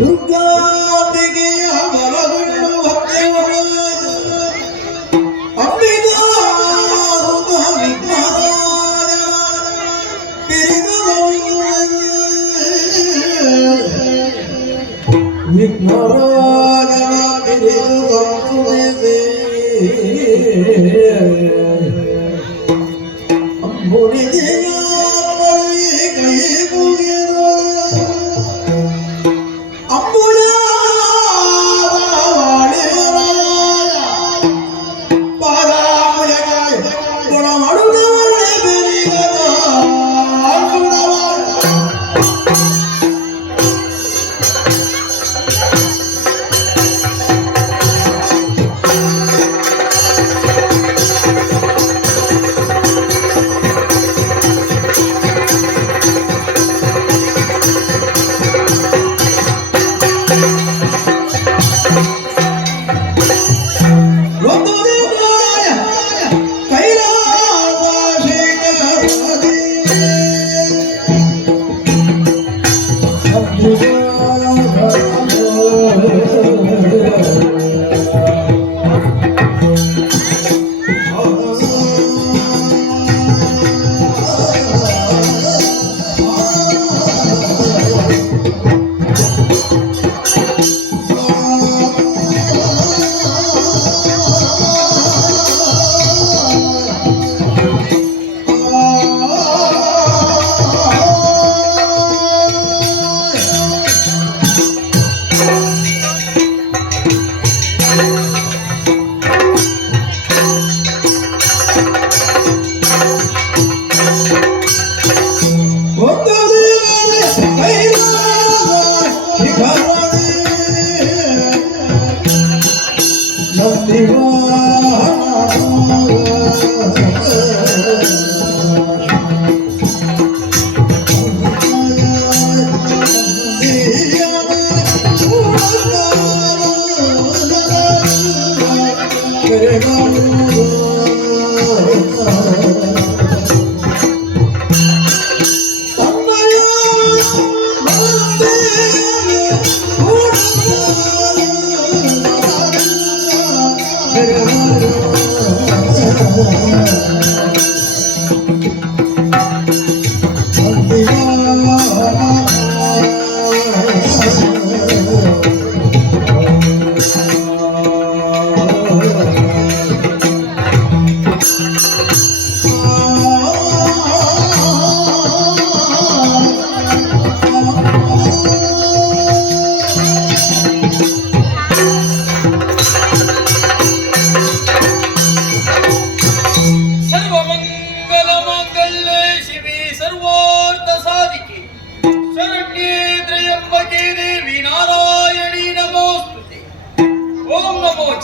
ದುರ್ಗಾಂಬಿಕೆಯ ಬಲಗೊಂಡು ಹತ್ಯೆವರ ಅಂಬಿಕಾಹುತ ವಿಘ್ನರಾಜ ವಿಘ್ನರಾಜನ ತಿರುಗಂಬುದೆ ಅಂಬುಡಿದೆಯ ಕೈ ಮುಗಿದು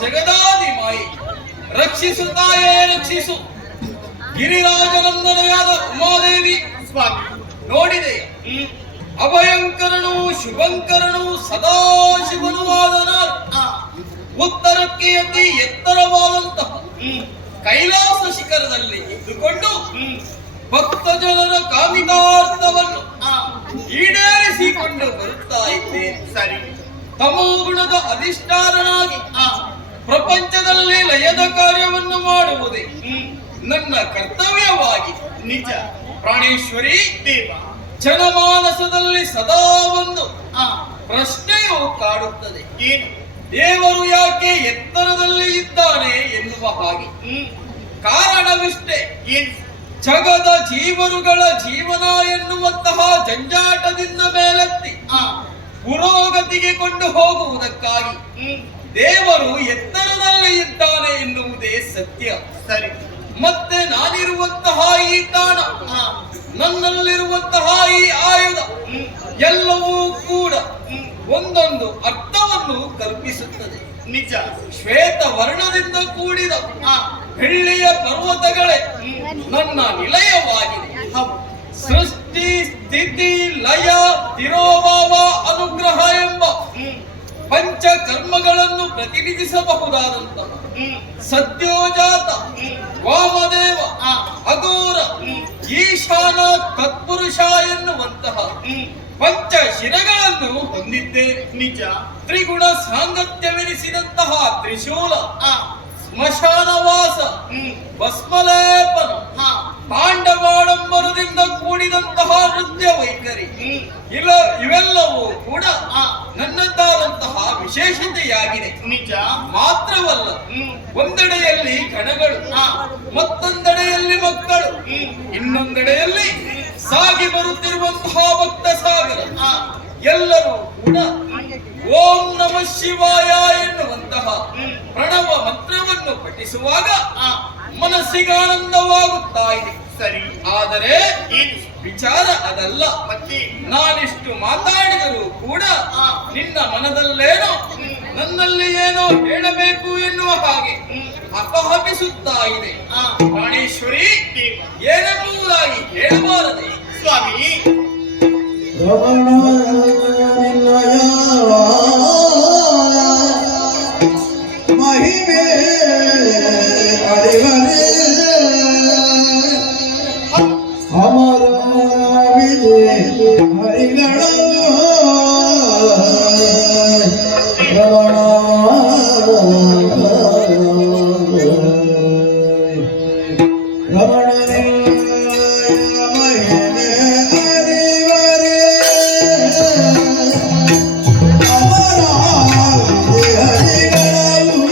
ಜಗದಾದಿ ಮಾಯಿ ರಕ್ಷಿಸುತ್ತಾಯೇ ರಕ್ಷಿಸು. ಗಿರಿರಾಜನಂದನೆಯಾದ ಉಮಾದೇವಿ ಸ್ವಾಮಿ ನೋಡಿದೆ, ಅಭಯಂಕರನು ಶುಭಂಕರನು ಸದಾಶಿವನು ಆದನ ಉತ್ತರಕ್ಕೆ ಅತಿ ಎತ್ತರವಾದಂತಹ ಕೈಲಾಸ ಶಿಖರದಲ್ಲಿ ಇದ್ದುಕೊಂಡು ಭಕ್ತ ಜನರ ಕಾಮಿತಾರ್ಥವನ್ನು ಈಡೇರಿಸಿಕೊಂಡು ಬರುತ್ತಾ ಇದ್ದೇನೆ. ಸರಿ, ತಮೋಗುಣದ ಅಧಿಷ್ಠಾನನಾಗಿ ಪ್ರಪಂಚದಲ್ಲಿ ಲಯದ ಕಾರ್ಯವನ್ನು ಮಾಡುವುದೇ ನನ್ನ ಕರ್ತವ್ಯವಾಗಿ ನಿಜ. ಪ್ರಾಣೇಶ್ವರಿ ದೇವ, ಜನಮಾನಸದಲ್ಲಿ ಸದಾ ಒಂದು ಪ್ರಶ್ನೆಯು ಕಾಡುತ್ತದೆ. ಏನು? ದೇವರು ಯಾಕೆ ಎತ್ತರದಲ್ಲಿ ಇದ್ದಾನೆ ಎನ್ನುವ ಹಾಗೆ. ಕಾರಣವಿಷ್ಟೇ. ಏನು? ಜಗದ ಜೀವರುಗಳ ಜೀವನ ಎನ್ನುವಂತಹ ಜಂಜಾಟದಿಂದ ಮೇಲೆತ್ತಿ ಪುರೋಗತಿಗೆ ಕೊಂಡು ಹೋಗುವುದಕ್ಕಾಗಿ ದೇವರು ಎತ್ತರದಲ್ಲಿ ಇದ್ದಾನೆ ಎನ್ನುವುದೇ ಸತ್ಯ. ಸರಿ, ಮತ್ತೆ ನಾನಿರುವಂತಹ ಈ ತಾಣ, ನನ್ನಲ್ಲಿರುವಂತಹ ಈ ಆಯುಧ ಎಲ್ಲವೂ ಕೂಡ ಒಂದೊಂದು ಅರ್ಥವನ್ನು ಕಲ್ಪಿಸುತ್ತದೆ. ನಿಜ. ಶ್ವೇತ ವರ್ಣದಿಂದ ಕೂಡಿದ ಬೆಳ್ಳಿಯ ಪರ್ವತಗಳೇ ನನ್ನ ನಿಲಯವಾಗಿದೆ. ಸೃಷ್ಟಿ ಸ್ಥಿತಿ ಲಯ ತಿರೋಭಾವ ಅನುಗ್ರಹ ಎಂಬ ಪಂಚ ಕರ್ಮಗಳನ್ನು ಪ್ರತಿನಿಧಿಸಬಹುದಾದಂತಹ ಸದ್ಯೋಜಾತ, ವಾಮದೇವ, ಅಘೋರ, ಈಶಾನ, ತತ್ಪುರುಷ ಎನ್ನುವಂತಹ ಪಂಚ ಶಿರಗಳನ್ನು ಹೊಂದಿದ್ದೆ ನಿಜ. ತ್ರಿಗುಣ ಸಾಂಗತ್ಯವೆನಿಸಿದಂತಹ ತ್ರಿಶೂಲ, ಆ ಸ್ಮಶಾನವಾಸ, ಭಸ್ಮಲೇಪನ, ಹಾ ಪಾಂಡವಾಡಂಬರದಿಂದ ಕೂಡಿದಂತಹ ನೃತ್ಯ ವೈಖರಿ, ಇವೆಲ್ಲವೂ ಕೂಡ ನನ್ನದಾದಂತಹ ವಿಶೇಷತೆಯಾಗಿದೆ. ನಿಜ. ಮಾತ್ರವಲ್ಲ, ಒಂದೆಡೆಯಲ್ಲಿ ಗಣಗಳು, ಮತ್ತೊಂದೆಡೆಯಲ್ಲಿ ಮಕ್ಕಳು, ಇನ್ನೊಂದೆಡೆಯಲ್ಲಿ ಸಾಗಿ ಬರುತ್ತಿರುವಂತಹ ಭಕ್ತ ಸಾಗರ, ಎಲ್ಲರೂ ಕೂಡ ಓಂ ನಮಃ ಶಿವಾಯ ಎನ್ನುವಂತಹ ಪ್ರಣವ ಮಂತ್ರವನ್ನು ಪಠಿಸುವಾಗ ಮನಸ್ಸಿಗೆ ಆನಂದವಾಗುತ್ತಾ ಇದೆ. ಸರಿ. ಆದರೆ ಏನು ವಿಚಾರ ಅದಲ್ಲ. ಮತ್ತೆ ನಾನಿಷ್ಟು ಮಾತಾಡಿದರೂ ಕೂಡ ನಿನ್ನ ಮನದಲ್ಲೇನೋ ನನ್ನಲ್ಲಿ ಏನೋ ಹೇಳಬೇಕು ಎನ್ನುವ ಹಾಗೆ ಹಪಹಪಿಸುತ್ತಾ ಇದೆ. ಪ್ರಾಣೇಶ್ವರಿ, ಏನೆಂಬುದಾಗಿ ಹೇಳಬಾರದೆ? ಸ್ವಾಮಿ, ರಮಣ ನಿನ್ನಯ ಮಹಿಮೆ ಅರಿವರೆ ಅಮರ ವಿಜಯ ಹರಿಗಳ ರಮಣ ರಮಣನೇ ಮಹಿಮೆ ಅರಿವರೆ ಅಮರ ವಿಜಯ ಹರಿಗಳು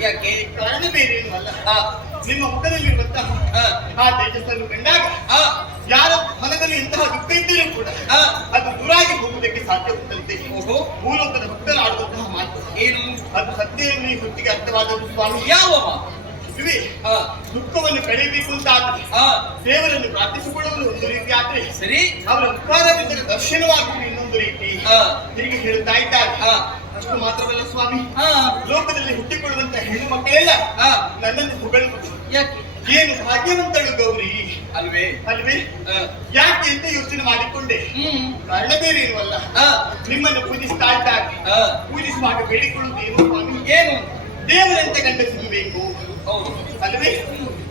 ಯಾಕೆ? ಕಾರಣ ಬೇರೆ ಏನು ಅಲ್ಲ. ಆ, ನಿಮ್ಮ ಮುಖದಲ್ಲಿರುವಂತಹ ಆ, ಆ ತೇಜಸ್ಸನ್ನು ಕಂಡಾಗ ಆ, ಯಾರ ಮನದಲ್ಲಿ ಇಂತಹ ದುಃಖ ಇದ್ದರೂ ಕೂಡ ಆ, ಅದು ದೂರಾಗಿ ಹೋಗುವುದಕ್ಕೆ ಸಾಧ್ಯವಾಗುತ್ತಂತೆ. ಓಹೋ, ಭೂಲೋಕದ ಭಕ್ತರಾಡುವಂತಹ ಮಾತು ಏನು? ಅದು ಸತ್ಯ ಎಂದು ಈ ಹೊತ್ತಿಗೆ ಅರ್ಥವಾದದ್ದು ಸ್ವಾಮಿ. ಯಾವ ಇವೆ ಆ, ದುಃಖವನ್ನು ಕಳೆಯಬೇಕು ಅಂತ ಆದ್ರೆ ಆ, ದೇವರನ್ನು ಪ್ರಾರ್ಥಿಸಿಕೊಳ್ಳುವುದು ಒಂದು ರೀತಿ ಆದ್ರೆ ಸರಿ. ಅವರ ಉಪಕಾರದಿಂದ ದರ್ಶನವಾಗುವುದು ಇನ್ನೊಂದು ರೀತಿ. ಆ, ಹೀಗೆ ಹೇಳ್ತಾ ಇದ್ದಾರೆ. ಆ, ಅಷ್ಟು ಮಾತ್ರವಲ್ಲ ಸ್ವಾಮಿ, ಹಾ ಲೋಕದಲ್ಲಿ ಹುಟ್ಟಿಕೊಳ್ಳುವಂತ ಹೆಣ್ಣು ಮಕ್ಕಳೆಲ್ಲ ಹಾ ನನ್ನನ್ನು ಹೊಗಳುವುದು. ಯಾಕೆ ಏನು ಭಾಗ್ಯವಂತಳು ಗೌರಿ ಅಲ್ವೇ ಅಲ್ವೇ? ಹಾ ಯಾಕೆ ಅಂತ ಯೋಚನೆ ಮಾಡಿಕೊಂಡೆ. ಕಾರಣ ಬೇರೆ ಇರುವಲ್ಲ, ಹಾ ನಿಮ್ಮನ್ನು ಪೂಜಿಸ್ತಾ ಇದ್ದಾರೆ. ಹಾ ಪೂಜಿಸುವಾಗ ಬೇಡಿಕೊಳ್ಳುವುದೇನು ಸ್ವಾಮಿ? ಏನು ದೇವರಂತೆ ಗಂಡ ಸಿಗಬೇಕು ಹೌದು ಅಲ್ವೇ?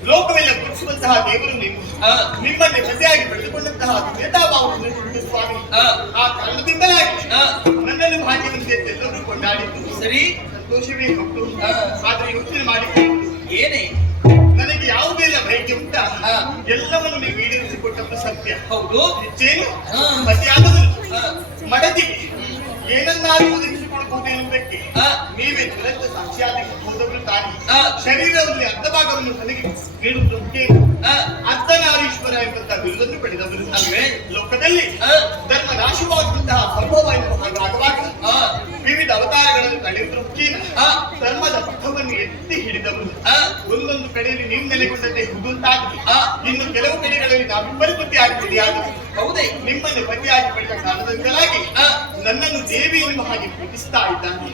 ಲೋಕವೆಲ್ಲ ಗುರುತಿಸುವಂತಹ ದೇವರು ನೀವು. ಹಾ ನಿಮ್ಮನ್ನೇ ಪ್ರತಿಯಾಗಿ ಬೆಳೆದುಕೊಂಡಂತಹ ನೇತಾಭಾವವನ್ನು ಉಂಟು ಸ್ವಾಮಿ. ಹಾ ಆ ಕಾರಣದಿಂದಲಾಗಿ ಹಾ ನನ್ನನ್ನು ಭಾಗ್ಯವಂತೆ ಎಲ್ಲರೂ ಕೊಂಡಾಡಿದ್ದು ಸರಿ ಸಂತೋಷವೇ ಹೌದು. ಹಾ. ಆದ್ರೆ ಯೋಚನೆ ಮಾಡಿಕೊಂಡು ಏನೇ ನನಗೆ ಯಾವುದೆಲ್ಲ ಬಯಕೆ ಉಂಟ ಹಾ. ಎಲ್ಲವನ್ನು ನೀವು ಈಡೇರಿಸಿಕೊಟ್ಟದ್ದು ಸತ್ಯ. ಹೌದು ಹೆಚ್ಚೇನು ಹಾ. ಮತಿಯಾದವರು ಹಾ ಮಡದಿ ಏನನ್ನಾದರೂ ಒದಗಿಸಿಕೊಡಬಹುದು ಎನ್ನುವುದಕ್ಕೆ ಹಾ. ನೀವೇ ದುರಂತ ಸಾಕ್ಷಿಯಾಗಿ ಹೋದವರು ತಾನೆ. ಹಾ. ಶರೀರದಲ್ಲಿ ಅರ್ಧ ಭಾಗವನ್ನು ನನಗೆ ನೀಡುವುದು ಹಾ ಅರ್ಧನಾರೀಶ್ವರ ಎಂಬಂತಹ ಬಿರುದನ್ನು ಪಡೆದವರು ಅಲ್ವೇ? ಲೋಕದಲ್ಲಿ ಹಾ ಧರ್ಮ ನಾಶವಾಗುವಂತಹ ಸಂಭವ ಎನ್ನುವಾಗ ಹಾ ವಿವಿಧ ಅವತಾರಗಳನ್ನು ಕಳೆಯುವ ಮುಖೇನ ಹಾ. ಧರ್ಮದ ಪಥವನ್ನು ಎತ್ತಿ ಹಿಡಿದವರು. ಹಾ ಒಂದೊಂದು ಕಡೆಯಲ್ಲಿ ನೀವು ನೆಲೆಗೊಂಡಂತೆ ಹುಡುಂತಾಗಿ, ಹಾ. ಇನ್ನು ಕೆಲವು ಕಡೆಗಳಲ್ಲಿ ನಾವಿಬ್ಬರು ಪತಿಯಾಗಿ ಪತಿಯಾಗಿ ಹೌದೇ ನಿಮ್ಮನ್ನು ಪತಿಯಾಗಿ ಪಡೆದ ಕಾರಣದಿಂದಲಾಗಿ ಹಾ ನನ್ನನ್ನು ದೇವಿ ಎನ್ನುವ ಹಾಗೆ ಪೂಜಿಸ್ತಾ ಇದ್ದಾನೆ.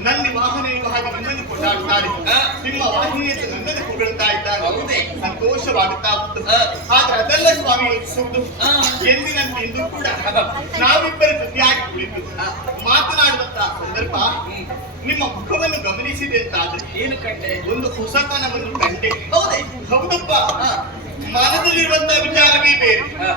ನನ್ನ ವಾಹನ ಎನ್ನುವ ಹಾಗೆ ನಿನ್ನನ್ನು ಕೊಂಡಾಡುತ್ತಾರೆ. ಹಾ. ನಿಮ್ಮ ವಾಹಿನಿಯನ್ನು ನನ್ನನ್ನು ಹೊಗಳ್ತಾ ಇದ್ದಾರೆ. ಹೌದೇ ಸಂತೋಷವಾಗುತ್ತಾ ಉಂಟು. ಹಾ. ಆದ್ರೆ ಅದೆಲ್ಲ ಸ್ವಾಮಿ ಯೋಚಿಸುವುದು ಹಾ. ಎಂದಿನಂತೆ ಇಂದು ಕೂಡ ಹಾ. ನಾವಿಬ್ಬರ ಜೊತೆಯಾಗಿ ಕುಳಿತು ಹಾ. ಮಾತನಾಡುವಂತಹ ಸಂದರ್ಭ ನಿಮ್ಮ ಮುಖವನ್ನು ಗಮನಿಸಿದೆ ಅಂತಾದ್ರೆ ಏನು ಕಂಡೆ ಒಂದು ಹೊಸತನವನ್ನು ಕಂಡೆ. ಹೌದೇ ಹೌದಪ್ಪ, ಹಾ ಮನದಲ್ಲಿರುವಂತಹ ವಿಚಾರವೇ ಬೇರೆ, ಹಾ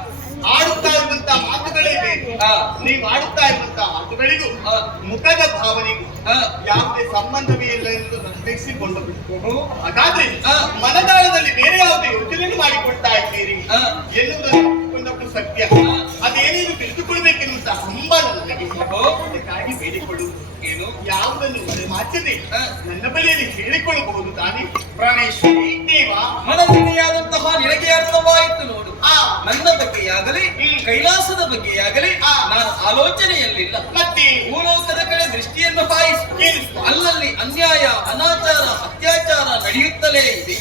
ಆಡುತ್ತಾ ಇರುವಂತಹ ಮಾತುಗಳೇ ಬೇರೆ. ಹಾ ನೀವು ಆಡುತ್ತಾ ಇರುವಂತಹ ಮಾತುಗಳಿಗೂ ಹಾ. ಮುಖದ ಭಾವನೆಗೂ ಹಾ ಯಾವುದೇ ಸಂಬಂಧವೇ ಇಲ್ಲ ಎಂದು ನಿರ್ಧರಿಸಿಕೊಂಡರು. ಓಹೋ. ಹಾಗಾದ್ರೆ ಹಾ. ಮನದಾಳದಲ್ಲಿ ಬೇರೆ ಯಾವುದೇ ಯೋಚನೆಯನ್ನು ಮಾಡಿಕೊಳ್ತಾ ಇದ್ದೀರಿ ಹಾ ಎನ್ನುವುದನ್ನು ಒಪ್ಪಿಕೊಂಡದ್ದು ಸತ್ಯ. ಹಾ. ಅದೇನೇನು ತಿಳಿದುಕೊಳ್ಬೇಕೆನ್ನುವಂತಹ ಹಂಬಲ ನನಗೆ. ಓಹೋ. ಅದಕ್ಕಾಗಿ ಬೇಡಿಕೊಳ್ಳುವುದು ಏನು ಯಾವುದನ್ನು ಮಾಚದೆ ಹಾ. ನನ್ನ ಬಳಿಯಲ್ಲಿ ಹೇಳಿಕೊಳ್ಳಬಹುದು ತಾನೇ. ಪ್ರಾಣೇಶ್ವರಿ ದೇವ ಮನಸ್ಸಿನೆಯಾದಂತಹ ನಿನಗೆ ಅರ್ಥವಾಯಿತು ನೋಡು. ಆ ನನ್ನ ಬಗ್ಗೆಯಾಗಲಿ ಹ್ಮ್. ಕೈಲಾಸದ ಬಗ್ಗೆಯಾಗಲಿ ಆ. ನಾನು ಆಲೋಚನೆಯಲ್ಲಿಲ್ಲ. ಮತ್ತೆ ಭೂಲೋಕದ ಕಡೆ ದೃಷ್ಟಿಯನ್ನು ಹಾಯಿಸು. ಏನು? ಅಲ್ಲಲ್ಲಿ ಅನ್ಯಾಯ ಅನಾಚಾರ ಅತ್ಯಾಚಾರ ನಡೆಯುತ್ತಲೇ ಇದೆ.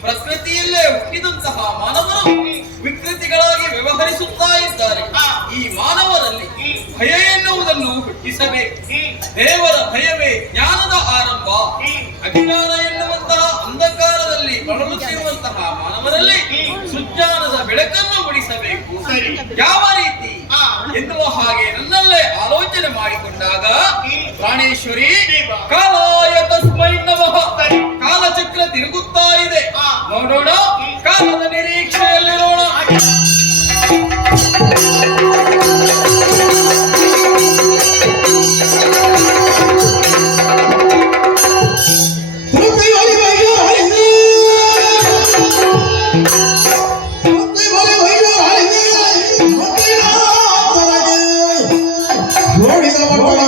ಪ್ರಕೃತಿಯಲ್ಲೇ ಹುಟ್ಟಿದಂತಹ ಮಾನವರು ವಿಕೃತಿಗಳಾಗಿ ವ್ಯವಹರಿಸುತ್ತಾ ಇದ್ದಾರೆ. ಆ. ಈ ಮಾನವರಲ್ಲಿ ಭಯ ಎನ್ನುವುದನ್ನು ಹುಟ್ಟಿಸಬೇಕು. ದೇವರ ಭಯವೇ ಜ್ಞಾನದ ಆರಂಭ. ಅಜ್ಞಾನ ಎನ್ನುವಂತಹ ಅಂಧಕಾರದಲ್ಲಿ ಬಳಲುತ್ತಿರುವಂತಹ ಮಾನವರಲ್ಲಿ ಸುಜ್ಞಾನದ ಬೆಳಕನ್ನು ಮೂಡಿಸಬೇಕು. ಸರಿ. ಯಾವ ರೀತಿ ಆ. ಎನ್ನುವ ಹಾಗೆ ನನ್ನಲ್ಲೇ ಆಲೋಚನೆ ಮಾಡಿಕೊಂಡಾಗ ಪ್ರಾಣೇಶ್ವರಿ ದೇವ. ಕಾಲಾಯ ತಸ್ಮೈ ನಮಃ. ಸರಿ. ಕಾಲಚಕ್ರ ತಿರುಗುತ್ತಾ ಇದೆ. ಆ. ನೋಡೋಣ, ಕಾಲದ ನಿರೀಕ್ಷೆಯಲ್ಲಿರೋಣ. ನೋಡಿದ ಮಕ್ಕಳ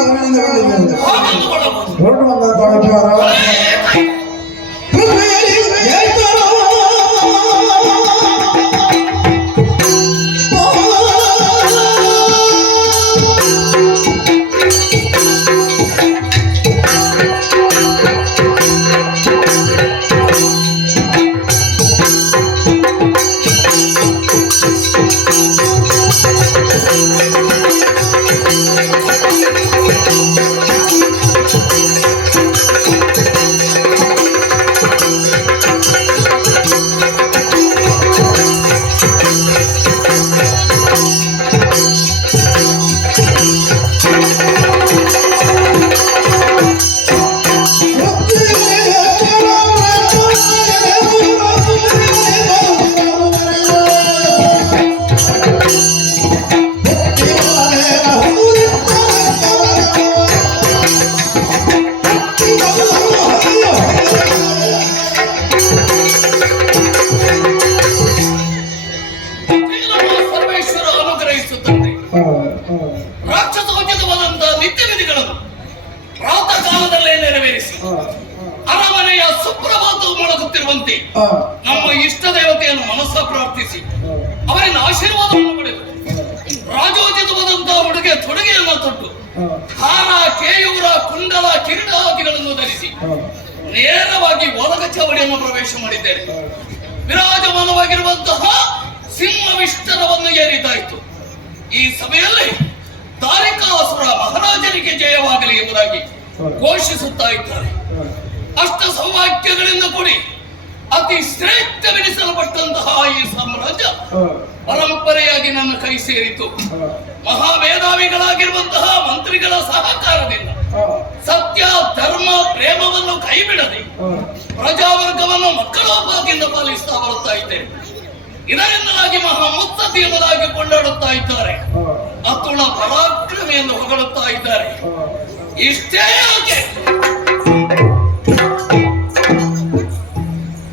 ಅದರಿಂದ ಬಂದಿದೆ ಅಂತ. ಹಾಗೆಂದುಕೊಳ್ಳಬಹುದು. ಹೊರಟು ಬಂದಂತ ವಿಚಾರ ಸರ್ವೇಶ್ವರ ಅನುಗ್ರಹಿಸುತ್ತದೆ. ರಾಕ್ಷಸೋಚಿತವಾದಂತಹ ನಿತ್ಯ ವಿಧಿಗಳನ್ನು ಪ್ರಾತಃ ಕಾಲದಲ್ಲೇ ನೆರವೇರಿಸಿ ಅರಮನೆಯ ಸುಪ್ರಭಾತವು ಮೊಳಗುತ್ತಿರುವಂತೆ ನಮ್ಮ ಇಷ್ಟ ದೇವತೆಯನ್ನು ಮನಸ್ಸ ಪ್ರಾರ್ಥಿಸಿ ಅವರಿಂದ ಆಶೀರ್ವಾದವನ್ನು ಪಡೆದು ರಾಜೋಚಿತವಾದಂತಹ ಉಡುಗೆ ತೊಡುಗೆಯನ್ನು ತೊಟ್ಟು ಹಾರ ಕೇಯೂರ ಕುಂಡಲ ಕಿರೀಟಾದಿಗಳನ್ನು ಧರಿಸಿ ನೇರವಾಗಿ ಒಳಗ ಚಾವಡಿಯನ್ನು ಪ್ರವೇಶ ಮಾಡಿದ್ದೇನೆ. ವಿರಾಜಮಾನವಾಗಿರುವಂತಹ ಸಿಂಹವಿಷ್ಟರವನ್ನು ಏರಿದ್ದಾಯಿತು. ಈ ಸಭೆಯಲ್ಲಿ ದಾರಿಕಾಸುರ ಮಹಾರಾಜನಿಗೆ ಜಯವಾಗಲಿ ಎಂಬುದಾಗಿ ಘೋಷಿಸುತ್ತಾ ಇದ್ದಾರೆ. ಅಷ್ಟ ಸೌಭಾಗ್ಯಗಳಿಂದ ಕೂಡಿ ಅತಿ ಶ್ರೇಷ್ಠವೆನಿಸಲ್ಪಟ್ಟಂತಹ ಈ ಸಾಮ್ರಾಜ್ಯ ಪರಂಪರೆಯಾಗಿ ನನ್ನ ಕೈ ಸೇರಿತು. ಮಹಾಮೇಧಾವಿಗಳಾಗಿರುವಂತಹ ಮಂತ್ರಿಗಳ ಸಹಕಾರದಿಂದ ಸತ್ಯ ಧರ್ಮ ಪ್ರೇಮವನ್ನು ಕೈಬಿಡದೆ ಪ್ರಜಾವರ್ಗವನ್ನು ಮಕ್ಕಳೊಬ್ಬಾಗಿಂದ ಪಾಲಿಸ್ತಾ ಬರುತ್ತಾ ಇದ್ದೇನೆ. ಇದರಿಂದಾಗಿ ಮಹಾಮುತ್ತತಿ ಎಂಬುದಾಗಿ ಕೊಂಡಾಡುತ್ತಾ ಇದ್ದಾರೆ. ಅತುಳ ಪರಾಕ್ರಮಿ ಎಂದು ಹೊಗಳುತ್ತಾ ಇದ್ದಾರೆ. ಇಷ್ಟೇ ಯಾಕೆ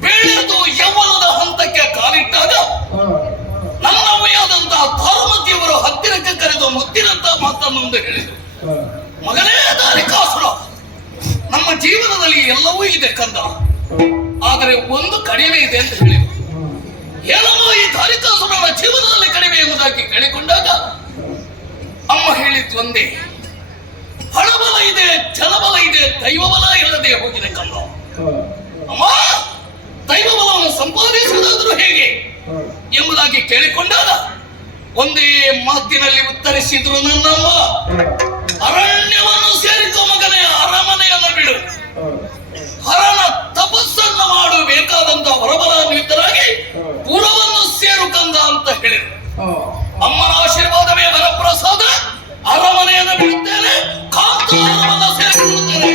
ಬೆಳೆದು ಯೌವನದ ಹಂತಕ್ಕೆ ಕಾಲಿಟ್ಟಾಗ ನನ್ನವಯಾದಂತಹ ಧರ್ಮತಿಯವರು ಹತ್ತಿರಕ್ಕೆ ಕರೆದು ಮುತ್ತಿನಂತಹ ಮಾತನ್ನೊಂದು ಹೇಳಿದರು. ಮಗನೇ ದಾರಿಕಾಸುರ, ನಮ್ಮ ಜೀವನದಲ್ಲಿ ಎಲ್ಲವೂ ಇದೆ ಕಂದ, ಆದರೆ ಒಂದು ಕಡಿಮೆ ಇದೆ ಅಂತ ಹೇಳಿದರು. ಏನೋ ಈ ದಾರಿಕಾಸುರನ ಜೀವನದಲ್ಲಿ ಕಡಿಮೆ ಎಂಬುದಾಗಿ ಕೇಳಿಕೊಂಡಾಗ ಅಮ್ಮ ಹೇಳಿದ್ದು ಒಂದೇ, ಹಣಬಲ ಇದೆ, ಜನಬಲ ಇದೆ, ದೈವಬಲ ಇಲ್ಲದೆ ಹೋಗಿದೆ ಕಂದ. ಅಮ್ಮ, ದೈವಬಲವನ್ನು ಸಂಪಾದಿಸುವುದಾದರೂ ಹೇಗೆ ಎಂಬುದಾಗಿ ಕೇಳಿಕೊಂಡಾಗ ಒಂದೇ ಮಾತಿನಲ್ಲಿ ಉತ್ತರಿಸಿದ್ರು ನನ್ನಮ್ಮ, ಅರಣ್ಯವನ್ನು ಸೇರಿಕೋ ಮಗನೇ, ಅರಮನೆಯನ್ನು ಬಿಡು, ಹರನ ತಪಸ್ಸನ್ನು ಮಾಡು, ಬೇಕಾದಂತ ಹೊರಬಲನಿದ್ದರಾಗಿ ಪುರವನ್ನು ಸೇರು ಕಂದ ಅಂತ ಹೇಳಿದರು. ಅಮ್ಮನ ಆಶೀರ್ವಾದವೇ ವರಪ್ರಸಾದ. ಅರಮನೆಯನ್ನು ಬಿಡುತ್ತೇನೆ, ಕಾಂತಾರವನ್ನು ಸೇರಿಕೊಳ್ಳುತ್ತೇನೆ.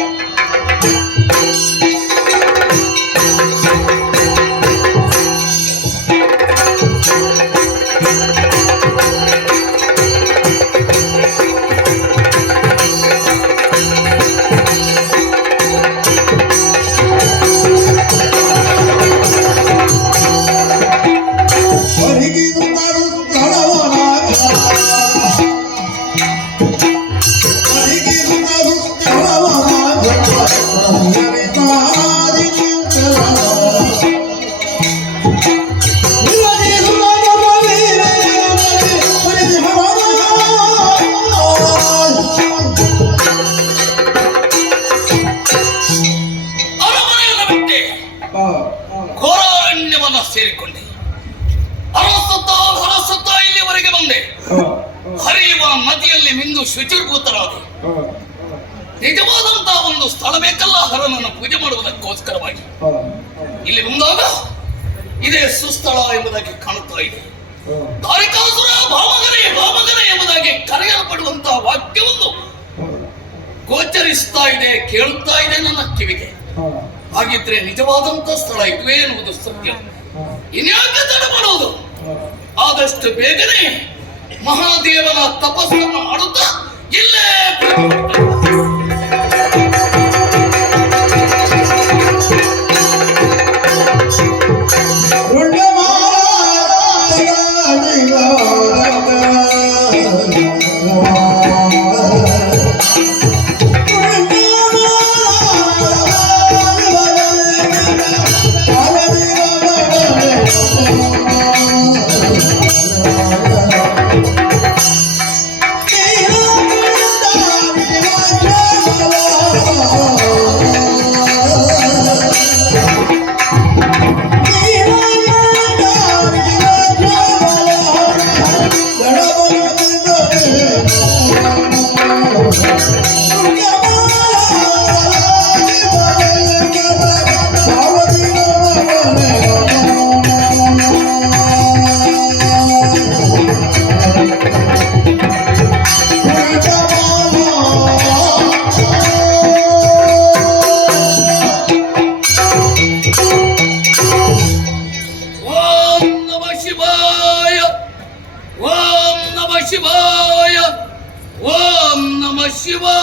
ಘೋರಾರಣ್ಯವನ್ನು ಸೇರಿಕೊಂಡೆ. ಹೊರಸುತ್ತಾ ಇಲ್ಲಿವರೆಗೆ ಬಂದೆ. ಹರಿಯುವ ನದಿಯಲ್ಲಿ ಮಿಂದು ಶುಚಿರ್ಭೂತರಾದೆ. ನಿಜವಾದಂತಹ ಒಂದು ಸ್ಥಳ ಬೇಕಲ್ಲ ಹರನನ್ನು ಪೂಜೆ ಮಾಡುವುದಕ್ಕೋಸ್ಕರವಾಗಿ. ಇಲ್ಲಿ ಬಂದಾಗ ಇದೇ ಸುಸ್ಥಳ ಎಂಬುದಾಗಿ ಕಾಣುತ್ತಾ ಇದೆ. ದಾರಿಕಾಸುರ ಭಾಮಗನೆ ಭಾಮಗನೆ ಎಂಬುದಾಗಿ ಕರೆಯಲ್ಪಡುವಂತಹ ವಾಕ್ಯವನ್ನು ಗೋಚರಿಸ್ತಾ ಇದೆ, ಕೇಳುತ್ತಾ ಇದೆ ನನ್ನ ಕಿವಿಗೆ. ಹಾಗಿದ್ರೆ ನಿಜವಾದಂತ ಸ್ಥಳ ಇದುವೇ ಎನ್ನುವುದು ಸತ್ಯ. ಇನ್ಯಾಕೆ ತಡ ಮಾಡುವುದು? ಆದಷ್ಟು ಬೇಗನೆ ಮಹಾದೇವನ ತಪಸ್ಸನ್ನು ಮಾಡುತ್ತಾ ಇಲ್ಲೇ ಓಂ ನಮಃ ಶಿವಾಯ ಓಂ ನಮಃ ಶಿವಾಯ ಓಂ ನಮಃ ಶಿವಾಯ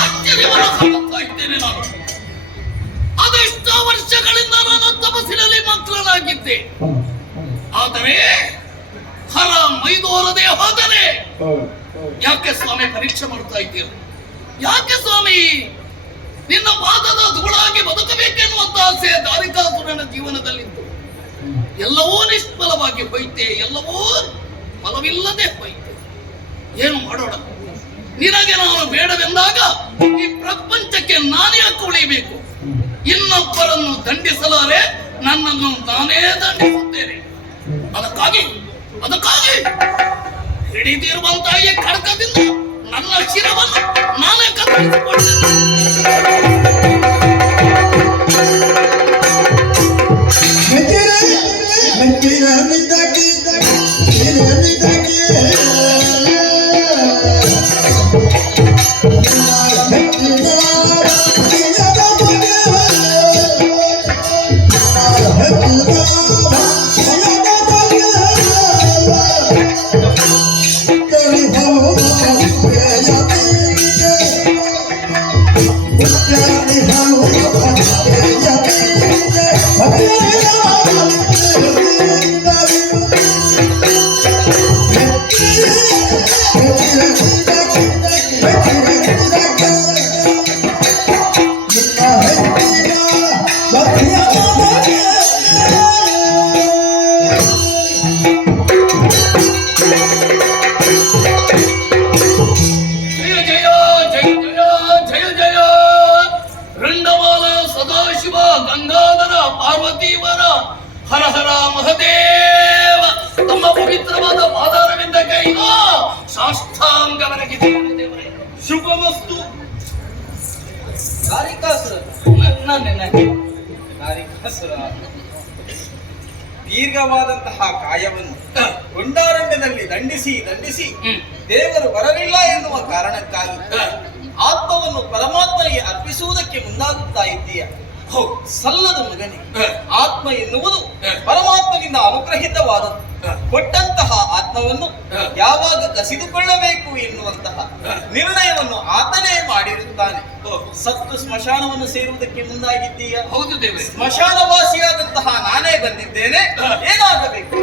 ಆಶ್ಚರ್ಯವನ್ನು ಕಾಣುತ್ತಾ ಇದ್ದೇನೆ ನಾನು. ಅದೆಷ್ಟೋ ವರ್ಷಗಳಿಂದ ನಾನು ತಪಸ್ಸಿನಲ್ಲಿ ಮಗ್ನನಾಗಿದ್ದೆ. ಆದರೆ ಹರ ಮೈದೋರದೆ ಹೋದರೆ ಯಾಕೆ ಸ್ವಾಮಿ ಪರೀಕ್ಷೆ ಮಾಡ್ತಾ ಇದ್ದೀರ? ಯಾಕೆ ಸ್ವಾಮಿ ನಿನ್ನ ಪಾದದ ಧೂಳಾಗಿ ಬದುಕಬೇಕೆನ್ನುವಂತ ಆಸೆ ದಾರಿಕಾಸುರನ ಜೀವನದಲ್ಲಿತ್ತು. ಎಲ್ಲವೂ ನಿಷ್ಫಲವಾಗಿ ಹೋಯ್ತೆ, ಎಲ್ಲವೂ ಫಲವಿಲ್ಲದೆ ಹೋಯ್ತೆ. ಏನು ಮಾಡೋಣ? ನಿನಗೆ ನಾನು ಬೇಡವೆಂದಾಗ ಈ ಪ್ರಪಂಚಕ್ಕೆ ನಾನೇ ಉಳಿಯಬೇಕು. ಇನ್ನೊಬ್ಬರನ್ನು ದಂಡಿಸಲಾರೆ, ನನ್ನನ್ನು ನಾನೇ ದಂಡಿಸುತ್ತೇನೆ. ಅದಕ್ಕಾಗಿ ಹಿಡಿದಿರುವಂತಹ ಈ ಖಡ್ಗದಿಂದ ನನ್ನ ಶಿರವನ್ನು ನಾನೇ ಕತ್ತರಿಸಿಕೊಳ್ತೇನೆ. ಪಾರ್ವತೀವರ ಹರ ಹರ ಮಹದೇವ ತಮ್ಮ ಪವಿತ್ರವಾದ ಪಾದಾರವಿಂದ ಕೈಗೋ ಸಾಷ್ಟಾಂಗವರೆಗೆ ದೇವರೇ ಶುಭಮಸ್ತು. ಕಾರಿಕಾಸುರ ದೀರ್ಘವಾದಂತಹ ಕಾಯವನ್ನು ಗೊಂಡಾರಣ್ಯದಲ್ಲಿ ದಂಡಿಸಿ ದೇವರು ಬರಲಿಲ್ಲ ಎನ್ನುವ ಕಾರಣಕ್ಕಾಗಿ ಆತ್ಮವನ್ನು ಪರಮಾತ್ಮನಿಗೆ ಅರ್ಪಿಸುವುದಕ್ಕೆ ಮುಂದಾಗುತ್ತಾ ಇದ್ದೀಯ. ಹೌದು, ಸಲ್ಲದ ಮಗನಿಗೆ ಆತ್ಮ ಎನ್ನುವುದು ಪರಮಾತ್ಮನಿಂದ ಅನುಗ್ರಹಿತವಾದದ್ದು. ಕೊಟ್ಟಂತಹ ಆತ್ಮವನ್ನು ಯಾವಾಗ ಕಸಿದುಕೊಳ್ಳಬೇಕು ಎನ್ನುವಂತಹ ನಿರ್ಣಯವನ್ನು ಆತನೇ ಮಾಡಿರುತ್ತಾನೆ. ಸತ್ತು ಸ್ಮಶಾನವನ್ನು ಸೇರುವುದಕ್ಕೆ ಮುಂದಾಗಿದ್ದೀಯ. ಹೌದು ದೇವರೇ, ಸ್ಮಶಾನವಾಸಿಯಾದಂತಹ ನಾನೇ ಬಂದಿದ್ದೇನೆ. ಏನಾಗಬೇಕು?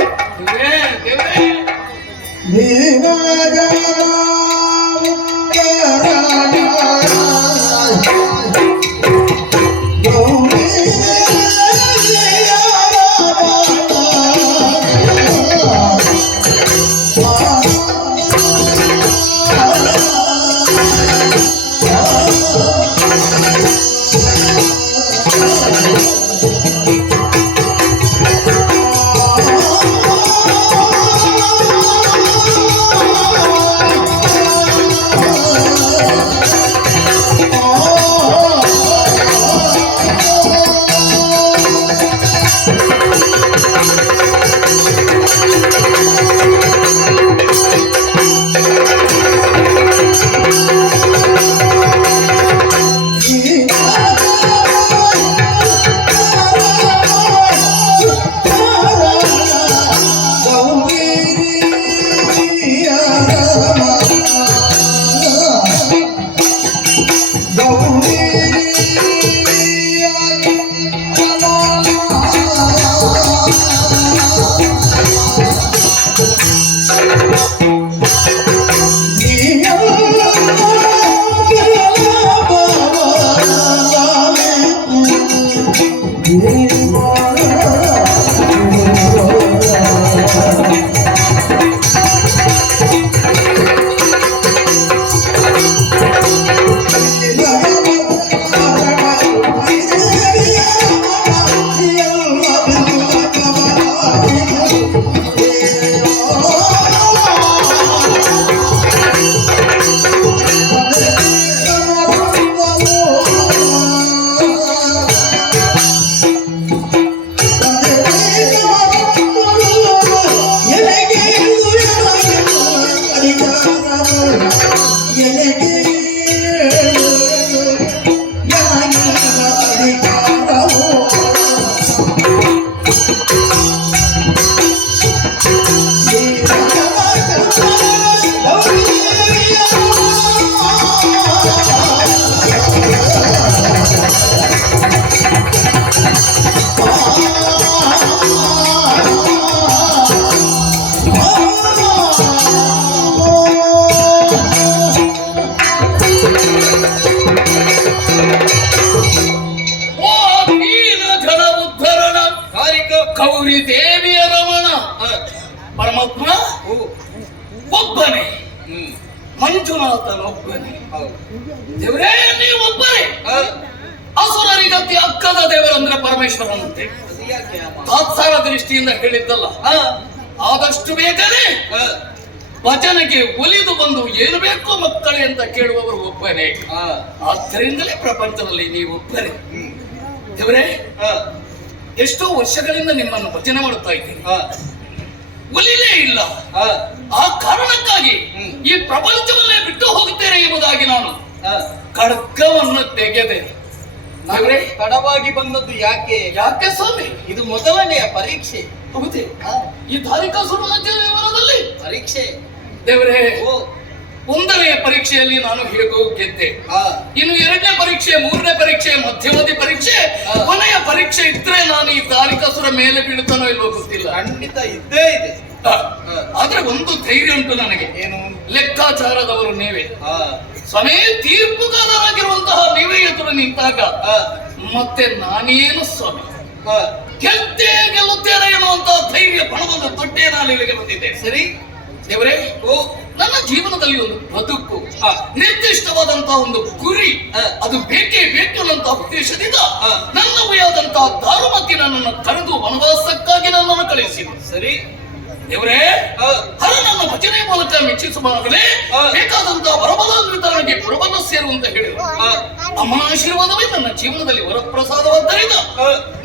ಓ ದೀನ ಜನ ಉದ್ಧರಣ ಗೌರಿ ದೇವಿಯ ರಮಣ ಪರಮಾತ್ಮ ಒಬ್ಬನೇ, ಮಂಜುನಾಥನೊಬ್ಬನೇ. ದೇವರೇ ನೀವೊಬ್ಬರೇ. ಅಸುರರಿಗತಿ ಅಕ್ಕದ ದೇವರಂದ್ರೆ ಪರಮೇಶ್ವರನಂತೆ. ತಾತ್ಸಾರ ದೃಷ್ಟಿಯಿಂದ ಹೇಳಿದ್ದಲ್ಲ. ಆದಷ್ಟು ಬೇಗನೆ ಭಜನೆಗೆ ಒಲಿದು ಬಂದು ಏನು ಬೇಕೋ ಮಕ್ಕಳೇ ಅಂತ ಕೇಳುವವರು ಒಬ್ಬನೇ. ಆದ್ದರಿಂದಲೇ ಪ್ರಪಂಚದಲ್ಲಿ ನೀವೊಬ್ಬರೇ. ದೇವರೇ, ಎಷ್ಟೋ ವರ್ಷಗಳಿಂದ ನಿಮ್ಮನ್ನು ಭಜನೆ ಮಾಡುತ್ತಾ ಇದ್ದೀನಿ, ಒಲಿಲೇ ಇಲ್ಲ. ಆ ಕಾರಣಕ್ಕಾಗಿ ಈ ಪ್ರಪಂಚವನ್ನೇ ಬಿಟ್ಟು ಹೋಗುತ್ತೇನೆ ಎಂಬುದಾಗಿ ನಾನು ಖಡ್ಗವನ್ನು ತೆಗೆದೆ. ದೇವರೇ, ತಡವಾಗಿ ಬಂದದ್ದು ಯಾಕೆ? ಯಾಕೆ ಸ್ವಾಮಿ? ಇದು ಮೊದಲನೆಯ ಪರೀಕ್ಷೆ. ಹೌದೇ? ಈ ಧಾರಿಕಾಸುರನ ಜೀವನದಲ್ಲಿ ಪರೀಕ್ಷೆ. ದೇವರೇ, ಒಂದನೆಯ ಪರೀಕ್ಷೆಯಲ್ಲಿ ನಾನು ಹೇಗೋ ಗೆದ್ದೆ. ಇನ್ನು ಎರಡನೇ ಪರೀಕ್ಷೆ, ಮೂರನೇ ಪರೀಕ್ಷೆ, ಮಧ್ಯವಧಿ ಪರೀಕ್ಷೆ, ಕೊನೆಯ ಪರೀಕ್ಷೆ ಇದ್ರೆ ನಾನು ಈ ಧಾರಿಕಾಸುರ ಮೇಲೆ ಬೀಳುತ್ತಾನೋ ಇಲ್ವೋ ಗೊತ್ತಿಲ್ಲ. ಖಂಡಿತ ಇದ್ದೇ ಇದೆ. ಆದ್ರೆ ಒಂದು ಧೈರ್ಯ ಉಂಟು ನನಗೆ. ಏನು? ಲೆಕ್ಕಾಚಾರದವರು ನೀವೇ ಸ್ವಾಮಿ. ತೀರ್ಪುಗಾರರಾಗಿರುವಂತಹ ನೀವೇ ಎದುರು ನಿಂತಾಗ ಮತ್ತೆ ನಾನೇನು ಸ್ವಾಮಿ ಗೆಲ್ಲುತ್ತೇನೆ ಎನ್ನುವಂತಹ ಧೈರ್ಯ ಪಣವನ್ನು ತೊಟ್ಟೆ ನಾನು ಇಲ್ಲಿಗೆ ಬಂದಿದ್ದೇನೆ. ಸರಿ ದೇವರೇ, ನನ್ನ ಜೀವನದಲ್ಲಿ ಒಂದು ಬದುಕು, ನಿರ್ದಿಷ್ಟವಾದಂತಹ ಒಂದು ಗುರಿ, ಅದು ಬೇಕೇ ಬೇಕು ಅನ್ನುವಂತಹ ಉದ್ದೇಶದಿಂದ ನನ್ನವಯಾದಂತಹ ದಾರುಮತಿ ನನ್ನನ್ನು ಕರೆದು ವನವಾಸಕ್ಕಾಗಿ ನನ್ನನ್ನು ಕಳುಹಿಸಿದೆ. ಸರಿ ದೇವರೇ, ಹರ ನನ್ನ ಭಜನೆ ಮೂಲಕ ಮೆಚ್ಚಿಸುವಾಗಲೇ ಬೇಕಾದಂತಹ ವರಬಲಾನ್ವಿತನಿಗೆ ಪುರವನ್ನು ಸೇರುವಂತ ಹೇಳಿದರು. ಅಮ್ಮನ ಆಶೀರ್ವಾದವೇ ನನ್ನ ಜೀವನದಲ್ಲಿ ವರಪ್ರಸಾದವಾದ್ದರಿಂದ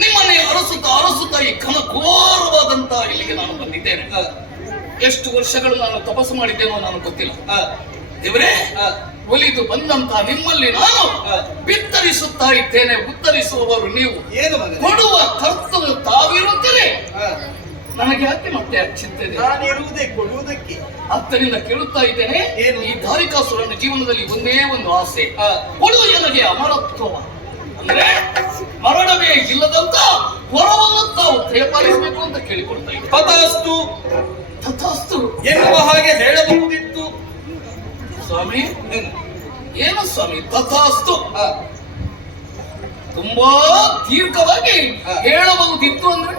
ನಿಮ್ಮನ್ನೇ ಅರಸುತ್ತಾ ಈ ಘನಘೋರವಾದಂತಹ ಇಲ್ಲಿಗೆ ನಾನು ಬಂದಿದ್ದೇನೆ. ಎಷ್ಟು ವರ್ಷಗಳು ನಾನು ತಪಸ್ಸು ಮಾಡಿದ್ದೇನೋ ನಾನು ಗೊತ್ತಿಲ್ಲ. ದೇವರೇ, ಒಲಿದು ಬಂದಂತಹ ನಿಮ್ಮಲ್ಲಿ ನಾನು ಬಿತ್ತರಿಸುತ್ತಾ ಇದ್ದೇನೆ. ಉತ್ತರಿಸುವವರು ನೀವು. ಏನು ಕೊಡುವ ಕರ್ತವ್ಯ ತಾವಿರುತ್ತೀರಿ. ನನಗೆ ಯಾಕೆ ಮತ್ತೆ ಚಿಂತೆ ಇದೆ? ನಾನಿರುವುದೇ ಕೊಡುವುದಕ್ಕೆ. ಆದ್ದರಿಂದ ಕೇಳುತ್ತಾ ಇದ್ದೇನೆ, ಏನು? ಈ ಧಾರಿಕಾಸುರನ ಜೀವನದಲ್ಲಿ ಒಂದೇ ಒಂದು ಆಸೆ, ಕೊಡುವ ನನಗೆ ಅಮರತ್ವ, ಅಂದ್ರೆ ಮರಣವೇ ಇಲ್ಲದಂತ ವರವನ್ನು ತಾವು ದಯಪಾಲಿಸಬೇಕು ಅಂತ ಕೇಳಿಕೊಳ್ತಾ ಇದ್ದೆ. ತಥಾಸ್ತು ತಥಾಸ್ತು ಎನ್ನುವ ಹಾಗೆ ಹೇಳಬಹುದಿತ್ತು ಸ್ವಾಮಿ. ಏನು ಸ್ವಾಮಿ ತಥಾಸ್ತು? ತುಂಬಾ ದೀರ್ಘವಾಗಿ ಹೇಳಬಹುದಿತ್ತು ಅಂದ್ರೆ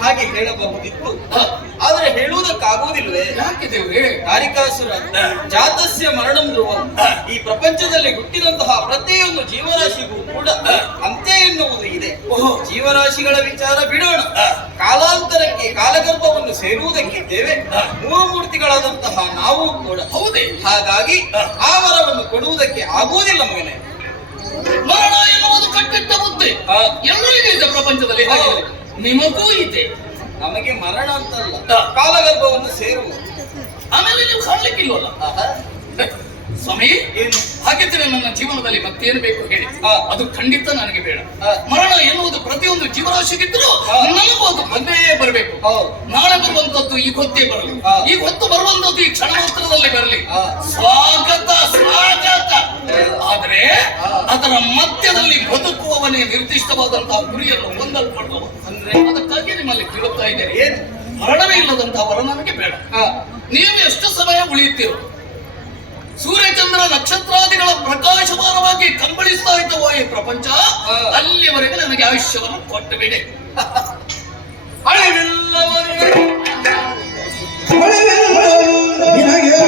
ಹಾಗೆ ಹೇಳಬಹುದಿತ್ತು, ಆದ್ರೆ ಹೇಳುವುದಕ್ಕಾಗುವುದಿಲ್ವೇ? ಯಾಕೆ ದೇವ್ರೆ? ಧಾರಿಕಾಸುರ ಜಾತಸ್ಯ ಮರಣಂ ಧ್ರುವಂ. ಈ ಪ್ರಪಂಚದಲ್ಲಿ ಹುಟ್ಟಿದಂತಹ ಪ್ರತಿಯೊಂದು ಜೀವರಾಶಿಗೂ ಕೂಡ ಅಂತ್ಯ ಎನ್ನುವುದು ಇದೆ. ಜೀವರಾಶಿಗಳ ವಿಚಾರ ಬಿಡೋಣ. ಕಾಲಾಂತರಕ್ಕೆ ಕಾಲಗರ್ಭವನ್ನು ಸೇರುವುದಕ್ಕಿದ್ದೇವೆ ಮೂರು ಮೂರ್ತಿಗಳಾದಂತಹ ನಾವು ಕೂಡ. ಹೌದೇ? ಹಾಗಾಗಿ ಆ ವರವನ್ನು ಕೊಡುವುದಕ್ಕೆ ಆಗುವುದಿಲ್ಲ ಮಗನೇ. ಮರಣ ಎನ್ನುವುದು ಕಟ್ಟಿಟ್ಟ ಬುದ್ಧಿ ಎಲ್ಲರಿಗೂ ಇದೆ ಪ್ರಪಂಚದಲ್ಲಿ. ಹಾಗೆ ನಿಮಗೂ ಇದೆ. ನಮಗೆ ಮರಣ ಅಂತಲ್ಲ, ಕಾಲಗರ್ಭವನ್ನು ಸೇರುವುದು. ಆಮೇಲೆ ನೀವು ಕಾಣ್ಲಿಕ್ಕಿಲ್ವಲ್ಲ ಸ್ವಾಮಿ. ಏನು? ಹಾಗಿದ್ರೆ ನನ್ನ ಜೀವನದಲ್ಲಿ ಮತ್ತೇನು ಬೇಕು ಹೇಳಿ? ಅದು ಖಂಡಿತ ನನಗೆ ಬೇಡ. ಮರಣ ಎನ್ನುವುದು ಪ್ರತಿಯೊಂದು ಜೀವರಾಶಿಗಿದ್ದರೂ ನನಗೂ ಅದು ಬಂದೇ ಬರಬೇಕು. ನಾಳೆ ಬರುವಂತದ್ದು ಈ ಹೊತ್ತೇ ಬರಲಿ, ಈ ಹೊತ್ತು ಬರುವಂತದ್ದು ಈ ಕ್ಷಣ ಮಾತ್ರದಲ್ಲಿ ಬರಲಿ. ಸ್ವಾಗತ ಸ್ವಾಗತ. ಆದ್ರೆ ಅದರ ಮಧ್ಯದಲ್ಲಿ ಬದುಕುವವನೇ ನಿರ್ದಿಷ್ಟವಾದಂತಹ ಗುರಿಯನ್ನು ಹೊಂದಲ್ಪಡುವ. ಅಂದ್ರೆ ಅದಕ್ಕಾಗಿ ನಿಮ್ಮಲ್ಲಿ ಕೇಳುತ್ತಾ ಇದ್ದೇನೆ, ಏನು ಮರಣವೇ ಇಲ್ಲದಂತಹ ವರ ನನಗೆ ಬೇಡ. ನೀವು ಎಷ್ಟು ಸಮಯ ಉಳಿಯುತ್ತೀರೋ, ಸೂರ್ಯಚಂದ್ರ ನಕ್ಷತ್ರಾದಿಗಳ ಪ್ರಕಾಶಮಾನವಾಗಿ ಕಂಬಳಿಸ್ತಾ ಇದ್ದವೋ ಈ ಪ್ರಪಂಚ, ಅಲ್ಲಿವರೆಗೆ ನನಗೆ ಆಯುಷ್ಯವನ್ನು ಕೊಟ್ಟು ಬಿಡಿ. ಅಳಿವಿಲ್ಲವನಿಗೆ ನಿನಗೆ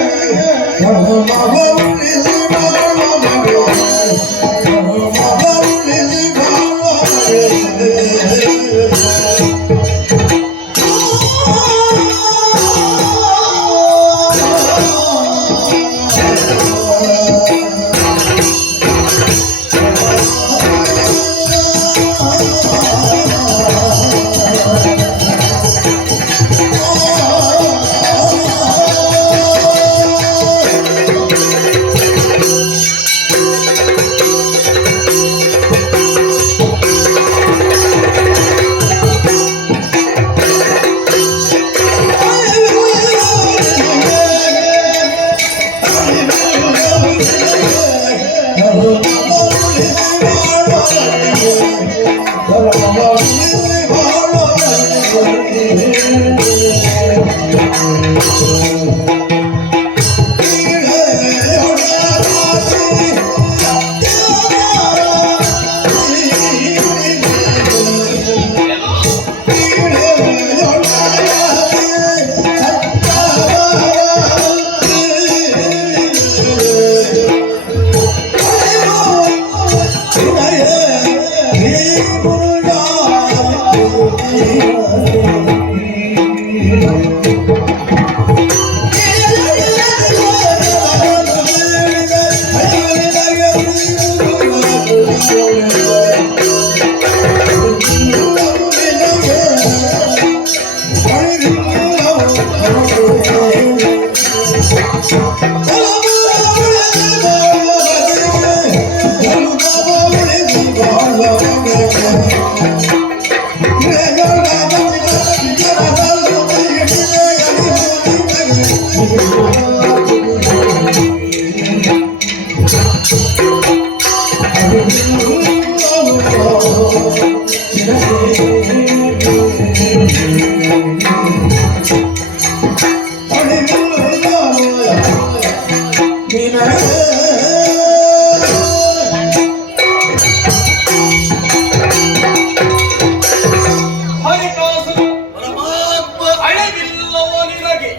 ಹರಿಕಾಸುರು ಪರಮಾತ್ಮ ಅಳಿವಿಲ್ಲವೋ ನಿನಗೆ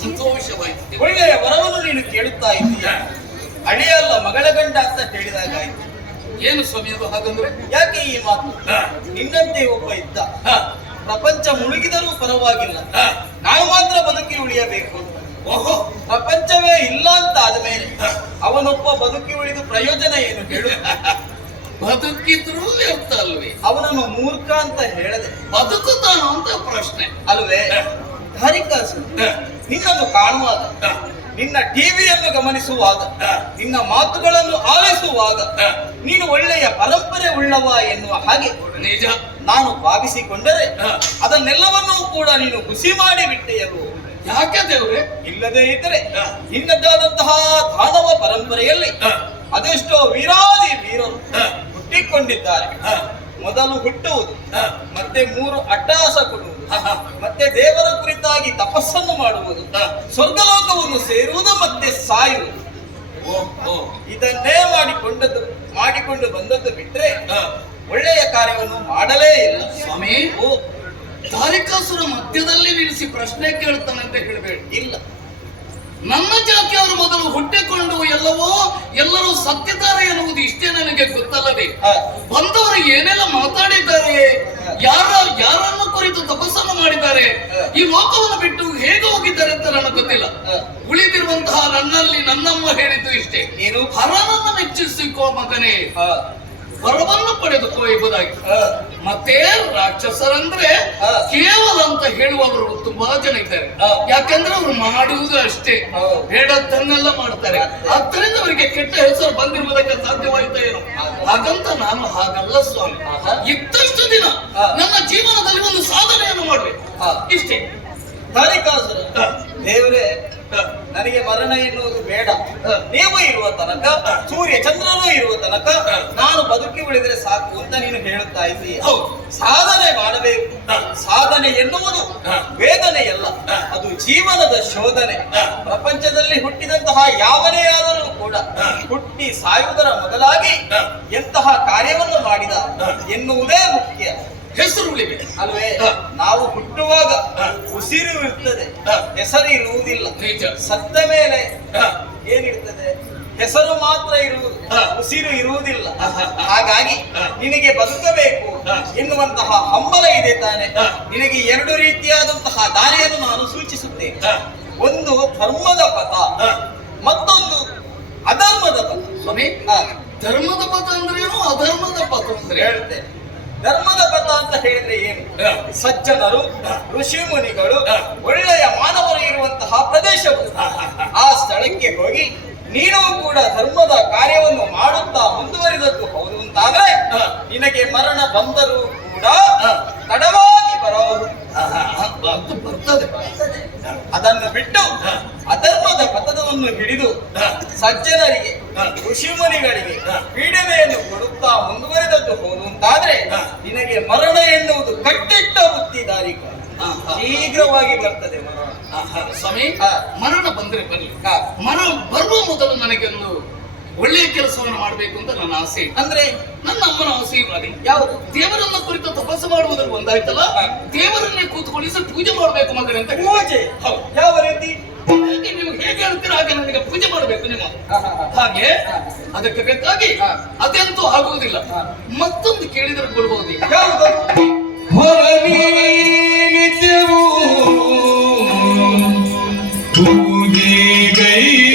ಸಂತೋಷವಾಯಿತು. ಒಳ್ಳೆಯ ವರವನ್ನು ನೀನು ಕೇಳುತ್ತಾ ಇದ್ದೀಯ. ಅಳಿಯಲ್ಲ ಮಗಳ ಗಂಡ ಅಂತ ಹೇಳಿದಾಗ ಆಯ್ತು. ಏನು ಸ್ವಾಮಿ ಅದು ಹಾಗಂದ್ರೆ? ಯಾಕೆ ಈ ಮಾತು? ಹ, ನಿನ್ನಂತೆ ಒಬ್ಬ ಇದ್ದ, ಹ, ಪ್ರಪಂಚ ಮುಳುಗಿದರೂ ಪರವಾಗಿಲ್ಲ, ಹ. ನಾನು ಮಾತ್ರ ಬದುಕಿ ಉಳಿಯಬೇಕು. ಓಹೋ, ಪ್ರಪಂಚವೇ ಇಲ್ಲ ಅಂತ ಆದ್ಮೇಲೆ ಅವನೊಬ್ಬ ಬದುಕಿ ಉಳಿದು ಪ್ರಯೋಜನ ಏನು ಹೇಳು? ಬದುಕಿದ್ರೂ ವ್ಯರ್ಥ ಅಲ್ವೇ? ಅವನನ್ನು ಮೂರ್ಖ ಅಂತ ಹೇಳದೆ ಬದುಕುತ್ತಾನೋ ಅಂತ ಪ್ರಶ್ನೆ ಅಲ್ವೇ? ಹರಿಕಾಸು ಹ, ನಿನ್ನನ್ನು ಕಾಣುವಾಗ, ಹ, ನಿನ್ನ ಟಿವಿಯನ್ನು ಗಮನಿಸುವಾಗ, ಹ. ನಿನ್ನ ಮಾತುಗಳನ್ನು ಆಲಿಸುವಾಗ ಹ. ನೀನು ಒಳ್ಳೆಯ ಪರಂಪರೆ ಉಳ್ಳವ ಎನ್ನುವ ಹಾಗೆ ನಿಜ. ನಾನು ಭಾವಿಸಿಕೊಂಡರೆ ಹ. ಅದನ್ನೆಲ್ಲವನ್ನೂ ಕೂಡ ನೀನು ಹುಸಿ ಮಾಡಿ ಬಿಟ್ಟೆಯಲು. ಯಾಕೆ ದೇವ್ರೆ? ಇಲ್ಲದೆ ಇದ್ದರೆ ಹ. ನಿನ್ನದಾದಂತಹ ದಾನವ ಪರಂಪರೆಯಲ್ಲಿ ಹ, ಅದೆಷ್ಟೋ ವೀರಾದಿ ವೀರರು ಹ, ಹುಟ್ಟಿಕೊಂಡಿದ್ದಾರೆ. ಹ, ಮೊದಲು ಹುಟ್ಟುವುದು, ಹ, ಮತ್ತೆ 3 ಅಟ್ಟಹಾಸ ಕೊಡುವುದು, ಹ, ಹ. ಮತ್ತೆ ದೇವರ ಕುರಿತಾಗಿ ತಪಸ್ಸನ್ನು ಮಾಡುವುದು, ಹ. ಸ್ವರ್ಗಲೋಕವನ್ನು ಸೇರುವುದು, ಮತ್ತೆ ಸಾಯುವುದು. ಓ, ಓ, ಇದನ್ನೇ ಮಾಡಿಕೊಂಡು ಬಂದದ್ದು ಬಿಟ್ರೆ ಹ. ಒಳ್ಳೆಯ ಕಾರ್ಯವನ್ನು ಮಾಡಲೇ ಇಲ್ಲ. ಸ್ವಾಮಿ, ಓ, ತಾರಿಕಾಸುರ ಮಧ್ಯದಲ್ಲಿ ನಿಲ್ಲಿಸಿ ಪ್ರಶ್ನೆ ಕೇಳ್ತಾನೆ ಅಂತ ಹೇಳಬೇಡಿ. ಇಲ್ಲ. ನನ್ನ ಜಾತಿಯವರು ಮೊದಲು ಹುಟ್ಟಿಕೊಂಡು ಎಲ್ಲರೂ ಸತ್ತಿದ್ದಾರೆ ಎನ್ನುವುದು ಇಷ್ಟೇ ನನಗೆ ಗೊತ್ತಲ್ಲದೆ ಹ. ಬಂದವರು ಏನೆಲ್ಲ ಮಾತಾಡಿದ್ದಾರೆ, ಯಾರನ್ನು ಕುರಿತು ತಪಸ್ಸನ್ನು ಮಾಡಿದ್ದಾರೆ, ಈ ಲೋಕವನ್ನು ಬಿಟ್ಟು ಹೇಗೆ ಹೋಗಿದ್ದಾರೆ ಅಂತ ನನಗೆ ಗೊತ್ತಿಲ್ಲ. ಉಳಿದಿರುವಂತಹ ನನ್ನಲ್ಲಿ ನನ್ನಮ್ಮ ಹೇಳಿದ್ದು ಇಷ್ಟೇ, ಏನು? ಹರನನ್ನು ಮೆಚ್ಚಿಸಿಕೋ ಮಗನೇ, ಹ, ವರವನ್ನು ಪಡೆದುಕೋ ಎಂಬುದಾಗಿ. ಹ, ಮತ್ತೆ ರಾಕ್ಷಸರಂದ್ರೆ ಹ. ಕೇವಲ ಅಂತ ಹೇಳುವವರು ತುಂಬಾ ಜನ ಇದ್ದಾರೆ. ಹ. ಯಾಕಂದ್ರೆ ಅವರು ಮಾಡುವುದು ಅಷ್ಟೇ, ಹೌದು. ಬೇಡದ್ದನ್ನೆಲ್ಲ ಮಾಡ್ತಾರೆ. ಆದ್ದರಿಂದ ಅವರಿಗೆ ಕೆಟ್ಟ ಹೆಸರು ಬಂದಿರುವುದಕ್ಕೆ ಸಾಧ್ಯವಾಯಿತಾ ಏನು? ಹಾಗಂತ ನಾನು ಹಾಗಲ್ಲ ಸ್ವಾಮಿ. ಆಹಾ. ಇದ್ದಷ್ಟು ದಿನ ಹ. ನನ್ನ ಜೀವನದಲ್ಲಿ ಒಂದು ಸಾಧನೆಯನ್ನು ಮಾಡ್ಬೇಕು, ಹ. ಇಷ್ಟೇ. ತಾರಿಕಾಸುರ ಹ. ದೇವರೇ, ಹ. ನನಗೆ ಮರಣ ಎನ್ನುವುದು ಬೇಡ. ನೀವು ಇರುವ ತನಕ, ಸೂರ್ಯ ಚಂದ್ರನೂ ಇರುವ ತನಕ ನಾನು ಬದುಕಿ ಉಳಿದರೆ ಸಾಕು ಅಂತ ನೀನು ಹೇಳುತ್ತಾ ಇದ್ದೀಯ. ಸಾಧನೆ ಮಾಡಬೇಕು. ಸಾಧನೆ ಎನ್ನುವುದು ವೇದನೆಯಲ್ಲ, ಅದು ಜೀವನದ ಶೋಧನೆ. ಪ್ರಪಂಚದಲ್ಲಿ ಹುಟ್ಟಿದಂತಹ ಯಾವನೇ ಆದರೂ ಕೂಡ ಹುಟ್ಟಿ ಸಾಯುವುದರ ಮೊದಲಾಗಿ ಎಂತಹ ಕಾರ್ಯವನ್ನು ಮಾಡಿದ ಎನ್ನುವುದೇ ಮುಖ್ಯ. ಹೆಸರು ಉಳಿಬೇಕು ಅಲ್ವೇ? ನಾವು ಹುಟ್ಟುವಾಗ ಉಸಿರು ಇರ್ತದೆ, ಹೆಸರು ಇರುವುದಿಲ್ಲ. ಸತ್ತ ಮೇಲೆ ಏನಿರ್ತದೆ? ಹೆಸರು ಮಾತ್ರ ಇರುವುದು, ಉಸಿರು ಇರುವುದಿಲ್ಲ. ಹಾಗಾಗಿ ನಿನಗೆ ಬದುಕಬೇಕು ಎನ್ನುವಂತಹ ಹಂಬಲ ಇದೆ ತಾನೆ. ನಿನಗೆ ಎರಡು ರೀತಿಯಾದಂತಹ ದಾರಿಯನ್ನು ನಾನು ಸೂಚಿಸುತ್ತೇನೆ. ಒಂದು ಧರ್ಮದ ಪಥ, ಮತ್ತೊಂದು ಅಧರ್ಮದ ಪಥ. ಸ್ವಾಮಿ, ಧರ್ಮದ ಪಥ ಅಂದ್ರೆ ಏನು, ಅಧರ್ಮದ ಪಥ ಅಂದ್ರೆ? ಹೇಳ್ತೇನೆ. ಧರ್ಮದ ಪಥ ಅಂತ ಹೇಳಿದ್ರೆ ಏನು? ಸಜ್ಜನರು, ಋಷಿ ಮುನಿಗಳು, ಒಳ್ಳೆಯ ಮಾನವರು ಇರುವಂತಹ ಪ್ರದೇಶಗಳು. ಆ ಸ್ಥಳಕ್ಕೆ ಹೋಗಿ ನೀನು ಕೂಡ ಧರ್ಮದ ಕಾರ್ಯವನ್ನು ಮಾಡುತ್ತಾ ಮುಂದುವರಿದದ್ದು ಹೌದು ಅಂತಾದ್ರೆ ನಿನಗೆ ಮರಣ ಬಂದರೂ ಕೂಡ ತಡವಾಗಿ ಬರಬಹುದು. ಬರ್ತದೆ. ಅದನ್ನು ಬಿಟ್ಟು ಅಧರ್ಮದ ಪಥವನ್ನು ಹಿಡಿದು ಸಜ್ಜನರಿಗೆ, ಋಷಿ ಮುನಿಗಳಿಗೆ ಪೀಡನೆಯನ್ನು ಕೊಡುತ್ತಾ ಮುಂದುವರಿದದ್ದು ಹೌದು ಅಂತಾದ್ರೆ ನಿನಗೆ ಮರಣ ಎನ್ನುವುದು ಕಟ್ಟಿಟ್ಟ ಬುತ್ತಿದಾರಿ ಶೀಘ್ರವಾಗಿ ಬರ್ತದೆ ಮರಣ. ಸ್ವಾಮಿ, ಮರಣ ಬಂದ್ರೆ ಬರಲಿ. ಮರಣ ಬರುವ ಮೊದಲು ನನಗೊಂದು ಒಳ್ಳೆಯ ಕೆಲಸವನ್ನು ಮಾಡಬೇಕು ಅಂತ ನನ್ನ ಆಸೆ. ಅಂದ್ರೆ ನನ್ನ ಅಮ್ಮನ ಆಸೆ ಅದೇ. ಯಾವುದು? ದೇವರನ್ನ ಕುರಿತು ತಪಸ್ಸು ಮಾಡುವುದರಲ್ಲಿ ಒಂದಾಯ್ತಲ್ಲ, ದೇವರನ್ನೇ ಕೂತ್ಕೊಳ್ಳಿಸಿ ಪೂಜೆ ಮಾಡಬೇಕು ಮಗನೇ ಅಂತ. ಪೂಜೆ? ಯಾವ ರೀತಿ? ನೀವು ಹೇಗೆ ಹೇಳ್ತೀರ ಹಾಗೆ ನನಗೆ ಪೂಜೆ ಮಾಡಬೇಕು ನಿಮ್ಮ. ಹಾಗೆ ಅದಕ್ಕೆ ಬೇಕಾಗಿ ಅದೆಂತೂ ಆಗುವುದಿಲ್ಲ. ಮತ್ತೊಂದು ಕೇಳಿದರೆ ಕೊಡ್ಬಹುದು. ಯಾವುದು? ನಿತ್ಯವೂ Hey!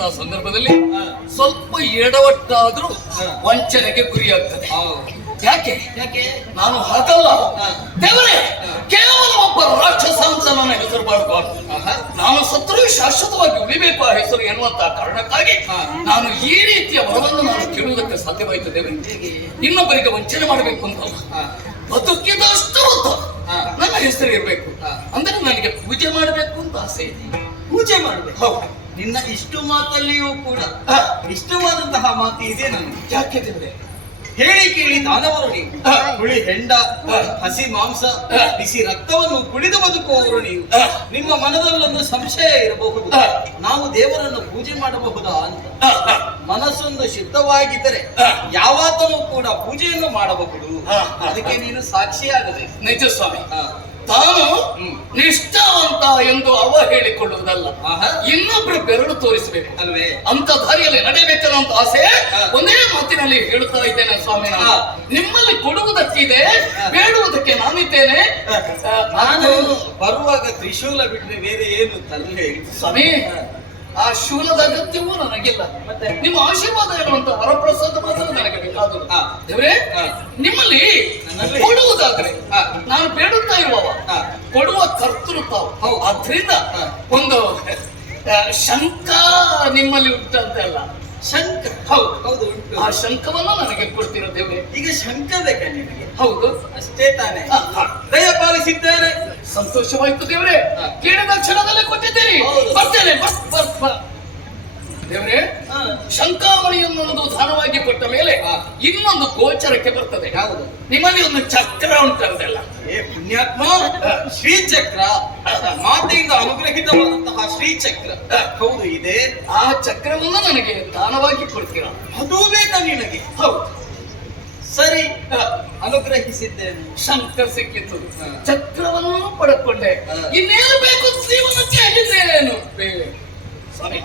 ಮಾಡುವಂತಹ ಸಂದರ್ಭದಲ್ಲಿ ಸ್ವಲ್ಪ ಎಡವಟ್ಟಾದ್ರೂ ವಂಚನೆಗೆ ಗುರಿಯಾಗ್ತದೆ. ಯಾಕೆ ಯಾಕೆ? ನಾನು ಹಾಗಲ್ಲ ದೇವರೇ, ಕೇವಲ ಒಬ್ಬ ರಾಕ್ಷಸ ಅಂತ ನನ್ನ ಹೆಸರು ಮಾಡಬಾರ್ದು. ನಾನು ಸತ್ರು ಶಾಶ್ವತವಾಗಿ ಉಳಿಬೇಕು ಆ ಹೆಸರು ಎನ್ನುವಂತಹ ಕಾರಣಕ್ಕಾಗಿ ನಾನು ಈ ರೀತಿಯ ವರವನ್ನು ನಾನು ಕೇಳುವುದಕ್ಕೆ ಸಾಧ್ಯವಾಯಿತು ದೇವರೇ. ಇನ್ನೊಬ್ಬರಿಗೆ ವಂಚನೆ ಮಾಡಬೇಕು ಅಂತಲ್ಲ, ಬದುಕಿದಷ್ಟು ಹೊತ್ತು ನನ್ನ ಹೆಸರು ಇರಬೇಕು ಅಂದ್ರೆ ನನಗೆ ಪೂಜೆ ಮಾಡಬೇಕು ಅಂತ ಆಸೆ ಇದೆ. ಪೂಜೆ ಮಾಡ್ಬೇಕು. ನಿನ್ನ ಇಷ್ಟು ಮಾತಲ್ಲಿಯೂ ಕೂಡ ಇಷ್ಟವಾದಂತಹ ಮಾತು ಇದೆ ನನಗೆ. ಯಾಕೆ ದೇವರೇ? ಹೇಳಿ ಕೇಳಿ ದಾನವರು ನೀವು. ಹುಳಿ ಹೆಂಡ, ಹಸಿ ಮಾಂಸ, ಬಿಸಿ ರಕ್ತವನ್ನು ಕುಡಿದು ಬದುಕುವವರು ನೀವು. ನಿಮ್ಮ ಮನದಲ್ಲೊಂದು ಸಂಶಯ ಇರಬಹುದು, ನಾವು ದೇವರನ್ನು ಪೂಜೆ ಮಾಡಬಹುದಾ ಅಂತ. ಮನಸ್ಸೊಂದು ಶುದ್ಧವಾಗಿದ್ದರೆ ಯಾವಾತನೂ ಕೂಡ ಪೂಜೆಯನ್ನು ಮಾಡಬಹುದು. ಅದಕ್ಕೆ ನೀನು ಸಾಕ್ಷಿಯಾಗಬೇಕು. ನಿಜ ಸ್ವಾಮಿ, ತಾನು ನಿಷ್ಠಾವಂತ ಎಂದು ಅವ ಹೇಳಿಕೊಳ್ಳುವುದಲ್ಲ, ಇನ್ನೊಬ್ರು ಬೆರಳು ತೋರಿಸಬೇಕು ಅಲ್ವೇ? ಅಂತ ದಾರಿಯಲ್ಲಿ ನಡೆಯಬೇಕನ್ನೋ ಆಸೆ ಒಂದೇ ಮಾತಿನಲ್ಲಿ ಹೇಳುತ್ತಾ ಇದ್ದೇನೆ ಸ್ವಾಮಿ. ನಿಮ್ಮಲ್ಲಿ ಕೊಡುವುದಕ್ಕಿದೆ, ಬೇಡುವುದಕ್ಕೆ ನಾನಿದ್ದೇನೆ. ನಾನು ಬರುವಾಗ ತ್ರಿಶೂಲ ಬಿಟ್ಟರೆ ಬೇರೆ ಏನು ತರಲೇ ಸ್ವಾಮಿ, ಆ ಶೂಲದ ಅಗತ್ಯವೂ ನನಗಿಲ್ಲ. ಮತ್ತೆ ನಿಮ್ಮ ಆಶೀರ್ವಾದ ಇರುವಂತ ವರಪ್ರಸಾದ ಮಾತ್ರ ನನಗೆ ಬೇಕಾದದ್ದು. ದೇವರೇ, ನಿಮ್ಮಲ್ಲಿ ಕೊಡುವುದಾದ್ರೆ ನಾನು ಬೇಡುತ್ತಾ ಇರುವವ, ಕೊಡುವ ಕರ್ತೃ ತಾವು. ಆದ್ರಿಂದ ಒಂದು ಶಂಕ ನಿಮ್ಮಲ್ಲಿ ಉಂಟಂತೆಲ್ಲ. ಶಂಕ? ಹೌದು ಉಂಟು. ಆ ಶಂಕವನ್ನು ನನಗೆ ಕೊಡ್ತಿರೋ ದೇವ್ರೆ. ಈಗ ಶಂಕ ಬೇಕಾ ನಿನಗೆ? ಹೌದು, ಅಷ್ಟೇ ತಾನೇ. ದಯ ಪಾಲಿಸಿದ್ದೇನೆ. ಸಂತೋಷವಾಯ್ತು ದೇವ್ರೆ, ಕೇಳಿದ ಕ್ಷಣದಲ್ಲೇ ಕೊಟ್ಟಿದ್ದೀರಿ. ಬರ್ತೇನೆ ದೇವ್ರೆ. ಶಂಕಾಮಣಿಯನ್ನು ದಾನವಾಗಿ ಕೊಟ್ಟ ಮೇಲೆ ಇನ್ನೊಂದು ಗೋಚರಕ್ಕೆ ಬರ್ತದೆ. ಯಾವುದು? ನಿಮ್ಮಲ್ಲಿ ಒಂದು ಚಕ್ರ ಉಂಟಲ್ಲ. ಏ ಪುಣ್ಯಾತ್ಮ, ಶ್ರೀಚಕ್ರ, ಮಾತೆಯಿಂದ ಅನುಗ್ರಹಿತವಾದಂತಹ ಶ್ರೀಚಕ್ರ. ಹೌದು ಇದೆ. ಆ ಚಕ್ರವನ್ನು ನನಗೆ ದಾನವಾಗಿ ಕೊಡ್ತೀರಾ? ಅದೂ ಬೇಕಾ ನಿನಗೆ? ಹೌದು. ಸರಿ, ಅನುಗ್ರಹಿಸಿದ್ದೇನೆ. ಶಂಕ ಸಿಕ್ಕಿತ್ತು, ಚಕ್ರವನ್ನು ಪಡೆದುಕೊಂಡೆ. ಇನ್ನೇನು ಬೇಕು ಜೀವನಕ್ಕೆ? ಆಗಿದ್ದೇನು ಸ್ವಾಮಿ,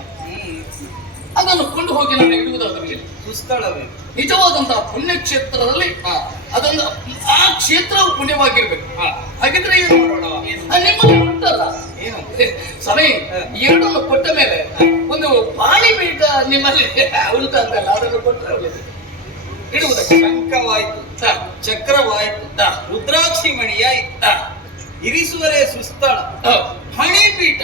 ಅದನ್ನು ಕೊಂಡು ಹೋಗಿ ನಾನು ಇಡುವುದಾದ್ರೆ ಸುಸ್ಥಳವೇ ನಿಜವಾದಂತಹ ಪುಣ್ಯಕ್ಷೇತ್ರದಲ್ಲಿ ಅದೊಂದು ಆ ಕ್ಷೇತ್ರವು ಪುಣ್ಯವಾಗಿರ್ಬೇಕು. ಹಾಗಿದ್ರೆ ಏನು ಮಾಡೋಣ? ನಿಮ್ಮಲ್ಲಿ ಉಂಟಲ್ಲ ಏನು ಸ್ವಾಮಿ, ಎರಡನ್ನು ಕೊಟ್ಟ ಮೇಲೆ ಒಂದು ಪಾಣಿ ಪೀಠ ನಿಮ್ಮಲ್ಲಿ ಉಂಟಂತಲ್ಲ, ಅದನ್ನು ಕೊಟ್ಟರೆ ಒಳ್ಳೆಯದು. ಇಡುವುದಕ್ಕೆ ಶಂಕವಾಯ್ತು, ಚಕ್ರವಾಯ್ತು, ರುದ್ರಾಕ್ಷಿ ಮಣಿಯಾಯ್ತು, ಇರಿಸುವರೆ ಸುಸ್ಥಳ, ಹಣಿಪೀಠ,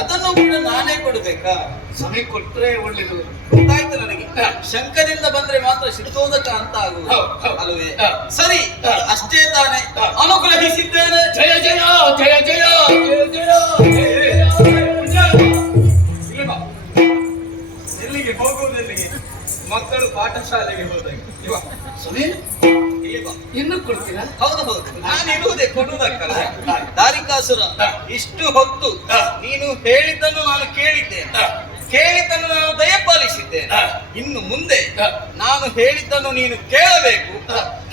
ಅದನ್ನು ಕೂಡ ನಾನೇ ಕೊಡ್ಬೇಕಾ? ಸಮಯ ಕೊಟ್ರೆ ಒಳ್ಳೇದು. ಗೊತ್ತಾಯ್ತು ನನಗೆ. ಶಂಕರಿಂದ ಬಂದ್ರೆ ಮಾತ್ರ ಸಿದ್ಧೋದಕ ಅಂತ ಆಗುವುದು ಅಲ್ವೇ? ಸರಿ, ಅಷ್ಟೇ ತಾನೇ. ಅನುಗ್ರಹಿಸಿದ್ದೇನೆ. ಜಯ ಜಯ ಜಯ ಜಯ ಜಯ ಜಯ. ಎಲ್ಲಿಗೆ ಹೋಗುವುದೆಲ್ಲಿಗೆ? ಮಕ್ಕಳು ಪಾಠಶಾಲೆಗೆ ಹೋದಾಗ ಸುನೀಲ್ ಇನ್ನು ಕೊಡ್ತೀರಾ? ಹೌದು ಹೌದು, ನಾನು ಇರುವುದೇ ಕೊಡುವುದಕ್ಕಲ್ಲ. ದಾರಿಕಾಸುರ, ಇಷ್ಟು ಹೊತ್ತು ನೀನು ಹೇಳಿದ್ದನ್ನು ನಾನು ಕೇಳಿದ್ದೇನೆ, ಕೇಳಿದ್ದನ್ನು ನಾನು ದಯಪಾಲಿಸಿದ್ದೇನೆ. ಇನ್ನು ಮುಂದೆ ನಾನು ಹೇಳಿದ್ದನ್ನು ನೀನು ಕೇಳಬೇಕು,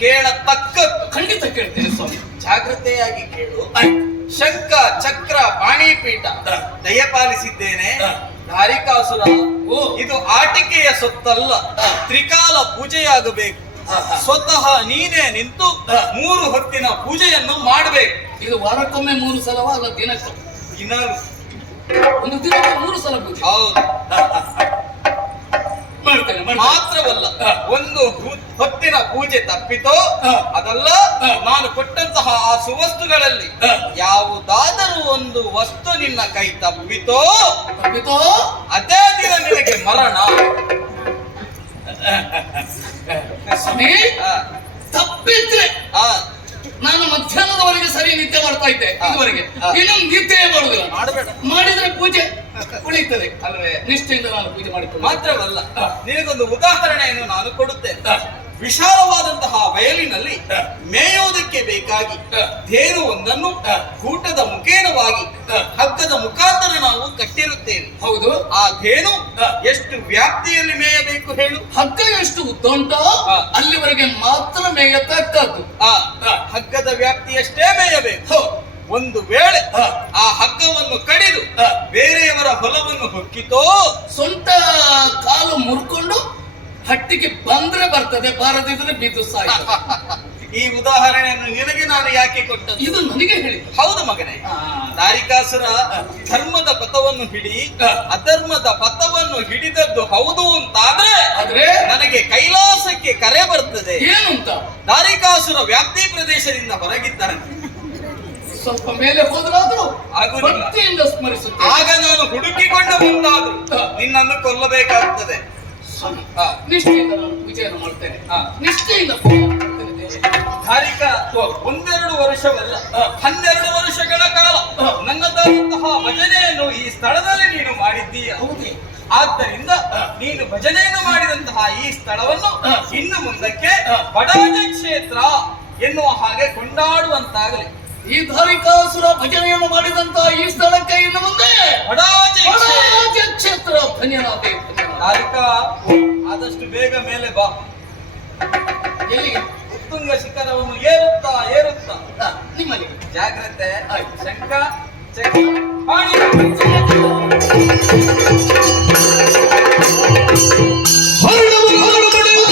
ಕೇಳತಕ್ಕದ್ದು. ಖಂಡಿತ ಕೇಳ್ತೇನೆ ಸ್ವಾಮಿ. ಜಾಗ್ರತೆಯಾಗಿ ಕೇಳು. ಶಂಕ, ಚಕ್ರ, ಪಾಣಿಪೀಠ ದಯಪಾಲಿಸಿದ್ದೇನೆ. ದಾರಿಕಾಸುರ, ಇದು ಆಟಿಕೆಯ ಸೊತ್ತಲ್ಲ, ತ್ರಿಕಾಲ ಪೂಜೆಯಾಗಬೇಕು. ಸ್ವತಃ ನೀನೇ ನಿಂತು 3 ಹೊತ್ತಿನ ಪೂಜೆಯನ್ನು ಮಾಡಬೇಕು. ಇದು ವಾರಕ್ಕೊಮ್ಮೆ 3 ಸಲವ ಅಲ್ಲ ದಿನಕ್ಕೆ? ದಿನಾಲು ಒಂದು ದಿನಕ್ಕೆ 3 ಸಲ ಪೂಜೆ. ಹೌದು, ಮಾಡ್ತೇನೆ. ಮಾತ್ರವಲ್ಲ, ಒಂದು ಹೊತ್ತಿನ ಪೂಜೆ ತಪ್ಪಿತೋ ಅದಲ್ಲ, ನಾನು ಕೊಟ್ಟಂತಹ ಆ ಸುವಸ್ತುಗಳಲ್ಲಿ ಯಾವುದಾದರೂ ಒಂದು ವಸ್ತು ನಿನ್ನ ಕೈ ತಪ್ಪಿತೋ ಅದೇ ದಿನ ನಿನಗೆ ಮರಣ. ಸ್ವಾಮಿ, ತಪ್ಪಿದ್ರೆ ನಾನು ಮಧ್ಯಾಹ್ನದವರೆಗೆ ಸರಿ ನಿದ್ದೆ ಮಾಡ್ತಾ ಇದ್ದೆ ಇದುವರೆಗೆ. ಇನ್ನೊಂದು ನಿದ್ದೆ ಮಾಡುದಿಲ್ಲ. ಮಾಡಬೇಡ. ಮಾಡಿದ್ರೆ ಪೂಜೆ ಉಳಿತದೆ ಅಲ್ವೇ? ನಿಷ್ಠೆಯಿಂದ ನಾನು ಪೂಜೆ ಮಾಡಿಕೊಂಡು ಮಾತ್ರವಲ್ಲ, ನಿನಗೊಂದು ಉದಾಹರಣೆಯನ್ನು ನಾನು ಕೊಡುತ್ತೇನೆ. ವಿಶಾಲವಾದಂತಹ ಬಯಲಿನಲ್ಲಿ ಮೇಯುವುದಕ್ಕೆ ಬೇಕಾಗಿ ಧೇನು ಒಂದನ್ನು ಕೂಟದ ಮುಖೇನವಾಗಿ ಹಗ್ಗದ ಮುಖಾಂತರ ನಾವು ಕಟ್ಟಿರುತ್ತೇವೆ. ಹೌದು. ಆ ಧೇನು ಎಷ್ಟು ವ್ಯಾಪ್ತಿಯಲ್ಲಿ ಮೇಯಬೇಕು ಹೇಳು? ಹಗ್ಗ ಎಷ್ಟು ಉದ್ದ ಉಂಟೋ ಅಲ್ಲಿವರೆಗೆ ಮಾತ್ರ ಮೇಯತಕ್ಕದ್ದು. ಹಗ್ಗದ ವ್ಯಾಪ್ತಿಯಷ್ಟೇ ಮೇಯಬೇಕು. ಒಂದು ವೇಳೆ ಆ ಹಗ್ಗವನ್ನು ಕಡಿದು ಬೇರೆಯವರ ಹೊಲವನ್ನು ಹೊಕ್ಕಿತೋ ಸೊಂಟ ಕಾಲು ಮುರ್ಕೊಂಡು ಹಟ್ಟಿಗೆ ಬಂದ್ರೆ ಬರ್ತದೆ, ಬಾರದಿದ್ರೆ ಬಿದ್ದು ಸಾಯ್ತು. ಈ ಉದಾಹರಣೆಯನ್ನು ನಿನಗೆ ನಾನು ಯಾಕೆ ಕೊಟ್ಟದ್ದು? ಇದು ನನಗೆ ಹೇಳಿ. ಹೌದು ಮಗನೇ, ದಾರಿಕಾಸುರ ಧರ್ಮದ ಪಥವನ್ನು ಹಿಡಿ ಅಧರ್ಮದ ಪಥವನ್ನು ಹಿಡಿದದ್ದು ಹೌದು ಅಂತಾದ್ರೆ ಆದ್ರೆ ನನಗೆ ಕೈಲಾಸಕ್ಕೆ ಕರೆ ಬರ್ತದೆ. ಏನು ಅಂತ? ದಾರಿಕಾಸುರ ವ್ಯಾಪ್ತಿ ಪ್ರದೇಶದಿಂದ ಹೊರಗಿದ್ದಾನೆ. ಸ್ವಲ್ಪ ಮೇಲೆ ಹೋದ್ರಾದ್ರೂ ಆಗುವುದಿಲ್ಲ. ಭಕ್ತಿಯಿಂದ ಸ್ಮರಿಸುತ್ತೆ. ಆಗ ನಾನು ಹುಡುಕಿಕೊಂಡು ಬಂದಾದ್ರು ನಿನ್ನನ್ನು ಕೊಲ್ಲಬೇಕಾಗುತ್ತದೆ. ನಿಷ್ಠೆಯಿಂದ ನಾನು ಪೂಜೆಯನ್ನು ಮಾಡ್ತೇನೆ. ಹಾ. ನಿಷ್ಠೆಯಿಂದ ಪೂಜೆ ಮಾಡ್ತೇನೆ ದೇವಿ. ಧಾರಿಕ ಒಂದೆರಡು ವರ್ಷವಲ್ಲ 12 ವರ್ಷಗಳ ಕಾಲ ನನ್ನದಾದಂತಹ ಭಜನೆಯನ್ನು ಈ ಸ್ಥಳದಲ್ಲಿ ನೀನು ಮಾಡಿದ್ದೀಯ. ಹೌದೇ? ಆದ್ದರಿಂದ ನೀನು ಭಜನೆಯನ್ನು ಮಾಡಿದಂತಹ ಈ ಸ್ಥಳವನ್ನು ಇನ್ನು ಮುಂದಕ್ಕೆ ಬಡಾಜ ಕ್ಷೇತ್ರ ಎನ್ನುವ ಹಾಗೆ ಕೊಂಡಾಡುವಂತಾಗಲಿ. ಈ ಧಾರಿಕಾಸುರ ಭಜನೆಯನ್ನು ಮಾಡಿದಂತಹ ಈ ಸ್ಥಳಕ್ಕೆ ಇನ್ನು ಮುಂದೆ ಬಡಾಜ ಬಡಾಜ ಕ್ಷೇತ್ರ ಧನ್ಯನಾದೆ. ಧಾರಿಕ ಆದಷ್ಟು ಬೇಗ ಮೇಲೆ ಬಾ. ಎಲ್ಲಿಗೆ? ಉತ್ತುಂಗ ಶಿಖರವನ್ನು ಏರುತ್ತಾ ಏರುತ್ತಾ ನಿಮ್ಮಲ್ಲಿ ಜಾಗ್ರತೆ. ಆಯ್ತು. ಶಂಕ ಚಕ್ರ ಪಾಣಿ. ಹರಡು ಹರಡು ಬಡಿಯುವ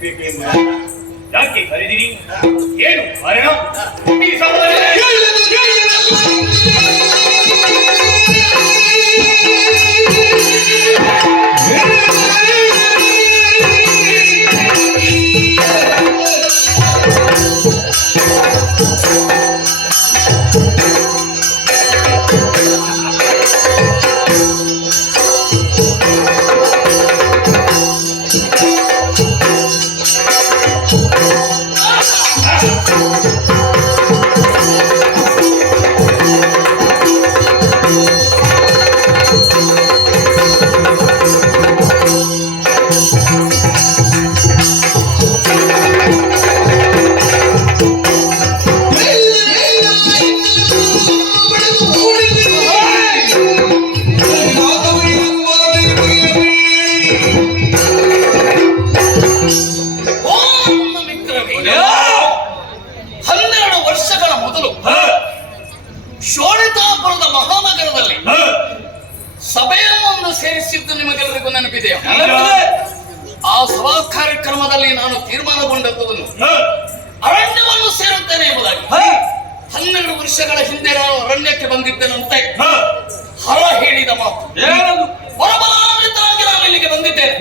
ಬೇಕು ಎಂದು ಯಾಕೆ ಕರೆದಿರಿ? ಏನು ಕಾರಣ? ಈ ಸಂಬಂಧ ಓ ನನ್ನ ಮಿತ್ರರೇ, 12 ವರ್ಷಗಳ ಮೊದಲು ಶೋಣಿತಾಪುರದ ಮಹಾನಗರದಲ್ಲಿ ಸಭೆಯನ್ನೊಂದು ಸೇರಿಸಿದ್ದು ನಿಮಗೆಲ್ಲರಿಗೂ ನೆನಪಿದೆಯಾ? ಆ ಸಭಾ ಕಾರ್ಯಕ್ರಮದಲ್ಲಿ ನಾನು ತೀರ್ಮಾನಗೊಂಡದ್ದನ್ನು ಅರಣ್ಯವನ್ನು ಸೇರುತ್ತೇನೆ ಎಂಬುದಾಗಿ. 12 ವರ್ಷಗಳ ಹಿಂದೆ ನಾನು ಅರಣ್ಯಕ್ಕೆ ಬಂದಿದ್ದೇನಂತೆ ಹರ ಹೇಳಿದ ಮಾತು ಬರಬಲಾಗಿ ನಾನು ಇಲ್ಲಿಗೆ ಬಂದಿದ್ದೇನೆ.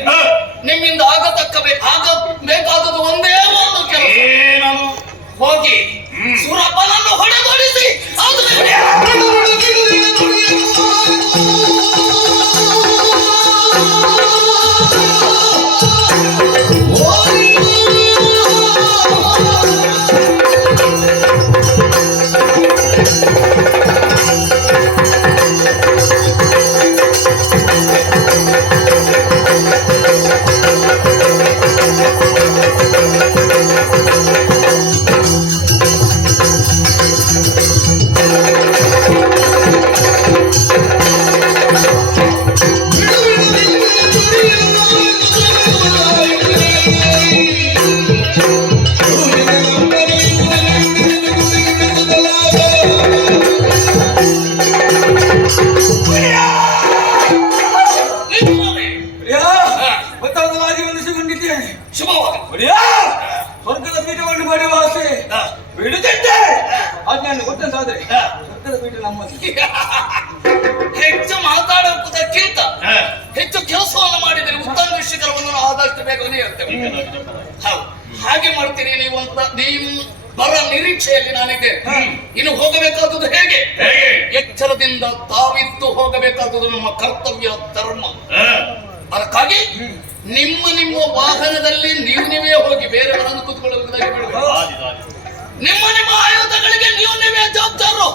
ನಿಮ್ಮಿಂದ ಆಗಬೇಕಾದದ್ದು ಒಂದೇ ಒಂದು ಕೆಲಸ, ಹೋಗಿ ಸುರಪ್ಪನನ್ನು ಹೊಡೆದೊಡಿಸಿ ಶುಭವಾಗಿ ಸ್ವರ್ಗದ ಪೀಠವನ್ನು ಪಡೆಯುವ ಆಸೆ ಬಿಡುತ್ತಿದ್ದೆ. ಆಜ್ಞೆಯನ್ನು ಗೊತ್ತಂತಾದ್ರೆ ಸ್ವರ್ಗದ ಪೀಠ ನಮ್ಮದು. ಹೆಚ್ಚು ಮಾತಾಡುವುದಕ್ಕಿಂತ ಹೆಚ್ಚು ಕೆಲಸವನ್ನು ಮಾಡಿದರೆ ಉತ್ತಮ ಶಿಖರವನ್ನು ಆದಷ್ಟು ಬೇಗನೆ ಇರ್ತೇವೆ. ಹೌದು, ಹಾಗೆ ಮಾಡ್ತೀರಿ ನೀವು ಅಂತ ನೀವು ಬರ ನಿರೀಕ್ಷೆಯಲ್ಲಿ ನಾನಿದ್ದೆ. ಇನ್ನು ಹೋಗಬೇಕಾದದ್ದು ಹೇಗೆ? ಎಚ್ಚರದಿಂದ ತಾವಿತ್ತು ಹೋಗಬೇಕಾದದ್ದು ನಮ್ಮ ಕರ್ತವ್ಯ ಧರ್ಮ. ಅದಕ್ಕಾಗಿ ನಿಮ್ಮ ವಾಹನದಲ್ಲಿ ನೀವೇ ಹೋಗಿ ಬೇರೆಯವರನ್ನು ಕೂತ್ಕೊಳ್ಳುವುದಾಗಿ ಬಿಡಬೇಕು. ನಿಮ್ಮ ಆಯುಧಗಳಿಗೆ ನೀವೇ ಜವಾಬ್ದಾರರು.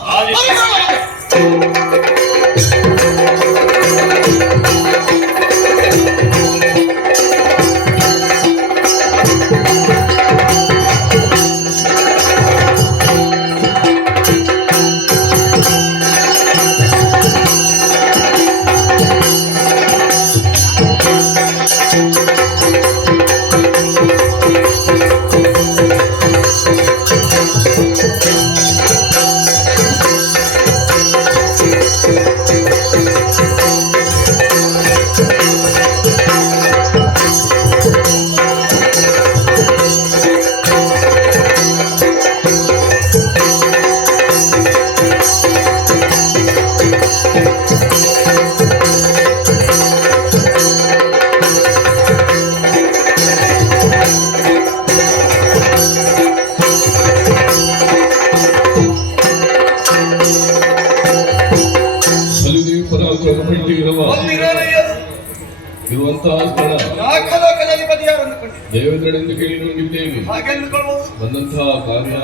ಇರುವಂತಹ ಸ್ಥಳ ದೇವೇಂದ್ರನೆಂದು ಕೇಳಿ ನುಡಿದಿದ್ದೇವೆ. ಬಂದಂತಹ ಕಾರ್ಯ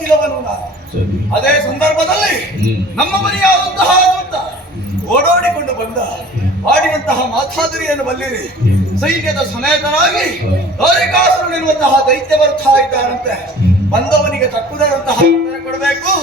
ಶೀಲವನ್ನು ನಾನು. ಸರಿ. ಅದೇ ಸಂದರ್ಭದಲ್ಲಿ ನಮ್ಮ ಮನೆಯಾದಂತಹ ದೂತ ಓಡಾಡಿಕೊಂಡು ಬಂದ ಆಡಿದಂತಹ ಮಾತಾದರಿಯನ್ನು ಬಲ್ಲಿರಿ. ಸೈನ್ಯದ ಸಮೇತನಾಗಿ ದ್ವಾರಿಕಾಸುರನೆನ್ನುವಂತಹ ದೈತ್ಯ ಬರ್ತಾ ಇದ್ದಾನಂತೆ. ಬಂದವನಿಗೆ ತಕ್ಕುದಂತಹ ಉತ್ತರ ಕೊಡಬೇಕು.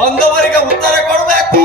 ಬಂದವರಿಗೆ ಉತ್ತರ ಕೊಡಬೇಕು.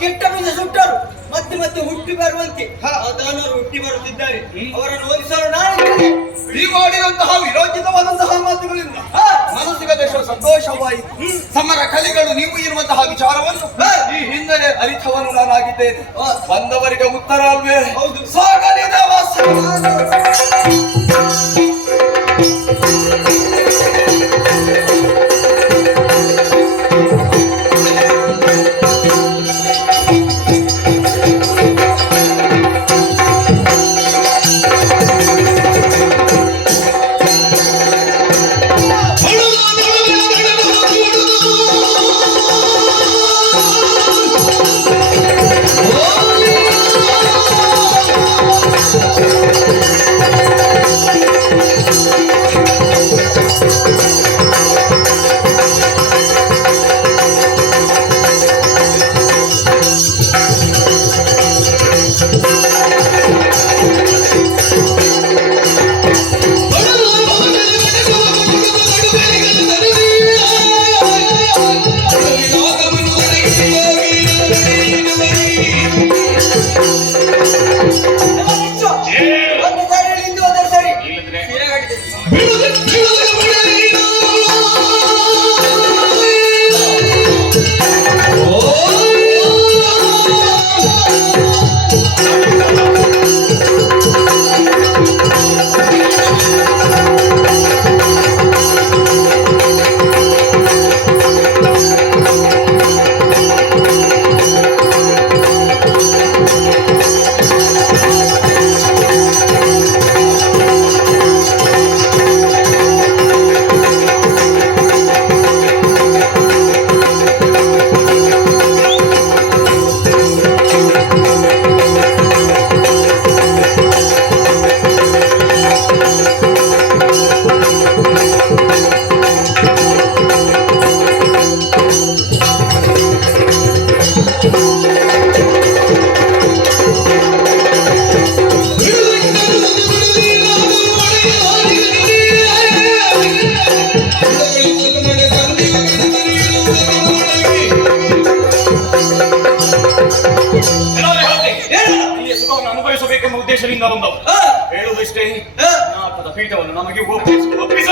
ಕೆಟ್ಟ ಮುಂದೆ ಸುಟ್ಟರು ಮತ್ತೆ ಮತ್ತೆ ಹುಟ್ಟಿ ಬರುವಂತೆ ದಾನವರು ಹುಟ್ಟಿ ಬರುತ್ತಿದ್ದಾರೆ. ಅವರನ್ನು ಓದಿಸಲು ನಾನು ಹೀಗಾಡಿದಂತಹ ವಿರೋಚಿತವಾದಂತಹ ಮಾತುಗಳಿಂದ ಮನಸ್ಸಿಗೆ ದೇಶ ಸಂತೋಷವಾಯಿತು. ಸಮರ ಕಲಿಗಳು ನೀವು ಇರುವಂತಹ ವಿಚಾರವನ್ನು ಈ ಹಿಂದೆ ಅರಿತವನು ನಾನಾಗಿದ್ದೇನೆ. ಬಂದವರಿಗೆ ಉತ್ತರ ಅಲ್ವೇ? ಹೌದು. ಸಾಗಲಿ ದೇವಾಸ. ಊರಿನಿಂದ ಬಂದವ ಹೇಳುವುದಿಷ್ಟೇ, ನಾಟದ ಪೀಠವನ್ನು ನಮಗೆ ಒಪ್ಪಿಸ.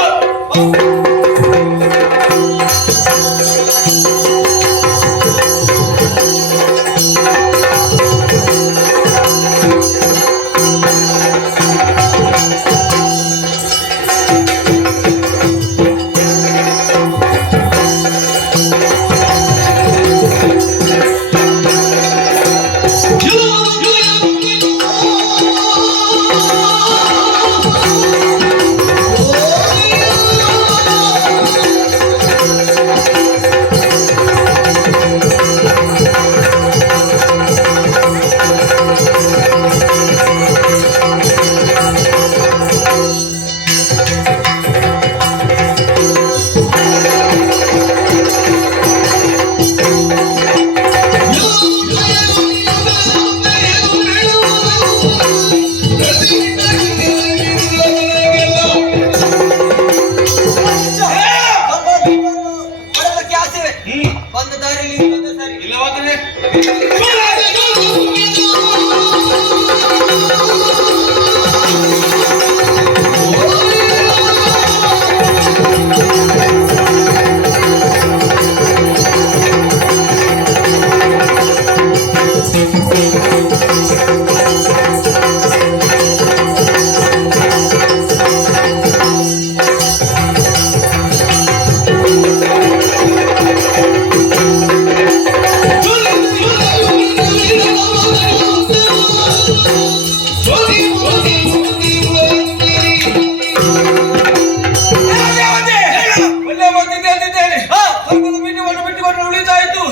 ಬಂದ ದಾರಿಯಲ್ಲಿ ಇಲ್ಲವಾದರೆ ಉಳಿದಾಯ್ತು.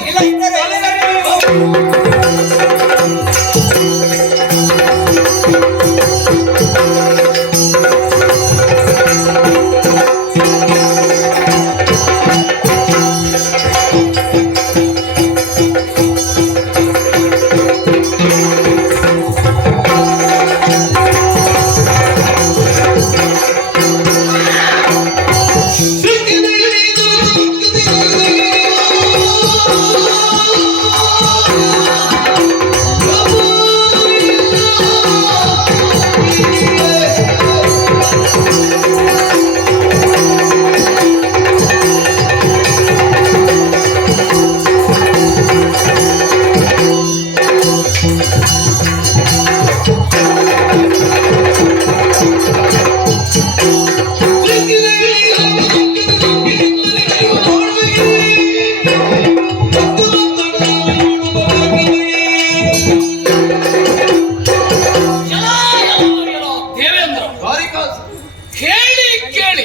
ಕೇಳಿ ಕೇಳಿ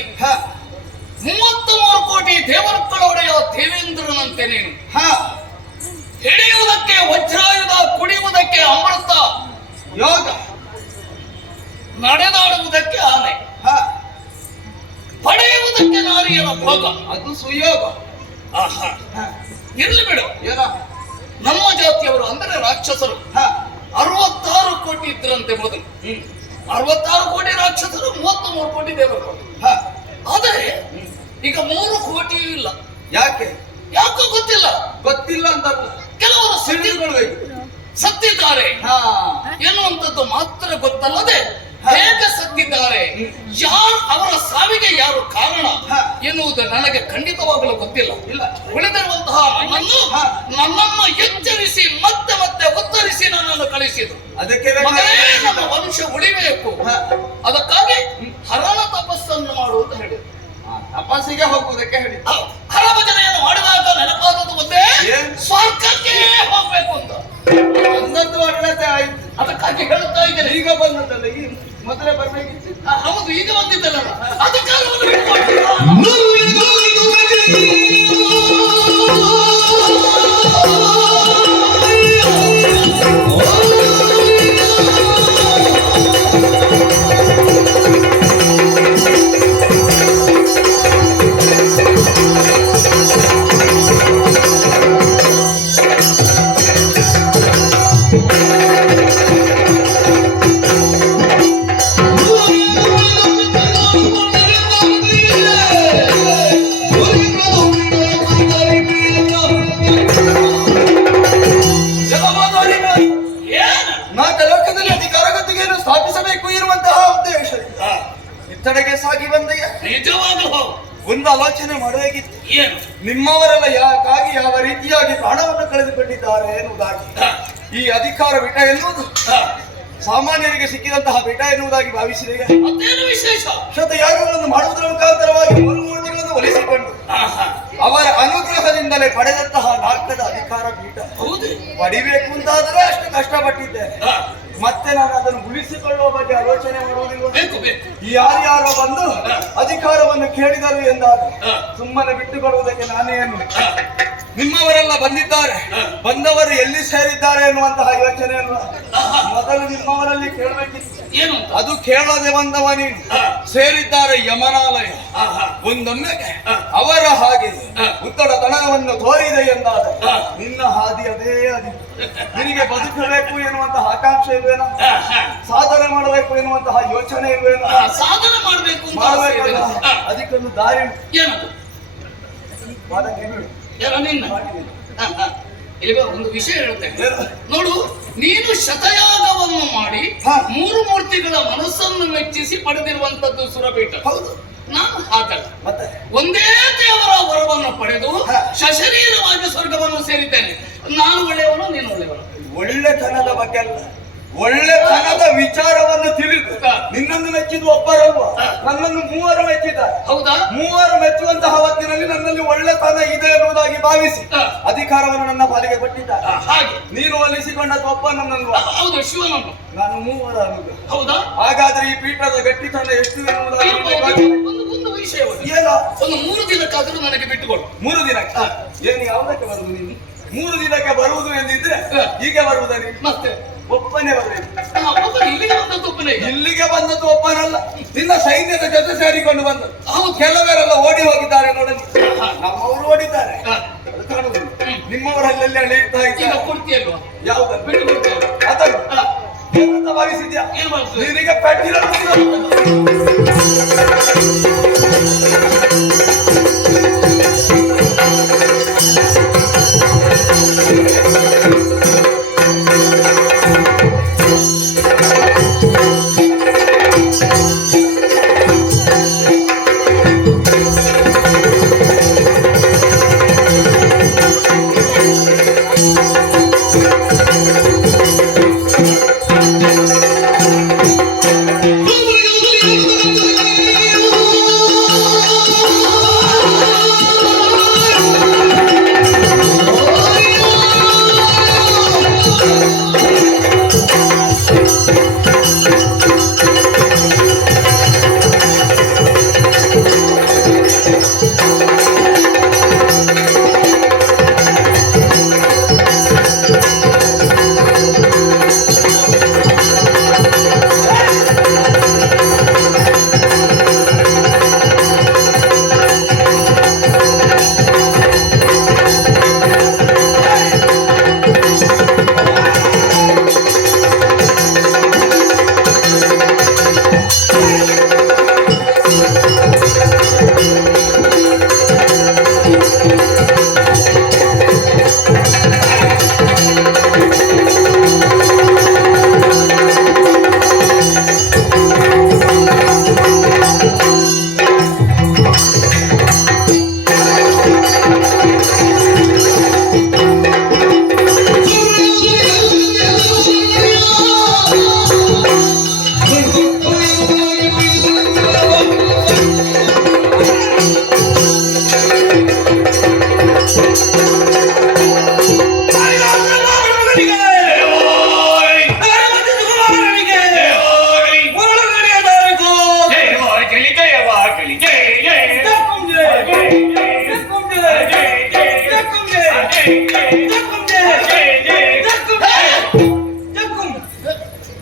33 ಕೋಟಿ ದೇವರುಗಳೊಡೆಯ ದೇವೇಂದ್ರನಂತೆ ನೀನು ಹಿಡಿಯುವುದಕ್ಕೆ ವಜ್ರಾಯುಧ, ಕುಡಿಯುವುದಕ್ಕೆ ಅಮೃತ, ಯೋಗ, ನಡೆದಾಡುವುದಕ್ಕೆ ಆನೆ, ಪಡೆಯುವುದಕ್ಕೆ ನಾರಿಯರ ಭೋಗ, ಅದು ಸುಯೋಗ. ಆಹಾ, ಇರ್ಲಿ ಬಿಡು. ಏನ ನಮ್ಮ ಜಾತಿಯವರು ಅಂದರೆ ರಾಕ್ಷಸರು 66 ಕೋಟಿ ಇದ್ರಂತೆ ಮೊದಲು. 66 ಕೋಟಿ ರಾಕ್ಷಸರು, 33 ಕೋಟಿ ದೇವರು. ಆದರೆ ಈಗ 3 ಕೋಟಿಯೂ ಇಲ್ಲ. ಯಾಕೆ? ಯಾಕೋ ಗೊತ್ತಿಲ್ಲ. ಗೊತ್ತಿಲ್ಲ ಅಂತ ಕೆಲವರು ತಿಳಿದುಕೊಳ್ಬೇಕು. ಸತ್ತಿದ್ದಾರೆ ಎನ್ನುವಂಥದ್ದು ಮಾತ್ರ ಗೊತ್ತಲ್ಲದೆ ಹೇಗೆ ಸತ್ತಿದ್ದಾರೆ, ಯಾರು ಅವರ ಸಾವಿಗೆ ಯಾರು ಕಾರಣ ಎನ್ನುವುದು ನನಗೆ ಖಂಡಿತವಾಗಲೂ ಗೊತ್ತಿಲ್ಲ. ಉಳಿದಿರುವಂತಹ ನನ್ನನ್ನು ಎಚ್ಚರಿಸಿ ಮತ್ತೆ ಮತ್ತೆ ಉತ್ತರಿಸಿ ನನ್ನನ್ನು ಕಳಿಸಿದ್ರು. ಅದಕ್ಕೆ ನಮ್ಮ ವಂಶ ಉಳಿಬೇಕು, ಅದಕ್ಕಾಗಿ ಹರಣ ತಪಸ್ಸನ್ನು ಮಾಡುವುದು ಹೇಳಿದ್ರು. ತಪಸ್ಸಿಗೆ ಹೋಗುವುದಕ್ಕೆ ಹೇಳಿ ಹರ ಭಜನೆಯನ್ನು ಮಾಡಿದಾಗ ನೆನಪಾದದ್ದು ಒಂದೇ, ಸ್ವರ್ಗಕ್ಕೆ ಹೋಗ್ಬೇಕು ಅಂತ. ಒಂದೊಂದು ಒಳ್ಳೆದೇ ಆಯ್ತು. ಅದಕ್ಕಾಗಿ ಹೇಳುತ್ತಾ ಇದ್ದೇನೆ. ಈಗ ಬಂದದ್ದಲ್ಲ, ಈ ಮೊದಲೇ ಬರ್ಬೇಕಿತ್ತು. ಹೌದು, ಈಗ ಬಂದಿದ್ದಲ್ಲ. ಅದಕ್ಕಾಗಿ ಒಂದು ಆಲೋಚನೆ ಮಾಡಬೇಕಿತ್ತು. ಏನು? ನಿಮ್ಮವರೆಲ್ಲ ಯಾಕಾಗಿ ಯಾವ ರೀತಿಯಾಗಿ ಪ್ರಾಣವನ್ನು ಕಳೆದುಕೊಂಡಿದ್ದಾರೆ ಎನ್ನುವುದಾಗಿ. ಈ ಅಧಿಕಾರ ಬಿಟ ಎನ್ನುವುದು ಸಾಮಾನ್ಯರಿಗೆ ಸಿಕ್ಕಿದಂತಹ ಬಿಟ ಎನ್ನುವುದಾಗಿ ಭಾವಿಸಿದೆ. ಮತ್ತೇನು ವಿಶೇಷ? ಶತಯಾಗಗಳನ್ನು ಮಾಡುವುದರ ಮುಖಾಂತರವಾಗಿ ಮೂರ್ತಿಗಳನ್ನು ಒಲಿಸಿಕೊಂಡು ಅವರ ಅನುಗ್ರಹದಿಂದಲೇ ಪಡೆದಂತಹ ನಾಲ್ಕದ ಅಧಿಕಾರ ಪೀಠ ಹೌದು. ಪಡಿಬೇಕು ಅಂತಾದ್ರೆ ಅಷ್ಟು ಕಷ್ಟಪಟ್ಟಿದ್ದೇನೆ. ಮತ್ತೆ ನಾನು ಅದನ್ನು ಉಳಿಸಿಕೊಳ್ಳುವ ಬಗ್ಗೆ ಆಲೋಚನೆ ಮಾಡುವುದಿಲ್ಲ. ಬೇಕು ಬೇಕು. ಯಾರ್ಯಾರೋ ಬಂದು ಅಧಿಕಾರವನ್ನು ಕೇಳಿದರು ಎಂದಾದ್ರೆ ಸುಮ್ಮನೆ ಬಿಟ್ಟು ಕೊಡುವುದಕ್ಕೆ ನಾನೇನು. ನಿಮ್ಮವರೆಲ್ಲ ಬಂದಿದ್ದಾರೆ, ಬಂದವರು ಎಲ್ಲಿ ಸೇರಿದ್ದಾರೆ ಎನ್ನುವಂತಹ ಯೋಚನೆಯನ್ನು ಮೊದಲು ನಿಮ್ಮವರಲ್ಲಿ ಕೇಳಬೇಕಿತ್ತು. ಏನು? ಅದು ಕೇಳದೆ ಬಂದವ ನೀನು. ಸೇರಿದ್ದಾರೆ ಯಮನಾಲಯ. ಒಂದೊಮ್ಮೆ ಅವರ ಹಾಗೆ ಉತ್ತಡ ತನವನ್ನು ತೋರಿದೆ ಎಂದಾದರೆ ನಿನ್ನ ಹಾದಿ ಅದೇ ಹಾದಿ. ನಿನಗೆ ಬದುಕಬೇಕು ಎನ್ನುವಂತಹ ಆಕಾಂಕ್ಷೆ ಇಲ್ವೇನೋ? ಸಾಧನೆ ಮಾಡಬೇಕು ಎನ್ನುವಂತಹ ಯೋಚನೆ ಇಲ್ವೇನೋ? ಸಾಧನೆ ಮಾಡಬೇಕು ಅಂತ ಆಸೆ ಇದೆ. ಮಾಡಬೇಕಲ್ಲ, ಅದಕ್ಕೊಂದು ದಾರಿ ಉಂಟು. ಏನದು? ಅದಕ್ಕೆ ಬಿಡು. ಯಾರ ನಿನ್ನ? ಈಗ ಒಂದು ವಿಷಯ ಹೇಳುತ್ತೇನೆ ಏನು? ನೋಡು, ನೀನು ಶತಯಾಗವನ್ನು ಮಾಡಿ ಹಾ. 3 ಮೂರ್ತಿಗಳ ಮನಸ್ಸನ್ನು ಮೆಚ್ಚಿಸಿ ಪಡೆದಿರುವಂತದ್ದು ಸುರಪೀಠ. ಹೌದು. ನಾನು ಹಾಗಲ್ಲ. ಮತ್ತೆ ಒಂದೇ ದೇವರ ವರವನ್ನು ಪಡೆದು ಹಾ. ಸಶರೀರವಾಗಿ ಸ್ವರ್ಗವನ್ನು ಸೇರಿದ್ದೇನೆ. ನಾನು ಒಳ್ಳೆಯವನು, ನೀನು ಒಳ್ಳೆಯವನು. ಒಳ್ಳೆತನದ ಬಗ್ಗೆ ಅಲ್ಲ, ಒಳ್ಳೆತನದ ವಿಚಾರವನ್ನು ತಿಳಿದು ಹಾ. ನಿನ್ನನ್ನು ಮೆಚ್ಚಿದ ಒಬ್ಬರಲ್ವ, ನನ್ನನ್ನು 3 ಮೆಚ್ಚಿದ್ದಾರೆ. ಹೌದಾ? 3 ಮೆಚ್ಚುವಂತಹ ಹೊತ್ತಿನಲ್ಲಿ ನನ್ನಲ್ಲಿ ಒಳ್ಳೆತನ ಇದೆ ಎನ್ನುವುದಾಗಿ ಭಾವಿಸಿ ಹಾ. ಅಧಿಕಾರವನ್ನು ನನ್ನ ಪಾಲಿಗೆ ಕೊಟ್ಟಿದ್ದಾರೆ. ಹಾಗೆ. ನೀನು ಒಲಿಸಿಕೊಂಡದ್ದು ಒಬ್ಬನನ್ನಲ್ವ, ಹೌದು, ಶಿವನನ್ನು. ನಾನು 3 ಅನುಗ್ರಹ. ಹೌದಾ? ಹಾಗಾದ್ರೆ ಈ ಪೀಠದ ಗಟ್ಟಿತನ ಎಷ್ಟು ಎನ್ನುವುದಾಗಿ ಒಂದು ವಿಷಯವನ್ನು ಏನೋ ಒಂದು 3 ದಿನಕ್ಕಾದರೂ ನನಗೆ ಬಿಟ್ಟುಕೊಡು. 3 ದಿನಕ್ಕೆ ಏನು ಯಾವುದಕ್ಕೆ ಬರುವುದು ನೀನು? 3 ದಿನಕ್ಕೆ ಬರುವುದು ಎಂದಿದ್ರೆ ಹಾ. ಹೀಗೆ ಬರುವುದ ನೀನು? ಮತ್ತೆ ಒಬ್ಬನೇ ಬರಬೇಕು. ಒಬ್ಬ ಇಲ್ಲಿಗೆ ಬಂದದ್ದು ಒಬ್ಬನೇ. ಇಲ್ಲಿಗೆ ಬಂದದ್ದು ಒಬ್ಬನಲ್ಲ, ನಿನ್ನ ಸೈನ್ಯದ ಜೊತೆ ಸೇರಿಕೊಂಡು ಬಂದದ್ದು. ಹೌದು. ಕೆಲವರೆಲ್ಲ ಓಡಿ ಹೋಗಿದ್ದಾರೆ ನೋಡಲಿ. ಹಾ. ನಮ್ಮವರು ಓಡಿದ್ದಾರೆ, ಹಾ. ಅದು ಕಾಣುವುದಿಲ್ಲ. ನಿಮ್ಮವರಲ್ಲೆಲ್ಲ ಅಳೆಯುತ್ತಾ ಈಗ ಇದ್ದಾರೆ. ಕೊಡ್ತೀಯಲ್ವಾ? ಯಾವುದನ್ನು? ಬಿಟ್ಟು ಕೊಡ್ತೀಯಲ್ವಾ? ಅದನ್ನು ಹಾ. ಏನಂತ ಭಾವಿಸಿದ್ಯಾ? ಏನ್ ಮಾಡ್ತೀಯ? ನಿನಗೆ ಪೆಟ್ಟಿನ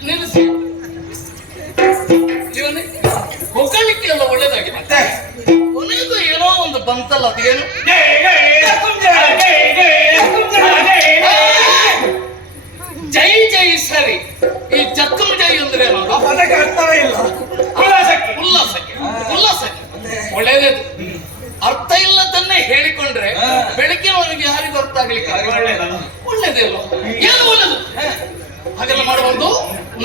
ನಿಲ್ಲಿಸಿ. ಇವನೇ ಹೊಗಳಿಕೆ ಎಲ್ಲ ಒಳ್ಳೇದಾಗಿದೆ. ಕೊನೆಗೂ ಏನೋ ಒಂದು ಬಂತಲ್ಲ, ಅದೇನು? ಜೈ ಜೈ ಸರಿ. ಈ ಜಕ್ಕಂ ಜೈ ಅಂದ್ರೆ ಏನದು? ಅದಕ್ಕೆ ಅರ್ಥವೇ ಇಲ್ಲ. ಉಲ್ಲಾಸಕ್ಕೆ ಉಲ್ಲಾಸಕ್ಕೆ ಒಳ್ಳೇದೇ. ಅರ್ಥ ಇಲ್ಲದನ್ನೇ ಹೇಳಿಕೊಂಡ್ರೆ ಬೆಳಕಿನವನಿಗೆ ಯಾರಿಗೂ ಅರ್ಥ ಆಗ್ಲಿಕ್ಕೆ ಒಳ್ಳೇದೇ ಅಲ್ವಾ? ಏನು ಒಳ್ಳೇದು? ಹಾಗೆಲ್ಲ ಮಾಡಬಹುದು.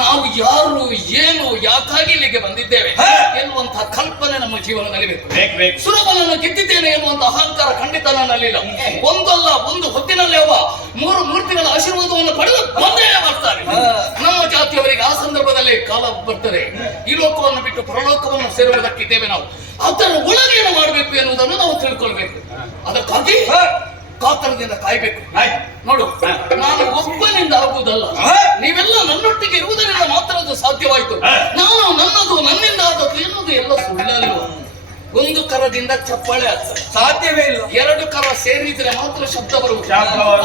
ನಾವು ಯಾರು ಏನು ಯಾಕಾಗಿ ಇಲ್ಲಿಗೆ ಬಂದಿದ್ದೇವೆ ಹಾ. ಎನ್ನುವಂತಹ ಕಲ್ಪನೆ ನಮ್ಮ ಜೀವನದಲ್ಲಿ ಬೇಕು. ಬೇಕು. ಸುಲಭನನ್ನು ಗೆದ್ದಿದ್ದೇನೆ ಎನ್ನುವಂತ ಅಹಂಕಾರ ಖಂಡಿತ ನನ್ನಲ್ಲಿಲ್ಲ. ಒಂದಲ್ಲ ಒಂದು ಹೊತ್ತಿನಲ್ಲಿ ಅವ 3 ಮೂರ್ತಿಗಳ ಆಶೀರ್ವಾದವನ್ನು ಪಡೆದು ಬಂದೇ ಬರ್ತಾರೆ. ನಮ್ಮ ಜಾತಿಯವರಿಗೆ ಆ ಸಂದರ್ಭದಲ್ಲಿ ಕಾಲ ಬರ್ತದೆ. ಈ ಲೋಕವನ್ನು ಬಿಟ್ಟು ಪರಲೋಕವನ್ನು ಸೇರುವುದಕ್ಕಿದ್ದೇವೆ ನಾವು. ಅದರ ಒಳಗೆ ಏನು ಮಾಡಬೇಕು ಎನ್ನುವುದನ್ನು ನಾವು ತಿಳ್ಕೊಳ್ಬೇಕು. ಅದಕ್ಕಾಗಿ ಕಾತರದಿಂದ ಕಾಯ್ಬೇಕು. ನೋಡು, ನಾನು ಒಬ್ಬನಿಂದ ಆಗುವುದಲ್ಲ, ನೀವೆಲ್ಲ ನನ್ನೊಟ್ಟಿಗೆ ಇರುವುದರಿಂದ ಮಾತ್ರ ಅದು ಸಾಧ್ಯವಾಯಿತು. ನಾನು ನನ್ನದು ನನ್ನಿಂದ ಆದದ್ದು ಎನ್ನುವುದು ಎಲ್ಲ ಸುಳ್ಳಲ್ಲ. ಒಂದು ಕರದಿಂದ ಚಪ್ಪಾಳೆ ಆಗ್ತದೆ, ಸಾಧ್ಯವೇ ಇಲ್ಲ. 2 ಕರ ಸೇರಿದ್ರೆ ಮಾತ್ರ ಶಬ್ದ ಬರುವುದು.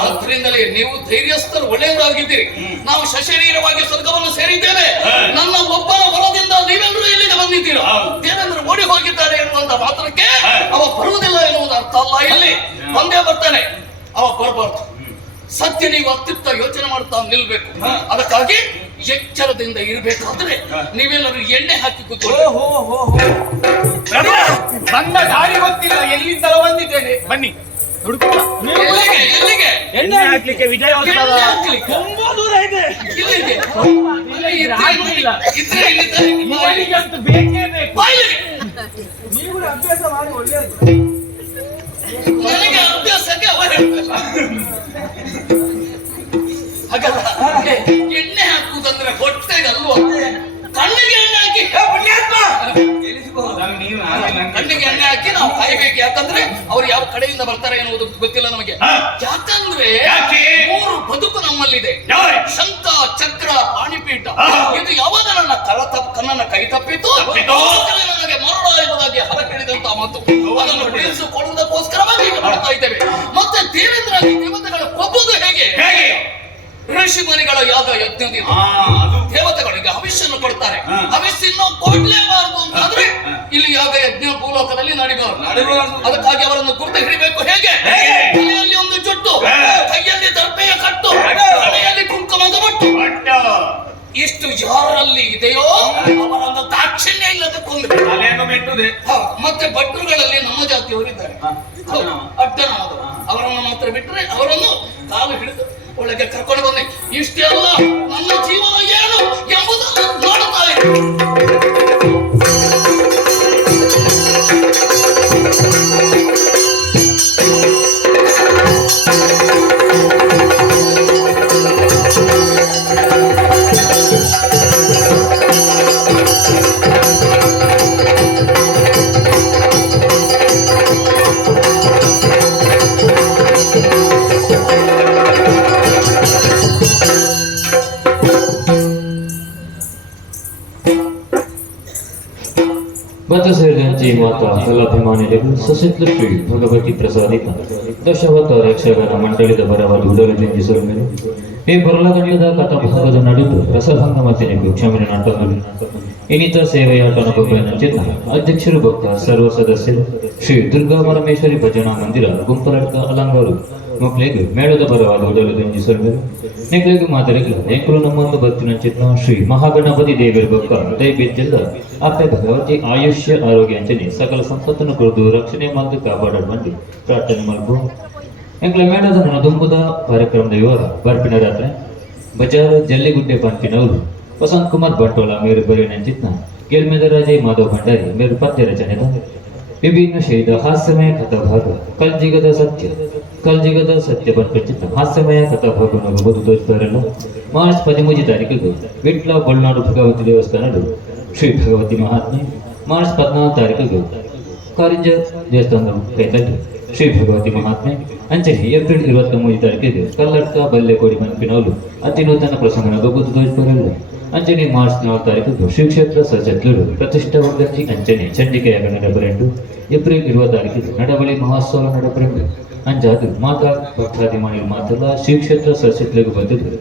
ಆದ್ರಿಂದಲೇ ನೀವು ಧೈರ್ಯಸ್ಥರು, ಒಳ್ಳೆಯವರಾಗಿದ್ದೀರಿ. ನಾವು ಸಶರೀರವಾಗಿ ಸ್ವರ್ಗವನ್ನು ಸೇರಿದ್ದೇವೆ. ನನ್ನ ಒಬ್ಬನ ಬಲದಿಂದ ನೀವೆಲ್ಲರೂ ಇಲ್ಲಿಗೆ ಬಂದಿದ್ದೀರಾ. ದೇವೇಂದ್ರ ಓಡಿ ಹೋಗಿದ್ದಾರೆ ಎನ್ನುವಂತ ಮಾತ್ರಕ್ಕೆ ಅವ ಬರುವುದಿಲ್ಲ ಎನ್ನುವುದು ಅರ್ಥ ಅಲ್ಲ. ಇಲ್ಲಿ ಒಂದೇ ಬರ್ತಾನೆ, ಅವ ಬರಬಾರ್ದು. ಸತ್ಯ ನೀವು ಅತ್ಯುತ್ತ ಯೋಚನೆ ಮಾಡ್ತಾ ನಿಲ್ಬೇಕು. ಅದಕ್ಕಾಗಿ ಎಚ್ಚರದಿಂದ ಇರಬೇಕಾದ್ರೆ ನೀವೆಲ್ಲರೂ ಎಣ್ಣೆ ಹಾಕಿ ಕೂತ್ಕೊಳ್ಳಿ. ನನ್ನ ದಾರಿ ಗೊತ್ತಿಲ್ಲ, ಎಲ್ಲಿಂದಲೋ ಬಂದಿದ್ದೇನೆ. ಬನ್ನಿ ಎಲ್ಲಿಗೆ ಎಲ್ಲಿಗೆ ಎಣ್ಣೆ ಹಾಕ್ಲಿಕ್ಕೆ ವಿಜಯೋತ್ಸವ ಎಣ್ಣೆ ಹಾಕ್ಲಿಕ್ಕೆ? ತುಂಬಾ ದೂರ ಇದೆ. ಇಲ್ಲಿಗೆ ಇಲ್ಲದಿದ್ರೆ ಹಾಕ್ಲಿಕ್ಕಿಲ್ಲ. ಇದ್ರೆ ಇಲ್ಲಿದ್ದಾರೆ. ಇವರಿಗಂತೂ ಬೇಕೇ ಬೇಕು. ಬಾಯಿಗೆ. ನೀವು ಅಭ್ಯಾಸ ಮಾಡಿ ಒಳ್ಳೆಯದು. ನನಗೆ ಅಭ್ಯಾಸಕ್ಕೆ ಅವ ಹೇಳ್ತಾರೆ. ಹಾಗಲ್ಲ, ಎಣ್ಣೆ ಹಾಕುವುದಂದ್ರೆ ಹೊಟ್ಟೆಗೆ ಅಲ್ವಾ, ಕಣ್ಣಿಗೆ ಎಣ್ಣೆ ಹಾಕಿ ಕಣ್ಣಿಗೆ ಎಣ್ಣೆ ಹಾಕಿ ನಾವು ಕಾಯಬೇಕು. ಯಾಕಂದ್ರೆ ಅವ್ರು ಯಾವ ಕಡೆಯಿಂದ ಬರ್ತಾರೆ ಎನ್ನುವುದು ಗೊತ್ತಿಲ್ಲ ನಮಗೆ. ಯಾಕಂದ್ರೆ 3 ಬದುಕು ನಮ್ಮಲ್ಲಿದೆ: ಶಂಖ, ಚಕ್ರ, ಪಾಣಿಪೀಠ. ಇದು ಯಾವಾಗ ನನ್ನ ಕೈ ತಪ್ಪಿತು ನನಗೆ ಮರಣ ಎಂಬುದಾಗಿ ಹರ ಕೇಳಿದಂತ ಮಾತು. ಅದನ್ನು ಉಳಿಸಿಕೊಳ್ಳುವುದಕ್ಕೋಸ್ಕರವಾಗಿ ಈಗ ಮಾಡ್ತಾ ಇದ್ದೇವೆ. ಮತ್ತೆ ದೇವೇಂದ್ರಾಗಿ ದೇವತೆಗಳು ಕೊಬ್ಬುದು ಹೇಗೆ? ಋಷಿ ಮುನಿಗಳ ಯಾಗ ಯಜ್ಞದಿಂದ ದೇವತೆಗಳಿಗೆ ಹವಿಷ್ಯನ್ನು ಕೊಡ್ತಾರೆ. ಹವಿಷ್ಯನ್ನು ಕೊಡ್ಲೇಬಾರದು ಅಂತಂದ್ರೆ ಇಲ್ಲಿ ಯಾಗ ಯಜ್ಞ ಭೂಲೋಕದಲ್ಲಿ ನಡಿಬಾರದು. ಅದಕ್ಕಾಗಿ ಅವರನ್ನು ಗುರುತು ಹಿಡಿಬೇಕು. ಹೇಗೆ? ತಲೆಯಲ್ಲಿ ಒಂದು ಜುಟ್ಟು, ಕೈಯಲ್ಲಿ ದರ್ಪೆಯ ಕಟ್ಟು, ಹಣೆಯಲ್ಲಿ ಕುಂಕುಮದ ಬಟ್ಟು. ಇಷ್ಟು ಯಾರಲ್ಲಿ ಇದೆಯೋ ಅವರನ್ನು ದಾಕ್ಷಿಣ್ಯ ಇಲ್ಲದೆ ಕೊಂದು. ಮತ್ತೆ ಭಟ್ರುಗಳಲ್ಲಿ ನಮ್ಮ ಜಾತಿಯವರಿದ್ದಾರೆ, ಅಡ್ಡನಾದವರು. ಅವರನ್ನು ಮಾತ್ರ ಬಿಟ್ಟರೆ ಅವರನ್ನು ಕಾಲು ಹಿಡಿದು ಒಳಗೆ ಕರ್ಕೊಂಡು ಬನ್ನಿ. ಇಷ್ಟೇ ಅಲ್ಲ, ನನ್ನ ಜೀವನ ಏನು ಎಂಬುದನ್ನು ನೋಡುತ್ತಾ ಮತ್ತು ಸೇರಿದಂತೆ ಮಾತಾ ಕಲಾಭಿಮಾನಿಗಳು ಸಶಸ್ತ್ರ ಶ್ರೀ ಭಗವತಿ ಪ್ರಸಾದಿತ ದಶವತಾರ ಯಕ್ಷಗಾನ ಮಂಡಳಿದ ಬರವಾದ ಉಡಲಿಂಜಿಸುವ ಮೇಲೆ ಈ ಬರಲಗಂಡದ ಕಥಾಭಾಗದ ನಡೆದು ರಸಭಂಗಮತಿನಿಗೂ ಕ್ಷಮೆ ನಾಟಕಗಳು ಇನ್ನಿತ ಸೇವೆಯಾಟನ ಗೊಬ್ಬರ ಅಧ್ಯಕ್ಷರು ಭಕ್ತ ಸರ್ವ ಸದಸ್ಯರು ಶ್ರೀ ದುರ್ಗಾ ಪರಮೇಶ್ವರಿ ಭಜನಾ ಮಂದಿರ ಗುಂಪರಡ್ಕ ಅಲಂಗಾರು ಮಕ್ಕಳಿಗೆ ಮೇಳದ ಬರವಾದ ಉಡಲಿಂಜಿಸುವ ನೆಕ್ಲೆಗೆ ಮಾದರಿಗಳ ಎಂಕಲು ನಮ್ಮೊಂದು ಭಕ್ತಿನ ಚಿತ್ರ ಶ್ರೀ ಮಹಾಗಣಪತಿ ದೇವರ ಭಕ್ತ ದೈವೇದ್ಯದ ಅಪ್ಪೆ ಭಗವತಿ ಆಯುಷ್ಯ ಆರೋಗ್ಯ ಅಂಚನೆ ಸಕಲ ಸಂಪತ್ತನ್ನು ಕುರಿತು ರಕ್ಷಣೆ ಮಾಡಿ ಕಾಪಾಡಲು ಪ್ರಾರ್ಥನೆ ಮಾಡಬಹುದು. ಎಂಕಲ ಮೇಳದ ದುಂಬುದ ಕಾರ್ಯಕ್ರಮದ ವಿವರ ಬರ್ಪಿನ ರಾತ್ರಿ ಬಜಾರ್ ಜಲ್ಲಿಗುಡ್ಡೆ ಪಂಪಿನವರು ವಸಂತ್ ಕುಮಾರ್ ಬಂಟೋಳ ಮೇರು ಬರೆಯ ಚಿತ್ನ ಗೆಲ್ಮೆದರಾಜೆ ಮಾಧವ್ ಭಂಡಾರಿ ಮೇರು ಪದ್ಯ ರಚನೆ ವಿಭಿನ್ನ ಶೈಲಿಯ ಹಾಸ್ಯಮಯ ಕಥಾಭಾಗ ಕಲ್ಜಿಗದ ಸತ್ಯ ಬರ್ಪಚಿತ್ತ ಹಾಸ್ಯಮಯ ಕಥಾಭಾಗವನ್ನು ಓದು ತೋರಿಸಿದವರೆಲ್ಲ ಮಾರ್ಚ್ 13 ತಾರೀಕಿಗೆ ವಿಟ್ಲ ಬೊಳ್ನಾಡು ಭಗವತಿ ದೇವಸ್ಥಾನದ ಶ್ರೀ ಭಗವತಿ ಮಹಾತ್ಮೆ, ಮಾರ್ಚ್ 14 ತಾರೀಕಿಗೆ ಕಾರಿಂಜ ದೇವಸ್ಥಾನದ ಕೈತಟ್ಟು ಶ್ರೀ ಭಗವತಿ ಮಹಾತ್ಮೆ ಅಂಚನೆ ಏಪ್ರಿಲ್ 23 ತಾರೀಕಿಗೆ ಕಲ್ಲಡ್ಕ ಬಲ್ಲೆಕೋಡಿ ಮನಪಿನವರು ಅತಿ ನೂತನ ಪ್ರಸಂಗನ ಓದು ತೋರಿಸಿದವರೆಲ್ಲ ಅಂಚನೆ ಮಾರ್ಚ್ 4 ತಾರೀಕು ಶ್ರೀ ಕ್ಷೇತ್ರ ಸಚತ್ಲೂರು ಪ್ರತಿಷ್ಠಾವರ್ಧಿ ಅಂಚನೆ ಚಂಡಿಕೆಯಾಗ ನಡಬರೆಂಡು ಏಪ್ರಿಲ್ 20 ತಾರೀಕಿಗೆ ನಡಬಳಿ ಮಹೋತ್ಸವ ನಡಬರೆಂಡು ಅಂಜಾದು ಮಾತಾ ಭಕ್ತಾದಿಮಾನಿ ಮಾತಲ್ಲ ಶ್ರೀ ಕ್ಷೇತ್ರ ಸಚತ್ಲಿಗೆ ಬಂದಿದ್ದರು.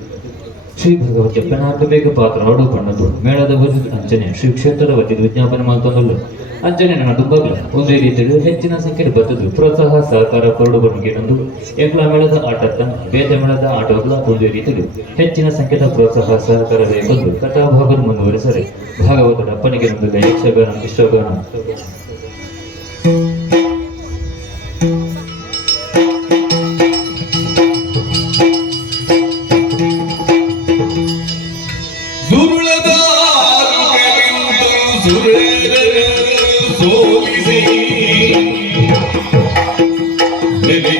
ಶ್ರೀ ಭಗವತಿ ಬೇಗ ಪಾತ್ರ ಆಡು ಪಣ್ಣದು ಮೇಳದ ಬದು ಅಂಚನೆ ಶ್ರೀ ಕ್ಷೇತ್ರದ ವತಿಗೆ ವಿಜ್ಞಾಪನೆ ಮಾಡ್ತಂದಲ್ಲ ಅಂಚನೆ ನನ್ನ ದುಬ್ಬಗಳ ಒಂದೇ ರೀತಿಯಲ್ಲಿ ಹೆಚ್ಚಿನ ಸಂಖ್ಯೆಯಲ್ಲಿ ಬರ್ತದ್ದು ಪ್ರೋತ್ಸಾಹ ಸಹಕಾರ ಕೊರಡುಗೊಂಡು ಎಂಕ್ಲ ಮೇಳದ ಆಟದ ಬೇದ ಮೇಳದ ಆಟಗಳ ಒಂದೇ ರೀತಿಯಲ್ಲಿ ಹೆಚ್ಚಿನ ಸಂಖ್ಯೆಯ ಪ್ರೋತ್ಸಾಹ ಸಹಕಾರ ಬೇಕೆಂದು ಕಥಾಭಾಗ ಮುಂದುವರೆಸರೆ ಭಾಗವತದ ಅಪ್ಪನಿಗೆ ನೊಂದಿಗೆ ಯಕ್ಷಗಾನ ವಿಶ್ವಗಾನ ದುರುಳ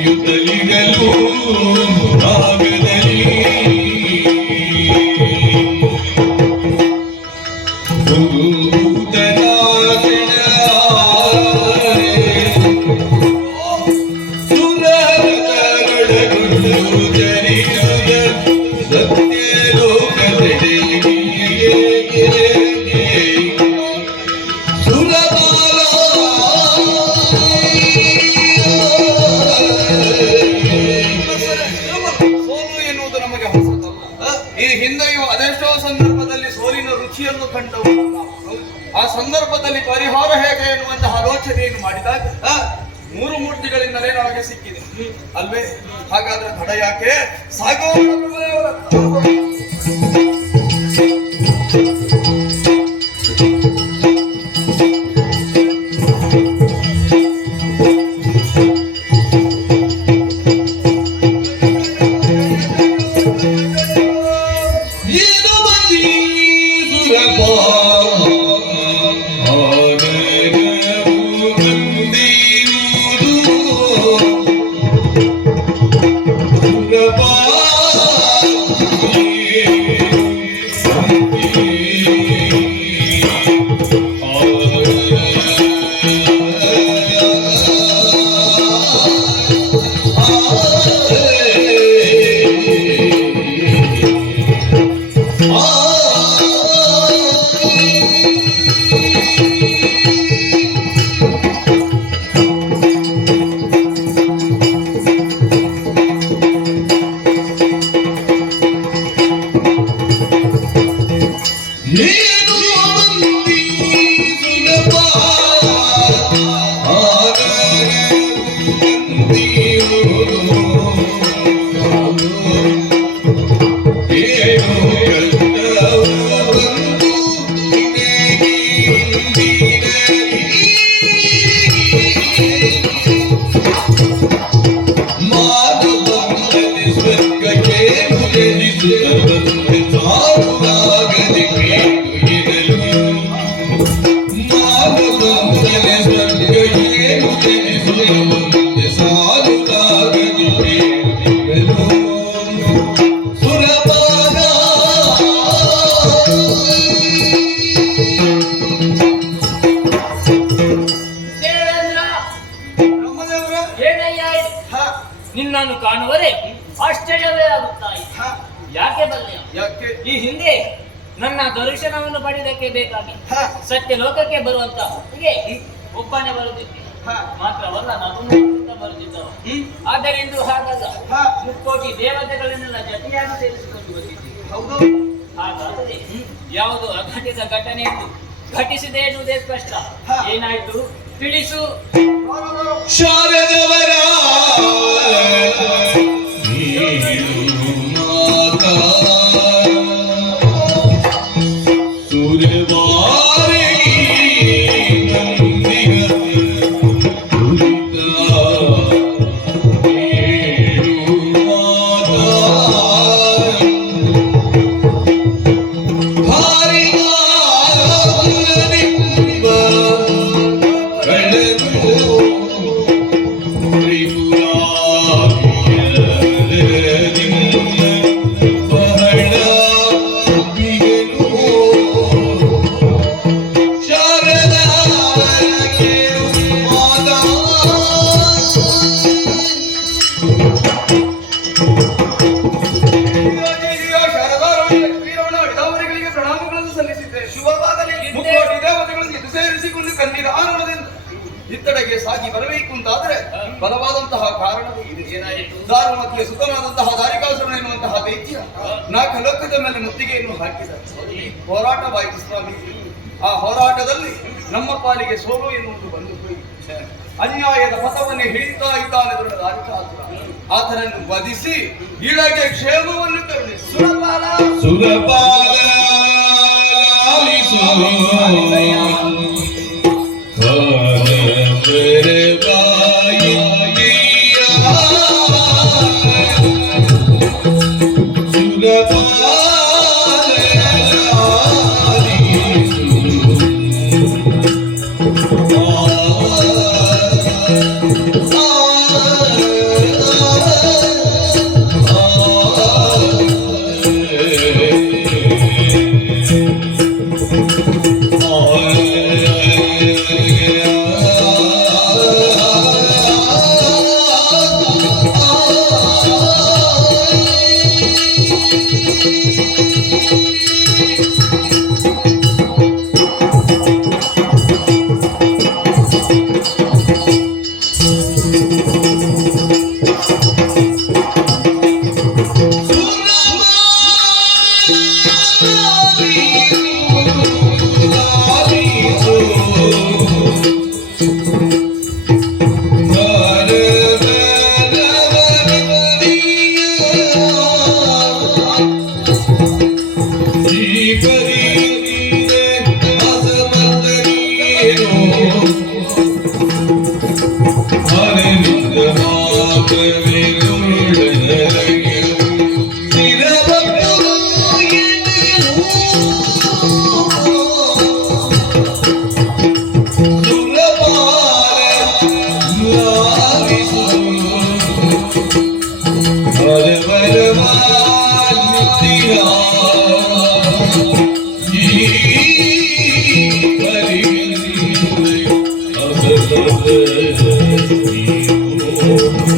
ಕಾಯುತ್ತಲಿರಲು ರಾಗದಲ್ಲಿ ಸೋಲು ಎನ್ನುವುದು ನಮಗೆ ಹೊಸತಲ್ಲ. ಈ ಹಿಂದೆಯೂ ಅದೆಷ್ಟೋ ಸಂದರ್ಭದಲ್ಲಿ ಸೋಲಿನ ರುಚಿಯನ್ನು ಕಂಡವು. ಆ ಸಂದರ್ಭದಲ್ಲಿ ಪರಿಹಾರ ಹೇಗೆ ಎನ್ನುವಂತಹ ಆಲೋಚನೆಯನ್ನು ಮಾಡಿದಾಗ ಮೂರು ಮೂರ್ತಿಗಳಿಂದಲೇ ನಮಗೆ ಸಿಕ್ಕಿದೆ ಅಲ್ವೇ? ಹಾಗಾದ್ರೆ ತಡ ಯಾಕೆ? ಸಾಗೋಣ. ನಿನ್ನನ್ನು ಕಾಣುವರೆ ಆಶ್ಚರ್ಯವೇ ಆಗುತ್ತಾ ಇತ್ತು. ಯಾಕೆ ಬಲ್ಲೆ? ಯಾಕೆ? ಈ ಹಿಂದೆ ನನ್ನ ದರ್ಶನವನ್ನು ಪಡೆದಕ್ಕೆ ಬೇಕಾಗಿ ಸತ್ಯ ಲೋಕಕ್ಕೆ ಬರುವಂತ ಹೊತ್ತಿಗೆ ಒಬ್ಬನೇ ಬರುತ್ತಿದ್ದೆ. ಮಾತ್ರವಲ್ಲ ನಾನು ಬರುತ್ತಿದ್ದವು. ಆದ್ದರಿಂದ ಹಾಗಲ್ಲ, ಮುಕ್ಕೋಟಿ ದೇವತೆಗಳನ್ನೆಲ್ಲ ಜೊತೆಯಾಗಿ ಸೇರಿಸಿಕೊಂಡು ಬಂದಿದ್ದೀವಿ. ಹೌದು. ಹಾಗಾದರೆ ಯಾವುದು ಅಘಟಿತ ಘಟನೆ ಎಂದು ಘಟಿಸಿದೆ ಎನ್ನುವುದೇ ಸ್ಪಷ್ಟ. ಏನಾಯ್ತು ತಿಳಿಸು. ಶಾರದವರ ಇತ್ತಡೆಗೆ ಸಾಗಿ ಬರಬೇಕು ಅಂತಾದ್ರೆ ಬಲವಾದಂತಹ ಕಾರಣವೂ ಇದೆ. ಏನಾಯಿತು? ದಾರುಮತಿಯ ಸುತನಾದಂತಹ ದಾರಿಕಾಸುರನ ಎನ್ನುವಂತಹ ದೈತ್ಯ ನಾಲ್ಕು ಲೋಕದ ಮೇಲೆ ಮುತ್ತಿಗೆಯನ್ನು ಹಾಕಿದ. ಹೋರಾಟವಾಯಿತು ಸ್ವಾಮಿ. ಆ ಹೋರಾಟದಲ್ಲಿ ನಮ್ಮ ಪಾಲಿಗೆ ಸೋಲು ಎನ್ನುವುದು ಬಂದು ಹೋಯಿತು. ಅನ್ಯಾಯದ ಪಥವನ್ನು ಹಿಡಿತಾ ಇದ್ದಾನೆ ದಾರಿಕಾಸುರ. ಆತನನ್ನು ವಧಿಸಿ ಇಳಗೆ ಕ್ಷೇಮವನ್ನು ಕರುಣಿಸಿ ಸುರಪಾಲ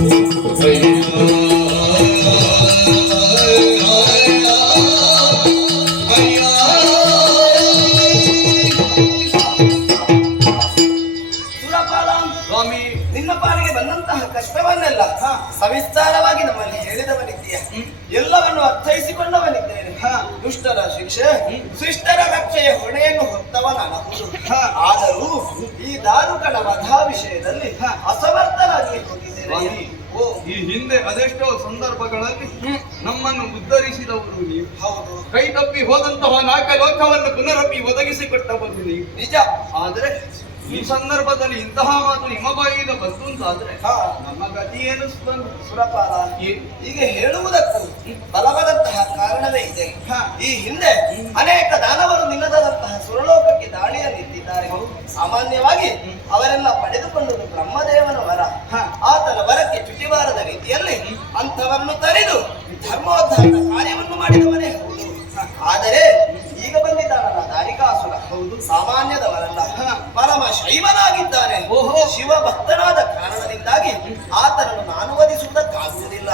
ಸುರಪಾಲ ಸ್ವಾಮಿ, ನಿನ್ನ ಪಾಲಿಗೆ ಬಂದಂತಹ ಕಷ್ಟವನ್ನೆಲ್ಲ ಸವಿಸ್ತಾರವಾಗಿ ನಮ್ಮಲ್ಲಿ ಹೇಳಿದವನಿದ್ದೀಯ. ಎಲ್ಲವನ್ನು ಅರ್ಥೈಸಿಕೊಂಡವನಿದ್ದೇನೆ. ದುಷ್ಟರ ಶಿಕ್ಷೆ, ಶಿಷ್ಟರ ರಕ್ಷೆಯ ಹೊಣೆಯನ್ನು ಹೊತ್ತವನಾಗಬಹುದು. ಆದರೂ ಈ ದಾರುಕಳ ವಧಾ ವಿಷಯದಲ್ಲಿ ಅಸಮರ್ಥನಾಗಿ ಹೋಗಿದ್ದೇನೆ. ಓ, ಈ ಹಿಂದೆ ಅದೆಷ್ಟೋ ಸಂದರ್ಭಗಳಲ್ಲಿ ನಮ್ಮನ್ನು ಉದ್ಧರಿಸಿದವರು ನೀವು. ಹೌದು, ಕೈ ತಪ್ಪಿ ಹೋದಂತಹ ನಾಲ್ಕ ಲೋಕವನ್ನು ಪುನರಪಿ ಒದಗಿಸಿಕೊಟ್ಟವರು ನೀವು. ನಿಜ. ಆದ್ರೆ ಈ ಸಂದರ್ಭದಲ್ಲಿ ಇಂತಹ ಮಾತು ನಿಮ್ಮ ಬಾಯಿಯಿಂದ ಬಂತುಂತಾದ್ರೆ ನಮ್ಮ ಗತಿ ಏನು ಸುರಪಾಲ, ಹೀಗೆ ಹೇಳುವುದಕ್ಕೂ ಬಲವಾದಂತಹ ಕಾರಣವೇ ಇದೆ. ಈ ಹಿಂದೆ ಅನೇಕ ದಾನವರು ನಿಲ್ಲದಂತಹ ಸುರಲೋಕಕ್ಕೆ ದಾಳಿಯಲ್ಲಿದ್ದಾರೆ. ಸಾಮಾನ್ಯವಾಗಿ ಅವರೆಲ್ಲ ಪಡೆದುಕೊಂಡುದು ಬ್ರಹ್ಮದೇವನ ವರ. ಆತನ ವರಕ್ಕೆ ಚ್ಯುತಿಬಾರದ ರೀತಿಯಲ್ಲಿ ಅಂಥವನ್ನು ತರಿದು ಧರ್ಮೋದ್ಧಾರದ ಕಾರ್ಯವನ್ನು ಮಾಡಿದವನೇ ಹೌದು. ಆದರೆ ಈಗ ಬಂದಿದ್ದಾನಲ್ಲ ದಾರಿಕಾಸುರ, ಹೌದು, ಸಾಮಾನ್ಯದವರಲ್ಲ, ಪರಮ ಶೈವನಾಗಿದ್ದಾನೆ. ಶಿವ ಭಕ್ತನಾದ ಕಾರಣದಿಂದಾಗಿ ಆತನನ್ನು ನಾನು ವಧಿಸುವುದಕ್ಕಾಗುವುದಿಲ್ಲ.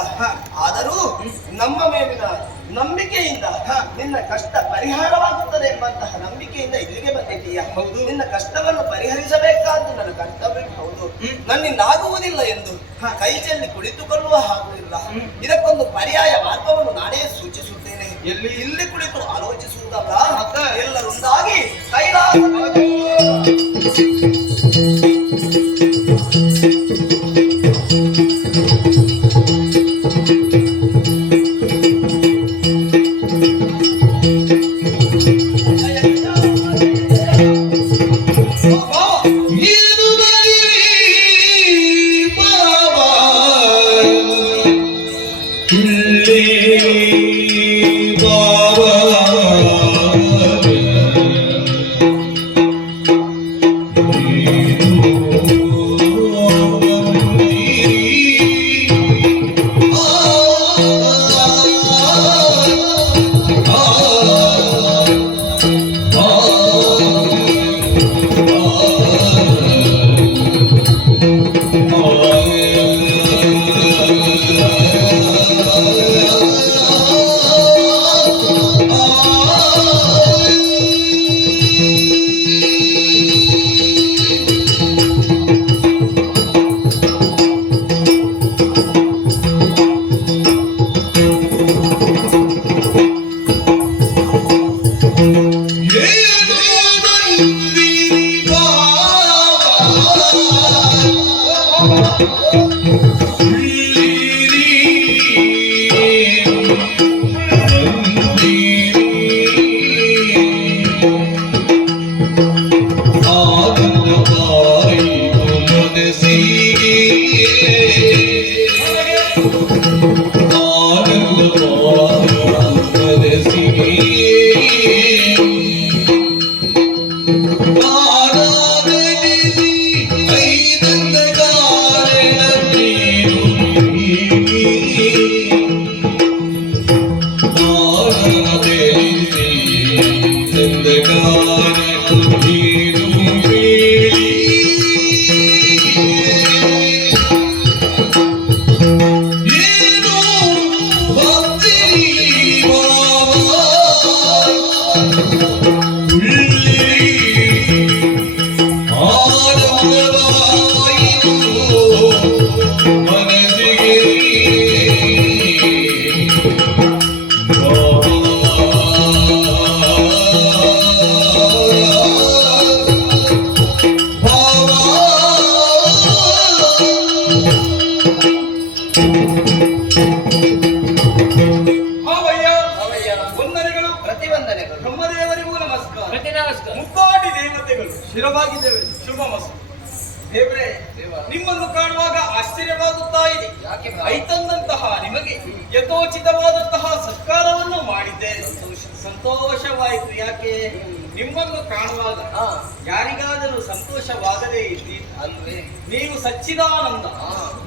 ಆದರೂ ನಮ್ಮ ಮೇಲಿನ ನಂಬಿಕೆಯಿಂದ ನಿನ್ನ ಕಷ್ಟ ಪರಿಹಾರವಾಗುತ್ತದೆ ಎಂಬಂತಹ ನಂಬಿಕೆಯಿಂದ ಇಲ್ಲಿಗೆ ಬಂದಿದ್ದೀಯ. ಹೌದು, ನಿನ್ನ ಕಷ್ಟವನ್ನು ಪರಿಹರಿಸಬೇಕಾದ್ದು ನನ್ನ ಕರ್ತವ್ಯ. ಹೌದು, ನನ್ನಿಂದಾಗುವುದಿಲ್ಲ ಎಂದು ಕೈ ಚೆಲ್ಲಿ ಕುಳಿತುಕೊಳ್ಳುವ ಹಾಗೂ ಇಲ್ಲ. ಇದಕ್ಕೊಂದು ಪರ್ಯಾಯ ಮಾರ್ಗವನ್ನು ನಾನೇ ಸೂಚಿಸುತ್ತೇನೆ. ಇಲ್ಲಿ ಕುಳಿತು ಆಲೋಚಿಸುವುದಲ್ಲ, ಎಲ್ಲರೊಂದಾಗಿ ಕೈಲಾಸ ಪ್ರತಿವಂದನೆಗಳು. ಬ್ರಹ್ಮದೇವರಿಗೂ ನಮಸ್ಕಾರ. ಪ್ರತಿ ನಮಸ್ಕಾರ. ಮುಕ್ಕೋಟಿ ದೇವತೆಗಳು ಶಿರವಾಗಿದ್ದೇವೆ. ಶುಭಮಸ್ತು. ದೇವ್ರೆ, ನಿಮ್ಮನ್ನು ಕಾಣುವಾಗ ಆಶ್ಚರ್ಯವಾಗುತ್ತಾ ಇದೆ. ಯಾಕೆ? ಐತಂದಂತಹ ನಿಮಗೆ ಯಥೋಚಿತವಾದಂತಹ ಸತ್ಕಾರವನ್ನು ಮಾಡಿದ್ದೇನೆ. ಸಂತೋಷವಾಯಿತು. ಯಾಕೆ? ನಿಮ್ಮನ್ನು ಕಾಣುವಾಗ ಯಾರಿಗಾದರೂ ಸಂತೋಷವಾಗದೇ ಇದ್ದೀರಿ ಅಲ್ವೇ? ನೀವು ಸಚ್ಚಿದಾನಂದ,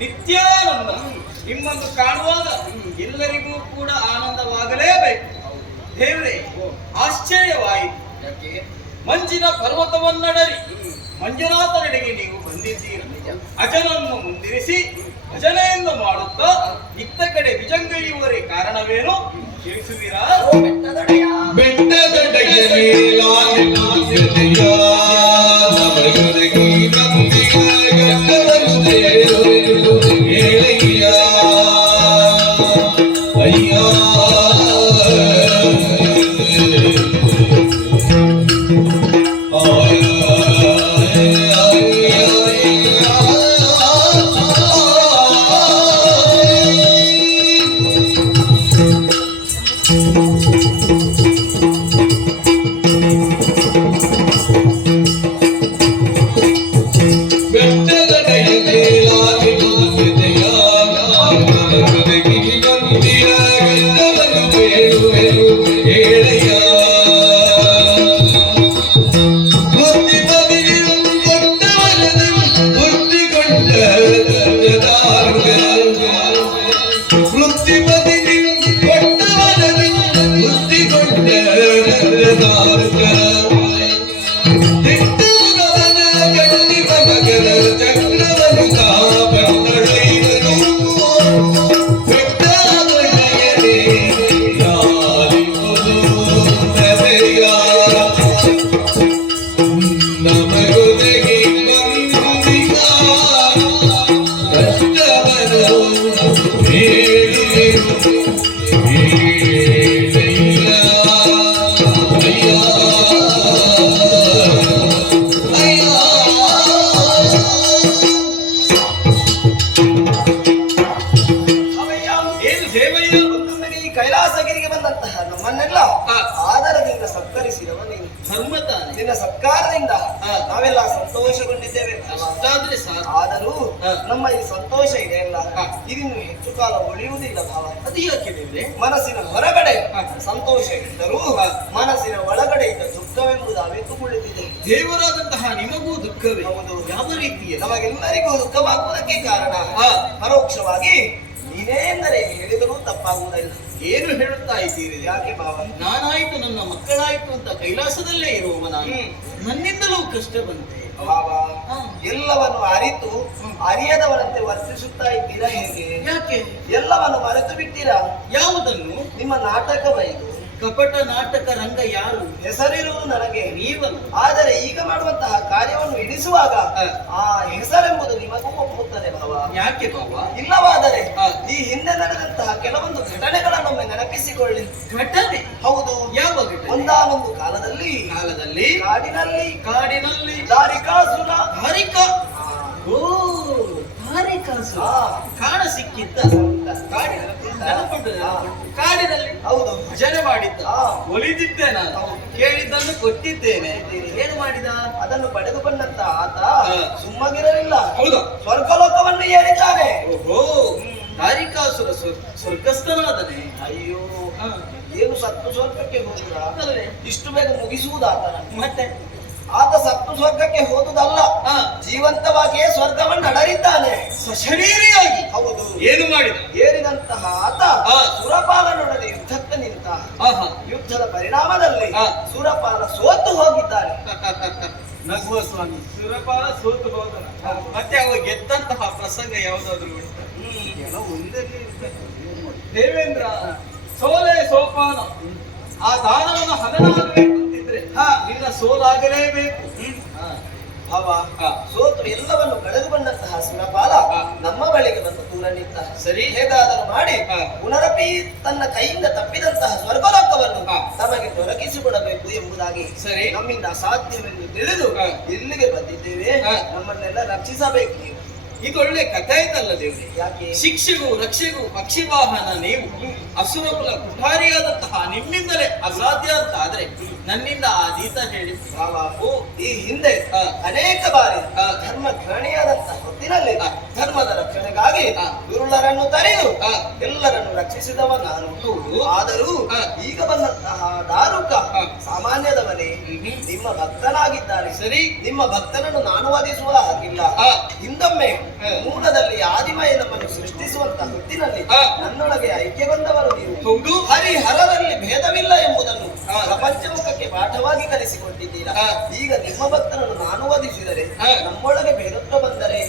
ನಿತ್ಯಾನಂದ. ನಿಮ್ಮನ್ನು ಕಾಣುವಾಗ ಎಲ್ಲರಿಗೂ ಕೂಡ ಆನಂದವಾಗಲೇಬೇಕು. ದೇವ್ರೆ, ಆಶ್ಚರ್ಯವಾಯಿತು. ಯಾಕೆ? ಮಂಜಿನ ಪರ್ವತವನ್ನಡರಿ ಮಂಜುನಾಥನೆಡೆಗೆ ನೀವು ಬಂದಿದ್ದೀರಿ. ಅಜನನ್ನು ಮುಂದಿರಿಸಿ ಭಜನೆಯನ್ನು ಮಾಡುತ್ತಾ ಇತ್ತ ಕಡೆ ವಿಜಂಗೈಯುವರೆ ಕಾರಣವೇನು ತಿಳಿಸುವಿರಾ? ಬೆಟ್ಟದೊಡೆಯ ಮೇಲಾಗಿ ನಾಚಿದೆಯ ನಮಗೊದಗಿ ನಂದಿಯ ಗಂಡವನ್ನು ಸೇರುವುದು ಹೇಳಯ್ಯ ಅಯ್ಯ ಬೆಟ್ಟದೊಡೆಯ ಮೇಲಾಗಿ ನಾಚಿದೆಯ ನಮಗೊದಗಿ ನಂದಿಯ ಗಂಡವನ್ನು ಸೇರುವುದು ಹೇಳಯ್ಯ ನಮಗೊದಗಿ ನಂದಿಯ ಕಷ್ಟವನ್ನು ಹೇಳುವೆನು ಹೇಳಯ್ಯ ಅಯ್ಯ ಅಯ್ಯ ಏನು ದೇವಯ್ಯ? ಒಂದೊಂದಿಗೆ ಈ ಕೈಲಾಸಗಿರಿಗೆ ಬಂದಂತಹ ನಮ್ಮನ್ನೆಲ್ಲ ಆದರದಿಂದ ಸತ್ಕರಿಸಿದವ ನೀನು. ಧರ್ಮ ತಾನೆ. ನಿನ್ನ ಸತ್ಕಾರದಿಂದ ನಾವೆಲ್ಲ ಸಂತೋಷಗೊಂಡಿದ್ದೇವೆ. ಅಷ್ಟಾದ್ರೆ ಸಾಕು. ಆದರೂ ನಮ್ಮ ಈ ಸಂತೋಷ ಇದೆ ಅಲ್ಲ, ಇದಿನ್ನು ಹೆಚ್ಚು ಕಾಲ ಉಳಿಯುವುದಿಲ್ಲ ಭಾವ. ಅದು ಯಾಕೆ ದೇವ್ರೆ? ಮನಸ್ಸಿನ ಹೊರಗಡೆ ಸಂತೋಷ ಇದ್ದರೂ ಮನಸ್ಸಿನ ಒಳಗಡೆ ಇದ್ದ ದುಃಖವೆಂಬುದು ಅವೆತ್ತು ಕುಳಿತಿದೆ. ದೇವರಾದಂತಹ ನಿಮಗೂ ದುಃಖವೇ? ಹೌದು. ಯಾವ ರೀತಿಯ? ನಮಗೆಲ್ಲರಿಗೂ ದುಃಖವಾಗುವುದಕ್ಕೆ ಕಾರಣ ಪರೋಕ್ಷವಾಗಿ ನೀನೇ ಎಂದರೆ ಹೇಳಿದರೂ ತಪ್ಪಾಗುವುದಿಲ್ಲ. ಏನು ಹೇಳುತ್ತಾ ಇದ್ದೀರಿ? ಯಾಕೆ ಭಾವ? ನಾನಾಯ್ತು ನನ್ನ ಮಕ್ಕಳಾಯ್ತು ಅಂತ ಕೈಲಾಸದಲ್ಲೇ ಇರುವವ ನಾನು. ನನ್ನಿಂದಲೂ ಕಷ್ಟ ಬಂತೆ ಭಾವ, ಎಲ್ಲವನ್ನು ಅರಿತು ಅರಿಯದವರಂತೆ ವರ್ತಿಸುತ್ತಾ ಇದ್ದೀರಾ ಹೇಗೆ? ಯಾಕೆ? ಎಲ್ಲವನ್ನು ಮರೆತು ಬಿಟ್ಟಿರಾ? ಯಾವುದನ್ನು? ನಿಮ್ಮ ನಾಟಕವೈದು ಕಪಟ ನಾಟಕ ರಂಗ ಯಾರು? ಹೆಸರಿರುವುದು ನನಗೆ, ನೀವನು. ಆದರೆ ಈಗ ಮಾಡುವಂತಹ ಕಾರ್ಯವನ್ನು ಇಡಿಸುವಾಗ ಆ ಹೆಸರೆಂಬುದು ನಿಮಗೂ ಒಪ್ಪುತ್ತದೆ ಭಾವ. ಯಾಕೆ ಬಾಬಾ? ಇಲ್ಲವಾದರೆ ಈ ಹಿಂದೆ ನಡೆದಂತಹ ಕೆಲವೊಂದು ಘಟನೆಗಳನ್ನೊಮ್ಮೆ ನೆನಪಿಸಿಕೊಳ್ಳಿ. ಘಟನೆ? ಹೌದು. ಯಾವ ಘಟನೆ? ಒಂದಾನೊಂದು ಕಾಲದಲ್ಲಿ ಕಾಡಿನಲ್ಲಿ ದಾರಿಕಾಸುರ ಧಾರಿಕ. ಓ, ಧಾರಿಕಾಸುರ ಕಾಣ ಸಿಕ್ಕಿದ್ದ. ಕಾಡಿನಲ್ಲಿ ಹೌದು ಭಜನೆ ಮಾಡಿದ್ದ. ಒಲಿದಿದ್ದೆ ನಾನು, ಕೇಳಿದ್ದನ್ನು ಕೊಟ್ಟಿದ್ದೇನೆ. ಏನು ಮಾಡಿದ? ಅದನ್ನು ಪಡೆದು ಬಂದಂತ ಆತ ಸುಮ್ಮಗಿರಲಿಲ್ಲ. ಹೌದಾ? ಸ್ವರ್ಗಲೋಕವನ್ನು ಏರಿದ್ದಾನೆ. ಓಹೋ, ಧಾರಿಕಾಸುರ ಸ್ವರ್ಗಸ್ಥನಾದನೆ. ಅಯ್ಯೋ, ಏನು ಸತ್ತು ಸ್ವರ್ಗಕ್ಕೆ ಹೋಗುದ? ಇಷ್ಟು ಬೇಗ ಮುಗಿಸುವುದಾತನ? ಮತ್ತೆ ಆತ ಸತ್ತು ಸ್ವರ್ಗಕ್ಕೆ ಹೋದುದಲ್ಲ, ಜೀವಂತವಾಗಿಯೇ ಸ್ವರ್ಗವನ್ನು ಅಡರಿದ್ದಾನೆ ಸಶರೀರಿಯಾಗಿ. ಹೌದು. ಏನು ಮಾಡಿದ? ಏರಿದಂತಹ ಆತ ಸುರಪಾಲನೊಡನೆ ಯುದ್ಧಕ್ಕೆ ನಿಂತ. ಯುದ್ಧದ ಪರಿಣಾಮದಲ್ಲಿ ಸುರಪಾಲ ಸೋತು ಹೋಗಿದ್ದಾನೆ. ನಗುವ ಸ್ವಾಮಿ, ಸುರಪಾಲ ಸೋತು ಹೋದನ. ಮತ್ತೆ ಅವ ಗೆದ್ದಂತಹ ಪ್ರಸಂಗ ಯಾವುದಾದ್ರು ಉಂಟಾ? ಏನೋ ಒಂದಲ್ಲಿ ದೇವೇಂದ್ರ ಸೋಲೆ ಸೋಪಾನ. ಆ ದಾನವನ್ನು ಹಗಲಾಗಬೇಕಂತಿದ್ರೆ ನಿನ್ನ ಸೋಲಾಗಲೇಬೇಕು. ಭಾವ, ಸೋತು ಎಲ್ಲವನ್ನು ಕಳೆದು ಬಂದಂತಹ ಸುರಪಾಲ ನಮ್ಮ ಬಳಿಗೆ ಬಂದು ದೂರ ನಿಂತ. ಸರಿ, ಹೇಗಾದರೂ ಮಾಡಿ ಪುನರಪಿ ತನ್ನ ಕೈಯಿಂದ ತಪ್ಪಿದಂತಹ ಸ್ವರ್ಗಲೋಕವನ್ನು ನಮಗೆ ದೊರಕಿಸಿಕೊಡಬೇಕು ಎಂಬುದಾಗಿ ಸರಿ ನಮ್ಮಿಂದ ಅಸಾಧ್ಯವೆಂದು ತಿಳಿದು ಇಲ್ಲಿಗೆ ಬಂದಿದ್ದೇವೆ. ನಮ್ಮನ್ನೆಲ್ಲ ರಕ್ಷಿಸಬೇಕು ನೀವು. ಇದೊಳ್ಳೆ ಕಥೆ ಆಯ್ತಲ್ಲ ದೇವ್ರೆ. ಯಾಕೆ? ಶಿಕ್ಷೆಗೂ ರಕ್ಷೆಗೂ ಪಕ್ಷಿವಾಹನ ನೀವು. ಅಸುರಕುಲ ಕುಠಾರಿಯಾದಂತಹ ನಿಮ್ಮಿಂದಲೇ ಅಸಾಧ್ಯ ಅಂತ ಆದ್ರೆ ನನ್ನಿಂದ ಆದೀತ ಹೇಳಿ. ಈ ಹಿಂದೆ ಅನೇಕ ಬಾರಿ ಧರ್ಮ ಘೃಣಿಯಾದಂತಹ ಹೊತ್ತಿನಲ್ಲಿ ಧರ್ಮದ ರಕ್ಷಣೆಗಾಗಿ ದುರುಳರನ್ನು ತರೆದು ಎಲ್ಲರನ್ನು ರಕ್ಷಿಸಿದವ ನಾನು. ಆದರೂ ಈಗ ಬಂದಂತಹ ದಾರುಕ ಸಾಮಾನ್ಯದವನೇ, ನಿಮ್ಮ ಭಕ್ತನಾಗಿದ್ದಾನೆ. ಸರಿ, ನಿಮ್ಮ ಭಕ್ತನನ್ನು ನಾನು ವಧಿಸುವ ಹಾಗಿಲ್ಲ. ಹಿಂದೊಮ್ಮೆ ಮೂಲದಲ್ಲಿ ಆದಿಮಯ ನಮ್ಮನ್ನು ಸೃಷ್ಟಿಸುವಂತಹ ಹೊತ್ತಿನಲ್ಲಿ ನನ್ನೊಳಗೆ ಐಕ್ಯಗೊಂಡವರು ನೀವು. ಹೌದು. ಹರಿಹರರಲ್ಲಿ ಭೇದವಿಲ್ಲ ಎಂಬುದನ್ನು ಪ್ರಪಂಚಮುಖಕ್ಕೆ ಪಾಠವಾಗಿ ಕಲಿಸಿಕೊಟ್ಟಿದ್ದೀರಾ. ಈಗ ನಿಮ್ಮ ಭಕ್ತನನ್ನು ನಾನು ವಧಿಸಿದರೆ ನಮ್ಮೊಳಗೆ ಭೇದತ್ವ ಬಂದರೆ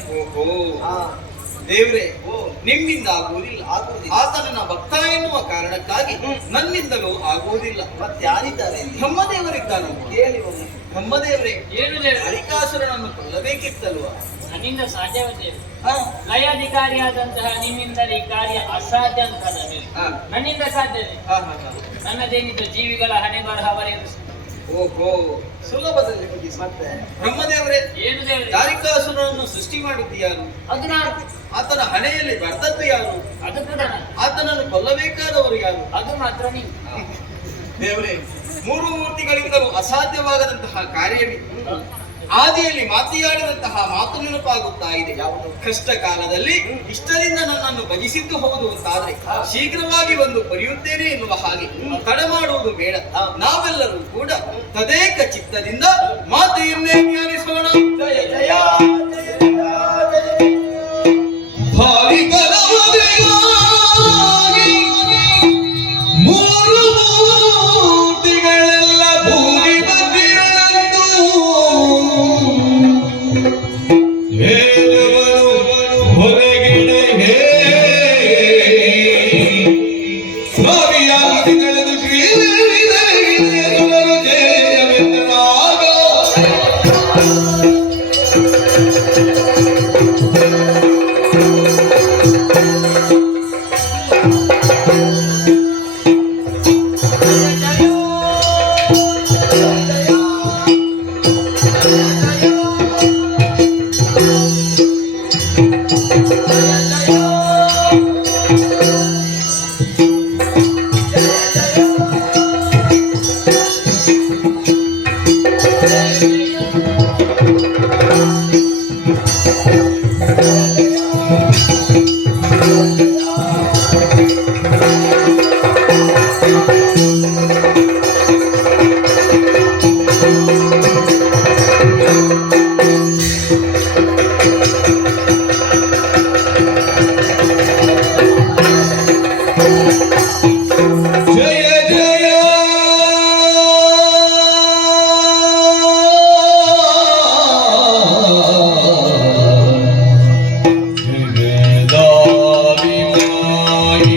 ದೇವ್ರೆ ನಿಮ್ಮಿಂದ ಆಗುವುದಿಲ್ಲ. ಆತ ನನ್ನ ಭಕ್ತ ಎನ್ನುವ ಕಾರಣಕ್ಕಾಗಿ ನನ್ನಿಂದಲೂ ಆಗುವುದಿಲ್ಲ. ಮತ್ತೆ ಯಾರಿದ್ದಾರೆ ಇಲ್ಲಿ? ಬ್ರಹ್ಮದೇವರಿದ್ದಾನು. ಕೇಳಿ ಒಮ್ಮೆ. ಬ್ರಹ್ಮದೇವರೇ, ಏನು ದೇವ್ರೆ? ಹರಿಕಾಸುರನನ್ನು ಕೊಲ್ಲಬೇಕಿತ್ತಲ್ವಾ? ನನ್ನಿಂದ ಸಾಧ್ಯವೇ ದೇವ್ರೆ? ಹಾ, ಲಯಾಧಿಕಾರಿಯಾದಂತಹ ನಿಮ್ಮಿಂದಲೇ ಈ ಕಾರ್ಯ ಅಸಾಧ್ಯ ಅಂತ ಹಾ. ನನ್ನಿಂದ ಸಾಧ್ಯತೆ. ಹಾ, ಹಾ, ಹಾ. ನನ್ನದೇನಿದ್ದು ಜೀವಿಗಳ ಹಣೆ ಬರಹ ಬರೆಯುವುದು. ಓಹೋ, ಸುಲಭದಲ್ಲಿ ಮುಗಿಸಿ. ಮತ್ತೆ ಬ್ರಹ್ಮದೇವರೇ, ಏನು ದೇವ್ರೆ? ದಾರಿಕಾಸುರನನ್ನು ಸೃಷ್ಟಿ ಮಾಡಿದ್ದು ಯಾರು? ಅದು ನಾನು. ಆತನ ಹಣೆಯಲ್ಲಿ ಬರ್ತದ್ದು ಯಾರು? ಅದು ಕೂಡ ನಾನು. ಆತನನ್ನು ಕೊಲ್ಲಬೇಕಾದವರು ಯಾರು? ಅದು ಮಾತ್ರ ನೀವು. ದೇವರೇ, ಮೂರು ಮೂರ್ತಿಗಳಿಂದಲೂ ಅಸಾಧ್ಯವಾಗದಂತಹ ಕಾರ್ಯವಿತ್ತು. ಆದಿಯಲ್ಲಿ ಮಾತಿಯಾಡಿದಂತಹ ಮಾತು ನೆನಪಾಗುತ್ತಾ ಇದೆ. ಯಾವುದು? ಕಷ್ಟ ಕಾಲದಲ್ಲಿ ಇಷ್ಟರಿಂದ ನನ್ನನ್ನು ಭಜಿಸಿದ್ದು ಹೌದು ಅಂತಾದ್ರೆ ಶೀಘ್ರವಾಗಿ ಬಂದು ಬರೆಯುತ್ತೇನೆ ಎನ್ನುವ ಹಾಗೆ ತಡ ಮಾಡುವುದು ಬೇಡ. ನಾವೆಲ್ಲರೂ ಕೂಡ ತದೇಕ ಚಿತ್ತದಿಂದ ಮಾತೆಯನ್ನೇ ಧ್ಯಾನಿಸೋಣ. ಜಯ ಜಯ ಜಯ ಜಯ ಜಯ. ಭಾರಿ ಕಲಾವಿದರಾಗಿ ಮೂರು ಮೂರ್ತಿಗಳೆಲ್ಲ ಭೂಮಿ ಮಧ್ಯೆಯಂದು ಹೇಳುವರು ಹೊರಗಿಡೆ ಸಾವಿರಾದಿಗಳದು ಶ್ರೀದೇವಿದರಿಗಿರುವರು ಜಯವೆಂದರಾಗ ಜಯ ಜಯ ಜಗದಾದಿ ಮಾಯಿ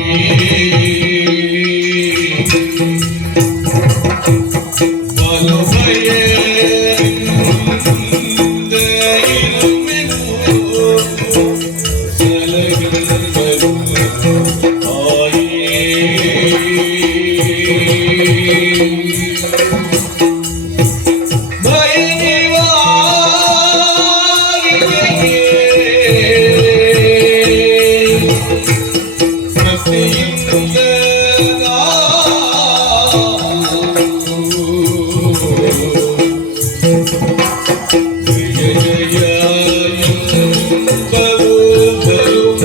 ಬಲು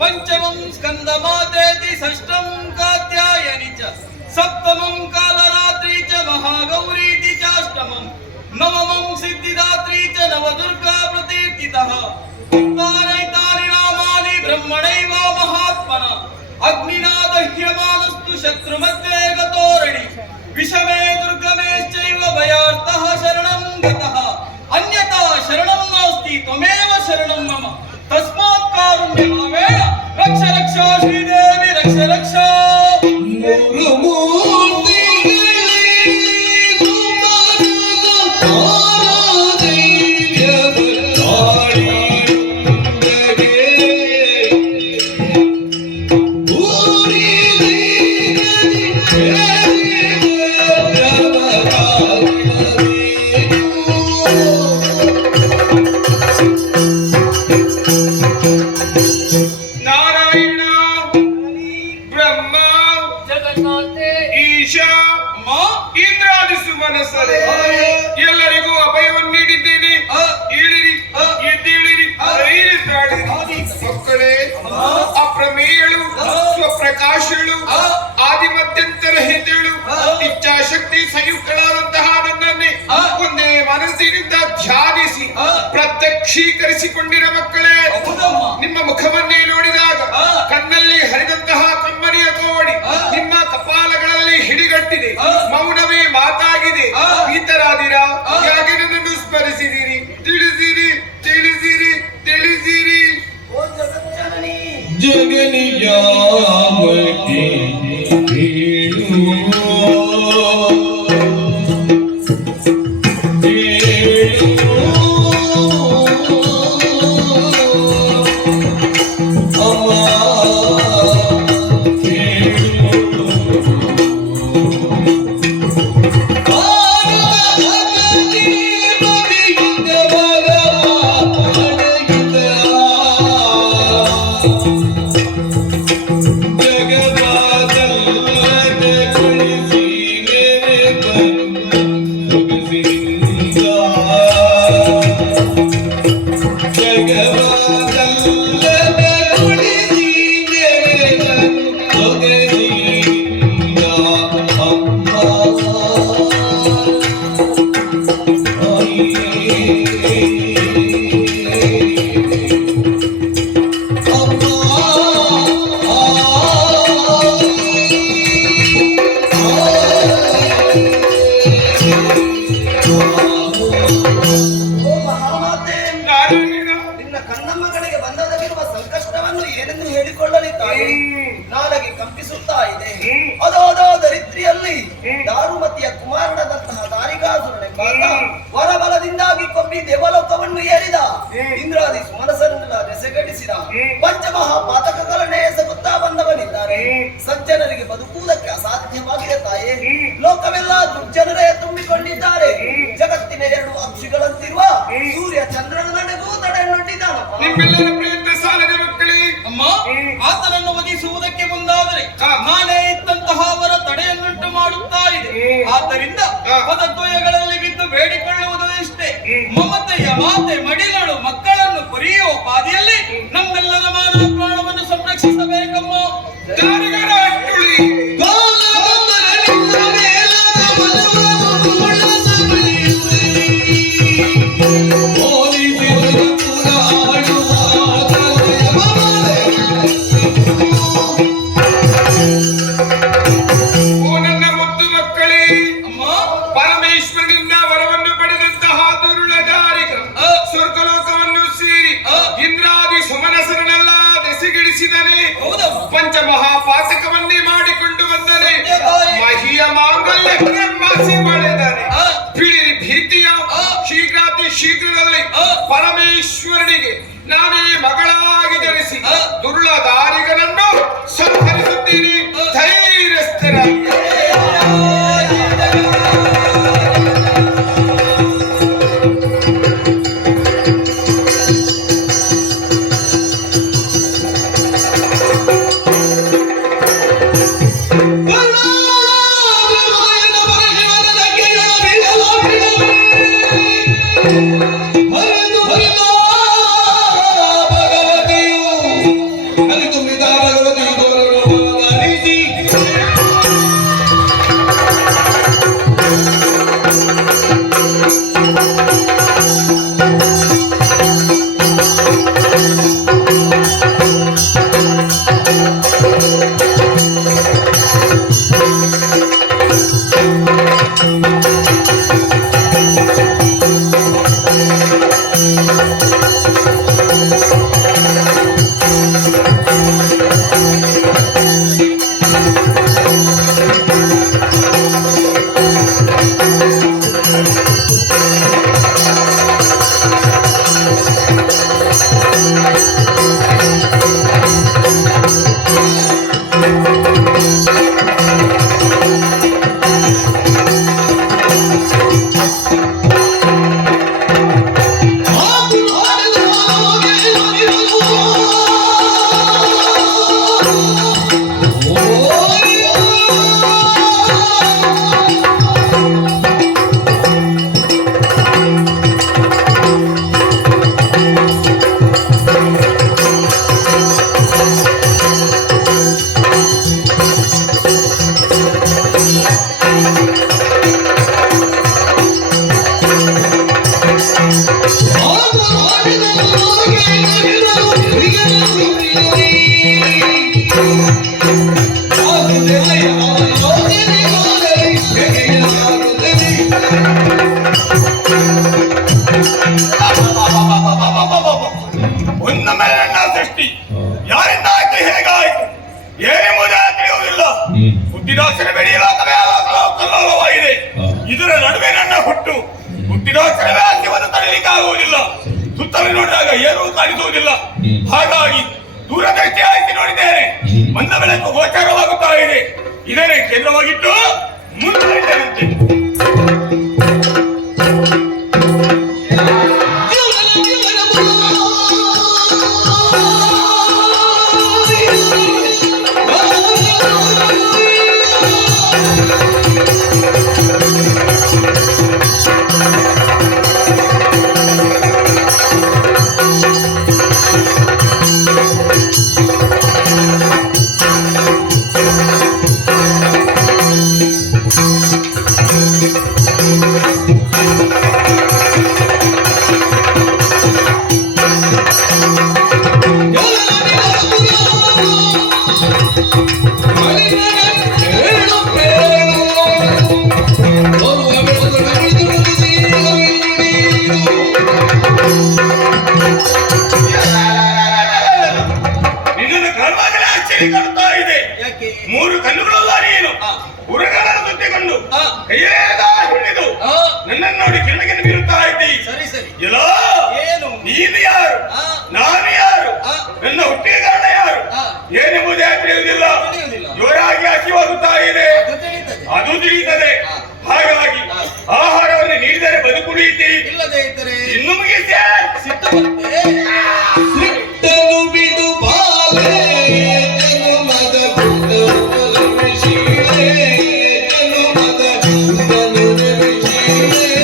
पंचमं स्कंदमातेति षष्ठं कात्यायनि च सप्तमं कालरात्रि च महागौरीति चाष्टमं नवमं सिद्धिदात्री च नवदुर्गा प्रतीर्थितः उक्तानैतानि नामानि ब्रह्मणैव महात्मना अग्निना दह्यमानस्तु शत्रुमध्ये गतोरणि विषमे दुर्गमेश्चैव भयार्थः शरणं गतः अन्यथा शरणं नास्ति त्वमेव शरणं मम तस्मात् कारुण्यभावेन रक्ष रक्ष श्रीदेवी रक्ष रक्ष ಮೂರು ಮೂರ್ತಿಗಳಲ್ಲಿ ನಾರಾಯಣ ಬೆಳೆಸಿಕೊಂಡಿರೋ ಮಕ್ಕಳೇ, ಹೌದಮ್ಮ. ನಿಮ್ಮ ಮುಖವನ್ನೇ ನೋಡಿದಾಗ ಆ. ಕಣ್ಣಲ್ಲಿ ಹರಿದಂತಹ ಕಮ್ಮನಿಯ ಕೋಡಿ ಆ. ನಿಮ್ಮ ಕಪಾಲಗಳಲ್ಲಿ ಹಿಡಿಗಟ್ಟಿದೆ, ಆ. ಮೌನವೇ ಮಾತಾಗಿದೆ. ಆ. ಈತರಾದಿರಾ ಆ. ಯಾಕೆ ನನ್ನನ್ನು ಸ್ಮರಿಸಿದಿರಿ? ತಿಳಿಸಿರಿ ತಿಳಿಸಿರಿ ತಿಳಿಸಿರಿ. ಓ ಜಗಜ್ಜನನಿ, ಜಗನಿಯಾಮತಿ ಓ ಮಹಾಮಾತೆ, ನಾರಾಯಣ. ನಿನ್ನ ಕಣ್ಣಮ್ಮಗಳಿಗೆ ಬಂದೊದಗಿರುವ ಸಂಕಷ್ಟವನ್ನು ಏನೆಂದು ಹೇಳಿಕೊಳ್ಳಲಿ ತಾಯಿ. ನಾಲಗೆ ಕಂಪಿಸುತ್ತಾ ಇದೆ. ಅದೋ ದರಿದ್ರಿಯಲ್ಲಿ ದಾರುಮತಿಯ ಕುಮಾರನದಂತಹ ದಾರಿಗಾಸುರನೆಂಬಾತ ವರಬಲದಿಂದಾಗಿ ಕೊಂಬಿ ದೇವಲೋಕವನ್ನು ಏರಿದ. ಇಂದ್ರಾದಿ ಸುಮನಸನ್ನೆಲ್ಲ ನೆಸೆಗಡಿಸಿದ. ಪಂಚಮಹಾಪಾತಕಗಳನ್ನೇ ಎಸಗುತ್ತಾ ಬಂದವನಿದ್ದಾರೆ. ಸಜ್ಜನರಿಗೆ ಬದುಕುವುದಕ್ಕೆ ಅಸಾಧ್ಯವಾಗಿದೆ ತಾಯೇ. ಲೋಕವೆಲ್ಲ ದುರ್ಜನರೇ ತುಂಬಿಕೊಂಡಿದ್ದಾರೆ. ಜಗತ್ತಿನ ಎರಡು ಅಕ್ಷಿಗಳಂತಿರುವ ಸೂರ್ಯ ಚಂದ್ರನ ನಡೆಗೂ ತಡೆಯನ್ನೊಡ್ಡಿದ್ದಾನಪ್ಪ. ನಿಮ್ಮೆಲ್ಲರ ಪ್ರಯತ್ನ ಸಾಲದ ಮಕ್ಕಳೇ. ಅಮ್ಮ, ಆತನನ್ನು ವಧಿಸುವುದಕ್ಕೆ ಮುಂದಾದರೆ ನಾನೇ ಇದ್ದಂತಹ ಅವರ ತಡೆಯನ್ನುಂಟು ಮಾಡುತ್ತಾ ಇದೆ. ಆದ್ದರಿಂದ ಪದದ್ವಯಗಳಲ್ಲಿ ಬಿದ್ದು ಬೇಡಿಕೊಳ್ಳುವುದು ಇಷ್ಟೇ. ಮಮತೆಯ ಮಾತೆ ಮಡಿಗಳು ಮಕ್ಕಳನ್ನು ಕೊರಿಯುವ ಪಾದಿಯಲ್ಲಿ ನಮ್ಮೆಲ್ಲರ ಮಾನವ ಪ್ರಾಣವನ್ನು ಸಂರಕ್ಷಿಸಬೇಕಮ್ಮ. ದಾರಿಗಾರ ಅಟ್ಟುಳಿ. ಓ ನನ್ನ ಮುದ್ದು ಮಕ್ಕಳೇ, ಅಮ್ಮ, ಪರಮೇಶ್ವರನಿಂದ ವರವನ್ನು ಪಡೆದಂತಹ ದುರುಳಗಾರಿಗ ಸ್ವರ್ಗಲೋಕವನ್ನು ಸೇರಿ ಇಂದ್ರಾದಿ ಸುಮನಸರನ್ನೆಲ್ಲ ದೆಸೆಗಿಳಿಸಿದನೆ. ಹೌದಮ್ಮ. ಪಂಚಮಹಾಪಾತಕವನ್ನೇ ಮಾಡಿಕೊಂಡು ಬಂದನೆ. ಸತ್ಯತಾಯಿ. ಮಹಿಯ ಮಾಂಗಲ್ಯಕ್ಕೆ ಮಾಸಿ ಪಡೆದನೆ. ಬಿಳಿರಿ ಭೀತಿಯ ಶೀಘ್ರಾತಿ ಶೀಘ್ರದಲ್ಲಿ ಪರಮೇಶ್ವರನಿಗೆ ನಾನೇ ಮಗಳಾಗಿ ಧರಿಸಿ ದುರುಳ ದಾರಿಗನನ್ನು ಸಂಹರಿಸುತ್ತೀನಿ. ಧೈರ್ಯಸ್ಥರಾಗಿ. ಆಗ ಹುಟ್ಟಿದ ಕ್ಷಣವೇ ಹಾಸ್ಯವನ್ನು ತಡೆಯಲಿಕ್ಕೆ ಆಗುವುದಿಲ್ಲ. ಸುತ್ತಲೂ ನೋಡಿದಾಗ ಏನೂ ಕಾಣಿಸುವುದಿಲ್ಲ. ಹಾಗಾಗಿ ದೂರದೃಷ್ಟಿ ಹಾಕಿ ನೋಡಿದ್ದೇನೆ. ಮಂದ ಬೆಳಕು ಗೋಚರವಾಗುತ್ತಾ ಇದೆ. ಇದನ್ನೇ ಕೇಂದ್ರವಾಗಿಟ್ಟು ಮುಂದುವರಿದಂತೆ ಕಾಣುತ್ತಾ ಇದೆ. ಮೂರು ಕಣ್ಣುಗಳುಳ್ಳ ನೀನು ಉರಗಳನ್ನು ಸುತ್ತಿಕೊಂಡು ಕೈಯೇಗ ಹಿಡಿದು ನನ್ನನ್ನು ನೋಡಿ ಕಿರಣಕ್ಕೆ ಬೀರುತ್ತಾ ಇದ್ದಿ. ಸರಿ ಸರಿ. ಎಲ್ಲೋ ಏನು ನೀನು ಯಾರು, ನಾನು ಯಾರು, ನನ್ನ ಹುಟ್ಟಿನ ಕಾರಣ ಯಾರು ಏನೆಂಬುದೇ ತಿಳಿಯುವುದಿಲ್ಲ. ಜೋರಾಗಿ ಹಸಿವಾಗುತ್ತಾ ಇದೆ, ಅದು ತಿಳಿಯುತ್ತದೆ. ಹಾಗಾಗಿ ಆಹಾರವನ್ನು ನೀಡಿದರೆ ಬದುಕುಳಿಯಿತಿ, ಇಲ್ಲದೆ ಇದ್ದರೆ ಇನ್ನು ಮುಗಿಸಿ ಸಿಟ್ಟು ಬಂತೆ. ಸಿಟ್ಟನು ಬಿಡು ಬಾಲೆ ಜನುಮದ ಗುಡ್ಡನು ಶೀಲೆ ಜನುಮದ ಗುಡ್ಡನು ಶೀಲೆ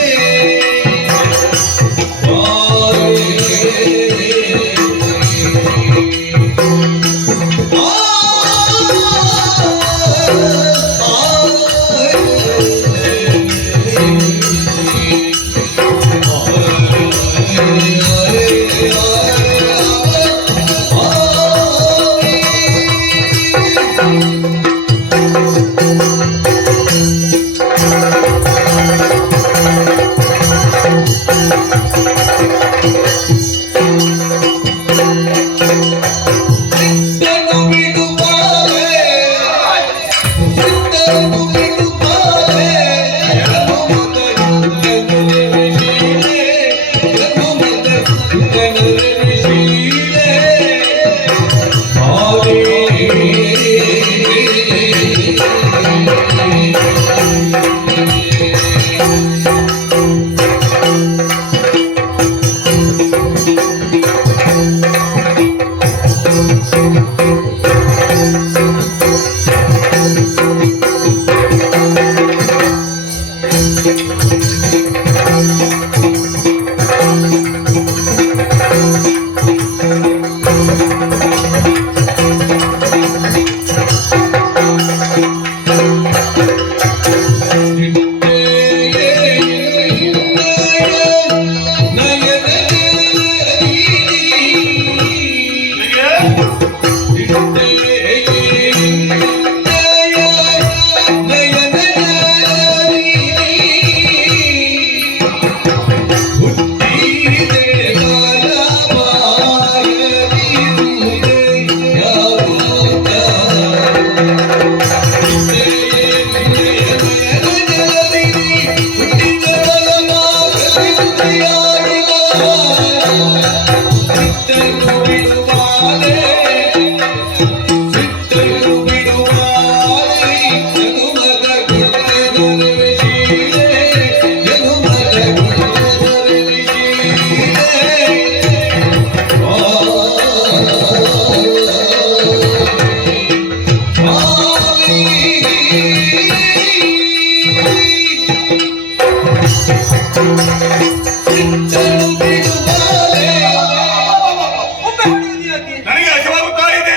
ನನಗೆ ಹಸಿವಾಗುತ್ತಾ ಇದೆ.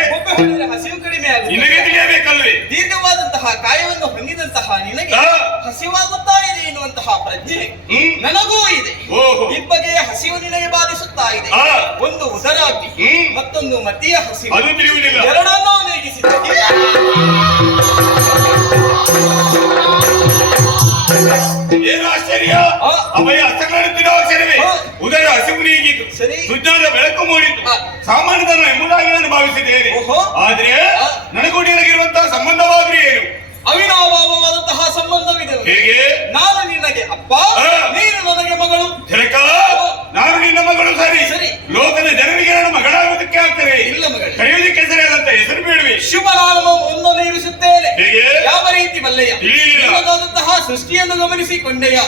ಹಸಿವು ಕಡಿಮೆ ಆಗುತ್ತೆ. ನಿನಗೆ ತಿಳಿಯಬೇಕಲ್ವೇ? ದೀರ್ಘವಾದಂತಹ ಕಾಯವನ್ನು ಹೊಂದಿದಂತಹ ನಿನಗೆ ಆ. ಹಸಿವಾಗುತ್ತಾ ಇದೆ ಎನ್ನುವಂತಹ ಪ್ರಜ್ಞೆ ಹ್ಮ್. ನನಗೂ ಇದೆ. ಓಹೋ. ಇಬ್ಬಗೆಯ ಹಸಿವು ನಿನಗೆ ಬಾಧಿಸುತ್ತಾ ಇದೆ. ಆ. ಒಂದು ಉದರಾಗ್ನಿ, ಹ್ಮ್. ಮತ್ತೊಂದು ಮತೀಯ ಹಸಿವು. ಅದು ತಿಳಿಯುವುದಿಲ್ಲ. ಎರಡನ್ನೂ ನೀಗಿಸಿದೆ. ಏನು ಆಶ್ಚರ್ಯ! ಆ. ಅಭಯ ಹಸ್ತಗಳನ್ನು ಆಶ್ಚರ್ಯವೇ. ಆ. ಉದರ ಹಸಿವು ನೀಗಿತು, ಸರಿ. ಸುಜ್ಞಾನ ಬೆಳಕು ಮೂಡಿತು. ಆ. ಸಾಮಾನ್ಯದನ್ನು ಎಂಬುದಾಗಿ ನಾನು ಭಾವಿಸಿದ್ದೇನೆ. ಓಹೋ. ಆದ್ರೆ ಆ. ನನಗೂ ನಿನಗಿರುವಂತಹ ಸಂಬಂಧವಾದ್ರೂ ಏನು? ಅವಿನಾಭಾವವಾದಂತಹ ಸಂಬಂಧವಿದೆ. ಆಗಿದ್ದೆವು. ಹೇಗೆ? ನಾನು ನಿನಗೆ ಅಪ್ಪ, ಹಾ. ನೀನು ನನಗೆ ಮಗಳು. ಜನಕ, ನಾನು ನಿನ್ನ ಮಗಳು ಸರಿ. ಸರಿ. ಲೋಕದ ಜನರಿಗೆ ನನ್ನ ಮಗಳಾಗೋದಕ್ಕೆ ಆಗ್ತದೆ. ಇಲ್ಲ ಮಗಳೇ. ಕರೆಯೋದಕ್ಕೆ ಸರಿಯಾದಂತ ಹೆಸರು ಬೇಡವೆ. ಶುಭ ನಾಮವನ್ನು ಇರಿಸುತ್ತೇನೆ. ಹೇಗೆ? ಯಾವ ರೀತಿ ಬಲ್ಲೆಯ? ತಿಳಿಯಲಿಲ್ಲ. ನಿನ್ನದಾದಂತಹ ಸೃಷ್ಟಿಯನ್ನು ಗಮನಿಸಿಕೊಂಡೆಯ.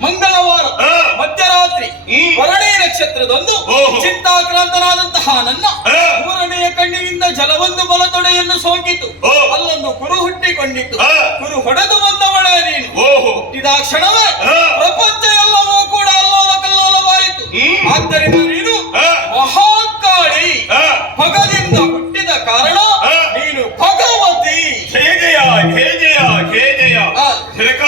ಮಂಗಳವಾರ ಹಾ. ಮಧ್ಯರಾತ್ರಿ ಹ್ಮ್. ವರಣೇ ನಕ್ಷತ್ರದಂದು ಓಹೋ. ಚಿತ್ತಾಕ್ರಾಂತನಾದಂತಹ ನನ್ನ ಹಾ. ಮೂರನೆಯ ಕಣ್ಣಿನಿಂದ ಜಲವೊಂದು ಬಲತೊಡೆಯನ್ನು ಸೋಕಿತು. ಓ. ಅಲ್ಲೊಂದು ಕುರು ಹುಟ್ಟಿಕೊಂಡಿತ್ತು. ಹಾ. ಕುರು ಹೊಡೆದು ಬಂದವಳೇ ನೀನು. ಓಹೋ. ಹುಟ್ಟಿದ ಕ್ಷಣವೇ ಹಾ. ಪ್ರಪಂಚ ಎಲ್ಲವೂ ಕೂಡ ಅಲ್ಲೋಲ ಕಲ್ಲೋಲವಾಯಿತು. ಹ್ಮ್. ಆದ್ದರಿಂದ ನೀನು ಹಾ. ಮಹಾಕಾಳಿ. ಹಾ. ಭಗದಿಂದ ಹುಟ್ಟಿದ ಕಾರಣ ಹಾ. ನೀನು ಭಗವತಿ. ಜಯ ಜಯ ಜಯ ಜಯ ಜಯ ಜಯ. ಹಾ. ಜನಕ,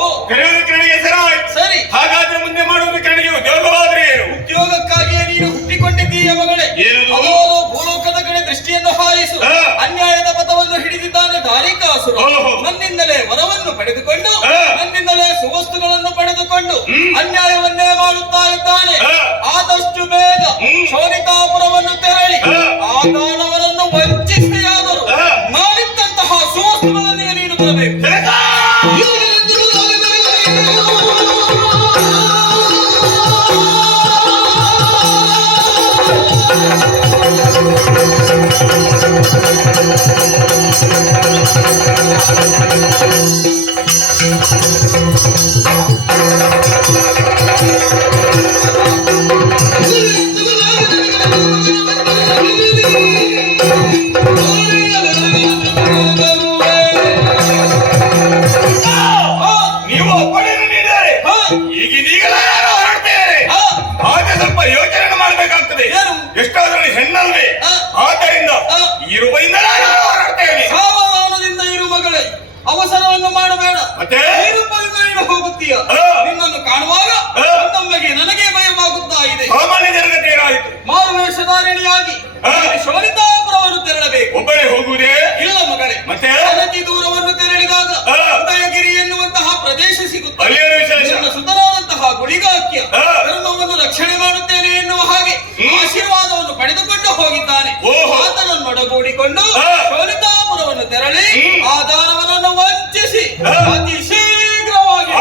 ಓ. ಕರೆಯೋದಕ್ಕೆ ನನಗೆ ಹೆಸರಾಯ್ತು. ಸರಿ. ಹಾಗಾದ್ರೆ ಮುಂದೆ ಮಾಡುವುದಕ್ಕೆ ನನಗೆ ಉದ್ಯೋಗವಾದ್ರೆ ಏನು? ಉದ್ಯೋಗಕ್ಕಾಗಿಯೇ ನೀನು ಹುಟ್ಟಿಕೊಂಡಿದ್ದೀಯ ಮಗಳೇ. ಏನದು? ಅವನು ಭೂಲೋಕದ ಕಡೆ ದೃಷ್ಟಿಯನ್ನು ಹಾಯಿಸು. ಹಾ. ಅನ್ಯಾಯದ ಪಥವನ್ನು ಹಿಡಿದಿದ್ದಾನೆ ದಾರಿಕಾಸುರ. ಓಹೋ. ನನ್ನಿಂದಲೇ ವರವನ್ನು ಪಡೆದುಕೊಂಡು ಹಾ. ನನ್ನಿಂದಲೇ ಸುವಸ್ತುಗಳನ್ನು ಪಡೆದುಕೊಂಡು ಹ್ಮ್. ಅನ್ಯಾಯವನ್ನೇ ಮಾಡುತ್ತಾ ಇದ್ದಾನೆ. ಹಾ. ಆದಷ್ಟು ಬೇಗ ಹ್ಮ್. ಶೋಣಿತಾಪುರವನ್ನು ತೆರಳಿ ಹಾ. ಆ ದಾನವರನ್ನು ವಂಚಿಸಿಯಾದರು ಹಾ. ನಾನಿದ್ದಂತಹ ಸುವಸ್ತುಗಳನ್ನೇ ನೀನು ಬರಬೇಕು. ಜನಕ! ನೀವು ಒಪ್ಪಣೆಯನ್ನು ನೀಡಿದರೆ ಹಾ. ಈಗಿನೀಗಲ ನಾನು ಹೊರಡ್ತೇನೆ. ಹಾ. ಆಗ ಸ್ವಲ್ಪ ಯೋಚನೆ ಮಾಡಬೇಕಾಗ್ತದೆ. ಏನು? ಎಷ್ಟಾದ್ರಲ್ಲಿ ಹೆಣ್ಣಲ್ವೇ? ಹಾ. ಆದ್ದರಿಂದ ಹಾ. ಈ ರೂಪದಿಂದ ನಾನು ಹೊರಡ್ತೇನೆ. ಸಾವಧಾನದಿಂದ ಇರು ಮಗಳೇ. ಅವಸರವನ್ನು ಮಾಡಬೇಡ. ಮತ್ತೆ? ಈ ರೂಪದಿಂದ ನೀನು ಹೋಗುತ್ತೀಯ. ಹಾ. ನಿನ್ನನ್ನು ಕಾಣುವಾಗ ಹಾ. ನಮ್ಮಗೆ ನನಗೆ ಭಯವಾಗುತ್ತಾ ಇದೆ. ಸಾಮಾನ್ಯ ಜನಗತಿ ಏನಾಯಿತು? ಮಾರುವೇಷಧಾರಿಣಿಯಾಗಿ ಹಾ. ಶೋಣಿತಾಪುರವನ್ನು ತೆರಳಬೇಕು. ಒಬ್ಬರೇ ಹೋಗುವುದೇ? ಇಲ್ಲ ಮಗಳೇ. ಮತ್ತೆ? ಅನತಿ ದೂರವನ್ನು ತೆರಳಿದಾಗ ಹಾ. ಉದಯಗಿರಿ ಎನ್ನುವಂತಹ ಪ್ರದೇಶ ಸಿಗುತ್ತದೆ. ಅಲ್ಲಿಯೇನು ವಿಶೇಷ? ನಿನ್ನ ಸುತರಾದಂತಹ ಗುಳಿಗಾಕ್ಯ ಹಾ. ಧರ್ಮವನ್ನು ರಕ್ಷಣೆ ಮಾಡುತ್ತೇನೆ ಎನ್ನುವ ಹಾಗೆ ಆಶೀರ್ವಾದವನ್ನು ಪಡೆದುಕೊಂಡು ಹೋಗಿದ್ದಾನೆ. ಓಹೋ. ಆತನನ್ನು ಒಡಗೂಡಿಕೊಂಡು ಹಾ. ಶೋಣಿತಾಪುರವನ್ನು ತೆರಳಿ ಹ್ಮ್. ಆ ದಾನವರನ್ನು ವಂಚಿಸಿ ಹಾ. ಅತಿ ಶೀಘ್ರವಾಗಿ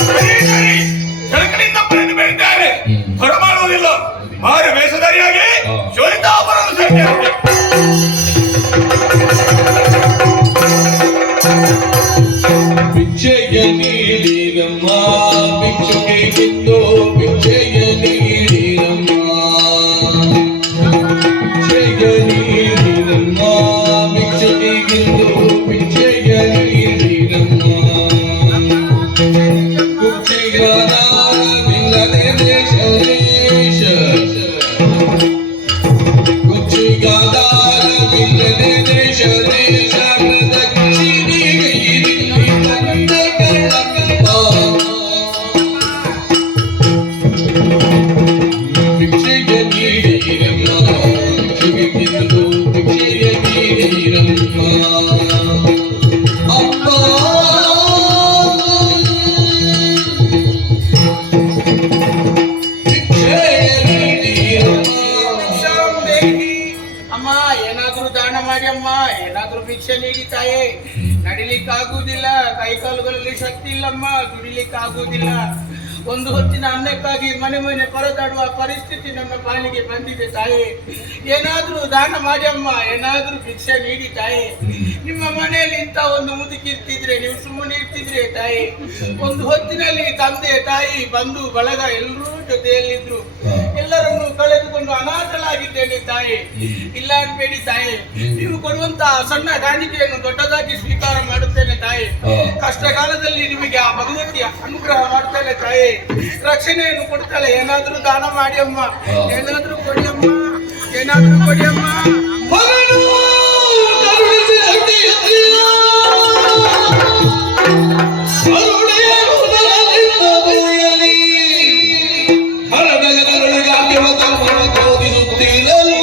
ಸರಿ, ಸರಿ. ಜನಕನಿಂದ ಪಡೆದು ಬೇಡಿದ್ದಾರೆ. ಹೊರಮಾಡುವುದಿಲ್ಲ. ಮಾರು ವೇಷಧಾರಿಯಾಗಿ ಶೋಣಿತಾಪುರವನ್ನು ಸೇರ್ತೇನೆ. ಭಿಕ್ಷೆಯ ನೀಡಿರಮ್ಮ ಭಿಕ್ಷುಕೆಗಿಂದು ಭಿಕ್ಷೆಯ ನೀಡಿರಮ್ಮ ಭಿಕ್ಷೆಯ ನೀಡಿರಮ್ಮ ಭಿಕ್ಷುಕೆಗಿಂದು ಭಿಕ್ಷೆಯ ನೀಡಿರಮ್ಮ ಕುಕ್ಷಿಗಾರವಿಲ್ಲದೆ ದೇಶ ದೇಶ ಕುಕ್ಷಿಗಾರವಿಲ್ಲದೆ ದೇಶ ದೇಶ ಭಿಕ್ಷೆಯ ನೀಡಿರಮ್ಮ ಭಿಕ್ಷೆಗಿಂದು ಭಿಕ್ಷೆಯ ನೀಡಿರಮ್ಮ ಅಪ್ಪ ಭಿಕ್ಷೆಯ ನೀಡಿರಮ್ಮ ಅಮ್ಮ ಏನಾದ್ರೂ ದಾನ ಮಾಡಿ ಅಮ್ಮ, ಏನಾದ್ರೂ ಭಿಕ್ಷೆ ನೀಡಿ ತಾಯೇ. ನಡಿಲಿಕ್ಕಾಗುವುದಿಲ್ಲ, ಕೈಕಾಲುಗಳಲ್ಲಿ ಶಕ್ತಿ ಇಲ್ಲಮ್ಮ, ದುಡಿಲಿಕ್ಕಾಗುವುದಿಲ್ಲ. ಒಂದು ಹೊತ್ತಿನ ಅನ್ನಕ್ಕಾಗಿ ಮನೆ ಮನೆ ಪರದಾಡುವ ಪರಿಸ್ಥಿತಿ ನಮ್ಮ ಪಾಲಿಗೆ ಬಂದಿದೆ ತಾಯಿ. ಏನಾದ್ರೂ ದಾನ ಮಾಡಿ ಅಮ್ಮ, ಏನಾದ್ರೂ ಭಿಕ್ಷೆ ನೀಡಿ ತಾಯಿ. ನಿಮ್ಮ ಮನೆಯಲ್ಲಿ ಇಂಥ ಒಂದು ಮುದುಕಿ ಇರ್ತಿದ್ರೆ ನೀವು ಸುಮ್ಮನೆ ಇರ್ತಿದ್ರೆ ತಾಯಿ. ಒಂದು ಹೊತ್ತಿನಲ್ಲಿ ತಂದೆ ತಾಯಿ ಬಂಧು ಬಳಗ ಎಲ್ಲರೂ ಜೊತೆಯಲ್ಲಿದ್ರು. ಎಲ್ಲರನ್ನು ಕಳೆದುಕೊಂಡು ಅನಾಥಳಾಗಿದ್ದೇನೆ ತಾಯಿ. ಇಲ್ಲ ಅನ್ಬೇಡಿ ತಾಯಿ, ನೀವು ಕೊಡುವಂತ ಸಣ್ಣ ಕಾಣಿಕೆಯನ್ನು ದೊಡ್ಡದಾಗಿ ಸ್ವೀಕಾರ ಮಾಡುತ್ತೇನೆ ತಾಯಿ. ಕಷ್ಟ ಕಾಲದಲ್ಲಿ ಸಮಯದಲ್ಲಿ ನಿಮಗೆ ಆ ಭಗವತಿಯ ಅನುಗ್ರಹ ಮಾಡ್ತಾಳೆ ತಾಯಿ, ರಕ್ಷಣೆಯನ್ನು ಕೊಡ್ತಾಳೆ. ಏನಾದ್ರೂ ದಾನ ಮಾಡಿ ಅಮ್ಮ, ಏನಾದ್ರೂ ಕೊಡಿ ಅಮ್ಮ, ಏನಾದ್ರೂ ಕೊಡಿ ಅಮ್ಮ. ಕರುಣಿಸಿ ಶಕ್ತಿಯ ಕರುಣೆಯ ಮೊದಲಿನಿಂದ ಬರೆಯಲಿ. ಹರಡಗ ನರಳಿಗಾಗಿ ಮತವನ್ನು ತೋರಿಸುತ್ತಿರಲು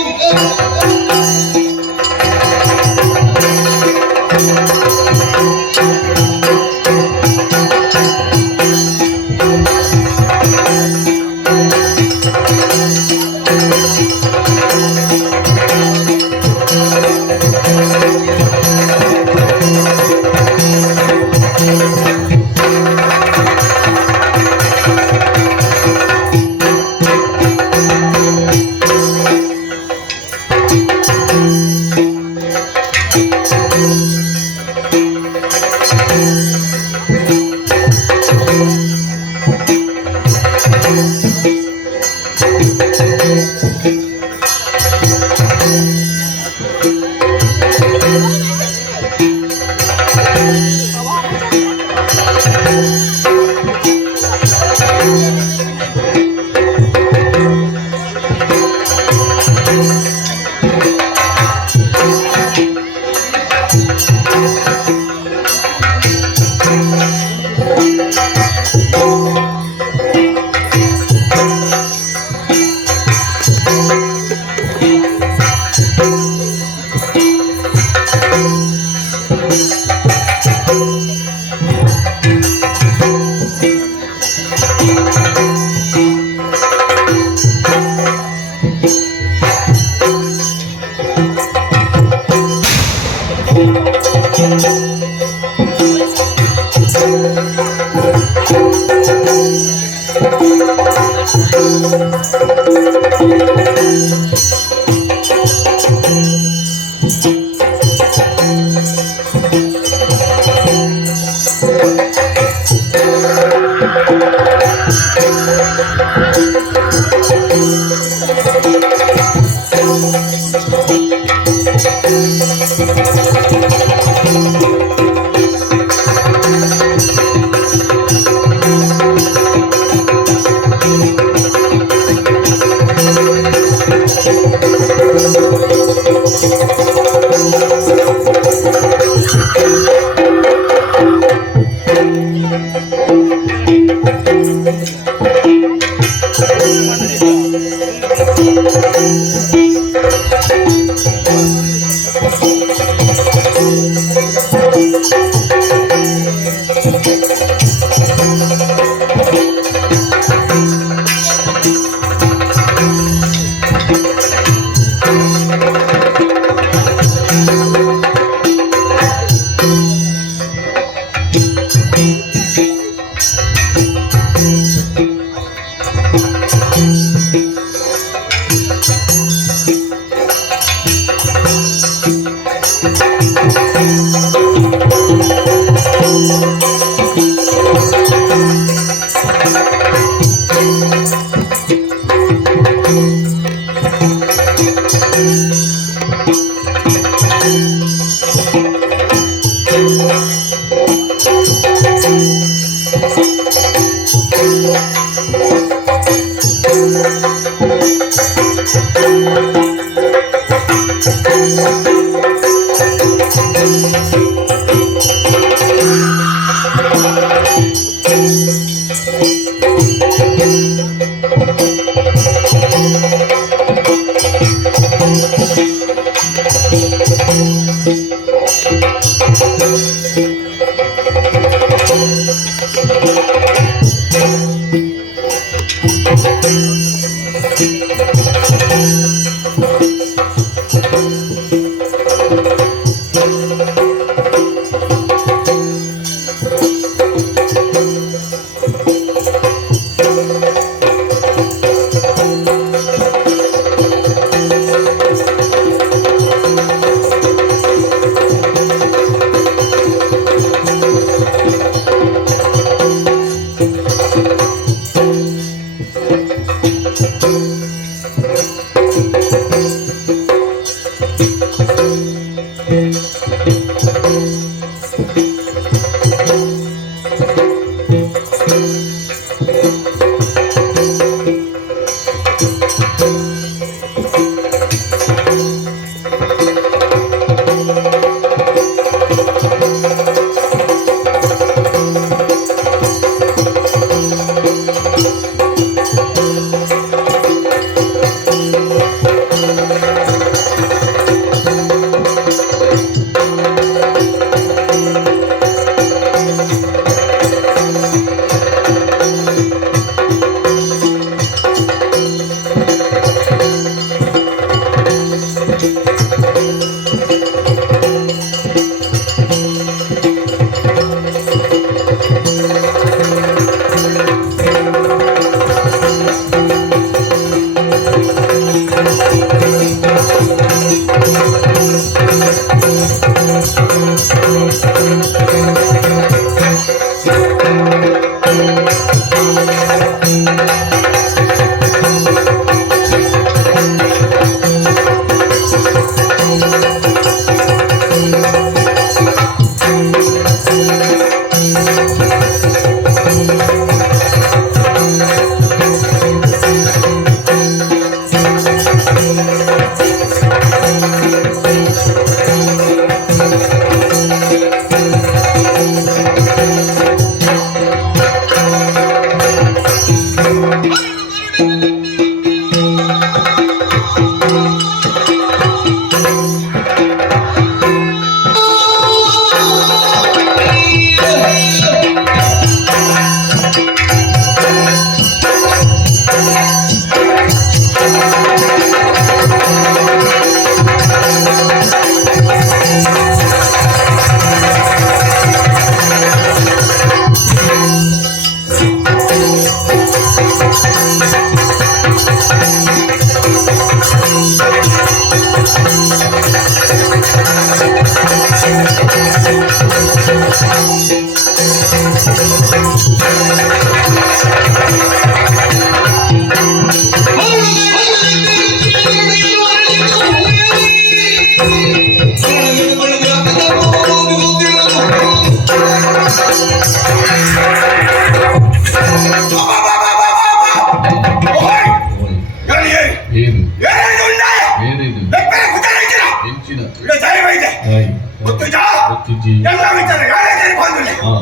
ಏನು ಏನೇನು ಉಂಡೆ? ಏನಿದು ಬೆಪ್ಪೆ ಕುದುರೆ ಹೆಂಚಿನ ಇಲ್ಲ ಜಾರಿ ಬೈದೆ ಹಾಯ್ ಗೊತ್ತಿದ್ದಾ? ಗೊತ್ತಿಜ್ಜಿ ಎಲ್ಲ ವಿಚಾರ ಯಾರೇ ಬಂದಿಲ್ಲ ಹಾ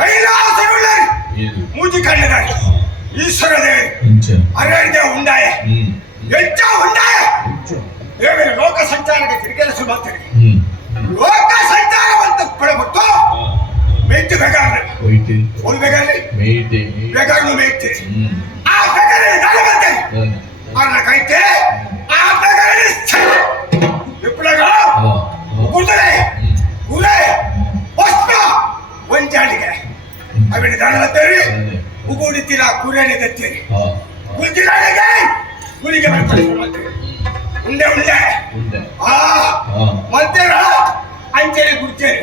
ಕೈಲಾಸರುಳ್ಳರು ಏನು ಮೂಜಿ ಕಣ್ಣಿದ್ದಾರೆ ಈಶ್ವರ ದೇವಿ ಹೆಂಚ ಅರಣ್ಯ ಉಂಡಾಯ ಹ್ಮ್ ಹೆಚ್ಚ ಉಂಡಾಯ ಹೆಂಚ ದೇವರ ಲೋಕ ಸಂಚಾರಕ್ಕೆ ತಿರುಗಲು ಶುರು ಮಾಡ್ತಾರೆ ಹ್ಮ್ ಲೋಕ ಸಂಚಾರವಂತ ಪಡಬಿಟ್ಟು ಮೆಚ್ಚು ಬೇಕಾದ್ರೆ ಹೋಯ್ತೆ ಒಂದು ಬೇಕಾದ್ರೆ ಮೇಯ್ತೆ ಬೇಕಾದ್ರೂ ಮೆಚ್ಚೆ ಹ್ಮ್ ಆ ಬೇಕಾದ್ರೆ ನಾನು ಬರ್ತೇನೆ ನಾನು ಅನ್ನ ಕೈತೆ ಆ ಬೇಕಾದ್ರೆ ವಿಪ್ಲವ ಹಾ ಕುದುರೆ ಕುದುರೆ ಪುಷ್ಪ ಒಂಚಾಟಿಗೆ ಅವನ ದಾನವತ್ತೇರಿ ಉಗುಡಿತಿರ ಕುರಿಯನೆ ತೆತ್ತೇರಿ ಹಾ ಕುಂಜಿರಾಣಿಗೆ ಗುರಿಗೆ ಬರ್ತಾರೆ ಉಂಡೆ ಉಂಡೆ ಉಂಡೆ ಆ ಹಾ ಮಧ್ಯರ ಅಂಚೆರೆ ಗುಡ್ತೇರಿ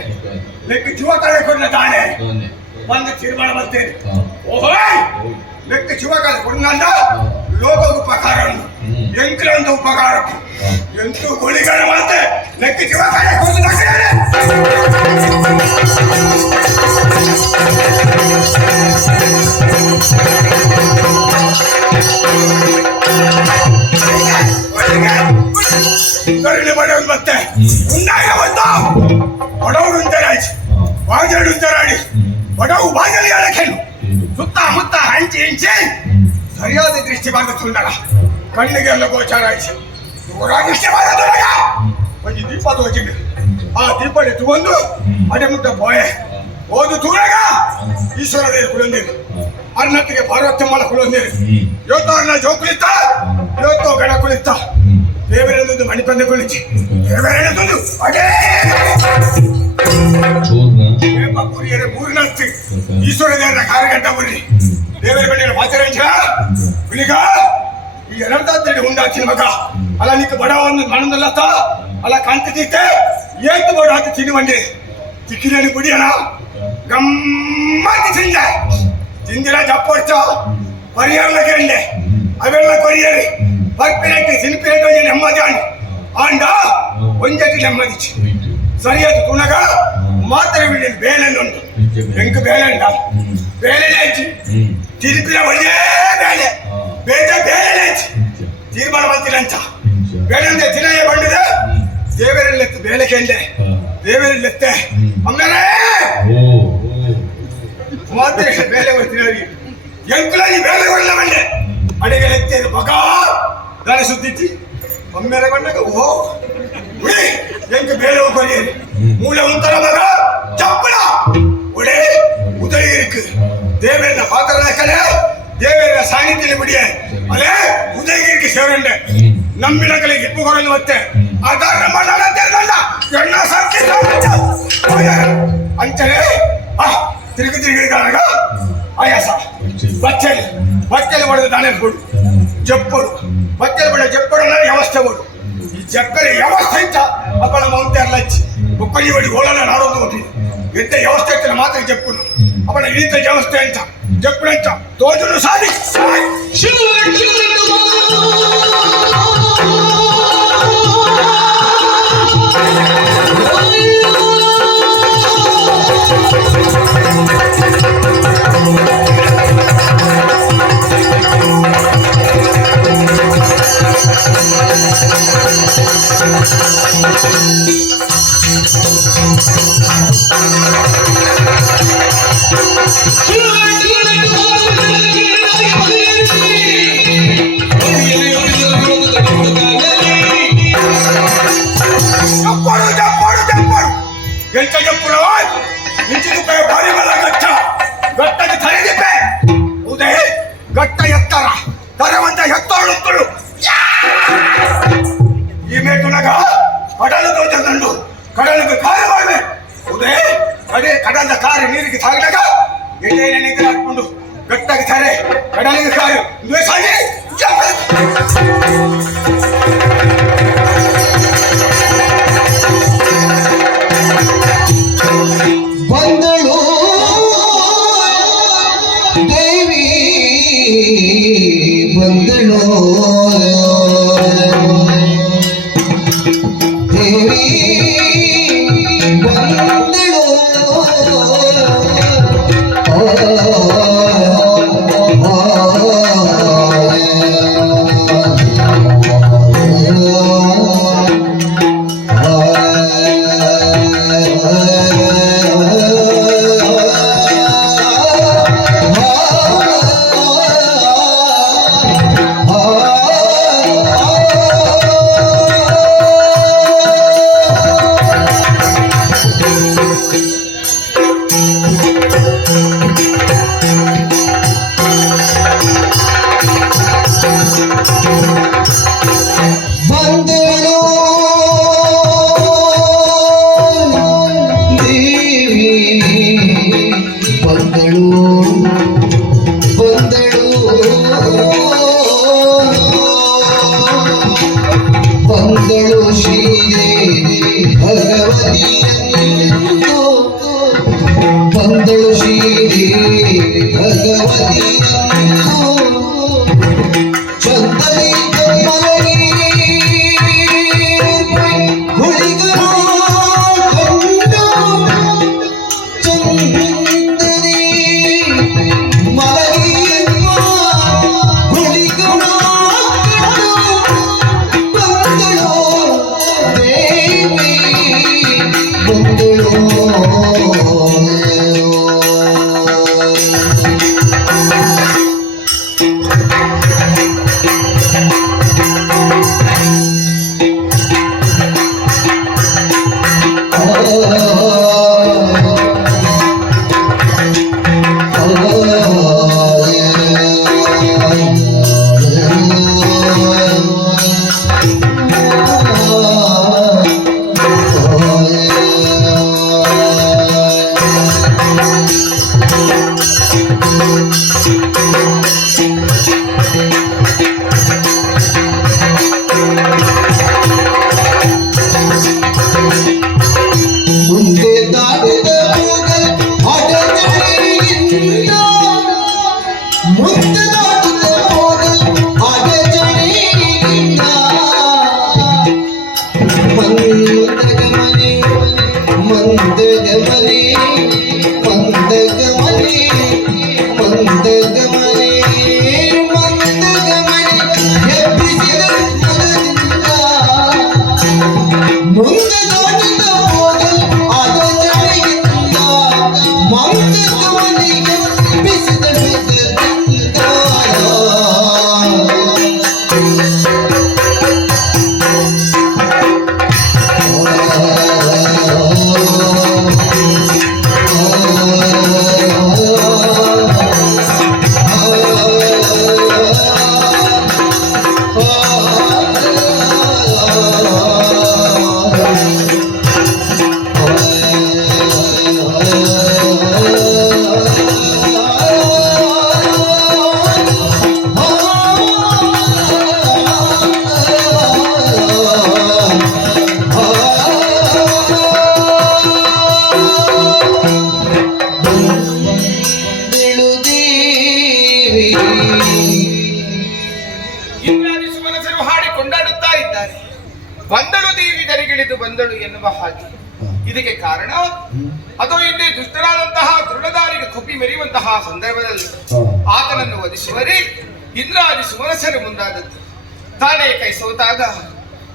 ಲೆಕ್ಕ ಜೀವಕಾಲ ಕೊಡ್ಲ ತಾಳೆ ನಾನೇ ಬಂದು ತಿರುಮಲ ಬರ್ತೇನೆ ಹಾ ಓಹೋಯ್ ಹೋಯ್ ಲೆಕ್ಕ ಜೀವಕಾಲ ಕೊಡ್ನಂದ ಲೋಕ ಉಪಕಾರ ಎಂಕ್ರಂತ ಉಪಕಾರ ಎಂತೂ ಗುಳಿಗಳ ಮತ್ತೆ ಲೆಕ್ಕ ಜೀವಕಾಲ ಕೊಡ್ದು ಕರುಣೆ ಮಾಡೋದು ಮತ್ತೆ ಉಂಡಾಗ ಬಂದು ಬಡವರು ಉಂಟರಾಜ್ ಬಾಜರು ಉಂಟರಾಡಿ ಬಡವು ಬಾಜಲಿ ಹೇಳಕ್ಕೆನು ಸುತ್ತಮುತ್ತ ಹಂಚಿ ಹಿಂಚಿ ಸರಿಯಾದ ದೃಷ್ಟಿ ಬಾಗುತ್ತುಂಡಲ್ಲ ಕಣ್ಣಿಗೆ ಎಲ್ಲ ಗೋಚಾರ ಆಯ್ತು ದೂರಾದೃಷ್ಟಿ ಬಾಗುತ್ತುಂಡಗ ಒಂದು ದೀಪ ತೋಚಿಗೆ ಆ ದೀಪ ಎತ್ತುಕೊಂಡು ಅಡೆ ಮುಟ್ಟ ಪೋಯೆ ಓದು ದೂರಾಗ ಈಶ್ವರ ದೇವರು ಕುಳಂದೇರು ಅರ್ನತ್ತಿಗೆ ಪಾರ್ವತಮ್ಮಳ ಕುಳಂದೇರು ಇವತ್ತು ಅವ್ರನ್ನ ಜೋಕುಳಿತ್ತ ಇವತ್ತು ಗಣ ಕುಳಿತ ದೇವರನ್ನೊಂದು ಮಣಿಪಂದ ಕುಳಿಸಿ ದೇವರನ್ನೊಂದು ಅಡೇ ಚೂರ್ನ ಕುರಿಯರ ಮೂರ್ನಾಥ್ ಈಶ್ವರ ದೇವರ ಕಾರಗಂಟ ಬರ್ರಿ ದೇವರ ಬೆಳೆಯ ಮಾತರಂಜ ಹುಲಿಗ ಈ ಎರಡಾತ್ರಿ ಉಂಡಾಚಿನ ಮಗ ಅಲ್ಲ ನಿಕ್ಕ ಬಡ ಒಂದು ಮನದಲ್ಲತ್ತ ಅಲ್ಲ ಕಾಂತಿದ್ದೆ ಏತು ಬಡ ಹಾಕಿ ತಿನ್ನುವಂಡೆ ಚಿಕ್ಕಿನಲ್ಲಿ ಕುಡಿಯೋಣ ಗಮ್ಮತ್ತಿ ತಿಂದ ತಿಂದಿರ ಜಪ್ಪೊಡ್ಚ ಪರಿಹಾರ ಕೇಳಿದೆ ಅವೆಲ್ಲ ಕೊರಿಯರಿ ಬರ್ಪಿನಕ್ಕೆ ಸಿಲ್ಪಿನಕ್ಕೆ ನೆಮ್ಮದಿ ಆಂಡ ಒಂಜಟಿ ನೆಮ್ಮದಿಚ್ಚಿ ಸರಿಯಾದ ತುಣಗ ಮಾತ್ರ ಬಿಡಿ ಬೇಲೆನ್ನುಂಟು ಎಂಕ ಬೇಲೆಂಡ ಬೇಲೆ ಹಚ್ಚಿ ತಿರುಪಿನ ಒಳ್ಳೆ ಬೇಲೆ ಬೇಡ ಬೇಲೆ ಹಚ್ಚಿ ತೀರ್ಮಾನ ಬಂತಿರಂಚ ಬೇಳೆಂದೆ ದಿನಯೇ ಬಂದಿದೆ ದೇವರಲ್ಲೆತ್ತು ಬೇಲೆ ಕೆಂಡೆ ದೇವರಲ್ಲೆತ್ತೆ ಆಮೇಲೆ ಮಾತ್ರ ಬೇಲೆ ಬರ್ತೀನಿ ಎಂಕುಲಾಗಿ ಬೇಲೆ ಒಳ್ಳೆ ಬಂಡೆ ಅಡಿಗೆಲೆತ್ತೆ ಮಗ ದಾರಿ ಸುದ್ದಿಚ್ಚಿ ಒಮ್ಮೆಲೆ ಬಂದಾಗ ಓ ಉಳಿ ಎಂಕ ಬೇಲೆ ಕೊರಿಯರಿ ಮೂಲೆ ಉಂಟರ ಮಗ ಚಪ್ಪಳ உடே உதவி இருக்கு தேவேந்திர பாத்திர கலை தேவேந்திர சாணித்தில முடிய ಅಲೆ ಉದಯಗಿರಿಗೆ ಸೇರಂಡೆ ನಮ್ಮಿನಗಳಿಗೆ ಎಪ್ಪು ಕೊರಲು ಮತ್ತೆ ಆಧಾರ ಮಾಡಲ್ಲ ತೆರಲ್ಲ ಎಣ್ಣ ಸಾಕಿ ಅಂಚನೆ ತಿರುಗಿ ತಿರುಗಿ ಕಾಣಗ ಆಯಾಸ ಬಚ್ಚಲಿ ಬಡದ ದಾನೆ ಕೊಡು ಜಪ್ಪಡು ಬಚ್ಚಲಿ ಬಡ ಜಪ್ಪಡ ವ್ಯವಸ್ಥೆ ಕೊಡು ಈ ಜಪ್ಪರ ವ್ಯವಸ್ಥೆ ಇತ್ತ ಅಪ್ಪಳ ಮೌಂತೆ ಅಲ್ಲ ಒಕ್ಕಲಿ ಬಡಿ ಓಲನ ನಾಡೋದು ಕೊಟ್ಟಿದ್ದು ಎಂತ ವ್ಯವಸ್ಥೆ ಇತ್ತು ಮಾತ್ರ ಜಪ್ಪುಡು ಅವನ ಇಂಥ ವ್ಯವಸ್ಥೆ ಅಂತ ಜಪ್ಪು ಅಂತ ತೋಜನು ಸಾಧಿ ಎಂತ ಜಪ್ಪುಡ ಇಂಚಿನ ಭಾರಿ ಬಲ ಗಟ್ಟಗೆ ತಲೆದಿಪ್ಪೆ ಉದಯ ಗಟ್ಟ ಎತ್ತರ ತರವಂತ ಎತ್ತೋಳುತ್ತಳು ಈ ಮೇಟುನಗ ಕಡಲು ತೋಚಂಡು ಕಡಲಿಗೆ ಕಾರು ಮಾಡಿದೆ ಉದಯ ಅದೇ ಕಡಲ ಕಾರು ನೀರಿಗೆ ಸಾಗಿದಾಗ ಎಣ್ಣೆ ನಿದ್ರೆ ಹಾಕೊಂಡು ಗಟ್ಟಾಗಿ ತಾರೆ ಕಡಲಿಗೆ ಕಾರು ದ್ವೇಷಾಗಿ ಬಂದಳು ದೇವಿ ಬಂದಳು ದೇವಿ ಬಂದಳು ಬಂದಳು ದೇವಿ ಬಂದಳು ಬಂದಳು ಬಂದಳು ಶ್ರೀದೇವಿ ಭಗವತಿಯನ್ನು ಬಂದಳು ಶ್ರೀದೇವಿ ಭಗವತಿಯನ್ನು ಚಂದನಿ ಕಮ್ಮಲಗಿ ಹುಳಿಗರು ಕಂಡು ಚಂದನಿ ಮಲಗಿರುವ ಹುಳಿಗರು ಬಂದಳು ದೇವಿ ಬಂದಳು ಮುಂದೆ ದಾಟಿದ ಹೋಗಲ್ ಅಡಚಣೆಯಿಂದ ಮುಂದೆ ದಾಟಿದ ಹೋಗಲ್ ಅಡಚಣೆಯಿಂದ ಮಂದಗಮನೆ ಮಂದಗಮನೆ ಮಂದಗಮನೆ ಮಂದಗಮನೆ ಮಂದಗಮನೆ ಎಬ್ಬಿಸಿದ ಮನದಿಂದ ಮುಂದೆ ದಾಟಿದ ಹೋಗಲ್ ಅಡಚಣೆಯಿಂದ ಮಂದಗಮನೆಗೆ ಬಿಸಿದ ಬಿಸಿದಿಂದ ಇಂದ್ರಾದಿ ಸುಮನಸರು ಹಾಡಿ ಕೊಂಡಾಡುತ್ತಾ ಇದ್ದಾರೆ. ಬಂದಳು ದೇವಿ ದರಿಗಿಳಿದು ಬಂದಳು ಎನ್ನುವ ಹಾಗೆ. ಇದಕ್ಕೆ ಕಾರಣ ಅದು ಇಲ್ಲಿ ದುಷ್ಟರಾದಂತಹ ದುರ್ಡದಾರಿಗೆ ಕುಪ್ಪಿ ಮೆರೆಯುವಂತಹ ಸಂದರ್ಭದಲ್ಲಿ ಆತನನ್ನು ವಧಿಸುವರೆ ಇಂದ್ರಾದಿ ಸುಮನಸರು ಮುಂದಾದದ್ದು. ತಾನೇ ಕೈ ಸೋತಾಗ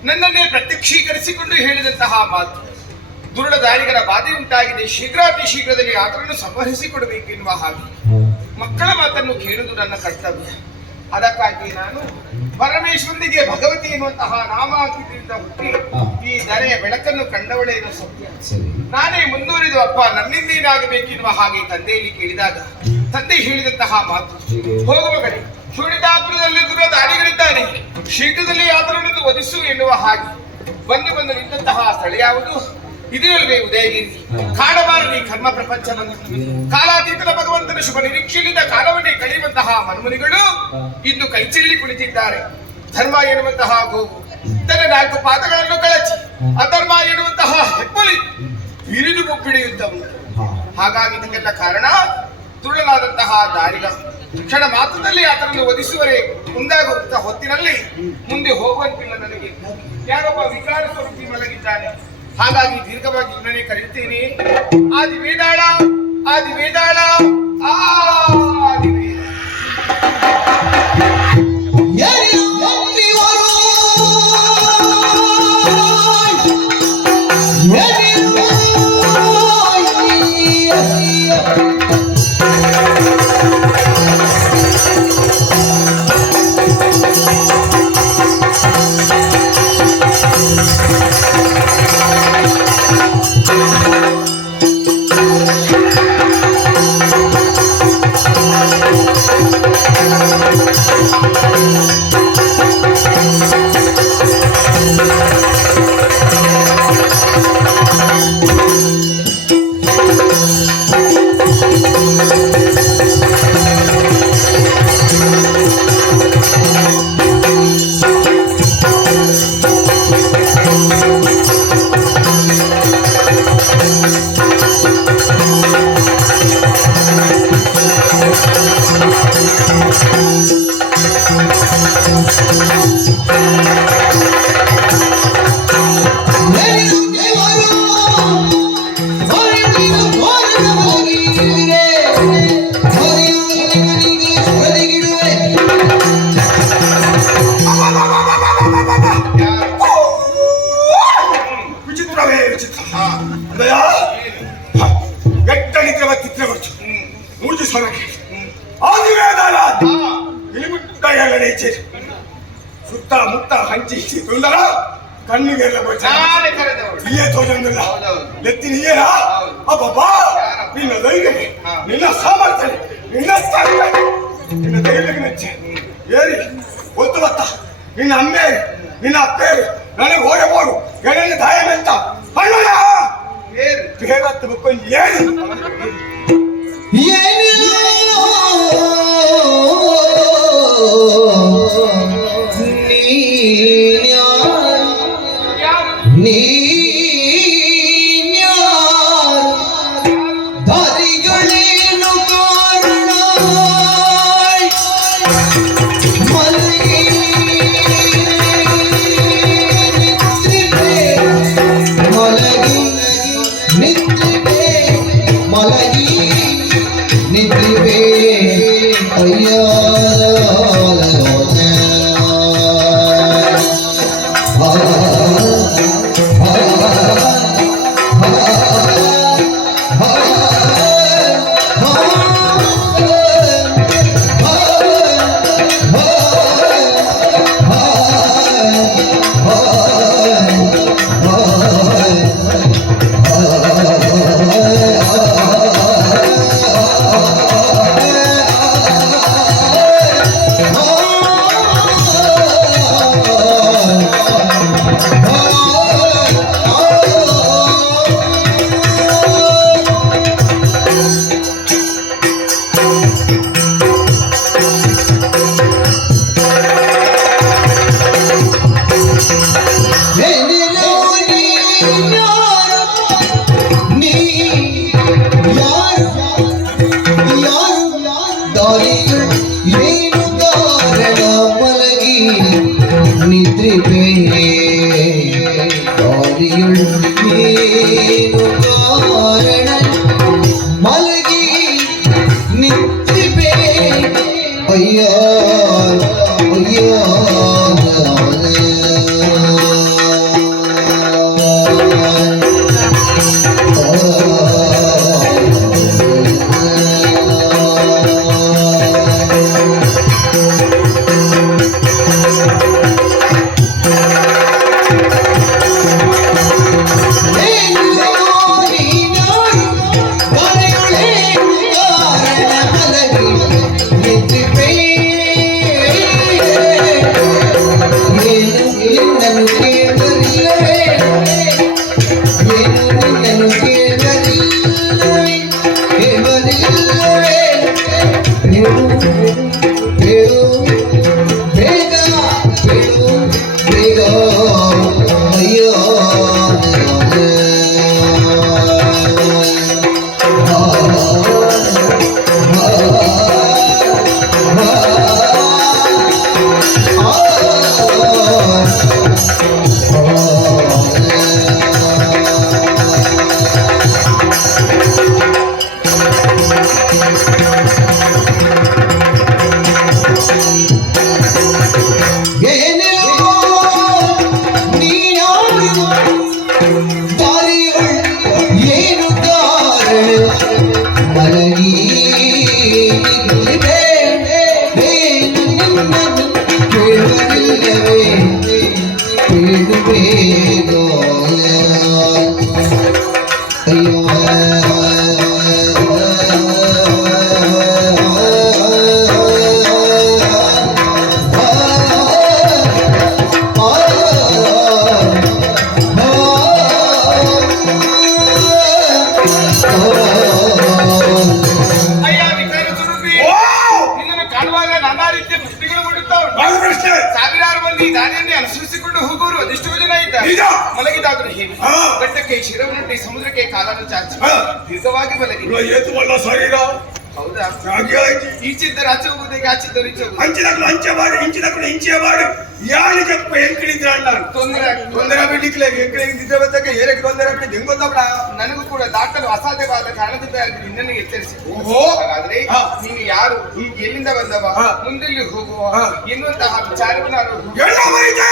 ನನ್ನನ್ನೇ ಪ್ರತ್ಯಕ್ಷೀಕರಿಸಿಕೊಂಡು ಹೇಳಿದಂತಹ ಮಾತು, ದುರ್ಡದಾರಿಗರ ಬಾಧೆ ಉಂಟಾಗಿದೆ, ಶೀಘ್ರಾತಿ ಶೀಘ್ರದಲ್ಲಿ ಆತನನ್ನು ಸಂಹರಿಸಿಕೊಡಬೇಕೆನ್ನುವ ಹಾಗೆ. ಮಕ್ಕಳ ಮಾತನ್ನು ಕೇಳುವುದು ನನ್ನ ಕರ್ತವ್ಯ. ಅದಕ್ಕಾಗಿ ನಾನು ಪರಮೇಶ್ವರನಿಗೆ ಭಗವತಿ ಎನ್ನುವಂತಹ ನಾಮಾಕೃತಿಯಿಂದ ಹುಟ್ಟಿ ಈ ಧರೆಯ ಬೆಳಕನ್ನು ಕಂಡವಳೇನು ಸತ್ಯ. ನಾನೇ ಮುಂದುವರಿದು ಅಪ್ಪ ನನ್ನಿಂದೇನಾಗಬೇಕೆನ್ನುವ ಹಾಗೆ ತಂದೆಯಲ್ಲಿ ಕೇಳಿದಾಗ ತಂದೆ ಹೇಳಿದಂತಹ ಮಾತು, ಹೋಗುವ ಕಡೆ ಶೂಣಿತಾಪುರದಲ್ಲಿ ದೂರ ದಾರಿಗಳಿದ್ದಾನೆ, ಶೀಘ್ರದಲ್ಲಿ ಆತನನ್ನು ವಧಿಸು ಎನ್ನುವ ಹಾಗೆ. ಬಂದು ನಿಂತಹ ಸ್ಥಳ ಯಾವುದು? ಇದೆಯಲ್ವೇ ಉದಯಗಿರಿ. ಕಾಡಬಾರದಿ ಕರ್ಮ ಪ್ರಪಂಚವನ್ನು. ಕಾಲಾತೀತನ ಭಗವಂತನ ಶುಭ ನಿರೀಕ್ಷೆಯಿಂದ ಕಾಲವನ್ನೇ ಕಳೆಯುವಂತಹ ಮನುಮನಿಗಳು ಇಂದು ಕೈಚೆಲ್ಲಿ ಕುಳಿತಿದ್ದಾರೆ. ಧರ್ಮ ಎನ್ನುವಂತಹ ಗೋವು ತನ್ನ 4 ಪಾದಗಳನ್ನು ಕಳಚಿ, ಅಧರ್ಮ ಎನ್ನುವಂತಹ ಹೆಬ್ಬುಲಿ ಹಿರಿದು ಮುಪ್ಪಿಡಿಯುತ್ತವು. ಹಾಗಾಗಿ ಇದಕ್ಕೆಲ್ಲ ಕಾರಣ ತುಳ್ಳಲಾದಂತಹ ದಾರಿಗ ಕ್ಷಣ ಮಾತ್ರದಲ್ಲಿ ಆತನನ್ನು ವಧಿಸುವರೆ ಮುಂದಾಗುವಂತಹ ಹೊತ್ತಿನಲ್ಲಿ ಮುಂದೆ ಹೋಗುವಂತಿಲ್ಲ. ನನಗೆ ಯಾರೊಬ್ಬ ವಿಕಾರ ಸ್ವರೂಪಿ ಮಲಗಿದ್ದಾನೆ. ಹಾಗಾಗಿ ದೀರ್ಘವಾಗಿ ಇವನನ್ನೇ ಕರೆಯುತ್ತೇನೆ. ಆದಿವೇದಾಳ, ಆದಿವೇದಾಳ, ಆದಿವೇದ. ವಿಚಿತ್ರವೇ ವಿಚಿತ್ರ. ದಯ ಗಟ್ಟಣಿಕೆ ಚಿತ್ರವರ್ತು ಮೂಜು ಸರಕ್ಕೆ ಆದಿವೇದಾಲ ಇಳಿಬಿಟ್ಟೆಲ್ಲನೇ ಸೇರಿ ಸುತ್ತ ಮುತ್ತ ಹಂಚಿ ತುಂದರ ಕಣ್ಣಿಗೆಲ್ಲ ನಾನೇ ಕರೆದವಳು. ಇಲ್ಲೇ ತೋಜಂಗಿಲ್ಲ ಎತ್ತಿ ನೀಯೇನ ಅಬ್ಬಬ್ಬಾ ನಿನ್ನ ಧೈರ್ಯ ನಿನ್ನ ಸಾಮರ್ಥ್ಯ ನಿನ್ನ ಸ್ಥೈರ್ಯ ನಿನ್ನ ಧೈರ್ಯಕ್ಕೆ ಮೆಚ್ಚೆ ಏರಿ ಒತ್ತು ಬತ್ತ ನಿನ್ನ ಅಮ್ಮೆ ನಿನ್ನ ಅಪ್ಪೇರು ನನಗೆ ಓಡಬಹುದು ಎಣ್ಣೆ ದಾಯ ಮೆಂತ ಅಣ್ಣಯ್ಯ ಬೇಗತ್ತು ಬಕ್ಕೊಂದು ಏರಿ ದಾರಿಗಳೇನು ಕಾರಣ ಮಲಗಿ ನಿದ್ರಿವೆ ಅಯ್ಯ ನಿದ್ರಿವೆ ದಾರಿಗಳು ಏನು ಕಾರಣ ಮಲಗಿ ನಿದ್ರಿವೆ ಅಯ್ಯ ಅಯ್ಯ ದಾರಿಯನ್ನೇ ಅನುಸರಿಸಿಕೊಂಡು ಹೋಗುವರು ಅದೆಷ್ಟೋ ಜನ ಇದ್ದಾರೆ. ನಿಜ. ಮಲಗಿದಾದರೂ ಹೇಗೆ ಹಾ. ಬೆಟ್ಟಕ್ಕೆ ಶಿರವನ್ನುಂಟು ಸಮುದ್ರಕ್ಕೆ ಕಾಲನ್ನು ಚಾಚಿ ಹಾ. ದೀರ್ಘವಾಗಿ ಮಲಗಿ. ಏತುವಲ್ಲ ಶರೀರ ಹೌದಾ? ಹಾಗೆ ಆಯ್ತು. ಈಚಿದ್ದರೆ ಆಚೆ ಹೋಗುದು ಹೇಗೆ ಆಚಿದ್ದರೆ ಈಚೆ ಹೋಗುದು? ಹಂಚಿದಕ್ಕೂ ಹಂಚೆ ಮಾಡಿ ಹಿಂಚಿದಕ್ಕೂ ಹಿಂಚೆ ಮಾಡಿ ಯಾರು ಜಪ್ಪ ಎಂಕಳಿದ್ರೆ ಅಣ್ಣ ತೊಂದರೆ ಆಗ್ತದೆ. ತೊಂದರೆ ಬಿಡ್ಲಿಕ್ಕೆ ಎಂಕಳಿಗೆ ಬರ್ತಕ್ಕೆ ಏರಕ್ಕೆ ತೊಂದರೆ ಬಿಡಿ ಹೆಂಗ್ ಗೊತ್ತಾಗ್ಬಿಡ. ನನಗೂ ಕೂಡ ದಾಟಲು ಅಸಾಧ್ಯವಾದ ಕಾರಣದಿಂದ ನಿನ್ನನ್ನು ಎಚ್ಚರಿಸಿ. ಓಹೋ. ಹಾಗಾದ್ರೆ ಹಾ. ನೀನು ಯಾರು, ಎಲ್ಲಿಂದ ಬಂದವ, ಹಾ. ಮುಂದೆಲ್ಲಿ ಹೋಗುವ ಹಾ. ಎನ್ನುವಂತಹ ವಿಚಾರವನ್ನು ನಾನು ಎಲ್ಲ ಮರಿತಾ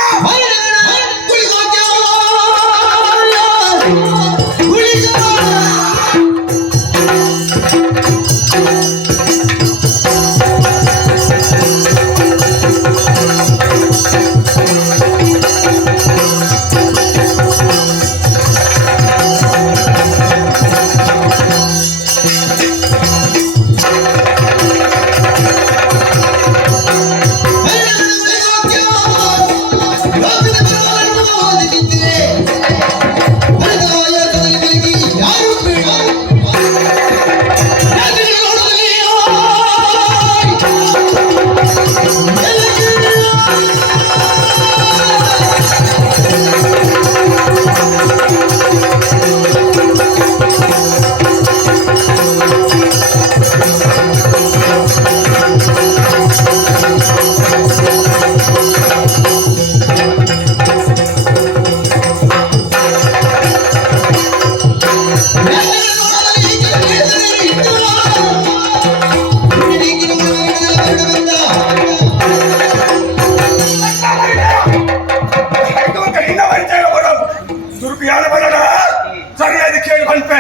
ಸರಿಯಾದ ಕೇಳಿ ಬಂದ್ಪೆ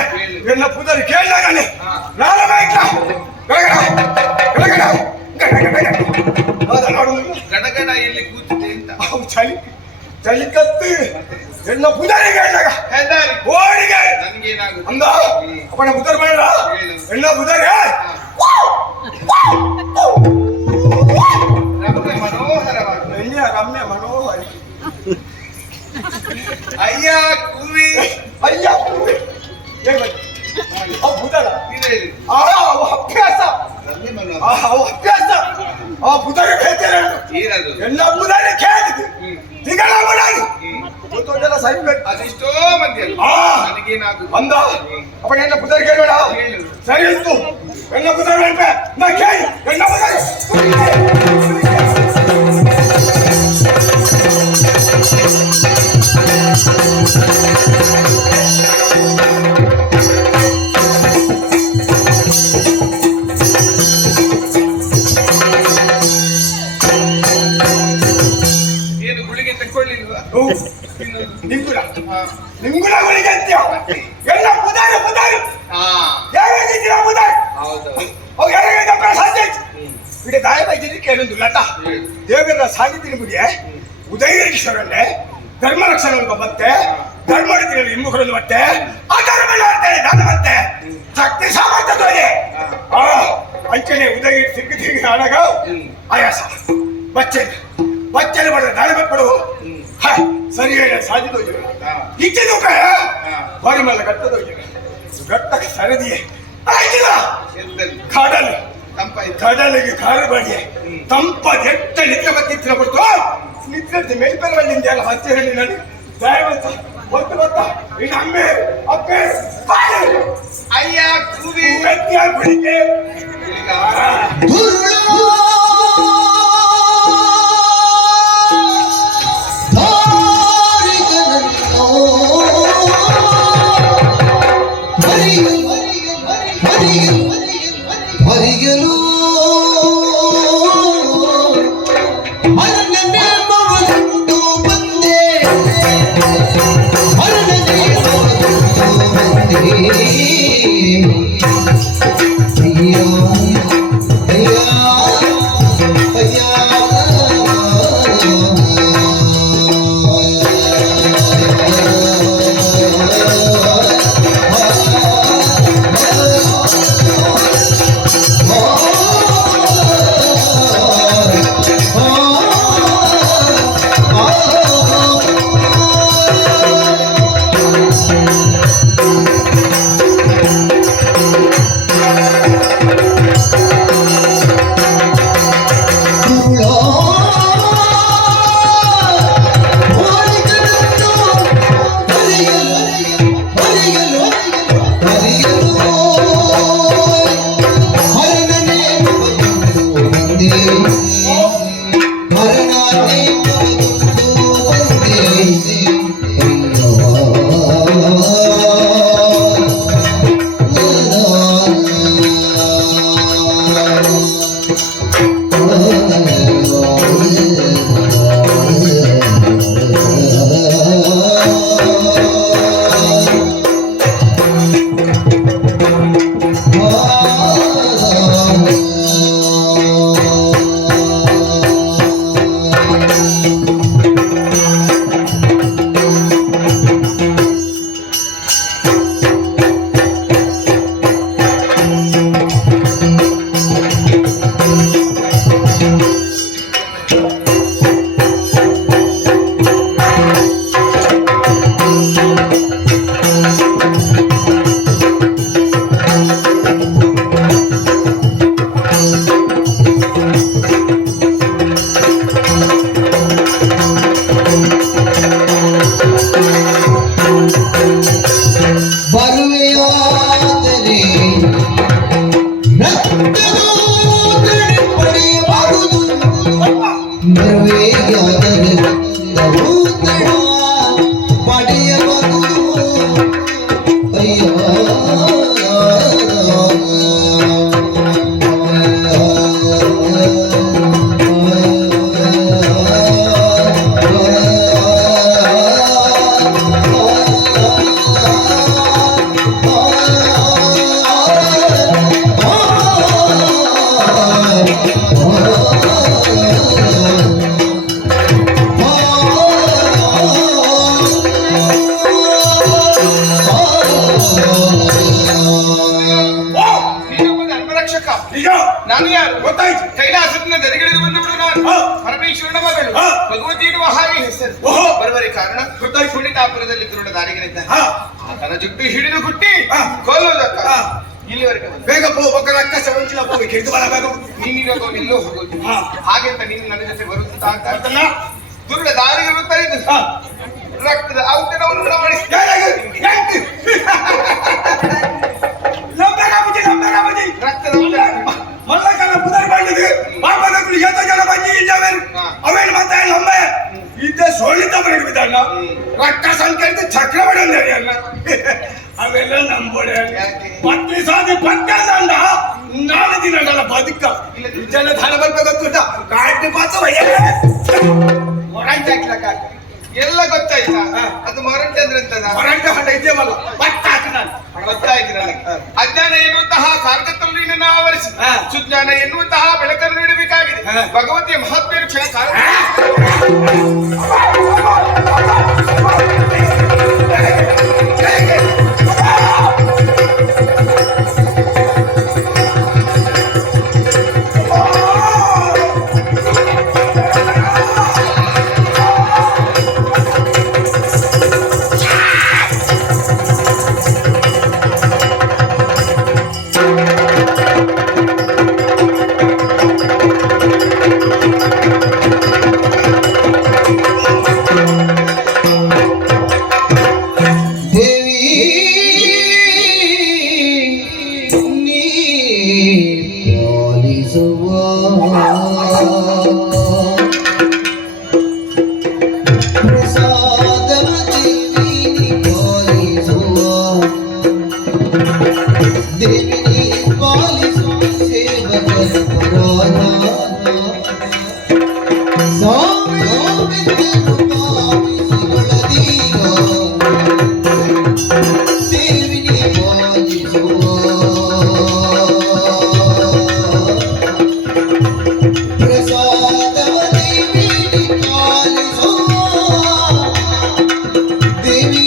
ಎಲ್ಲ ಪುದರಿ ಕೇಳಿದಾಗನೆ ನಾನು ಗಡಗಡ ಎಲ್ಲಿ ಕೂತಿದೆ ಅಂತ ಚಳಿ ಚಳಿ ಕತ್ತು ಎಲ್ಲ ಪುದರಿ ಕೇಳಿದಾಗ ಹೆದ್ದಾರಿ ಓಡಿಗೆ ನನಗೇನಾಗುತ್ತೆ ಅಂದ ಅಪ್ಪನ ಪುದರ್ ಬೇಡ ಎಲ್ಲ ಪುದರಿ ರಮ್ಯ ಮನೋಹರವಾದ ಎಣ್ಣೆ ರಮ್ಯ ಮನೋಹರಿ. ಅಯ್ಯ ಕೂವಿ ಅಯ್ಯ ಏನ್ ಮಾಡಿ ಅವ್ ಭೂತಲ್ಲ ಇದೆ ಇದೆ. ಅವು ಅಭ್ಯಾಸ ರಮ್ಯ ಮನೋಹರ ಅವು ಅಭ್ಯಾಸ ಆ ಪುದರಿ ಕೇಳ್ತೇನೆ ಏನದು? ಎಲ್ಲ ಪುದರಿ ಕೇಳಿದ್ದು ತಿಂಗಳ ಮಾಡಾಗಿ ಹ್ಮ್. ದೊಡ್ಡ ಸರಿ ಬೇಕು ಅದೆಷ್ಟೋ ಮಂದಿ ಅಲ್ಲ ನನಗೇನಾಗುತ್ತೆ ಅಂದ ಅಪ್ಪ ಎಲ್ಲ ಪುದರಿ ಕೇಳಬೇಡ ಹೇಳು. ಸರಿ ಇತ್ತು ಎಲ್ಲ ಪುದರಿ ಹೇಳ್ಬೇ ನಾ ಕೇಳಿ ಎಲ್ಲ ಪುದರಿ ಏನು ಗುಳಿಗೆ ತಕ್ಕೊಳ್ಳಿಲ್ವಾ? ನಿಂಗುಳ ಹಾ. ನಿಂಗುಳ ಗುಳಿಗೆ ಅಂತೀಯ ಎಲ್ಲ ಪುದಾರಿ ಪುದಾರಿ ಹಾ ಯಾರಿದ್ದೀರ ಪುದಾರಿ ಹೌದು. ಅವು ಯಾರಿಗೆ ಸಾಧ್ಯ ಬಿಡಿ ದಾಯ ಬೈದಿದ್ದು ಕೇಳೊಂದು ಲತ ದೇವರ ಸಾಗಿದ್ದೀನಿ ಬಿಡಿ ಉದಯೇಶ್ವರಲ್ಲೇ ಧರ್ಮ ರಕ್ಷಣೆ ಮತ್ತೆ ಧರ್ಮ ಹೆಣ್ಣುಗಳನ್ನು ಮತ್ತೆ ಅಧರ್ಮ ಅಂತೇಳಿ ನಾನು ಮತ್ತೆ ಶಕ್ತಿ ಸಾಮರ್ಥ್ಯ ತೋರಿ ಅಂಚನೆ ಉದಯ ತಿರುಗಿ ತಿರುಗಿ ಆಡಾಗ ಆಯಾಸ ಬಚ್ಚನೆ ಮಾಡಿದ್ರೆ ನಾಳೆ ಬಿಟ್ಬಿಡು ಸರಿ ಸಾಧಿದೋಗಿ ಇಚ್ಛೆದು ಬಾರಿ ಮೇಲೆ ಗಟ್ಟದೋಗಿ ಗಟ್ಟಕ್ಕೆ ಸರದಿಯೇ ಆಯ್ತಿಲ್ಲ ಕಾಡಲ್ಲಿ ಕಡಲಿಗೆ ಕಾರು ಬಾಡಿ ತಂಪಾದ ಎಟ್ಟ ನಿದ್ರೆ ಬತ್ತಿತ್ತಿನ ಕೊಡ್ತು ನಿದ್ರೆ ಮೇಲ್ಪೆರ ಬಂದಿದ್ದ ಅಲ್ಲ ಹಚ್ಚಿ ಹೇಳಿ ನಾನು ದಯವಂತ ಗೊತ್ತು ಗೊತ್ತಾ ಇನ್ನು ಅಮ್ಮೆ ಅಪ್ಪೆ ಅಯ್ಯ ಕೂವಿ ಬೆಳಿಗ್ಗೆ ಹರಿಗಲು ಮರಣ ಮಗಂದು ಬಂದೆ ಮರಣ ಬಂದೆ ಅಯ್ಯ ಅಯ್ಯ ಅಯ್ಯ Oh ಬರುವೆಯಾದರೆ ರಕ್ತದೋದನೆ ಪಡೆಯಬಾರದು. ಬರುವೆಯಾದರೆ ರಕ್ತದೋದನೆ ಪಡೆಯಬಾರದು. ಅಯ್ಯೋ ನೀನೊಬ್ಬ ಧರ್ಮರಕ್ಷಕ. ನಿಜ ನಾನು ಯಾರು ಗೊತ್ತಾಯ್ತು. ಕೈಲಾಸದಿಂದ ದರಿಗಿಳಿದು ಬಂದವಳು ನಾನು. ಹಾ. ಪರಮೇಶ್ವರನ ಮಗಳು. ಹಾ. ಭಗವತಿ ಎನ್ನುವ ಹಾಗೆ ಹೆಸರು. ಓಹೋ. ಬರಬರಿ ಕಾರಣ ಗೊತ್ತಾಯ್ತು. ಕುಣಿತಾಪುರದಲ್ಲಿ ದೃಢ ದಾರಿಗಳಿದ್ದ ಹಾ. ಆತನ ಜುಟ್ಟು ಹಿಡಿದು ಕುಟ್ಟಿ ಹಾ. ಕೊಲ್ಲುವುದಕ್ಕ ಹಾ. ಇಲ್ಲಿವರೆಗೆ ಬಂದೆ. ಬೇಗ ಪೋ ಬಕ್ಕ ಅಕ್ಕ ಸವಂಚಿಲ ಹೋಗಿ ಕೆಟ್ಟು ಬರ ಬೇಗ ನೀನಿರೋದು ಎಲ್ಲೋ ಹೋಗೋದು. ಹಾ. ಹಾಗೆಂತ ನೀನು ನನ್ನ ಜೊತೆ ಬರುತ್ತಾ ಅಂತ ಅಂತಲ್ಲ? ದುರ್ಡ ದಾರಿಗಳು ತರಿದು ಹಾ. ರಕ್ತದ ಔತಣವನ್ನು ಉಣಬಡಿಸಿ ರಕ್ತದ ಔತಣ. ಮಲ್ಲಕನ ಪುದರ್ ಬಂದಿದೆ ಬಾಬನಗಳು ಎತ್ತ ಜನ ಬಂದಿ ಇದ್ದಾವೆ ಹಾ. ಅವೇನು ಮತ್ತೆ ನಂಬೆ ಇದ್ದ ಸೋಳಿತ ಬರಗೆ ಬಿದ್ದಣ್ಣ ರಕ್ತ ಸಂಖ್ಯೆ ಚಕ್ರವಡೆ ಅಲ್ಲ ಅವೆಲ್ಲ ನಂಬೋಡೆ ಯಾಕೆ? ಮತ್ತೆ ಸಾಧಿ ಪಕ್ಕದಂಡ ನಾಳೆ ದಿನ ಬದುಕ ಇದೆಲ್ಲ ಧನ ಬರ್ಬೇಕಂತ ಕಾಯ್ದು ಪಾತ್ರ ಮೊರಂಟೆ ಹಾಕ್ಲಕ್ಕ ಎಲ್ಲ ಗೊತ್ತಾಯ್ತಾ? ಅದು ಮೊರಂಟೆ ಅಂದ್ರೆ ಎಂತದ? ಹೊರಂಟ ಹಂಡ ಇದೆಯಲ್ಲ ಪಟ್ಟ ಹಾಕಿ ನಾನು ಗೊತ್ತಾಯ್ತು ನನಗೆ. ಅಜ್ಞಾನ ಎನ್ನುವಂತಹ ಕಾರ್ಗತ್ತನ್ನು ನಿನ್ನನ್ನು ಆವರಿಸಿ ಹಾ. ಸುಜ್ಞಾನ ಎನ್ನುವಂತಹ ಬೆಳಕನ್ನು ನೀಡಬೇಕಾಗಿದೆ. ಹಾ. ಭಗವತಿಯ ಮಹಾತ್ಮೆಯ ಕ್ಷಣ ಕಾಲ ದೇವಿ ನೀ ಪಾಲಿಸುವ ಪ್ರಸಾದವ ದೇವಿ ನೀ ಪಾಲಿಸುವ ದೇವಿ ನೀ ಪಾಲಿಸುವ ಸೇವಕರ ಪರಾಧ ಸಾವಿರಾರು ಪಾಪಿಸಿಗಳದೀಗ ದೇವಿನಿ ಪಾಲಿಸುವ ಪ್ರಸಾದವ ದೇವಿನಿ ಪಾಲಿಸುವ ದೇವಿ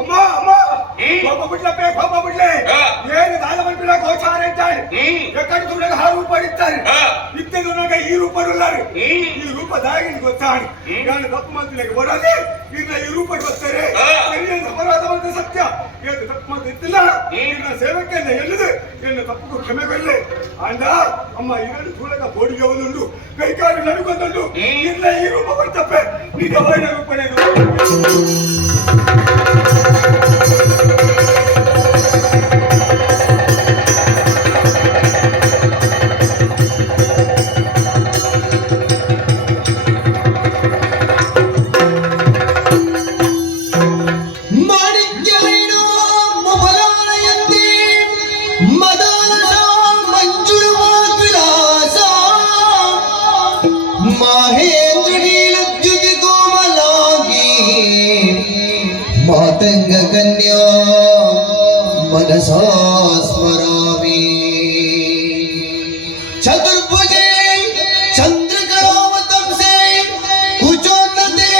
ಅಮ್ಮ ಅಮ್ಮ ಬಾಬಾ ಬಿಡ್ಲೆ ಬೇಗ ಬಾಬಾ ಬಿಡ್ಲೆ ಏನು ದಾನ ಬಂದ್ಬಿಡ ಗೋಚಾರ ಇದ್ದಾರೆ ಎಕ್ಕಡಿ ತುಳಿಗೆ ಹಾರು ರೂಪ ಇದ್ದಾರೆ ಇದ್ದದು ನನಗೆ ಈ ರೂಪ ಉಳ್ಳಾರು ಈ ರೂಪ ದಾಗಿ ಗೊತ್ತಾಡಿ ನಾನು ತಪ್ಪು ಮಾತಿನಾಗೆ ಬರೋದೇ ಈಗ ಈ ರೂಪ ಬರ್ತಾರೆ ಅಪರಾಧವಂತ ಸತ್ಯ ಏನು ತಪ್ಪು ಮಾತು ಇತ್ತಿಲ್ಲ ಈಗ ಸೇವಕ್ಕೆ ಎಲ್ಲಿದೆ ಏನು ತಪ್ಪು ಕ್ಷಮೆಗೊಳ್ಳೆ ಅಂದ ಅಮ್ಮ ಇದನ್ನು ತುಳಗ ಬೋಡಿಗೆ ಒಂದುಂಡು ಕೈಕಾಲು ನಡುಗೊಂದುಂಡು ಇಲ್ಲ ಈ ರೂಪ ಬರ್ತಪ್ಪೆ ನಿಜ ವೈನ ರೂಪನೇ ಮಾಣಿಕ್ಯ मनसा स्मरामि चतुर्भुजे चंद्रकलावतंसे कुचोन्नते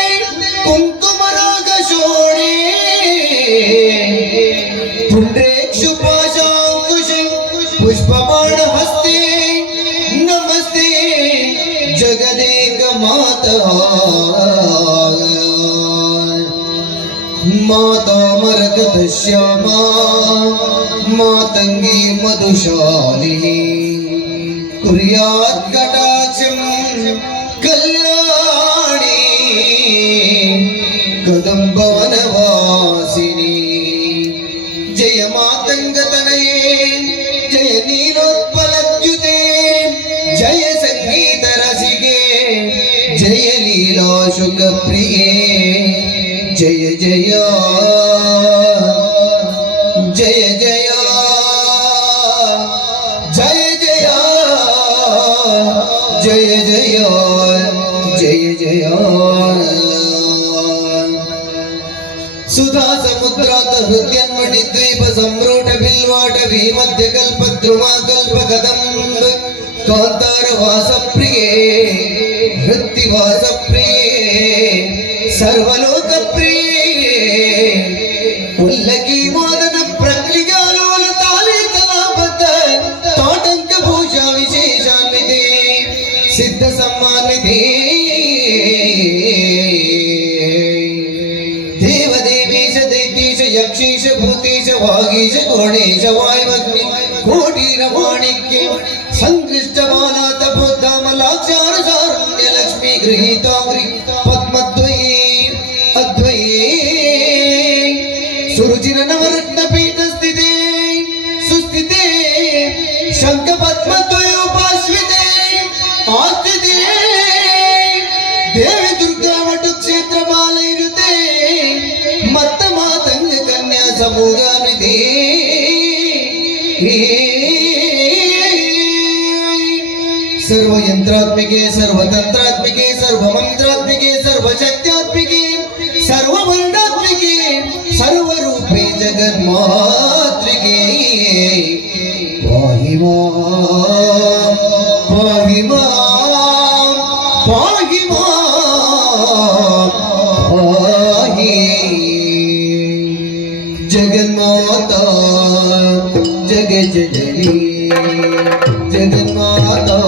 कुंकुमरागशोणे पुण्ड्रेक्षुपाशाङ्कुशे पुष्पबाणहस्ते नमस्ते जगदेकमाता माता मरकतश्यामा मातंगी मधुशालिनी कुर्यात् कटाक्षं कल्याणी कदम्बवनवासिनी जय मातंगतनये जय नीलोत्पलद्युते जय संगीत रसिके जय लीला शुकप्रिये जय जय जय जय जय जय जय जय जय सुधा समुद्रात हृद्यन्मणि द्वीप सम्रूढ बिल्वाट भीमध्य कल्पद्रुमा कल्पकदम्ब कान्तार वास प्रिये हृत्तिवास प्रिये सर्वलोक प्रिये उल्लकी मोदन प्रक्लिकालोल ताले तनाबद्ध ताटंक भूषा विशेषान्विते सिद्ध सम्मानिते देवदेवीश दैत्येश यक्षेश भूतेश वागीश कोणेश वायुवग्नि कोटिरमाणिक्य संकृष्टमाला तपोद्धामलाक्षार सारण्य लक्ष्मी गृहीताग्रि पद्मद्वये अद्वये सुरुचिर नवरत्न पीठ स्थिते सुस्थिते शंख पद्मद्वयोपाश्विते आस्थिते देवी दुर्गा वटु क्षेत्र मालैरुते मत्त मातंग कन्या समूहानिधे सर्वयंत्रात्मिके सर्वतंत्रात्मिके सर्वमंत्रात्मिके सर्वशक्त्यात्मिके सर्ववर्णात्मिके सर्वरूपे जगन्मातृके पाहि मां पाहि मां पाहि मां पाहि जगन्माता जगज्जननी जगन्माता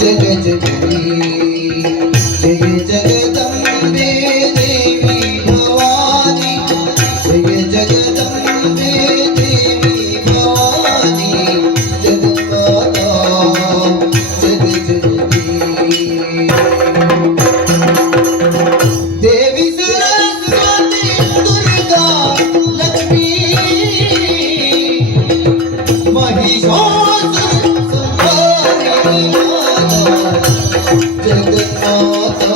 जगज्जननी जय जगदम्बे देवी भवानी जय जगदम्बे देवी भवानी जगन्माता जगज्जननी देवी सरस्वती दुर्गा लक्ष्मी महिषासुर संहारिणी जगन्माता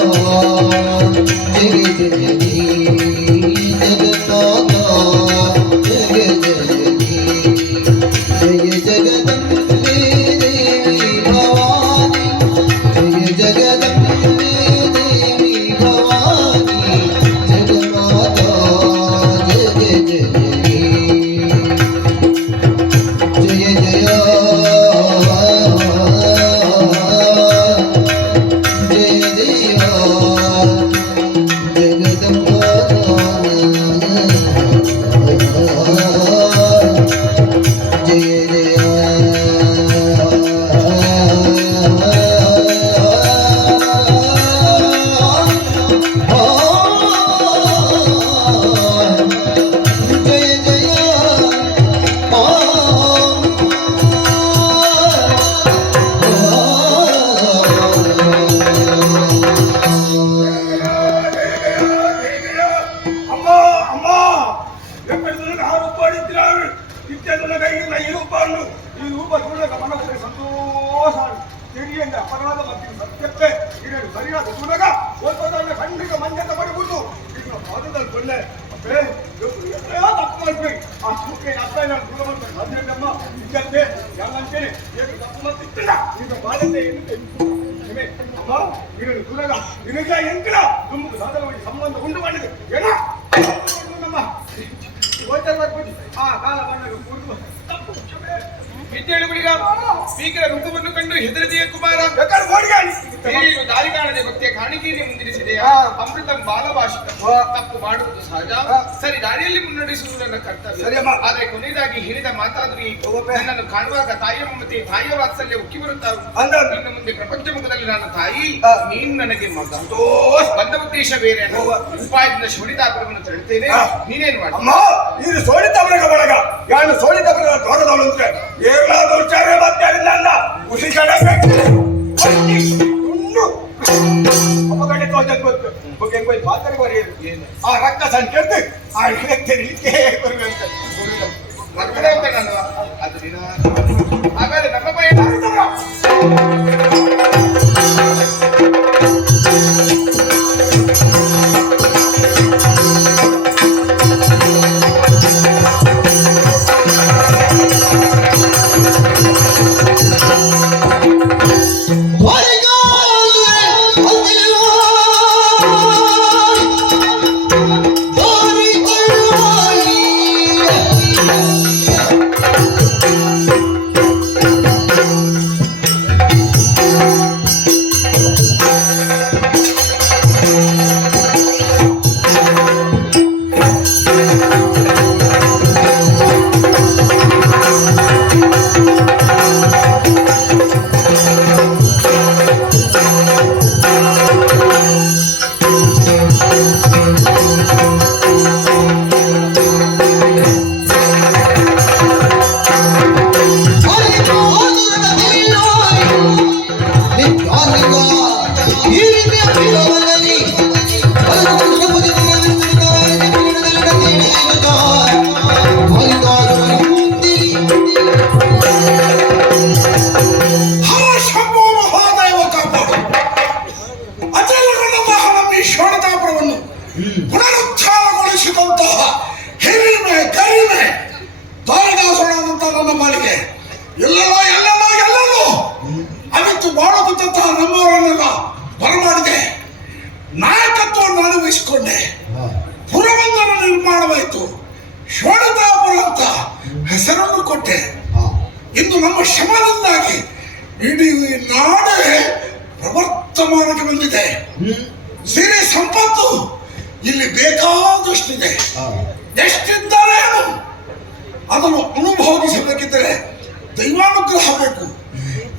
जय जननी जगन्माता जय जननी जय जगदम्बे देवी भवानी जय जगदम्बे देवी भवानी जगन्माता जय जननी जय जय ಗೋಚರ ಬರ್ಬಿಟ್ಟು ಕಾಲ ಬಂದಾಗ ಕೂರ್ದು ವಿದ್ಯೆಳುಗಳಿಗ ಭೀಕರ ರೂಪವನ್ನು ಕಂಡು ಹೆದರಿದೆಯ ಕುಮಾರ ಬೇಕಾದ್ರೆ ಓಡಿಗಾಡಿ ನೀನು ದಾರಿ ಕಾಣದೆ ಭಕ್ತಿಯ ಕಾಣಿಕೆಯಲ್ಲಿ ಮುಂದಿರಿಸಿದೆಯಾ ಅಮೃತ ಬಾಲಭಾಷಿಕ ತಪ್ಪು ಮಾಡುವುದು ಸಹಜ ಸರಿ ದಾರಿಯಲ್ಲಿ ಮುನ್ನಡೆಸುವುದು ನನ್ನ ಕರ್ತವ್ಯ ಸರಿಯಮ್ಮ. ಆದ್ರೆ ಕೊನೆಯದಾಗಿ ಹೇಳಿದ ಮಾತಾದ್ರೂ ಈ ನನ್ನನ್ನು ಕಾಣುವಾಗ ತಾಯಿಯ ಮಮತೆ ತಾಯಿಯ ವಾತ್ಸಲ್ಯ ಉಕ್ಕಿ ಬರುತ್ತಾವು ಅಂದಾಗ ಇನ್ನು ಮುಂದೆ ಪ್ರಪಂಚ ಮುಖದಲ್ಲಿ ನನ್ನ ತಾಯಿ ಆ. ನೀನು ನನಗೆ ಮಗ ಬಂದ ಉದ್ದೇಶ ಬೇರೆ ಅನ್ನೋ ಉಪಾಯದಿಂದ ಶೋಣಿತಾಪುರವನ್ನು ತರುತ್ತೇನೆ ಆ. ನೀನೇನು ಮಾಡ ಅಮ್ಮ ನೀನು ಸೋಳಿತವರ ಬಳಗ ಯಾರು ಸೋಳಿತವರ ತೋಟದವಳು ಅಂದ್ರೆ ಏನಾದ್ರು ಉಚ್ಚಾರ ಮಾತಾಡಿಲ್ಲ ಅಲ್ಲ ಖುಷಿ ಕಡಬೇಕು ಆ ರಕ್ತ ಸಂಖ್ಯೆ ಆ ತೆರಿಲಿಕ್ಕೆ ಬರುವಂತ ಮಕ್ಕಳೇ ನಾನು ಅದು ದಿನ ಹಾಗಾದ್ರೆ ನಮ್ಮ ಪಯಣ ಪುನರುತ್ಥಾನಗೊಳಿಸಿದಂತಹ ಹಿರಿಮೆ ಕರಿಮೆ ದಾರಿದಾಸೋಣದಂತ ನನ್ನ ಮಾಲಿಗೆ ಎಲ್ಲೆಲ್ಲೋ ಅವಿತ್ತು ಮಾಡುತ್ತಿದ್ದಂತಹ ನಮ್ಮವರನ್ನೆಲ್ಲ ಬರಮಾಡಿದೆ ನಾಯಕತ್ವವನ್ನು ಅನುಭವಿಸಿಕೊಂಡೆ ಪುರವೊಂದರ ನಿರ್ಮಾಣವಾಯಿತು ಶೋಣಿತಾಪುರ ಅಂತ ಹೆಸರನ್ನು ಕೊಟ್ಟೆ ಇಂದು ನಮ್ಮ ಶ್ರಮದಿಂದಾಗಿ ಇಡೀ ನಾಡೇ ಪ್ರವರ್ತಮಾನಕ್ಕೆ ಬಂದಿದೆ ಸಿರಿ ಸಂಪತ್ತು ಇಲ್ಲಿ ಬೇಕಾದಷ್ಟಿದೆ ಎಷ್ಟಿದ್ದಾರೇನು ಅದನ್ನು ಅನುಭೋಗಿಸಬೇಕಿದ್ದರೆ ದೈವಾನುಗ್ರಹ ಬೇಕು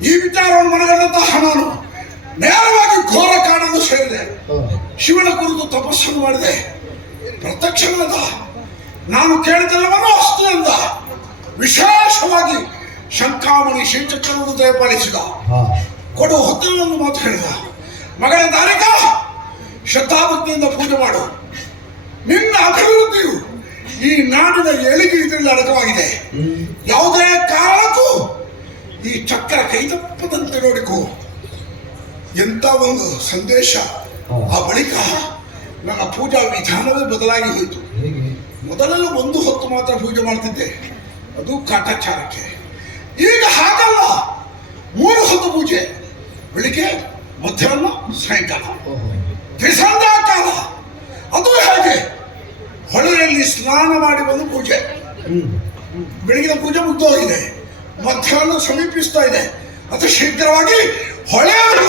ಈ ವಿಚಾರವನ್ನು ಮನಗಂಡಂತಹ ನಾನು ನೇರವಾಗಿ ಘೋರ ಕಾಡಲು ಸೇರಿದೆ ಶಿವನ ಕುರಿತು ತಪಸ್ಸನ್ನು ಮಾಡಿದೆ ಪ್ರತ್ಯಕ್ಷವಾದ ನಾನು ಕೇಳಿದೆಲ್ಲವನ್ನೂ ಅಷ್ಟು ಎಂದ ವಿಶೇಷವಾಗಿ ಶಂಖಾಮಣಿ ಶಿವಚಕ್ರವನ್ನು ದಯಪಾಲಿಸಿದ ಕೊಡು ಹೊತ್ತಲನ್ನು ಮಾತು ಹೇಳಿದ ಮಗಳ ದಾರಿಕ ಶ್ರದ್ಧಾಭಕ್ತಿಯಿಂದ ಪೂಜೆ ಮಾಡು ನಿನ್ನ ಅಭಿವೃದ್ಧಿಯು ಈ ನಾಡಿನ ಏಳಿಗೆ ಇದರಲ್ಲಿ ಅಡಕವಾಗಿದೆ ಯಾವುದೇ ಕಾರಣಕ್ಕೂ ಈ ಚಕ್ರ ಕೈತಪ್ಪದಂತೆ ನೋಡಿಕೋ ಎಂತ ಒಂದು ಸಂದೇಶ ಆ ಬಳಿಕ ನನ್ನ ಪೂಜಾ ವಿಧಾನವೇ ಬದಲಾಗಿ ಹೋಯಿತು ಮೊದಲೆಲ್ಲ ಒಂದು ಹೊತ್ತು ಮಾತ್ರ ಪೂಜೆ ಮಾಡ್ತಿದ್ದೆ ಅದು ಕಾಟಾಚಾರಕ್ಕೆ ಈಗ ಹಾಗಲ್ಲ 3 ಹೊತ್ತು ಪೂಜೆ ಬೆಳಿಗ್ಗೆ ಮಧ್ಯಾಹ್ನ ಸಾಯಂಕಾಲ ತ್ರಿಸಂಧ್ಯಾ ಕಾಲ ಅದು ಹೇಗೆ ಹೊಳೆಯಲ್ಲಿ ಸ್ನಾನ ಮಾಡಿ ಬಂದು ಪೂಜೆ ಬೆಳಗಿನ ಪೂಜೆ ಮುಗ್ದೋಗಿದೆ ಮಧ್ಯಾಹ್ನ ಸಮೀಪಿಸ್ತಾ ಇದೆ ಅತಿ ಶೀಘ್ರವಾಗಿ ಹೊಳೆಯಲ್ಲಿ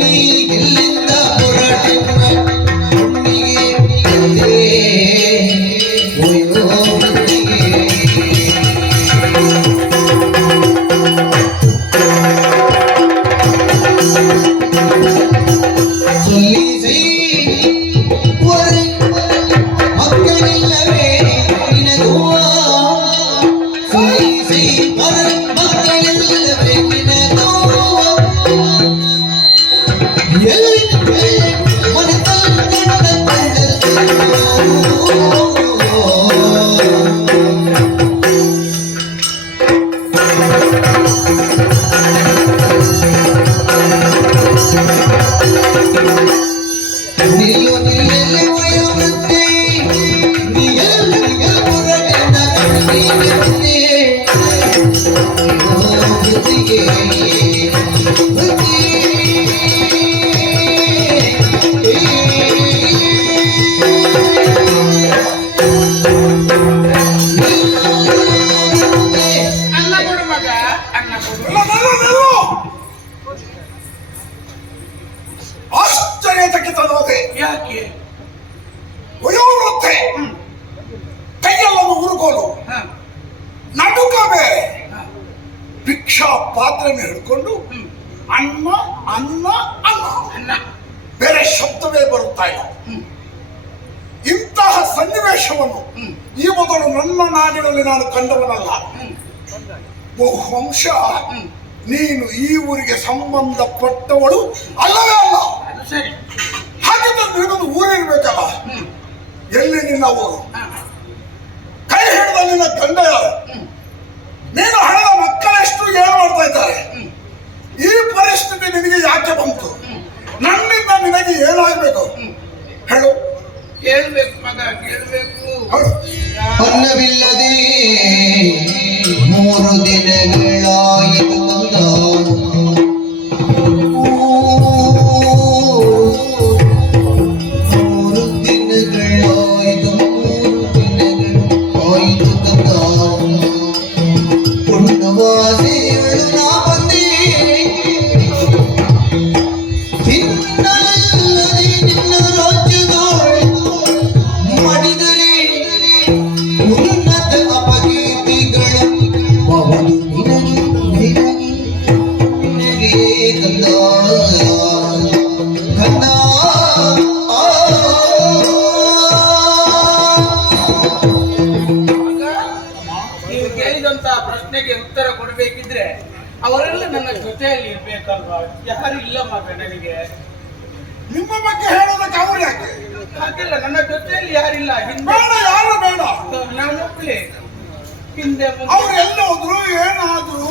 ನೀ ಎಲ್ಲಿಂದ ಹೊರಟಿನ ಯಾಕೆ? ವಯೋವೃದ್ಧೆ, ಕೈಯಲ್ಲೊಂದು ಉರುಗೋಲು, ಹ, ನಡುಕ ಬೇರೆ, ಹ, ಭಿಕ್ಷಾ ಪಾತ್ರೆಯನ್ನು ಹಿಡ್ಕೊಂಡು ಅನ್ನ ಅನ್ನ ಅನ್ನ ಅನ್ನ. ಬೇರೆ ಶಬ್ದವೇ ಬರುತ್ತಾ ಇಲ್ಲ. ಹ್ಮ್. ಇಂತಹ ಸನ್ನಿವೇಶವನ್ನು ಈ ಮೊದಲು ನನ್ನ ನಾಡಿನಲ್ಲಿ ನಾನು ಕಂಡವನಲ್ಲ. ಬಹುವಂಶ ನೀನು ಈ ಊರಿಗೆ ಸಂಬಂಧಪಟ್ಟವಳು ಅಲ್ಲವೇ ಅಲ್ಲ. ಅದು ಸರಿ. ಹಾಗಿದ್ದರೆ ನಿನಗೊಂದು ಊರಿರ್ಬೇಕಲ್ಲ. ಎಲ್ಲಿ ನಿನ್ನ ಊರು? ಹ, ಕೈ ಹಿಡಿದ ನಿನ್ನ ಗಂಡ ಯಾರು? ನೀನು ಹಣದ ಮಕ್ಕಳೆಷ್ಟು ಏನು ಮಾಡ್ತಾ ಇದ್ದಾರೆ? ಈ ಪರಿಸ್ಥಿತಿ ನಿನಗೆ ಯಾಕೆ ಬಂತು? ನನ್ನಿಂದ ನಿನಗೆ ಏನಾಗಬೇಕು ಹೇಳು. ಕೇಳ್ಬೇಕು ಮಗ, ಕೇಳ್ಬೇಕು. ಹೇಳು. ಅನ್ನವಿಲ್ಲದೆ 3 ದಿನಗಳಾಯಿತು ಕಂದ. 3 ದಿನಗಳಾಯಿತು, 3 ದಿನಗಳಾಯಿತು ಕಂದ. ಪುಣ್ಯವಾಸಿಗಳು ನಾ ಬಂದೆ, ತಿನ್ನಲ್ಲದೆ ನಿನ್ನ ರಾಜ್ಯದೊಳು ಮಾಡಿದರೆ ಉನ್ನತ ಅಪಕೀರ್ತಿಗಳು ಬಹುದು ನಿನಗೆ ಕಂದ ಕಂದ. ನೀವು ಕೇಳಿದಂತ ಪ್ರಶ್ನೆಗೆ ಉತ್ತರ ಕೊಡಬೇಕಿದ್ರೆ ಅವರೆಲ್ಲ ನನ್ನ ಜೊತೆಯಲ್ಲಿ ಇರ್ಬೇಕಲ್ವಾ? ಯಾರು ಇಲ್ಲ ಮಗ ನನಗೆ. ನಿಮ್ಮ ಬಗ್ಗೆ ಹೇಳೋದಕ್ಕೆ ಅವ್ರು ಯಾಕೆ? ಹಾಗೆಲ್ಲ ನನ್ನ ಜೊತೆಯಲ್ಲಿ ಯಾರಿಲ್ಲ. ಹಿಂದೆ ಬೇಡ, ಯಾರು ಬೇಡ. ನಾನೊಬ್ಳೆ. ಹಿಂದೆ ಮುಂದೆ ಅವ್ರು ಎಲ್ಲೋದ್ರು, ಏನಾದ್ರು?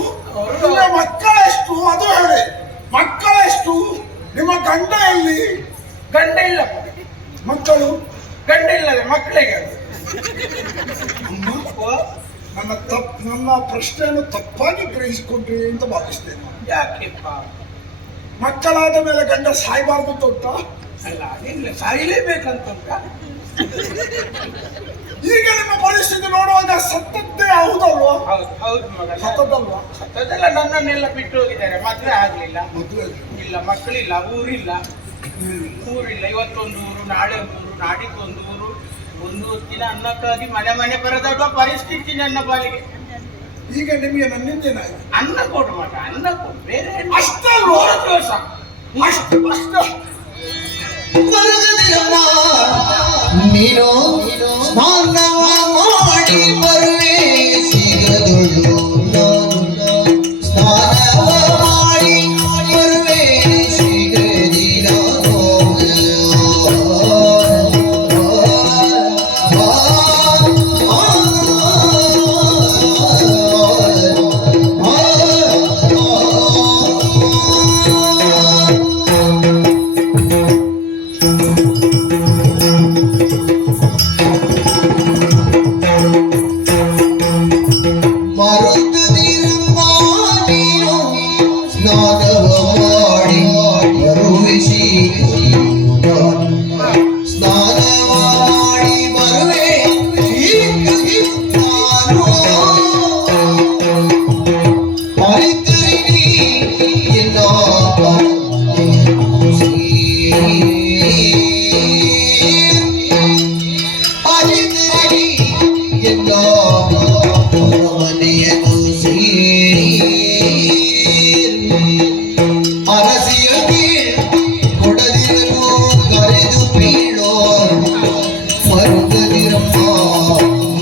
ನಿಮ್ಮ ಮಕ್ಕಳೆಷ್ಟು ಅದು ಹೇಳಿ. ಮಕ್ಕಳೆಷ್ಟು? ನಿಮ್ಮ ಗಂಡ ಎಲ್ಲಿ? ಗಂಡ ಇಲ್ಲ. ಮಕ್ಕಳು? ಗಂಡ ಇಲ್ಲದೆ ಮಕ್ಕಳಿಗೆ. ನನ್ನ ಪ್ರಶ್ನೆಯನ್ನು ತಪ್ಪಾಗಿ ಗ್ರಹಿಸಿಕೊಂಡ್ರಿ ಅಂತ ಭಾವಿಸ್ತೇನೆ. ಯಾಕೆಪ್ಪ? ಮಕ್ಕಳಾದ ಮೇಲೆ ಗಂಡ ಸಾಯ್ಬಾರ್ದು ಅಂತ ಉಂಟಾ? ಅಲ್ಲ, ಅದಿಲ್ಲ, ಸಾಯಲೇಬೇಕಂತ ಉಂಟ. ಈಗ ನಿಮ್ಮ ಪರಿಸ್ಥಿತಿ ನೋಡುವಾಗ ಸತ್ತದ್ದೇ ಹೌದಲ್ವಾ? ಹೌದು ಹೌದು ಮಗ. ಸತ್ತದಲ್ವಾ? ಸತ್ತದೆಲ್ಲ ನನ್ನನ್ನೆಲ್ಲ ಬಿಟ್ಟು ಹೋಗಿದ್ದಾರೆ. ಮದುವೆ ಆಗ್ಲಿಲ್ಲ, ಮದುವೆ ಇಲ್ಲ ಮಕ್ಕಳಿಲ್ಲ, ಊರಿಲ್ಲ. ಇವತ್ತೊಂದು ಊರು, ನಾಳೆ ಒಂದು ಊರು, ನಾಡಿದ್ದೊಂದು ಊರು. ಒಂದು ಹೊತ್ತಿನ ಅನ್ನಕ್ಕಾಗಿ ಮನೆ ಮನೆ ಬರದಾಡುವ ಪರಿಸ್ಥಿತಿ ನನ್ನ ಪಾಲಿಗೆ. ಈಗ ನಿಮಗೆ ನನ್ನಿಂದೇನಾಗಿದೆ? ಅನ್ನ ಕೊಡು ಮಗ, ಅನ್ನ ಕೊಡು. ಬೇರೆ ಅಷ್ಟಲ್ವಾ? ದೋಷ. ಅಷ್ಟ ಮರುಗದಿರಮ್ಮ ನೀನು ಸ್ನಾನವ ಮಾಡಿ ಬರುವೆ ಶೀಘ್ರದೊಳು. ನಾನು ಸ್ನಾನವ ಮಾಡಿ ಬರುವೆ ಶೀಘ್ರದಿ. ಮರುಗದಿರಮ್ಮ ನೀನು ಸ್ನಾನವ ಮಾಡಿ ಬರುವೆ ಶೀಘ್ರದಿ. ಸ್ನಾನವ ಮಾಡಿ ಬರುವೆ ಶೀಘ್ರದಿ. ನಾನು ಅರಿತರಿನಿ ಎನ್ನ ಅರಿತರಿನಿ ಎನ್ನ ಮನೆಯನ್ನು ಅರಸಿಯಕ್ಕೆ ಕೊಡದಿರಲು ಕರೆದು ಬೀಳೋ ಮರುಗದಿರಮ್ಮ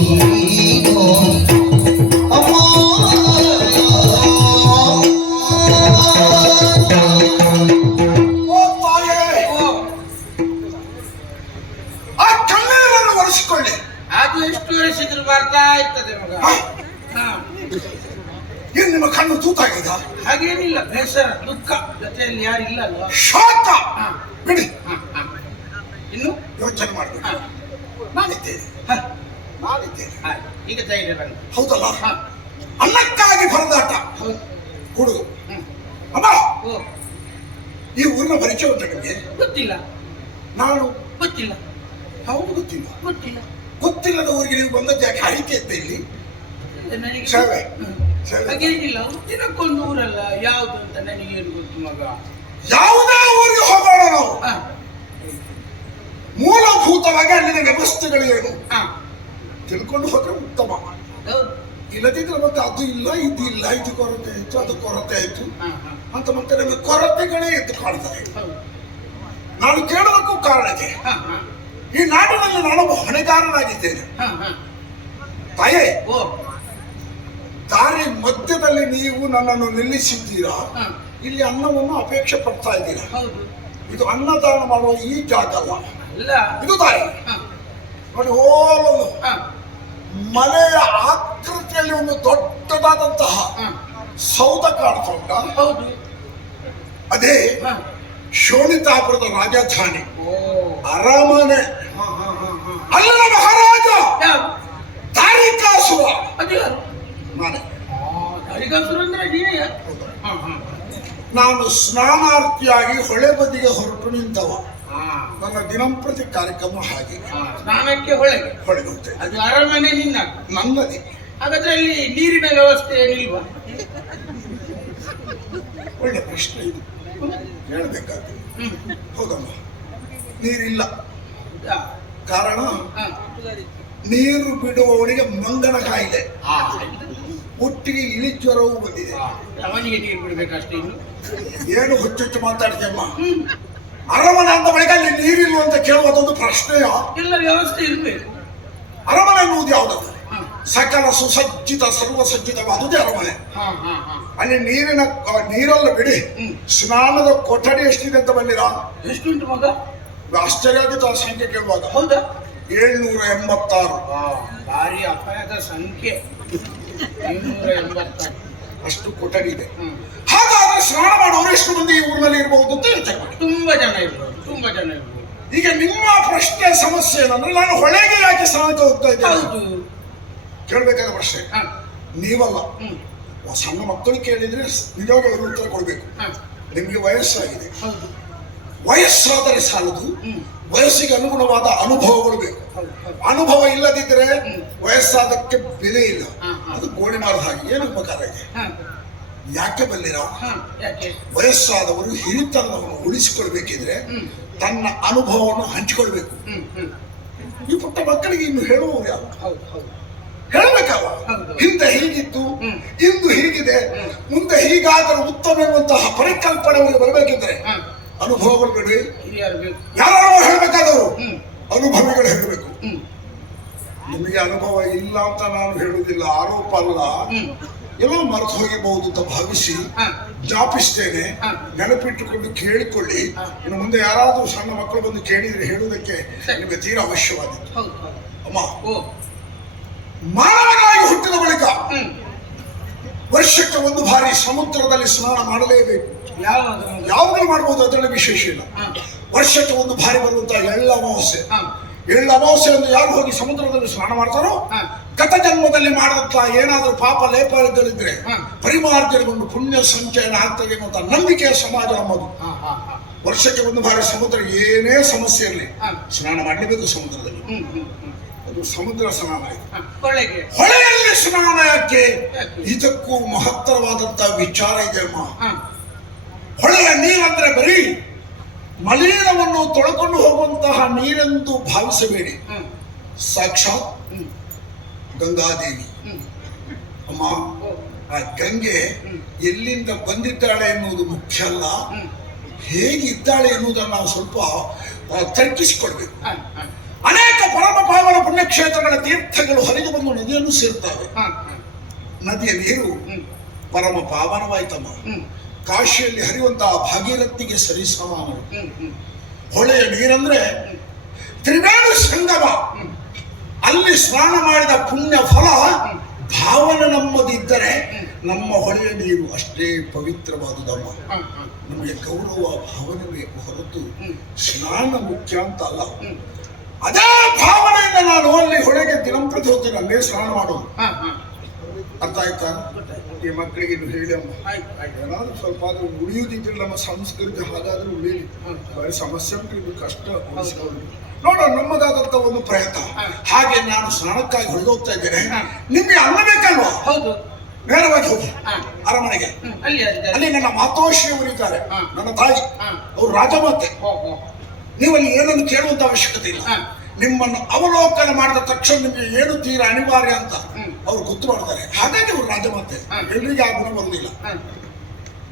ನೀನು. ಅಮ್ಮ ಓ ತಾಯೇ, ಆ ಕಣ್ಣೀರನ್ನು ಒರೆಸಿಕೊಳ್ಳಿ. ಅದು ಎಷ್ಟು ವಯಸ್ಸಿದ್ರು ಬರ್ತಾ ಇರ್ತದೆ ಮಗ. ಹಾ, ಏನು ನಿಮ್ಮ ಕಣ್ಣು ತೂತಾಗಿದೆ? ಹಾಗೇನಿಲ್ಲ. ಬೇಸರ, ದುಃಖ, ಜೊತೆಯಲ್ಲಿ ಯಾರಿಲ್ಲ ಅಲ್ವಾ? ಶಾಕ ಹಾ. ಬಿಡಿ. ಹಾ, ಹಾ. ಇನ್ನು ಯೋಚನೆ ಮಾಡಬೇಡಿ. ಹಾ. ನಾನಿದ್ದೇನೆ, ಹಾ, ನಾನಿದ್ದೇನೆ. ಹಾ. ಈಗ ಧೈರ್ಯ ಬಂತು. ಹೌದಲ್ಲ? ಹಾ, ಅನ್ನಕ್ಕಾಗಿ ಪರದಾಟ ಹೌದು. ಹುಡುಗ. ಹ್ಮ್. ಅಮ್ಮ, ಓ, ಈ ಊರಿನ ಪರಿಚಯ ಉಂಟು ನಿಮಗೆ? ಗೊತ್ತಿಲ್ಲ. ನಾನು ಗೊತ್ತಿಲ್ಲ. ಹೌದು ಗೊತ್ತಿಲ್ಲ. ಗೊತ್ತಿಲ್ಲ. ಗೊತ್ತಿಲ್ಲದ ಊರಿಗೆ ನೀವು ಬಂದದ್ದು ಯಾಕೆ? ಹರಿಕೆ ಇದ್ದ ಇಲ್ಲಿ ನನಗೆ ಸೇವೆ ಸೇವೆ ಹಾಗೇನಿಲ್ಲ. ದಿನಕ್ಕೊಂದು ಊರಲ್ಲ, ಯಾವುದು ಅಂತ ನನಗೇನು ಗೊತ್ತು ಮಗ. ಯಾವುದೇ ಊರಿಗೆ ಹೋಗೋಣ ನಾವು. ಹಾ, ಮೂಲಕವಾಗಿ ಅಲ್ಲಿನ ವ್ಯವಸ್ಥೆಗಳು ಏನು ಹಾ ತಿಳ್ಕೊಂಡು ಹೋದ್ರೆ ಉತ್ತಮ. ಹೌದು. ಇಲ್ಲದಿದ್ರೆ ಮತ್ತೆ ಅದು ಇಲ್ಲ ಇದು ಇಲ್ಲ, ಇದು ಕೊರತೆ ಆಯ್ತು ಅದು ಕೊರತೆ ಆಯ್ತು ಹಾ ಹಾ ಅಂತ ಮತ್ತೆ ನಮಗೆ ಕೊರತೆಗಳೇ ಎದ್ದು ಕಾಣ್ತದೆ. ಹೌದು. ನಾನು ಕೇಳೋದಕ್ಕೂ ಕಾರಣ ಇದೆ. ಹಾ ಹಾ ಈ ನಾಡಿನಲ್ಲಿ ನಾನೊಬ್ಬ ಹೊಣೆಗಾರನಾಗಿದ್ದೇನೆ. ಹಾ ಹಾ ತಾಯೇ, ಓ ದಾರಿ ಮಧ್ಯದಲ್ಲಿ ನೀವು ನನ್ನನ್ನು ನಿಲ್ಲಿಸಿದ್ದೀರಾ. ಹಾ ಇಲ್ಲಿ ಅನ್ನವನ್ನು ಅಪೇಕ್ಷೆ ಪಡ್ತಾ ಇದ್ದೀರಾ. ಹೌದು. ಇದು ಅನ್ನದಾನ ಮಾಡುವ ಈ ಜಾಗ ಅಲ್ಲ, ಇಲ್ಲ. ಇದು ದಾರಿ. ಹಾ ನೋಡಿ, ಓಲೊಂದು ಹಾ ಮನೆಯ ಆಕೃತಿಯಲ್ಲಿ ಒಂದು ದೊಡ್ಡದಾದಂತಹ ಹಾ ಸೌಧ ಕಾಣ್ತುಂಟ. ಹೌದು. ಅದೇ ಹಾ ಶೋಣಿತಾಪುರದ ರಾಜಧಾನಿ ಓ ಅರಮನೆ. ಹಾ ಹಾ ಹಾ ಹಾ ಅಲ್ಲಿನ ಮಹಾರಾಜ ಯಾರು? ತಾರಿಕಾಸುರ ಅದು ಯಾರು? ನಾನೇ. ಹರಿದಾಸರು ಅಂದ್ರೆ ನೀವೇ? ಹಾ ಹಾ ನಾನು ಸ್ನಾನಾರ್ಥಿಯಾಗಿ ಹೊಳೆ ಬದಿಗೆ ಹೊರಟು ನಿಂತವ. ಹಾ ನನ್ನ ದಿನಂಪ್ರತಿ ಕಾರ್ಯಕ್ರಮ ಹಾಗೆ ಹಾ ಸ್ನಾನಕ್ಕೆ ಹೊಳೆಗೆ. ಹೊಳೆಗುತ್ತೆ. ಅದು ಅರಮನೆ ನಿನ್ನ. ನನ್ನದೇ. ಹಾಗಾದ್ರೆ ಅಲ್ಲಿ ನೀರಿನ ವ್ಯವಸ್ಥೆ ಏನಿಲ್ವಾ? ಒಳ್ಳೆ ಪ್ರಶ್ನೆ ಇದು, ಹೇಳ್ಬೇಕಾಗ್ತದೆ. ಹ್ಮ್ ಹೋಗಮ್ಮ. ನೀರಿಲ್ಲ. ಹೌದಾ? ಕಾರಣ ಹಾ ನೀರು ಬಿಡುವವನಿಗೆ ಮಂಗನ ಕಾಯಿಲೆ, ಹಾ ಒಟ್ಟಿಗೆ ಇಳಿಜ್ವರವೂ ಬಂದಿದೆ. ಅವನಿಗೆ ನೀರು ಬಿಡ್ಬೇಕಷ್ಟೇ ಇನ್ನು. ಏನು ಹುಚ್ಚುಚ್ಚು ಮಾತಾಡ್ತೀಯಮ್ಮ. ಅರಮನೆ ಅಂದ ಬಳಿಕ ಅಲ್ಲಿ ನೀರಿಲ್ಲ ಅಂತ ಕೇಳುವುದೊಂದು ಪ್ರಶ್ನೆಯ? ಎಲ್ಲ ವ್ಯವಸ್ಥೆ ಇರ್ಬೇಕು. ಅರಮನೆ ಎನ್ನುವುದು ಯಾವುದದು? ಹಾ ಸಕಲ ಸುಸಜ್ಜಿತ ಸರ್ವಸಜ್ಜಿತವಾದುದೇ ಅರಮನೆ. ಹಾ ಹಾ ಹಾ ಅಲ್ಲಿ ನೀರೆಲ್ಲ ಬಿಡಿ, ಸ್ನಾನದ ಕೊಠಡಿ ಎಷ್ಟಿದೆ ಅಂತ ಬಂದಿರಾ? ಎಷ್ಟುಂಟು ಮಗ? ಆಶ್ಚರ್ಯ ಆಗಿತ್ತು ಆ ಸಂಖ್ಯೆ ಕೇಳುವಾಗ. ಹೌದಾ? 786. ಭಾರಿ ಅಪಾಯದ ಸಂಖ್ಯೆ. 786. ಅಷ್ಟು ಕೊಠಡಿ ಇದೆ. ಹ್ಮ್ ಹಾಗಾದ್ರೆ ಸ್ನಾನ ಮಾಡುವವರು ಎಷ್ಟು ಮಂದಿ ಈ ಊರಿನಲ್ಲಿ ಇರಬಹುದು ಅಂತ ಯೋಚನೆ ಮಾಡಿ. ತುಂಬಾ ಜನ ಇರ್ಬೋದು, ತುಂಬಾ ಜನ ಇರ್ಬೋದು. ಈಗ ನಿಮ್ಮ ಪ್ರಶ್ನೆ ಸಮಸ್ಯೆ ಏನಂದ್ರೆ ನಾನು ಹೊಳೆಗೆ ಯಾಕೆ ಸ್ನಾನಕ್ಕೆ ಹೋಗ್ತಾ ಇದ್ದೇನೆ ಹೌದು. ಕೇಳ್ಬೇಕಾದ ಪ್ರಶ್ನೆ. ಹಾ ನೀವಲ್ಲ, ಹ್ಮ್ ಸಣ್ಣ ಮಕ್ಕಳು ಕೇಳಿದ್ರೆ ನಿಜವಾಗಿ ಅವರು ಉತ್ತರ ಕೊಡ್ಬೇಕು. ಹಾ ನಿಮ್ಗೆ ವಯಸ್ಸಾಗಿದೆ. ಹೌದು. ವಯಸ್ಸಾದರೆ ಸಾಲದು, ಹ್ಮ್ ವಯಸ್ಸಿಗೆ ಅನುಗುಣವಾದ ಅನುಭವಗಳು ಬೇಕು. ಹೌದು ಹೌದು. ಅನುಭವ ಇಲ್ಲದಿದ್ದರೆ ವಯಸ್ಸಾದಕ್ಕೆ ಬೆಲೆ ಇಲ್ಲ. ಹಾ, ಹಾ. ಅದು ಗೋಣಿ ಮಾರದ ಹಾಗೆ. ಏನು ಉಪಕಾರ ಇದೆ? ಹಾ ಯಾಕೆ ಬಲ್ಲಿರ? ಹಾ ಯಾಕೆ? ವಯಸ್ಸಾದವರು ಹಿರಿತನವನ್ನು ಉಳಿಸಿಕೊಳ್ಬೇಕಿದ್ರೆ ಹ್ಮ್ ತನ್ನ ಅನುಭವವನ್ನು ಹಂಚಿಕೊಳ್ಬೇಕು. ಹ್ಮ್ ಈ ಪುಟ್ಟ ಮಕ್ಕಳಿಗೆ ಇನ್ನು ಹೇಳುವವರು ಯಾರು? ಹೌದು ಹೌದು. ಹೇಳಬೇಕಲ್ಲ. ಹೌದು. ಹಿಂದೆ ಹೀಗಿತ್ತು, ಹ್ಮ್. ಇಂದು ಹೀಗಿದೆ, ಮುಂದೆ ಹೀಗಾದರೂ ಉತ್ತಮ ಎನ್ನುವಂತಹ ಪರಿಕಲ್ಪನೆ ಅವರಿಗೆ ಬರಬೇಕಿದ್ರೆ ಹಾ ಅನುಭವಗಳು ಬೇಡವೆ? ಹಿರಿಯರು ಬೇಕು. ಯಾರು ಹೇಳಬೇಕಾದವರು ಹ್ಮ್ ಅನುಭವಿಗಳು ಹೇಳಬೇಕು. ಹ್ಮ್ ನಿಮಗೆ ಅನುಭವ ಇಲ್ಲ ಅಂತ ನಾನು ಹೇಳುವುದಿಲ್ಲ, ಆರೋಪ ಅಲ್ಲ. ಹ್ಮ್ ಎಲ್ಲೋ ಮರೆತು ಹೋಗಿರಬಹುದು ಅಂತ ಭಾವಿಸಿ ಹಾ ಜ್ಞಾಪಿಸ್ತೇನೆ. ಹಾ. ನೆನಪಿಟ್ಟುಕೊಂಡು ಕೇಳಿಕೊಳ್ಳಿ. ಹಾ. ಇನ್ನು ಮುಂದೆ ಯಾರಾದರೂ ಸಣ್ಣ ಮಕ್ಕಳು ಬಂದು ಕೇಳಿದ್ರೆ ಹೇಳುವುದಕ್ಕೆ ಸರಿ. ನಿಮಗೆ ತೀರಾ ಅವಶ್ಯವಾದದ್ದು. ಹೌದು ಹೌದು. ಅಮ್ಮ, ಓ ಮಾನವನಾಗಿ ಹುಟ್ಟಿದ ಬಳಿಕ ಹ್ಮ್ ವರ್ಷಕ್ಕೆ ಒಂದು ಬಾರಿ ಸಮುದ್ರದಲ್ಲಿ ಸ್ನಾನ ಮಾಡಲೇಬೇಕು. ಯಾವಾಗ? ಯಾವುದೇ ಮಾಡಬಹುದು, ಅದರಲ್ಲಿ ವಿಶೇಷ ಇಲ್ಲ. ಹಾ ವರ್ಷಕ್ಕೆ ಒಂದು ಬಾರಿ ಬರುವಂತಹ ಎಳ್ಳ ಅಮಾವಾಸ್ಯೆ. ಹಾ ಎಳ್ಳ ಅಮಾವಾಸ್ಯೆಯನ್ನು ಯಾರು ಹೋಗಿ ಸಮುದ್ರದಲ್ಲಿ ಸ್ನಾನ ಮಾಡ್ತಾರೋ ಹಾ ಗತ ಜನ್ಮದಲ್ಲಿ ಮಾಡಿದಂತಹ ಏನಾದರೂ ಪಾಪ ಲೇಪಗಳಿದ್ರೆ ಹಾ. ಪರಿಮಾರ್ಜನೆಗೊಂಡು ಪುಣ್ಯ ಸಂಚಯನ ಆಗ್ತದೆ ಎನ್ನುವಂತ ನಂಬಿಕೆಯ ಸಮಾಜ ನಮ್ಮದು. ಹಾ ಹಾ ಹಾ ವರ್ಷಕ್ಕೆ ಒಂದು ಬಾರಿ ಸಮುದ್ರ ಏನೇ ಸಮಸ್ಯೆ ಇರಲಿ ಹಾ. ಸ್ನಾನ ಮಾಡಲೇಬೇಕು ಸಮುದ್ರದಲ್ಲಿ. ಹ್ಮ್ ಅದು ಸಮುದ್ರ ಸ್ನಾನ ಆಯ್ತು. ಹಾ ಒಳಗೆ. ಹೊಳೆಯಲ್ಲಿ ಸ್ನಾನ ಯಾಕೆ? ಯಾಕೆ? ಇದಕ್ಕೂ ಮಹತ್ತರವಾದಂತಹ ವಿಚಾರ ಇದೆ ಅಮ್ಮ. ಹಾ ಹೊಳೆಯ ನೀರಂದ್ರೆ ಬರೀ ಮಲಿನವನ್ನು ತೊಳ್ಕೊಂಡು ಹೋಗುವಂತಹ ನೀರೆಂದು ಭಾವಿಸಬೇಡಿ. ಹ್ಮ್ ಸಾಕ್ಷಾತ್ ಹ್ಮ್ ಗಂಗಾದೇವಿ ಹ್ಮ್ ಅಮ್ಮ. ಓ ಆ ಗಂಗೆ ಎಲ್ಲಿಂದ ಬಂದಿದ್ದಾಳೆ ಎನ್ನುವುದು ಮುಖ್ಯ ಅಲ್ಲ, ಹ್ಮ್ ಹೇಗಿದ್ದಾಳೆ ಎನ್ನುವುದನ್ನು ನಾವು ಸ್ವಲ್ಪ ತರ್ಕಿಸಿಕೊಳ್ಬೇಕು. ಹಾ ಹಾ ಅನೇಕ ಪರಮ ಪಾವನ ಪುಣ್ಯಕ್ಷೇತ್ರಗಳ ತೀರ್ಥಗಳು ಹರಿದು ಬಂದು ನದಿಯನ್ನು ಸೇರ್ತವೆ. ಹಾ ಹಾ ನದಿಯ ನೀರು ಹ್ಮ್ ಪರಮ ಪಾವನವಾಯ್ತಮ್ಮ. ಹ್ಮ್ ಕಾಶಿಯಲ್ಲಿ ಹರಿಯುವಂತಹ ಭಾಗೀರಥಿಗೆ ಸರಿಸಮಾನ. ಹ್ಮ್ ಹೊಳೆಯ ನೀರಂದ್ರೆ ತ್ರಿವೇಣಿ ಸಂಗಮ. ಅಲ್ಲಿ ಸ್ನಾನ ಮಾಡಿದ ಪುಣ್ಯ ಫಲ ಭಾವನೆ ನಮ್ಮದಿದ್ದರೆ ನಮ್ಮ ಹೊಳೆಯ ನೀರು ಅಷ್ಟೇ ಪವಿತ್ರವಾದುದಮ್ಮ. ಹಾ ಹಾ ನಮಗೆ ಗೌರವ ಭಾವನೆ ಬೇಕು ಹೊರತು ಸ್ನಾನ ಮುಖ್ಯ ಅಂತ ಅಲ್ಲ. ಅದೇ ಭಾವನೆಯಿಂದ ನಾನು ಅಲ್ಲಿ ಹೊಳೆಗೆ ದಿನಂಪ್ರತಿ ಹೋಗ್ತೇನೆ, ಅಲ್ಲೇ ಸ್ನಾನ ಮಾಡೋದು. ಹಾ ಹಾ ಅರ್ಥ ಆಯ್ತಾ? ಈ ಮಕ್ಕಳಿಗೆ ಇದು ಹೇಳಿ ಅಮ್ಮ. ಆಯ್ತು ಆಯ್ತು. ಏನಾದ್ರೂ ಸ್ವಲ್ಪ ಆದ್ರೂ ಉಳಿಯುವುದಿದ್ರೆ ನಮ್ಮ ಸಂಸ್ಕೃತಿ ಹಾಗಾದ್ರೂ ಉಳಿಯಲಿ. ಬರೀ ಸಮಸ್ಯೆ ಉಂಟು, ಇದು ಕಷ್ಟ ಉಳಿಸ್ಕೊಳ್ಳಿ. ನೋಡೋಣ, ನಮ್ಮದಾದಂತ ಒಂದು ಪ್ರಯತ್ನ. ಹಾಗೆ ನಾನು ಸ್ನಾನಕ್ಕಾಗಿ ಹೊರಗೋಗ್ತಾ ಇದ್ದೇನೆ. ನಿಮ್ಗೆ ಅನ್ನ ಬೇಕಲ್ವಾ? ಹೌದು. ನೇರವಾಗಿ ಹೋಗಿ ಹಾ ಅರಮನೆಗೆ. ಅಲ್ಲಿ ಅಲ್ಲಿ ನನ್ನ ಮಾತೋಶ್ರೀಯವರಿದ್ದಾರೆ, ನನ್ನ ತಾಯಿ. ಹಾ. ಅವ್ರು ರಾಜಮಾತೆ. ಹೋ ಹೋ ನೀವಲ್ಲಿ ಏನನ್ನು ಕೇಳುವಂತ ಅವಶ್ಯಕತೆ ಇಲ್ಲ. ಹಾ. ನಿಮ್ಮನ್ನು ಅವಲೋಕನ ಮಾಡಿದ ತಕ್ಷಣ ನಿಮಗೆ ಏನು ತೀರಾ ಅನಿವಾರ್ಯ ಅಂತ ಅವ್ರು ಗೊತ್ತು ಮಾಡ್ತಾರೆ. ಹಾಗಾಗಿ ಅವರು ರಾಜಮಾತೆ ಎಲ್ರಿಗೆ ಆ ಗುಣ ಬರುವುದಿಲ್ಲ.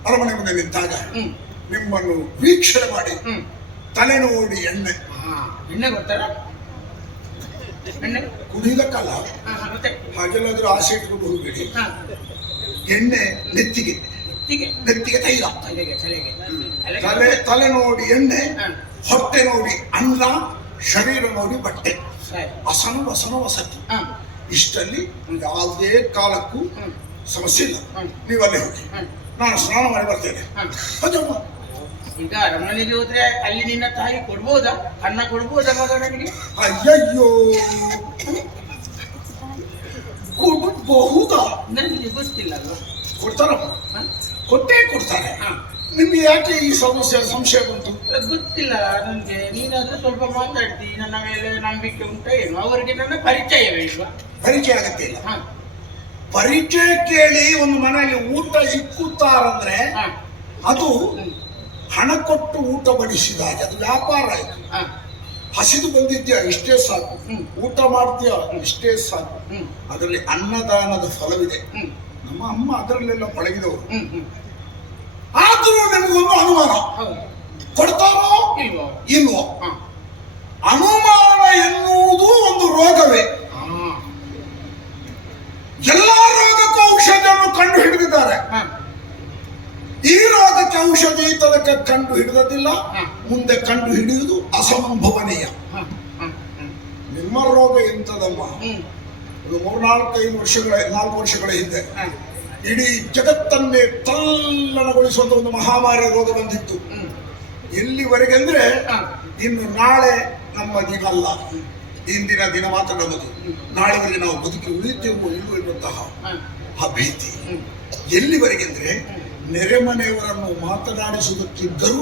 ಅರಮನೆ ಮುಂದೆ ನಿಂತಾಗ ನಿಮ್ಮನ್ನು ವೀಕ್ಷಣೆ ಮಾಡಿ ತಲೆ ನೋಡಿ ಎಣ್ಣೆ ಎಣ್ಣೆ ಗೊತ್ತಾರ ಎಣ್ಣೆ ಕುಡಿಯುವುದಕ್ಕಲ್ಲ, ಮತ್ತೆ ಹಾಗೆಲ್ಲಾದ್ರೂ ಆಸೆ ಇಟ್ಕೊಂಡು ಹೋಗ್ಬೇಡಿ. ಎಣ್ಣೆ ನೆತ್ತಿಗೆ ತೈಲ, ತಲೆ ನೋಡಿ ಎಣ್ಣೆ, ಹೊಟ್ಟೆ ನೋಡಿ ಅನ್ನ, ಶರೀರ ನೋಡಿ ಬಟ್ಟೆ, ಅಸನ ವಸನ ವಸತಿ. ಇಷ್ಟಲ್ಲಿ ಯಾವುದೇ ಕಾಲಕ್ಕೂ ಸಮಸ್ಯೆ ಇಲ್ಲ. ನೀವಲ್ಲೇ ಹೋಗಿ, ನಾನು ಸ್ನಾನ ಮಾಡಿ ಬರ್ತೇನೆ. ಅದಮ್ಮ ಈಗ ಅರಮನೆಗೆ ಹೋದ್ರೆ ಅಲ್ಲಿ ನಿನ್ನ ತಾಯಿ ಕೊಡ್ಬೋದಾ, ಅನ್ನ ಕೊಡ್ಬೋದಾ ಮಗನಿಗೆ? ಅಯ್ಯಯ್ಯೋ, ಕೊಡಬಹುದಾ? ನನಗೆ ಗೊತ್ತಿಲ್ಲ ಅಲ್ವಾ. ಕೊಡ್ತಾರಮ್ಮ, ಕೊಟ್ಟೇ ಕೊಡ್ತಾರೆ. ನಿಮ್ಗೆ ಯಾಕೆ ಈ ಸಂಶಯ ಬಂತು? ಗೊತ್ತಿಲ್ಲ ನನಗೆ. ನೀನಾದ್ರೂ ಸ್ವಲ್ಪ ಮಾತಾಡ್ತಿ, ನನ್ನ ಮೇಲೆ ನಂಬಿಕೆ ಉಂಟ ಏನು? ಅವರಿಗೆ ನನ್ನ ಪರಿಚಯವೇ ಇಲ್ವಾ? ಪರಿಚಯ ಆಗತ್ತೆ ಇಲ್ಲ. ಪರಿಚಯ ಕೇಳಿ ಒಂದು ಮನೆಯಲ್ಲಿ ಊಟ ಇಕ್ಕುತ್ತಾರಂದ್ರೆ ಅದು ಹಣ ಕೊಟ್ಟು ಊಟ ಬಡಿಸಿದಾಗ ಅದು ವ್ಯಾಪಾರ ಆಯ್ತು. ಹಸಿದು ಬಂದಿದ್ಯಾ ಇಷ್ಟೇ ಸಾಕು, ಊಟ ಮಾಡ್ತೀಯಾ ಇಷ್ಟೇ ಸಾಕು. ಅದರಲ್ಲಿ ಅನ್ನದಾನದ ಫಲವಿದೆ. ನಮ್ಮ ಅಮ್ಮ ಅದರಲ್ಲೆಲ್ಲ ಪಳಗಿದವರು. ಆದ್ರೂ ನಮಗೊಂದು ಅನುಮಾನ, ಕೊಡ್ತಾರೋ ಇಲ್ವೋ? ಅನುಮಾನ ಎನ್ನುವುದು ಒಂದು ರೋಗವೇ. ಎಲ್ಲಾ ರೋಗಕ್ಕೂ ಔಷಧಿಯನ್ನು ಕಂಡು ಹಿಡಿದಿದ್ದಾರೆ. ಈ ರೋಗಕ್ಕೆ ಔಷಧಿ ತನಕ ಕಂಡು ಹಿಡಿದಿಲ್ಲ, ಮುಂದೆ ಕಂಡು ಹಿಡಿಯುವುದು ಅಸಂಭವನೀಯ. ನಿಮ್ಮ ರೋಗ ಎಂತದಮ್ಮ? ಒಂದು 4 ವರ್ಷಗಳ ಹಿಂದೆ ಇಡೀ ಜಗತ್ತನ್ನೇ ತಲ್ಲಣಗೊಳಿಸುವಂತ ಒಂದು ಮಹಾಮಾರಿ ರೋಗ ಬಂದಿತ್ತು. ಎಲ್ಲಿವರೆಗೆ ಅಂದ್ರೆ ಇನ್ನು ನಾಳೆ ನಮ್ಮ ದಿನ ಅಲ್ಲ, ಇಂದಿನ ದಿನ ಮಾತ್ರ ನಮ್ಮದು. ನಾಳೆವರೆಗೆ ನಾವು ಬದುಕಿ ಉಳಿತೇವೋ ಇಲ್ಲವೋ ಎನ್ನುವಂತಹ ಆ ಭೀತಿ. ಎಲ್ಲಿವರೆಗೆ ಅಂದ್ರೆ ನೆರೆಮನೆಯವರನ್ನು ಮಾತನಾಡಿಸುವುದಕ್ಕಿದ್ದರೂ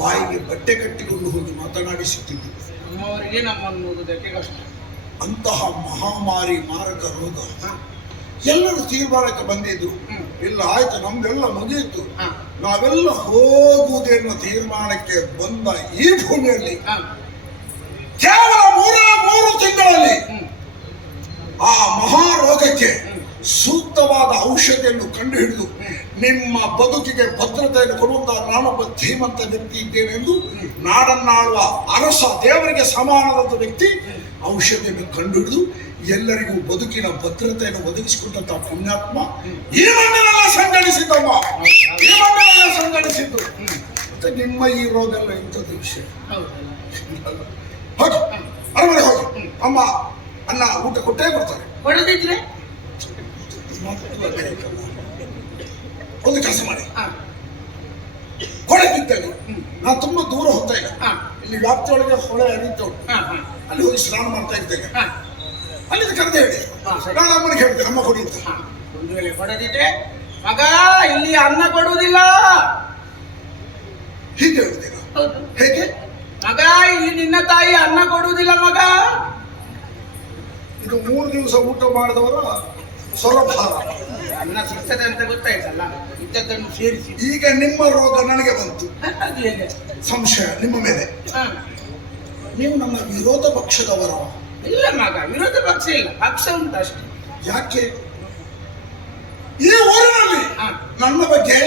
ಬಾಯಿಗೆ ಬಟ್ಟೆ ಕಟ್ಟಿಕೊಂಡು ಹೋಗಿ ಮಾತನಾಡಿಸುತ್ತಿದ್ದು. ನಮ್ಮವರಿಗೆ ನಮ್ಮನ್ನು ಓದುವುದಕ್ಕೆ ಕಷ್ಟ. ಅಂತಹ ಮಹಾಮಾರಿ ಮಾರಕ ರೋಗ. ಎಲ್ಲರೂ ತೀರ್ಮಾನಕ್ಕೆ ಬಂದಿದ್ರು, ಇಲ್ಲ ಆಯ್ತು ನಮ್ದೆಲ್ಲ ಮುಗಿಯಿತು, ನಾವೆಲ್ಲ ಹೋಗುವುದೆನ್ನುವ ತೀರ್ಮಾನಕ್ಕೆ ಬಂದ ಈ ಭೂಮಿಯಲ್ಲಿ ಕೇವಲ 3 ತಿಂಗಳಲ್ಲಿ ಆ ಮಹಾರೋಗಕ್ಕೆ ಸೂಕ್ತವಾದ ಔಷಧಿಯನ್ನು ಕಂಡುಹಿಡಿದು ನಿಮ್ಮ ಬದುಕಿಗೆ ಭದ್ರತೆಯನ್ನು ಕೊಡುವಂತಹ ನಾನೊಬ್ಬ ಧೀಮಂತ ವ್ಯಕ್ತಿ ಇದ್ದೇನೆ ಎಂದು ನಾಡನ್ನಾಳುವ ಅರಸ, ದೇವರಿಗೆ ಸಮಾನವಾದ ವ್ಯಕ್ತಿ ಔಷಧಿಯನ್ನು ಕಂಡುಹಿಡಿದು ಎಲ್ಲರಿಗೂ ಬದುಕಿನ ಭದ್ರತೆಯನ್ನು ಒದಗಿಸಿಕೊಟ್ಟಂತಹ ಪುಣ್ಯಾತ್ಮ ಈ ಮಣ್ಣಿನೆಲ್ಲ ಸಂಘಟಿಸಿದ್ದಮ್ಮ, ಈ ಮಣ್ಣಿನೆಲ್ಲ ಸಂಘಟಿಸಿದ್ದು. ಮತ್ತೆ ನಿಮ್ಮ ಈ ರೋಗ ಎಲ್ಲ ಇಂಥದ್ದು ವಿಷಯ. ಹೋಗಿ ಅರಮನೆ ಹೋಗಿ, ಅಮ್ಮ ಅನ್ನ ಊಟ ಕೊಟ್ಟೇ ಬರ್ತಾರೆ. ಕೊಡದಿದ್ರೆ ಒಂದು ಕೆಲಸ ಮಾಡಿ, ಹೊಳೆ ಬಿದ್ದಲ್ಲಿ ನಾನು ತುಂಬಾ ದೂರ ಹೋಗ್ತಾ ಇಲ್ಲ, ಇಲ್ಲಿ ವ್ಯಾಪ್ತಿಯೊಳಗೆ ಹೊಳೆ ಹರಿತಾ ಉಂಟು, ಅಲ್ಲಿ ಹೋಗಿ ಸ್ನಾನ ಮಾಡ್ತಾ ಇದ್ದೇನೆ. ಅಲ್ಲಿಂದ ಕರೆದೇ ಹೇಳಿ, ನಾನು ಅಮ್ಮನಿಗೆ ಹೇಳ್ತೇನೆ ಅಮ್ಮ ಕೊಡಿ ಅಂತ. ಒಂದು ವೇಳೆ ಕೊಡದಿದ್ರೆ ಮಗ ಇಲ್ಲಿ ಅನ್ನ ಕೊಡುವುದಿಲ್ಲ ಹೀಗೆ ಹೇಳ್ತೇನೆ. ಹೇಗೆ ಮಗ ಇಲ್ಲಿ ನಿನ್ನ ತಾಯಿ ಅನ್ನ ಕೊಡುವುದಿಲ್ಲ ಮಗ. ಇದು 3 ದಿವಸ ಊಟ ಮಾಡಿದವರ ಸ್ವರಭಾರ. ಅನ್ನ ಸಿಗ್ತದೆ ಅಂತ ಗೊತ್ತಾಯ್ತಲ್ಲ, ಇದ್ದದ್ದನ್ನು ಸೇರಿಸಿ. ಈಗ ನಿಮ್ಮ ರೋಗ ನನಗೆ ಬಂತು, ಅದು ಹೇಗೆ? ಸಂಶಯ ನಿಮ್ಮ ಮೇಲೆ. ನೀವು ನನ್ನ ವಿರೋಧ ಪಕ್ಷದವರ? ಇಲ್ಲ ಮಗ, ವಿರೋಧ ಪಕ್ಷ ಇಲ್ಲ, ಪಕ್ಷ ಉಂಟು ಅಷ್ಟೇ. ಯಾಕೆ? ಈ ಊರಿನಲ್ಲಿ ನನ್ನ ಬಗ್ಗೆ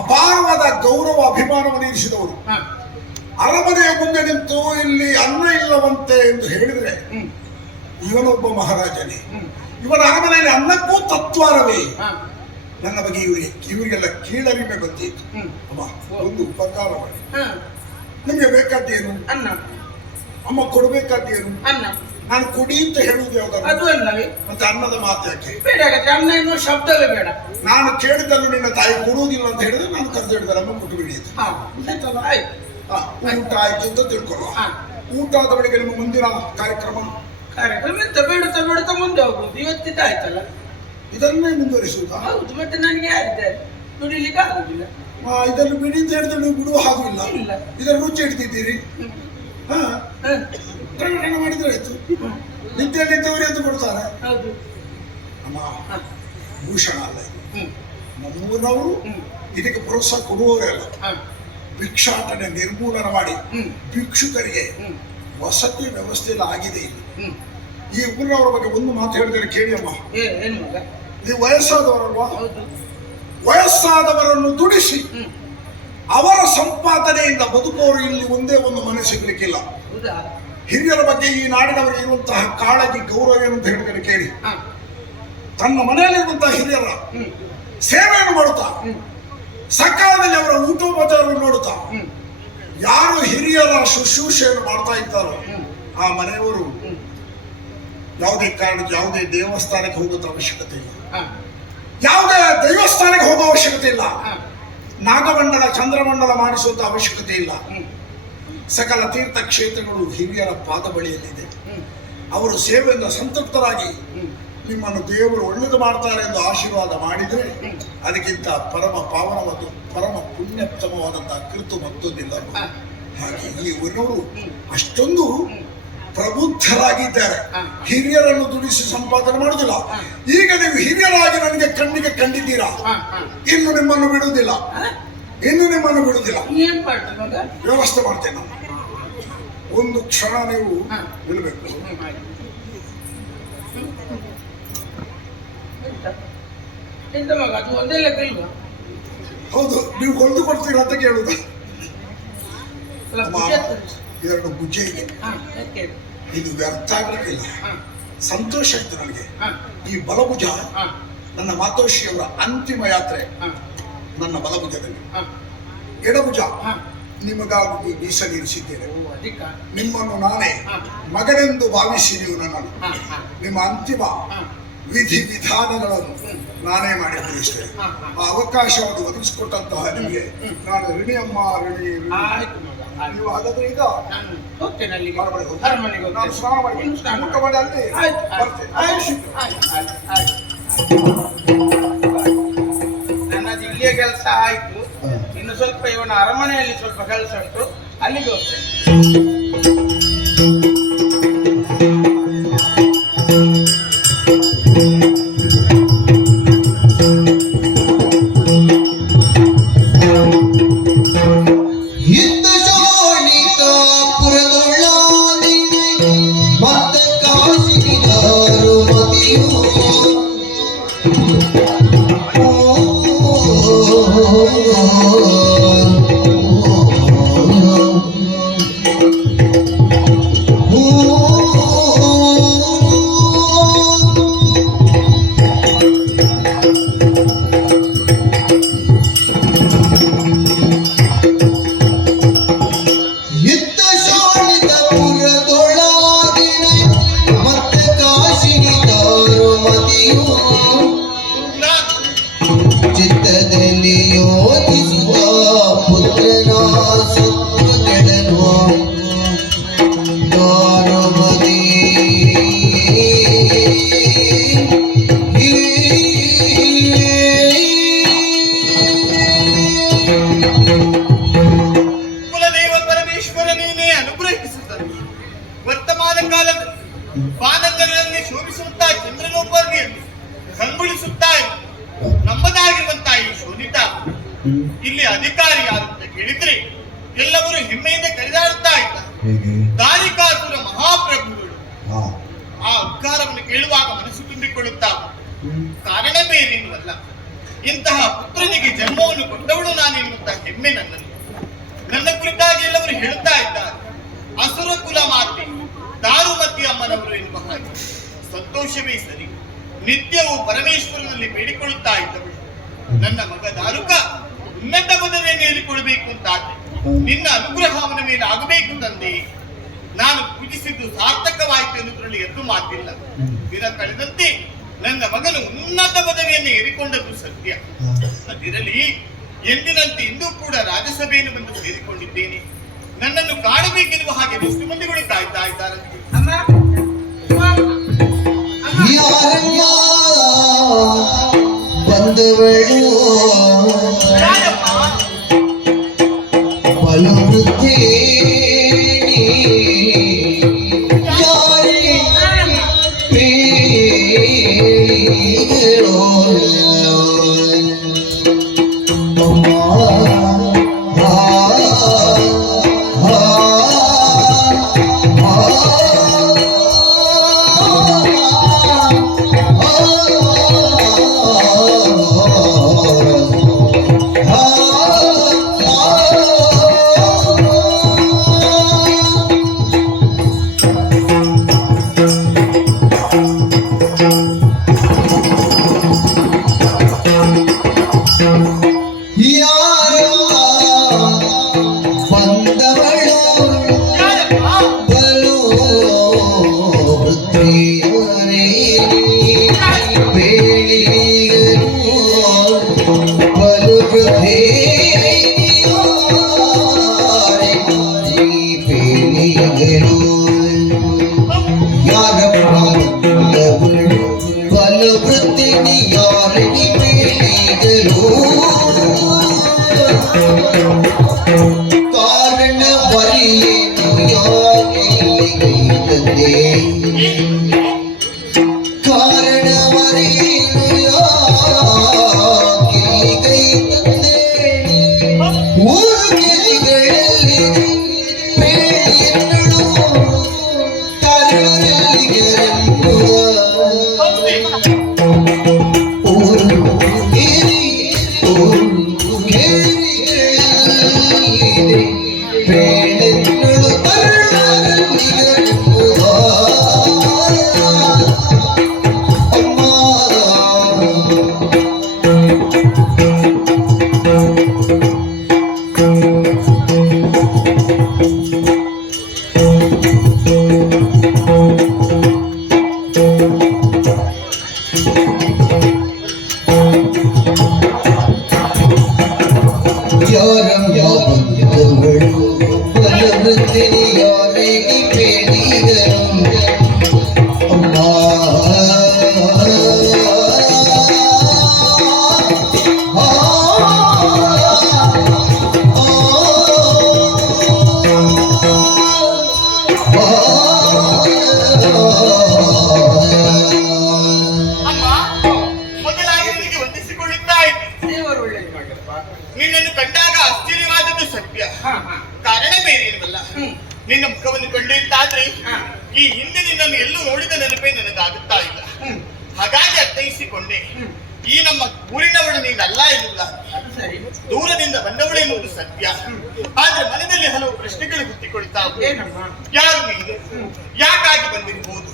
ಅಪಾರವಾದ ಗೌರವ ಅಭಿಮಾನವನ್ನು ಇರಿಸಿದವರು ಅರಮನೆಯ ಮುಂದೆ ನಿಂತು ಇಲ್ಲಿ ಅನ್ನ ಇಲ್ಲವಂತೆ ಎಂದು ಹೇಳಿದ್ರೆ ಇವನೊಬ್ಬ ಮಹಾರಾಜನೇ. ಇವನ ಅರಮನೆಯಲ್ಲಿ ಅನ್ನಕ್ಕೂ ತತ್ವಾರವೇ. ನನ್ನ ಬಗ್ಗೆ ಇವರಿಗೆಲ್ಲ ಕೀಳರಿಮೆ ಬಂದಿತ್ತು. ಅಮ್ಮ ಒಂದು ಉಪಕಾರ ಮಾಡಿ, ನಿಮಗೆ ಬೇಕಾದ್ದೇನು? ಅನ್ನ. ಅಮ್ಮ ಕೊಡಬೇಕಾದ್ದೇನು? ಅನ್ನ. ನಾನು ಕೊಡಿ ಅಂತ ಹೇಳುವುದು ಯಾವ್ದಾದ್ರು? ಅದು ಅನ್ನವೇ. ಮತ್ತೆ ಅನ್ನದ ಮಾತು ಯಾಕೆ? ಬೇಡ, ಅನ್ನ ಎನ್ನುವ ಶಬ್ದವೇ ಬೇಡ. ನಾನು ಕೇಳಿದಲ್ಲೂ ನಿನ್ನ ತಾಯಿ ಕೊಡುವುದಿಲ್ಲ ಅಂತ ಹೇಳಿದ್ರೆ ನಾನು ಕರೆದು ಹೇಳಿದ್ರೆ ಅಮ್ಮ ಕೊಟ್ಟು ಬಿಡಿ ಅಂತ. ಊಟ ಆಯ್ತು ಅಂತ ತಿಳ್ಕೊಳ್ಳುವ. ಊಟ ಆದ ಬಳಿಕ ನಿಮ್ಮ ಮುಂದಿನ ಕಾರ್ಯಕ್ರಮ ಎಂತ ಬೇಡುತ್ತಾ ಮುಂದೆ ಹೋಗುದು. ಇವತ್ತಿದ್ದಾಯ್ತಲ್ಲ, ಇದನ್ನೇ ಮುಂದುವರಿಸುವುದಾ? ಹೌದು. ಮತ್ತೆ ನನಗೆ ಯಾರಿದ್ದಾರೆ, ದುಡಿಲಿಕ್ಕೆ ಆಗುದಿಲ್ಲ. ಇದನ್ನು ಬಿಡಿ ಅಂತ ಹೇಳಿದ್ರೆ ನೀವು ಬಿಡುವ ಹಾಗೂ ಇಲ್ಲ. ಇದರ ರುಚಿ ಹಿಡಿದಿದ್ದೀರಿ. ಕಣ ಮಾಡಿದ್ರೆ ಆಯ್ತು. ನಿದ್ದೆಯಲ್ಲಿದ್ದವರು ಎಂದು ಕೊಡ್ತಾರೆ. ಹೌದು. ನಮ್ಮ ಭೂಷಣ ಅಲ್ಲ, ನಮ್ಮೂರವರು ಇದಕ್ಕೆ ಪ್ರೋತ್ಸಾಹ ಕೊಡುವವರೇ ಅಲ್ಲ. ಭಿಕ್ಷಾಟನೆ ನಿರ್ಮೂಲನ ಮಾಡಿ ಭಿಕ್ಷುಕರಿಗೆ ವಸತಿ ವ್ಯವಸ್ಥೆ ಎಲ್ಲ ಆಗಿದೆ ಇಲ್ಲಿ. ಈ ಊರಿನವರ ಬಗ್ಗೆ ಒಂದು ಮಾತು ಹೇಳಿದರೆ ಕೇಳಿ ಅಮ್ಮ. ಏನು ಮಗ? ನೀವು ವಯಸ್ಸಾದವರಲ್ವಾ? ಹೌದು. ವಯಸ್ಸಾದವರನ್ನು ದುಡಿಸಿ ಅವರ ಸಂಪಾದನೆಯಿಂದ ಬದುಕುವವರು ಇಲ್ಲಿ ಒಂದೇ ಒಂದು ಮನೆ ಸಿಗ್ಲಿಕ್ಕಿಲ್ಲ. ಹೌದಾ? ಹಿರಿಯರ ಬಗ್ಗೆ ಈ ನಾಡಿನವರಿಗೆ ಇರುವಂತಹ ಕಾಳಜಿ, ಗೌರವ ಏನು ಅಂತ ಹೇಳಿದರೆ ಕೇಳಿ. ತನ್ನ ಮನೆಯಲ್ಲಿರುವಂತಹ ಹಿರಿಯರ ಸೇವೆಯನ್ನು ಮಾಡುತ್ತಾ, ಸಕಾಲದಲ್ಲಿ ಅವರ ಊಟೋಪಚಾರವನ್ನು ನೋಡುತ್ತಾ, ಯಾರು ಹಿರಿಯರ ಶುಶ್ರೂಷೆಯನ್ನು ಮಾಡ್ತಾ ಇದ್ದಾರೋ ಆ ಮನೆಯವರು ಯಾವುದೇ ಕಾರಣಕ್ಕೆ ಯಾವುದೇ ದೇವಸ್ಥಾನಕ್ಕೆ ಹೋಗುವಂತ ಅವಶ್ಯಕತೆ ಇಲ್ಲ, ಯಾವುದೇ ದೈವಸ್ಥಾನಕ್ಕೆ ಹೋಗುವ ಅವಶ್ಯಕತೆ ಇಲ್ಲ, ನಾಗಮಂಡಲ ಚಂದ್ರಮಂಡಲ ಮಾಡಿಸುವಂತ ಅವಶ್ಯಕತೆ ಇಲ್ಲ. ಸಕಲ ತೀರ್ಥ ಕ್ಷೇತ್ರಗಳು ಹಿರಿಯರ ಪಾದ ಬಳಿಯಲ್ಲಿದೆ. ಅವರು ಸೇವೆಯಿಂದ ಸಂತೃಪ್ತರಾಗಿ ನಿಮ್ಮನ್ನು ದೇವರು ಒಳ್ಳೆಯದು ಮಾಡ್ತಾರೆ ಎಂದು ಆಶೀರ್ವಾದ ಮಾಡಿದರೆ ಅದಕ್ಕಿಂತ ಪರಮ ಪಾವನ ಮತ್ತು ಪರಮ ಪುಣ್ಯೋತ್ತಮವಾದಂತಹ ಕೃತು ಮತ್ತೊಂದಿಲ್ಲ. ಹಾಗೆ ಈ ಊರಿನವರು ಅಷ್ಟೊಂದು ಪ್ರಬುದ್ಧರಾಗಿದ್ದಾರೆ. ಹಿರಿಯರನ್ನು ದುಡಿಸಿ ಸಂಪಾದನೆ ಮಾಡುವುದಿಲ್ಲ. ಈಗ ನೀವು ಹಿರಿಯರಾಗಿ ನನಗೆ ಕಣ್ಣಿಗೆ ಕಂಡಿದ್ದೀರಾ, ಇನ್ನು ನಿಮ್ಮನ್ನು ಬಿಡುವುದಿಲ್ಲ, ಇನ್ನು ನಿಮ್ಮನ್ನು ಬಿಡುವುದಿಲ್ಲ. ಏನ್ ಮಾಡ್ತಾರೆ ಮಗ? ವ್ಯವಸ್ಥೆ ಮಾಡ್ತೇನೆ ನಾನು. ಒಂದು ಕ್ಷಣ ನೀವು ನಿಲ್ಲಬೇಕು. ಎಂತ ಮಗ, ಅದು ಒಂದೇ ಲೆಕ್ಕ ಇಲ್ವಾ? ಹೌದು, ನೀವು ಕೊಂಡು ಕೊಡ್ತೀರಾ ಅಂತ ಕೇಳುದು. ಅಲ್ಲ, ಭುಜ ತೋರಿಸು. ಎರಡು ಭುಜ ಇದೆ. ಯಾಕೆ? ಇದು ವ್ಯರ್ಥ ಆಗ್ಲಿಕ್ಕಿಲ್ಲ. ಸಂತೋಷ ಆಯ್ತು ನನಗೆ. ಈ ಬಲಭುಜ ನನ್ನ ಮಾತೋಶ್ರೀಯವರ ಅಂತಿಮ ಯಾತ್ರೆ ನನ್ನ ಬಲಭುಜದಲ್ಲಿ. ಎಡಭುಜ ನಿಮಗಾಗಿ ಮೀಸಲಿರಿಸಿದ್ದೇನೆ. ನಿಮ್ಮನ್ನು ನಾನೇ ಮಗನೆಂದು ಭಾವಿಸಿ ನೀವು ನನ್ನನ್ನು ನಿಮ್ಮ ಅಂತಿಮ ವಿಧಿ ವಿಧಾನಗಳನ್ನು ನಾನೇ ಮಾಡಿ ಮುಗಿಸ್ತೇನೆ. ಆ ಅವಕಾಶವನ್ನು ಒದಗಿಸಿಕೊಟ್ಟಂತಹ ನಿಮಗೆ ನಾನು ಋಣಿಯಮ್ಮ, ಋಣಿ. ನೀವು ಹಾಗಾದ್ರೆ ಈಗ ಹೋಗ್ತೇನೆ ಅಲ್ಲಿಗೆ, ಅರಮನೆಗೆ ಅರಮನೆಗೆ ನಾನು ಸ್ನಾನ ಮಾಡಿ ಮುಖ ಮಾಡಿ ಅಲ್ಲಿ ನನ್ನದು ಇಲ್ಲಿಯ ಕೆಲಸ ಆಯ್ತು. ಇನ್ನು ಸ್ವಲ್ಪ ಇವನ ಅರಮನೆಯಲ್ಲಿ ಸ್ವಲ್ಪ ಕೆಲಸ ಉಂಟು, ಅಲ್ಲಿಗೆ ಹೋಗ್ತೇನೆ. ಯುದ್ಧ ಶೋಣಿತ ಪುರದೊಳಾದಿನಿ ಮತ್ತ ಕಾಸಿನಿದಾರು ಮತಿಯು ಯುದ್ಧ ಶೋಣಿತ ಪುರದೊಳಾದಿನಿ ಮತ್ತ ಕಾಸಿನಿದಾರು ಮತಿಯು ಚಿತ್ತದಲ್ಲಿ ಯೋಚಿಸಿದ ಪುತ್ರನ ಸತ್ವಗಳನ್ನು ದಾರುಮತಿ ಕುಲದೇವ ಪರಮೇಶ್ವರ ನೀನೇ ಅನುಗ್ರಹಿಸುತ್ತದೆ. ವರ್ತಮಾನ ಕಾಲದ ಬಾನಂಗರಲ್ಲಿ ಶೋಭಿಸುತ್ತಾ ಚಂದ್ರನೊಬ್ಬರ್ನಿಯಲ್ಲಿ ಕಂಗೊಳಿಸುತ್ತಾ ನಮ್ಮದಾಗಿರುವಂತಹ ಈ ಶೋಣಿತ ಇಲ್ಲಿ ಅಧಿಕಾರಿ ಯಾರು ಅಂತ ಕೇಳಿದ್ರೆ ಎಲ್ಲವರು ಹೆಮ್ಮೆಯಿಂದ ಕರೆದಾಡುತ್ತಾ ಇದ್ದಾರೆ. ದಾರಿಕಾಸುರ ಮಹಾಪ್ರಭುಗಳು. ಆ ಉದ್ಗಾರವನ್ನು ಕೇಳುವಾಗ ಮನಸ್ಸು ತುಂಬಿಕೊಳ್ಳುತ್ತಾ ಕಾರಣ ಬೇರೇನುವಲ್ಲ, ಇಂತಹ ಪುತ್ರನಿಗೆ ಜನ್ಮವನ್ನು ಕೊಟ್ಟವಳು ನಾನೆನ್ನುವಂತಹ ಹೆಮ್ಮೆ ನನ್ನಲ್ಲಿ. ನನ್ನ ಕುರಿತಾಗಿ ಎಲ್ಲವರು ಹೇಳುತ್ತಾ ಇದ್ದಾರೆ, ಅಸುರ ಕುಲ ಮಾತೆ ದಾರುಮತಿ ಅಮ್ಮನವರು ಎನ್ನುವ ಹಾಗೆ. ಸಂತೋಷವೇ ಸರಿ. ನಿತ್ಯವೂ ಪರಮೇಶ್ವರನಲ್ಲಿ ಬೇಡಿಕೊಳ್ಳುತ್ತಾ ಇದ್ದವಳು ನನ್ನ ಮಗ ದಾರುಕ ಉನ್ನತ ಪದವಿಯನ್ನು ಏರಿಕೊಳ್ಳಬೇಕು ಅಂತಾದ್ರೆ ನಿನ್ನ ಅನುಗ್ರಹ ಅವನ ಮೇಲೆ ಆಗಬೇಕು ತಂದೆ. ನಾನು ಪೂಜಿಸಿದ್ದು ಸಾರ್ಥಕವಾಯಿತು ಎನ್ನುವುದರಲ್ಲಿ ಎದ್ದು ಮಾತಿಲ್ಲ. ದಿನ ಕಳೆದಂತೆ ನನ್ನ ಮಗನು ಉನ್ನತ ಪದವಿಯನ್ನು ಏರಿಕೊಂಡದ್ದು ಸತ್ಯ. ಅದಿರಲಿ, ಎಂದಿನಂತೆ ಇಂದು ಕೂಡ ರಾಜ್ಯಸಭೆಯನ್ನು ಬಂದು ಸೇರಿಕೊಂಡಿದ್ದೇನೆ. ನನ್ನನ್ನು ಕಾಣಬೇಕೆನ್ನುವ ಹಾಗೆ ಎಷ್ಟು ಮಂದಿಗಳು ಕಾಯ್ತಾ ಇದ್ದಾರಂತೆ. ಯಾರಯ್ಯ ಬಂದವಳು ಬಲು ವೃದ್ಧಿ ಯಾರೇ ಪ್ರೇರೋ ಅಮ್ಮ ಪ್ರಿಯರೇ ಬೇಡಿಗರು ಬಲು ವೃದ್ಧೇ ಬೇಡಿಗರು ಯಾರ ಪ್ರಾಣದವಳು ಬಲು ವೃದ್ಧಿನಿ ಯಾರಿಗೆ ಬೇಡಿಗರು ಕಾರಣ ಬರಿಯೇನು ಯಾಕೆ ಕಾರಣ ಬರಿಯೇನು ಯಾಕೆ ಊರು ಗೆರೆಗಳಲ್ಲಿ ಬೇಳೆಯನ್ನಳು ತರುಳಲ್ಲಿಗೆರೆಂಬುವ ಊರು ಗೆರೆ ಊರು ಗೆರೆಗಳಲ್ಲಿ ಬೇಳೆಯನ್ನಳು ತರುಳಲ್ಲಿಗೆರೆಂಬುವ ಅಮ್ಮ ಯಾರಮ್ಮ ಬಂದವಳು ಬಲವೃತ್ತಿನಿ ಯಾರಿಗೆ ಬೇಡಿದರು ಅಮ್ಮ ಅಮ್ಮ, ಮೊದಲಾಗಿ ನಿನಗೆ ವಂದಿಸಿಕೊಳ್ಳುತ್ತಾ ಇದ್ದೆ. ದೇವರು ಒಳ್ಳೇದು ಮಾಡಪ್ಪ. ನಿನ್ನನ್ನು ಕಂಡಾಗ ಆಶ್ಚರ್ಯವಾದದ್ದು ಸತ್ಯ. ಹಾ ಹಾ ಕಾರಣ ಬೇರೇನವಲ್ಲ, ನಿನ್ನ ಮುಖವನ್ನು ಕಂಡಿದ್ದಾದ್ರೆ ಈ ಹಿಂದೆ ನಿನ್ನನ್ನು ಎಲ್ಲೂ ನೋಡಿದ ನೆನಪೇ ನನಗಾಗುತ್ತಾ ಇಲ್ಲ. ಹಾಗಾಗಿ ಅರ್ಥೈಸಿಕೊಂಡೆ, ಈ ನಮ್ಮ ಊರಿನವಳು ನೀನಲ್ಲ ಎನ್ನುವುದ, ಅದು ಸರಿ. ದೂರದಿಂದ ಬಂದವಳು ಎನ್ನುವುದು ಸತ್ಯ. ಆದ್ರೆ ಮನದಲ್ಲಿ ಹಲವು ಪ್ರಶ್ನೆಗಳು ಹುಟ್ಟಿಕೊಳ್ತಾವೆ. ಏನಮ್ಮ? ಯಾರು ನೀನು? ಯಾಕಾಗಿ ಬಂದಿರಬಹುದು?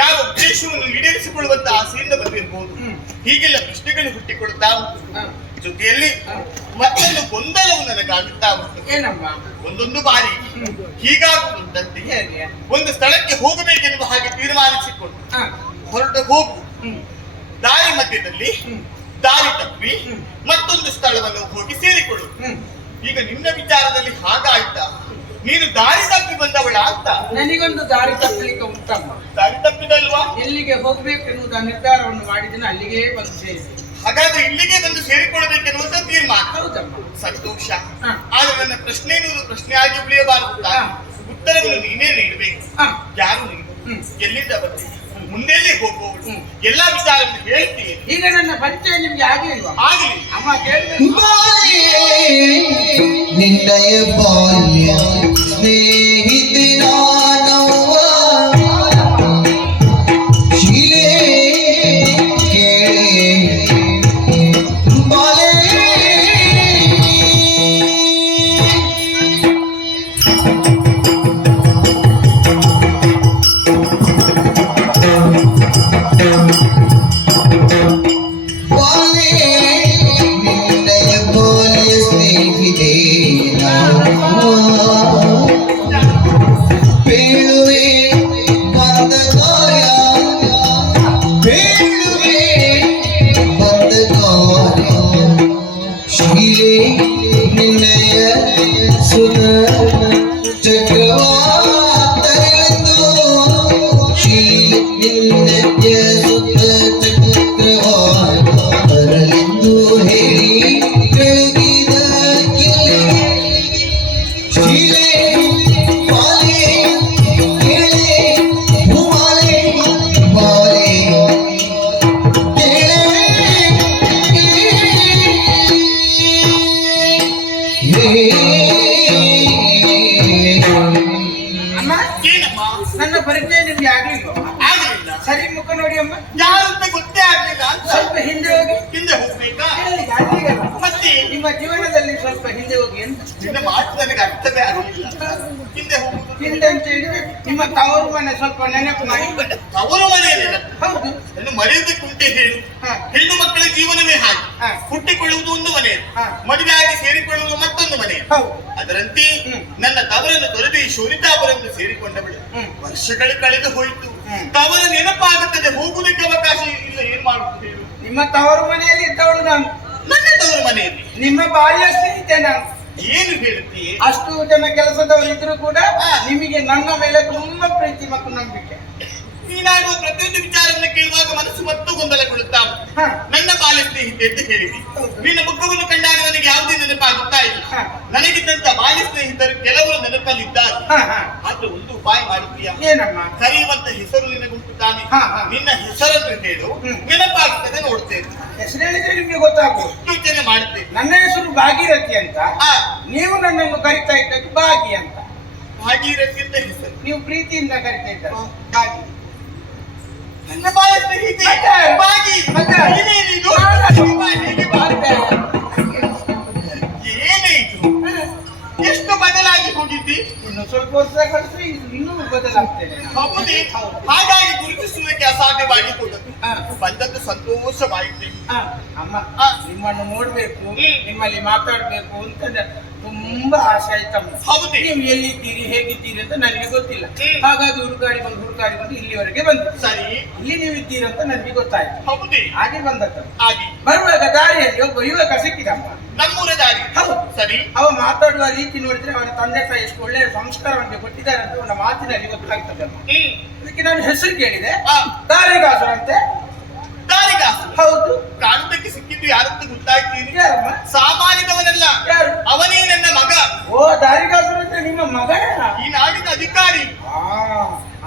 ಯಾವ ಉದ್ದೇಶವನ್ನು ಈಡೇರಿಸಿಕೊಳ್ಳುವಂತ ಆಸೆಯಿಂದ ಬಂದಿರಬಹುದು? ಹೀಗೆಲ್ಲ ಪ್ರಶ್ನೆಗಳು ಹುಟ್ಟಿಕೊಳ್ತಾ ಉಂಟು. ಜೊತೆಯಲ್ಲಿ ಮತ್ತೊಂದು ಗೊಂದಲವು ನನಗಾಗುತ್ತಾ ಉಂಟು. ಏನಮ್ಮ? ಒಂದೊಂದು ಬಾರಿ ಹೀಗಾಗುವುದಂತೆ, ಹೇಗೆ? ಒಂದು ಸ್ಥಳಕ್ಕೆ ಹೋಗಬೇಕೆನ್ನುವ ಹಾಗೆ ತೀರ್ಮಾನಿಸಿಕೊಂಡು ಹಾ ಹೊರಟು ಹೋಗು, ದಾರಿ ಮಧ್ಯದಲ್ಲಿ ದಾರಿ ತಪ್ಪಿ ಮತ್ತೊಂದು ಸ್ಥಳವನ್ನು ಹೋಗಿ ಸೇರಿಕೊಳ್ಳು. ಈಗ ನಿನ್ನ ವಿಚಾರದಲ್ಲಿ ಹಾಗಾಯ್ತಾ? ನೀನು ದಾರಿ ತಪ್ಪಿ ಬಂದವಳ ಅಂತ? ನನಗೊಂದು ದಾರಿ ತಪ್ಪಲಿಕ್ಕೆ ಉಂಟಮ್ಮ. ದಾರಿ ತಪ್ಪಿದಲ್ವಾ? ಎಲ್ಲಿಗೆ ಹೋಗ್ಬೇಕೆನ್ನುವುದ ನಿರ್ಧಾರವನ್ನು ಮಾಡಿದ್ರೆ ಅಲ್ಲಿಗೆ ಬಂದು ಸೇರಿದೆ. ಹಾಗಾದ್ರೆ ಇಲ್ಲಿಗೆ ಬಂದು ಸೇರಿಕೊಳ್ಳಬೇಕೆನ್ನುವಂತ ತೀರ್ಮಾನ. ಹೌದಮ್ಮ. ಸಂತೋಷ. ಹಾ. ಆದ್ರೆ ನನ್ನ ಪ್ರಶ್ನೆ ಎನ್ನುವುದು ಪ್ರಶ್ನೆಯಾಗಿ ಉಳಿಯಬಾರದು. ಹಾ. ಉತ್ತರವನ್ನು ನೀನೇ ನೀಡಬೇಕು. ಹಾ. ಯಾರು ನೀನು? ಎಲ್ಲಿಂದ ಬಂದಿ? ಮುಂದೆಲ್ಲಿ ಹೋಗುವವಳು? ಎಲ್ಲಾ ವಿಚಾರವನ್ನು ಹೇಳ್ತೀನಿ. ಈಗ ನನ್ನ ಪರಿಚಯ ನಿಮ್ಗೆ ಆಗಿಲ್ವಾ? ಆಗಲಿ. ಅಮ್ಮ ಕೇಳ್ಬೇಕು. ನಿನ್ನಯ ಬಾಲ್ಯ ಸ್ನೇಹಿತೆ ನಾನವ್ವ ಶಿಲೆ ಕೇಳೆ ಬಾಲೆ ನಿನ್ನಯ ಬಾಲ್ಯ ಸ್ನೇಹಿತೆ ಬೇಳುವೆ ಬಂದ ಕಾರ್ಯ ಬೇಳುವೆ ಬಂದ ಕಾರ್ಯ ಶೀಲೆ ನಿನ್ನಯ ಸುತ ಚಕ್ರವಾತರೆಂದು ಶೀಲೆ ನಿನ್ನಯ ಸುತ ಚಕ್ರವಾತರೆಂದು ಹೇಳಿ ಬೆಳಗಿದ ಕಿಲ್ಲಿಗೆ ಶೀಲೆ ಬಾಲೆ ಕೇಳೆ ಭೂಮಾಲೆ ಬಾಲೆ ಅಮ್ಮ ಏನಮ್ಮ? ನನ್ನ ಪರಿಚಯ ನಿಮ್ಗೆ ಆಗ್ಲಿಲ್ವಾ? ಆಗಲಿಲ್ಲ. ಸರಿ ಮುಖ ನೋಡಿ ಅಮ್ಮ. ಯಾರಂತ ಗೊತ್ತೇ ಆಗ್ಲಿಲ್ಲ ಅಂತ ಸ್ವಲ್ಪ ಹಿಂದೆ ಹೋಗಿ. ಹಿಂದೆ ಹೋಗ್ಬೇಕಾ? ಎಲ್ಲಿಗೆ? ಅಲ್ಲಿಗಲ್ಲ. ಮತ್ತೆ ನಿಮ್ಮ ಜೀವನದಲ್ಲಿ ಸ್ವಲ್ಪ ಹಿಂದೆ ಹೋಗಿ ಅಂತ. ನಿನ್ನ ಮಾತು ನನಗೆ ಅರ್ಥವೇ ಆಗಲಿಲ್ಲ. ಹಿಂದೆ ಹೋಗುದು ಹಿಂದೆ ಅಂತ ಹೇಳಿದ್ರೆ ನಿಮ್ಮ ತವರು ಮನೆ ಸ್ವಲ್ಪ ನೆನಪು ಮಾಡಿ. ಅವರು ಮನೆಯಲ್ಲಿ ಹೌದು. ಇನ್ನು ಮರೆಯುವುದಕ್ಕುಂಟೆ ಹೇಳು. ಹಾ. ಹೆಣ್ಣು ಮಕ್ಕಳ ಜೀವನವೇ ಹಾಗೆ. ಹಾ. ಹುಟ್ಟಿಕೊಳ್ಳುವುದು ಒಂದು ಮನೆ, ಹಾ. ಮದುವೆಯಾಗಿ ಸೇರಿಕೊಳ್ಳುವುದು ಮತ್ತೊಂದು ಮನೆ. ಹೌದು. ಅದರಂತೆ ನನ್ನ ತವರನ್ನು ತೊರೆದು ಈ ಶೋನಿತಾಪುರವನ್ನು ಸೇರಿಕೊಂಡವಳು. ವರ್ಷಗಳು ಕಳೆದು ಹೋಯಿತು. ತವರ ನೆನಪಾಗುತ್ತದೆ, ಹೋಗುವುದಕ್ಕೆ ಅವಕಾಶ ಇಲ್ಲ, ಏನ್ ಮಾಡುವುದು ಹೇಳು? ನಿಮ್ಮ ತವರು ಮನೆಯಲ್ಲಿ ಇದ್ದವಳು ನಾನು, ನನ್ನ ತವರ ಮನೆಯಲ್ಲಿ ನಿಮ್ಮ ಬಾಲ್ಯ ಸ್ನೇಹಿತೆ ನಾನು. ಏನು ಹೇಳುತ್ತೀಯೇ? ಅಷ್ಟು ಜನ ಕೆಲಸದವರು ಇದ್ರು ಕೂಡ ನಿಮಗೆ ನನ್ನ ಮೇಲೆ ತುಂಬಾ ಪ್ರೀತಿ ಮತ್ತು ನಂಬಿಕೆ. ನೀನಾಡುವ ಪ್ರತಿಯೊಂದು ವಿಚಾರವನ್ನು ಕೇಳುವಾಗ ಮನಸ್ಸು ಮತ್ತು ಗೊಂದಲಗೊಳ್ಳುತ್ತಾ ಹ. ನನ್ನ ಬಾಲ್ಯ ಸ್ನೇಹಿತೆ ಅಂತ ಹೇಳಿದಿ. ನಿನ್ನ ಮುಖವನ್ನು ಕಂಡಾಗ ನನಗೆ ಯಾವುದೇ ನೆನಪಾಗುತ್ತಾ ಇಲ್ಲ. ನನಗಿದ್ದಂತ ಬಾಲ್ಯ ಸ್ನೇಹಿತರು ಕೆಲವರು ನೆನಪಲ್ಲಿದ್ದಾರೆ. ಆದ್ರೆ ಒಂದು ಉಪಾಯ ಮಾಡುತ್ತೀಯ? ಏನಮ್ಮ? ಕರೆಯುವಂತ ಹೆಸರು ನಿನಗುಂಟು ತಾನೆ? ನಿನ್ನ ಹೆಸರನ್ನು ಹೇಳು, ನೆನಪಾಗುತ್ತದೆ, ನೋಡ್ತೇನೆ. ಹೆಸರು ಹೇಳಿದ್ರೆ ನಿಮ್ಗೆ ಗೊತ್ತಾಗ್ಬೋದು. ಸೂಚನೆ ಮಾಡುತ್ತೇನೆ. ನನ್ನ ಹೆಸರು ಭಾಗೀರಥಿ ಅಂತ, ನೀವು ನನ್ನನ್ನು ಕರಿತಾ ಇದ್ದದ್ದು ಭಾಗಿ ಅಂತ. ಭಾಗೀರಥಿ ಅಂತ ಹೆಸರು ನೀವು ಪ್ರೀತಿಯಿಂದ ಕರಿತಾ ಇದ್ದ ಭಾಗಿ. ನನ್ನ ಬಾಲ್ಯ ಸ್ನೇಹಿತೆ ಮತ್ತೆ? ಭಾಗಿ. ಮತ್ತೆ? ಏನೇನಿದು? ಏನೇ ಇದು? ಎಷ್ಟು ಬದಲಾಗಿ ಹೋಗಿದ್ದಿ? ಇನ್ನು ಸ್ವಲ್ಪ ವರ್ಷ ಕಳಿಸಿ ಇನ್ನೂ ಬದಲಾಗ್ತೇನೆ ನಾನು. ಹೌದೇ? ಹಾಗಾಗಿ ಗುರುತಿಸುವುದಕ್ಕೆ ಅಸಾಧ್ಯವಾಗಿ ಹೋದದ್ದು. ಬಂದದ್ದು ಸಂತೋಷವಾಯಿತು. ಅಮ್ಮ, ನಿಮ್ಮನ್ನು ನೋಡ್ಬೇಕು, ನಿಮ್ಮಲ್ಲಿ ಮಾತಾಡ್ಬೇಕು ಅಂತ ತುಂಬಾ ಆಸೆ ಆಯ್ತಮ್ಮ. ಹೌದೇ? ನೀವು ಎಲ್ಲಿದ್ದೀರಿ, ಹೇಗಿದ್ದೀರಿ ಅಂತ ನನಗೆ ಗೊತ್ತಿಲ್ಲ. ಹಾಗಾಗಿ ಹುಡುಕಾಡಿ ಬಂದು ಇಲ್ಲಿವರೆಗೆ ಬಂದೆ. ಸರಿ, ಇಲ್ಲಿ ನೀವು ಇದ್ದೀರಿ ಅಂತ ನನಗೆ ಗೊತ್ತಾಯ್ತು. ಹೌದೇ? ಹಾಗೆ ಬಂದದ್ದು. ಹಾಗೆ ಬರುವಾಗ ದಾರಿಯಲ್ಲಿ ಒಬ್ಬ ಯುವಕ ಸಿಕ್ಕಿದಮ್ಮ. ನಮ್ಮೂರ ದಾರಿ. ಹೌದು. ಸರಿ, ಅವ ಮಾತಾಡುವ ರೀತಿ ನೋಡಿದ್ರೆ ಅವನ ತಂದೆ ತಾಯಿ ಎಷ್ಟು ಒಳ್ಳೆಯ ಸಂಸ್ಕಾರವನ್ನು ಕೊಟ್ಟಿದ್ದಾರೆ ಅಂತ ಅವನ ಮಾತಿನಲ್ಲಿ ಗೊತ್ತಾಗ್ತದೆ ಅಮ್ಮ. ಅದಕ್ಕೆ ನಾನು ಹೆಸರು ಕೇಳಿದೆ, ದಾರಿಗಾಸರಂತೆ. ದಾರಿಗಾಸು? ಹೌದು. ಕಾಣುವುದಕ್ಕೆ ಸಿಕ್ಕಿದ್ದು ಯಾರಂತ ಗೊತ್ತಾಗ್ತೀನಿ? ಯಾರಮ್ಮ? ಸಾಮಾನ್ಯದವನಲ್ಲ, ಯಾರು? ಅವನೇ ನನ್ನ ಮಗ. ಓ, ದಾರಿಗಾಸರಂತೆ ನಿಮ್ಮ ಮಗನ? ಈ ನಾಡಿನ ಅಧಿಕಾರಿ.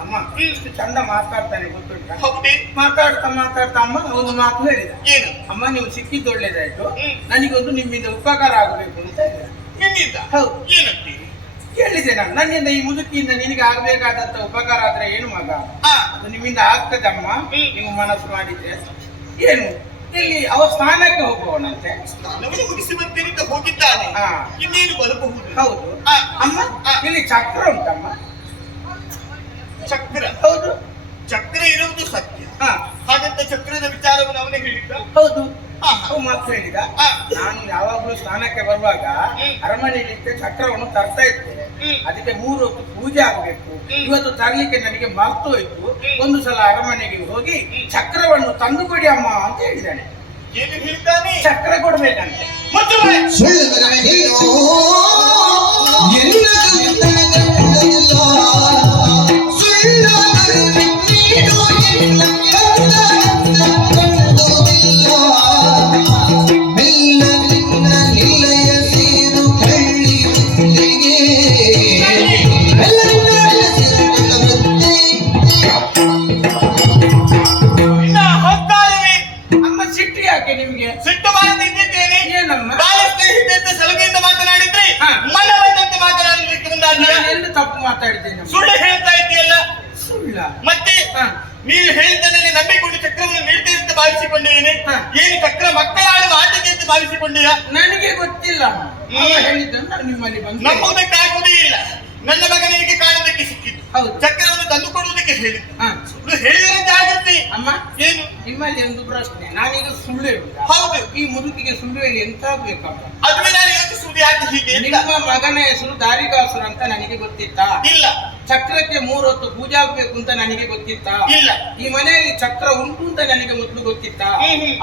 ಅಮ್ಮ ಇಷ್ಟು ಚಂದ ಮಾತಾಡ್ತಾನೆ ಗೊತ್ತುಂಟ. ಹೌದೇ? ಮಾತಾಡ್ತಾ ಅಮ್ಮ ಒಂದು ಮಾತು ಹೇಳಿದ. ಏನು? ಅಮ್ಮ, ನೀವು ಸಿಕ್ಕಿದ್ದು ಒಳ್ಳೇದಾಯ್ತು, ನನಗೊಂದು ನಿಮ್ಮಿಂದ ಉಪಕಾರ ಆಗಬೇಕು ಅಂತ ಹೇಳಿದ. ನಿನ್ನಿಂದ? ಹೌದು. ಏನಂತೆ? ಕೇಳಿದೆ ನಾನು, ನನ್ನಿಂದ ಈ ಮುದುಕಿಯಿಂದ ನಿನಗೆ ಆಗಬೇಕಾದಂತ ಉಪಕಾರ ಆದ್ರೆ ಏನು ಮಗ, ಅದು ನಿಮ್ಮಿಂದ ಆಗ್ತದಮ್ಮ, ನೀವು ಮನಸ್ಸು ಮಾಡಿದ್ರೆ. ಏನು? ಇಲ್ಲಿ ಅವ ಸ್ನಾನಕ್ಕೆ ಹೋಗುವವನಂತೆ. ಸ್ನಾನವನ್ನು ಮುಗಿಸಿ ಬರ್ತೇನೆ ಅಂತ ಹೋಗಿದ್ದಾನೆ. ಇನ್ನೇನು ಬರಬಹುದು? ಹೌದು. ಅಮ್ಮ, ಇಲ್ಲಿ ಚಕ್ರ ಉಂಟಮ್ಮ. ಚಕ್ರ? ಹೌದು. ಚಕ್ರ ಇರುವುದು ಸತ್ಯ. ಹಾಗಂತ ಚಕ್ರದ ವಿಚಾರವನ್ನು ಅವನೇ ಹೇಳಿದ್ದ? ಹೌದು. ಮಾತು ಹೇಳಿದ. ನಾನು ಯಾವಾಗ್ಲೂ ಸ್ನಾನಕ್ಕೆ ಬರುವಾಗ ಅರಮನೆಯಲ್ಲಿ ಚಕ್ರವನ್ನು ತರ್ತಾ ಇರ್ತೇನೆ, ಅದಕ್ಕೆ 3 ಹೊತ್ತು ಪೂಜೆ ಆಗಬೇಕು. ಇವತ್ತು ತರ್ಲಿಕ್ಕೆ ನನಗೆ ಮರ್ತು ಹೋಯ್ತು. ಒಂದು ಸಲ ಅರಮನೆಗೆ ಹೋಗಿ ಚಕ್ರವನ್ನು ತಂದು ಕೊಡಿ ಅಮ್ಮ ಅಂತ ಹೇಳಿದ್ದಾನೆ. ಏನು ಹೇಳ್ತಾನೆ? ಚಕ್ರ ಕೊಡ್ಬೇಕಂತೆ. ಅಮ್ಮ, ಸಿಟ್ಟು ಯಾಕೆ ನಿಮ್ಗೆ? ಸಿಟ್ಟು ಮಾಡದಿದ್ದೇನೆ. ಏನಮ್ಮ? ಬಾಲ್ಯ ಸ್ನೇಹಿತೆ ಅಂತ ಸಲುಗೆಯಿಂದ ಮಾತನಾಡಿದ್ರೆ ಮನವಂತೆ ಮಾತನಾಡಲಿಕ್ಕೆ ಮುಂದಾದ್ರೆ ಎಲ್ಲ ತಪ್ಪು ಮಾತಾಡಿದ್ದೇನೆ. ಸುಳ್ಳು ಹೇಳ್ತಾ ಇದೆಯಲ್ಲ. ಸುಳ್ಳ? ಮತ್ತೆ ನೀನು ಹೇಳಿದ್ದನ್ನೇ ನಂಬಿಕೊಂಡು ಚಕ್ರವನ್ನು ನೀಡ್ತೇನೆ ಅಂತ ಭಾವಿಸಿಕೊಂಡೇನೆ. ಏನು ಚಕ್ರ ಮಕ್ಕಳಾಡುವ ಆಟಕ್ಕೆ ಅಂತ ಭಾವಿಸಿಕೊಂಡೆಯಾ? ನನಗೆ ಗೊತ್ತಿಲ್ಲ. ಹೇಳಿದ್ದನ್ನು ನಾನು ನಿಮ್ಮಲ್ಲಿ ಬಂದು ನಂಬುವುದಕ್ಕಾಗುವುದೇ ಇಲ್ಲ. ನನ್ನ ಮಗನಿಗೆ ಕಾಣುವುದಕ್ಕೆ ಸಿಕ್ಕಿದ್ದು, ಚಕ್ರವನ್ನು ತಂದು ಕೊಡುವುದಕ್ಕೆ ಹೇಳಿದ್ದು. ಸುಳ್ಳು ಹೇಳಿದ್ರೆ ಆಗುತ್ತೆ. ಅಮ್ಮ, ಏನು? ನಿಮ್ಮಲ್ಲಿ ಒಂದು ಪ್ರಶ್ನೆ. ನಾನೀಗ ಸುಳ್ಳು ಹೇಳುದ? ಹೌದು. ಈ ಮುದುಕಿಗೆ ಸುಳ್ಳು ಹೇಳಿ ಎಂತ ಬೇಕಮ್ಮ? ಅದುವೇ ನಾನು ಯೋಚಿಸುವುದು ಯಾಕೆ ಹೀಗೆ? ನಿಮ್ಮ ಮಗನ ಹೆಸರು ದಾರಿಗಾಸುರ ಅಂತ ನನಗೆ ಗೊತ್ತಿತ್ತಾ? ಇಲ್ಲ. ಚಕ್ರಕ್ಕೆ 3 ಹೊತ್ತು ಪೂಜೆ ಆಗ್ಬೇಕು ಅಂತ ನನಗೆ ಗೊತ್ತಿತ್ತಾ? ಇಲ್ಲ. ಈ ಮನೆಯಲ್ಲಿ ಚಕ್ರ ಉಂಟು ಅಂತ ನನಗೆ ಮೊದಲು ಗೊತ್ತಿತ್ತಾ?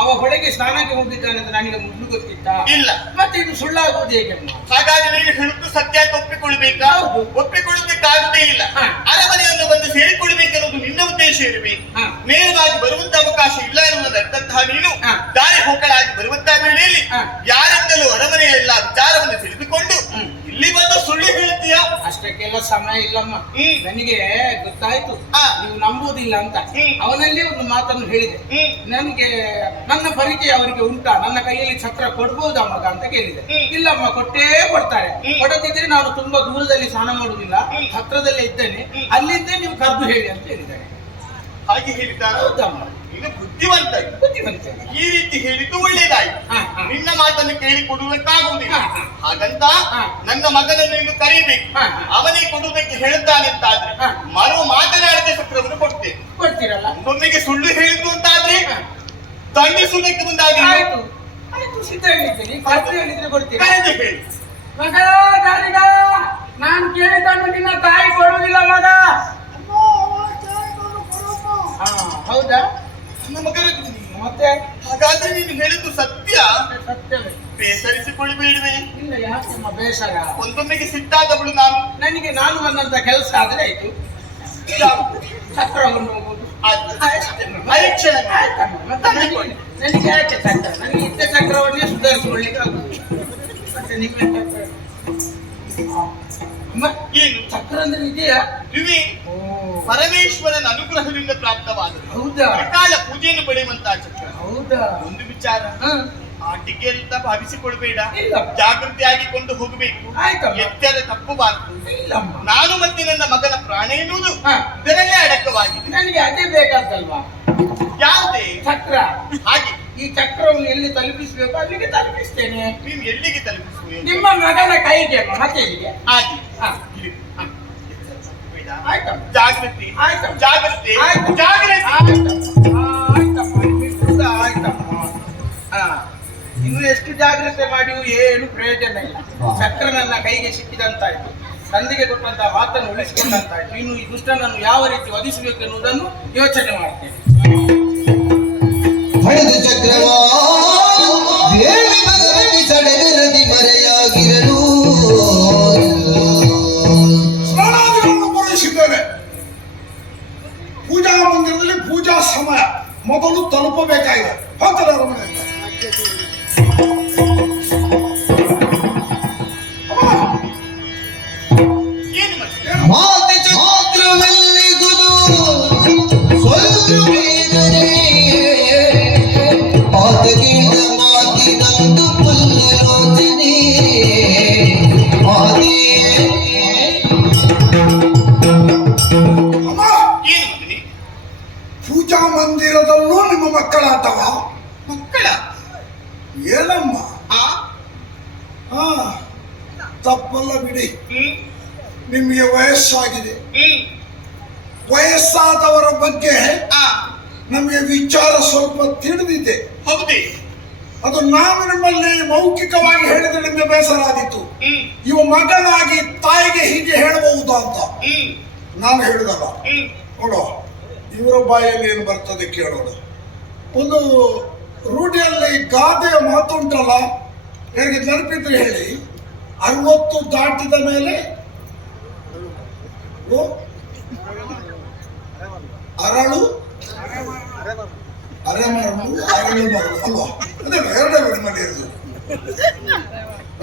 ಅವ ಹೊಳೆಗೆ ಸ್ನಾನಕ್ಕೆ ಹೋಗಿದ್ದಾನೆ ಅಂತ ನನಗೆ ಮೊದಲು ಗೊತ್ತಿತ್ತಾ? ಇಲ್ಲ. ಮತ್ತೆ ಇದು ಸುಳ್ಳಾಗುವುದು ಹೇಗೆ? ಹಾಗಾಗಿ ನೀನು ಹೇಳುದು ಸತ್ಯ ಅಂತ ಒಪ್ಪಿಕೊಳ್ಬೇಕಾ? ಒಪ್ಪಿಕೊಳ್ಳುವುದಕ್ಕಾಗುದೇ ಇಲ್ಲ. ಅರಮನೆಯನ್ನು ಬಂದು ಸೇರಿಕೊಳ್ಬೇಕೆನ್ನುವುದು ನಿನ್ನ ಉದ್ದೇಶ ಇರಬೇಕು. ನೇರವಾಗಿ ಬರುವಂತ ಅವಕಾಶ ಇಲ್ಲ ಎನ್ನುವುದಂತಹ ನೀನು ದಾರಿ ಹೋಕಳಾಗಿ ಬರುವಂತಹ ವೇಳೆಯಲ್ಲಿ ಯಾರಿಂದಲೂ ಅರಮನೆಯ ಎಲ್ಲ ವಿಚಾರವನ್ನು ತಿಳಿದುಕೊಂಡು ಇಲ್ಲಿ ಬಂದು ಸುಳ್ಳು ಹೇಳುತ್ತೀಯಾ? ಅಷ್ಟಕ್ಕೆಲ್ಲ ಸಮಯ ಇಲ್ಲಮ್ಮ. ನನಗೆ ಗೊತ್ತಾಯ್ತು ನೀವು ನಂಬುವುದಿಲ್ಲ ಅಂತ. ಅವನಲ್ಲಿ ಒಂದು ಮಾತನ್ನು ಹೇಳಿದೆ. ನನಗೆ ನನ್ನ ಪರಿಚಯ ಅವರಿಗೆ ಉಂಟಾ? ನನ್ನ ಕೈಯಲ್ಲಿ ಚಕ್ರ ಕೊಡ್ಬೋದಾ ಮಗ ಅಂತ ಕೇಳಿದೆ. ಇಲ್ಲಮ್ಮ, ಕೊಟ್ಟೇ ಕೊಡ್ತಾರೆ. ಕೊಡದಿದ್ರೆ ನಾನು ತುಂಬಾ ದೂರದಲ್ಲಿ ಸ್ನಾನ ಮಾಡುವುದಿಲ್ಲ, ಹತ್ರದಲ್ಲೇ ಇದ್ದೇನೆ, ಅಲ್ಲಿದ್ದೇ ನೀವು ಕರೆದು ಹೇಳಿ ಅಂತ ಹೇಳಿದ್ದಾರೆ. ಹಾಗೆ ಹೇಳಿದ್ದಾರೆ. ಹೌದಮ್ಮ, ನೀನು ಬುದ್ಧಿವಂತ. ಈ ರೀತಿ ಹೇಳಿದ್ದು ಒಳ್ಳೇದಾಯ್ತು. ನಿನ್ನ ಮಾತನ್ನು ಕೇಳಿ ಕೊಡುವುದಕ್ಕಾಗುವುದಿಲ್ಲ. ಹಾಗಂತ ನನ್ನ ಮಗನನ್ನು ನೀನು ಕರೀಬೇಕು. ಅವನೇ ಕೊಡುವುದಕ್ಕೆ ಹೇಳ್ತಾನೆ ಅಂತಾದ್ರೆ ಮಾತನಾಡದೆ ಚಕ್ರವನ್ನು ಕೊಡ್ತೇನೆ. ಕೊಡ್ತೀರಲ್ಲ? ಒಮ್ಮೆಗೆ ಸುಳ್ಳು ಹೇಳಿದ್ದು ಅಂತಾದ್ರೆ ದಂಡಿಸುವುದಕ್ಕೆ ಮುಂದಾಗಿ ಸಿದ್ಧ ಹೇಳಿದ್ದೇನೆ. ಹೇಳಿದ್ರೆ ಕೊಡ್ತೀರಾ? ಕರೆದು ಹೇಳಿ. ಮಗ ದಾರಿಗ, ನಾನು ಕೇಳಿದನ್ನು ನಿನ್ನ ತಾಯಿ ಕೊಡುವುದಿಲ್ಲ ಮಗ. ಹೌದಾ? ನನ್ನ ಮಗನಿದ್ದು ನೀನು. ಮತ್ತೆ ಹಾಗಾದ್ರೆ ನೀನು ಹೇಳಿದ್ದು ಸತ್ಯ. ಸತ್ಯವೇ. ಬೇಸರಿಸಿಕೊಳ್ಳಬೇಡುವೆ. ಇಲ್ಲ, ಯಾಕಮ್ಮ ಬೇಸರ? ಒಂದೊಮ್ಮೆಗೆ ಸಿಟ್ಟಾದವಳು ನಾನು. ನಾನು ಬಂದಂತ ಕೆಲಸ ಆದ್ರೆ ಆಯ್ತು. ಯಾವುದು? ಚಕ್ರವನ್ನು ಹೋಗುದು. ಅಷ್ಟೇ. ಪರೀಕ್ಷೆ ಆಯ್ತಮ್ಮ. ಮತ್ತೆ ನನಗೆ ಯಾಕೆ ಚಕ್ರ? ನನಗೆ ಇದ್ದ ಚಕ್ರವನ್ನೇ ಸುಧಾರಿಸಿಕೊಳ್ಳಿಕ್ಕೆ ಆಗುದು. ಮತ್ತೆ ನಿಮಗೆ ಚಕ್ರ ಅಮ್ಮ, ಏನು ಚಕ್ರ ಅಂದ್ರೆ ಇದೆಯಾ? ಇವೆ ಓ, ಪರಮೇಶ್ವರನ ಅನುಗ್ರಹದಿಂದ ಪ್ರಾಪ್ತವಾದದ್ದು. ಹೌದಾ? ಕಾಲ ಪೂಜೆಯನ್ನು ಪಡೆಯುವಂತಹ ಚಕ್ರ. ಹೌದಾ? ಒಂದು ವಿಚಾರ, ಹ. ಆಟಿಕೆ ಅಂತ ಭಾವಿಸಿಕೊಳ್ಬೇಡ. ಇಲ್ಲ. ಜಾಗೃತಿ ಆಗಿಕೊಂಡು ಹೋಗಬೇಕು. ಆಯ್ತಮ್ಮ. ಎತ್ತರ ತಪ್ಪಬಾರದು. ಇಲ್ಲಮ್ಮ. ನಾನು ಮತ್ತೆ ನನ್ನ ಮಗನ ಪ್ರಾಣ ಎನ್ನುವುದು ಹ. ಇದರಲ್ಲೇ ಅಡಕವಾಗಿದೆ. ನನಗೆ ಅದೇ ಬೇಕಾಗ್ತಲ್ವಾ? ಯಾವುದೇ ಚಕ್ರ. ಹಾಗೆ ಈ ಚಕ್ರವನ್ನು ಎಲ್ಲಿ ತಲುಪಿಸಬೇಕು ಅಲ್ಲಿಗೆ ತಲುಪಿಸ್ತೇನೆ. ನೀನು ಎಲ್ಲಿಗೆ ತಲುಪಿಸುವೆ? ನಿಮ್ಮ ಮಗನ ಕೈಗೆ ಅಮ್ಮ, ಮತ್ತೆ ಎಲ್ಲಿಗೆ? ಹಾಗೆ ಹ. ಇಲ್ಲಿ. ಹ. ಬೇಡ. ಆಯ್ತಮ್ಮ. ಜಾಗೃತಿ ಆಯ್ತಮ್ಮ. ಜಾಗೃತಿ ಆಯ್ತು. ಜಾಗೃತಿ. ಆಯ್ತಮ್ಮ. ನಿಮ್ಮಿಂದ ಆಯ್ತಮ್ಮ. ಹ. ಇನ್ನು ಎಷ್ಟು ಜಾಗ್ರತೆ ಮಾಡಿಯೂ ಏನು ಪ್ರಯೋಜನ ಇಲ್ಲ. ಚಕ್ರ ನನ್ನ ಕೈಗೆ ಸಿಕ್ಕಿದಂತಾಯ್ತು, ತಂದೆಗೆ ಕೊಟ್ಟಂತ ಮಾತನ್ನು ಉಳಿಸಿಕೊಂಡಂತಾಯ್ತು. ಇನ್ನು ಈ ದುಷ್ಟನನ್ನು ಯಾವ ರೀತಿ ವಧಿಸಬೇಕು ಎನ್ನುವುದನ್ನು ಯೋಚನೆ ಮಾಡ್ತೇನೆ. ಹಳೆದು ಚಕ್ರವ ದೇವಿ ಭಗವತಿ ಸಡಗರದಿ ಮರೆಯಾಗಿರಲು ಸ್ನಾನಾದಿಗಳನ್ನು ಪೂರೈಸಿದ್ದೇನೆ. ಪೂಜಾ ಮಂದಿರದಲ್ಲಿ ಪೂಜಾ ಸಮಯ ಮೊದಲು ತಲುಪಬೇಕಾಗಿದೆ. ಹೋಗ್ತಾರೆ ಅರಮನೆ. ಏನು ಮತ್ತೆ? ಮಾತೆ ಚಕ್ರವೆಲ್ಲಿಗುದು ಸ್ವಲ್ಪವೇದರೆ ಆತಗಿಂದ ಮಾತಿನಂದು ಪುಲ್ಲಲೋಚನೆ ಮಾತೆ ಅಮ್ಮ, ಏನು ಮಗನೇ? ಪೂಜಾ ಮಂದಿರದಲ್ಲೂ ನಿಮ್ಮ ಮಕ್ಕಳಾಟವ? ಮಕ್ಕಳ ಏನಮ್ಮ? ಆ ಹಾ, ತಪ್ಪಲ್ಲ ಬಿಡಿ. ಹ್ಮ್ ನಿಮಗೆ ವಯಸ್ಸಾಗಿದೆ. ಹ್ಮ್ ವಯಸ್ಸಾದವರ ಬಗ್ಗೆ ಆ ನಮಗೆ ವಿಚಾರ ಸ್ವಲ್ಪ ತಿಳಿದಿದೆ. ಹೌದೇ? ಅದು ನಾನು ನಿಮ್ಮಲ್ಲಿ ಮೌಖಿಕವಾಗಿ ಹೇಳಿದ್ರೆ ನಿಮಗೆ ಬೇಸರ ಆದಿತ್ತು. ಹ್ಮ್ ಇವ ಮಗನಾಗಿ ತಾಯಿಗೆ ಹೀಗೆ ಹೇಳಬಹುದಾ ಅಂತ ಹ್ಮ್ ನಾನು ಹೇಳುದಲ್ಲ. ಹ್ಮ್ ನೋಡುವ, ಇವರ ಬಾಯಲ್ಲಿ ಏನು ಬರ್ತದೆ ಕೇಳೋಣ. ಒಂದು ರೂಢಿಯಲ್ಲಿ ಗಾದೆಯ ಮಾತುಂಟಲ್ಲ, ಯಾರಿಗೆ ನೆನಪಿದ್ರೆ ಹೇಳಿ. 60 ದಾಟಿದ ಮೇಲೆ ಅರಳು ಅರೆಮರಳು ಅರಳು ಮರಳು ಅಲ್ವಾ? ಅದೇ ಎರಡೇ ನಿಮ್ಮಲ್ಲಿ ಇರುದು.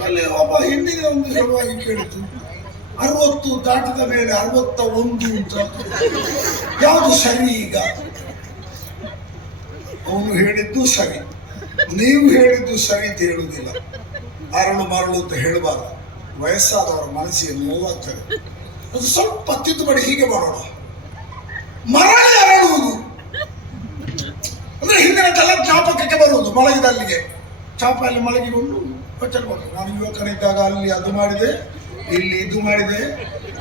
ಅಲ್ಲಿ ಒಬ್ಬ ಹಿಂದಿನ ಒಂದು ಹೇಳುವಾಗಿ ಕೇಳಿತು, 60 ದಾಟಿದ ಮೇಲೆ 61 ಅಂತ. ಯಾವುದು ಸರಿ? ಈಗ ಅವನು ಹೇಳಿದ್ದು ಸರಿ, ನೀವು ಹೇಳಿದ್ದು ಸರಿ ಅಂತ ಹೇಳುವುದಿಲ್ಲ. ಅರಳು ಮರಳು ಅಂತ ಹೇಳಬಾರ್ದು. ವಯಸ್ಸಾದವರ ಮನಸ್ಸಿಗೆ ನೋವಾಗ್ತದೆ. ಅದು ಸ್ವಲ್ಪ ತಿದ್ದುಪಡಿ ಹೀಗೆ ಮಾಡೋಣ. ಮರಳಿ ಅರಳುವುದು ಅಂದ್ರೆ ಹಿಂದಿನದೆಲ್ಲ ಜ್ಞಾಪಕಕ್ಕೆ ಬರುವುದು. ಮಲಗಿದಲ್ಲಿಗೆ ಚಾಪೆಯಲ್ಲಿ ಮಲಗಿಕೊಂಡು ವಚನ ಕೊಟ್ಟರು, ನಾನು ಯುವಕನಿದ್ದಾಗ ಅಲ್ಲಿ ಅದು ಮಾಡಿದೆ, ಇಲ್ಲಿ ಇದು ಮಾಡಿದೆ,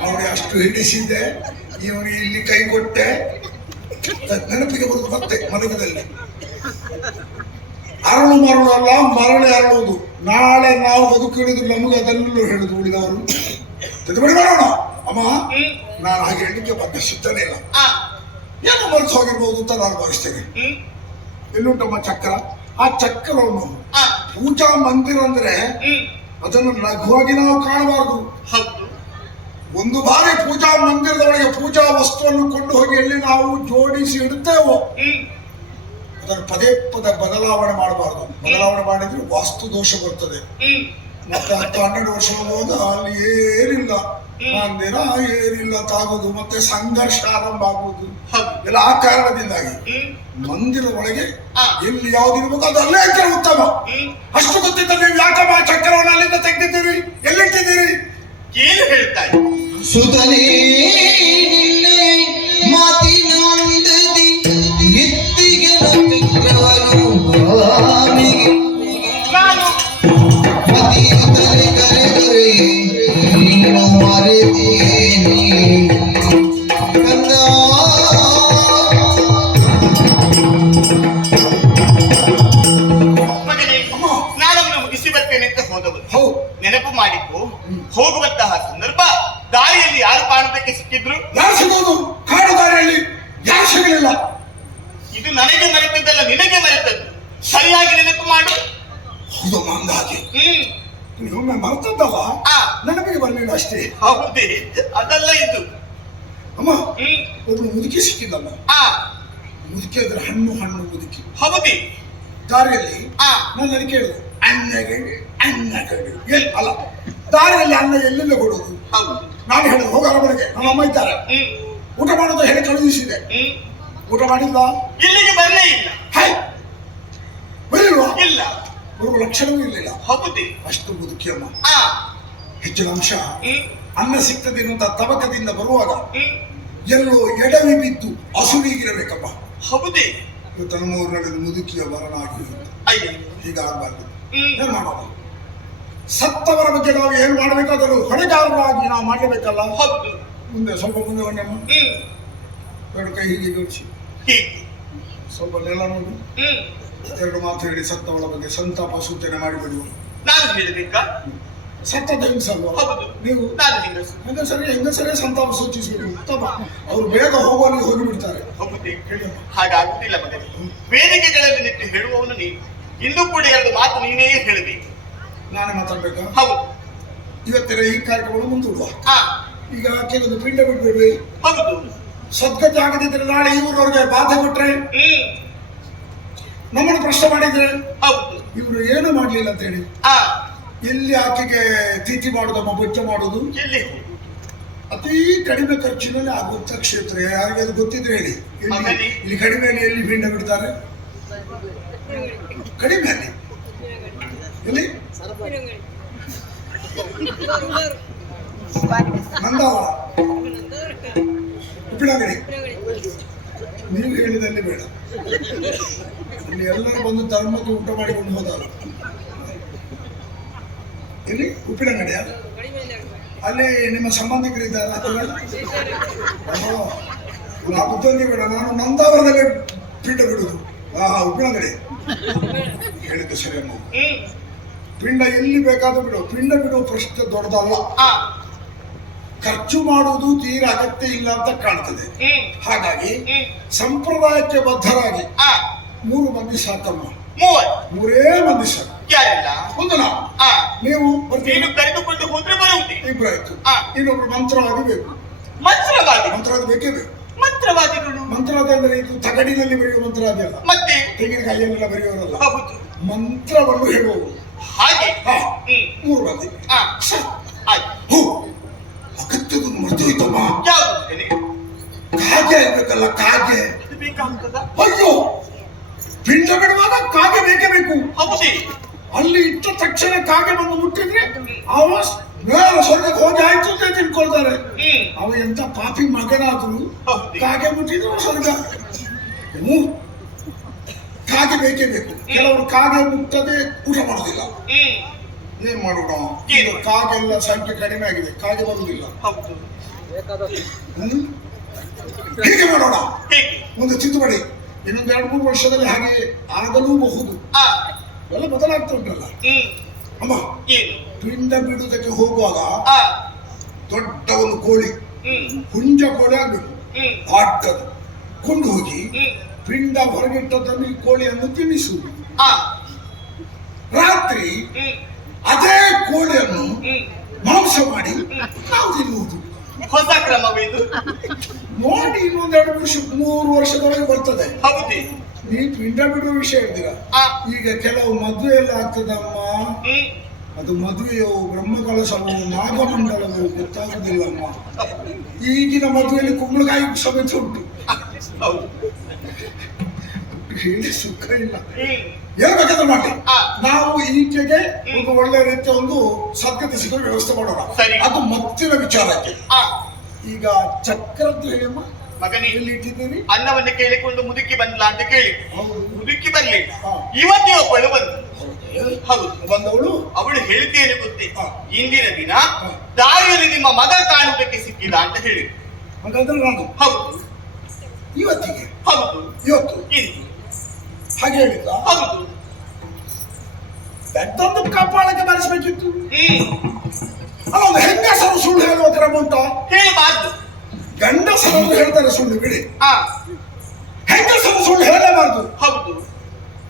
ಅವನಿಗೆ ಅಷ್ಟು ಹಿಡಿಸಿದ್ದೆ, ಇವನಿಗೆ ಇಲ್ಲಿ ಕೈ ಕೊಟ್ಟೆ. ನೆನಪಿಗೆ ಬರುವುದು ಮತ್ತೆ ಮಲಗಿದಲ್ಲಿ. ಅರಳು ಮರಳು ಅಲ್ಲ, ಮರಳಿ ಅರಳುವುದು. ನಾಳೆ ನಾವು ಬದುಕಿಳಿದು ನಮಗೆ ಅದನ್ನೆಲ್ಲ ಹೇಳುದು ಉಳಿದವರು. ತಿದ್ದುಪಡಿ ಮಾಡೋಣ ಅಮ್ಮ. ನಾನು ಹಾಗೆ ಹೇಳಲಿಕ್ಕೆ ಬದ್ಧ ಸಿದ್ಧನೇ ಇಲ್ಲ. ಏನೋ ಮರೆತು ಹೋಗಿರ್ಬೋದು ಅಂತ ನಾನು ಭಾವಿಸ್ತೇನೆ. ಎಲ್ಲುಂಟಮ್ಮ ಚಕ್ರ? ಆ ಚಕ್ರವನ್ನು ಪೂಜಾ ಮಂದಿರ ಅಂದ್ರೆ ಅದನ್ನು ಲಘುವಾಗಿ ನಾವು ಕಾಣಬಾರದು. ಒಂದು ಬಾರಿ ಪೂಜಾ ಮಂದಿರದೊಳಗೆ ಪೂಜಾ ವಸ್ತುವನ್ನು ಕೊಂಡು ಹೋಗಿ ಎಲ್ಲಿ ನಾವು ಜೋಡಿಸಿ ಇಡುತ್ತೇವೋ ಅದನ್ನು ಪದೇ ಪದೇ ಬದಲಾವಣೆ ಮಾಡಬಾರದು. ಬದಲಾವಣೆ ಮಾಡಿದ್ರೆ ವಾಸ್ತು ದೋಷ ಬರ್ತದೆ. ಮತ್ತೆ 10-12 ವರ್ಷ ಹೋಗುವಾಗ ಅಲ್ಲಿ ಏನಿಲ್ಲ, ಮಂದಿರ ಏನಿಲ್ಲ ತಾಗುದು, ಮತ್ತೆ ಸಂಘರ್ಷ ಆರಂಭ ಆಗುವುದು. ಎಲ್ಲ ಆ ಕಾರಣದಿಂದಾಗಿ ಮಂದಿರ ಒಳಗೆ ಎಲ್ಲಿ ಯಾವ್ದಿರ್ಬೇಕು ಅದು ಅಲ್ಲೇ ಇದ್ರೆ ಉತ್ತಮ. ಅಷ್ಟು ಗೊತ್ತಿದ್ದ ನೀವು ಯಾಕಮ್ಮ ಚಕ್ರವನ್ನು ಅಲ್ಲಿಂದ ತೆಗೆದಿದ್ದೀರಿ? ಎಲ್ಲಿಟ್ಟಿದ್ದೀರಿ? ಏನು ಹೇಳ್ತಾರೆ? ಸುತನೇ ಮಾತಿನೊಂದದಿ ಎತ್ತಿಗೆ ಚಕ್ರವನು ಆಮಿಗೆ ಮತಿಯುತ್ತಲೇ ಕರೆದರೆ ನೀನು ಮರೆತೇನೆ ಕಂದ. ನಾನನ್ನು ಮುಗಿಸಿ ಬರ್ತೇನೆ ಅಂತ ಹೋದವರು ನೆನಪು ಮಾಡಿದ್ದು. ಹೋಗುವಂತಹ ಸಂದರ್ಭ ದಾರಿಯಲ್ಲಿ ಯಾರು ಕಾಣುವುದಕ್ಕೆ ಸಿಕ್ಕಿದ್ರು? ಯಾರು ಸಿಗೋದು? ಕಾಡು ದಾರಿಯಲ್ಲಿ ಯಾರು ಸಿಗಲಿಲ್ಲ. ಹೌದಮ್ಮ ಅಂದಾಗೆ ಹ್ಮ್ ಒಮ್ಮೆ ಮರ್ತದ್ದಲ್ಲ ಆ ನೆನಪಿಗೆ ಬರಲಿಲ್ಲ ಅಷ್ಟೇ. ಹೌದೇ ಅದಲ್ಲ ಇದು. ಅಮ್ಮ ಹ್ಮ್ ಒಬ್ಳು ಮುದುಕಿ ಸಿಕ್ಕಿದ್ದಮ್ಮ. ಆ ಮುದುಕಿ ಅಂದ್ರೆ ಹಣ್ಣು ಮುದುಕಿ. ಹೌದೇ ದಾರಿಯಲ್ಲಿ ಆ ನಾನು ನನಗೆ ಕೇಳಿದೆ ಅನ್ನ ಅಲ್ಲ ದಾರಿಯಲ್ಲಿ ಅನ್ನ ಎಲ್ಲಿಂದ ಕೊಡೋದು. ಹೌದು. ನಾನು ಹೇಳಿದೆ ಹೋಗ ಅರಮನೆಗೆ ನಮ್ಮ ಅಮ್ಮ ಇದ್ದಾರೆ ಹ್ಮ್ ಊಟ ಮಾಡೋದು ಹೇಳಿ ಕಳುಹಿಸಿದೆ. ಹ್ಮ್ ಊಟ ಮಾಡಿಲ್ಲ. ಇಲ್ಲಿಗೆ ಬರಲೇ ಇಲ್ಲ. ಹಾಯ್ ಬರೀಲ್ವಾ? ಇಲ್ಲ. ಬರುವ ಲಕ್ಷಣವೂ ಇರಲಿಲ್ಲ. ಹೌದೇ ಅಷ್ಟು ಮುದುಕಿಯಮ್ಮ. ಆ ಹೆಚ್ಚಿನ ಅಂಶ ಹ್ಮ್ ಅನ್ನ ಸಿಗ್ತದೆ ಎನ್ನುವಂತ ತಬಕದಿಂದ ಬರುವಾಗ ಹ್ಮ್ ಎಲ್ಲೋ ಎಡವಿ ಬಿದ್ದು ಹಸುವಿಗಿರಬೇಕಮ್ಮ. ಹೌದೇ ಇವತ್ತು ನಮ್ಮೂರಿನಲ್ಲಿ ಮುದುಕಿಯ ವರನಾಗಿ ಅಯ್ಯ ಹೀಗಾಗಬಾರ್ದು. ಹ್ಮ್ ಏನ್ ಮಾಡೋದು? ಸತ್ತವರ ಬಗ್ಗೆ ನಾವು ಏನ್ ಮಾಡಬೇಕಾದರೂ ಹೊಣೆಗಾರರಾಗಿ ನಾವು ಮಾಡಲೇಬೇಕಲ್ಲ. ಹೌದು. ಮುಂದೆ ಸ್ವಲ್ಪ ಮುಂದೆ ಬನ್ನಿ. ಹ್ಮ್ ಎರಡು ಕೈ ಹೀಗೆ ಜೋಡಿಸಿ ಹೀಗೆ ಸ್ವಲ್ಪ ನೆಲ ನೋಡಿ ಹ್ಮ್ ಎರಡು ಮಾತು ಹೇಳಿ ಸತ್ತವಳ ಬಗ್ಗೆ ಸಂತಾಪ ಸೂಚನೆ ಮಾಡಿಬಿಡುವ. ನಾನು ಹೇಳಬೇಕಾ? ಸತ್ತದ ಹೆಂಗಸಲ್ವ ಹೌದು. ನೀವು? ನಾನು ಹೆಂಗಸು. ಹೆಂಗಸರೇ ಸಂತಾಪ ಸೂಚಿಸಬೇಕು. ಉತ್ತಮ. ಅವ್ರು ಬೇಗ ಹೋಗುವಲ್ಲಿ ಹೋಗಿಬಿಡ್ತಾರೆ. ಹೌದೇ ಹೇಳಿಯಮ್ಮ. ಹಾಗಾಗುತ್ತಿಲ್ಲ ಮಗನೇ. ವೇದಿಕೆಗಳಲ್ಲಿ ನಿಂತು ಹೇಳುವವನು ನೀನು. ಇಂದು ಕೂಡ ಎರಡು ಮಾತು ನೀನೇ ಹೇಳಬೇಕು. ನಾನೇ ಮಾತಾಡ್ಬೇಕಾ? ಹೌದು. ಇವತ್ತಿನ ಈ ಕಾರ್ಯಕ್ರಮ ಮುಂದೂಡುವ. ಆ ಈಗ ಕೆಲವೊಂದು ಪಿಂಡ ಬಿಟ್ಬಿಡ್ವಿ. ಹೌದು. ಸದ್ಗತಿ ಆಗದಿದ್ರೆ ನಾಳೆ ಇವ್ರವ್ರಿಗೆ ಬಾಧೆ ಕೊಟ್ರೆ ಹ್ಮ್ ನಮ್ಮನ್ನು ಪ್ರಶ್ನೆ ಮಾಡಿದ್ರೆ ಹೌದು. ಇವರು ಏನು ಮಾಡ್ಲಿಲ್ಲ ಅಂತ ಹೇಳಿ ಆ ಎಲ್ಲಿ ಆಕೆಗೆ ತಿಥಿ ಮಾಡೋದಮ್ಮ ಬೊಚ್ಚ ಮಾಡೋದು ಎಲ್ಲಿ ಅತಿ ಕಡಿಮೆ ಖರ್ಚಿನಲ್ಲಿ ಆಗುವಂತ ಕ್ಷೇತ್ರ. ಯಾರಿಗೆ ಅದು ಗೊತ್ತಿದ್ರೆ ಹೇಳಿ. ಮಗನೇ. ಇಲ್ಲಿ ಕಡಿಮೆಯಲ್ಲಿ ಎಲ್ಲಿ ಪಿಂಡ ಬಿಡ್ತಾರೆ? ಕಡಿಮೆಯಲ್ಲಿ ಎಲ್ಲಿ? ನಂದಾವರ ಉಪ್ಪಿನಂಗಡಿ. ನೀವು ಹೇಳಿದಲ್ಲಿ ಬೇಡ. ಇಲ್ಲಿ ಎಲ್ಲರೂ ಬಂದು ಧರ್ಮಕ್ಕೆ ಊಟ ಮಾಡಿಕೊಂಡು ಹೋದವರು. ಇಲ್ಲಿ ಉಪ್ಪಿನಂಗಡಿಯ ಅಲ್ಲಿ ನಿಮ್ಮ ಸಂಬಂಧಿಕರಿದ್ದಾರೆ. ಗೊತ್ತೊಂದಿ ಬೇಡ. ನಾನು ನಂದಾವರದಲ್ಲಿ ಪಿಂಡ ಬಿಡುದು. ಉಪ್ಪಿನಂಗಡಿ ಹೇಳಿದ್ದು ಸರಿ ಅಮ್ಮ. ಹ್ಮ್ ಪಿಂಡ ಎಲ್ಲಿ ಬೇಕಾದ್ರೂ ಬಿಡು. ಪಿಂಡ ಬಿಡುವ ಪ್ರಶ್ನೆ ದೊಡ್ಡದಲ್ಲ. ಆ ಖರ್ಚು ಮಾಡುವುದು ತೀರ ಅಗತ್ಯ ಇಲ್ಲ ಅಂತ ಕಾಣ್ತದೆ. ಹ್ಮ್ ಹಾಗಾಗಿ ಹ್ಮ್ ಸಂಪ್ರದಾಯಕ್ಕೆ ಬದ್ಧರಾಗಿ ಆ 3 ಮಂದಿ ಸಾಕಮ್ಮ. 3 ಮಂದಿ ಸಾಕು. ಯಾರಿಲ್ಲ. ಒಂದು ನಾವು. ಆ ನೀವು ಬರ್ತೀವಿ. ನೀನು ಕರೆದುಕೊಂಡು ಹೋದ್ರೆ ಬರುವುದೇ. ಇಬ್ಬರಾಯ್ತು. ಆ. ಇನ್ನೊಬ್ರು ಮಂತ್ರವಾದಿ ಬೇಕು. ಮಂತ್ರವಾದಿ. ಮಂತ್ರವಾದಿ ಬೇಕೇ ಬೇಕು. ಮಂತ್ರವಾದಿಗಳು ಮಂತ್ರವಾದಿ ಅಂದ್ರೆ ಇದು ತಗಡಿನಲ್ಲಿ ಬರೆಯುವ ಮಂತ್ರವಾದಿ ಅಲ್ಲ. ಮತ್ತೆ ತೆಂಗಿನಕಾಯಿಯಲ್ಲೆಲ್ಲ ಬರೆಯುವವರಲ್ಲ. ಹೌದು. ಮಂತ್ರವನ್ನು ಹೇಳುವವರು. ಹಾಗೆ. ಹಾ. ಹ್ಮ್ 3 ಮಂದಿ. ಆ ಆಯ್ತು. ಹೋ ಅಗತ್ಯದನ್ನು ಮರ್ತೋಯ್ತಮ್ಮ. ಯಾವುದು ಮಗನೇ? ಕಾಗೆ ಆಗ್ಬೇಕಲ್ಲ. ಕಾಗೆ ಇದು ಬೇಕಾಗ್ತದ? ಅಯ್ಯೋ ಪಿಂಡ ಬಿಡುವಾಗ ಕಾಗೆ ಬೇಕೇ ಬೇಕು. ಹೌದೇ. ಅಲ್ಲಿ ಇಟ್ಟ ತಕ್ಷಣ ಕಾಗೆ ಬಂದು ಮುಟ್ಟಿದ್ರೆ ಅವ ಮೇಲೆ ಸ್ವರ್ಗಕ್ಕೆ ಹೋಗಿ ಆಯ್ತು ಅಂತ ತಿಳ್ಕೊಳ್ತಾರೆ. ಹ್ಮ್ ಅವ ಎಂತ ಪಾಪಿ ಮಗನಾದ್ರು ಹೌದೇ. ಕಾಗೆ ಮುಟ್ಟಿದ್ರು ಸ್ವರ್ಗ. ಕಾಗೆ ಬೇಕೇ ಬೇಕು. ಕೆಲವರು ಕಾಗೆ ಮುಟ್ಟದೆ ಊಟ ಮಾಡೋದಿಲ್ಲ. ಹ್ಮ್ ಏನ್ ಮಾಡೋಣ? ಏನು? ಈಗ ಕಾಗೆಲ್ಲ ಸಂಖ್ಯೆ ಕಡಿಮೆ ಆಗಿದೆ. ಕಾಗೆ ಬರುವುದಿಲ್ಲ. ಹೌದು. ಹ್ಮ್? ಹೀಗೆ ಮಾಡೋಣ. ಹೇಗೆ? ಒಂದು ತಿದ್ದುಪಡಿ. ಇನ್ನೊಂದು 2-3 ವರ್ಷದಲ್ಲಿ ಹಾಗೆ ಆಗಲೂಬಹುದು. ಆ ಎಲ್ಲ ಬದಲಾಗ್ತಾ ಉಂಟಲ್ಲ. ಹ್ಮ್ ಅಮ್ಮ ಏನು? ಪಿಂಡ ಬಿಡುವುದಕ್ಕೆ ಹೋಗುವಾಗ ಆ ದೊಡ್ಡ ಒಂದು ಕೋಳಿ, ಹ್ಮ್ ಹುಂಜ ಕೋಳಿ ಆಗ್ಬೇಕು. ಹ್ಮ್ ಆಟದ್ದು ಕೊಂಡು ಹೋಗಿ ಹ್ಮ್ ಪಿಂಡ ಹೊರಗಿಟ್ಟದನ್ನು ಈ ಕೋಳಿಯನ್ನು ತಿನ್ನಿಸುವುದು. ಆ ರಾತ್ರಿ ಹ್ಮ್ ಅದೇ ಕೋಳಿಯನ್ನು ಹ್ಮ್ ಮಾಂಸ ಮಾಡಿ ನಾವು ತಿನ್ನುವುದು. ಹೊಸ ಕ್ರಮವಿದು. ನೋಡಿ ಇನ್ನೊಂದು 2-3 ವರ್ಷದೊಳಗೆ ಬರ್ತದೆ. ಹೌದೇ. ನೀ ಪಿಂಡ ಬಿಡುವ ವಿಷಯ ಹೇಳ್ತೀರಾ. ಆ ಈಗ ಕೆಲವು ಮದುವೆ ಎಲ್ಲ ಆಗ್ತದಮ್ಮ. ಹ್ಮ್ ಅದು ಮದುವೆಯೋ ಬ್ರಹ್ಮಕಲಶವೋ ನಾಗಮಂಡಲವೋ ಗೊತ್ತಾಗುದಿಲ್ಲಮ್ಮ. ಈಗಿನ ಮದುವೆಯಲ್ಲಿ ಕುಂಬಳಕಾಯಿ ಸಮೇತ ಉಂಟು. ಹೌದು. ಹೇಳಿ ಸುಖ ಇಲ್ಲ. ಹ್ಮ್ ಏನ್ ಬೇಕಾದ್ರೆ ಮಾಡಿ. ಆ. ನಾವು ಈಚೆಗೆ ಒಂದು ಒಳ್ಳೆ ರೀತಿಯ ಒಂದು ಸದ್ಗತಿ ಸಿಗಲು ವ್ಯವಸ್ಥೆ ಮಾಡೋಣ. ಸರಿ. ಅದು ಮತ್ತಿನ ವಿಚಾರಕ್ಕೆ. ಆ ಈಗ ಚಕ್ರದ್ದು ಹೇಳಿಯಮ್ಮ. ಮಗನೇ ಎಲ್ಲಿ ಇಟ್ಟಿದ್ದೀರಿ? ಅನ್ನವನ್ನು ಕೇಳಿಕೊಂಡು ಮುದುಕಿ ಬಂದ್ಲಾ ಅಂತ ಕೇಳಿ ಹೌದು. ಮುದುಕಿ ಬರ್ಲಿಲ್ಲ. ಹಾ. ಇವತ್ತೇ ಒಬ್ಬಳು ಬಂದು ಹೌದು ಬಂದವಳು ಅವಳು ಹೇಳ್ತೇನೆ ಗೊತ್ತೇ. ಹಾ. ಇಂದಿನ ದಿನ ಹಾ. ದಾರಿಯಲ್ಲಿ ನಿಮ್ಮ ಮಗ ಕಾಣುವುದಕ್ಕೆ ಸಿಕ್ಕಿದ ಅಂತ ಹೇಳಿ. ಹಾಗಾದ್ರೆ ನಾನು ಹೌದು ಇವತ್ತಿಗೆ ಹೌದು ಇವತ್ತು ಇಂದು ಹಾಗೆ ಹೇಳಿದ್ದ. ಹೌದು. ಬೆಟ್ಟೊಂದು ಕಪಾಳಕ್ಕೆ ಬರೆಸಬೇಕಿತ್ತು. ಹ್ಮ್ ಅಲ್ಲ ಒಂದು ಹೆಂಗಸರು ಸುಳ್ಳು ಹೇಳುವ ಕ್ರಮ ಉಂಟ. ಹೇಳಬಾರ್ದು. ಗಂಡಸರು ಹೇಳ್ತಾರೆ ಸುಳ್ಳು ಬಿಡಿ. ಆ ಹೆಂಗಸರು ಸುಳ್ಳು ಹೇಳಬಾರ್ದು. ಹೌದು.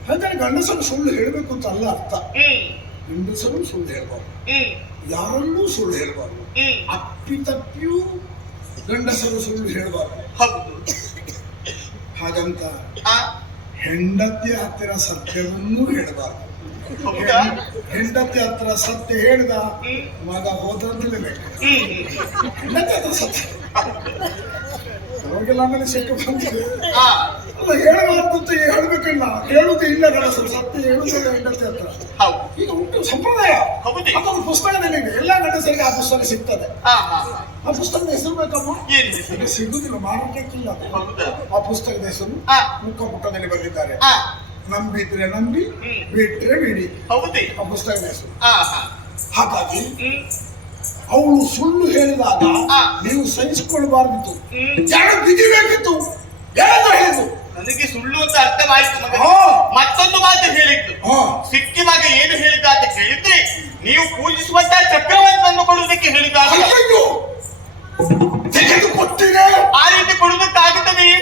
ಹಾಗಾದ್ರೆ ಗಂಡಸರು ಸುಳ್ಳು ಹೇಳಬೇಕು ಅಂತ ಅಲ್ಲ ಅರ್ಥ. ಗಂಡಸರು ಸುಳ್ಳು ಹೇಳ್ಬಾರ್ದು, ಯಾರಲ್ಲೂ ಸುಳ್ಳು ಹೇಳ್ಬಾರ್ದು, ಅಪ್ಪಿತಪ್ಪಿಯೂ ಗಂಡಸರು ಸುಳ್ಳು ಹೇಳ್ಬಾರ್ದು. ಹಾಗಂತ ಹೆಂಡತಿ ಹತ್ತಿರ ಸತ್ಯವನ್ನೂ ಹೇಳಬಾರ್ದು. ಹೆಂಡತಿ ಹತ್ರ ಸತ್ಯ ಹೇಳಿದ ಮಗ ಹೋದಂತಲೇ ಬೇಕು. ಹೆಂಡತಿ ಹತ್ರ ಸತ್ಯ ಅವಾಗೆಲ್ಲ ಆಮೇಲೆ ಸಿಟ್ಟು ಬಂದಿದೆ. ಅಲ್ಲ ಹೇಳಬಾರ್ದು ಅಂತ ಹೇಳ್ಬೇಕಿಲ್ಲ, ಹೇಳುದೇ ಇಲ್ಲ ಗಂಡಸರು, ಸತ್ಯ ಹೇಳುದಿಲ್ಲ ಹೆಂಡತಿ ಹತ್ರ. ಈಗ ಉಂಟು ಸಂಪ್ರದಾಯ, ಅದೊಂದು ಪುಸ್ತಕದಲ್ಲಿದೆ, ಎಲ್ಲ ಗಂಡಸರಿಗೆ ಆ ಪುಸ್ತಕ ಸಿಗ್ತದೆ. ಆ ಪುಸ್ತಕದ ಹೆಸರು ಬೇಕಮ್ಮ, ಈಗ ಸಿಗುದಿಲ್ಲ, ಮಾರಾಟಕ್ಕಿಲ್ಲ. ಆ ಪುಸ್ತಕದ ಹೆಸರು ಮುಖಪುಟದಲ್ಲಿ ಬರೆದಿದ್ದಾರೆ. ನಂಬಿದ್ರೆ ನಂಬಿ, ಬಿಟ್ರೆ ಬಿಡಿ, ಆ ಪುಸ್ತಕದ ಹೆಸರು. ಹಾಗಾಗಿ ಅವಳು ಸುಳ್ಳು ಹೇಳಿದಾಗ ನೀವು ಸಹಿಸಿಕೊಳ್ಬಾರ್ದಿತ್ತು, ಜನ ಬಿಗಿಬೇಕಿತ್ತು. ಹೇಳಿದ್ರು ನನಗೆ ಸುಳ್ಳು ಅಂತ ಅರ್ಥವಾಯ್ತು. ಮತ್ತೊಂದು ಮಾತು ಹೇಳಿದ್ದು, ಸಿಕ್ಕಿ ಮಗ ಏನು ಹೇಳಿದ ಅಂತ ಕೇಳಿದ್ರೆ ನೀವು ಪೂಜಿಸುವಂತ ಚಕ್ರವರ್ತಿಯನ್ನು ಕೊಡುವುದಕ್ಕೆ ಹೇಳಿದ. ಕೊಟ್ಟಿದೆ ಆ ರೀತಿ ಕೊಡುವುದಕ್ಕಾಗುತ್ತದೆಯೇ?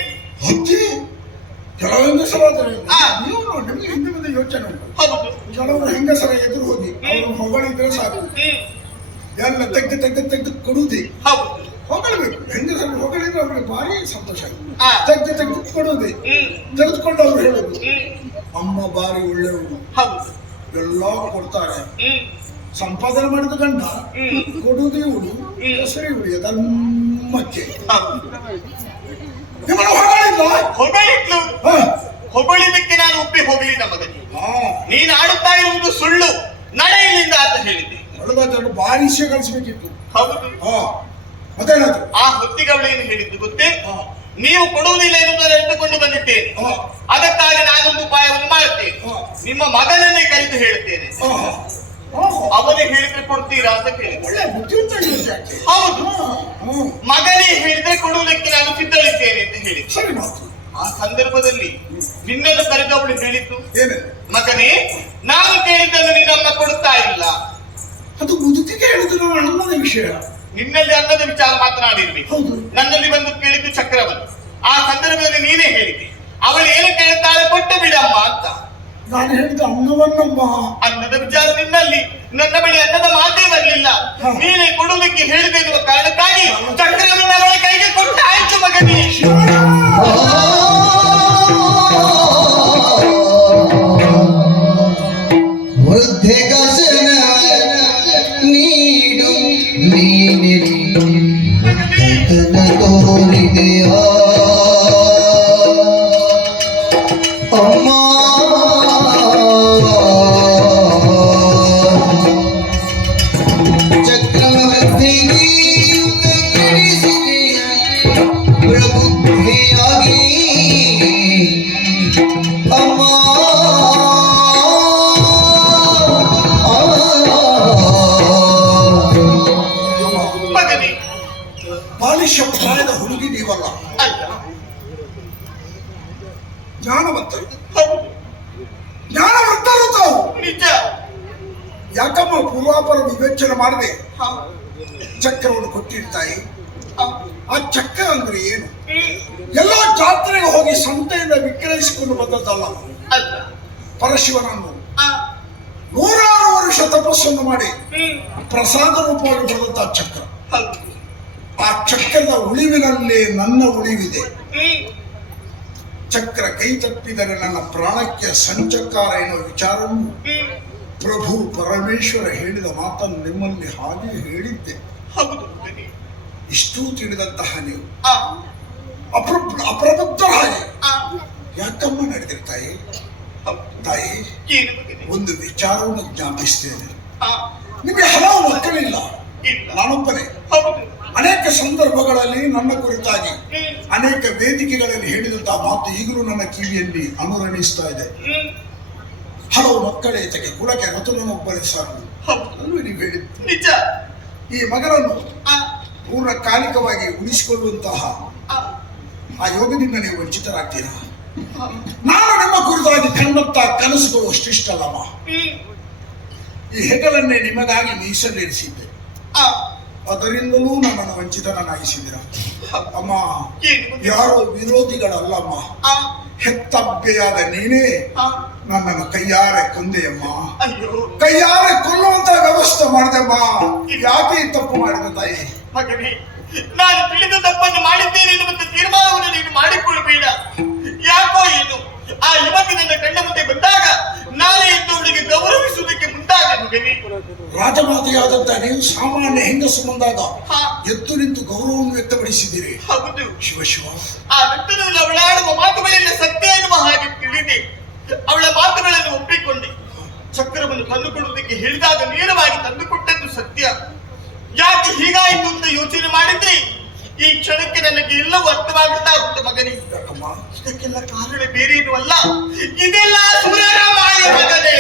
ಕೆಲವೊಂದು ಸಲ ನೀವು ನಿಮ್ಗೆ ಹಿಂದೆ ಮುಂದೆ ಯೋಚನೆ ಉಂಟು. ಕೆಲವರು ಹೆಂಗಸರ ಎದುರು ಹೋಗಿ ಅವರು ಹೊಗಳಿದ್ರೆ ಸಾಕು, ಎಲ್ಲ ತೆಗೆದು ಕೊಡುವುದೇ. ಹೊಗಳಬೇಕು, ಹೆಂಗಸರು ಹೊಗಳಿದ್ರೆ ಅವ್ರಿಗೆ ಭಾರಿ ಸಂತೋಷ. ತೆಗೆದು ಕೊಡುವುದೇ, ತೆಗೆದುಕೊಂಡು ಅವ್ರು ಹೇಳುದು ಅಮ್ಮ ಬಾರಿ ಒಳ್ಳೆಯವರು, ಎಲ್ಲ ಕೊಡ್ತಾರೆ. ಸಂಪಾದನೆ ಮಾಡಿದ ಗಂಡ ಕೊಡುವುದೇ ಉಡು, ಹೆಸರೇ ಉಳಿಯ ಧರ್ಮಕ್ಕೆ. ನಿಮ್ಮನ್ನು ಹೊಗಳಿದ್ಲು, ಹೊಗಳಿದ್ದಕ್ಕೆ ನಾನು ಒಪ್ಪಿ ಹೋಗಲಿ. ನಮ್ಮದಲ್ಲಿ ನೀನು ಆಡುತ್ತಾ ಇರುವುದು ಸುಳ್ಳು, ನಡೆಯಲಿಂದ ಅಂತ ಹೇಳಿದ್ದೆ. ಭಾರಿ ವಿಷಯ ಕಳಿಸ್ಬೇಕಿತ್ತು. ಹೌದು. ಮತ್ತೇನಾದ್ರು ಆ ಹೊತ್ತಿಗವಳು ಏನು ಹೇಳಿದ್ದು ಗೊತ್ತೇ? ನೀವು ಕೊಡುವುದಿಲ್ಲ ಎನ್ನುವುದನ್ನು ಎತ್ತುಕೊಂಡು ಬಂದಿದ್ದೇನೆ, ಅದಕ್ಕಾಗಿ ನಾನೊಂದು ಉಪಾಯವನ್ನು ಮಾಡುತ್ತೇನೆ. ನಿಮ್ಮ ಮಗನನ್ನೇ ಕರೆದು ಹೇಳುತ್ತೇನೆ, ಅವನಿಗೆ ಹೇಳಿದ್ರೆ ಕೊಡ್ತೀರಾ ಅಂತ ಕೇಳಿ. ಹೌದು, ಮಗನೇ ಹೇಳಿದ್ರೆ ಕೊಡುವುದಕ್ಕೆ ನಾನು ಸಿದ್ಧಳಿದ್ದೇನೆ ಅಂತ ಹೇಳಿ. ಆ ಸಂದರ್ಭದಲ್ಲಿ ನಿನ್ನನ್ನು ಕರೆದವಳು ಹೇಳಿದ್ದು, ಮಗನೇ ನಾನು ಕೇಳಿದ್ದನ್ನು ನಿನ್ನಮ್ಮ ಕೊಡುತ್ತಾ ಇಲ್ಲ. ಅದು ಮುದುಕಿಗೆ ಹೇಳಿದ್ರು ಅನ್ನದ ವಿಷಯ. ನಿನ್ನಲ್ಲಿ ಅನ್ನದ ವಿಚಾರ ಮಾತನಾಡಿರ್ಬೇಕು, ನನ್ನಲ್ಲಿ ಬಂದು ಕೇಳಿದ್ದು ಚಕ್ರವನ್ನು. ಆ ಸಂದರ್ಭದಲ್ಲಿ ನೀನೇ ಹೇಳಿದೆ, ಅವಳು ಏನು ಕೇಳುತ್ತಾಳೆ ಕೊಟ್ಟು ಬಿಡಮ್ಮ ಅಂತ. ನಾನು ಹೇಳಿದ ಅನ್ನವನ್ನಮ್ಮ, ಅನ್ನದ ವಿಚಾರ ನಿನ್ನಲ್ಲಿ, ನನ್ನ ಬಳಿ ಅನ್ನದ ಮಾತೇ ಬರಲಿಲ್ಲ. ನೀನೇ ಕೊಡುವುದಕ್ಕೆ ಹೇಳಿದೆ ಎನ್ನುವ ಕಾರಣಕ್ಕಾಗಿ ಚಕ್ರವನ್ನು ಅವಳ ಕೈಗೆ ಕೊಟ್ಟು ಆಯ್ತು ಮಗನೇ. ವೃದ್ಧೆಗಸನ ನೀಡು ನೀನಿರಿ ತೋರಿದೆಯಾ ಅಮ್ಮ. ಚಕ್ರವರ್ತಿಗೆ ಪ್ರಬುದ್ಧಿಯಾಗಿ ಅಮ್ಮ. ಬಾಲಿಶ ಪ್ರಾಯದ ಹುಡುಗಿ ನೀವಲ್ಲ, ಜ್ಞಾನವಂತರು, ಜ್ಞಾನವಂತರು ತಾವು. ನಿಜ. ಯಾಕಮ್ಮ ಪೂರ್ವಾಪರ ವಿವೇಚನೆ ಮಾಡದೆ ಚಕ್ರವನ್ನು ಕೊಟ್ಟಿರ್ತಾಯಿ. ಆ ಚಕ್ರ ಅಂದ್ರೆ ಏನು? ಎಲ್ಲ ಜಾತ್ರೆಗೆ ಹೋಗಿ ಸಂತೆಯಿಂದ ವಿಕ್ರಯಿಸಿಕೊಂಡು ಬಂದದ್ದಲ್ಲ. ಪರಶಿವನನ್ನು 106 ವರ್ಷ ತಪಸ್ಸನ್ನು ಮಾಡಿ ಪ್ರಸಾದ ರೂಪವಾಗಿ ಬರೆದಂತಹ ಚಕ್ರ. ಆ ಚಕ್ರದ ಉಳಿವಿನಲ್ಲೇ ನನ್ನ ಉಳಿವಿದೆ. ಚಕ್ರ ಕೈ ತಪ್ಪಿದರೆ ನನ್ನ ಪ್ರಾಣಕ್ಕೆ ಸಂಚಕಾರ ಎನ್ನುವ ವಿಚಾರವನ್ನು ಪ್ರಭು ಪರಮೇಶ್ವರ ಹೇಳಿದ ಮಾತನ್ನು ನಿಮ್ಮಲ್ಲಿ ಹಾಗೆ ಹೇಳಿದ್ದೆ. ಇಷ್ಟೂ ತಿಳಿದಂತಹ ನೀವು ಅಪ್ರಬುದ್ಧರ ಹಾಗೆ ಯಾಕಮ್ಮ ನಡೆದಿರ್ತಾಯಿ? ತಾಯಿ, ಒಂದು ವಿಚಾರವನ್ನು ಜ್ಞಾಪಿಸ್ತೇನೆ. ನಿಮಗೆ ಹಲವು ಮಕ್ಕಳಿಲ್ಲ, ನಾನೊಬ್ಬನೇ. ಅನೇಕ ಸಂದರ್ಭಗಳಲ್ಲಿ ನನ್ನ ಕುರಿತಾಗಿ ಅನೇಕ ವೇದಿಕೆಗಳಲ್ಲಿ ಹೇಳಿದಂತಹ ಮಾತು ಈಗಲೂ ನನ್ನ ಕಿವಿಯಲ್ಲಿ ಅನುರಣಿಸ್ತಾ ಇದೆ. ಹಲವು ಮಕ್ಕಳೇ ತೆಗೆ ಕುಲಕ್ಕೆ ರತುಲನೊಬ್ಬರೇ ಸಾಕು ನೀವು ಹೇಳಿದ್ದು ನಿಜ. ಈ ಮಗನನ್ನು ಪೂರ್ಣಕಾಲಿಕವಾಗಿ ಉಳಿಸಿಕೊಳ್ಳುವಂತಹ ಆ ಯೋಗದಿಂದ ನೀವು ವಂಚಿತರಾಗ್ತೀರಾ? ನಾನು ನಿಮ್ಮ ಕುರಿತಾಗಿ ಕಂಡಂತ ಕನಸುಗಳು ಅಷ್ಟಿಷ್ಟಲ್ಲಮ್ಮ. ಈ ಹೆಗಲನ್ನೇ ನಿಮಗಾಗಿ ಮೀಸಲಿರಿಸಿದ್ದೆ. ಅದರಿಂದಲೂ ನನ್ನನ್ನು ವಂಚಿತನಾಗಿಸಿದಿರ. ಅಮ್ಮ, ಯಾರೋ ವಿರೋಧಿಗಳಲ್ಲಮ್ಮ, ಹೆತ್ತಬ್ಬೆಯಾದ ನೀನೇ ನನ್ನನ್ನು ಕೈಯಾರೆ ಕೊಂದೆಯಮ್ಮ. ಕೈಯಾರೆ ಕೊಲ್ಲುವಂತ ವ್ಯವಸ್ಥೆ ಮಾಡಿದೆಮ್ಮ. ಯಾಕೆ ಈ ತಪ್ಪು ಮಾಡಿದ ತಾಯಿ? ಮಗನೇ, ನಾನು ತಿಳಿದ ತಪ್ಪನ್ನು ಮಾಡಿದ್ದೇನೆ ಎನ್ನುವಂತ ತೀರ್ಮಾನವನ್ನು ನೀನು ಮಾಡಿಕೊಳ್ಳಬೇಡ. ಯಾಕೋ ಏನು ಆ ಯುವತಿ ನನ್ನ ಕಣ್ಣ ಮುಂದೆ ಬಂದಾಗ ನಾಳೆ ಎದ್ದು ಅವಳಿಗೆ ಗೌರವಿಸುವುದಕ್ಕೆ ಮುಂದಾದ ಮಗನೇ. ರಾಜಮಾತೆಯಾದಂತ ನೀವು ಸಾಮಾನ್ಯ ಹೆಂಗಸು ಬಂದಾಗ ಎದ್ದು ನಿಂತು ಗೌರವವನ್ನು ವ್ಯಕ್ತಪಡಿಸಿದ್ದೀರಿ. ಹೌದು ಶಿವ ಶಿವ. ಆ ನಂತರದಲ್ಲಿ ಅವಳಾಡುವ ಮಾತುಗಳೆಲ್ಲ ಸತ್ಯ ಎನ್ನುವ ಹಾಗೆ ತಿಳಿದೆ. ಅವಳ ಮಾತುಗಳನ್ನು ಒಪ್ಪಿಕೊಂಡೆ. ಚಕ್ರವನ್ನು ತಂದುಕೊಡುವುದಕ್ಕೆ ಹೇಳಿದಾಗ ನೇರವಾಗಿ ತಂದುಕೊಟ್ಟದ್ದು ಸತ್ಯ. ಯಾಕೆ ಹೀಗಾಯಿತು ಅಂತ ಯೋಚನೆ ಮಾಡಿದ್ರೆ ಈ ಕ್ಷಣಕ್ಕೆ ನನಗೆ ಎಲ್ಲವೂ ಅರ್ಥವಾಗುತ್ತಾ ಉಂಟು ಮಗನೇ. ಇದಕ್ಕೆಲ್ಲ ಕಾರಣ ಬೇರೆ ಏನೂ ಅಲ್ಲ, ಇದೆಲ್ಲ ಸೂರ್ಯನ ಮಾಯ ಮಗನೇ.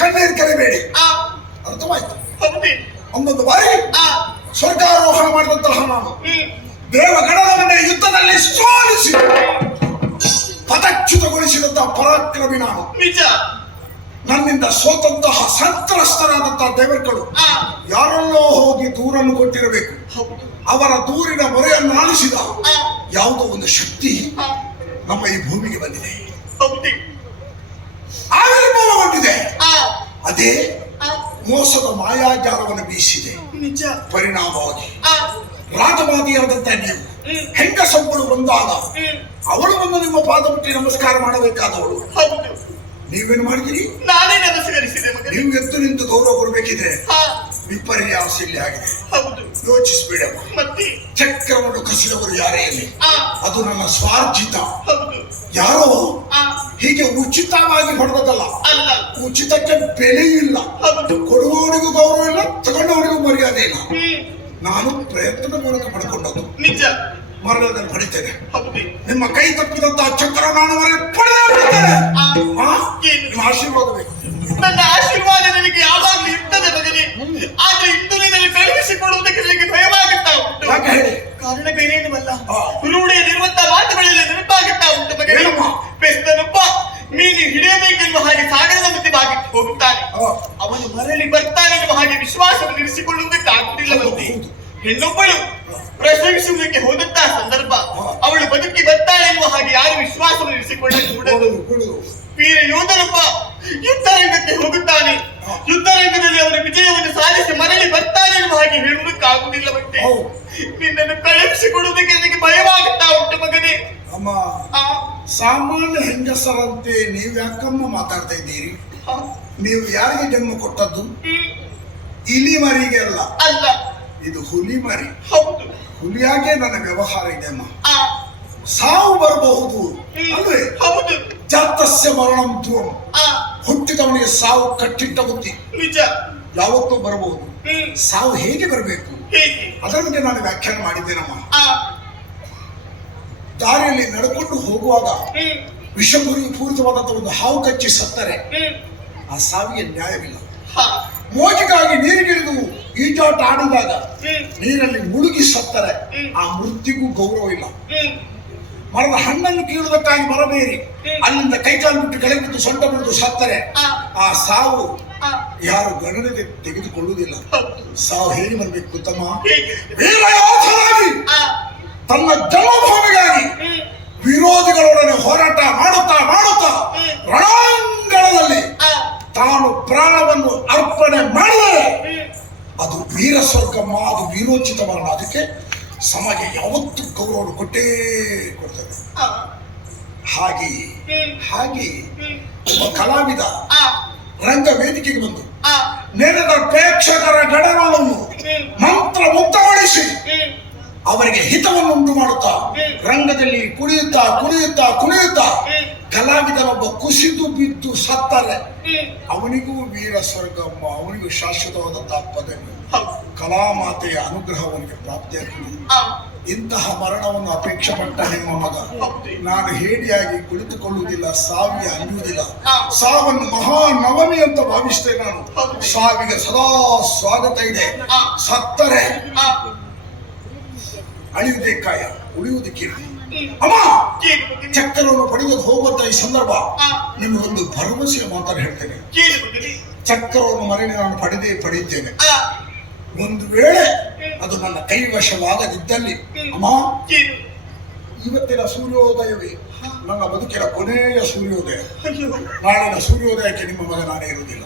ಕಣ್ಣೀರು ಕರಿಬೇಡಿ. ಅರ್ಥವಾಯ್ತು? ಒಂದೊಂದು ಬಾರಿ ಸ್ವರ್ಗಾರೋಹಣ ಮಾಡಿದಂತಹ ನಾನು ದೇವಗಣವನ್ನೇ ಯುದ್ಧದಲ್ಲಿ ಸೋಲಿಸಿ ಪದಚ್ಯುತಗೊಳಿಸಿದಂತಹ ಪರಾಕ್ರಮಿ ನಾನು. ನಿಜ. ನನ್ನಿಂದ ಸೋತಂತಹ ಸಂತ್ರಸ್ತರಾದಂತಹ ದೇವರುಗಳು ಯಾರೆಲ್ಲೋ ಹೋಗಿ ದೂರನ್ನು ಕೊಟ್ಟಿರಬೇಕು. ಅವರ ದೂರಿನ ಮೊರೆಯನ್ನು ಆಲಿಸಿದ ಯಾವುದೋ ಒಂದು ಶಕ್ತಿ ನಮ್ಮ ಈ ಭೂಮಿಗೆ ಬಂದಿದೆ, ಆವಿರ್ಭಾವಗೊಂಡಿದೆ. ಅದೇ ಮೋಸದ ಮಾಯಾಜಾಲವನ್ನು ಬೀಸಿದೆ. ಪರಿಣಾಮವಾಗಿ ರಾಜಮಾತೆಯಾದಂತ ನೀವು ಹೆಂಗಸೊಬ್ಬಳು ಬಂದಾಗ ಅವಳು ಬಂದು ನಿಮ್ಮ ಪಾದ ಮುಟ್ಟಿ ನಮಸ್ಕಾರ ಮಾಡಬೇಕಾದವಳು. ನೀವೇನು ಮಾಡಿದಿರಿ? ನಾನೇ ನಮಸ್ಕರಿಸಿದೆ. ನೀವು ಎದ್ದು ನಿಂತು ಗೌರವ ಕೊಡಬೇಕಿದೆ. ವಿಪರ್ಯಾಸ ಇಲ್ಲಿ ಆಗಿದೆ. ಯೋಚಿಸಬೇಡಮ್ಮ. ಚಕ್ರವನ್ನು ಕಸಿದವರು ಯಾರೇ ಇರಲಿ, ಅದು ನನ್ನ ಸ್ವಾರ್ಜಿತ. ಯಾರೋ ಹೀಗೆ ಉಚಿತವಾಗಿ ಹೊಡೆದಲ್ಲ. ಉಚಿತಕ್ಕೆ ಬೆಲೆ ಇಲ್ಲ. ಕೊಡುವವರಿಗೂ ಗೌರವ ಇಲ್ಲ, ತಗೊಂಡವರಿಗೂ ಮರ್ಯಾದೆ ಇಲ್ಲ. ನಾನು ಪ್ರಯತ್ನದ ಮೂಲಕ ಪಡ್ಕೊಂಡದ್ದು ನಿಜ. ಮರಣದಲ್ಲಿ ಪಡಿತೇನೆ. ನಿಮ್ಮ ಕೈ ತಪ್ಪಿದಂತಹ ಚಕ್ರ ನಾನು ಪಡೆದಿದ್ದೇನೆ. ಆಶೀರ್ವಾದ ಬೇಕು. ನನ್ನ ಆಶೀರ್ವಾದ ನನಗೆ ಯಾವಾಗಲೂ ಇರ್ತದೆ ಮಗನೇ. ಆದ್ರೆ ಇಂದು ನಿನ್ನಲ್ಲಿ ಕಳುಹಿಸಿಕೊಡುವುದಕ್ಕೆ ನನಗೆ ಭಯವಾಗುತ್ತಾ ಉಂಟು. ಕಾರಣ ಬೇರೆ ಏನವಲ್ಲ, ರೂಢಿಯಲ್ಲಿರುವಂತಹ ಮಾತುಗಳೆಲ್ಲ ನೆನಪಾಗುತ್ತಾ ಉಂಟು ಮಗನೇ. ಬೆಸ್ತನೊಬ್ಬ ಮೀನು ಹಿಡಿಯಬೇಕೆನ್ನುವ ಹಾಗೆ ಸಾಗರದ ಮಧ್ಯೆ ಬಾಗಿಟ್ಟು ಹೋಗುತ್ತಾನೆ. ಅವನು ಮರಳಿ ಬರ್ತಾನೆ ಎನ್ನುವ ಹಾಗೆ ವಿಶ್ವಾಸವನ್ನು ಇರಿಸಿಕೊಳ್ಳುವುದಕ್ಕೆ ಆಗುತ್ತಿಲ್ಲವಂತೆ. ಹೆಣ್ಣೊಬ್ಬಳು ಪ್ರಸವಿಸುವುದಕ್ಕೆ ಹೋದಂತಹ ಸಂದರ್ಭ ಅವಳು ಬದುಕಿ ಬರ್ತಾಳೆ ಎನ್ನುವ ಹಾಗೆ ಯಾರು ವಿಶ್ವಾಸವನ್ನು ಇರಿಸಿಕೊಳ್ಳಲು ವೀರ ಯೋಧನೊಬ್ಬ ಯುದ್ಧರಂಗಕ್ಕೆ ಹೋಗುತ್ತಾನೆ. ಯುದ್ಧರಂಗದಲ್ಲಿ ಅವನ ವಿಜಯವನ್ನು ಸಾಧಿಸಿ ಮರಳಿ ಬರ್ತಾನೆ ಎನ್ನುವ ಹಾಗೆ ಹೇಳುವುದಕ್ಕಾಗುವುದಿಲ್ಲವಂತೆ. ನಿನ್ನನ್ನು ಕಳುಹಿಸಿಕೊಡುವುದಕ್ಕೆ ನನಗೆ ಭಯವಾಗುತ್ತಾ ಉಂಟು ಮಗನೇ. ಅಮ್ಮ, ಸಾಮಾನ್ಯ ಹೆಂಗಸರಂತೆ ನೀವು ಯಾಕಮ್ಮ ಮಾತಾಡ್ತಾ ಇದ್ದೀರಿ? ನೀವು ಯಾರಿಗೆ ಜನ್ಮ ಕೊಟ್ಟದ್ದು? ಇಲಿ ಮರಿಗೆ ಅಲ್ಲ, ಇದು ಹುಲಿ ಮರಿ. ಹುಲಿಯಾಗೆ ನನ್ನ ವ್ಯವಹಾರ ಇದೆ ಅಮ್ಮ. ಸಾವು ಬರಬಹುದು ಅಲ್ವೇ? ಜಾತಸ್ಯ ಮರಣಂ ಧ್ರುವಂ. ಹುಟ್ಟಿದವನಿಗೆ ಸಾವು ಕಟ್ಟಿಟ್ಟ ಬುದ್ಧಿ. ನಿಜ. ಯಾವತ್ತೂ ಬರಬಹುದು. ಸಾವು ಹೇಗೆ ಬರಬೇಕು ಅದರ ಬಗ್ಗೆ ನಾನು ವ್ಯಾಖ್ಯಾನ ಮಾಡಿದ್ದೇನಮ್ಮ. ದಾರಿಯಲ್ಲಿ ನಡ್ಕೊಂಡು ಹೋಗುವಾಗ ವಿಷಮುರಿ ಪೂರಿತವಾದಂತಹ ಒಂದು ಹಾವು ಕಚ್ಚಿ ಸತ್ತರೆ ಆ ಸಾವಿಗೆ ನ್ಯಾಯವಿಲ್ಲ. ಮೋಜಿಗಾಗಿ ನೀರಿಗಿಳಿದು ಈಜಾಟ ಆಡಿದಾಗ ನೀರಲ್ಲಿ ಮುಳುಗಿ ಸತ್ತರೆ ಆ ಮೃತ್ಯುಗೂ ಗೌರವ ಇಲ್ಲ. ಮರದ ಹಣ್ಣನ್ನು ಕೀಳುವುದಕ್ಕಾಗಿ ಬರಬೇರಿ ಅಲ್ಲಿಂದ ಕೈಕಾಲು ಬಿಟ್ಟು ಕೆಳಗೆ ಬಿದ್ದು ಸೊಂಟ ಬಿದ್ದು ಸತ್ತರೆ ಆ ಸಾವು ಯಾರು ಗಣನೆಗೆ ತೆಗೆದುಕೊಳ್ಳುವುದಿಲ್ಲ. ಸಾವು ಹೇಗೆ ಬರಬೇಕು ಗೊತ್ತಮ್ಮ? ವೀರಯೋಧನಾಗಿ ತನ್ನ ಜನ್ಮಭೂಮಿಗಾಗಿ ವಿರೋಧಿಗಳೊಡನೆ ಹೋರಾಟ ಮಾಡುತ್ತಾ ಮಾಡುತ್ತಾ ರಣಾಂಗಣದಲ್ಲಿ ತಾನು ಪ್ರಾಣವನ್ನು ಅರ್ಪಣೆ ಮಾಡಿದರೆ ಅದು ವೀರ ಸ್ವರ್ಗಮ್ಮ, ಅದು ವೀರೋಚಿತ ಮರಣ. ಅದಕ್ಕೆ ಸಮಾಜ ಯಾವತ್ತೂ ಗೌರವ ಕೊಟ್ಟೇ ಕೊಡ್ತದೆ. ಹಾಗೆ ಹಾಗೆ ಒಬ್ಬ ಕಲಾವಿದ ರಂಗ ವೇದಿಕೆಗೆ ಬಂದು ನೆರೆದ ಪ್ರೇಕ್ಷಕರ ಗಣನವನ್ನು ಮಂತ್ರ ಮುಕ್ತಗೊಳಿಸಿ ಅವರಿಗೆ ಹಿತವನ್ನು ಉಂಟು ಮಾಡುತ್ತಾ ರಂಗದಲ್ಲಿ ಕುಣಿಯುತ್ತಾ ಕುಣಿಯುತ್ತಾ ಕುಣಿಯುತ್ತಾ ಕಲಾವಿದನೊಬ್ಬ ಕುಸಿದು ಬಿದ್ದು ಸತ್ತರೆ ಅವನಿಗೂ ವೀರ ಸ್ವರ್ಗಮ್ಮ, ಅವನಿಗೂ ಶಾಶ್ವತವಾದಂತಹ ಪದವಿ, ಕಲಾಮಾತೆಯ ಅನುಗ್ರಹ ಅವನಿಗೆ ಪ್ರಾಪ್ತಿಯಾಗಿದೆ. ಇಂತಹ ಮರಣವನ್ನು ಅಪೇಕ್ಷೆ ಪಟ್ಟ ನಿಮ್ಮ ಮಗ ನಾನು ಹೇಡಿಯಾಗಿ ಕುಳಿತುಕೊಳ್ಳುವುದಿಲ್ಲ, ಸಾವಿಗೆ ಅನ್ನುವುದಿಲ್ಲ. ಸಾವನ್ನು ಮಹಾನವಮಿ ಅಂತ ಭಾವಿಸ್ತೇನೆ ನಾನು. ಸಾವಿಗೆ ಸದಾ ಸ್ವಾಗತ ಇದೆ. ಸತ್ತರೆ ಅಳಿಯುವುದೇ ಕಾಯ, ಉಳಿಯುವುದು ಕೀರ್ತಿ. ಅಮ್ಮ, ಚಕ್ರವನ್ನು ಪಡೆದು ಹೋಗುವಂತ ಈ ಸಂದರ್ಭ ನಿಮಗೊಂದು ಭರವಸೆಯ ಮಾತನ್ನು ಹೇಳ್ತೇನೆ. ಚಕ್ರವನ್ನು ಮರಳಿ ನಾನು ಪಡೆಯುತ್ತೇನೆ. ಒಂದು ವೇಳೆ ಅದು ನನ್ನ ಕೈವಶವಾಗದಿದ್ದಲ್ಲಿ ಅಮ್ಮ, ಇವತ್ತಿನ ಸೂರ್ಯೋದಯವೇ ನನ್ನ ಬದುಕಿನ ಕೊನೆಯ ಸೂರ್ಯೋದಯ. ನಾಳಿನ ಸೂರ್ಯೋದಯಕ್ಕೆ ನಿಮ್ಮ ಮಗ ನಾನೇ ಇರುವುದಿಲ್ಲ.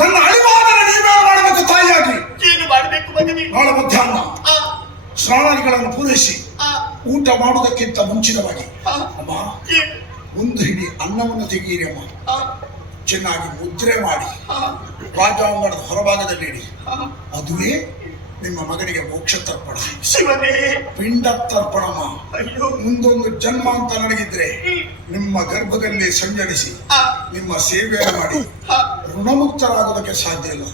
ನನ್ನ ಅಳಿವಾದರೆ ನೀವೇ ಮಾಡಬೇಕು ತಾಯಿಯಾಗಿ. ನಾಳೆ ಮಧ್ಯಾಹ್ನ ಸ್ನಾನಾದಿಗಳನ್ನು ಪೂರೈಸಿ ಊಟ ಮಾಡುವುದಕ್ಕಿಂತ ಮುಂಚಿತವಾಗಿ ಅಮ್ಮ ಒಂದು ಹಿಡಿ ಅನ್ನವನ್ನು ತೆಗೀರಿ ಅಮ್ಮ. ಚೆನ್ನಾಗಿ ಮುದ್ರೆ ಮಾಡಿ ರಾಜಾಂಗಣದ ಹೊರಭಾಗದಲ್ಲಿ ಇಡಿ. ಅದುವೇ ನಿಮ್ಮ ಮಗನಿಗೆ ಮೋಕ್ಷ ತರ್ಪಣ, ಪಿಂಡ ತರ್ಪಣಮ್ಮ. ಮುಂದೊಂದು ಜನ್ಮ ಅಂತ ನನಗಿದ್ರೆ ನಿಮ್ಮ ಗರ್ಭದಲ್ಲಿ ಸಂಚರಿಸಿ ನಿಮ್ಮ ಸೇವೆಯನ್ನು ಮಾಡಿ ಋಣಮುಕ್ತರಾಗೋದಕ್ಕೆ ಸಾಧ್ಯ ಇಲ್ಲ.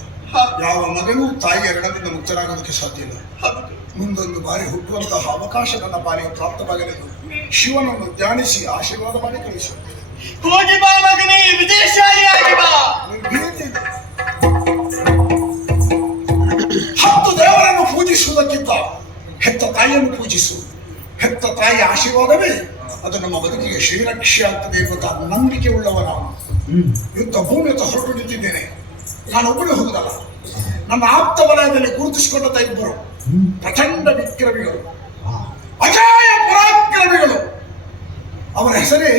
ಯಾವ ಮಗನೂ ತಾಯಿಯ ಋಣದಿಂದ ಮುಕ್ತರಾಗೋದಕ್ಕೆ ಸಾಧ್ಯ ಇಲ್ಲ. ಮುಂದೊಂದು ಬಾರಿ ಹುಟ್ಟುವಂತಹ ಅವಕಾಶ ನನ್ನ ಪಾಲಿಗೆ ಪ್ರಾಪ್ತವಾಗಲೆಂದು ಶಿವನನ್ನು ಧ್ಯಾನಿಸಿ ಆಶೀರ್ವಾದ ಮಾಡಿ ಕಳಿಸುತ್ತೇನೆ. ಹೋಗಿ ಬಾ ಮಗನೇ, ವಿಜಯಶಾಲಿಯಾಗಿ ಬಾ. 10 ದೇವರನ್ನು ಪೂಜಿಸುವುದಕ್ಕಿಂತ ಹೆತ್ತ ತಾಯಿಯನ್ನು ಪೂಜಿಸು. ಹೆತ್ತ ತಾಯಿಯ ಆಶೀರ್ವಾದವೇ ಅದು ನಮ್ಮ ಬದುಕಿಗೆ ಶ್ರೀರಕ್ಷೆ ಆಗ್ತದೆ ಎಂಬುದ ನಂಬಿಕೆ ಉಳ್ಳವ ನಾನು. ಯುದ್ಧ ಭೂಮಿಯತ್ತ ಹೊರಟು ನಿಂತಿದ್ದೇನೆ. ನಾನು ಒಬ್ಬನೇ ಹೋಗುದಲ್ಲ, ನನ್ನ ಆಪ್ತ ವಲಯದಲ್ಲಿ ಗುರುತಿಸಿಕೊಂಡಂತ ಇಬ್ಬರು ಪ್ರಚಂಡ ವಿಕ್ರಮಿಗಳು, ಅಜಾಯ ಪರಾಕ್ರಮಿಗಳು. ಅವರ ಹೆಸರೇ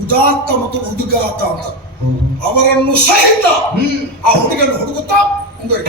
ಉದಾತ್ತ ಮತ್ತು ಉದುಗಾತ ಅಂತ. ಅವರನ್ನು ಸಹಿತ ಆ ಹುಡುಗನ್ನು ಹುಡುಕುತ್ತಾ ಮುಂದುವರಿದ.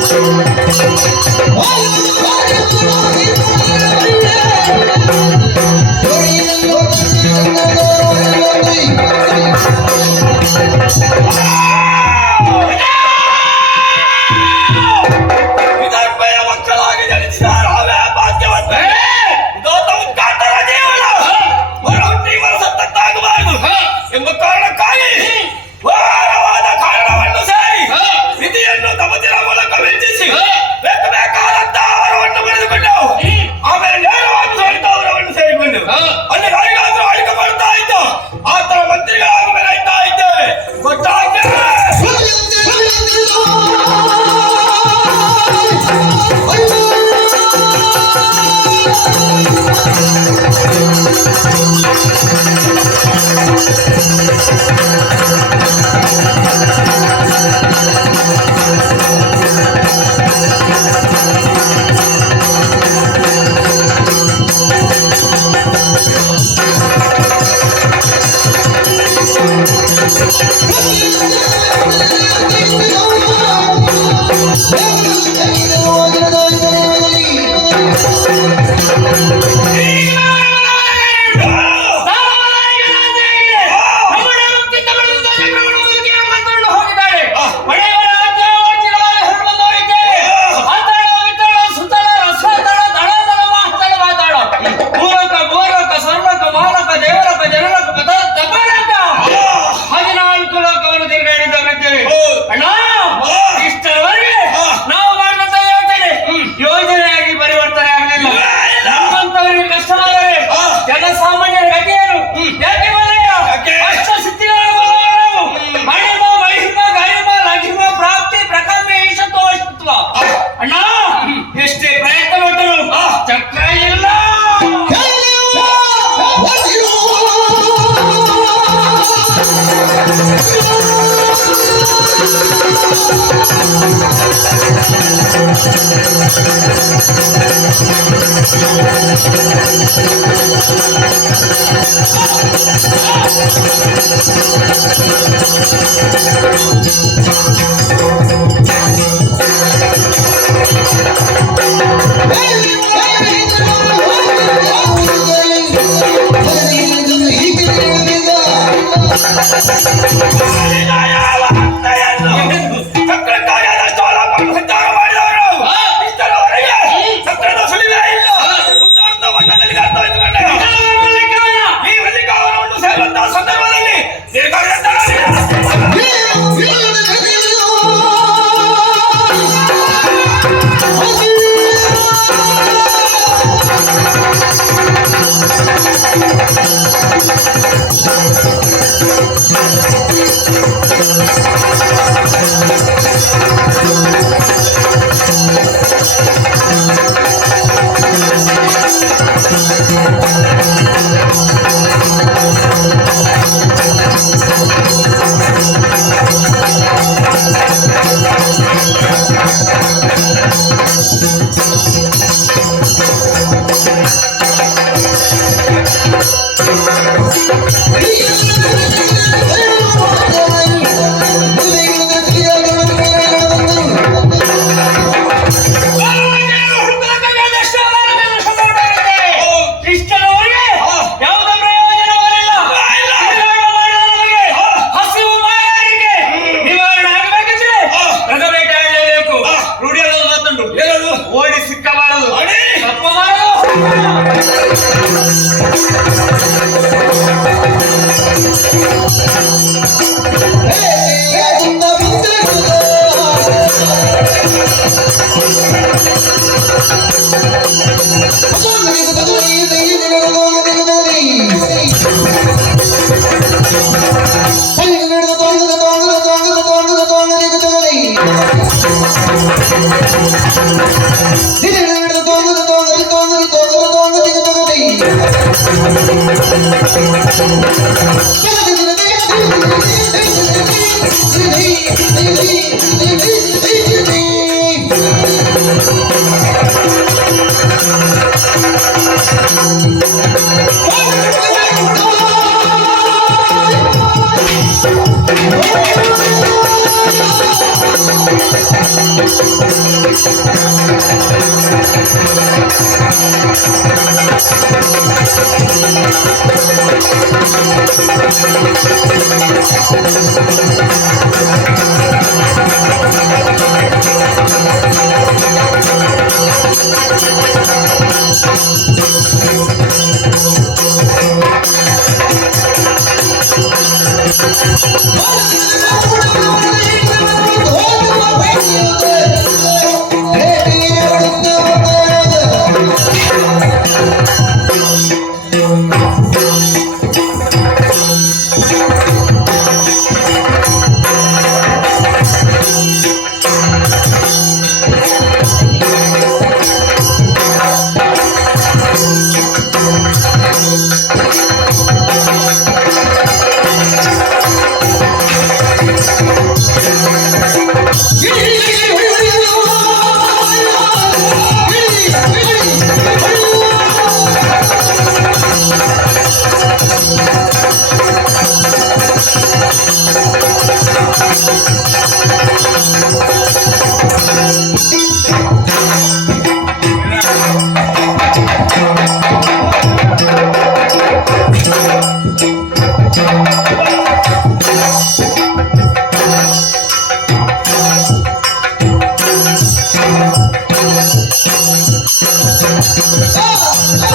Thank you. ಯಾವ ಹತ್ಯೆಯನ್ನು ಸಕ್ರೆಕಾಯದ ಸ್ಥಳವನ್ನು ಸಂಚಾರ ಮಾಡಿದವರು ಇಷ್ಟರವರೆಗೆ ಸತ್ರದ ಸುಳಿವೇ ಇಲ್ಲ. ಸುತ್ತಾಡುತ್ತ ಬಣ್ಣದಲ್ಲಿ ಅರ್ಥವಿಟ್ಟುಕೊಂಡರು. ಈ ಮಲ್ಲಿಕಾವನವನ್ನು ಸೇರುವಂತಹ ಸಂದರ್ಭದಲ್ಲಿ ಓಡಿ ಸಿಕ್ಕಬಾರದು. Oh,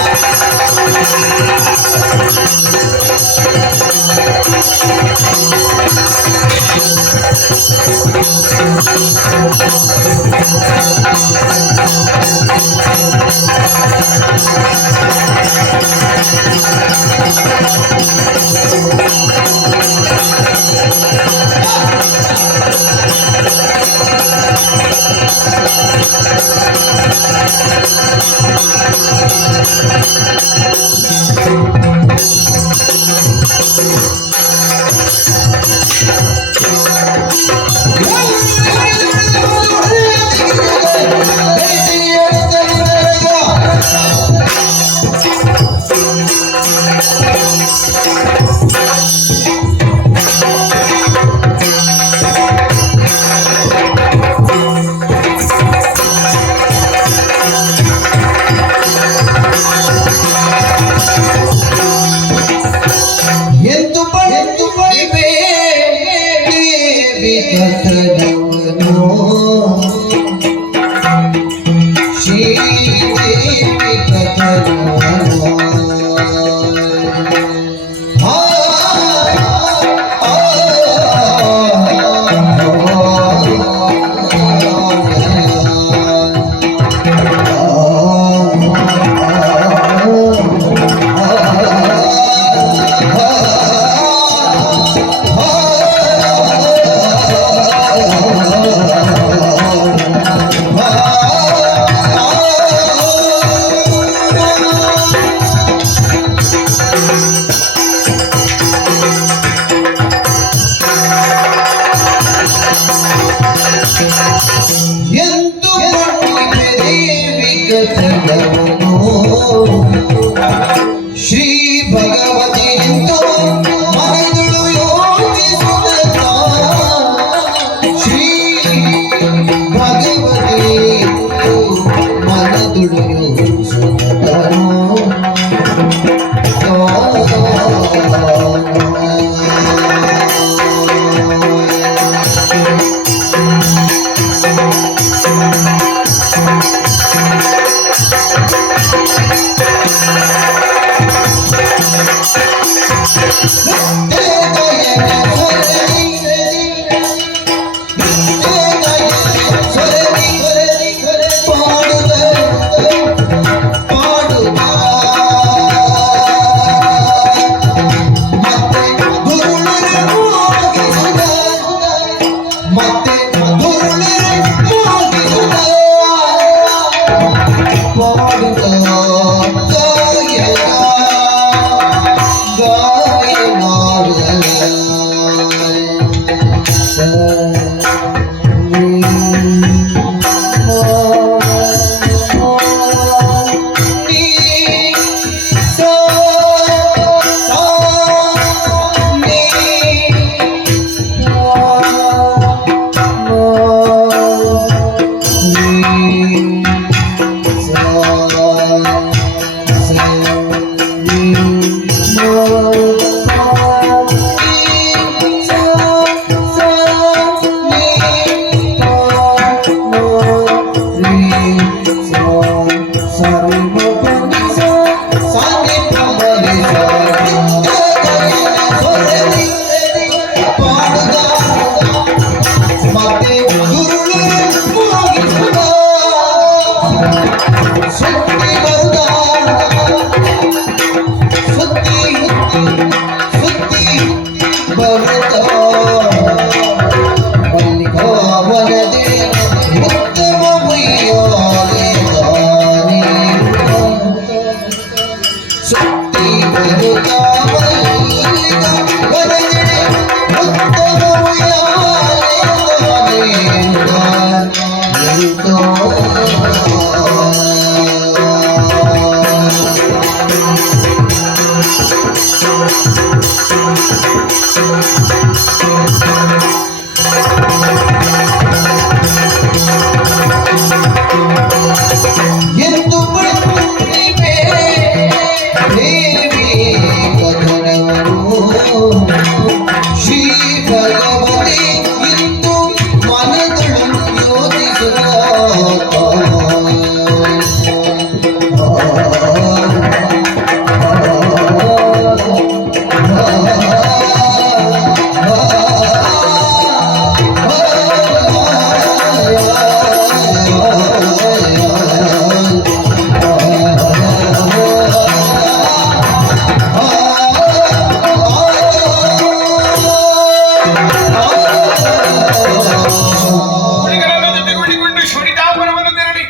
ಹುಡುಗರನ್ನು ಜೊತೆಗೂಡಿಕೊಂಡು ಶೂಡಿತಾಪುರವನ್ನು ತೆರಳಿ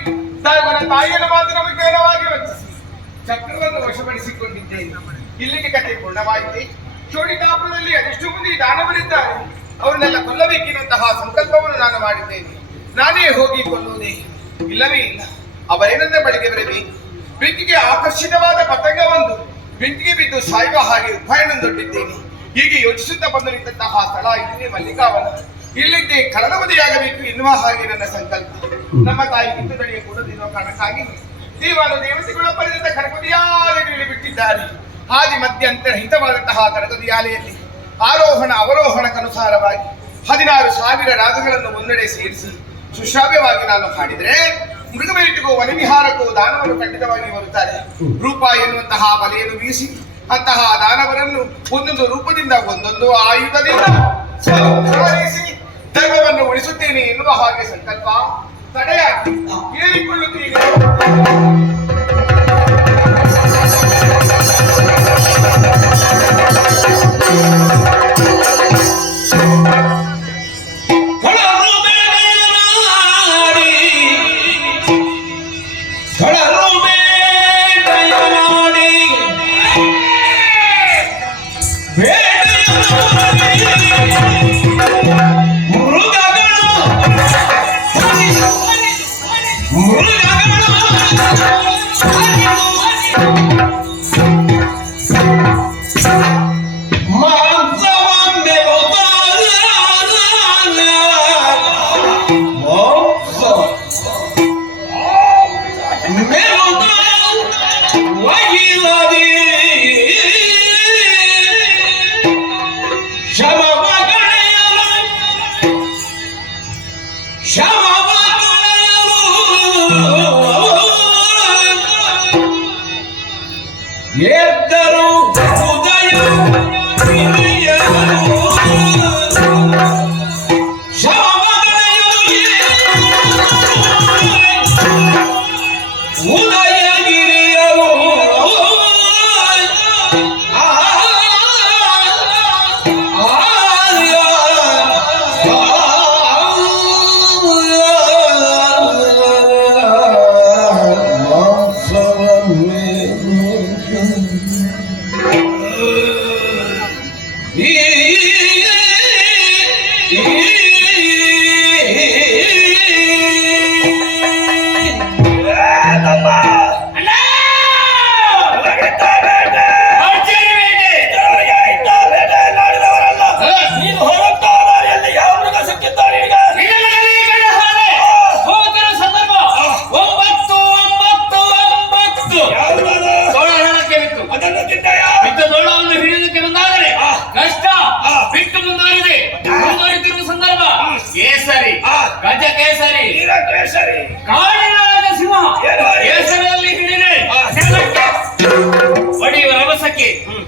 ತಾಯಿಯ ತಾಯಿಯನ್ನು ಮಾತ್ರ ವಿಜ್ಞಾನವಾಗಿ ವಂಚಿಸಿ ಚಕ್ರವನ್ನು ವಶಪಡಿಸಿಕೊಂಡಿದ್ದೇನೆ. ಇಲ್ಲಿಗೆ ಕಥೆ ಪೂರ್ಣವಾಯಿತೆ. ಶೋಡಿತಾಪುರದಲ್ಲಿ ಅದೆಷ್ಟು ಮಂದಿ ದಾನವರಿದ್ದಾರೆ, ಅವರನ್ನೆಲ್ಲ ಕೊಲ್ಲಬೇಕೆನ್ನುವಂತಹ ಸಂಕಲ್ಪವನ್ನು ನಾನು ಮಾಡಿದ್ದೇನೆ. ನಾನೇ ಹೋಗಿ ಕೊಲ್ಲುವುದೇ? ಇಲ್ಲವೇ ಇಲ್ಲ. ಅವರೇನಂದ ಬಳಿಗೆ ಬರಬೇಕು. ಬೆಂಕಿಗೆ ಆಕರ್ಷಿತವಾದ ಪತಂಗವೊಂದು ಬೆಂಕಿಗೆ ಬಿದ್ದು ಸಾಯುವ ಹಾಗೆ ಉಪಾಯನೊಂದೊಡ್ಡಿದ್ದೇನೆ. ಹೀಗೆ ಯೋಚಿಸುತ್ತಾ ಬಂದು ನಿಂತಹ ಸ್ಥಳ ಇಲ್ಲಿಯೇ ಮಲ್ಲಿಕಾವನ. ಇಲ್ಲಿದ್ದೇ ಕಳನವಧಿಯಾಗಬೇಕು ಎನ್ನುವ ಹಾಗೆ ನನ್ನ ಸಂಕಲ್ಪ. ನಮ್ಮ ತಾಯಿ ಕಿತ್ತು ತಡೆಯ ಕೊಡದಿರುವ ಕಾರಣಕ್ಕಾಗಿ ದೇವಾನು ದೇವತೆಗಳ ಪರಿಣಿತ ಕರಕುದಿಯಾಲೆಗಳಲ್ಲಿ ಬಿಟ್ಟಿದ್ದಾರೆ. ಆದಿ ಮಧ್ಯಂತರಹಿತವಾದಂತಹ ಕರಕುದಿಯಾಲೆಯಲ್ಲಿ ಆರೋಹಣ ಅವರೋಹಣಕ್ಕನುಸಾರವಾಗಿ 16,000 ರಾಗಗಳನ್ನು ಒಂದೆಡೆ ಸೇರಿಸಿ ಸುಶ್ರಾವ್ಯವಾಗಿ ನಾನು ಹಾಡಿದರೆ ಮೃಗವೇಟಿಗೂ ವನವಿಹಾರಕ್ಕೂ ದಾನವರು ಖಂಡಿತವಾಗಿ ಬರುತ್ತಾರೆ. ರೂಪ ಎನ್ನುವಂತಹ ಬಲೆಯನ್ನು ಬೀಸಿ ಅಂತಹ ದಾನವರನ್ನು ಒಂದೊಂದು ರೂಪದಿಂದ ಒಂದೊಂದು ಆಯುಧದಿಂದ ಸಂಹರಿಸಿ ಧರ್ಮವನ್ನು ಉಳಿಸುತ್ತೇನೆ ಎನ್ನುವ ಹಾಗೆ ಸಂಕಲ್ಪ ತಡೆಯಾಗಿ ಏರಿಕೊಳ್ಳುತ್ತೇನೆ.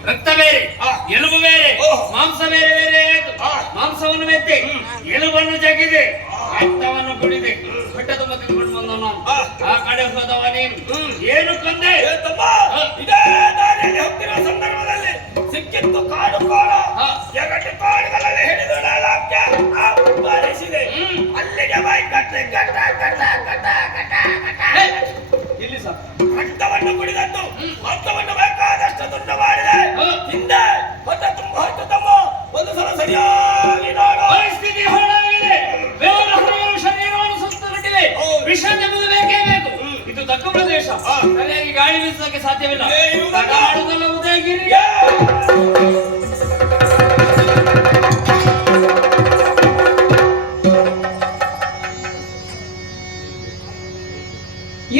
ರಕ್ತ ಬೇರೆ, ಎಲುಬು ಬೇರೆ, ಮಾಂಸ ಬೇರೆ ಬೇರೆ ಆಯ್ತು. ಮಾಂಸವನ್ನು ಮೆತ್ತೆ, ಎಲುಬನ್ನು ಜಗಿದೆ, ರಕ್ತವನ್ನು ಕುಡಿದೆ, ಹೊಟ್ಟೆ ತುಂಬ ತಿನ್ಕೊಂಡು ಬಂದ ನಾನು. ಆ ಕಡೆ ಹೋದವ ನೀನು ಏನು ಕೊಂದೆ? ಇದೇ ದಾರಿಯಲ್ಲಿ ಹೋಗ್ತಿರುವ ಸಂದರ್ಭದಲ್ಲಿ ಸಿಕ್ಕಿತ್ತು ಕಾಡು ಕಾಳ. ಜಗತ್ತು ಕಾಡುಗಳಲ್ಲಿ ಹಿಡಿದು ನಾಲ್ಕೆ ಬಾರಿಸಿದೆ. ಅಲ್ಲಿಗೆ ಬೈ ಕಟ್ಟಿ ಕಟ್ಟ ಕಟ್ಟ ಕಟ್ಟ ಕಟ್ಟ ಕಟ್ಟ ಇಲ್ಲಿ ಸಹ ರಕ್ತವನ್ನು ಕುಡಿದದ್ದು, ರಕ್ತವನ್ನು ಬೇಕಾದಷ್ಟು ತುಂಡು ಮಾಡಿದೆ. ಹಿಂದೆ ಹೊಟ್ಟೆ ತುಂಬ ಹೊತ್ತು ತಮ್ಮ ಒಂದು ಸಲ ಸರಿಯಾಗಿ ನೋಡು. ಪರಿಸ್ಥಿತಿ ಹಾಳಾಗಿದೆ. ಶರೀರವನ್ನು ಸುತ್ತುಗಟ್ಟಿದೆ. ವಿಷ ಎಂಬುದು ಬೇಕೇ ಬೇಕು. ಇದು ತಗ್ಗು ಪ್ರದೇಶ, ಸರಿಯಾಗಿ ಗಾಳಿ ಬೀಸೋಕೆ ಸಾಧ್ಯವಿಲ್ಲ. ಮಾಡುವುದಲ್ಲ ಉದಯಗಿರಿ.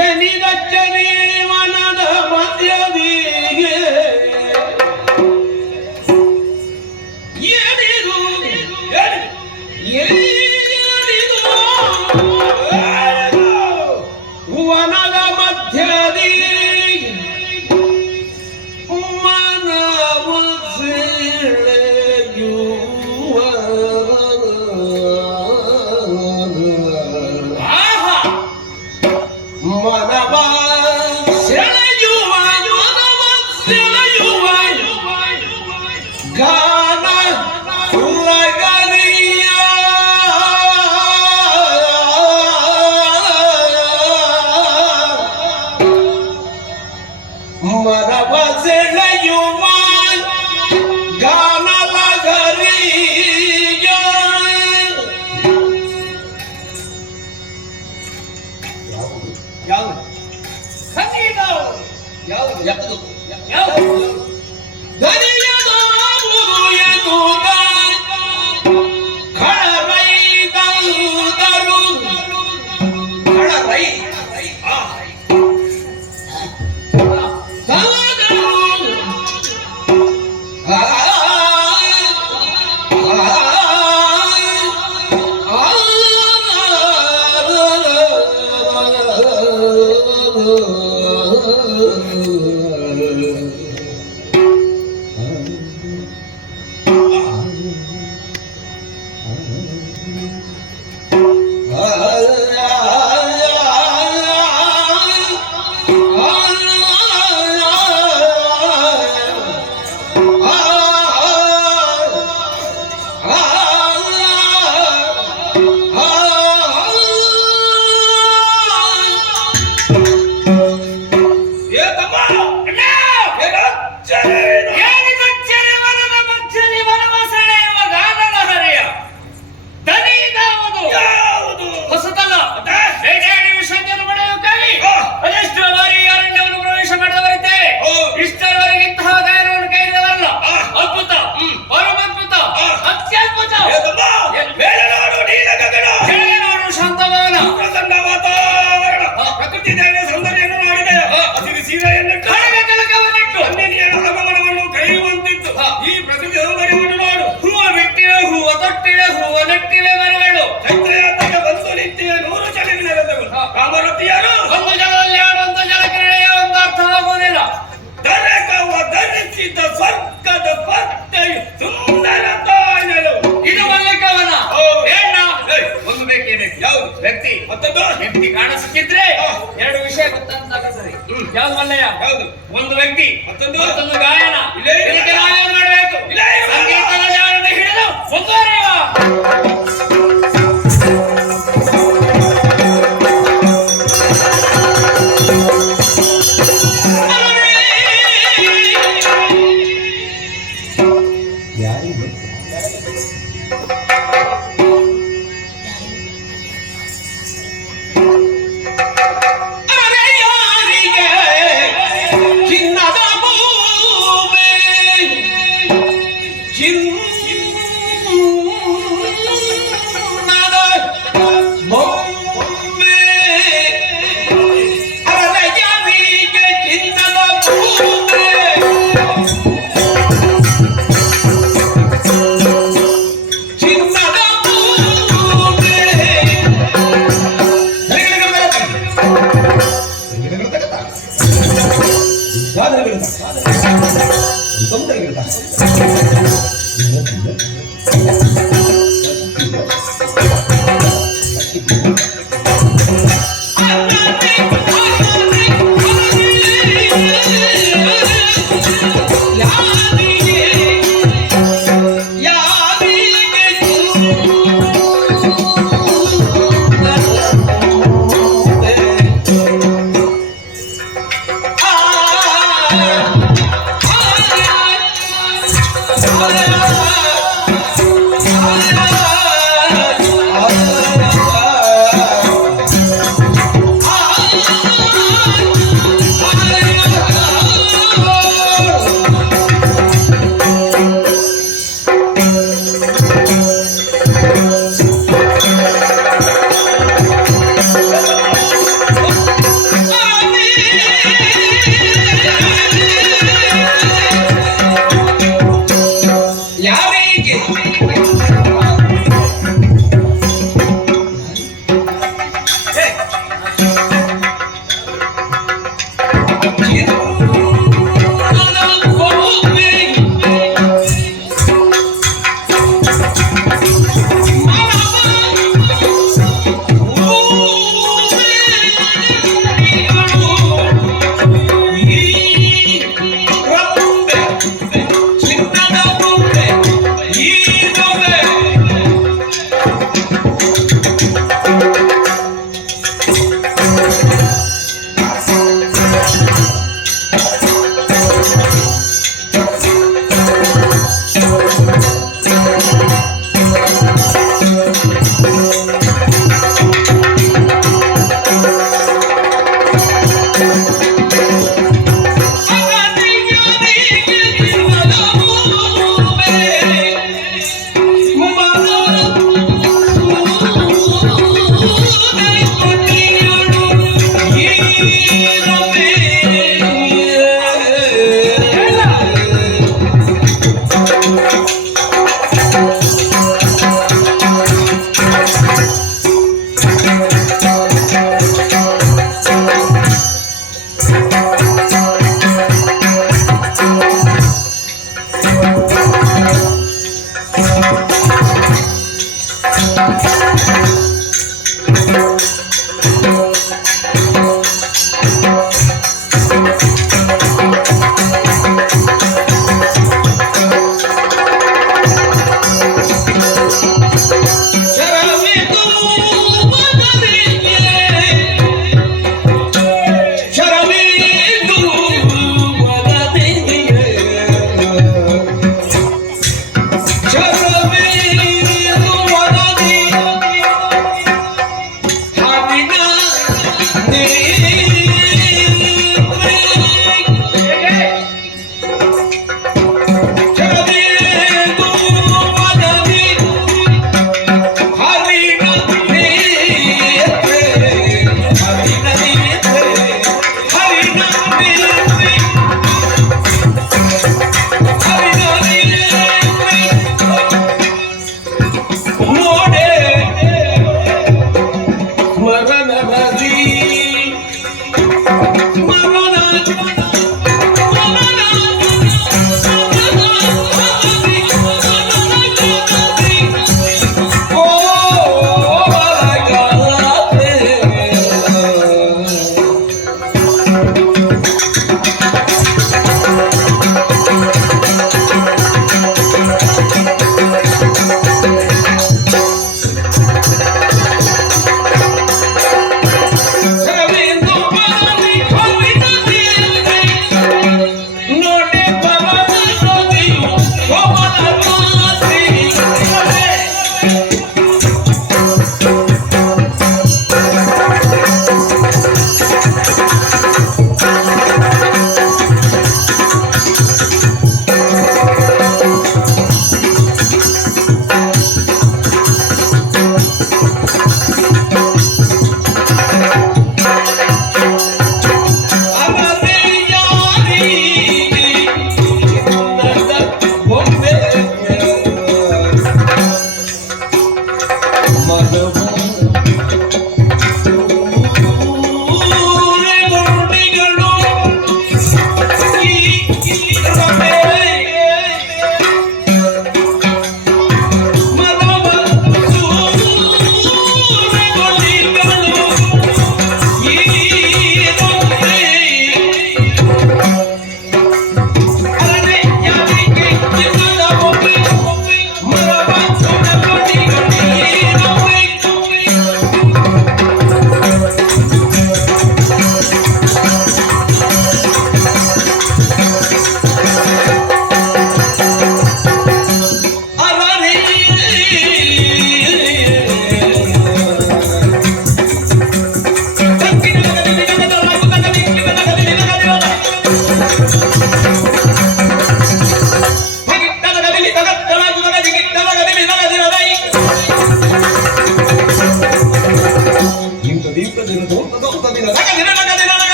ಏನಿದಚ್ಚನಿ ಮನದ ಮಧ್ಯದಿಗೆ ಏನಿದು ಏನಿದು ಯಾವುದು ಖಂಡಿತ ಯಾವುದು ಯಾವುದು ಯಾವುದು ಕಳರೈ ಹೊಸತಲ್ಲ ಬೇಟೆಯಾಡಿ ವಿಸರ್ಜನೆ ಪಡೆಯೋಕ್ಕಾಗಿ ಅದೆಷ್ಟು ಬಾರಿ ಅರಣ್ಯವನ್ನು ಪ್ರವೇಶ ಮಾಡಿದವರಿದ್ದೇವೆ. ಇಷ್ಟರವರೆಗೆ ಇಂತಹ ಗಾಯನವನ್ನು ಕೈದವರಲ್ಲ. ಅದ್ಭುತ, ಪರಮಾದ್ಭುತ, ಅತ್ಯದ್ಭುತ. ಕೆಳಗೆ ನೋಡು ಶಾಂತಭವನ, ಪ್ರಕೃತಿ ದೇವಿಯ ಸೌಂದರ್ಯವನ್ನು ಮಾಡಿದೆ. ಹಸಿರು ಸೀರೆಯನ್ನು ಕಳೆದ ತಿಲಕವನ್ನಿಟ್ಟು ಆಗಮನವನ್ನು ಕರೆಯುವಂತಿತ್ತು. ಈ ಪ್ರಕೃತಿ ಸೌಂದರ್ಯವನ್ನು ನೋಡು. ಹೂವ ಬಿಟ್ಟಿವೆ, ಹೂವ ತೊಟ್ಟಿವೆ, ಹೂವ ನೆಟ್ಟಿವೆ ಮರಗಳು. ಚೈತ್ರಯಾತ್ರೆಗೆ ಬಂದು ನಿಂತಿವೆ 100 ಜಲವಿನರದಗಳು. ಕಾಮರತಿಯರು ಒಂದು ಜಲದಲ್ಲಿ ಆಡುವಂತ ಜಲಕ್ರೀಡೆಯ ಒಂದು ಅರ್ಥವಾಗುವುದಿಲ್ಲ. ದರಕವ ಧರಿಸಿದ ಸ್ವರ್ಗದ ಪತ್ತೆಯು ಸುಂದರ ತಾಯಲು. ಇದು ಮಲ್ಲಿಕವನ. ಹೌದು. ಹೆಣ್ಣ ಒಂದು ಬೇಕೇ ಬೇಕು. ಯಾವುದು ವ್ಯಕ್ತಿ? ಮತ್ತೊಂದು ವ್ಯಕ್ತಿ ಕಾಣ ಸಿಕ್ಕಿದ್ರೆ ಎರಡು ವಿಷಯ ಗೊತ್ತಾಗ್ತದೆ. ಯಾವ್ದು ಮಲ್ಲಯ್ಯ? ಯಾವುದು? ಒಂದು ವ್ಯಕ್ತಿ, ಮತ್ತೊಂದು ಗಾಯನ. ಇಲ್ಲೇ ಇಲ್ಲ. ಇದಕ್ಕೆ ನಾವೇನ್ ಮಾಡ್ಬೇಕು? ಇಲ್ಲೇ ಇಲ್ಲ. ಸಂಗೀತದ ಜಾಣದ ಹಿಡಿದು ಮುಂದುವರಿಯುವ. ಚಿನ್ನದ ಭೂಮಿ ಚಿನ್ನದ ಬೊಮ್ಮೆ ಅರಯರಿಗೆ ಚಿನ್ನದ ಭೂಮಿ ಚಿನ್ನದ ಭೂಮಿ ಆ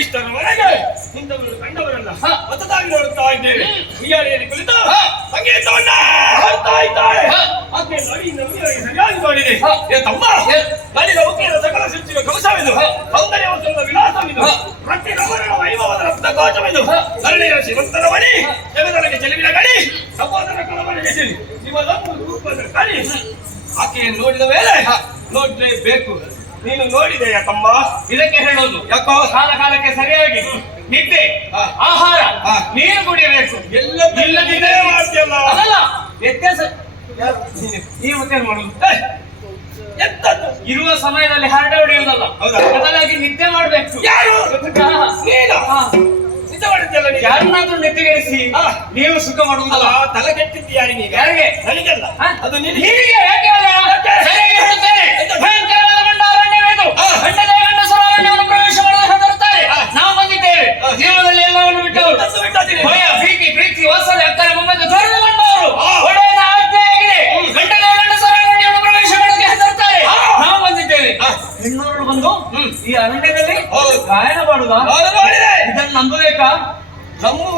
ಇಷ್ಟರವರೆಗೆ ಇಂಥವರು ಕಂಡವರಲ್ಲ ಹೊಸದಾಗಿ ನೋಡುತ್ತಾ ಇದ್ದೇವೆ. ಉಯ್ಯಾಲೆಯಲ್ಲಿ ಕುಳಿತು ಸಂಗೀತವನ್ನ ಹಾಡ್ತಾ ಇದ್ದಾರೆ. ಆಕೆ ನಡಿಯಿಂದ ಉಯ್ಯಾಲೆ ಸರಿಯಾಗಿ ಮಾಡಿದೆ. ಏ ತಮ್ಮ, ನಡಿನ ಉಕ್ಕಿನ ಸಕಲ ಸೃಷ್ಟಿಯ ಕವಚವಿದು, ಸೌಂದರ್ಯವಸರದ ವಿಲಾಸವಿದು, ಪ್ರತಿರಮಣ ವೈಭವದ ರಕ್ತಕೋಶವಿದು, ನರಳಿನ ಶಿವಂತರ ಮಣಿ, ಜಗದೊಳಗೆ ಚೆಲುವಿನ ಗಡಿ, ಸಹೋದರ ಕಳವಳಿಗೆ ಶಿವದೊಂದು ರೂಪದ ಕಡಿ. ಆಕೆಯನ್ನು ನೋಡಿದ ಮೇಲೆ ನೋಡ್ಲೇಬೇಕು. ನೀನು ನೋಡಿದೆಯಾ ತಮ್ಮ? ಇದಕ್ಕೆ ಹೇಳೋದು ಯಾಕೋ ಕಾಲ ಕಾಲಕ್ಕೆ ಸರಿಯಾಗಿ ನಿದ್ದೆ, ಆಹಾರ, ನೀರು ಕುಡಿಯಬೇಕು. ಇಲ್ಲದಿದ್ದೇ ಮಾಡ್ತೀಯಲ್ಲ. ಅದಲ್ಲ ವ್ಯತ್ಯಾಸ. ನೀವು ಮತ್ತೆ ಮಾಡುದು ಎಂತದ್ದು? ಇರುವ ಸಮಯದಲ್ಲಿ ಹರಟೆ ಹೊಡೆಯುವುದಲ್ಲ, ಹೌದಾ? ಬದಲಾಗಿ ನಿದ್ದೆ ಮಾಡ್ಬೇಕು. ಯಾರು? ನೀನು ಹಾ. ನಿಜ ಮಾಡಿದ್ದಲ್ಲ ನೀನು. ಯಾರನ್ನಾದ್ರೂ ನಿದ್ದೆಗೆಡಿಸಿ ನೀವು ಸುಖ ಮಾಡುವುದಲ್ಲ. ತಲೆ ಕೆಟ್ಟಿದ್ದು ಯಾರಿಗೆ? ಯಾರಿಗೆ? ನನಗೆಲ್ಲ. ಅದು ನಿನಗೆ. ನಿನಗೆ ಯಾಕೆ ಅಲ್ಲ? ಸರಿಯಾಗಿ ಹೇಳುತ್ತೇನೆ. ಭಯಂಕರವಾದ ಗಂಡ ಅರಣ್ಯವಿದು. ಗಂಡದೇ ಗಂಡಸರ ಅರಣ್ಯವನ್ನು ಪ್ರವೇಶ ಮಾಡಲು ಹೆದರುತ್ತಾರೆ. ನಾವು ಬಂದಿದ್ದೇವೆ ಜೀವನದಲ್ಲಿ ಎಲ್ಲವನ್ನು ಬಿಟ್ಟವರು. ಭಯ, ಭೀತಿ, ಪ್ರೀತಿ, ವಾತ್ಸಲ್ಯ, ಅಕ್ಕರೆ ಮೊಮ್ಮೆ ತೊರೆದುಕೊಂಡವರು. ಒಡೆಯನ ಆಜ್ಞೆಯಾಗಿದೆ. ಗಂಡದೇ ಗಂಡಸರ ಅರಣ್ಯವನ್ನು ಪ್ರವೇಶ ಮಾಡಲು ಹೆದರುತ್ತಾರೆ.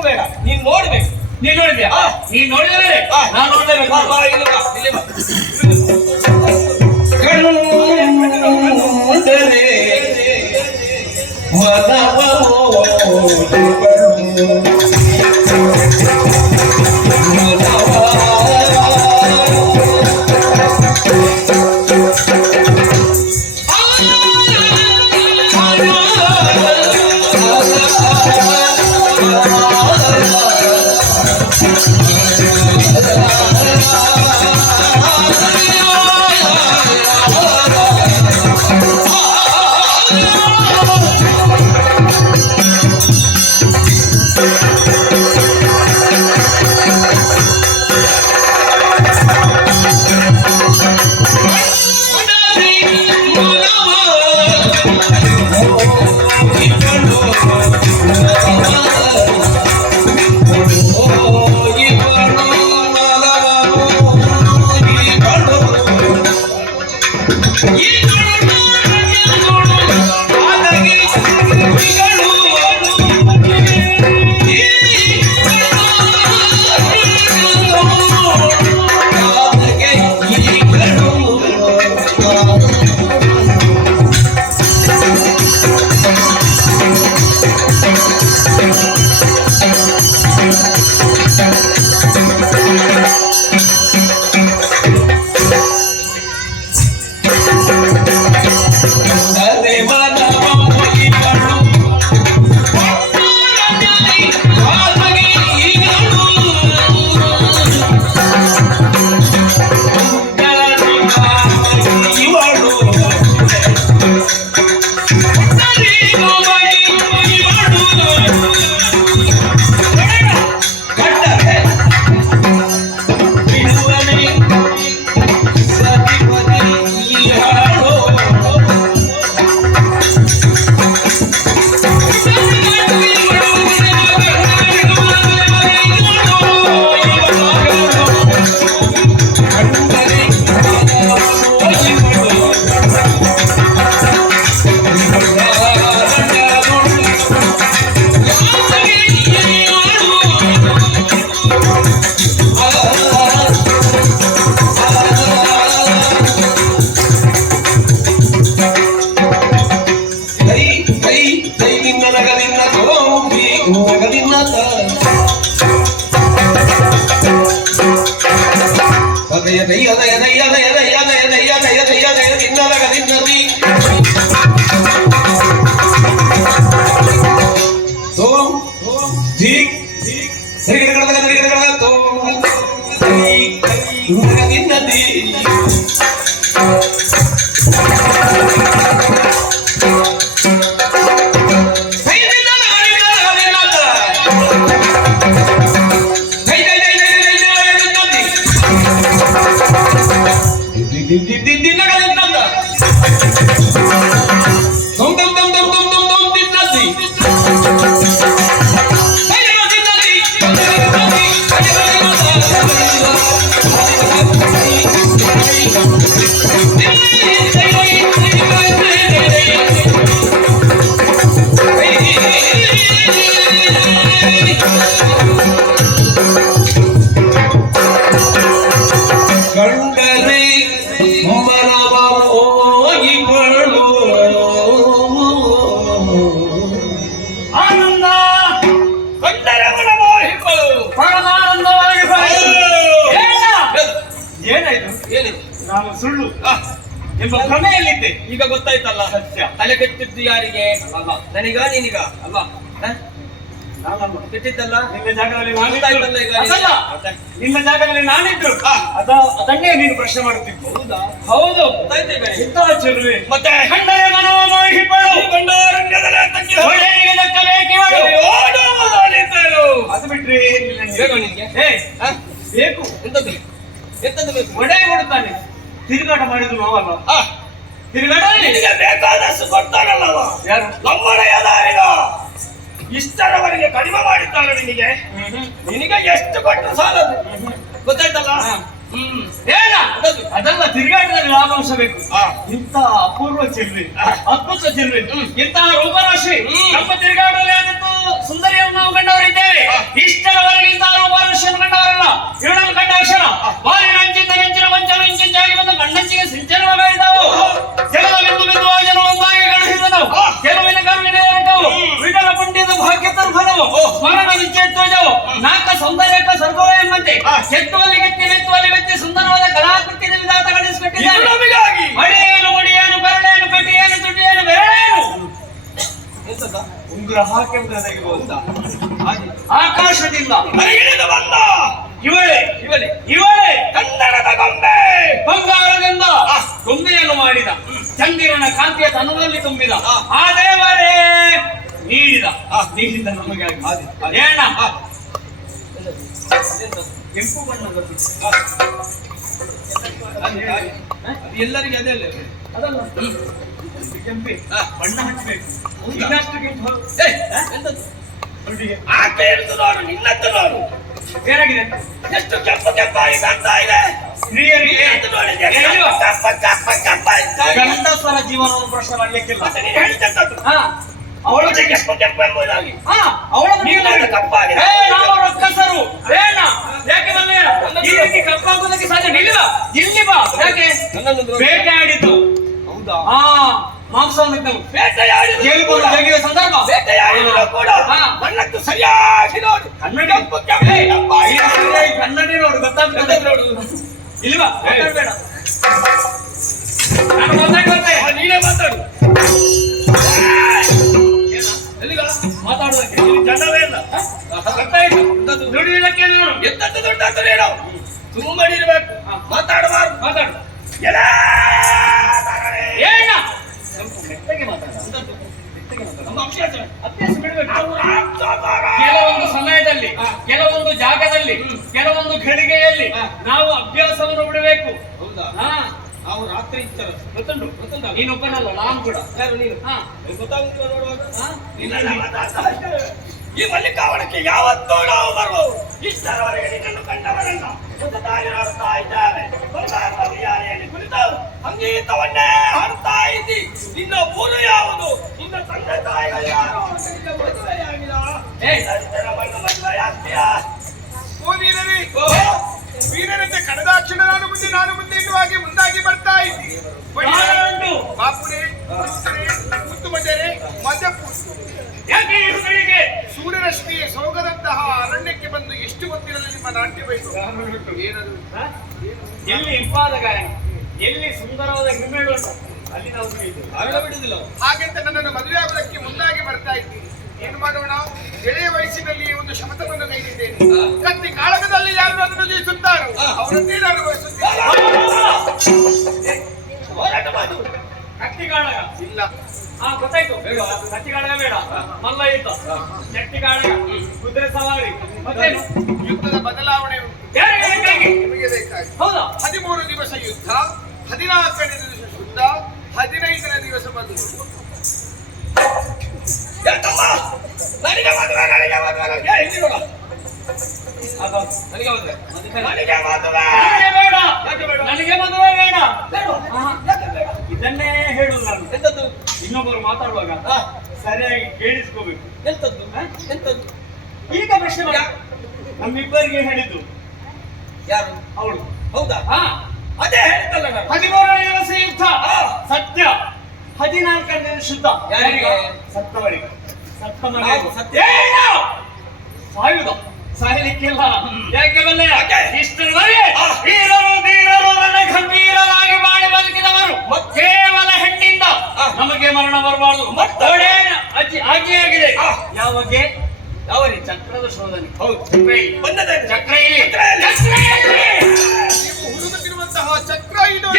ಬೇಡ, ನೀನ್ ನೋಡ್ಬೇಕು. ನೀನ್ ನೋಡಿದ್ಯಾ? ನೀನ್ ನೋಡಿದ್ರೆ ನಾನು ನೋಡ್ಲೇಬೇಕು. ಬಾ, ಬಾ, ಇಲ್ಲಿ ಬಾ, ಇಲ್ಲಿ ಬಾ. ನಾನು ಸುಳ್ಳು ಎಂಬ ಭ್ರಮೆಯಲ್ಲಿದ್ದೆ. ಈಗ ಗೊತ್ತಾಯ್ತಲ್ಲ ಸತ್ಯ. ತಲೆ ಕೆಟ್ಟಿದ್ದು ಯಾರಿಗೆ? ಅಲ್ಲ, ನನಗ ನೀನಿಗ ಅಲ್ಲ ನಾನಲ್ಲ. ಕೆಟ್ಟಿದ್ದಲ್ಲ ನಿನ್ನ ಜಾಗದಲ್ಲಿ ಗೊತ್ತಾಯ್ತಲ್ಲ ಈಗ ನಿನಗೆ? ಅದಲ್ಲ, ನಿನ್ನ ಜಾಗದಲ್ಲಿ ನಾನಿದ್ರು ಅದನ್ನೇ ನೀನು ಪ್ರಶ್ನೆ ಮಾಡುತ್ತಿದ್ದು. ಹೌದಾ? ಹೌದು, ಗೊತ್ತಾಯ್ತು ಈಗ ನಿನಗೆ. ಇಂಥ ಚೆಲುವೆ ಮತ್ತೆ ಖಂಡಯ ಮನೋಮೋಹಿಗಳು ಗಂಡಾರಣ್ಯದಲ್ಲೇ ತಂಗಿ ಒಳ್ಳೆಯವರಿಗೆ ದಕ್ಕಲೇ ಕಿವಳು. ಓಡುವುದಾಡಿದ್ದಳು. ಅದು ಬಿಟ್ರೆ ಏನಿಲ್ಲ ನಿನಗೆ. ಬೇಕು ನಿನಗೆ? ಏ, ಬೇಕು. ಎಂತದ್ದು ಎಂತದ್ದು ಬೇಕು? ಒಡೆ ಕೊಡುತ್ತಾನೆ. ತಿರುಗಾಟ ಮಾಡಿದ್ರು ನಾವಲ್ಲ. ತಿರುಗಾಟ ನಿನಗೆ ಬೇಕಾದಷ್ಟು ಕೊಡ್ತಾನಲ್ಲವ ಯಾರು? ನಮ್ಮನೆಯದಾರಿಗ ಇಷ್ಟರವರೆಗೆ ಕಡಿಮೆ ಮಾಡಿದ್ದಾನೆ ನಿನಗೆ. ನಿನಗೆ ಎಷ್ಟು ಕೊಟ್ಟರು ಸಾಲದು. ಗೊತ್ತಾಯ್ತಲ್ಲ? ಏನ ಅದೆಲ್ಲ ತಿರುಗಾಟದಲ್ಲಿ ಲಾಭಾಂಶ ಬೇಕು. ಇಂಥ ಅಪೂರ್ವ ಚೆಲ್ವಿ, ಅದ್ಭುತ ಚೆಲ್ವಿ, ಇಂತಹ ರೂಪರಾಶಿ ನಮ್ಮ ತಿರುಗಾಟದಲ್ಲಿ ಆಗಿತ್ತು. ಸುಂದರಿಯನ್ನು ನಾವು ಕಂಡವರಿದ್ದೇವೆ. ಇಷ್ಟರವರೆಗೆ ಇಂತಹ ರೂಪರಾಶಿಯನ್ನು ಕಂಡವರಲ್ಲ. ಇವಳನ್ನು ಕಂಡ ಅಕ್ಷರ ಬಾರಿ ನಂಚಿಂದ ನೆಂಚಿನ ಮಂಚಲು ಇಂಚಿಂಚಾಗಿ ಬಂದು ಮಣ್ಣಂಚಿಗೆ ಸಿಂಚನವಾಗಿದ್ದಾವು. ಕೆಲವು ಬಿಂದು ಬಿಂದುವಾಗಿ ಒಂದಾಗಿ ಕಳುಹಿಸಿದವು. ಕೆಲವಿನ ಕರುವಿನ ಎರಡವು ವಿಠಲ ಪುಂಡಿದ ಭಾಗ್ಯತನ ಫಲವು ಸ್ಮರಣ ವಿಚ್ಛೇತ್ವಜವು ನಾಲ್ಕ ಸೌಂದರ್ಯಕ ಸ್ವರ್ಗವೇ ಎಂಬಂತೆ ಕೆತ್ತುವಲ್ಲಿ ಗಟ್ಟಿ ಮೆತ್ತುವಲ್ಲಿ ವ್ಯಕ್ತಿ ಸುಂದರವಾದ ಕಲಾಕೃತಿಯ ವಿಧಾತ ಗಳಿಸಿಕೊಟ್ಟಿದ್ದಾರೆ. ಮಡಿಯೇನು ಮುಡಿಯೇನು ಕರಡೇನು ಕಟ್ಟಿಯೇನು ತುಟಿಯೇನು ಬೆರಳೇನು ಉಂಗುರ ಹಾಕಿ ಆಕಾಶದಿಂದ ಬಂದ ಇವಳೇ ಇವಳೇ ಇವಳೇ ಕನ್ನಡದ ಗೊಂಬೆ. ಬಂಗಾರದಿಂದ ಗೊಂಬೆಯನ್ನು ಮಾಡಿದ. ಚಂದಿರನ ಕಾಂತಿಯ ತನದಲ್ಲಿ ತುಂಬಿದ. ಆ ದೇವರೇ ನೀಡಿದ. ನೀಡಿದ ನಮಗೆ ಏನ ಕೆಂಪು ಬಣ್ಣ ಎಲ್ಲರಿಗೆ ಅದೇ ಅಲ್ಲ ಅದಲ್ಲ ಕೆಂಪೆ ಬಣ್ಣ ಹಚ್ಚಬೇಕು. ಇನ್ನಷ್ಟು ಕೆಂಪು ಆಕೆ ಇರುವುದು ನೋಡು, ನಿನ್ನದ್ದು ನೋಡು, ಏನಾಗಿದೆ? ಎಷ್ಟು ಕೆಂಪು ಕೆಂಪಾಗಿ ಕಾಣ್ತಾ ಇದೆ. ಸ್ತ್ರೀಯರಿಗೆ ನಿನ್ನದ್ದು ನೋಡಿ, ಕಪ್ಪ ಕಪ್ಪ ಕಪ್ಪ ಇದ್ದಾರೆ. ಗಂಡಸರ ಜೀವನವನ್ನು ಪ್ರಶ್ನೆ ಮಾಡ್ಲಿಕ್ಕಿಲ್ಲ. ಮತ್ತೆ ನೀನು ಹೇಳಿದ್ದದ್ದು ಹಾ ಅವಳು ಕೆಂಪು ಕೆಂಪು ಎಂಬುದಾಗಿ. ಅವಳು ಕಪ್ಪಾಗಿದೆ. ನಾವು ರೊಕ್ಕಸರು ಬೇಡ. ಯಾಕೆ ಬಂದೆ ಈ ರೀತಿ ಕಪ್ಪಾಗುವುದಕ್ಕೆ ಸಾಧ್ಯ ನಿಲ್ಲ. ಇಲ್ಲಿ ಬಾ. ಯಾಕೆ ಬೇಟೆ ಆಡಿದ್ದು? ಹೌದಾ? ಹಾ ಮಾಂಸವನ್ನು ಬೇಟೆಯಾಡಿದ್ರು ಜೇಲಿಕೊಂಡು ಜಗಿಯುವ ಸಂದರ್ಭ. ಬೇಟೆಯಾಡಿದ್ರು ಕೂಡ ಬಣ್ಣದ್ದು ಸರಿಯಾಗಿ ನೋಡು. ಕನ್ನಡ ಕೆಂಪು ಕೆಂಪು ಕೆಂಪಾಗಿ ಕನ್ನಡಿ ನೋಡು, ಗೊತ್ತಾಗ್ತದೆ ನೋಡು. ಇಲ್ಲಿ ಬಾ, ಮಾತಾಡ್ಬೇಡ. ನಾನು ಮಾತಾಡ್ಬಾರ್ದೆ. ನೀನೇ ಮಾತಾಡು. ಎಲ್ಲಿಗ ಮಾತಾಡೋದಕ್ಕೆ ನೀನು ಜನವೇ ಇಲ್ಲ. ಗೊತ್ತಾಯ್ತು. ದುಡಿಯೋದಕ್ಕೆ ನಾನು ಎಂತದ್ದು ದೊಡ್ಡ ನೀನು ತುಂಬ ಇರಬೇಕು. ಮಾತಾಡಬಾರ್ದು. ಮಾತಾಡು. ಎಲ್ಲ ಏನ ಮೆತ್ತಗೆ ಮಾತಾಡ. ನಮ್ಮ ಅಭ್ಯಾಸ ಅಭ್ಯಾಸ ಬಿಡಬೇಕು. ಕೆಲವೊಂದು ಸಮಯದಲ್ಲಿ, ಕೆಲವೊಂದು ಜಾಗದಲ್ಲಿ, ಕೆಲವೊಂದು ಘಳಿಗೆಯಲ್ಲಿ ನಾವು ಅಭ್ಯಾಸವನ್ನು ಬಿಡಬೇಕು. ಹೌದಾ? ಹಾ ನಾವು ರಾತ್ರಿ ಇರ್ತಾರೆ ಗೊತ್ತುಂಟು ಗೊತ್ತುಂಟ. ನೀನು ಒಬ್ಬನಲ್ಲ, ನಾನು ಕೂಡ. ಯಾರು ನೀನು? ಹಾ ಗೊತ್ತಾಗುದಿಲ್ಲ ನೋಡುವಾಗ. ಈ ಮಲ್ಲಿಕಾವಣಕ್ಕೆ ಯಾವತ್ತೂ ನಾವು ಬರುವುದು. ಇಷ್ಟರವರೆಗೆ ನಿನ್ನನ್ನು ಕಂಡವರಲ್ಲ. ಹೊಸದಾಗಿ ನೋಡ್ತಾ ಇದ್ದಾರೆ. ಬಂಗಾರದ ಉಯ್ಯಾಲೆಯಲ್ಲಿ ಕುಳಿತು ಸಂಗೀತವನ್ನೇ ಹಾಡ್ತಾ ಇದ್ದಿ. ನಿನ್ನ ಊರು ಯಾವುದು? ನಿನ್ನ ತಂದೆ ತಾಯಿಗಳು ಯಾರು? ನಿನ್ನ ಮದುವೆಯಾಗಿಲ್ಲ? ಮದುವೆಯಾಗ್ತೀಯಾ? ಓ ವೀರರೇ, ವೀರರಂತೆ ಕಡದಾಕ್ಷಣ ನಾನು ಮುಂದೆ ಎನ್ನುವಾಗಿ ಮುಂದಾಗಿ ಬರ್ತಾ ಇದ್ದೆ. ಬಾಪುರೇ, ಮುತ್ತು ಮಜರೆ, ಮಜಪುರು. ಯಾಕೆ ಈ ಹುಡುಗಿಗೆ ಸೂರ್ಯರಶ್ಮಿಯ ಸೋಗದಂತಹ ಅರಣ್ಯಕ್ಕೆ ಬಂದು ಎಷ್ಟು ಗೊತ್ತಿರಲಿ ನಿಮ್ಮ ನಾಟ್ಯ ಬೇಕು. ಏನದು? ಎಲ್ಲಿ ಇಂಪಾದ ಗಾಯನ, ಎಲ್ಲಿ ಸುಂದರವಾದ ಹಿಮ್ಮೆಳು ಉಂಟು, ಅಲ್ಲಿ ನಾವು ಬಿಡುವುದಿಲ್ಲ. ಹಾಗೆಂತ ನನ್ನನ್ನು ಮದುವೆ ಆಗುವುದಕ್ಕೆ ಮುಂದಾಗಿ ಬರ್ತಾ ಇದ್ದೀನಿ. ಏನು ಮಾಡೋಣ? ಎಳೆಯ ವಯಸ್ಸಿನಲ್ಲಿ ಒಂದು ಶಪಥವನ್ನು ಕೈಗಿದ್ದೇನೆ. ಕತ್ತಿ ಕಾಳಗದಲ್ಲಿ ಯಾರು ಅದನ್ನು ಜಯಿಸುತ್ತಾರೋ ಅವರನ್ನೇ ನಾನು ಬಯಸುತ್ತೇನೆ. ಕತ್ತಿ ಕಾಳಗ ಇಲ್ಲ. ಹಾ ಗೊತ್ತಾಯ್ತು. ಕತ್ತಿ ಕಾಳಗ ಬೇಡ, ಮಲ್ಲ ಯುದ್ಧ, ಚಟ್ಟಿ ಕಾಳಗ, ಕುದುರೆ ಸವಾರಿ, ಮತ್ತೇನು ಯುದ್ಧದ ಬದಲಾವಣೆ ಉಂಟು. ನಿಮಗೆ ಬೇಕಾಗಿ ಹೌದಾ? 13 ದಿವಸ ಯುದ್ಧ, 14ನೇ ದಿವಸ ಶುದ್ಧ, 15ನೇ ದಿವಸ ಮದುವೆ. ನನಗೆ ಮದುವೆ, ನನಗೆ ಮದುವೆ, ನನಗೆ ಇಲ್ಲಿ ನೋಡು. ನನಗೆ ಮದುವೆ, ನನಗೆ ಮದುವೆ. ನನಗೆ ಮದುವೆ ಬೇಡ. ಇದನ್ನೇ ಹೇಳುದು ನಾನು. ಎಂತದ್ದು? ಇನ್ನೊಬ್ಬರು ಮಾತಾಡುವಾಗ ಸರಿಯಾಗಿ ಕೇಳಿಸ್ಕೋಬೇಕು. ಎಂತದ್ದು ಎಂತದ್ದು? ಈಗ ಪ್ರಶ್ನೆ ಮಾಡ. ನಮ್ಮಿಬ್ಬರಿಗೆ ಹೇಳಿದ್ದು ಯಾರು? ಅವಳು. ಹೌದಾ? ಹಾ ಅದೇ ಹೇಳಿದ್ದಲ್ಲ ನಾನು. 13ನೇ ದಿವಸ ಯುದ್ಧ ಸತ್ಯ, 14ನೇ ದಿವಸ ಶುದ್ಧ. ಯಾರಿಗೆ? ಸತ್ತವರಿಗೆ. ನಾವು ಸತ್ಯ. ಸಾಯುಧ ಸಾಯಲಿಕ್ಕಿಲ್ಲ. ಯಾಕೆ ಬಂದೆ? ಇಷ್ಟರವರೆಗೆ ಆ. ವೀರರು ಧೀರರು ನನ್ನ ಗಂಭೀರವಾಗಿ ಮಾಡಿ ಬದುಕಿದವರು. ಕೇವಲ ಹೆಣ್ಣಿಂದ ನಮಗೆ ಮರಣ ಬರಬಾರದು. ಆಗಿದೆ. ಯಾವಾಗ? ಯಾವ ಚಕ್ರದ ಶೋಧನೆ. ಹೌದು. ಚಕ್ರ ಇಲ್ಲಿ. ಬಂದದೆ. ಚಕ್ರ ಇಲ್ಲಿ. ನೀವು ಹುಡುಗುತ್ತಿರುವಂತಹ ಚಕ್ರ ಇದು.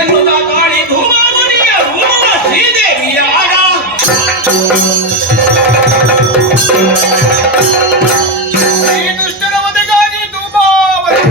ಎನ್ನುತ್ತ ಕಾಳಿ ಧೂಮಾವಳಿಯ ರೂಪ ಶ್ರೀದೇವಿಯ ಆಗ ಈ ದುಷ್ಟರ ವಧೆಗಾಗಿ ಧೂಮಾವತಿ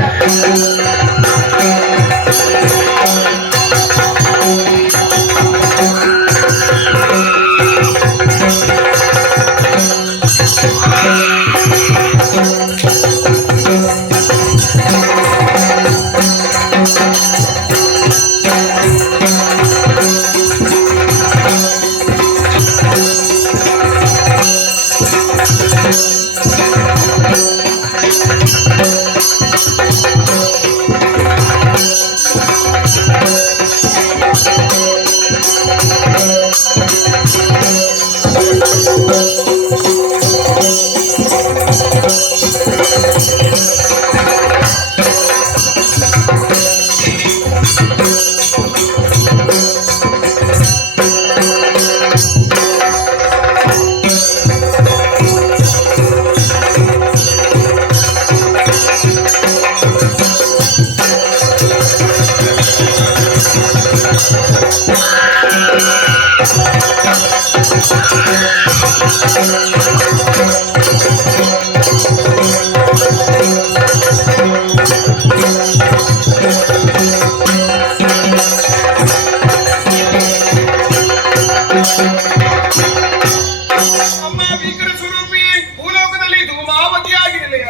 ಅಮ್ಮ ಭೀಕರ ಸ್ವರೂಪಿ ಭೂಲೋಕದಲ್ಲಿ ಧೂಮಾವತಿಯಾಗಿರಲಿ.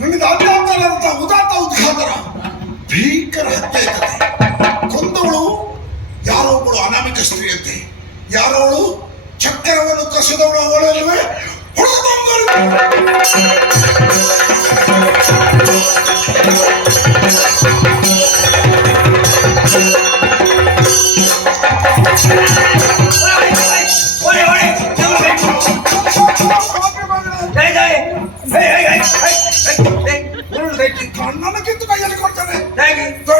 ನನಗೆ ಅಜ್ಞಾತರಾದಂತಹ ಉದಾತ್ತ ಉದ್ಘಾತರ ಭೀಕರ ಹತ್ಯೆ ಕಥೆ. ಕೊಂದವಳು ಯಾರೋ ಒಬ್ಬಳು ಅನಾಮಿಕ ಸ್ತ್ರೀಯಂತೆ, ಯಾರೋಳು ಚಕ್ರವನ್ನು ಕಸಿದವಳು ಅವಳಲ್ಲವೇ ಕಣ್ಣನಕ್ಕಿಂತ ಕೈಯಲ್ಲಿ ಕೊಡ್ತಾನೆ. ದರಿದ್ರ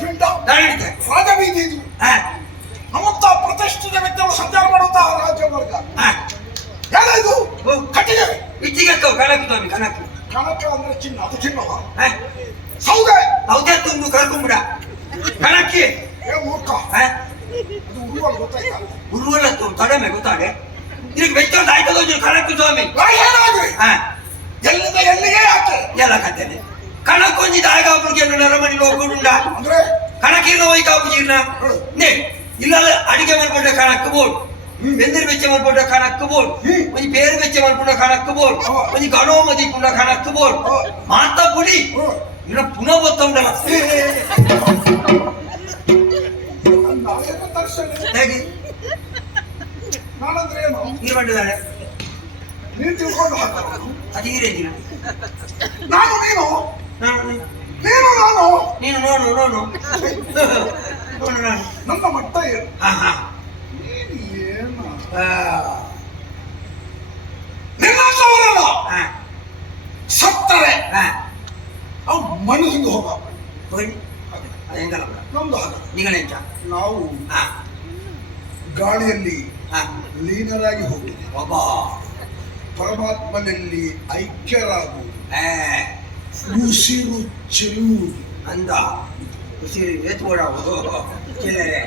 ಪಿಂಡ ರಾಜಬೀದಿ ಇದು. ನಮ್ಮಂತ ಪ್ರತಿಷ್ಠಿತ ವ್ಯಕ್ತಿಗಳು ಸಂಚಾರ ಮಾಡುವಂತಹ ರಾಜ್ಯ ವರ್ಗ ಯಾರಾಯ್ತು ಕಟ್ಟಿದ್ದೇವೆ. ಕನಕ ಅಂದ್ರೆ ಚಿನ್ನ, ಅದು ಚಿನ್ನವ? ಸೌದೆ ಕರ್ಕೊಂಬಿಡ ಕಣಕ್ಕಿ ಏ ಮೂರ್ಖ, ಅದು ಉರುವಲ್ ಗೊತ್ತಾಯ್ತಾ? ಉರುವಲತ್ತು ತಡಮೆ ಗೊತ್ತಾಗೆ ನಿನಗೆ ಬೆಚ್ಚೊಂದು ಆಯ್ತದ ಕಣಕ್ಕು ಸ್ವಾಮಿ ಏನಾಗ್ರಿ ಎಲ್ಲಿಂದ ಎಲ್ಲಿಗೆ ಯಾಕೆ ಎಲ್ಲ ಕತ್ತೇನೆ ಕಣಕ್ಕೊಂಜಿದ ಆಗ ಒಬ್ಬರಿಗೆ ನರಮಣಿ ಹೋಗುಂಡ ಅಂದ್ರೆ ಕಣಕ್ಕಿರ್ನ ಹೋಯ್ಕ ಒಬ್ಬಜಿರ್ನ ನೇ ಇಲ್ಲ ಅಡಿಗೆ ಮಾಡ್ಕೊಂಡ ಕಣಕ್ಕೆ ಬೋಡ್ ಬೆಂದಿರು ಬೆಚ್ಚ ಮಾಡ್ಕೊಂಡ ಕಣಕ್ಕೆ ಬೋಡ್ ಒಂಜಿ ಬೇರು ಬೆಚ್ಚ ಮಾಡ್ಕೊಂಡ ಕಣಕ್ಕೆ ಬೋಡ್ ಒಂಜಿ ಗಣೋ ಮದಿಕೊಂಡ ಕಣಕ್ಕೆ ಬೋಡ್ ಮಾತ ಪುಡಿ ಇನ್ನ ಪುನಃ ಬತ್ತ ಉಂಡಲ್ಲ ಹೇಗೆ ನಾನಂದ್ರೆ ಏನು ನೀರು ಮಾಡಿದಾಳೆ ನೀನ್ ತಿಳ್ಕೊಂಡು ಹಾಕ. ಅದು ಈರೇದಿನ ನಾನು ನೀನು ನಾನು ನೀನು ನಾನು ನೀನು ನೋಡು ನೋಡು ನೋಡು ನಾನು ನನ್ನ ಮಟ್ಟ ಏನು? ಹಾ ಹಾ ನೀನು ಏನು ಹಾ ನಿನ್ನಂತವರಲ್ಲ. ಹಾ ಸತ್ತರೆ ಹಾ ಅವ್ ಮಣ್ಣಿಂದ ಹೋಗ. ಹೋಗಿ ಹೆಂಗಲ್ಲ ನಮ್ದು ಹಾಗ ನಿಗಳೆಂಚ ನಾವು ಹಾ ಗಾಳಿಯಲ್ಲಿ ಹಾ ಲೀನರಾಗಿ ಹೋಗುವುದು, ಒಬ್ಬ ಪರಮಾತ್ಮನಲ್ಲಿ ಐಕ್ಯರಾಗುವುದು, ಏ ಉಸಿರು ಚೆಲ್ಲುವುದು. ಅಂದ ಖುಷಿ ಎತ್ಕೊಡ ಚಿಲ್ಲರೆ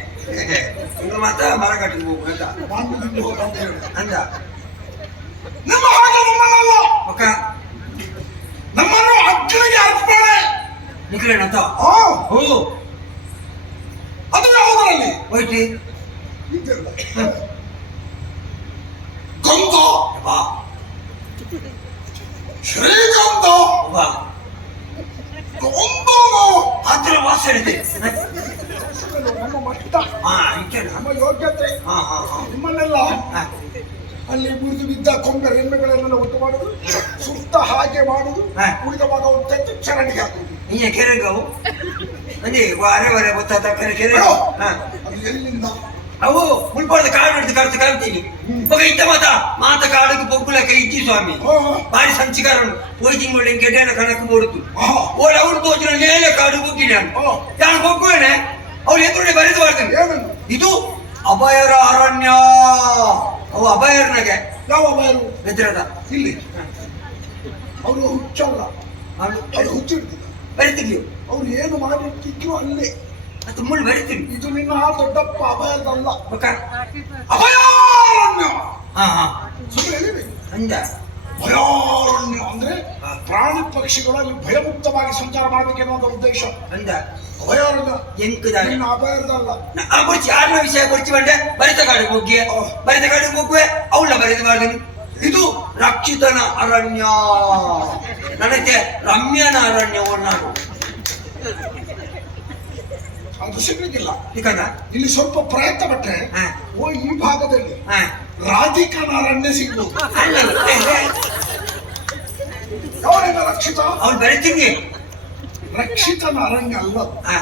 ಈಗ ಮಾತ್ರ ಮರ ಕಟ್ಟಿಗೆ ಹೋಗು ಅಂತ ಮಣ್ಣಿಂದ ಹೋಗ ಅಂತ ಹೇಳಿ ಅಂದ ನಮ್ಮ ಹಾಗೆ ನಮ್ಮನ್ನಲ್ಲ, ಒಕ್ಕ ನಮ್ಮನ್ನು ಅಗ್ನಿಗೆ ಅರ್ಪಣೆ. ನಿಖರೇನಂತ ಆ, ಹೋ ಅದು ಯಾವುದರಲ್ಲಿ ಹೋಯ್ತಿ ಇದೆಲ್ಲ. ಗಂಧ, ಬಾ ಶ್ರೀಗಂಧ, ಬಾ ಒಂದು ಹತ್ತಿರ ವಾಸ ಹಿಡಿದೆ ಗೊತ್ತಿಲ್ಲ ನಮ್ಮ ಮಟ್ಟ ಅಂಚೆನಾ? ನಮ್ಮ ಯೋಗ್ಯತೆ ಹಾ ಹಾ ಹಾ ನಿಮ್ಮನ್ನೆಲ್ಲ ಹಾ. ಅಲ್ಲಿ ಮುರಿದು ಬಿದ್ದ ಕೊಂಬೆ ಎಮ್ಮೆಗಳನ್ನೆಲ್ಲ ಒಟ್ಟು ಮಾಡುದು ಸುತ್ತ ಹಾಗೆ ಮಾಡುದು ಹಾ. ಉಳಿದ ಭಾಗವನ್ನು ತೆಗೆದು ಚರಂಡಿಗೆ ಹಾಕುದು ನೀ ಕೆರೆಗಾವು ಅಂದ್ರೆ ವಾರೆ ವಾರೆ ಗೊತ್ತಾದ ಕೆರೆ ಅಯ್ಯೋ! ಹಾ ಅದು ಎಲ್ಲಿಂದ ಅವು ಮುಳ್ಪಾಡದ ಕಾಡು ಹಿಡಿದು ಕರೆದು ಕಾಣ್ತೀನಿ ಮಗ ಇಂತ ಮಾತ ಕಾಡಿಗೆ ಬೊಗ್ಗುಲಕ್ಕೆ ಇಜ್ಜಿ ಸ್ವಾಮಿ ಬಾರಿ ಸಂಚಿಕಾರನು ಪೋಯ್ತಿಂಗ್ ಗೆಡ್ಡೆನ ಕಣಕ್ಕೆ ಬೋಡುತ್ತು ಓಡ್ ಅವ್ರು ತೋಚಿನ ನೇಲೆ ಕಾಡು ಬೊಗ್ಗಿನ ನಾನು ಬೊಗ್ಗುವೇನೆ ಅವ್ರು ಎದುರುಡೆ ಬರೆದು ಮಾಡ್ತೇನೆ ಏನನ್ನು ಇದು ಅಭಯರ ಅರಣ್ಯ ಅವು ಅಭಯರ್ನಾಗೆ ಯಾವ ಬಾರು ಬೆದ್ರದ ಇಲ್ಲಿ ಅವರು ಹುಚ್ಚಲ್ಲ ಅದು ಹುಚ್ಚಿಡ್ತಿದ್ದ ಬರಿತಿದ್ವಿ ಅವ್ರು ಏನು ಮಾಡಿಟ್ಟಿದ್ರು ಅಲ್ಲೇ ಅದು ಮುಳ್ಳು ಬರಿತೀನಿ ಇದು ನಿನ್ನ ದೊಡ್ಡಪ್ಪ ಅಭಯದಲ್ಲ ಮಕ್ಕ ಅಭಯಾರಣ್ಯ ಹಾ ಹಾ ಸುಮ್ಮನೆ ಹೇಳಿದೆ ಅಂದ ಭಯಾರಣ್ಯ ಅಂದ್ರೆ ಪ್ರಾಣಿ ಪಕ್ಷಿಗಳು ಅಲ್ಲಿ ಭಯಮುಕ್ತವಾಗಿ ಸಂಚಾರ ಮಾಡಬೇಕೆನ್ನುವ ಉದ್ದೇಶ ಅಂದ ಅಭಯಾರಣ್ಯ ಎಂಕದ ನಿನ್ನ ಅಭಯದಲ್ಲ ಕೊಡ್ಚಿ ಆರ್ನ ವಿಷಯ ಕೊಡ್ಚಿ ಬಂಡೆ ಬರಿತ ಕಾಡಿಗೆ ಹೋಗಿ ಬರಿತ ಕಾಡಿಗೆ ಹೋಗುವೆ ಅವಳ ಬರೆದು ಮಾಡಿದನು ಇದು ರಕ್ಷಿತನ ಅರಣ್ಯ ನನಗೆ ರಮ್ಯನ ಅರಣ್ಯವನ್ನು ನಾನು ಅದು ಸಿಗ್ಲಿಕ್ಕಿಲ್ಲ ಈಗನ ಇಲ್ಲಿ ಸ್ವಲ್ಪ ಪ್ರಯತ್ನ ಪಟ್ಟೆ ಹಾ. ಓ ಈ ಭಾಗದಲ್ಲಿ ಹಾ ರಾಧಿಕನ ಅರಣ್ಯ ಸಿಗ್ಬೋದು ಅಲ್ಲ ಅವರಿಂದ ರಕ್ಷಿತ ಅವ್ನು ಬರಿತೀನಿ ರಕ್ಷಿತನ ಅರಣ್ಯ ಅಲ್ಲ ಅದು. ಹಾ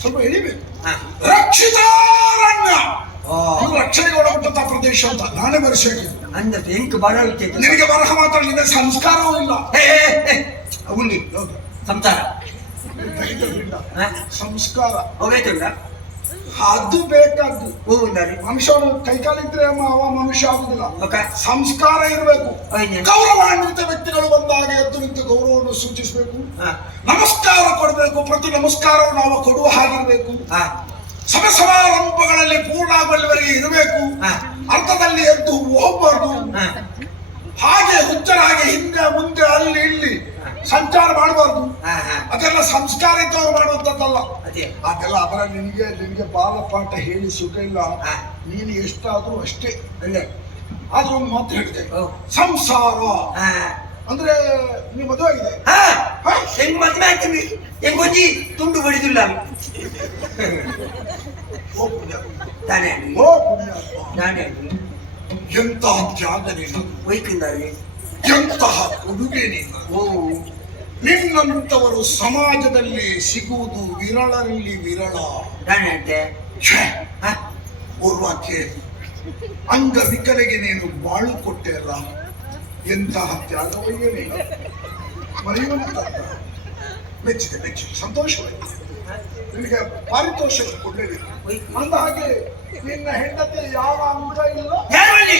ಸ್ವಲ್ಪ ಎಳಿಬೇಕು ಹಾ ರಕ್ಷಿತಾರಣ್ಯ ಓ ಇದು ರಕ್ಷಣೆಗೆ ಒಳಪಟ್ಟಂತ ಪ್ರದೇಶ ಅಂತ ನಾನೇ ಬರೆಸಿದೆ ಅಂದ ಎಂಕ್ ಬರೋ ವಿಚಾರ ನಿನಗೆ ಬರಹ ಮಾತಾಡಲಿಲ್ಲ ಸಂಸ್ಕಾರವೂ ಇಲ್ಲ ಉಂಡಿ ಸಂಸಾರ ತೆಗಿತದ್ರಿಂದ ಹಾ ಸಂಸ್ಕಾರ ಹೋಗೈತುಂಡ ಅದು ಬೇಕಾದ್ದು ಹೋಗುಂದಾರಿ ಮನುಷ್ಯನು ಕೈಕಾಲಿದ್ರೆ ಅವ ಮನುಷ್ಯ ಆಗುದಿಲ್ಲ ಓಕೆ ಸಂಸ್ಕಾರ ಇರಬೇಕು ಹೌದೇನು? ಗೌರವಾನ್ವಿತ ವ್ಯಕ್ತಿಗಳು ಬಂದಾಗ ಎದ್ದು ನಿಂತು ಗೌರವವನ್ನು ಸೂಚಿಸಬೇಕು ಹಾ ನಮಸ್ಕಾರ ಕೊಡಬೇಕು ಪ್ರತಿ ನಮಸ್ಕಾರವು ನಾವು ಕೊಡುವ ಹಾಗಿರಬೇಕು ಹಾ ಸಭೆ ಸಮಾರಂಭಗಳಲ್ಲಿ ಪೂರ್ಣಾಗುವವರೆಗೆ ಇರಬೇಕು ಹಾ ಅರ್ಥದಲ್ಲಿ ಎದ್ದು ಹೋಗ್ಬಾರ್ದು ಹಾ ಹಾಗೆ ಹುಚ್ಚರ ಹಾಗೆ ಹಿಂದೆ ಮುಂದೆ ಅಲ್ಲಿ ಇಲ್ಲಿ ಸಂಚಾರ ಮಾಡಬಾರ್ದು ಹಾ ಹಾ ಅದೆಲ್ಲ ಸಂಸ್ಕಾರ ಇದ್ದವ್ರು ಮಾಡುವಂತದ್ದಲ್ಲ ಅದೇ ಅದೆಲ್ಲ ಅದರ ನಿನಗೆ ಬಾಲಪಾಠ ಹೇಳಿ ಸುಖ ಇಲ್ಲ ಹಾ ನೀನು ಎಷ್ಟಾದ್ರೂ ಅಷ್ಟೇ ಅಲ್ಲೇ ಆದ್ರೂ ಒಂದು ಮಾತು ಹೇಳಿದೆ ಓ ಸಂಸಾರ ಹಾ ಅಂದ್ರೆ ನೀವು ಮದುವೆ ಆಗಿದೆ ಹಾ ಹಾ? ಹೆಂಗ್ ಮದ್ವೆ ಆಗ್ತೀವಿ ಹೆಂಗ್ ಒಂಜಿ ತುಂಡು ಬಡಿದಿಲ್ಲ ಓ ಪುಣ್ಯ ತಾನೇ ಓ ಪುಣ್ಯ ನಾನೇ ಎಂತಹ ತ್ಯಾಗ ನೀನು ವೈಕಂದಾರಿ ಎಂತಹ ಉಡುಗೆ ನೀನು ಓ ನಿನ್ನಂತವರು ಸಮಾಜದಲ್ಲಿ ಸಿಗುವುದು ವಿರಳರಲ್ಲಿ ವಿರಳ ನಾನೇ ಅಂತೆ ಛೇ, ಹಾ ಪೂರ್ವಕ್ಕೆ ಅಂಗವಿಕಲೆಗೆ ನೀನು ಬಾಳು ಕೊಟ್ಟೆ ಅಲ್ಲ ಎಂತಹ ತ್ಯಾಗವಯ್ಯ ನೀನು ಮರೆಯುವಂತ ಮೆಚ್ಚಿದೆ ಸಂತೋಷವಾಗಿದೆ ನಿನಗೆ ಪಾರಿತೋಷಕ ಕೊಡಲೇಬೇಕು ಅಂದ ಹಾಗೆ ನಿನ್ನ ಹೆಂಡತಿ ಯಾವ ಅಂಗ ಇಲ್ಲ ಯಾರು ಬನ್ನಿ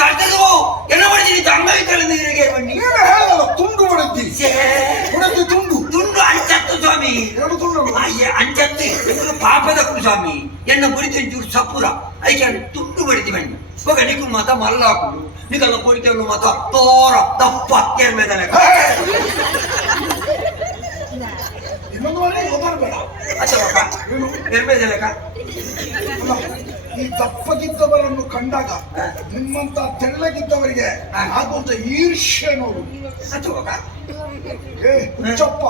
ಕರ್ತದು ಎಲ್ಲ ಮಾಡಿದ್ದೀನಿ ಅಂಗವಿಕಲಿಂದ ಬನ್ನಿ ನೀನು ಹೇಳಲ್ಲ ತುಂಡು ಹೊಡೆದ್ದಿ ಹೊಡೆದ್ದು ತುಂಡು ತುಂಡು ಅಂಚತ್ತು ಸ್ವಾಮಿ ಎರಡು ತುಂಡು ಅಯ್ಯ ಅಂಚತ್ತು ಇದು ಪಾಪದ ಸ್ವಾಮಿ ಎನ್ನ ಬಡಿತು ಸಪುರ ಐಕೆ ತುಂಡು ಬಡಿತಿ ಬನ್ನಿ ಹೋಗ ನಿಕ್ಕು ಮಾತ ಮಲ್ಲ ಹಾಕುದು ನಿಕಲ್ಲ ಕೊಡಿತೇವನು ಮಾತ ತೋರ ದಪ್ಪ ಎರ್ಮೆದಲೆ ಇನ್ನೊಂದು ಮನೆ ಓದಾಡಬೇಡ ಅಚ್ಚಪ್ಪ ಎರ್ಮೆದಲೆಕ ಅಲ್ಲ, ಈ ದಪ್ಪಗಿದ್ದವರನ್ನು ಕಂಡಾಗ ನಿಮ್ಮಂತ ತೆಳ್ಳಗಿದ್ದವರಿಗೆ ಆಗುವಂತ ಈರ್ಷ್ಯೆ ನೋಡು ಅಚ್ಚಪ್ಪ ಏ ಹುಚ್ಚಪ್ಪ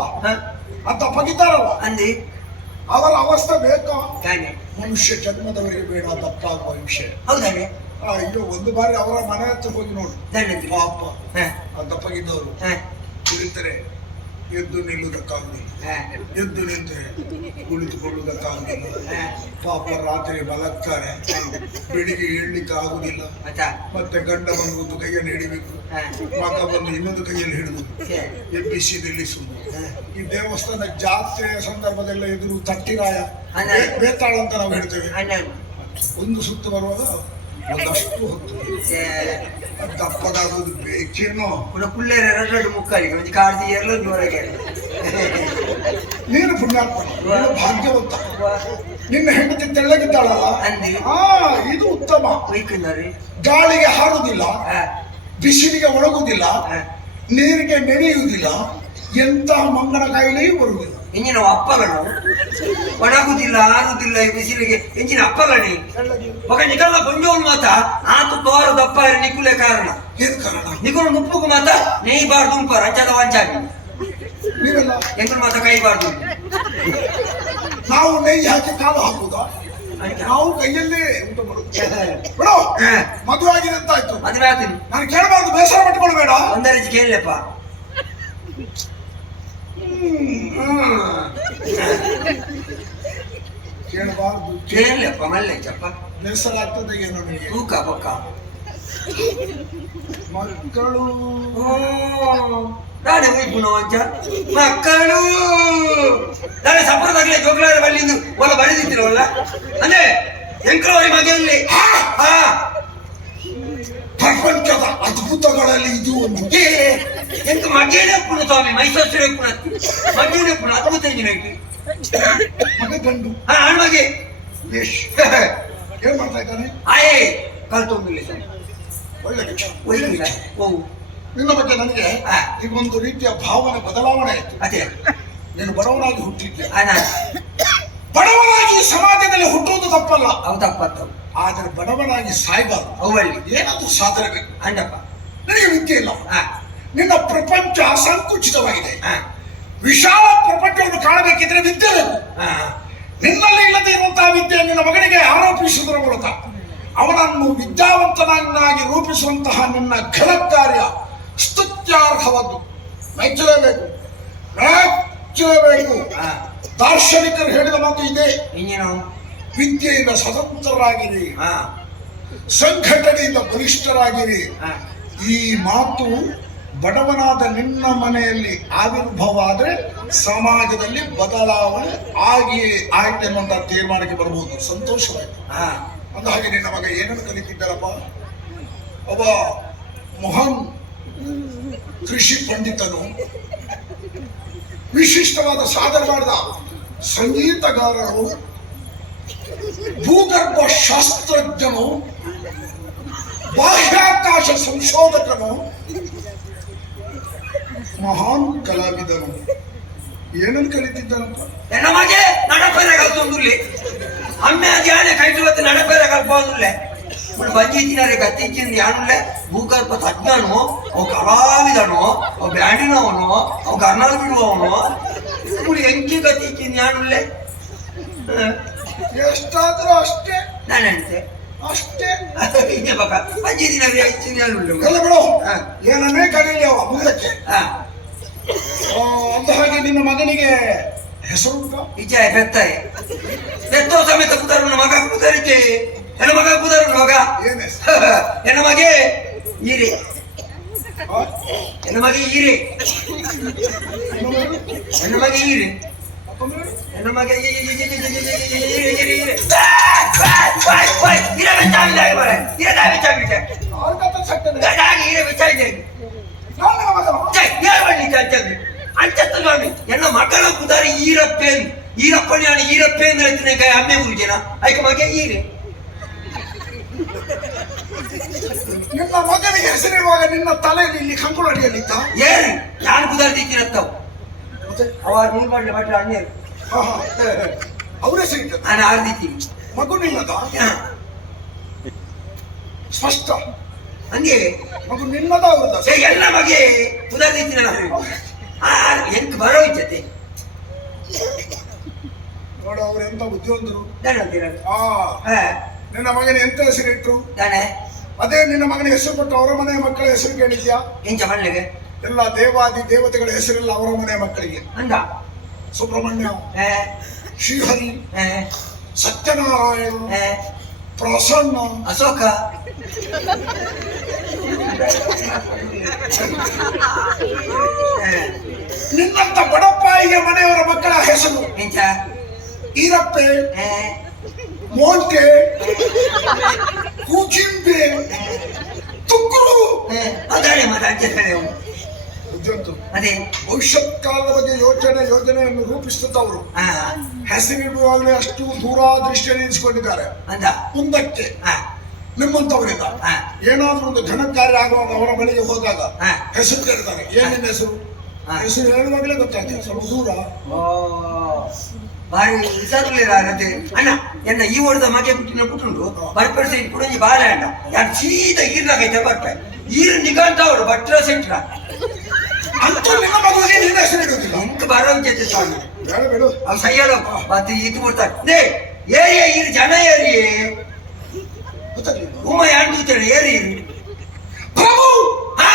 ಆ ದಪ್ಪಗಿದ್ದಾರಲ್ಲ ಅಂದಿ ಅವರ ಅವಸ್ಥೆ ಬೇಕಾ ತಾನೆ ಮನುಷ್ಯ ಜನ್ಮದವರಿಗೆ ಬೇಡ ದಪ್ಪ ಆಗುವ ವಿಷಯ ಹೌದಾನೆ ಅಯ್ಯೋ ಒಂದು ಬಾರಿ ಅವರ ಮನೆ ಹತ್ರ ಹೋಗಿ ನೋಡು ಧನ್ಯವಾದ ಪಾಪ ಹಾ ಆ ದಪ್ಪಗಿದ್ದವರು ಹಾ ಕುಳಿತರೆ ಎದ್ದು ನಿಲ್ಲುವುದಕ್ಕಾಗಲಿಲ್ಲ ಹಾ ಎದ್ದು ನಿಂತರೆ ಕುಳಿತುಕೊಳ್ಳುವುದಕ್ಕಾಗಲಿಲ್ಲ ಹಾ ಪಾಪ ರಾತ್ರಿ ಮಲಗ್ತಾರೆ ಬೆಳಿಗ್ಗೆ ಏಳ್ಲಿಕ್ಕೆ ಆಗುದಿಲ್ಲ ಅಚ್ಚ ಮತ್ತೆ ಗಂಡ ಬಂದು ಒಂದು ಕೈಯಲ್ಲಿ ಹಿಡಿಬೇಕು ಹಾ ಮಗ ಬಂದು ಇನ್ನೊಂದು ಕೈಯಲ್ಲಿ ಹಿಡಿದು ಎಬ್ಬಿಸಿ ನಿಲ್ಲಿಸುವುದು ಈ ದೇವಸ್ಥಾನ ಜಾತ್ರೆಯ ಸಂದರ್ಭದಲ್ಲ ಎದುರು ತಟ್ಟಿರಾಯ ಬೇತಾಳ ಅಂತ ನಾವು ಹೇಳ್ತೇವೆ ಹನ್ನೆರಡು ಒಂದು ಸುತ್ತು ಬರುವಾಗ ಒಂದಷ್ಟು ಹೊತ್ತು ದಪ್ಪಗಾಗೋದು ಬೇಕೇನೋ ಕೂಡ ಕುಳ್ಳೇರ ಎರಡು ಮುಕ್ಕಾಲಿಗೆ ಒಂದು ಕಾಡ್ದಿ ಎರಡೊಂದು ಹೊರಗೆ ನೀನು ಪುಣ್ಯಾತ್ಮ ನೀನು ಭಾಗ್ಯವಂತ ನಿನ್ನ ಹೆಂಡತಿ ತೆಳ್ಳಗಿದ್ದಾಳಲ್ಲ ಅಂದಿ ಇದು ಉತ್ತಮ ವೈಕಂದಾರಿ ಗಾಳಿಗೆ ಹಾರುವುದಿಲ್ಲ ಹಾ ಬಿಸಿಲಿಗೆ ಒಣಗುವುದಿಲ್ಲ ಹಾ ನೀರಿಗೆ ನೆನೆಯುವುದಿಲ್ಲ ಎಂತಹ ಮಂಗನ ಕಾಯಿಲೆಯೂ ಬರುವುದಿಲ್ಲ ಎಂಜಿನ ಅಪ್ಪಗಳು ಒಣಗುದಿಲ್ಲ ಆರುದಿಲ್ಲ ಈ ಬಿಸಿಲಿಗೆ ಎಂಜಿನ ಅಪ್ಪಗಣಿ ಮಗ ನಿಕಲ್ಲ ಬಂಜೋನ್ ಮಾತ ಆತು ತೋರ ದಪ್ಪ ನಿಕುಲೆ ಕಾರಣ ಏನ್ ಕಾರಣ ನಿಕುಲು ನುಪ್ಪುಗು ಮಾತ ನೇಯ್ಬಾರ್ದು ಉಂಪಾರ ಅಂಚದ ವಂಚಾಗಿ ನೀವೆಲ್ಲ ಎಂಕಲ್ ಮಾತ ಕೈಬಾರ್ದು ನಾವು ನೆಯ್ಯಿ ಹಾಕಿ ಕಾಲು ಹಾಕುದಾ? ನಾವು ಕೈಯಲ್ಲೇ ಊಟ ಮಾಡುದು. ಬಿಡು, ಮದುವೆ ಆಗಿದೆ ಅಂತ ಆಯ್ತು. ಮದುವೆ ಆಗ್ತೀನಿ. ನಾನು ಕೇಳಬಾರ್ದು, ಬೇಸರ ಪಟ್ಕೊಳ್ಬೇಡ. ಒಂದೇ ರೀತಿ ಕೇಳಲಪ್ಪ. ಕೇಳಬಾರ್ದು, ಕೇಳಲಪ್ಪ ಮಲ್ಲೆ ಚಪ್ಪ. ಬೇಸರ ಆಗ್ತದೆ ಏನೋ ನಿನಗೆ. ತೂಕ ಪಕ್ಕ ಮಕ್ಕಳು ನಾಳೆ ಉಯ್ಪುಣ ವಂಚ ಮಕ್ಕಳು ನಾಳೆ ಸಂಪ್ರದಾಯ ಜೋಗ್ಲಾರ ಬಲ್ಲಿಂದು ಒಲ್ಲ ಬರೆದಿತ್ತಿರವಲ್ಲ ಅಂದ್ರೆ ಎಂಕ್ರವರಿ ಮಗೆಯಲ್ಲಿ ಪ್ರಪಂಚದ ಅದ್ಭುತಗಳಲ್ಲಿ ಇದು ಒಂದು. ಎಂತ ಮಗೇನೆ ಪುಣ ಸ್ವಾಮಿ ಮೈಸೂರು ಪುಣ ಮಗೇನೆ ಪುಣ ಅದ್ಭುತ ಇಂಜಿನಿಯರ್ ಮಗ ಗಂಡು. ಹಣ್ಮಗೆ ಏನ್ ಮಾಡ್ತಾ ಇದ್ದಾನೆ? ಆಯೇ ಕಲ್ತೊಂದಿಲ್ಲ ಸ್ವಾಮಿ. ಒಳ್ಳೆ ಕೆಲಸ. ಒಯ್ಯಿಲ್ಲ ಓ ನಿನ್ನ ಬಗ್ಗೆ ನನಗೆ ಈಗ ಒಂದು ರೀತಿಯ ಭಾವನೆ ಬದಲಾವಣೆ ಆಯ್ತು. ಅದೇ ನೀನು ಬಡವನಾಗಿ ಹುಟ್ಟಿದ್ದೆ. ಅಣ್ಣ ಬಡವನಾಗಿ ಸಮಾಜದಲ್ಲಿ ಹುಟ್ಟುವುದು ತಪ್ಪಲ್ಲ, ಅವು ತಪ್ಪತ್ತವು. ಆದರೆ ಬಡವನಾಗಿ ಸಾಯ್ಬಾರ್ದು. ಅವುಗಳಲ್ಲಿ ಏನಾದ್ರೂ ಸಾಧನೆ ಬೇಕು. ಅಂಡಪ್ಪ ನನಗೆ ವಿದ್ಯೆ ಇಲ್ಲ. ನಿನ್ನ ಪ್ರಪಂಚ ಸಂಕುಚಿತವಾಗಿದೆ. ವಿಶಾಲ ಪ್ರಪಂಚವನ್ನು ಕಾಣಬೇಕಿದ್ರೆ ವಿದ್ಯೆ ಬೇಕು. ನಿನ್ನಲ್ಲಿ ಇಲ್ಲದೆ ಇರುವಂತಹ ವಿದ್ಯೆ ನಿನ್ನ ಮಗನಿಗೆ ಆರೋಪಿಸುವುದರ ಮೂಲಕ ಅವನನ್ನು ವಿದ್ಯಾವಂತನನ್ನಾಗಿ ರೂಪಿಸುವಂತಹ ನಿನ್ನ ಘನ ಕಾರ್ಯ ಸ್ತುತ್ಯಾರ್ಹವಾದ್ದು. ಮೆಚ್ಚಲೇಬೇಕು, ಮೆಚ್ಚಲೇಬೇಕು. ದಾರ್ಶನಿಕರು ಹೇಳಿದ ಮಾತು ಇದೆ, ಇನ್ನೇನು ವಿದ್ಯೆಯಿಂದ ಸ್ವತಂತ್ರರಾಗಿರಿ, ಸಂಘಟನೆಯಿಂದ ಬಲಿಷ್ಠರಾಗಿರಿ. ಈ ಮಾತು ಬಡವನಾದ ನಿನ್ನ ಮನೆಯಲ್ಲಿ ಆವಿರ್ಭಾವ ಆದ್ರೆ ಸಮಾಜದಲ್ಲಿ ಬದಲಾವಣೆ ಆಗಿಯೇ ಆಯ್ತು ಎನ್ನುವಂತ ತೀರ್ಮಾನಕ್ಕೆ ಬರಬಹುದು. ಸಂತೋಷವಾಯ್ತು. ಅಂದ ಹಾಗೆ ನಿನ್ನ ಮಗ ಏನನ್ನು ಕಲಿತಿದ್ದಾರಪ್ಪ? ಒಬ್ಬ ಮಹಾನ್ ಕೃಷಿ ಪಂಡಿತನು, ವಿಶಿಷ್ಟವಾದ ಸಾಧನೆ ಮಾಡಿದ ಸಂಗೀತಗಾರರು, ಭೂಗರ್ಭ ಶಾಸ್ತ್ರಜ್ಞನು, ಬಾಹ್ಯಾಕಾಶ ಸಂಶೋಧಕನು, ಮಹಾನ್ ಕಲಾವಿದನು. ಏನನ್ನು ಕಲಿತಿದ್ದಾನಪ್ಪ? ಎನ್ನ ಮಗೆ ನಡಪೇರ ಕಲ್ತೊಂದುಲ್ಲೆ ಅಮ್ಮೆ ಅದು ಯಾನೆ ಕೈಟುವತ್ತು ನಡಪೇರ ಕಲ್ಪೋದುಲ್ಲೆ ఇప్పుడు ಬಂಜಿತ್ತಿನಾರೆ ಕತ್ತಿಚ್ಚಿಂದು ಯಾನುಲ್ಲೆ ಭೂಗರ್ಭ ತಜ್ಞನು, ಅವು ಕಲಾವಿದನು, ಅವು ಬ್ಯಾಂಡಿನವನು, ಅವು ಕರ್ನಾಟಕ ಬಿಡುವವನು. ఇప్పుడు ಎಂಕಿ ಕತ್ತಿಚ್ಚಿಂದು ಯಾನುಲ್ಲೆ ಎಷ್ಟಾದ್ರೂ ಅಷ್ಟೇ. ನಾನಂತೆ ಅಷ್ಟೇ ಇದೆ ಬಕ ಬಂಜಿತ್ತಿನಾರೆ ಇಚ್ಚಿಂದು ಯಾನುಲ್ಲೆ ಎಲ್ಲ ಬಿಡು, ಏನನ್ನೇ ಕಲೀಲಿ ಅವ ಮುಂದಕ್ಕೆ. ಅಂದ ಹಾಗೆ ನಿನ್ನ ಮಗನಿಗೆ ಹೆಸರುಂಟ? ಇಚ್ಛೆ ಬೆತ್ತಾಯ ಬೆತ್ತೋ ಸಮೇತ ಕುದಾರು ಮಗ ಕುದಾರಿಕೆ ಹೆಣ್ಣು ಮಗ ಕುದಾರು ಮಗ ಏನ್ ಹೆಸರು? ಹೆಣ್ಣು ಮಗೆ ಈರೆ, ಹೆಣ್ಣು ಮಗೆ ಈರೆ, ಹೆಣ್ಣು ಮಗೆ ಈರೆ, ಹೆಣ್ಣು ಮಗೆ ಎನ್ನ ಮಕ್ಕಳ ಕುದಾರಿ ಈರಪ್ಪೇನು ಈರಪ್ಪಣ್ಣ ಈರಪ್ಪೇಂದ್ರ ಎತ್ತಿನ ಅಮ್ಮೆ ಗುರುಜನ ಆಯ್ಕೆ ಮಗೆ ಈರೆ. ನಿನ್ನ ಮಗನಿಗೆ ಹೆಸರಿರುವಾಗ ನಿನ್ನ ತಲೆಯಲ್ಲಿ ಇಲ್ಲಿ ಕಂಕುಳು ಅಡಿಯಲ್ಲಿತ್ತ ಏನು ನಾನು ಕುದಾರ್ತಿಕ್ಕಿನತ್ತವು ಅವ ನೂರು ಮಾಡ್ಲಿ ಮಟ್ಟ ಅಣ್ಣೇರು ಅವ್ರ ಹೆಸರಿಟ್ಟ. ನಾನು ಆರ್ದಿತ್ತೀನಿ ಮಗು ನಿನ್ನದ ಸ್ಪಷ್ಟ. ಹಂಗೆ ಮಗು ನಿನ್ನದ ಅವ್ರದ? ಎಲ್ಲ ಮಗೆ ಕುದಾರ್ತಿತ್ತೀನಿ ನಾನು ಎಂಕ್ ಬರೋ ಇದ್ದತೆ ನೋಡು, ಅವ್ರು ಎಂತ ಬುದ್ಧಿವಂತರು. ದಾಣಂತೀರ ನಿನ್ನ ಮಗನ ಎಂತ ಹೆಸರಿಟ್ರು? ದಾಣೆ ಅದೇ ನಿನ್ನ ಮಗನ ಹೆಸರು ಕೊಟ್ಟು ಅವರ ಮನೆಯ ಮಕ್ಕಳ ಹೆಸರು ಕೇಳಿದ್ಯಾ? ಎಂಚ ಮನೆಗೆ ಎಲ್ಲ ದೇವಾದಿ ದೇವತೆಗಳ ಹೆಸರೆಲ್ಲ ಅವರ ಮನೆಯ ಮಕ್ಕಳಿಗೆ. ಅಂದ ಸುಬ್ರಹ್ಮಣ್ಯ, ಶ್ರೀಹರಿ, ಸತ್ಯನಾರಾಯಣ, ಪ್ರಸನ್ನ, ಅಶೋಕ, ನಿನ್ನಂತ ಬಡಪ್ಪಾಯಿಯ ಮನೆಯವರ ಮಕ್ಕಳ ಹೆಸರು ಎಂಚ ಈರಪ್ಪೆ, ಮೋಂಟೆ, ಕೂಚಿಂಬೆ, ತುಕ್ಕರು. ಅದಾಳೆ ಮತ್ತೆ ಅಜ್ಜ ಬುದ್ಧಿವಂತರು. ಅದೇ ಭವಿಷ್ಯತ್ ಕಾಲದ ಬಗ್ಗೆ ಯೋಜನೆಯನ್ನು ರೂಪಿಸುತ್ತವರು ಹೆಸರಿಡುವಾಗಲೇ ಅಷ್ಟು ದೂರದೃಷ್ಟಿಯಲ್ಲಿ ನಿಲ್ಲಿಸಿಕೊಂಡಿದ್ದಾರೆ. ಅಂದ ಮುಂದಕ್ಕೆ ನಿಮ್ಮಂತವರಿಂದ ಏನಾದ್ರೂ ಒಂದು ಘನ ಕಾರ್ಯ ಆಗುವಾಗ ಅವರ ಬಳಿಗೆ ಹೋದಾಗ ಹೆಸರು ಕೇಳ್ತಾರೆ. ಏನೇನು ಹೆಸರು? ಹೆಸರು ಹೇಳುವಾಗಲೇ ಗೊತ್ತಾಗ್ತದೆ. ಸ್ವಲ್ಪ ದೂರ ಬಾರಿ ವಿಚಾರಲಿರದೆ ಅಣ್ಣ ಎನ್ನ ಈ ಓಡದ ಮಗೆ ಪುಟ್ಟಿನ ಪುಟ್ಟುಂಡು ಬರ್ಪಡಿಸಿ ಪುಡಂಜಿ ಬಾಲೆ ಅಂಡ ಯಾರು ಸೀದಾ ಈರ್ಲಾಗೈತೆ ಬರ್ಪೆ ಈರು ನಿಗಂಟ ಅವಳು ಭಟ್ರ ಸೆಂಟ್ರ ಅಂತೂ ನಿಮ್ಮ ಮಗುವಿಗೆ ನಿನ್ನ ಹೆಸರು ಇಡುವುದಿಲ್ಲ. ಎಂಕ್ ಬರೋ ಜೊತೆ ಸ್ವಾಮಿ ಬೇಡ ಬೇಡು. ಅವ್ ಸೈಯಲು ಮತ್ತೆ ಇದು ಕೊಡ್ತಾರೆ ನೇ ಏರಿಯ ಇರು ಜನ ಏರಿ ಗೊತ್ತಾಗ್ಲಿಲ್ಲ. ಉಮ್ಮ ಯಾರು ಕೂತಾರೆ ಏರಿ ಪ್ರಭು ಹಾ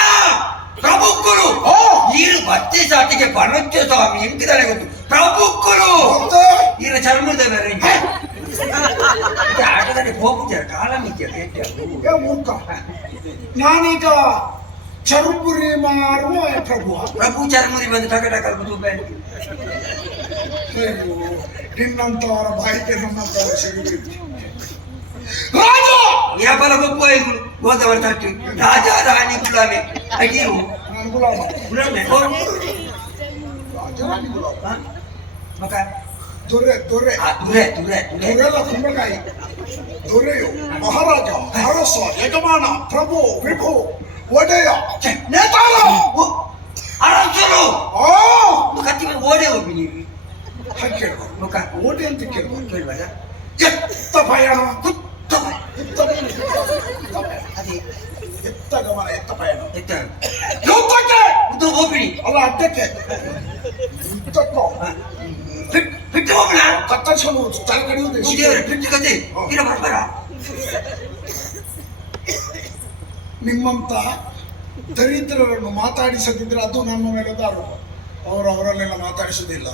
ಪ್ರಭುಕ್ಕರು ಓ ಈರು ಭಕ್ತಿ ಸಾಟಿಗೆ ಪರಮತ್ಯ ಸ್ವಾಮಿ ಎಂತಿದ್ದಾರೆ ಗೊತ್ತು ಪ್ರಭುಕ್ಕರು ಮತ್ತೆ ಈರ ಚರ್ಮದ ಬೇರೆ ಆಟದಲ್ಲಿ ಹೋಗ್ತಾರೆ ಕಾಲ ಮಿತ್ಯ ಏ ಮೂರ್ಖ, ನಾನೀಗ ಚರುಪುರಿ ಮಾರುವ ಪ್ರಭು. ಪ್ರಭು ಚರ್ಮುರಿ ಬಂದು ಟಕ ಕಲ್ಪು ನಿನ್ನಂತವರ ಬಾಯಿಗೆ ನನ್ನಂತವರ ಸಿಗಬೇಕು. ರಾಜ ವ್ಯಾಪಾರ ಗೊಬ್ಬ ಹೋದವರ ತಟ್ಟು ರಾಜ ರಾಣಿ ಗುಲಾಮೆ ಅಗಿರು ನಾನು ಗುಲಾಮ. ಗುಲಾಮೆ ರಾಜರಾಣಿ ಗುಲಾಮ. ಮಗ ದೊರೆ ದೊರೆ ದುರೆ ದುರೆ ದುರೆ ದೊರೆಲ್ಲ ಕುಂಬಳಕಾಯಿ. ದೊರೆಯು ಮಹಾರಾಜ, ಅರಸ, ಯಜಮಾನ, ಪ್ರಭು, ವಿಭು, ಒಡೆಯ, ನೇತಾರ. ಅರಸರು ಆ ಕತ್ತಿ ಮೇಲೆ ಓಡೆ ಹೋಗಿ ನೀವು ಹಾಗೆ ಕೇಳ್ಬಾರ್ದು. ಮುಖ ಓಟಿ ಅಂತ ಕೇಳ್ಬಾರ್ದು. ಕೇಳ್ಬೇಡ ಎತ್ತ ಪಯಣ, ಕುತ್ತ ಎತ್ತ ಅದೇ ಎತ್ತ ಗಮನ, ಎತ್ತ ಪಯಣ. ಎತ್ತ ಯುದ್ಧಕ್ಕೆ ಉದ್ದು ಹೋಗ್ಬಿಡಿ ಅಲ್ಲ, ಅಡ್ಡಕ್ಕೆ. ಯುದ್ಧಕ್ಕೋ ಬಿಟ್ಟು ಹೋಗೋಣ ಕತ್ತರಿಸಲು ತಲೆ ಕಡಿಯುವುದು ದೇವರ ಬಿಟ್ಟು ಕತೆ ಇರ ಬರ್ಬಾರ ನಿಮ್ಮಂತ ದರಿದ್ರರನ್ನು ಮಾತಾಡಿಸದಿದ್ರೆ ಅದು ನನ್ನ ಮೇಲೆ ಆರೋಪ. ಅವರಲ್ಲೆಲ್ಲ ಮಾತಾಡಿಸುವುದಿಲ್ಲ.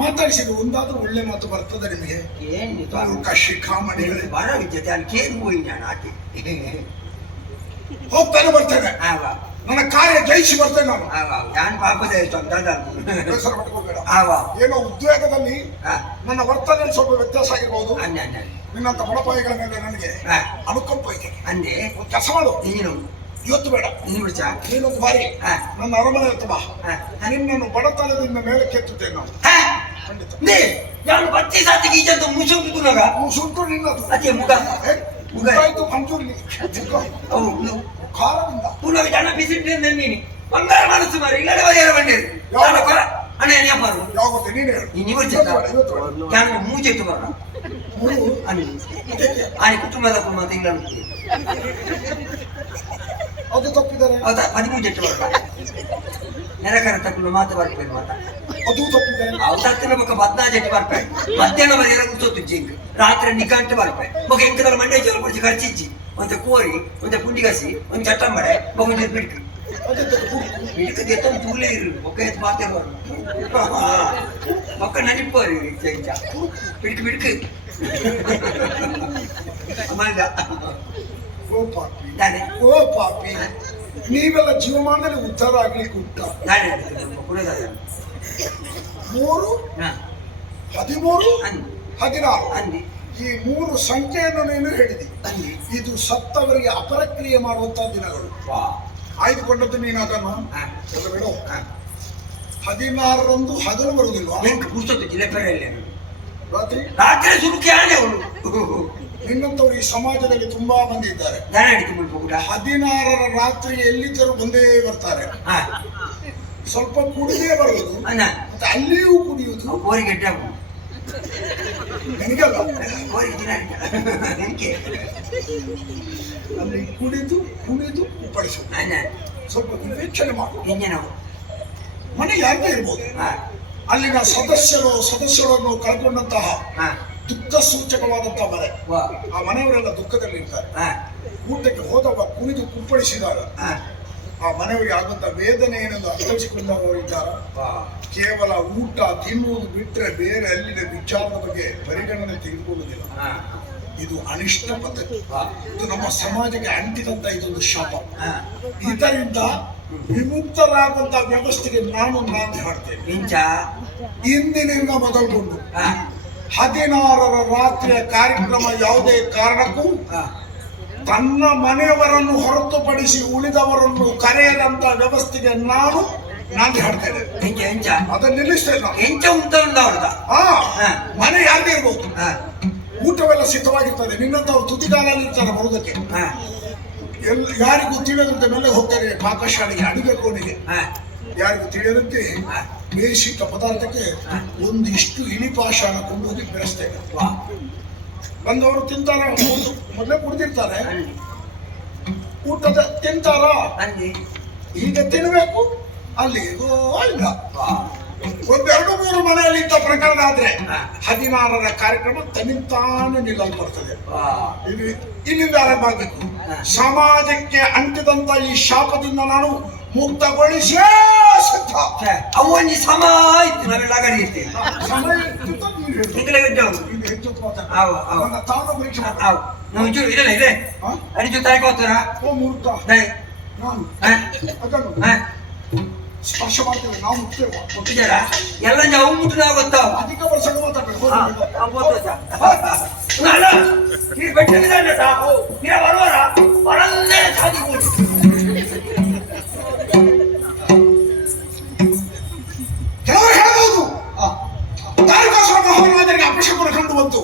ಮಾತಾಡಿಸಿದ ಒಂದಾದ್ರೂ ಒಳ್ಳೆ ಮಾತು ಬರ್ತದೆ ನಿಮಗೆ? ಮೂರ್ಖ ಶಿಖಾಮಣಿಗಳೇ. ಬರ ವಿದ್ಯತೆ ಅಲ್ಲಿ ಕೇಳಿ ಹೋಗಿ ನಾನು ಆಕೆ ಹೋಗ್ತಾನೆ ಬರ್ತೇನೆ. ಆವ ನನ್ನ ಕಾರ್ಯ ಜಯಿಸಿ ಬರ್ತೇನೆ ನಾನು. ಆವ ನಾನು ಪಾಪದ ಬೇಸರ ಪಟ್ಕೋಬೇಡ. ಆವ ಏನೋ ಉದ್ವೇಗದಲ್ಲಿ ಹಾ ನನ್ನ ವರ್ತನೆಯಲ್ಲಿ ಸ್ವಲ್ಪ ವ್ಯತ್ಯಾಸ ಆಗಿರ್ಬೋದು. ಅನ್ನ ಅನ್ನ ನಿನ್ನಂತ ಬಡಪಾಯಿಗಳ ಮೇಲೆ ನನಗೆ ಹಾ ಅನುಕಂಪ ಇದೆ. ಅಂದೆ ಒಂದು ಕೆಲಸ ಮಾಡು, ನೀನು ಇವತ್ತು ಬೇಡ, ನೀನು ಬಿಡ್ಸ ನೀನೊಂದು ಬಾರಿ ಹಾ ನನ್ನ ಅರಮನೆ ಹತ್ತ ಬಾ. ಹಾ ನಿನ್ನನ್ನು ಬಡತನದಿಂದ ಮೇಲೆ ಕೆತ್ತುತ್ತೇನೆ ನಾನು. ಹಾ ಖಂಡಿತ. ನೇ ನಾನು ಬತ್ತಿ ಸಾತಿಗೆ ಈಜಂತ ಮುಸುಕು ನಗ ಸುಂಟು ನಿನ್ನದು. ಅದೇ ಮುಗ ಮುಗ ಮುಗಾಯ್ತು ಪಂಚೂರ್ಲಿ ಹೌದು ಖಾರದಿಂದ. ಪುನಃ ಜನ ಬಿಸಿಟ್ಟು ನೀನು ಬಂಗಾರ ಮನಸ್ಸು ಮಾರಿ ಇಲ್ಲಡೆ ಬಗೆಯ ಬಂದಿರು ನಾನು ಬರ ಅಣ್ಣ ಏನ್ ಮಾರು ಯಾವ ಗೊತ್ತೆ ನೀನೇ ಹೇಳು. ನೀವು ಇವತ್ತು ಬೇಡ. ನಾನು ಮೂಜೆಟ್ಟು ಬರೋಣ ಮೂರು అని ಇದಕ್ಕೆ ఆయన కుటుంబాలకు మాత్రం ఇలా ఉంటుంది ಅದು ತಪ್ಪಿದ್ದಾರೆ. అవుతా 13 చెట్టు వరకు నెరకర తక్కువ మాత వరకు మాట ಅದು ತಪ್ಪಿದ್ದಾರೆ. అవతత్తున ఒక 14 చెట్టు వరకు మధ్యాహ్నం వరకు కూర్చోతు జింక్ రాత్రి 2 గంటల వరకు ఒక ఇంకదల మండే జోలు పొడిచి ఖర్చించి ಒಂದ ಕೋರಿ ಒಂದ ಪುಂಡಿ ಕಸಿ ಒಂದು ಚಟ್ಟ ಮಡೆ ಒಂದು ಬಿಡ್ಕು ಬಿಡ್ಕು ಎತ್ತ ತೂಲೇ ಇರು ಒಕ್ಕ ಎತ್ತು ಮಾತಾಡೋರು ಒಕ್ಕ ನನಿಪ್ಪೋರಿ ಚಂಚ ಬಿಡ್ಕು ಬಿಡ್ಕು ಅಮಲ್ಗ ಓ ಪಾಪಿ, ನಾನೇ ಓ ಪಾಪಿ, ನೀವೆಲ್ಲ ಜೀವಮಾನದಲ್ಲಿ ಉದ್ಧಾರ ಆಗ್ಲಿಕ್ಕೆ ಉಂಟ. ನಾನೇ ಕುಡಿಯೋದ 3, ಹಾ 13, ಅಂದಿ 16 ಅಂದಿ ಈ 3 ಸಂಖ್ಯೆಯನ್ನು ನೀನು ಹೇಳಿದಿ. ಅಂದಿ ಇದು ಸತ್ತವರಿಗೆ ಅಪರಕ್ರಿಯೆ ಮಾಡುವಂತಹ ದಿನಗಳು. ವಾ ಆಯ್ದುಕೊಂಡದ್ದು ನೀನು ಅದನ್ನು ಹಾ ಎಲ್ಲ ಬಿಡು. ಹಾ 16ರಂದು ಹಗಲು ಬರುವುದಿಲ್ವಾ? ಹೆಂಗ್ ಕೂಸೋದು ಜಿಲೆಪೆರಲ್ಲಿ ರಾತ್ರಿ ರಾತ್ರಿ ಸುರುಕಿ ಆನೆ ಅವಳು ನಿನ್ನಂತವ್ರು ಈ ಸಮಾಜದಲ್ಲಿ ತುಂಬಾ ಮಂದಿ ಇದ್ದಾರೆ. ನಾನು ಹಿಡಿದು ಬಿಡ್ಬೋದ 16ರ ರಾತ್ರಿ ಎಲ್ಲಿದ್ದರೂ ಬಂದೇ ಬರ್ತಾರೆ. ಹಾ ಸ್ವಲ್ಪ ಕುಡಿದೇ ಬರುವುದು, ಅಣ್ಣ ಮತ್ತೆ ಅಲ್ಲಿಯೂ ಕುಡಿಯುವುದು. ಕೋರಿಗೆ ಗೆಡ್ಡ ನಿನಗಲ್ಲ, ಕೋರಿಗೆ ದಿನ ನಿನಗೆ ಅಲ್ಲಿ ಕುಡಿದು ಉಪಡಿಸುವುದು. ಅಣ್ಣ ಸ್ವಲ್ಪ ವಿವೇಚನೆ ಮಾಡು. ಎಂಜೆ ನಾವು ಮನೆ ಯಾರದೇ ಇರ್ಬೋದು, ಹಾ ಅಲ್ಲಿನ ಸದಸ್ಯರನ್ನು ಕಳ್ಕೊಂಡಂತಹ ಹಾ ದುಃಖ ಸೂಚಕವಾದಂತಹ ಮನೆ. ವಾ ಆ ಮನೆಯವರೆಲ್ಲ ದುಃಖದಲ್ಲಿ ಇರ್ತಾರೆ. ಹಾ ಊಟಕ್ಕೆ ಹೋದವ ಕುಣಿದು ಕುಪ್ಪಳಿಸಿದಾಗ ಹಾ ಆ ಮನೆಯವರಿಗೆ ಆಗುವಂತ ವೇದನೆಯನ್ನು ಅರ್ಥೈಸಿಕೊಂಡವರು ಇದ್ದಾರೆ. ವಾ ಕೇವಲ ಊಟ ತಿನ್ನುವುದು ಬಿಟ್ಟರೆ ಬೇರೆ ಅಲ್ಲಿನ ವಿಚಾರದ ಬಗ್ಗೆ ಪರಿಗಣನೆ ತೆಗೆದುಕೊಳ್ಳುವುದಿಲ್ಲ. ಹಾ ಇದು ಅನಿಷ್ಟ ಪದ್ಧತಿ. ವಾ ಇದು ನಮ್ಮ ಸಮಾಜಕ್ಕೆ ಅಂಟಿದಂತ ಇದೊಂದು ಶಾಪ. ಹಾ ಇದರಿಂದ ವಿಮುಕ್ತರಾದಂತ ವ್ಯವಸ್ಥೆಗೆ ನಾನು ನಾಂದಿ ಹಾಡ್ತೇನೆ. ಇಂಚ ಇಂದಿನಿಂದ ಮೊದಲುಗೊಂಡು ಹಾ 16ರ ರಾತ್ರಿಯ ಕಾರ್ಯಕ್ರಮ ಯಾವುದೇ ಕಾರಣಕ್ಕೂ ಹಾ ತನ್ನ ಮನೆಯವರನ್ನು ಹೊರತುಪಡಿಸಿ ಉಳಿದವರನ್ನು ಕರೆಯದಂತ ವ್ಯವಸ್ಥೆಗೆ ನಾನು ನಾಂದಿ ಹಾಡ್ತೇನೆ. ಎಂಚ ಎಂಚ ಅದನ್ನ ನಿಲ್ಲಿಸ್ತೇನೆ ನಾನು. ಎಂಚ ಉಂಟ ಅವ್ರದ ಹಾ ಹಾ ಮನೆ ಯಾರದೇ ಇರ್ಬೋದು, ಹಾ ಊಟವೆಲ್ಲ ಸಿದ್ಧವಾಗಿರ್ತದೆ. ನಿನ್ನಂತವ್ರು ತುದಿಗಾಲಲ್ಲಿ ಇರ್ತಾರೆ ಬರುವುದಕ್ಕೆ. ಹಾ ಯಾರಿಗೂ ತಿಳಿಯದಂತೆ ಮೇಲೆ ಹೋಗ್ತಾರೆ ಪಾಕಶಾಲೆಗೆ, ಅಡುಗೆ ಕೋಣೆಗೆ. ಹಾ ಯಾರಿಗೂ ತಿಳಿಯದಂತೆ ಬೇಯಿಸಿಟ್ಟ ಪದಾರ್ಥಕ್ಕೆ ಒಂದಿಷ್ಟು ಇಳಿಪಾಷಾಣ ಕೊಂಡು ಹೋಗಿ ಬೆರೆಸ್ತೇವೆ. ವಾ ಬಂದವರು ತಿಂತಾರೆ, ಮೊದಲೇ ಕುಡಿದಿರ್ತಾರೆ, ಊಟದ ತಿಂತಾರ, ಅಂದಿ ಈಗ ತಿನ್ಬೇಕು, ಅಲ್ಲಿ ಇಲ್ಲ. ವಾ ಒಂದೆರಡು ಮೂರು ಮನೆಯಲ್ಲಿ ಇಂಥ ಪ್ರಕರಣ ಆದ್ರೆ 16ರ ಕಾರ್ಯಕ್ರಮ ತನ್ನಿಂತಾನೆ ನಿಲ್ಲಲ್ಪಡ್ತದೆ. ಇದು ಇಲ್ಲಿಂದ ಆರಂಭ ಆಗಬೇಕು. ಸಮಾಜಕ್ಕೆ ಅಂಟಿದಂತ ಈ ಶಾಪದಿಂದ ನಾನು ಮುಕ್ತಗೊಳಿಸೇ ಸಿದ್ಧ. ಅವನಿ ಸಮ ಇತ್ತು ನಾವೆಲ್ಲ ಗಡಿ ಇರ್ತೇವೆ. ಸಮಯ ಇತ್ತು ಅಂತ ನೀನು ಹೇಳ್ತೀಯ. ಇನ್ನು ಹೆಚ್ಚು ಮಾತಾಡು. ನನ್ನ ತಾಳ್ಮೆ ಪರೀಕ್ಷೆ ಮಾಡು. ನಾವು ಚೂರು ಇದೆ ಇದೆ ಅಡಿ ಜೊತೆ ಹಾಕೋತಾರ ಓ ಮೂರ್ಖ, ನಾನು ಅದನ್ನು ಸ್ಪರ್ಶ ಮಾಡ್ತೇವೆ, ನಾವು ಮುಟ್ತೇವೆ. ಮುಟ್ಟಿದಾರ ಎಲ್ಲ ನಾವು ಮುಟ್ಟಿದಾಗ ಗೊತ್ತಾವ. ಅಧಿಕ ವರ್ಷಗಳು ಮಾತಾಡ್ಬೇಕು. ಕೆಲವರು ಹೇಳಬಹುದು ತಾರಕಾಸುರ ಮಹಾರಾಜರಿಗೆ ಅಪಶಕುನ ಕಂಡು ಬಂತು.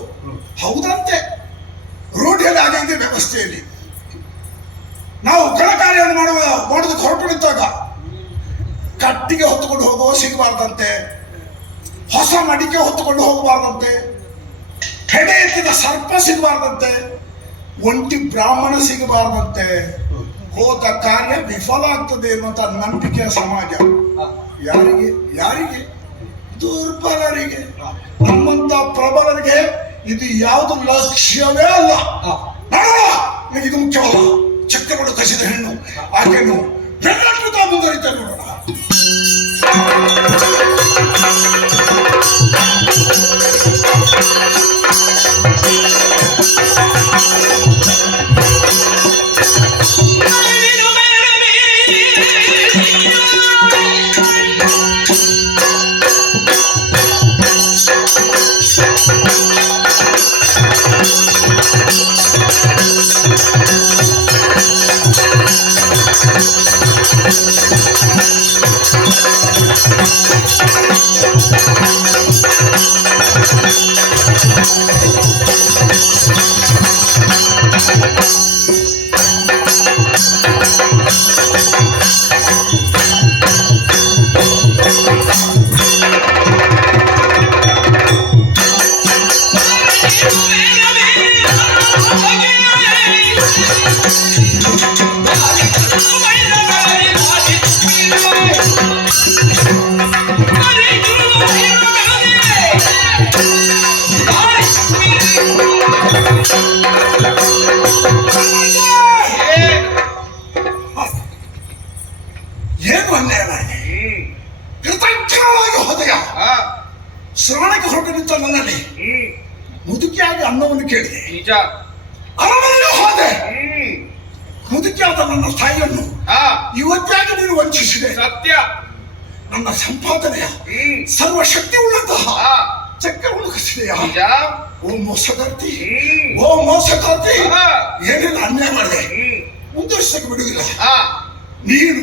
ಹೌದಂತೆ, ರೂಢಿಯಲ್ಲಿ ಆಗಿದೆ ವ್ಯವಸ್ಥೆಯಲ್ಲಿ. ನಾವು ಕೆಲಕಾರ್ಯವನ್ನು ಮಾಡೋದಕ್ಕೆ ಹೊರಟು ನಿಂತಾಗ ಕಟ್ಟಿಗೆ ಹೊತ್ತುಕೊಂಡು ಹೋಗುವ ಸಿಗಬಾರ್ದಂತೆ, ಹೊಸ ಮಡಿಕೆ ಹೊತ್ತುಕೊಂಡು ಹೋಗಬಾರ್ದಂತೆ, ಹೆಡೆ ಎತ್ತಿದ ಸರ್ಪ ಸಿಗಬಾರ್ದಂತೆ, ಒಂಟಿ ಬ್ರಾಹ್ಮಣ ಸಿಗಬಾರ್ದಂತೆ. ಹೋದ ಕಾರ್ಯ ವಿಫಲ ಆಗ್ತದೆ ಎನ್ನುವಂತ ನಂಬಿಕೆಯ ಸಮಾಜ. ಯಾರಿಗೆ ಯಾರಿಗೆ? ದುರ್ಬಲರಿಗೆ. ನಮ್ಮಂತ ಪ್ರಬಲರಿಗೆ ಇದು ಯಾವುದು ಲಕ್ಷ್ಯವೇ ಅಲ್ಲ. ನೋಡೋಣ, ಇದು ಮುಖ್ಯವಲ್ಲ. ಚಕ್ರಗಳು ಕಸಿದ ಹೆಣ್ಣು, ಆಕೆಯನ್ನು ಬೆನ್ನಟ್ಟುತ್ತಾ ಮುಂದುವರಿತಾ ನೋಡೋಣ. ಏನು ಅನ್ಯಾಯವಾಗಿ ಕೃತಜ್ಞವಾಗಿ ಹೋದೆಯ. ಶ್ರವಣಕ್ಕೆ ಹೊರಟು ನಿಂತ ನನ್ನಲ್ಲಿ ಮುದುಕಿಯಾಗಿ ಅನ್ನವನ್ನು ಕೇಳಿದೆ. ನಿಜ. ಅರಮನೆಗೆ ಹೋದೆ. ಮುದುಕಿಯಾದ ನನ್ನ ತಾಯಿಯನ್ನು ಇವತ್ತಾಗಿ ನೀನು ವಂಚಿಸಿದೆ. ಸತ್ಯ. ನನ್ನ ಸಂಪಾದನೆಯ ಸರ್ವಶಕ್ತಿ ಉಳ್ಳಂತಹ ಚಕ್ರವನ್ನು ಕಸಿದೆಯ. ಓ ಮೋಸಗಾರ್ತಿ, ಓ ಮೋಸಗಾರ್ತಿ, ಏನೆಲ್ಲ ಅನ್ಯಾಯ ಮಾಡಿದೆ. ಮುಂದುವರಿಸಕ್ಕೆ ಬಿಡುವುದಿಲ್ಲ. ನೀನು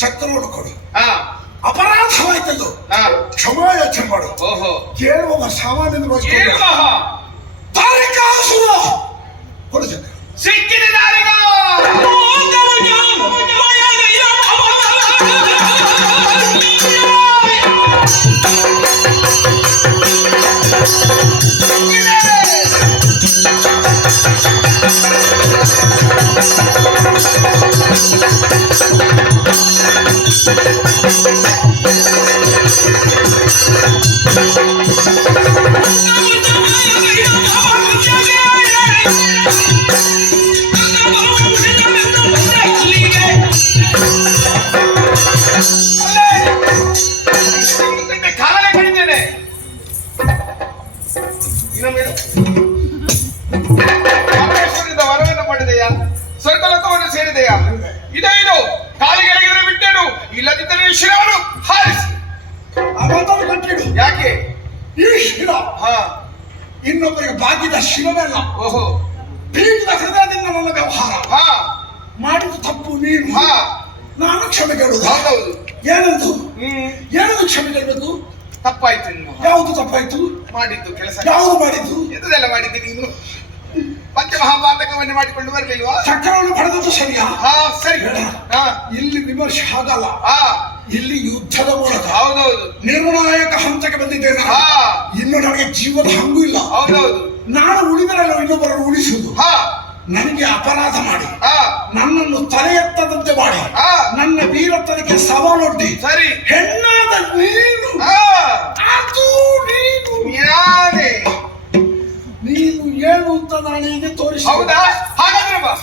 ಚಕ್ರವನ್ನು ಕೊಡು. ಅಪರಾಧವಾಯ್ತದ್ದು ಕ್ಷಮಾಯಾಚನೆ ಮಾಡು. ಕೇಳುವ ಸಾಮಾನ್ಯ ತಾರಿಕಾಸುರ ಕೊಡು ಚಕ್ರ. ಸಿಕ್ಕಿದೆ ದಾರಿಗ. ಕಾಲನೆ ಕಡಿತೇನೆ. ಪರಮೇಶ್ವರನಿಂದ ವರವನ್ನು ಮಾಡಿದೆಯಾ? ಸ್ವರ್ಗಲೋಕವನ್ನು ಸೇರಿದೆಯಾ? ಇದು ಕಾಲಿಗೆ ಎಳೆಗಿದ್ರೆ ಬಿಟ್ಟೇನು, ಇಲ್ಲದಿದ್ದರೆ ಶಿರವನ್ನು ಹಾರಿಸಿ ಕಟ್ಟಿಡು. ಯಾಕೆ ಈ ಶಿರ ಇನ್ನೊಬ್ಬರಿಗೆ ಬಾಗಿದ ಶಿರವಲ್ಲ. ಓಹೋ, ಬೀಗಿದ ಹೃದಯದಿಂದ ನನ್ನ ವ್ಯವಹಾರ. ಮಾಡಿದ ತಪ್ಪು ನೀನು, ನಾನು ಕ್ಷಮೆ ಕೇಳುವುದು. ಹೌದೌದು. ಏನಂದು ಏನದು ಕ್ಷಮೆ ಕೇಳಬೇಕು? ತಪ್ಪಾಯ್ತು. ನೀನು ಯಾವುದು ತಪ್ಪಾಯ್ತು? ಮಾಡಿದ್ದು ಕೆಲಸ ಯಾವುದು ಮಾಡಿದ್ದು? ಎಂತದೆಲ್ಲ ಮಾಡಿದ್ದು ನೀನು? ಪಂಚಮಹಾಪಾತಕವನ್ನೇ ಮಾಡಿಕೊಂಡು ಬರಲಿಲ್ವಾ? ಚಕ್ರವನ್ನು ಪಡೆದದ್ದು ಸರಿಯಾ? ಸರಿ. ಇಲ್ಲಿ ವಿಮರ್ಶೆ ಆಗಲ್ಲ. ಇಲ್ಲಿ ಯುದ್ಧದ ಮೂಲಕ ಹೌದೌದು ನಿರ್ಣಾಯಕ ಹಂತಕ್ಕೆ ಬಂದಿದ್ದೇನೆ. ಇನ್ನು ನನಗೆ ಜೀವದ ಹಂಗೂ ಇಲ್ಲ. ಹೌದೌದು. ನಾನು ಉಳಿದರಲ್ಲ ಇನ್ನೊಬ್ಬರನ್ನು ಉಳಿಸುವುದು. ನನಗೆ ಅಪರಾಧ ಮಾಡಿ ಆ, ನನ್ನನ್ನು ತಲೆ ಎತ್ತದಂತೆ ಮಾಡಿ ಆ, ನನ್ನ ವೀರತ್ವಕ್ಕೆ ಸವಾಲೊಡ್ಡಿ ಸರಿ. ಹೆಣ್ಣಾದ ನೀನು ಆ, ಅದು ನೀನು ಯಾನೇ? ನೀನು ಏನು ಅಂತ ನಾನು ಈಗ ತೋರಿಸಿ ಹೌದಾ? ಹಾಗಾದ್ರೆ ಬಾ.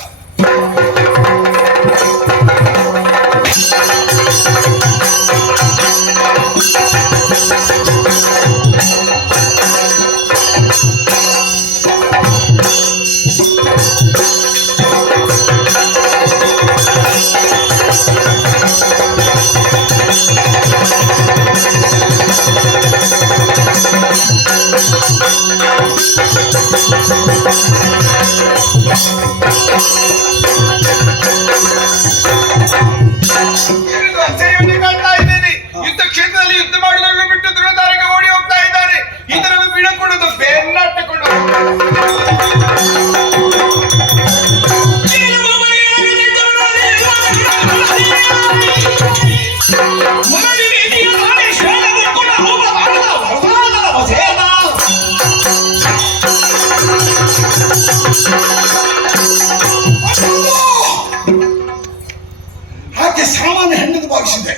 ಇವರು ಅಸಹ್ಯವನ್ನು ಕಾಣ್ತಾ ಇದ್ದೇನೆ. ಯುದ್ಧ ಕ್ಷೇತ್ರದಲ್ಲಿ ಯುದ್ಧ ಮಾಡುವುದನ್ನು ಬಿಟ್ಟು ದುರದಾರಿಗೆ ಓಡಿ ಹೋಗ್ತಾ ಇದ್ದಾರೆ. ಇದರನ್ನು ಬಿಡಕೊಡುದು ಬೆನ್ನಟ್ಟಕೊಂಡು ಹಾಗೆ ಸಾಮಾನ್ಯ ಹೆಣ್ಣನ್ನು ಭಾವಿಸಿದೆ.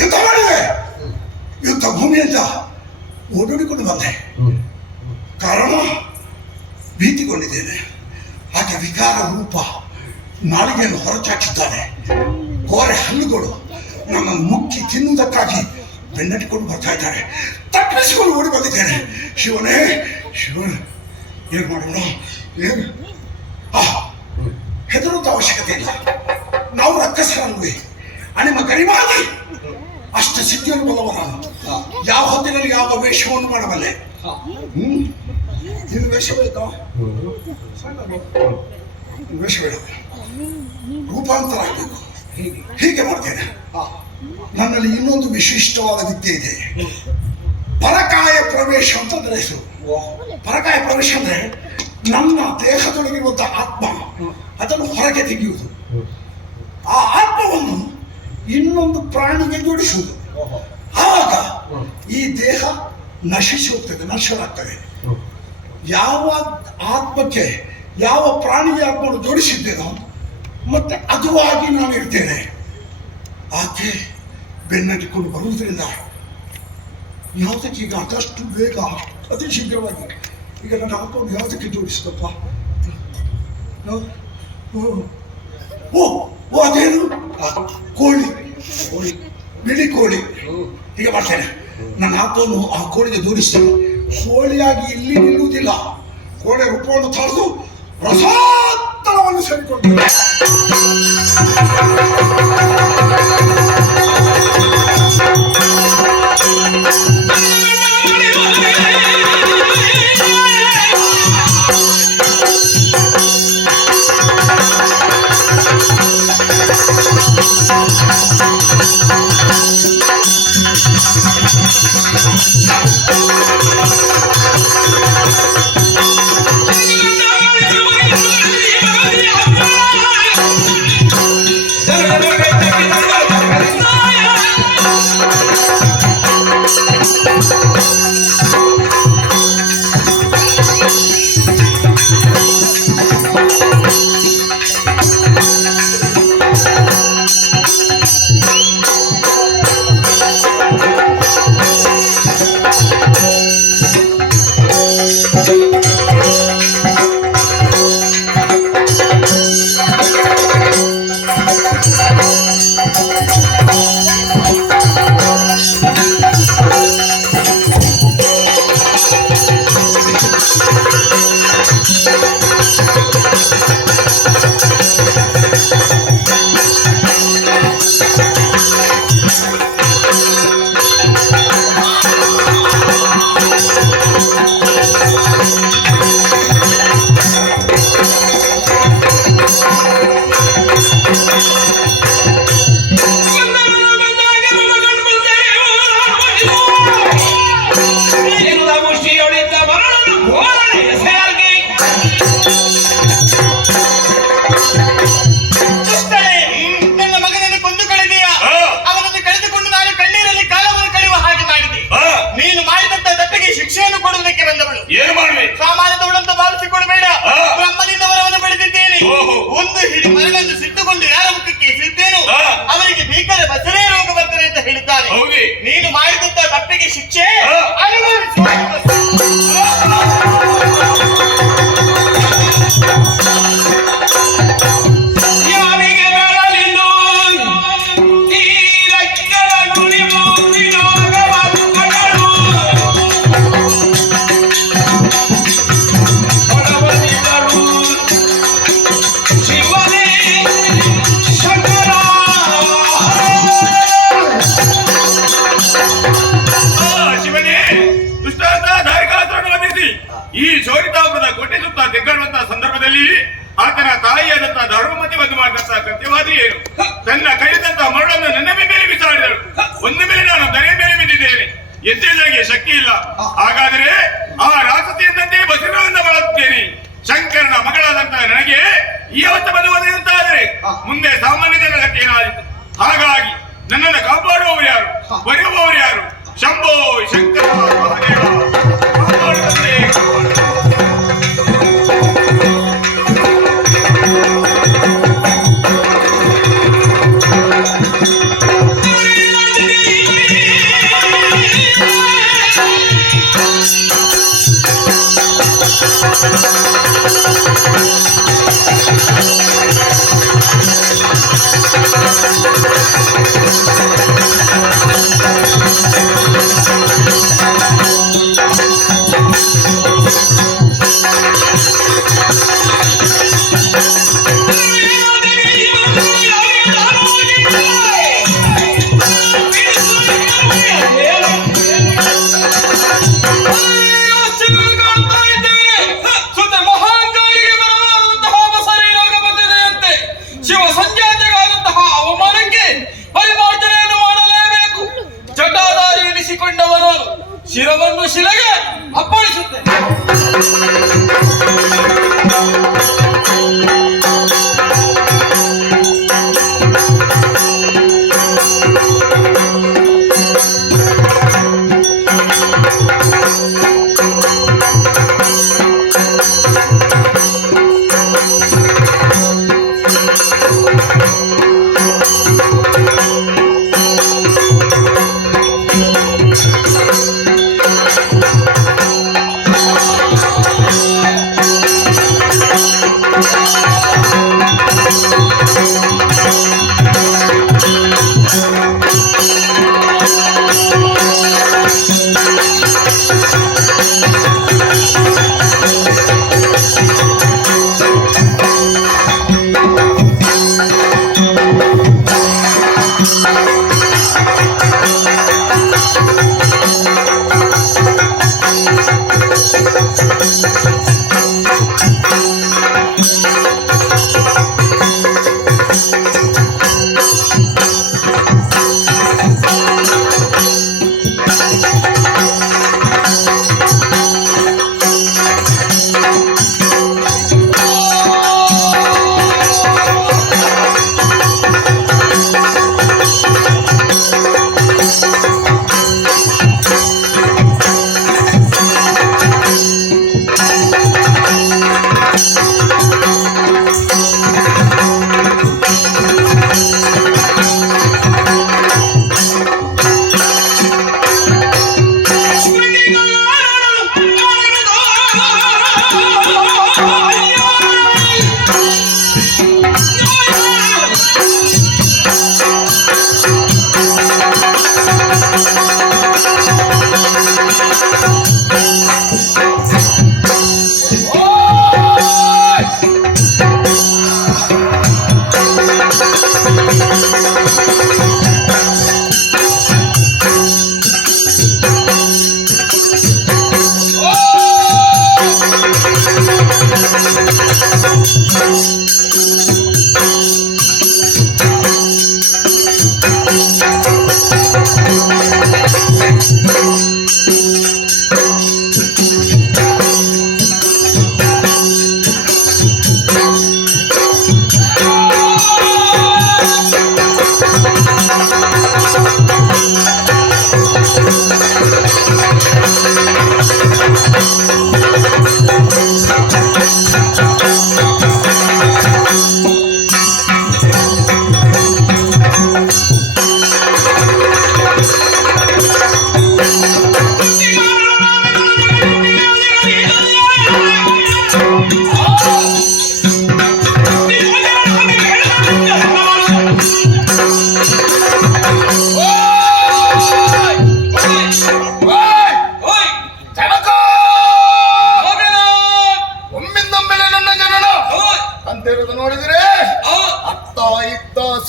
ಯುದ್ಧ ಮಾಡಿದೆ. ಯುದ್ಧ ಭೂಮಿಯಿಂದ ಓಡೋಡಿಕೊಂಡು ಬಂದೆ. ಕಾರಣ ಭೀತಿಗೊಂಡಿದ್ದೇನೆ. ಹಾಗೆ ವಿಕಾರ ರೂಪ ನಾಲಿಗೆಯನ್ನು ಹೊರಚಾಚಿದ್ದಾನೆ. ಕೋರೆ ಹಲ್ಲುಗಳು ನಮ್ಮನ್ನು ಮುಕ್ಕಿ ತಿನ್ನುವುದಕ್ಕಾಗಿ ಬೆನ್ನಟ್ಟಿಕೊಂಡು ಬರ್ತಾ ಇದ್ದಾರೆ. ತಪ್ಪಿಸಿಕೊಂಡು ಓಡಿ ಬಂದಿದ್ದೇನೆ. ಶಿವನೇ ಶಿವನೇ, ಏನು ಮಾಡೋಣ? ಏನು ಹೆದರುತ್ತ ಅವಶ್ಯಕತೆ ಇಲ್ಲ. ನಾವು ರಕ್ಕಸರಲ್ವೇ? ನಿಮ್ಮ ಗರಿಮಾಗಿ ಅಷ್ಟ ಸಿದ್ಧಿಯನ್ನು ಬಲ್ಲವ ನಾನು. ಯಾವ ಹೊತ್ತಿನಲ್ಲಿ ಯಾವ ವೇಷವನ್ನು ಮಾಡಬಲ್ಲೆ. ಇದು ವೇಷ ಬೇಕಾ? ವೇಷ ಬೇಡ, ರೂಪಾಂತರ ಆಗಬೇಕು. ಹೀಗೆ ಮಾಡ್ತೇನೆ. ನನ್ನಲ್ಲಿ ಇನ್ನೊಂದು ವಿಶಿಷ್ಟವಾದ ವಿದ್ಯೆ ಇದೆ. ಪರಕಾಯ ಪ್ರವೇಶ ಅಂತ ಅದರ ಹೆಸರು. ಪರಕಾಯ ಪ್ರವೇಶ ಅಂದ್ರೆ ನಮ್ಮ ದೇಹದೊಳಗಿರುವಂತಹ ಆತ್ಮ ಅದನ್ನು ಹೊರಗೆ ತೆಗೆಯುವುದು. ಆ ಆತ್ಮವನ್ನು ಇನ್ನೊಂದು ಪ್ರಾಣಿಗೆ ಜೋಡಿಸುವುದು. ಆವಾಗ ಈ ದೇಹ ನಶಿಸಿ ಹೋಗ್ತದೆ, ನಶವಾಗ್ತದೆ. ಯಾವ ಆತ್ಮಕ್ಕೆ ಯಾವ ಪ್ರಾಣಿಗೆ ಆತ್ಮವನ್ನು ಜೋಡಿಸಿದ್ದೇನೋ ಮತ್ತೆ ಅದುವಾಗಿ ನಾನು ಇರ್ತೇನೆ. ಆಕೆ ಬೆನ್ನಟ್ಟಿಕೊಂಡು ಬರುವುದರಿಂದ ಯಾವುದಕ್ಕೆ ಈಗ ಆದಷ್ಟು ಬೇಗ ಅತಿ ಶೀಘ್ರವಾಗಿ ಈಗ ನನ್ನ ಆತ್ಮವನ್ನು ಯಾವುದಕ್ಕೆ ಜೋಡಿಸಿದಪ್ಪ? ಓ ಓ ಅದೇನು? ಕೋಳಿ, ಕೋಳಿ, ಬಿಳಿ ಕೋಳಿ. ಹೀಗೆ ಮಾಡ್ತೇನೆ. ನನ್ನ ಆತ್ಮವನ್ನು ಆ ಕೋಳಿಗೆ ಜೋಡಿಸ್ತೇನೆ. ಕೋಳಿಯಾಗಿ ಇಲ್ಲಿ ನಿಲ್ಲುವುದಿಲ್ಲ. ಕೋಳಿ ರೂಪವನ್ನು ತಳೆದು ರಸಾತ್ತಳವನ್ನು ಸೇರಿಕೊಳ್ತೇನೆ. ಈ ಶೌರಿತಾಪುರದ ಕೋಟೆ ಸುತ್ತ ತೆಗ್ಗಾಡುವಂತಹ ಸಂದರ್ಭದಲ್ಲಿ ಆತನ ತಾಯಿಯಾದಂತಹ ಧರ್ಮಮತಿ ಬಂದು ಮಾಡಿದಂತಹ ಕೃತ್ಯವಾದಿ ಏನು? ತನ್ನ ಕೈದಂತಹ ಮರಳನ್ನು ನನ್ನ ಮೇಲೆ ಬಿಸಾಡಿದಳು. ಒಂದು ಮೇಲೆ ನಾನು ಧರೆ ಮೇಲೆ ಬಿದ್ದಿದ್ದೇನೆ, ಎದ್ದೇಳಗೆ ಶಕ್ತಿ ಇಲ್ಲ. ಹಾಗಾದರೆ ಆ ರಾಕ್ಷಸಿಯಂತೆ ಬಸಿರವನ್ನು ಬಳಸುತ್ತೇನೆ. ಶಂಕರನ ಮಗಳಾದಂತಹ ನನಗೆ ಈ ಅವತ್ತು ಬಂದು ಒದಗಿರುತ್ತಾದರೆ ಮುಂದೆ ಸಾಮಾನ್ಯ ಜನರ ಗತಿ ಏನಾಯಿತು? ಹಾಗಾಗಿ ನನ್ನನ್ನು ಕಾಪಾಡುವವರು ಯಾರು, ಬರೆಯುವವರು ಯಾರು? ಶಂಭೋ ಶಂಕರ ಮಹಾದೇವ ಕಾಪಾಡುತ್ತಲೇ ಕಾಪಾಡು. ಶಿವ ಸಂಜಾತಗಾದಂತಹ ಅವಮಾನಕ್ಕೆ ಪರಿಮಾರ್ಜನೆಯನ್ನು ಮಾಡಲೇಬೇಕು. ಜಟಾಧಾರಿ ಎನಿಸಿಕೊಂಡವನು ಶಿರವನ್ನು ಶಿಲೆಗೆ ಅಪ್ಪಳಿಸುತ್ತೇನೆ.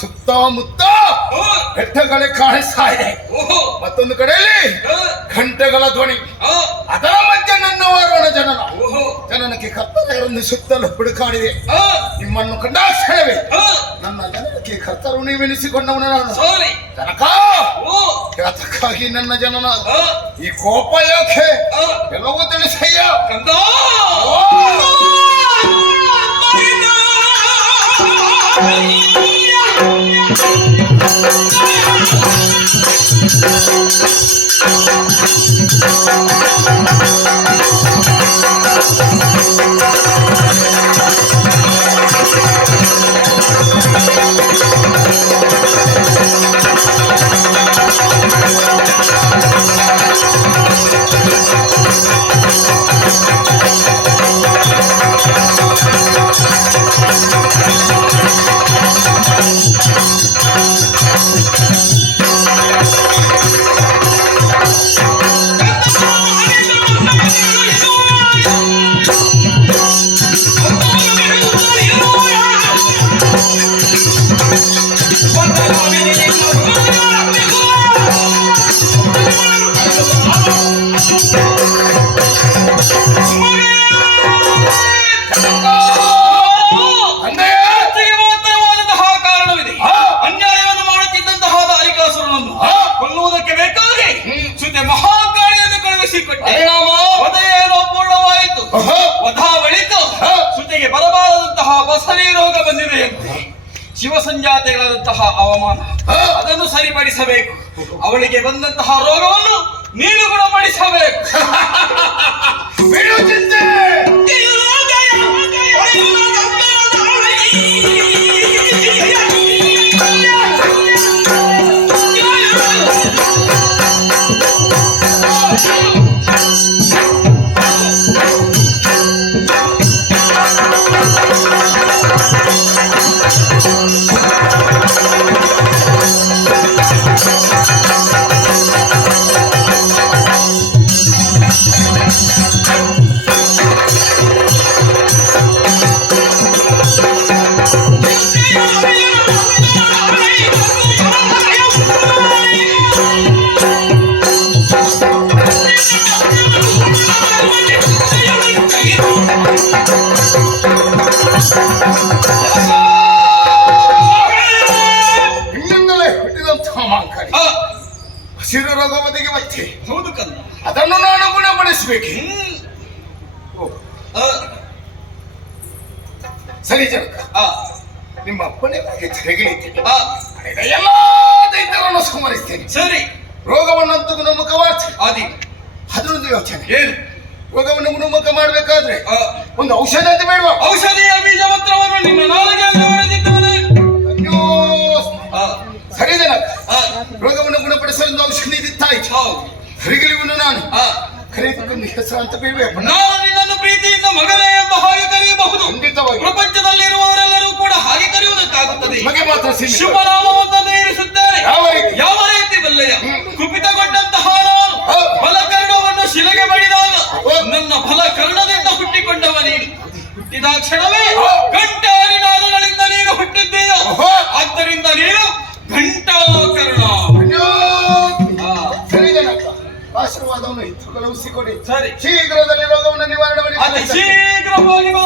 ಸುತ್ತಮುತ್ತ ಬೆಟ್ಟಗಳೇ ಕಾಣಿಸ್ತಾ ಇದೆ. ಮತ್ತೊಂದು ಕಡೆಯಲ್ಲಿ ಗಂಟೆಗಳ ಧ್ವನಿ, ಅದರ ಮಧ್ಯೆ ನನ್ನ ಮಾರೋಣ ಜನನಕ್ಕೆ ಕರ್ತರನ್ನು ಸುತ್ತಲೂ ಹುಡುಕಾಡಿದೆ. ನಿಮ್ಮನ್ನು ಕಂಡಾಕ್ಷಣವೇ ನನ್ನ ಜನನಕ್ಕೆ ಕರ್ತರು ನೀವೆನಿಸಿಕೊಂಡವನು ನಾನು. ಜನಕ, ಯಾತಕ್ಕಾಗಿ ನನ್ನ ಜನನ ಈ ಕೋಪ ಯಾಕೆ ಎಲ್ಲವೂ ತಿಳಿಸಯ್ಯ. ಶಿವಸಂಜಾತೆಗಳಾದಂತಹ ಅವಮಾನ ಅದನ್ನು ಸರಿಪಡಿಸಬೇಕು. ಅವಳಿಗೆ ಬಂದಂತಹ ರೋಗವನ್ನು ನೀನು ಗುಣಪಡಿಸಬೇಕು. ಹಸಿರು ರೋಗ ಬದಿಗೆ ಮತ್ತೆ ಹೌದು ಕಲ್ಲ, ಅದನ್ನು ನಾನು ಗುಣಪಡಿಸಬೇಕು. ಸರಿ ಜನಕ, ನಿಮ್ಮ ಅಪ್ಪನೇ ಬಗ್ಗೆ ತೆರಗಿಳಿದ್ದೇನೆ. ಎಲ್ಲಾ ದೈತ್ಯಗಳನ್ನು ಸಂಹರಿಸ್ತೇನೆ. ಸರಿ, ರೋಗವನ್ನಂತೂ ಗುಣಮುಖ ಮಾಡ್ತೇನೆ. ಅದೊಂದು ಯೋಚನೆ. ಏನು? ರೋಗವನ್ನು ಗುಣಮುಖ ಮಾಡ್ಬೇಕಾದ್ರೆ ಒಂದು ಔಷಧ ಅಂತ ಬೇಡವಾ? ಔಷಧಿಯ ಬೀಜ ಮಂತ್ರವನ್ನು ನಿನ್ನ ನಾಲಿಗೆಯಲ್ಲಿ ಹೊಡೆದಿದ್ದವನೇ. ಅಯ್ಯೋ, ಸರಿ ಜನಕ, ರೋಗವನ್ನು ಗುಣಪಡಿಸಲು ಒಂದು ಔಷಧಿ ಇದಿತ್ತಾಯ್ತು. ಹರಿಗಿಲಿವನ್ನು ನಾನು ಕರೆದುಕೊಂಡು ಹೆಸರು ಅಂತ ಬೇಡಬೇಕು. ನಾನು ನಿನ್ನನ್ನು ಪ್ರೀತಿಯಿಂದ ಮಗನೇ ಎಂಬ ಹಾಗೆ ಕರೆಯಬಹುದು. ಖಂಡಿತವಾಗಿ ಪ್ರಪಂಚದಲ್ಲಿರುವವರೆಲ್ಲರೂ ಕೂಡ ಹಾಗೆ ಕರೆಯುವುದಕ್ಕಾಗುತ್ತದೆ. ನಿಮಗೆ ಮಾತ್ರ ಶುಭನಾಮವನ್ನು ಇರಿಸುತ್ತೇನೆ. ಯಾವ ರೀತಿ ಬಲ್ಲೆಯ? ಕುಪಿತಗೊಂಡಂತಹ ನಾನು ಫಲಕರ್ಣವನ್ನು ಶಿಲೆಗೆ ಬಡಿದಾಗ ನನ್ನ ಫಲಕರ್ಣದಿಂದ ಹುಟ್ಟಿಕೊಂಡವ ನೀನು. ಹುಟ್ಟಿದ ಕ್ಷಣವೇ ಗಂಟಾರಿನಾದಗಳಿಂದ ನೀನು ಹುಟ್ಟಿದ್ದೀಯ. ಆದ್ದರಿಂದ ನೀನು ಘಂಟಾಕರ್ಣ. ಸರಿ ಜನಕ, ಆಶೀರ್ವಾದವನ್ನು ಕಳುಹಿಸಿಕೊಡಿ. ಸರಿ, ಶೀಘ್ರದಲ್ಲಿ ರೋಗವನ್ನು ನಿವಾರಣೆ ಮಾಡಿ. ಅತಿ ಶೀಘ್ರವಾಗಿ ಬಾ.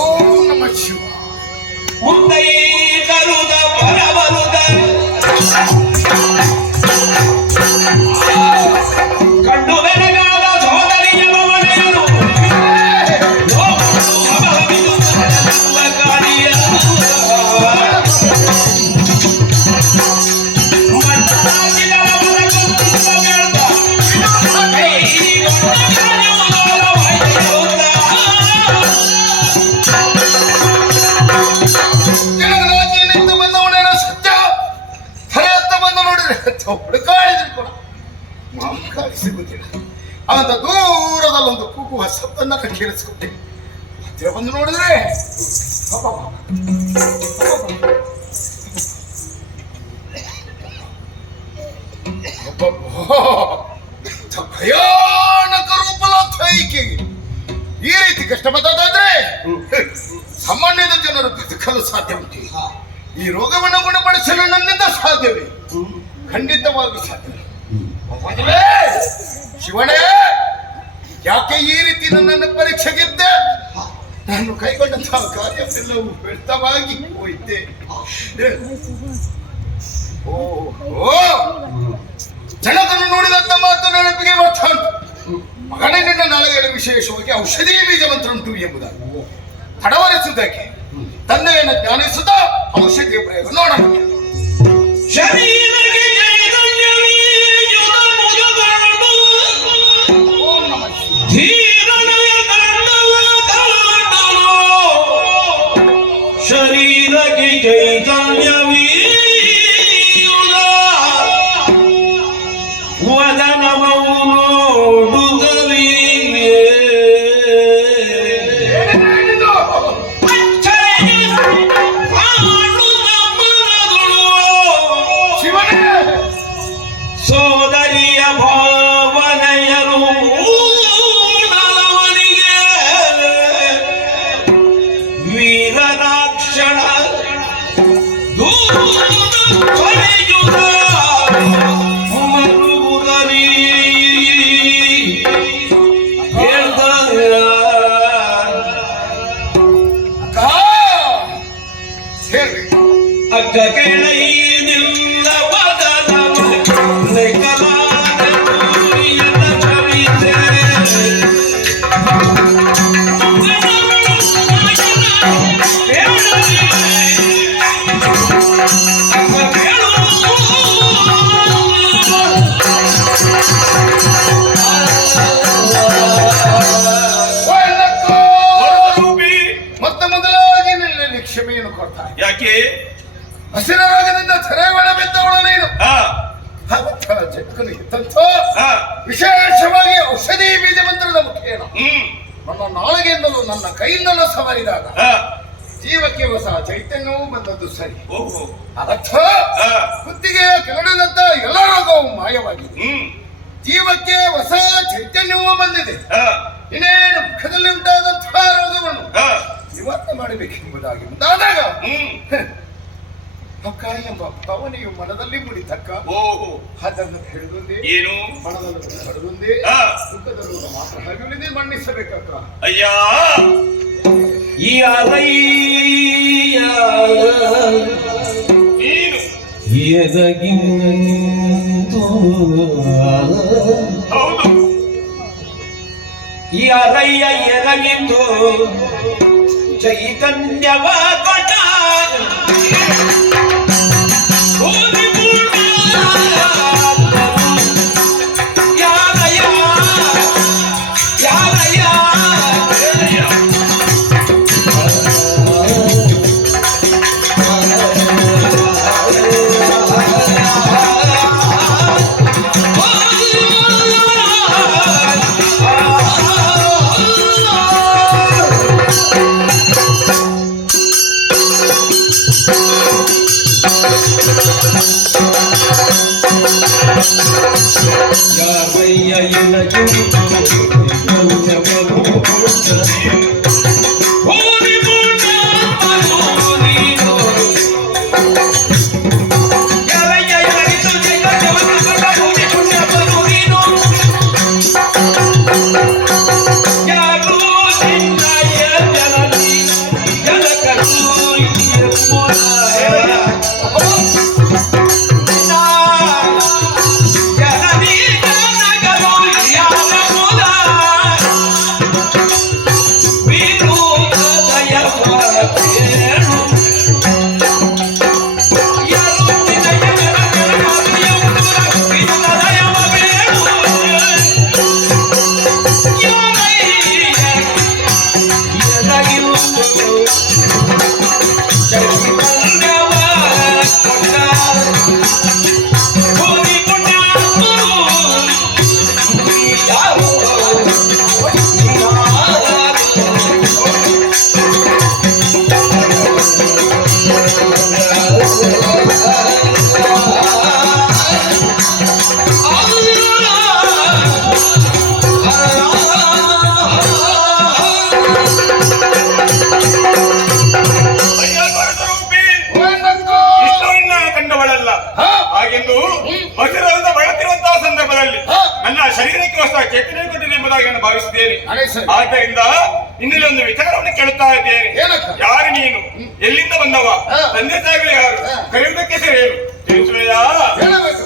ಓಂ ನಮಃ ಶಿವ. ಮುಂದೈ ಕರುದ ಬರಬರುದ ಕಂಡು ಬೆರಗಾದ ಸೋದರಿಯ ಮನೆಯರು ಜನಗಣತಿಯಿಂದ ಬಂದವನೇನ ಸತ್ಯ ಹರಿಯತ್ತ ಬಂದು ನೋಡಿದ್ರೆ ಹುಡುಕಾಡಿದ್ರು ಕೂಡ ಮಾಂಕಾಳಿ ಸಿಗುತ್ತಿಲ್ಲ. ಅಂತ ದೂರದಲ್ಲೊಂದು ಕೂಗುವ ಶಬ್ದನ್ನ ಕೇಳಿಸ್ಕೊಂಡೆ. ಹತ್ತಿರ ಬಂದು ನೋಡಿದ್ರೆ ಭಯಾನಕ ರೂಪಲಾಥ ಈಕೆಗೆ. ಈ ರೀತಿ ಕಷ್ಟ ಬದ್ದಾದ್ರೆ ಸಾಮಾನ್ಯದ ಜನರು ಬದುಕಲು ಸಾಧ್ಯವಿಲ್ಲ. ಈ ರೋಗವನ್ನು ಗುಣಪಡಿಸಲು ನನ್ನಿಂದ ಸಾಧ್ಯವೇ? ಖಂಡಿತವಾಗಿ ಸಾಧ್ಯ. ಶಿವನೇ, ಯಾಕೆ ಈ ರೀತಿ ನನ್ನನ್ನು ಪರೀಕ್ಷೆಗಿದ್ದೆ? ನಾನು ಕೈಗೊಂಡಂತಹ ಕಾರ್ಯವೆಲ್ಲವೂ ವ್ಯರ್ಥವಾಗಿ ಹೋಯಿತೆ. ಜನಕನು ನುಡಿದಂತ ಮಾತು ನೆನಪಿಗೆ ಬರ್ತಾ ಉಂಟು. ಮಗನೇ, ನಿನ್ನ ನಾಳೆಗಳ ವಿಶೇಷವಾಗಿ ಔಷಧಿ ಬೀಜ ಮಂತ್ರ ಉಂಟು ಎಂಬುದಾಗಿ ತಡವರಿಸುವುದಕ್ಕೆ ತಂದೆಯನ್ನು ಜ್ಞಾನಿಸುತ್ತ ಔಷಧಿಯ ಪ್ರಯೋಗ ನೋಡೋಣ. ಶರೀರಕ್ಕೆ ಚೈತನ್ಯವೀ ಸೋದರಿಯ ಭಾವನೆಯರು ನಲವನಿಗೆ ವೀರನಾಕ್ಷಣ ಮರುಗುಗಲಿ ಅಕ್ಕ ಕೆಳೈ ನಿಲ್ಲ ಮತ್ತೆ ಮೊದಲಾಗಿ ನಿನ್ನಲ್ಲಿ ಕ್ಷಮೆಯನ್ನು ಕೊಡ್ತಾರೆ. ಯಾಕೆ? ಹಸಿರ ರೋಗದಿಂದ ತೆರೆಗೊಳ ಬಿದ್ದವಳು ನೀನು. ಜಕ್ಕನು ಇದ್ದಂಥ ವಿಶೇಷವಾಗಿ ಔಷಧಿ ಬೀಜ ಮಂತ್ರದ ಮುಖೇನ ನನ್ನ ನಾಳೆಗೆಯಿಂದಲೂ ನನ್ನ ಕೈಯಿಂದಲೂ ಸವರಿದಾಗ ಜೀವಕ್ಕೆ ಹೊಸ ಚೈತನ್ಯವೂ ಬಂದದ್ದು ಸರಿ. ಅದರ್ಥ ಕುತ್ತಿಗೆಯ ಕೆಳಗಿದಂತ ಎಲ್ಲ ರೋಗವು ಮಾಯವಾಗಿದೆ. ಜೀವಕ್ಕೆ ಹೊಸ ಚೈತನ್ಯವೂ ಬಂದಿದೆ. ಇನ್ನೇನು ಮುಖದಲ್ಲಿ ಉಂಟಾದಂತಹ ರೋಗವನ್ನು ನಿವಾರಣೆ ಮಾಡಬೇಕೆಂಬುದಾಗಿ ಮುಂದಾದಾಗ ಅಕ್ಕ ಎಂಬ ಭಾವನೆಯು ಮನದಲ್ಲಿ ಮುಡಿತಕ್ಕ. ಅದನ್ನು ಹಿಡಿದುಂದೇ ಏನು ಮನದಲ್ಲಿ ಪಡೆದುಂದೇ ದುಃಖದಲ್ಲೂ ಮಾತ್ರ ಹಾಗೆ ಉಳಿದೇ ಮನ್ನಿಸಬೇಕಕ್ಕ. ಅಯ್ಯ ಈ ಅಲಯ್ಯ ಏನು ಎದಗಿಂದು ಹೌದು, ಈ ಅಲಯ್ಯ ಎದಗಿಂದು ಚೈತನ್ಯವ ಕೊಟ್ಟ ಶರೀರಕ್ಕೆ ಹೊಸ ಚೇತನೆ ಕೊಟ್ಟಿದೆ ಎಂಬುದಾಗಿ ನಾನು ಭಾವಿಸಿದ್ದೇನೆ. ಅದೇ ಸರಿ. ಆದ್ದರಿಂದ ಇನ್ನಿಲ್ಲಿ ಒಂದು ವಿಚಾರವನ್ನು ಕೇಳುತ್ತಾ ಇದ್ದೇನೆ. ಏನಕ್ಕ? ಯಾರು ನೀನು? ಎಲ್ಲಿಂದ ಬಂದವ? ತಂದೆ ತಾಯಿಗಳು ಯಾರು? ಕರೆಯುವುದಕ್ಕೆ ಸರಿ ಹೇಳು. ತಿಳಿಸುವೆಯಾ? ಹೇಳಬೇಕು.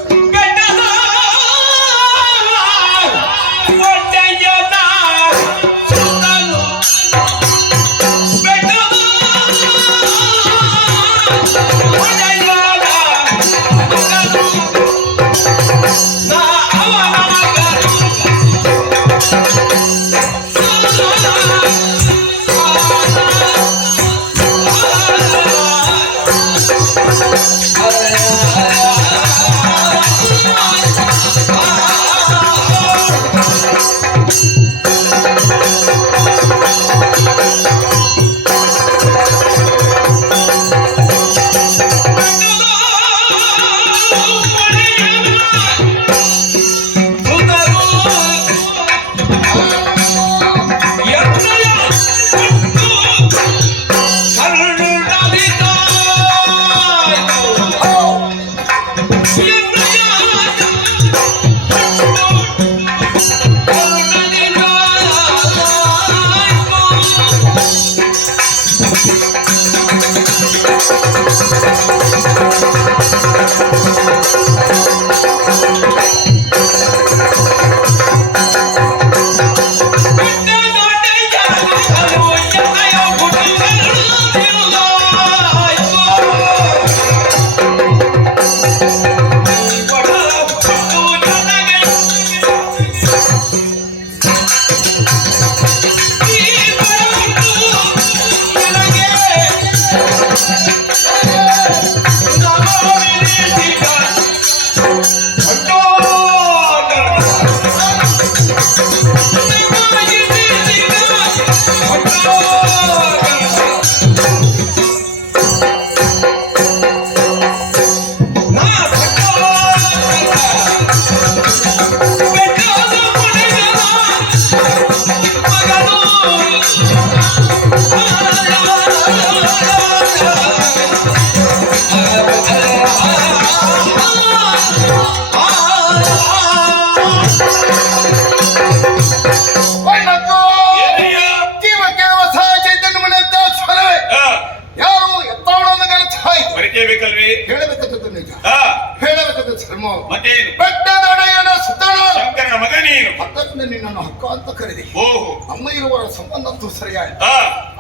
ಬೇಕಲ್ವೇ? ಹೇಳಬೇಕಂತದ್ದು ನಿಜ, ಹಾ, ಹೇಳಬೇಕಂತ ಧರ್ಮ. ಮತ್ತೇನು? ಬೆಟ್ಟದೊಡೆಯನ ಸುತ್ತಣ ಶಂಕರನ ಮಗ ನೀನು. ಹತ್ತಕ್ಕೆ ನಿನ್ನನ್ನು ಹಕ್ಕ ಅಂತ ಕರೆದಿ. ಓಹೋ, ಅಮ್ಮ ಇರುವವರ ಸಂಬಂಧ ಅಂತೂ ಸರಿಯಾಯಿತು. ಹಾ,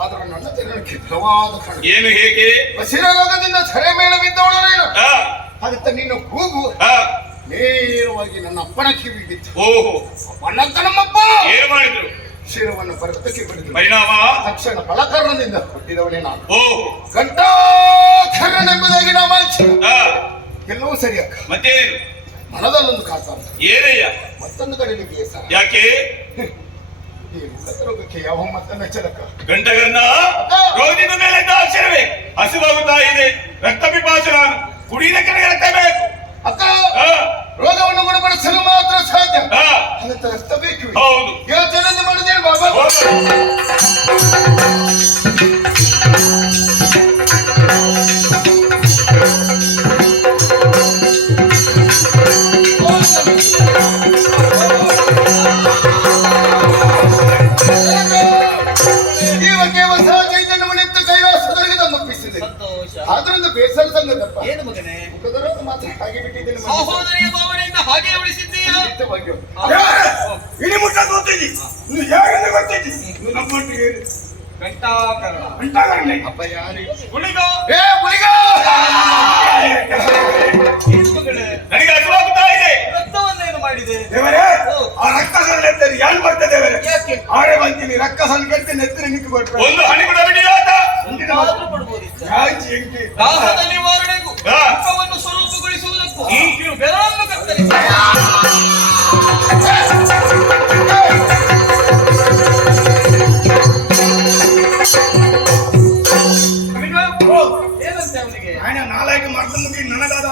ಆದ್ರೆ ನನ್ನ ಜನಕ್ಕೆ ಬಲವಾದ ಕಾರಣ. ಏನು ಹೇಗೆ? ಬಸಿರರೋಗದಿಂದ ಸೆರೆ ಮೇಲೆ ಬಿದ್ದವಳು ನೀನು. ಹಾ, ಅದಕ್ಕೆ ನಿನ್ನ ಕೂಗು ಹಾ, ನೇರವಾಗಿ ನನ್ನ ಅಪ್ಪನ ಕಿವಿ ಬಿತ್ತು. ಓಹೋ, ಅಪ್ಪನಂತ ನಮ್ಮಪ್ಪ ಏನು ಮಾಡಿದ್ರು? ಶಿರವನ್ನು ಪರ್ವತಕ್ಕೆ ಬಿಡಿದ್ರು. ಪರಿಣಾಮ? ತಕ್ಷಣ ಬಲಕರ್ಣದಿಂದ ಹುಟ್ಟಿದವನೇ ನಾನು. ಓಹೋ, ಗಂಟಾಧರನೆಂಬುದಾಗಿ ನಾ ಮಾಲ್ಸಿ. ಹಾ, ಎಲ್ಲವೂ ಸರಿ ಅಕ್ಕ. ಮತ್ತೇನು? ಮನದಲ್ಲೊಂದು ಕಾಸ, ಏನಯ್ಯ? ಮತ್ತೊಂದು ಕಡೆಗೆ ಸರ್. ಯಾಕೆ? ಈ ರೋಗಕ್ಕೆ ಯಾವ ಮತ್ತೊಂದು ಚಲಕ ಗಂಟಗರ್ನ ರೋಗದ ಮೇಲೆ ಅಕ್ಷರವೇ ಹಸಿವಾಗುತ್ತಾ ಇದೆ. ರಕ್ತ ಪಿಪಾಸು ನಾನು. ಕುಡಿಯುವುದಕ್ಕೆ ರಕ್ತ ಬೇಕು. ಅಕ್ಕ, ಹಾ, ರೋಗವನ್ನು ಗುಣಪಡಿಸಲು ಮಾತ್ರ ಸಾಧ್ಯ. ಹಾ, ಅದಕ್ಕೆ ರಕ್ತ ಬೇಕು. ಹೌದು. ಯೋಚನೆ ಮಾಡಿದ್ದೇನೆ ಬಾಬಾ. ಆದ್ರಿಂದ ಬೇಸರ ಸಂಗತಪ್ಪ. ಏನು ಮಗನೇ? ಮುಖದರೋಗ ಮಾತ್ರ ಹಾಗೆ ಬಿಟ್ಟಿದ್ದೇನೆ. ಸಹೋದರಿಯ ಭಾವನೆಯಿಂದ ಹಾಗೆ ಉಳಿಸಿದ್ದೀಯಾ? ನಿತ್ಯವಾಗಿಯೂ. ಇಡೀ ಮುಟ್ಟ ಗೊತ್ತಿದ್ದಿ ನೀವು ಹೇಗೆ ಗೊತ್ತಿದ್ದಿ ನೀವು ನಮ್ಮೊಟ್ಟಿಗೆ ಘಂಟಾಕರ್ಣ. ಗಂಟಗರ್ನೆ ಅಪ್ಪ ಯಾರು? ಹುಲಿಗ. ಏ ಹುಲಿಗ! ಏನು ಮಗನೇ? ನನಗೆ ಹಸಿವಾಗುತ್ತಾ ಇದೆ. ರಕ್ತವನ್ನೇನು ಮಾಡಿದೆ? ದೇವರೇ, ಆ ರಕ್ತ ಸಣ್ಣ ಯಾರು ಬರ್ತದೆ ದೇವರೇ? ಯಾಕೆ? ಆರೆ ಬಂತೀನಿ ರಕ್ತ ಸಣ್ಣ ಕಟ್ಟಿ ನೆತ್ತಿನ ನಿಂತು ಕೊಟ್ಟರೆ ಒಂದು ಹನಿ ಕೂಡ ಬಿಡಿಯಾತ ಆದ್ರೂ ಕೊಡ್ಬೋದಿತ್ತು. ಎಂಕಿ ದಾಹದ ನಿವಾರಣೆಗೂ ಹಾ. ಮುಖವನ್ನು ಸ್ವರೂಪಗೊಳಿಸುವುದಕ್ಕೂ ನೀವು ಬೆರಳನ್ನು ಕತ್ತರಿಸಿ ಏನಂತೆ ಅವನಿಗೆ? ನಾಲ್ಕು ಮರ್ದ ಮುಗಿ ನನಗಾದ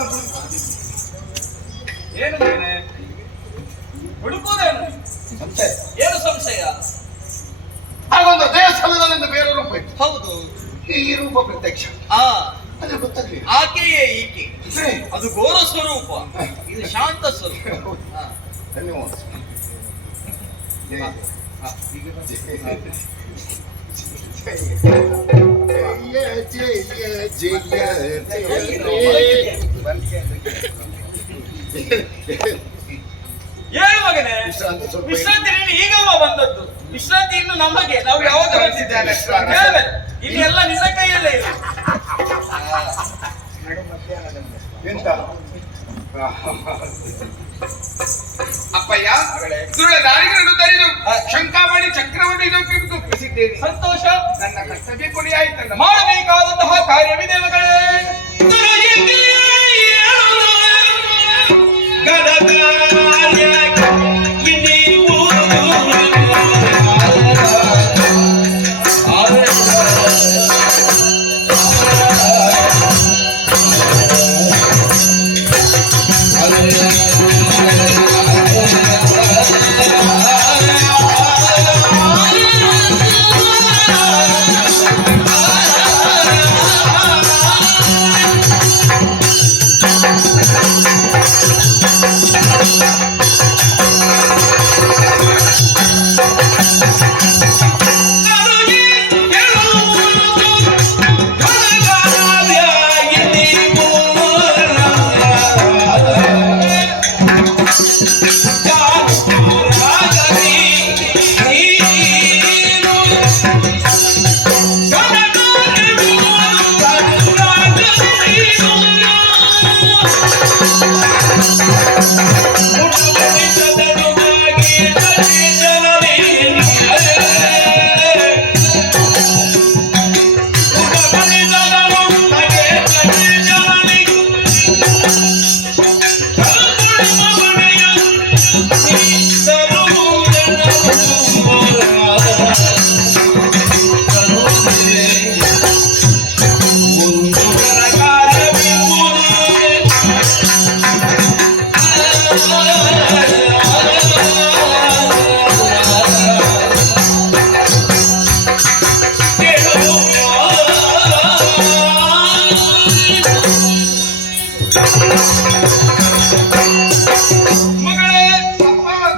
ಏನು ಮಗನೇ? ಹುಡುಕುವುದೇನು? ಸಂಶಯ. ಏನು ಸಂಶಯ? ಹಾಗೊಂದು ದೇಶದಲ್ಲಿಂದ ಬೇರೆ ರೂಪ ಇತ್ತು. ಹೌದು. ಈ ರೂಪ ಪ್ರತ್ಯಕ್ಷ. ಆ ಅದೇ ಗೊತ್ತಾಗ್ಲಿ. ಆಕೆಯೇ ಈಕೆ. ಸರಿ. ಅದು ಘೋರ ಸ್ವರೂಪ, ಇದು ಶಾಂತ ಸ್ವರೂಪ. ಹಾ. ಧನ್ಯವಾದ. ಏನು ಮಗನೇ ವಿಶ್ರಾಂತಿ ನೀನು ಈಗಲ್ವಾ ಬಂದದ್ದು? ವಿಶ್ರಾಂತಿ ಇನ್ನು ನಮಗೆ, ನಾವು ಯಾವಾಗ ಬರ್ತಿದ್ದೇವೆ ಇಲ್ಲಿ ಎಲ್ಲ ನಿನ್ನ ಕೈಯಲ್ಲೇ ಇದೆ. ಎಂತ ಅಪ್ಪಯ್ಯ, ದಾರಿಗಳನ್ನು ತರಿದು ಶಂಕಾಮಣಿ ಚಕ್ರವರ್ತಿ ಒಪ್ಪಿಸಿದ್ದೇನೆ. ಸಂತೋಷ. ನನ್ನ ಕರ್ತವ್ಯ ಕೊನೆಯಾಯ್ತಲ್ಲ. ಮಾಡಬೇಕಾದಂತಹ ಕಾರ್ಯವಿದೆ ಮಗಳೇ.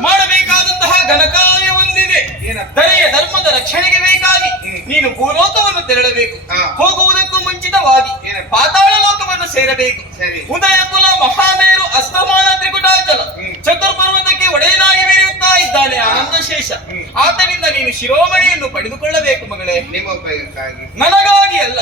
ಮಾಡಬೇಕಾದಂತಹ ಘನಕಾರ್ಯ ಒಂದಿದೆ. ದಯೆಯ ಧರ್ಮದ ರಕ್ಷಣೆಗೆ ಬೇಕಾಗಿ ನೀನು ಭೂಲೋಕವನ್ನು ತೆರಳಬೇಕು. ಹೋಗುವುದಕ್ಕೂ ಮುಂಚಿತವಾಗಿ ಪಾತಾಳ ಲೋಕವನ್ನು ಸೇರಬೇಕು. ಉದಯ ಕುಲ ಮಹಾಮೇರು ಅಸ್ತಮಾನ ತ್ರಿಕುಟಾಚಲ ಚತುರ್ಪರ್ವತಕ್ಕೆ ಒಡೆಯನಾಗಿ ಬೆರೆಯುತ್ತಾ ಇದ್ದಾನೆ ಆನಂದ ಶೇಷ. ಆತನಿಂದ ನೀನು ಶಿರೋಮಣಿಯನ್ನು ಪಡೆದುಕೊಳ್ಳಬೇಕು ಮಗಳೇ. ನಿಮ್ಮೊಬ್ಬರಿಗಾಗಿ, ನನಗಾಗಿ ಅಲ್ಲ.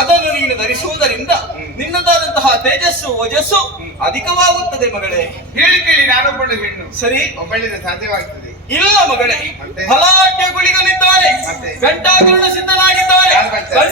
ಅದನ್ನು ನೀನು ಧರಿಸುವುದರಿಂದ ನಿನ್ನದಾದಂತಹ ತೇಜಸ್ಸು ಓಜಸ್ಸು ಅಧಿಕವಾಗುತ್ತದೆ ಮಗಳೇ. ಹೇಳಿ ಕೇಳಿ ನಾನೊಬ್ಬಳು ಹೆಣ್ಣು, ಸರಿ ಒಬ್ಬಳಿಂದ ಸಾಧ್ಯವಾಗ್ತದೆ? ಇಲ್ಲ ಮಗಳೇ. ಮತ್ತೆ? ಬಲಾಢ್ಯ ಗುಳಿಗನಿದ್ದಾರೆ, ಮತ್ತೆ? ಘಂಟಾಕರ್ಣ ಸಿದ್ಧನಾಗಿದ್ದಾರೆ. ಯಾರು ಬರ್ತಾರೆ?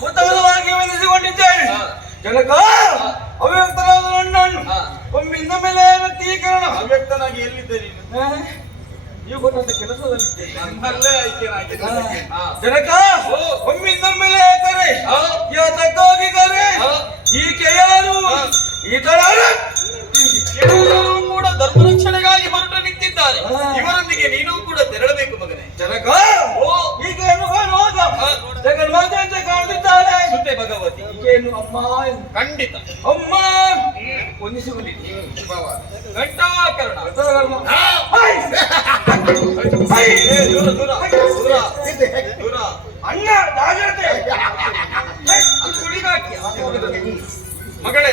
ಮೊದಲವಾಗಿ ವಂದಿಸಿಕೊಂಡಿದ್ದೇನೆ. ಜನಕ ಅವ್ಯಕ್ತನಾದ ನನ್ನನ್ನು ಒಮ್ಮಿಂದ ಮೇಲೆ ವ್ಯಕ್ತೀಕರಣ. ಅವ್ಯಕ್ತನಾಗಿ ಎಲ್ಲಿದ್ದೆ ನೀನು? ನೀವು ಕೊಟ್ಟಂತ ಕೆಲಸದಲ್ಲಿದ್ದೇನೆ. ನನ್ನಲ್ಲೇ ಐಕ್ಯನಾಗಿದ್ದೆ. ಜನಕ ಒಮ್ಮಿಂದ ಮೇಲೆ ಕರೆ ಯಾತಕ್ಕಾಗಿ ಕರೆ ಈಕೆ ಯಾರು ಈತರ ಎಲ್ಲರೂ ಕೂಡ ಧರ್ಮ ರಕ್ಷಣೆಗಾಗಿ ಹೊರಟು ನಿಂತಿದ್ದಾರೆ. ಇವರೊಂದಿಗೆ ನೀನು ಕೂಡ ತೆರಳಬೇಕು ಮಗನೇ. ಜನಕ ಈಕೆಯನ್ನು ಕಾಣುವಾಗ ಜಗನ್ಮಾತೆ ಅಂತ ಕಾಣುತ್ತಿದ್ದಾರೆ. ಸುತ್ತೆ ಭಗವತಿ ಈಕೆಯನ್ನು ಅಮ್ಮ ಖಂಡಿತ ಅಮ್ಮ ವಂದಿಸಿಕೊಂಡಿದ್ದೀನಿ. ಘಂಟಾಕರಣ ದೂರ ದೂರ ದೂರ ದೂರ ಅಣ್ಣ ಜಾಗ್ರತೆ ಮಗಳೇ,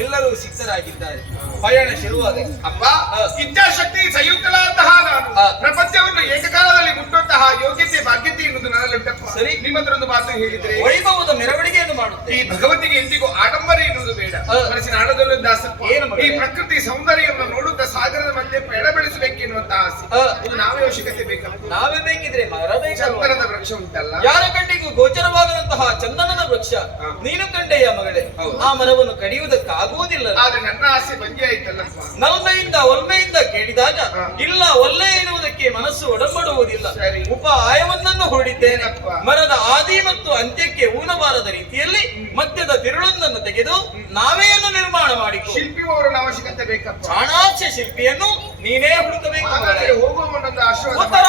ಎಲ್ಲರೂ ಸಿದ್ಧರಾಗಿದ್ದಾರೆ. ಪಯಣ ಶುರುವಾಗಿದೆ. ಅಪ್ಪ, ಇಚ್ಛಾಶಕ್ತಿ ಸಂಯುಕ್ತಳಾದಂತಹ ನಾನು ಪ್ರಪಂಚವನ್ನು ಏಕಕಾಲದಲ್ಲಿ ಮುಟ್ಟುವಂತಹ ಯೋಗ್ಯತೆ ಭಾಗ್ಯತೆ ಎನ್ನುವುದು ನನ್ನಲ್ಲಿಟ್ಟಪ್ಪ. ಸರಿ. ನಿಮ್ಮ ಹತ್ರ ಒಂದು ಮಾತು ಹೇಳಿದ್ರೆ ವೈಭವದ ಮೆರವಣಿಗೆಯನ್ನು ಮಾಡುತ್ತೆ. ಈ ಭಗವತಿಗೆ ಎಂದಿಗೂ ಆಡಂಬರ ಎನ್ನುವುದು ಬೇಡ. ಮನಸ್ಸಿನ ಆಳದಲ್ಲೊಂದು ಆಸಕ್ತಿ. ಏನು ಮಗ? ಈ ಪ್ರಕೃತಿ ಸೌಂದರ್ಯವನ್ನು ನೋಡುತ್ತಾ ಸಾಗರದ ಮಧ್ಯೆ ಪಯಣ ಬೆಳೆಸಬೇಕೆನ್ನುವಂತಹ ಆಸೆ. ಇದು ನಾವೇ ಅವಶ್ಯಕತೆ ಬೇಕಲ್ಲ. ನಾವೇ ಬೇಕಿದ್ರೆ ಮರ ಬೇಕಲ್ವಾ? ಚಂದನದ ವೃಕ್ಷ ಉಂಟಲ್ಲ, ಯಾರ ಕಣ್ಣಿಗೂ ಗೋಚರವಾಗದಂತಹ ಚಂದನದ ವೃಕ್ಷ ನೀನು ಕಂಡೆಯ ಮಗಳೇ. ಆ ಮರವನ್ನು ಕಡಿಯುವುದಕ್ಕಾಗುವುದಿಲ್ಲ. ಆದ್ರೆ ನನ್ನ ಆಸೆ ಬಂಜೆ ಆಯ್ತಲ್ಲಪ್ಪ. ನಲ್ಮೆಯಿಂದ ಒಲ್ಮೆಯಿಂದ ಕೇಳಿದಾಗ ಇಲ್ಲ ಒಲ್ಲೆ ಎನ್ನುವುದಕ್ಕೆ ಮನಸ್ಸು ಒಡಂಬಡುವುದಿಲ್ಲ. ಸರಿ. ಉಪಾಯವೊಂದನ್ನು ಹೊರಡಿದ್ದೇನಪ್ಪ. ಏನಪ್ಪ? ಮರದ ಆದಿ ಮತ್ತು ಅಂತ್ಯಕ್ಕೆ ಊನಬಾರದ ರೀತಿಯಲ್ಲಿ ಮಧ್ಯದ ತಿರುಳೊಂದನ್ನು ತೆಗೆದು ನಾವೆಯನ್ನು ನಿರ್ಮಾಣ ಮಾಡಿಕೊ. ಶಿಲ್ಪಿ ಅವರನ್ನ ಅವಶ್ಯಕತೆ ಬೇಕಪ್ಪ. ಚಾಣಾಕ್ಷ ಶಿಲ್ಪಿಯನ್ನು ನೀನೇ ಹುಡುಕಬೇಕು ಮಗಳೇ. ಹಾಗಾದ್ರೆ ಹೋಗುವ ಒಂದೊಂದು ಆಶೀರ್ವಾದ ಉತ್ತರ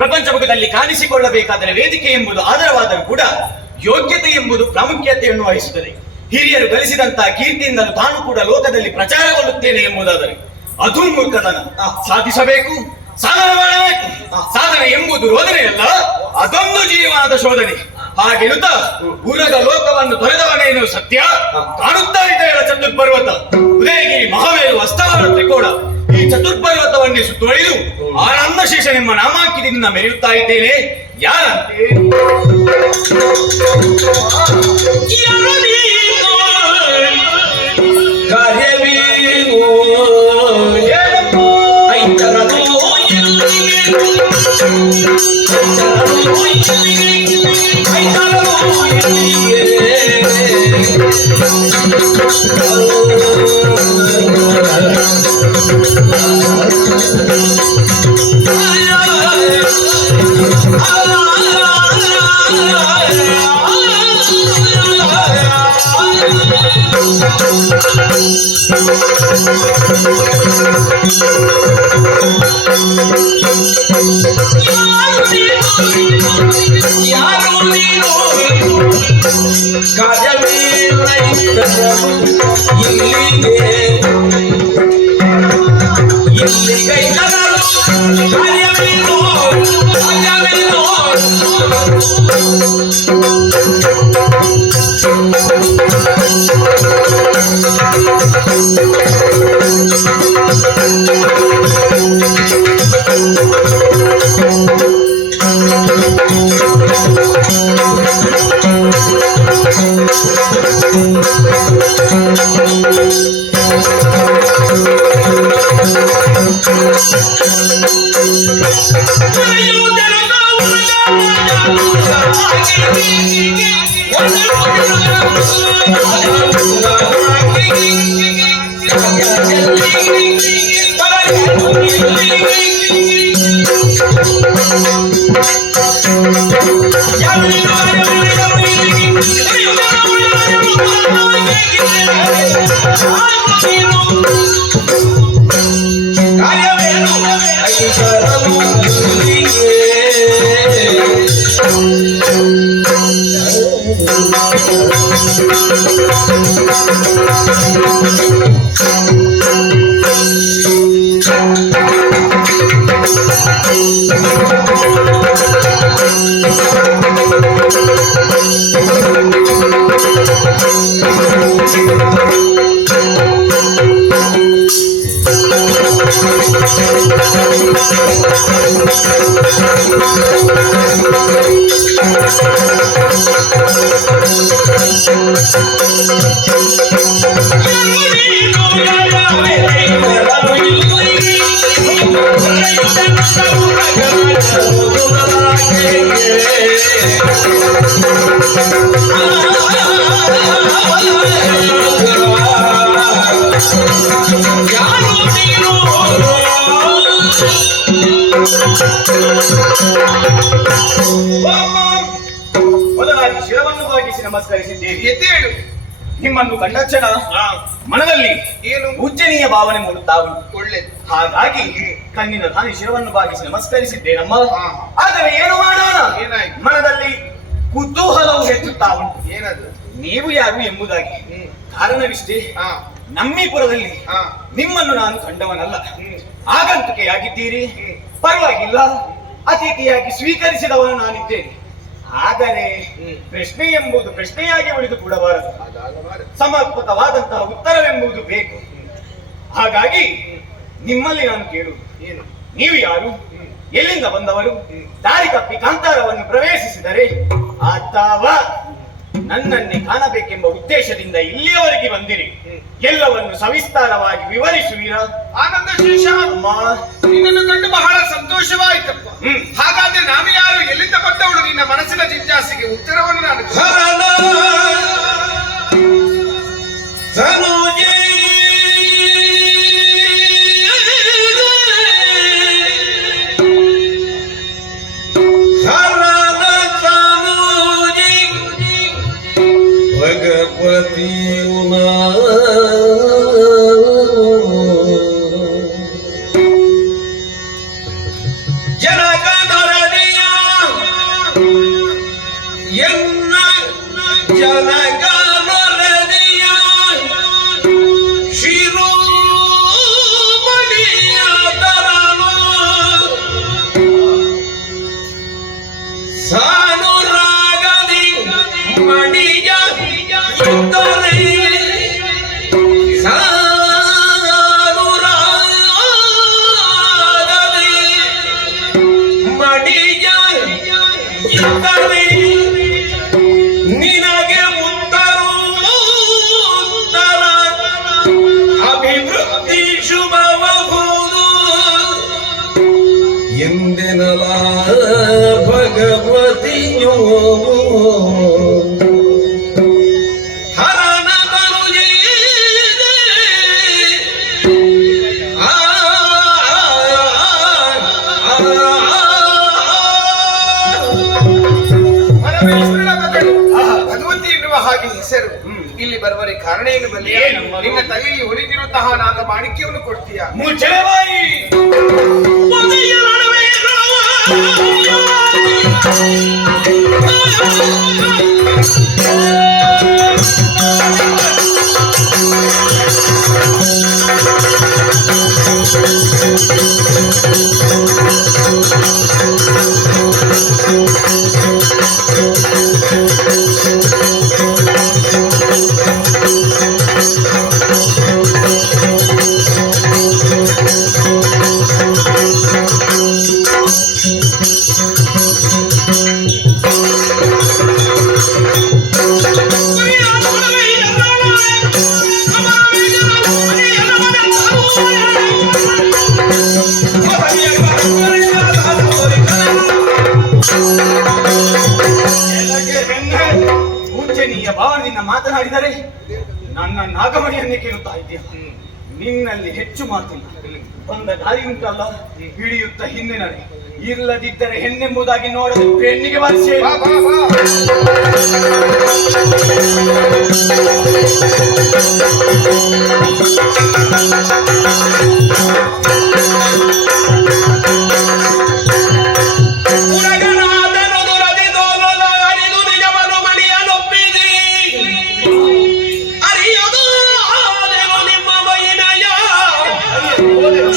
ಪ್ರಪಂಚ ಮುಖದಲ್ಲಿ ಕಾಣಿಸಿಕೊಳ್ಳಬೇಕಾದರೆ ವೇದಿಕೆ ಎಂಬುದು ಆಧಾರವಾದರೂ ಕೂಡ ಯೋಗ್ಯತೆ ಎಂಬುದು ಪ್ರಾಮುಖ್ಯತೆಯನ್ನು ವಹಿಸುತ್ತದೆ. ಹಿರಿಯರು ಗಳಿಸಿದಂತಹ ಕೀರ್ತಿಯಿಂದಲೂ ತಾನು ಕೂಡ ಲೋಕದಲ್ಲಿ ಪ್ರಚಾರಗೊಳ್ಳುತ್ತೇನೆ ಎಂಬುದಾದರೆ ಅದು ಮೂರ್ಖತನ. ಸಾಧಿಸಬೇಕು, ಸಾಧನೆ ಮಾಡಬೇಕು. ಸಾಧನೆ ಎಂಬುದು ರೋದನೆಯಲ್ಲ, ಅದೊಂದು ಜೀವನದ ಶೋಧನೆ. ಹಾಗೆನ್ನುತ್ತ ಉರದ ಲೋಕವನ್ನು ತೊರೆದವನೇನು ಸತ್ಯ ಕಾಣುತ್ತಾ ಇದೆಯಲ್ಲ ಚತುರ್ಪರ್ವತ, ಉದಯಗಿರಿ, ಮಹಾಮೇರು, ಅಸ್ತವರ ತ್ರಿಕೋಣ, ಈ ಚತುರ್ಪರ್ವತವನ್ನೇ ಸುತ್ತುವರಿದು ಆನಂದ ಶೇಷ ನಿಮ್ಮ ನಾಮಾಂಕಿತದಿಂದ ಮೆರೆಯುತ್ತಾ ಇದ್ದೇನೆ. ಯಾರಂತೆ ಕಾರ್ಯವೀ ಯಾರು ನೀನು ಕಾಜವೀರ ಇಲ್ಲಿಗೆ ಇಲ್ಲಿಗೈತನರು ಕಾರ್ಯವೇನು ಕಾರ್ಯವೇನು ಮೊದಲಾಗಿ ಶಿರವನ್ನು ಭಾಗಿಸಿ ನಮಸ್ಕರಿಸಿದ್ದೇವೆ. ಎದ್ದೇಳು. ನಿಮ್ಮನ್ನು ಕಂಡಕ್ಷಣ ಮನದಲ್ಲಿ ಏನು ಪೂಜ್ಯನೀಯ ಭಾವನೆ ಮೂಡುತ್ತಾ ಉಂಟು. ಒಳ್ಳೆದು. ಹಾಗಾಗಿ ಕಣ್ಣಿನ ತಾನಿ ಶಿರವನ್ನು ಭಾಗಿಸಿ ನಮಸ್ಕರಿಸಿದ್ದೇನಮ್ಮ. ಹಾ. ಆದರೆ ಏನು ಮಾಡೋಣ, ಏನಾಯ್ತು? ಮನದಲ್ಲಿ ಕುತೂಹಲವು ಹೆಚ್ಚುತ್ತಾ ಉಂಟು. ಏನದು? ನೀವು ಯಾರು ಎಂಬುದಾಗಿ. ಕಾರಣವಿಷ್ಟೇ, ಹಾ ನಮ್ಮೀಪುರದಲ್ಲಿ ಹಾ ನಿಮ್ಮನ್ನು ನಾನು ಕಂಡವನಲ್ಲ. ಆಗಂತುಕೆಯಾಗಿದ್ದೀರಿ, ಪರವಾಗಿಲ್ಲ, ಅತಿಥಿಯಾಗಿ ಸ್ವೀಕರಿಸಿದವನು ನಾನಿದ್ದೇನೆ. ಆದರೆ ಪ್ರಶ್ನೆ ಎಂಬುದು ಪ್ರಶ್ನೆಯಾಗಿ ಉಳಿದು ಕೂಡಬಾರದು. ಸಮರ್ಪಕವಾದಂತಹ ಉತ್ತರವೆಂಬುದು ಬೇಕು. ಹಾಗಾಗಿ ನಿಮ್ಮಲ್ಲಿ ನಾನು ಕೇಳುವುದು ಏನು, ನೀವು ಯಾರು, ಎಲ್ಲಿಂದ ಬಂದವರು, ದಾರಿ ತಪ್ಪಿ ಕಾಂತಾರವನ್ನು ಪ್ರವೇಶಿಸಿದರೆ ಅಥವಾ ನನ್ನನ್ನೇ ಕಾಣಬೇಕೆಂಬ ಉದ್ದೇಶದಿಂದ ಇಲ್ಲಿಯವರೆಗೆ ಬಂದಿರಿ, ಎಲ್ಲವನ್ನು ಸವಿಸ್ತಾರವಾಗಿ ವಿವರಿಸುವಿರಾ? ಆನಂದ ಶೇಷ, ನಿನ್ನನ್ನು ಕಂಡು ಬಹಳ ಸಂತೋಷವಾಯಿತಪ್ಪ. ಹಾಗಾದ್ರೆ ನಾನು ಯಾರು, ಎಲ್ಲಿಂದ ಬಂದವಳು, ನಿನ್ನ ಮನಸ್ಸಿನ ಜಿಜ್ಞಾಸೆಗೆ ಉತ್ತರವನ್ನು ನಾನು ನಿನಗೆ ಉತ್ತರ ಅಭಿವೃದ್ಧಿ ಶುಭಬಹುದು ಎಂದೆನಲ ಭಗವತಿಯೋ ಹರನದ ಹೆಸರು ಇಲ್ಲಿ ಬರುವರೆ ಕಾರಣ ಏನು ಬಲ್ಲಿ ನಿನ್ನ ತಲೆಯಲ್ಲಿ ಹೊಲಿದಿರುವಂತಹ ನಾಗ ಮಾಣಿಕ್ಯವನ್ನು ಕೊಡ್ತೀಯ? ಮುಚ್ಚಳೆ ಬಾಯಿ ಪೂಜನೀಯ ಭಾವನೆಯಿಂದ ಮಾತನಾಡಿದರೆ ನನ್ನ ನಾಗಮಣಿಯನ್ನೇ ಕೇಳುತ್ತಾ ಇದೆಯಾ? ನಿನ್ನಲ್ಲಿ ಹೆಚ್ಚು ಮಾತಿಲ್ಲ. ಬಂದ ದಾರಿ ಉಂಟಲ್ಲ, ಹಿಡಿಯುತ್ತ ಹಿಂದೆ ನಡೆ. ಇಲ್ಲದಿದ್ದರೆ ಹೆಣ್ಣೆಂಬುದಾಗಿ ನೋಡಲು ಹೆಣ್ಣಿಗೆ ಬಾರಿಸಿ. ಬಾ ಬಾ ಬಾ.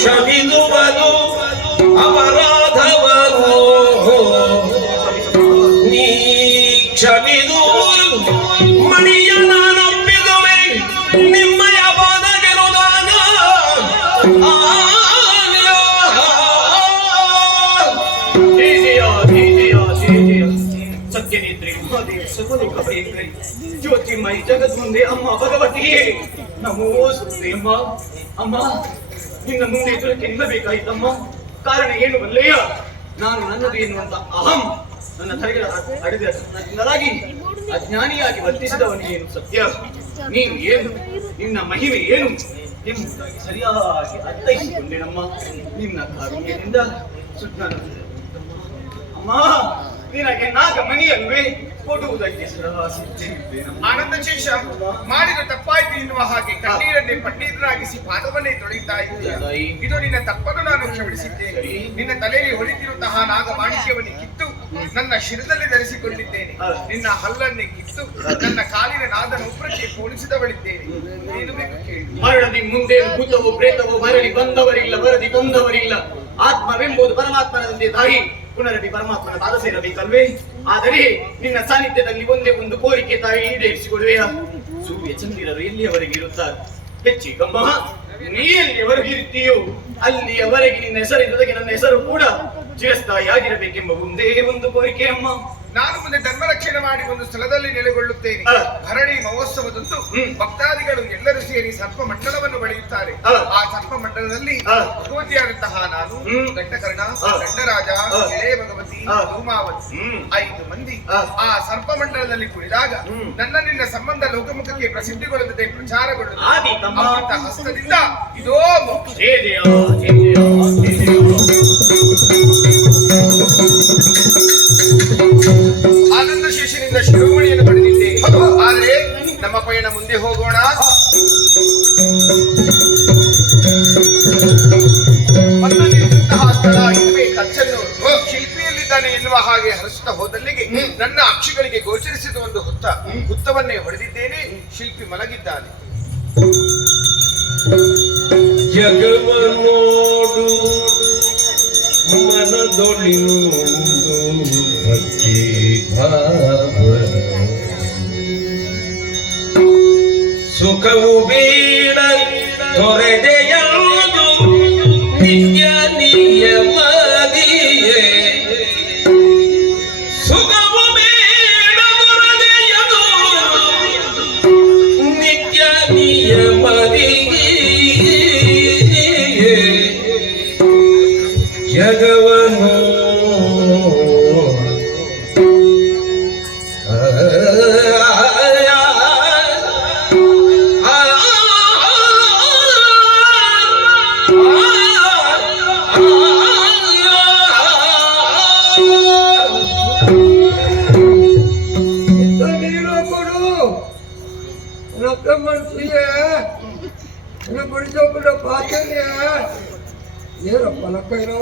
ಕ್ಷಮಿಸುವುದು ಅಪರಾಧವನ್ನು ನೀ ಕ್ಷಮಿದು ಮಣಿಯ ನಾನೊಪ್ಪಿದುವೆ ನಿಮ್ಮಯ ಪಾದಗೆರುದಾನ ಸತ್ಯನೇತ್ರಿ ಮಹಾದೇವ ಸಕಲೋಕ ಪ್ರೇತ್ರಿ ಜ್ಯೋತಿರ್ಮಯಿ ಜಗದ್ಗುಂದೆ ಅಮ್ಮ ಭಗವತಿಯೇ ನಮೋ ಸುತ್ತೇ ಅಮ್ಮ. ಅಮ್ಮ ನಿನ್ನ ಮುಂದೆ ಎದುರಕ್ಕೆ ನಿಲ್ಲಬೇಕಾಯಿತಮ್ಮ. ಕಾರಣ ಏನು ಬಲ್ಲೆಯ? ನಾನು ನನ್ನದು ಎನ್ನುವಂತ ಅಹಂ ನನ್ನ ತಲೆಗಳ ಅಡಿದರಾಗಿ ಅಜ್ಞಾನಿಯಾಗಿ ವರ್ತಿಸಿದವನಿಗೇನು ಸತ್ಯ? ನೀನು ಏನು, ನಿನ್ನ ಮಹಿಮೆ ಏನು ಎಂಬುದಾಗಿ ಸರಿಯಾಗಿ ಅರ್ಥೈಸಿಕೊಂಡೆನಮ್ಮ. ನಿನ್ನ ಕಾರುಣ್ಯದಿಂದ ಸುಜ್ಞಾನ ಅಮ್ಮ. ನಿನಗೆ ನಾಗಮಣಿಯಲ್ವೇ ಕೊಡುವುದಕ್ಕೆ ಸಿದ್ಧವಿದ್ದೇನಮ್ಮ. ಆನಂದ ಶೇಷ ಮಾಡಿದ ತಪ್ಪಾಯ್ತು ಎನ್ನುವ ಹಾಗೆ ಕಣ್ಣೀರನ್ನೇ ಪಂಡಿತರಾಗಿಸಿ ಪಾದವನ್ನೇ ತೊಳೆಯುತ್ತಾ ಇದ್ದೀಯ. ಇದು ನಿನ್ನ ತಪ್ಪನ್ನು ನಾನು ಕ್ಷಮಿಸಿದ್ದೇನೆ. ನಿನ್ನ ತಲೆಯಲ್ಲಿ ಹೊಲಿತಿರುವಂತಹ ನಾಗ ಮಾಣಿಕ್ಯವನ್ನು ಕಿತ್ತು ನನ್ನ ಶಿರದಲ್ಲಿ ಧರಿಸಿಕೊಂಡಿದ್ದೇನೆ. ನಿನ್ನ ಹಲ್ಲನ್ನೇ ಕಿತ್ತು ನನ್ನ ಕಾಲಿನ ನಾದನ ಉಬ್ಬರಕ್ಕೆ ಪೋಣಿಸಿದವಳಿದ್ದೇನೆ. ಏನು ಬೇಕು ಕೇಳಿ. ಮರಣದಿ ಮುಂದೆ ಭೂತವೋ ಪ್ರೇತವೋ ಮರಳಿ ಬಂದವರಿಲ್ಲ, ಬರದಿ ಬಂದವರಿಲ್ಲ. ಆತ್ಮವೆಂಬುದು ಪರಮಾತ್ಮನಂತೆ ತಾಯಿ ಪುನರದಿ ಪರಮಾತ್ಮನ ಪಾದ ಸೇರಬೇಕಲ್ವೇ? ಆದರೆ ನಿನ್ನ ಸಾನ್ನಿಧ್ಯದಲ್ಲಿ ಒಂದೇ ಒಂದು ಕೋರಿಕೆ ತಾಯಿ ಈಡೇರಿಸಿಕೊಡುವೆಯಾ? ಸೂರ್ಯ ಚಂದಿರರು ಎಲ್ಲಿಯವರೆಗೆ ಇರುತ್ತಾರೆ? ಹೆಚ್ಚಿಗಮ್ಮ, ನೀ ಎಲ್ಲಿಯವರೆಗೆ ಇರ್ತೀಯೋ ಅಲ್ಲಿಯವರೆಗೆ ನಿನ್ನ ಹೆಸರಿದ್ದದಕ್ಕೆ ನನ್ನ ಹೆಸರು ಕೂಡ ಚಿರಸ್ಥಾಯಿಯಾಗಿರಬೇಕೆಂಬ ಒಂದೇ ಒಂದು ಕೋರಿಕೆ ಅಮ್ಮ. ನಾನು ಮುಂದೆ ಧರ್ಮ ರಕ್ಷಣೆ ಮಾಡಿ ಒಂದು ಸ್ಥಳದಲ್ಲಿ ನೆಲೆಗೊಳ್ಳುತ್ತೇನೆ. ಭರಣಿ ಮಹೋತ್ಸವದಂದು ಭಕ್ತಾದಿಗಳು ಎಲ್ಲರೂ ಸೇರಿ ಸರ್ಪ ಮಂಡಲವನ್ನು ಬಳಿಯುತ್ತಾರೆ. ಆ ಸರ್ಪ ಮಂಡಲದಲ್ಲಿ ಭಗವತಿಯಾದಂತಹ ನಾನು, ಘಟ್ಟಕರ್ಣ, ದಂಡರಾಜ, ಎಳೆಯ ಭಗವತಿ, ಧೂಮಾವತಿ 5 ಮಂದಿ ಆ ಸರ್ಪ ಮಂಡಲದಲ್ಲಿ ಕುಳಿದಾಗ ನನ್ನ ನಿನ್ನ ಸಂಬಂಧ ಲೋಕಮುಖಕ್ಕೆ ಪ್ರಸಿದ್ಧಿಗೊಳ್ಳುತ್ತದೆ, ಪ್ರಚಾರಗೊಳ್ಳುತ್ತದೆ. ಅಮೃತ ಹಸ್ತದಿಂದ ಇದೋ ಆನಂದ ಶೇಷನಿಂದ ಶಿರೋಮಣಿಯನ್ನು ಪಡೆದಿದ್ದೆ. ಆದ್ರೆ ನಮ್ಮ ಪಯಣ ಮುಂದೆ ಹೋಗೋಣ. ಸ್ಥಳ ಇದುವೇ ಕಚ್ಚನ್ನೂರು. ಶಿಲ್ಪಿಯಲ್ಲಿದ್ದಾನೆ ಎನ್ನುವ ಹಾಗೆ ಹರಿಸುತ್ತಾ ಹೋದಲ್ಲಿಗೆ ನನ್ನ ಅಕ್ಷಿಗಳಿಗೆ ಗೋಚರಿಸಿದ ಒಂದು ಹುತ್ತವನ್ನೇ ಹೊಡೆದಿದ್ದೇನೆ. ಶಿಲ್ಪಿ ಮಲಗಿದ್ದಾನೆ. ಜಗವನೋಡು ಮನದೊಳಿಯುವುದು ಭಕ್ತಿ ಭಾವ ಸುಖವು ಬೇಡ ತೊರೆದೆಯಾವುದು ನಿತ್ಯ ನಿಯಮದಿಯೇ ಸುಖವು ಬೇಡ ತೊರೆದೆಯದು ನಿತ್ಯ ನಿಯಮದಿಯೇ ಜಗವನು ಏನಪ್ಪ ಲಕ್ಕ ಏನೋ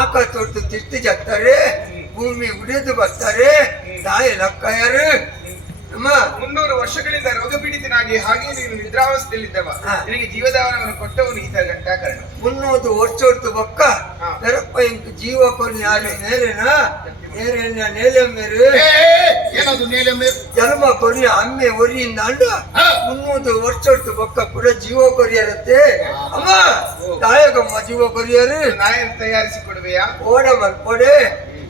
ಆಕ ತೊಟ್ಟು ತಿಟ್ಟು ಜತ್ತಾರೆ ಭೂಮಿ ಉಡಿದು ಬರ್ತಾರೆ ತಾಯಿ ಲಕ್ಕಯ್ಯರು ಅಮ್ಮ 300 ವರ್ಷಗಳಿಂದ ರೋಗ ಪೀಡಿತನಾಗಿ ಹಾಗೆ ನೀನು ನಿದ್ರಾವಸ್ಥೆಯಲ್ಲಿದ್ದವ ನಿನಗೆ ಜೀವದಾನವನ್ನು ಕೊಟ್ಟವನು ಈತ ಘಂಟಾಕರ್ಣ 300 ವರ್ಷ ಬೊಕ್ಕ ಪೆರಪ್ಪ ಇಂಕ ಜೀವ ಕೊಲ್ಲಿ ಆಲೆ ನೇರೇನಾ ನೇರೇನ ನೇಲೆ ಮೇರು ಏನದು ನೇಲೆ ಮೇರು ಜನ್ಮ ಕೊಲ್ಲಿ ಅಮ್ಮೆ ಒರಿಯಿಂದ ಅಂಡ 300 ವರ್ಷ ಬೊಕ್ಕ ಕೂಡ ಜೀವ ಕೊರಿಯರತ್ತೆ ಅಮ್ಮ ತಾಯಗಮ್ಮ ಜೀವ ಕೊರಿಯರು ನಾಯನ್ ತಯಾರಿಸಿ ಕೊಡುವೆಯಾ ಓಡ ಮಲ್ಪೊಡೆ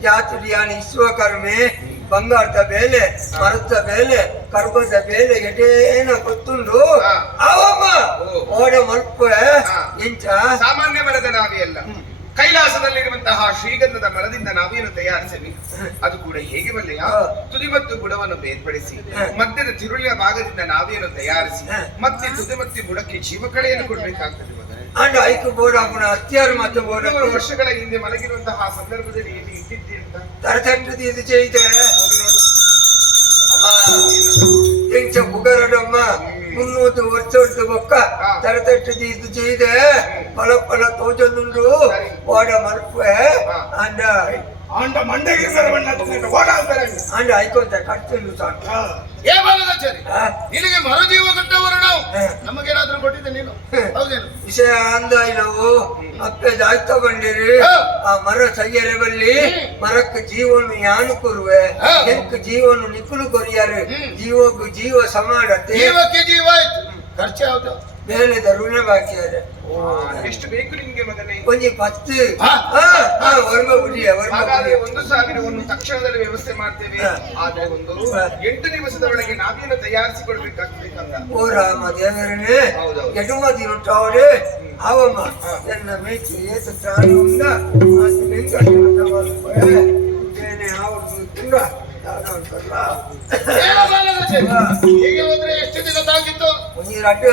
ಜಾತುಡಿಯಾನಿ ವಿಶ್ವಕರ್ಮೆ ಬಂಗಾರದ ಬೇಲೆ ಮರದ ಬೇಲೆ ಕರ್ಬದ ಬೇಲೆ ಎಡೇನ ಗೊತ್ತುಂಡು ಅವಮ್ಮ ಓಡ ಮಲ್ಪ ಎಂಚ ಸಾಮಾನ್ಯ ಮರದ ನಾವಿಯಲ್ಲ ಕೈಲಾಸದಲ್ಲಿರುವಂತಹ ಶ್ರೀಗಂಧದ ಮರದಿಂದ ನಾವೇನು ತಯಾರಿಸಬೇಕು ಅದು ಕೂಡ ಹೇಗೆ ಬಲ್ಲೆಯ ತುದಿ ಮತ್ತು ಬುಡವನ್ನು ಬೇರ್ಪಡಿಸಿ ಮಧ್ಯದ ತಿರುಳಿನ ಭಾಗದಿಂದ ನಾವೇನು ತಯಾರಿಸಿ ಮತ್ತೆ ತುದಿ ಮತ್ತು ಬುಡಕ್ಕೆ ಜೀವಕಳೆಯನ್ನು ಕೊಡಬೇಕಾಗ್ತದೆ ಅಂಡ್ ಐಕು ಬೋಡಾಗುಣ ಹತ್ಯಾರು ಮತ್ತೆ ಬೋಡ 300 ವರ್ಷಗಳ ಹಿಂದೆ ಮಲಗಿರುವಂತಹ ಸಂದರ್ಭದಲ್ಲಿ ಎಲ್ಲಿ ಇಟ್ಟಿದ್ದೆ ಅಂತ ತರತಟ್ಟದು ಇದು ചെയ്ದೆ ಎಂಚ ಬುಗರಡಮ್ಮ 300 ವರ್ಷ ಬೊಕ್ಕ ತರತಟ್ಟದು ಇದು ചെയ്ದೆ ಪಲ ತೋಜನುಂಡು ಓಡ ಮಲ್ಪೆ ಆಂಡ ಮಂಡೆಗೆ ಓಡ ಅಂಡ್ ಐಕೊಂತ ಕಟ್ತಿಲ್ಲ ಸಾಕು ಏ ಬಾಲದಾಚಾರಿ ನಿನಗೆ ಮರುಜೀವ ಕೊಟ್ಟವರು ನಾವು ನಮಗೇನಾದ್ರೂ ಕೊಟ್ಟಿದ್ದೆ ನೀನು ಹೌದೇನು ವಿಷಯ ಅಂದ ನಾವು ಅಪ್ಪೆ ದಾಯ್ತ ಬಂದಿರಿ ಆ ಮರ ಸಯ್ಯರೆ ಬಲ್ಲಿ ಮರಕ್ಕೆ ಜೀವನು ಯಾನು ಕೊರುವೆ ಎಂಕ ಜೀವನು ನಿಕ್ಕುಲು ಕೊರಿಯಾರು ಜೀವಕ್ಕೂ ಜೀವ ಸಮಾಡತ್ತೆ ಜೀವಕ್ಕೆ ಜೀವ ಆಯ್ತು ಖರ್ಚು ಯಾವ್ದು ಬೇಲೆದ ಋಣ ಬಾಕಿ ಅದ ಎಷ್ಟು ಬೇಕು ನಿಮ್ಗೆ ಮಗನೇ ಒಂಜಿ 10 ವರ್ಮ ಬಿಡಿ ಹಾಗಾದ್ರೆ 1,000 ತಕ್ಷಣದಲ್ಲಿ ವ್ಯವಸ್ಥೆ ಮಾಡ್ತೇವೆ ಆದ್ರೆ ಒಂದು 8 ದಿವಸದ ಒಳಗೆ ನಾವೇನು ತಯಾರಿಸಿ ಕೊಡ್ಬೇಕಾಗ್ತದೆ ಓ ರಾಮ ದೇವರೇ ಎಡುಮದಿ ಉಂಟಾವಡೆ ಅವಮ್ಮ ಎನ್ನ ಮೇಚಿ ಏತ ಪ್ರಾಣಿ ಉಂಡ ಆಸಿ ಬೆಂಕಟ ಬೇನೆ ಅವರು ಕೂಡ ಹೀಗೆ ಹೋದ್ರೆ ಎಷ್ಟು ದಿನ ತಾಗಿತ್ತು ಒಂಜಿ ರಟ್ಟ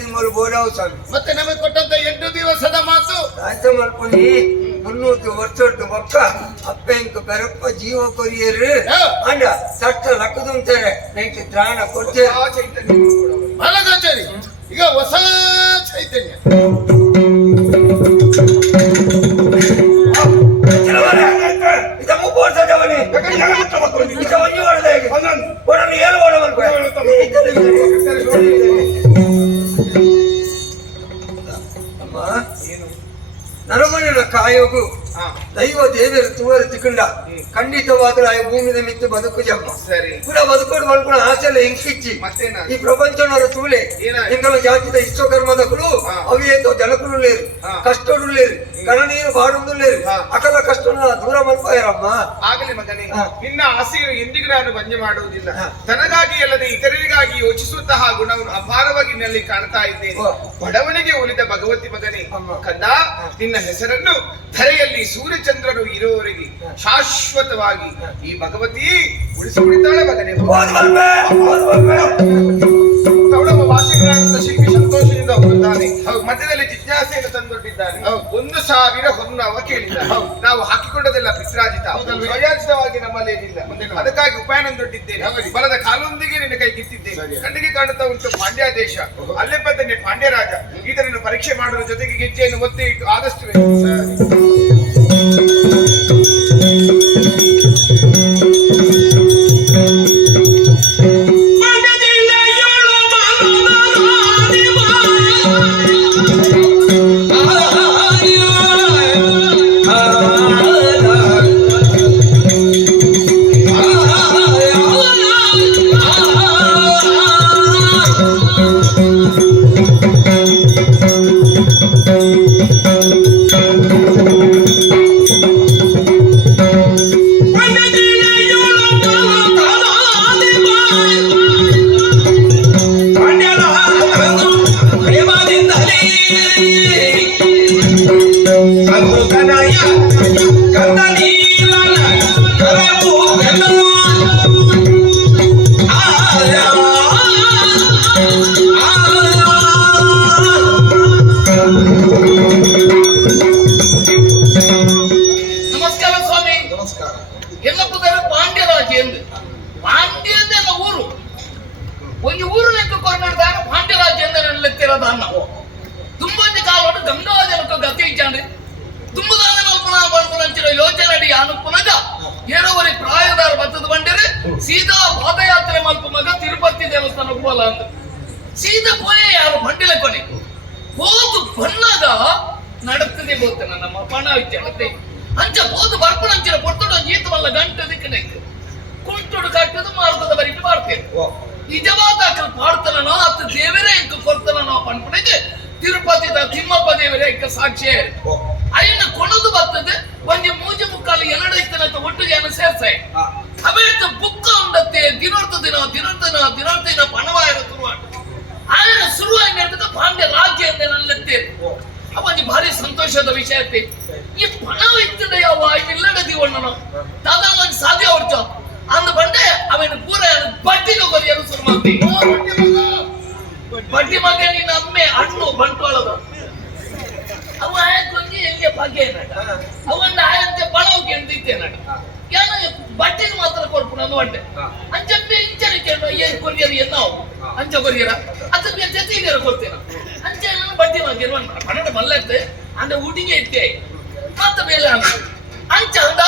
ತಿಂಗಳು ಬೋಡಾವು ಸಾಕು ಮತ್ತೆ ನಮಗೆ ಕೊಟ್ಟಂತ 8 ದಿವಸದ ಮಾತು ಆಯ್ತು ಮಾಡ್ಕೊಂಡು 300 ವರ್ಷ ಬೊಕ್ಕ ಅಪ್ಪೆಂಕ ಬೆರಪ್ಪ ಜೀವ ಕೊರಿಯರು ಅಂಡ ಸಟ್ಟ ಲಕ್ಕದುಂತಾರೆ ನೈಟ್ ತ್ರಾಣ ಕೊಡ್ತೇವೆ ಚೈತನ್ಯ ಬಾಲದಾಚಾರಿ ಈಗ ಹೊಸ ಚೈತನ್ಯ ನರಮಣಿನ ಕಾಯೋಗು ದೈವ ದೇವರು ತೂವರು ತಿಕ್ಕಂಡ ಖಂಡಿತವಾದ್ರೆ ಆ ಭೂಮಿದ ಮಿತ್ತು ಬದುಕು ಜಮ್ಮ ಸರಿ ಕೂಡ ಬದುಕೋಡು ಮಲ್ಕೊಂಡು ಆಸೆಲ್ಲ ಹಿಂಕಿಚ್ಚಿ ಮತ್ತೇನ ಈ ಪ್ರಪಂಚನವರ ತೂಲೆ ಇಂಗಳ ಜಾತಿದ ಇಷ್ಟಕರ್ಮದಗಳು ಅವೇತೋ ಜನಕುಳ್ಳೇರು ಕಷ್ಟಡುಳ್ಳೇರು ಕಣನೀರು ಬಾಡುಳ್ಳೇರು ಅಕಲ ಕಷ್ಟ ದೂರ ಮಲ್ಪಾಯರಮ್ಮ ಆಗಲಿ ಮಗನೇ ನಿನ್ನ ಆಸೆಯನ್ನು ಎಂದಿಗೂ ನಾನು ಬಂಜೆ ಮಾಡುವುದಿಲ್ಲ ತನಗಾಗಿ ಅಲ್ಲದೆ ಇತರರಿಗಾಗಿ ಯೋಚಿಸುವಂತಹ ಗುಣವನ್ನು ಅಪಾರವಾಗಿ ನಲ್ಲಿ ಕಾಣ್ತಾ ಇದ್ದೇನೆ ಬಡವನಿಗೆ ಒಲಿದ ಭಗವತಿ ಮಗನೇ ಕಂದ ನಿನ್ನ ಹೆಸರನ್ನು ಧರೆಯಲ್ಲಿ ಸೂರ್ಯಚಂದ್ರರು ಇರುವವರೆಗೆ ಶಾಶ್ವತವಾಗಿ ಈ ಭಗವತಿ ಉಳಿಸಿಬಿಡ್ತಾಳೆ ಮಗನೇ ತೌಡವ ವಾಸಿಗಳಾದಂತ ಶಿಲ್ಪಿ ಸಂತೋಷದಿಂದ ಹೋಗುತ್ತಾನೆ ಮಧ್ಯದಲ್ಲಿ ಜಿಜ್ಞಾಸೆಯನ್ನು ತಂದೊಡ್ಡಿದ್ದಾನೆ 1,000 ಹೊನ್ನವ ಕೇಳಿದ್ದಾನೆ ನಾವು ಹಾಕಿಕೊಂಡದೆಲ್ಲ ಪಿತ್ರಾಜಿತ ಸ್ವಯಾಜಿತವಾಗಿ ನಮ್ಮಲ್ಲೇನಿಲ್ಲ ಅದಕ್ಕಾಗಿ ಉಪಾಯನೊಂದೊಡ್ಡಿದ್ದೇನೆ ಬಲದ ಕಾಲೊಂದಿಗೆ ನಿನ್ನ ಕೈ ಕಿತ್ತಿದ್ದೇನೆ ಕಣ್ಣಿಗೆ ಕಾಣುತ್ತಾ ಉಂಟು ಪಾಂಡ್ಯ ದೇಶ ಅಲ್ಲೇ ಬಂದನೆ ಪಾಂಡ್ಯ ರಾಜ ಈತನನ್ನು ಪರೀಕ್ಷೆ ಮಾಡುವ ಜೊತೆಗೆ ಗೆಜ್ಜೆಯನ್ನು ಒತ್ತಿ ಇಟ್ಟು ಆದಷ್ಟು ಎನ್ನಪ್ಪದಾರೆ ಪಾಂಡ್ಯ ರಾಜ್ಯ ಎಂದು. ಪಾಂಡ್ಯ ಅಂದೆಲ್ಲ ಊರು, ಒಂದು ಊರು ಲೆಕ್ಕ ಕೊರನಾಡ್ದಾಗ ಪಾಂಡ್ಯ ರಾಜ್ಯ ಅಂದ್ರೆ ಲೆಕ್ಕಿರೋದು ಅನ್ನ ತುಂಬೊಂದು ಕಾಲೋಡು ಗಂಗಾಜಲಕ್ಕೆ ಗತಿ ಇಚ್ಚಾಂಡ್ರಿ ತುಂಬುದಾದ ಮಲ್ಪನ ಯೋಚನೆ ಅಡಿ ಅನುಪುನಗ ಏರೋವರೆ ಪ್ರಾಯದಾರ ಬತ್ತದ ಬಂಡಿರೆ ಸೀದಾ ಪಾದಯಾತ್ರೆ ಮಲ್ಪ ಮಗ ತಿರುಪತಿ ದೇವಸ್ಥಾನ ಹೋಗಲ್ಲ ಅಂತ ಸೀದಾ ಕೊನೆ ಯಾರು ಬಂಡಿಲ ಕೊನೆ ಹೋದು ಬಣ್ಣದ ನಡತ್ತದೆ ಬೋತನ ನಮ್ಮ ಪಣ ಇಚ್ಛೆ ಅಂಚ ಹೋದು ಬರ್ಪಣಂಚಿನ ಕೊಟ್ಟಡು ಜೀತ ಮಲ್ಲ ಗಂಟದಕ್ಕೆ ನೆಕ್ಕು ಕುಂಟುಡು ಕಟ್ಟದು ಮಾರ್ಗದ ಬರಿಟ್ಟು ಮಾಡ್ತೇವೆ ನಿಜವಾದ ಪಾಡ್ತನೋ ಅತ್ತು ದೇವರೇ ಇಂಕ ಕೊಡ್ತನೋ ಪಂಪಣಿಗೆ ತಿರುಪತಿದ ತಿಮ್ಮಪ್ಪ ದೇವರೇ ಇಂಕ ಸಾಕ್ಷಿ ಅಯ್ಯನ ಕೊಣದು ಬರ್ತದೆ ಒಂದು ಮೂಜಿ ಮುಕ್ಕಾಲು ಎರಡು ಇತ್ತನ ಒಟ್ಟಿಗೆ ಅನ್ನು ಸೇರ್ಸಾಯಿ ಅವೇತ ಬುಕ್ಕ ಉಂಡತ್ತೆ ದಿನ ಪಣವಾಯ ಶುರುವಾಟ ಆಯ್ನ ಶುರುವಾಗಿ ನಡೆದ ಪಾಂಡ್ಯ ರಾಜ್ಯ ಅಂತ ನಲ್ಲತ್ತೆ ಅವನಿಗೆ ಭಾರಿ ಸಂತೋಷದ ವಿಷಯ ಐತಿ ಈ ಪಣ ಇರ್ತದೆ ಯಾವ ಇಲ್ಲಡದಿ ಒಣ್ಣನು ದಾದಾ ಒಂದು ಸಾಧ್ಯ ಹೊಡ್ತ ಅಂದ ಬಂಡೆ ಅವನ ಪೂರ ಬಡ್ಡಿಗೆ ಬರೆಯಲು ಶುರು ಮಾಡ್ತಿ ಬಡ್ಡಿ ಮಗ ನಿನ್ನ ಅಮ್ಮೆ ಹಣ್ಣು ಬಂಟ್ವಾಳದ ಅವ ಆಯಕೊಂಡಿ ಎಲ್ಲಿಯ ಭಾಗ್ಯ ನಟ ಅವನ್ನ ಆಯಂತೆ ಪಣವಕ್ಕೆ ಎಂದಿದ್ದೆ ನಟ ಯಾನ ಬಡ್ಡಿಗೆ ಮಾತ್ರ ಕೊಡ್ಪುಣ ಬಂಡೆ ಅಂಚಪ್ಪೆ ಇಂಚನೆ ಕೇಳ ಏನ್ ಕೊರಿಯರ್ ನಾವು ಅಂಚ ಕೊರಿಯರ ಅದಕ್ಕೆ ಜೊತೆಗೆ ಕೊಡ್ತೇನೆ ಅಂಚೆ ನಾನು ಬಡ್ಡಿ ಮಗ ಪನ್ನಡ ಮಲ್ಲತ್ತೆ ಅಂದ ಊಟಿಗೆ ಇಟ್ಟೆ ಮಾತ ಮೇಲೆ ಅಂಚ ಅಂದ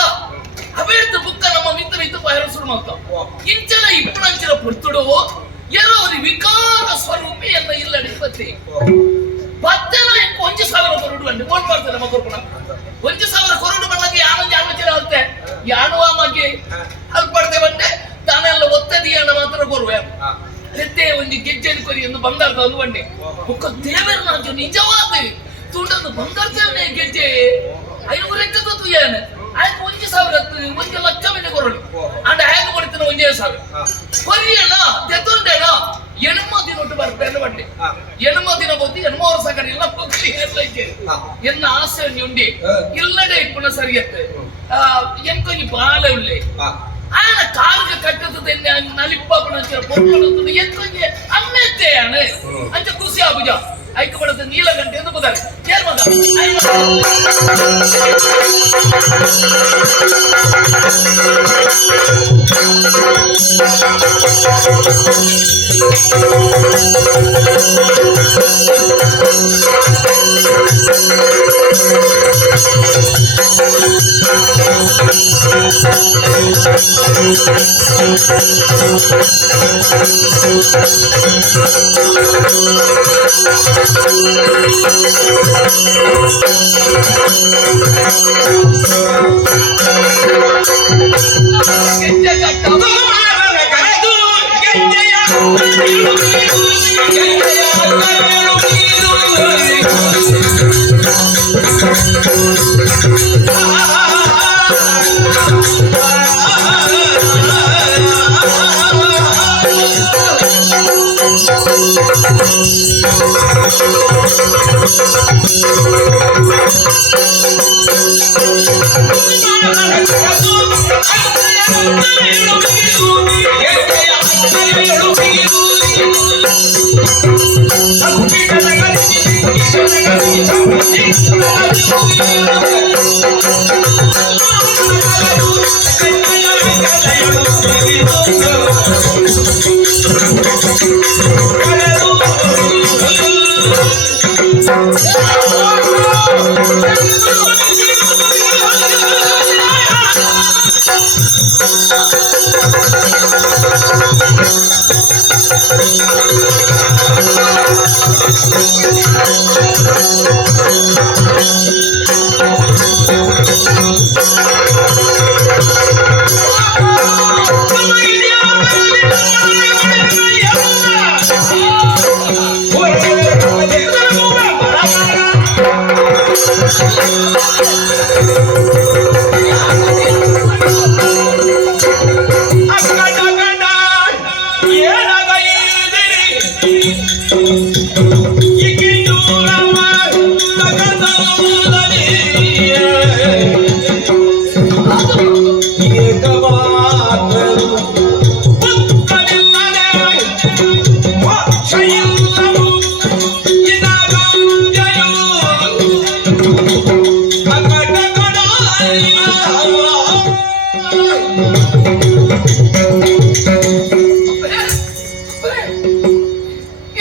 ಅವೇಳ್ತು ಬುಕ್ಕ ನಮ್ಮ ಮಿತ್ರ ಇತ್ತು ಬಯರು ಶುರು ಮಾಡ್ತಾವ ಇಂಚನ ಇಪ್ಪಣಂಚಿನ ಪುರ್ತುಡು ಏನೋ ಅವ್ರ ವಿಕಾರ ಸ್ವರೂಪಿ ಎಲ್ಲ ಇಲ್ಲಡಿ ಬತ್ತಿ ಬತ್ತನ 1,000 ಕೊರಡು ಅಂడి ಓಟ್ ಮಾಡ್ತಾರೆ ನಮ್ಮ ಕೊರ್ಪಣ 1,000 ಕೊರಡು ಬಂದಾಗ ಯಾಮಂಜಿ ಆಗುತ್ತೆ ಯಾಣುವ ಮಗೆ ಅಲ್ಲಿ ಪಡೆದೆ ಬಂದೆ ತಾನೆಲ್ಲ ಒತ್ತದಿಯನ್ನ ಮಾತ್ರ ಕೊರುವೆ ಎತ್ತೆ ಒಂದು ಗೆಜ್ಜೆಲಿ ಕೊರಿ ಎಂದು ಬಂಗಾರದ ಒಂದು ಬಂಡೆ ಮುಖ ದೇವರ ನಾಜು ನಿಜವಾದ ತುಂಡದು ಬಂಗಾರ ದೇವನೇ ಗೆಜ್ಜೆ 500 ಎಕ್ಕತ್ತು ಏನು ಆಯ್ತು 1,000 1 ಲಕ್ಷ ಮೇಲೆ ಕೊರಡು ಅಂಡ್ ಹ್ಯಾಂಗ್ ಕೊಡ್ತಾನೆ 1,000 ಕೊರಿಯನ ತೆತ್ತೊಂಡೇನ ಎಣಮ ದಿನ ಒಟ್ಟು ಬರ್ತೇನೆ ಬಂಡೆ ಎಣಮ ದಿನ ಬಂದು 80 ವರ್ಷ ಕಡಿಲ್ಲ ಪಕ್ಷಿ ಹೇಳಲಿಕ್ಕೆ ಎನ್ನ ಆಸೆ ಉಂಡಿ ಇಲ್ಲಡೆ ಪುನಃ ಸರಿಯತ್ತೆ ಎಂಕೊಂಜಿ ಬಾಲ ಉಳ್ಳೆ ಆಯನ ಕಾರ್ಗೆ ಕಟ್ಟದ ನಲಿಪ್ಪನ ಪೊಟ್ಟು ಎಂಕೊಂಜಿ ಅಮ್ಮೆತ್ತೆ ಅಣೆ ಅಂಚ ಖುಷಿ ಆಗುಜ ಐಕ ಬಡದ ನೀಲ ಗಂಟೆ ಎಂದು ಬದಾರೆ ಯಾರು ಮಗ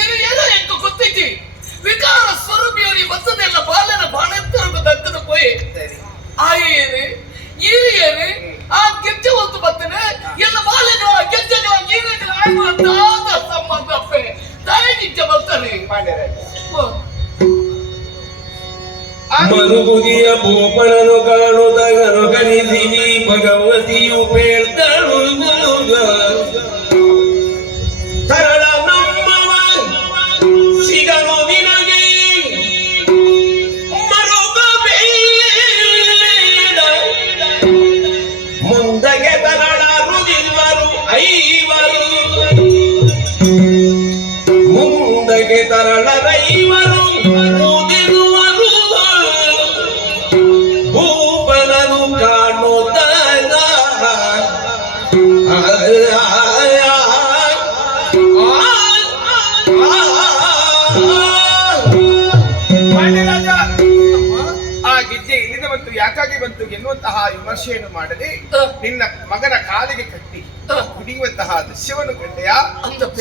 ಏನು ಎಂಟು ಗೊತ್ತೈತಿ ವಿಕಾರ ಸ್ವರೂಪಿಯವರಿಗೆ ಬರ್ತದೆಲ್ಲ ಬಾಲನ ಬಾಳೆತ್ತರಗೂ ದಕ್ಕದ ಪೋಯಿ ಆಯೇರಿ ಈರಿಯೇರಿ ಆ ಗೆಜ್ಜೆ ಒಂದು ಬರ್ತನೆ ಎಲ್ಲ ಬಾಲೆಗಳ ಗೆಜ್ಜೆಗಳ ಈರಿಗಳ ಆಗುವಂತಾದ ಸಂಬಂಧ ತಾಯಿ ನಿಜ ಬರ್ತಾನೆ ಮರುಗುದಿಯ ಭೂಪಣನು ಕಾಣುತ್ತಗನು ಕಣಿಸಿನಿ ಭಗವತಿಯು ಬೇಡ್ತಾಳು ತರಳ ನಮ್ಮವ ಸಿಗನು ನಿನಗೆ ಮರುಗಬೇಡ ಮುಂದಗೆ ತರಳರುದಿರುವರು ಐವರು ಮುಂದಗೆ ತರಳರೈವರು ಮುದಿರುವರು ಭೂಪನನು ಕಾಣುತ್ತಾಗ ಪಾಂಡ್ಯರಾಜ, ಆ ಗೆಜ್ಜೆ ಇಲ್ಲಿಂದ ಬಂತು, ಯಾಕಾಗಿ ಬಂತು ಎನ್ನುವಂತಹ ವಿಮರ್ಶೆಯನ್ನು ಮಾಡದೆ ನಿನ್ನ ಮಗನ ಕಾಲಿಗೆ ಕಟ್ಟಿ ಕುಡಿಯುವಂತಹ ದೃಶ್ಯವನ್ನು ಕಂಡೆಯ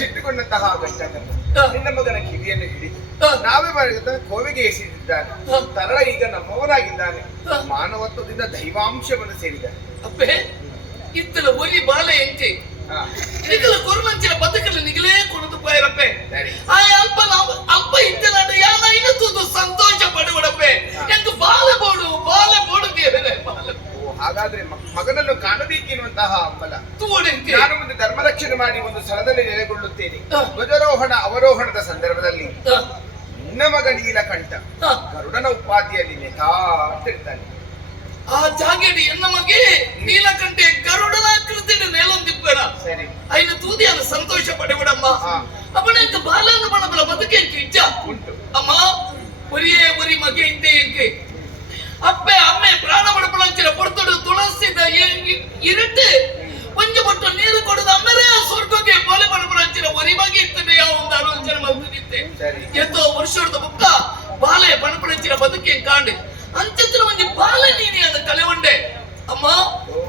ಸಿಟ್ಟುಕೊಂಡಂತಹ ಗಂಟನನ್ನು ನಿನ್ನ ಮಗನ ಕಿವಿಯನ್ನು ಹಿಡಿದು ನಾವೇ ಮಾಡಿದ ಕೋವಿಗೆ ಎಸೆದಿದ್ದಾನೆ. ತರಳ ಈಗ ನಮ್ಮವನಾಗಿದ್ದಾನೆ. ಮಾನವತ್ವದಿಂದ ದೈವಾಂಶವನ್ನು ಸೇರಿದ್ದಾನೆ. ಅಪ್ಪೆ ಇತ್ತಲ ಒಲಿ ಬಾಲೆ ಎಂಚೆ ನಿಗಲ ಕೊರಮಂಚಿನ ಬದುಕಲು ನಿಗಲೇ ಕೊಡದು ಪಾಯರಪ್ಪೆ ಆ ಅಲ್ಪ ಇತ್ತಲ ಯಾನ ಇನ್ನೊಂದು ಸಂತೋಷ ಪಡುವಡಪ್ಪೆ ಎಂದು ಬಾಲೆ ಬೋಡು ದೇವರೇ ಬಾಲೆ. ಹಾಗಾದ್ರೆ ಮಗನನ್ನು ಕಾಣಬೇಕೆನ್ನುವಂತಹ ಹಂಬಲ. ತೂಡೆಂತೆ ನಾನು ಮುಂದೆ ಧರ್ಮರಕ್ಷಣೆ ಮಾಡಿ ಒಂದು ಸ್ಥಳದಲ್ಲಿ ನೆಲೆಗೊಳ್ಳುತ್ತೇನೆ. ಧ್ವಜಾರೋಹಣ ಅವರೋಹಣದ ಸಂದರ್ಭದಲ್ಲಿ ನಿನ್ನ ಮಗ ನೀಲಕಂಠ ಗರುಡನ ಉಪಾಧಿಯಲ್ಲಿ ನೇತಾಡ್ತಿರ್ತಾನೆ. ಆ ಜಾಗೇಡಿ ಎನ್ನ ಮಗೆ ನೀಲಕಂಠೆ ಗರುಡನ ಕೃತಿನ ನೇಲೊಂದಿಪ್ಪೇರ ಸರಿ ಐನ ತೂದಿಯಾದ ಸಂತೋಷ ಪಡೆಬಿಡಮ್ಮ ಅಪ್ಪನ ಬಾಲನ ಬಣಬಲ ಬದುಕೆ ಇಜ್ಜ ಉಂಟು ಅಮ್ಮ ಒರಿ ಮಗೆ ಇದ್ದೆ ಎಂಕೆ ಅಪ್ಪೆ ಅಮ್ಮೆ ಪ್ರಾಣ ಬಡಪಳಂಚಿನ ಪೊಡ್ತೊಡು ತುಳಸಿದ ಇರಟ್ಟು ಒಂಜು ಬೊಟ್ಟು ನೀರು ಕೊಡದ ಅಮ್ಮರೇ ಸ್ವರ್ಗಕ್ಕೆ ಬಾಲೆ ಬಡಪಳಂಚಿನ ಒರಿ ಮಗೆ ಇರ್ತದೆ ಯಾವ ಒಂದು ಆಲೋಚನೆ ಮಾಡ್ತಿದ್ದೆ ಎತ್ತೋ ವರ್ಷದ ಬುಕ್ಕ ಬಾಲೆ ಬಡಪಳಂಚಿನ ಬದುಕೆ ಕಾಂಡೆ ಅಂಚಿತ್ರ ಒಂದು ಬಾಲೆ ನೀನೆ ಅದ ಕಲೆ ಉಂಡೆ ಅಮ್ಮ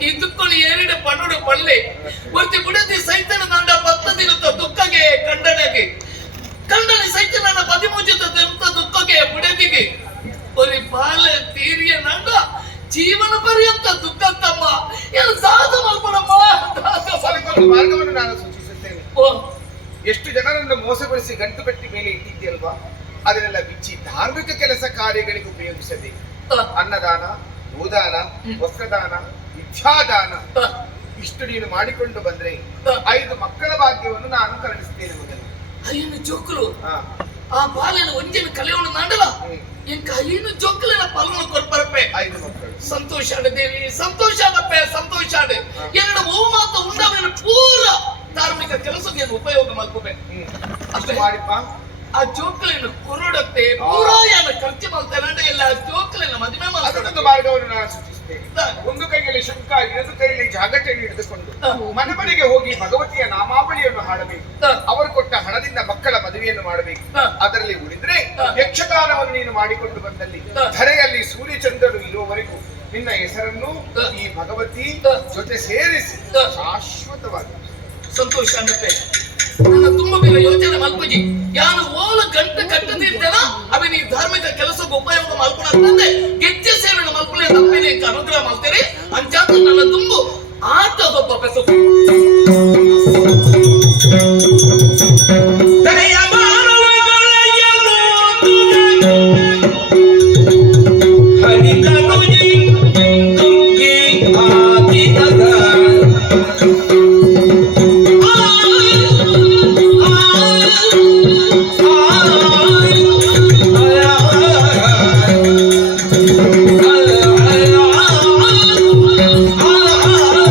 ಈ ದುಕ್ಕಳು ಏರಿಡ ಪಣ್ಣುಡು ಪಳ್ಳೆ ಒರ್ತಿ ಬುಡದಿ ಸೈತನ ನಂಡ 10 ದಿನದ ದುಃಖಗೆ ಖಂಡನೆಗೆ ಸೈತನ 13 ದಿನದ ದುಃಖಗೆ ಬುಡದಿಗೆ ಒರಿ ಬಾಲೆ ತೀರಿಯ ನಂಡ ಜೀವನ ಪರ್ಯಂತ ದುಃಖತ್ತಮ್ಮ ಏನು ಸಾಧ ಮಲ್ಪಡಮ್ಮ ಅದಕ್ಕೊಂದು ಮಾರ್ಗವನ್ನು ನಾನು ಸೂಚಿಸುತ್ತೇನೆ. ಎಷ್ಟು ಜನರನ್ನು ಮೋಸಗೊಳಿಸಿ ಗಂಟು ಕಟ್ಟಿ ಮೇಲೆ ಇಟ್ಟಿದ್ದೀಯಲ್ವಾ, ಅದನ್ನೆಲ್ಲ ಬಿಚ್ಚಿ ಧಾರ್ಮಿಕ ಕೆಲಸ ಕಾರ್ಯಗಳಿಗೆ ಉಪಯೋಗಿಸಬೇಕು. ಅನ್ನದಾನ, ಭೂದಾನ, ವಸ್ತ್ರದಾನ, ವಿದ್ಯಾದಾನ ಇಷ್ಟು ನೀನು ಮಾಡಿಕೊಂಡು ಬಂದ್ರೆ 5 ಮಕ್ಕಳ ಭಾಗ್ಯವನ್ನು ನಾನು ಕರುಣಿಸ್ತೇನೆ ಮಗನಿಗೆ. ಅಯ್ಯನ ಜೋಕುಲು ಆ ಬಾಲೆನ ಒಂಜನ ಕಲೆಯನ್ನು ನಾಡಲ ಎಂಕ ಅಯ್ಯನ ಜೋಕುಲಿನ ಪಾಲನ ಕೊರ್ಪರಪ್ಪೆ 5 ಮಕ್ಕಳು. ಸಂತೋಷ ದೇವಿ ಸಂತೋಷ ಆಡಪ್ಪೆ ಸಂತೋಷ ಆಡೆ ಎರಡು ಓ ಮಾತ ಉಂಡವನ ಪೂರ ಧಾರ್ಮಿಕ ಕೆಲಸಕ್ಕೆ ಉಪಯೋಗ ಮಾಡ್ಕೋಬೇಕು ಅಷ್ಟು ಮಾಡಿಪ್ಪ. ಆ ಜೋಕುಲಿನ ಕುರುಡತ್ತೆ ಪೂರಾಯನ ಖರ್ಚು ಮಾಡ್ತಾರೆ ಎಲ್ಲ ಜೋಕುಲಿನ ಮದುವೆ ಅದಕ್ಕೊಂದು ಮಾರ್ಗವನ್ನು ನಾನು ಸೂಚಿಸುತ್ತೇನೆ. ಒಂದು ಕೈಯಲ್ಲಿ ಶಂಕ, ಇನ್ನೊಂದು ಕೈಯಲ್ಲಿ ಜಾಗಟೆಯನ್ನು ಹಿಡಿದುಕೊಂಡು ಮನೆ ಮನೆಗೆ ಹೋಗಿ ಭಗವತಿಯ ನಾಮಾವಳಿಯನ್ನು ಹಾಡಬೇಕು. ಅವರು ಕೊಟ್ಟ ಹಣದಿಂದ ಮಕ್ಕಳ ಮದುವೆಯನ್ನು ಮಾಡಬೇಕು. ಅದರಲ್ಲಿ ಉಳಿದ್ರೆ ಯಕ್ಷಗಾನವನ್ನು ನೀನು ಮಾಡಿಕೊಂಡು ಬಂದಲ್ಲಿ ಧರೆಯಲ್ಲಿ ಸೂರ್ಯಚಂದ್ರರು ಇರುವವರೆಗೂ ನಿನ್ನ ಹೆಸರನ್ನು ಈ ಭಗವತಿ ಜೊತೆ ಸೇರಿಸಿ ಶಾಶ್ವತವಾಗಿ ಸಂತೋಷ ಅನ್ನತ್ತೆ. ನನ್ನ ತುಂಬ ಬೇರೆ ಯೋಚನೆ ಮಲ್ಪುಜಿ ಯಾನು ಓಲ ಗಂಟೆ ಕಟ್ಟದಿರ್ತೇನ ಅವನಿ ಧಾರ್ಮಿಕ ಕೆಲಸಕ್ಕೆ ಉಪಯೋಗ ಮಲ್ಪುಣಂತಂದ್ರೆ ಗೆಜ್ಜೆ ಸೇವೆನ ಮಲ್ಪುಳೆ ತಪ್ಪೇನೆ ಅನುಗ್ರಹ ಮಾಡ್ತೇನೆ ಅಂಚಾತ ನನ್ನ ತುಂಬು ಆಟ ಒಬ್ಬ ಬೆಸು Ah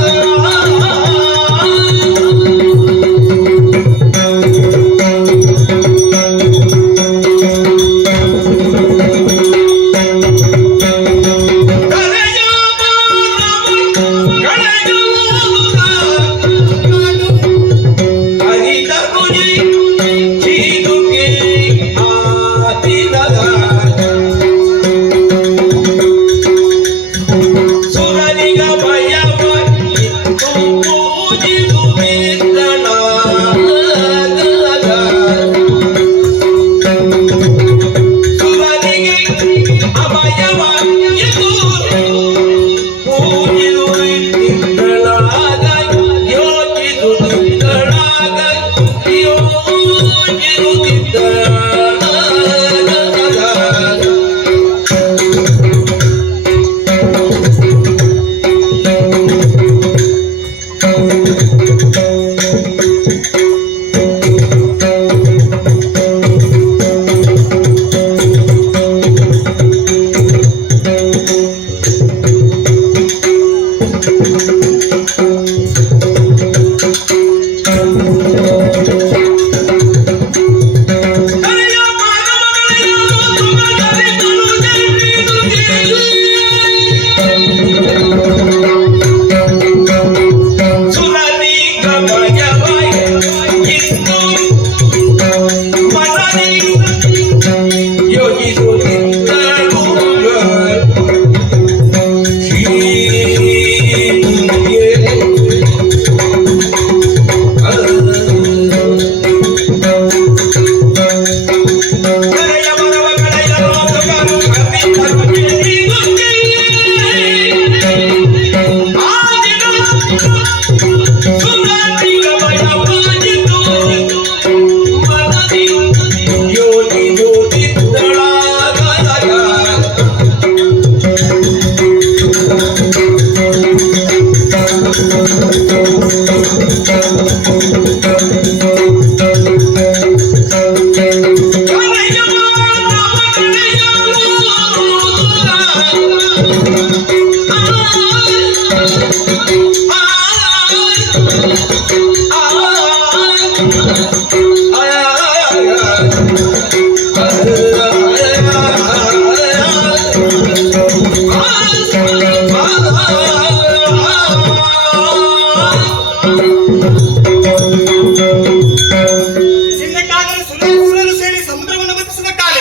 ಚಿನ್ನಕ್ಕಾಗಲು ಸುರರು ಸೇರಿ ಸಮುದ್ರವನ್ನು ಬದಿಸುವ ಕಾಲ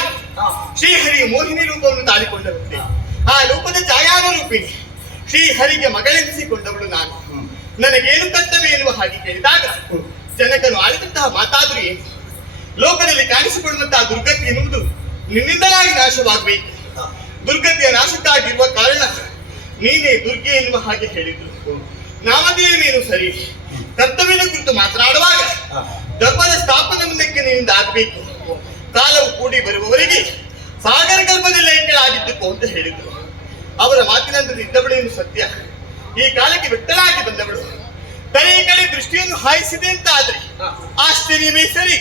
ಶ್ರೀಹರಿ ಮೋಹಿನಿ ರೂಪವನ್ನು ತಾಳಿಕೊಂಡಂತೆ ಆ ರೂಪದ ಛಾಯಾನ ರೂಪಿಣಿ ಶ್ರೀಹರಿಗೆ ಮಗಳೆನಿಸಿಕೊಂಡವಳು ನಾನು. ನನಗೇನು ಕರ್ತವ್ಯ ಎನ್ನುವ ಹಾಗೆ ಕೇಳಿದಾಗ ಜನಕನು ಆಳಿದಂತಹ ಮಾತಾದರೂ ಏನು? ಲೋಕದಲ್ಲಿ ಕಾಣಿಸಿಕೊಳ್ಳುವಂತಹ ದುರ್ಗತಿ ಎನ್ನುವುದು ನಿನ್ನಿಂದಲಾಗಿ ನಾಶವಾಗಬೇಕು. ದುರ್ಗತಿಯ ನಾಶಕ್ಕಾಗಿರುವ ಕಾರಣ ನೀನೇ ದುರ್ಗೆ ಎನ್ನುವ ಹಾಗೆ ಹೇಳಿದ್ರು. ನಾಮಧೇಯವೇನು ಸರಿ, ಕರ್ತವ್ಯದ ಕುರಿತು ಮಾತನಾಡುವಾಗ ಧರ್ಮದ ಸ್ಥಾಪನೆ ಮುಂದಕ್ಕೆ ನಿನ್ನಿಂದ ಆಗಬೇಕು. ಕಾಲವು ಕೂಡಿ ಬರುವವರೆಗೆ ಸಾಗರ ಗರ್ಭದಲ್ಲಿ ಎಂಟಳಾಗಿದ್ದಕ್ಕೂ ಅಂತ ಹೇಳಿದ್ರು. ಅವರ ಮಾತಿನಂತೆ ಇದ್ದವಳೇನು ಸತ್ಯ. ಈ ಕಾಲಕ್ಕೆ ಬೆಟ್ಟಲಾಗಿ ಬಂದವಳು ತಲೆಯ ಕಡೆ ದೃಷ್ಟಿಯನ್ನು ಹಾಯಿಸಿದೆ ಅಂತ ಆದ್ರೆ ಆಶ್ಚರ್ಯವೇ ಸರಿ.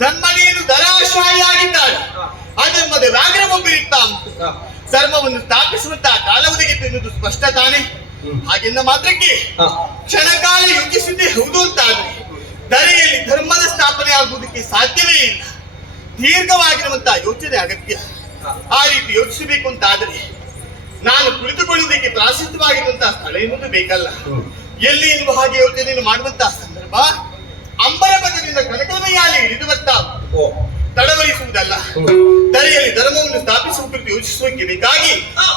ಧರ್ಮನೇನು ಧರಾಶಾಯಿಯಾಗಿದ್ದಾಳೆ. ಅಧರ್ಮದ ವ್ಯಾಘ್ರ ಒಬ್ಬಿರುತ್ತ ಉಂಟು. ಧರ್ಮವನ್ನು ಸ್ಥಾಪಿಸುವಂತಹ ಕಾಲಾವಧಿಗೆ ಎನ್ನುವುದು ಸ್ಪಷ್ಟ ತಾನೆ. ಹಾಗೆಂದ ಮಾತ್ರಕ್ಕೆ ಕ್ಷಣಕಾಲ ಯೋಚಿಸಿದ್ದೇ ಹೌದು ಅಂತಾದ್ರೆ ಧರೆಯಲ್ಲಿ ಧರ್ಮದ ಸ್ಥಾಪನೆ ಆಗುವುದಕ್ಕೆ ಸಾಧ್ಯವೇ ಇಲ್ಲ. ದೀರ್ಘವಾಗಿರುವಂತಹ ಯೋಚನೆ ಅಗತ್ಯ. ಆ ರೀತಿ ಯೋಚಿಸಬೇಕು ಅಂತಾದ್ರೆ ನಾನು ಕುಳಿತುಕೊಳ್ಳುವುದಕ್ಕೆ ಪ್ರಾಶಸ್ತ್ಯವಾಗಿರುವಂತಹ ಸ್ಥಳ ಎನ್ನುವುದು ಬೇಕಲ್ಲ. ಎಲ್ಲಿ ಎನ್ನುವ ಹಾಗೆ ಯೋಚನೆಯನ್ನು ಮಾಡುವಂತಹ ಸಂದರ್ಭ ಅಂಬರ ಬದಲಿಂದ ಕನಕಮಯ್ಯಾಲಿ ಇಳಿದು ಬರ್ತಾ ತಡವರಿಸುವುದಲ್ಲ. ಧರೆಯಲ್ಲಿ ಧರ್ಮವನ್ನು ಸ್ಥಾಪಿಸುವ ಕುರಿತು ಯೋಚಿಸುವಂತೆ ಬೇಕಾಗಿ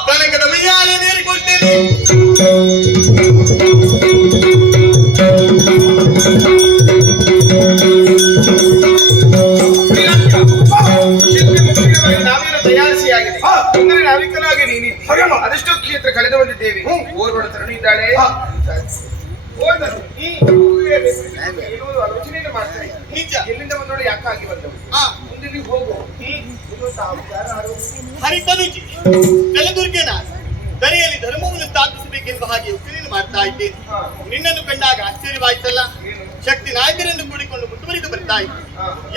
ಕನಕದ ಮೈಯಾಲೆ ನೇರಿಕೊಳ್ತೇನೆ. ನಾವೇನು ತಯಾರಿಸಿಯಾಗಿದೆ. ಅಂದರೆ ನಾವಿಕನಾಗಿ ನೀನು ಅದೆಷ್ಟೋ ಕ್ಷೇತ್ರ ಕಳೆದು ಬಂದಿದ್ದೇವೆ. ಓರ್ವಡ ತರಣಿ ಇದ್ದಾಳೆ. ಆಲೋಚನೆಯನ್ನು ಮಾಡ್ತಾರೆ. ನಿಜ. ಎಲ್ಲಿಂದ ಬಂದೋಳು, ಯಾಕಾಗಿ ಬಂದವು, ಮುಂದೆ ನೀವು ಹೋಗು. ಹರಿತನುಜಿ ಜಲದುರ್ಗೆ ನಾನು ಧರೆಯಲ್ಲಿ ಧರ್ಮವನ್ನು ಸ್ಥಾಪಿಸಬೇಕೆಂಬ ಹಾಗೆ ಯೋಚನೆಯನ್ನು ಮಾಡ್ತಾ ಇದ್ದೇನೆ. ನಿನ್ನನ್ನು ಕಂಡಾಗ ಆಶ್ಚರ್ಯವಾಯ್ತಲ್ಲ. ಶಕ್ತಿ ನಾಯಕರನ್ನು ಕೂಡಿಕೊಂಡು ಮುಂದುವರಿದು ಬರ್ತಾ ಇದ್ದೆ.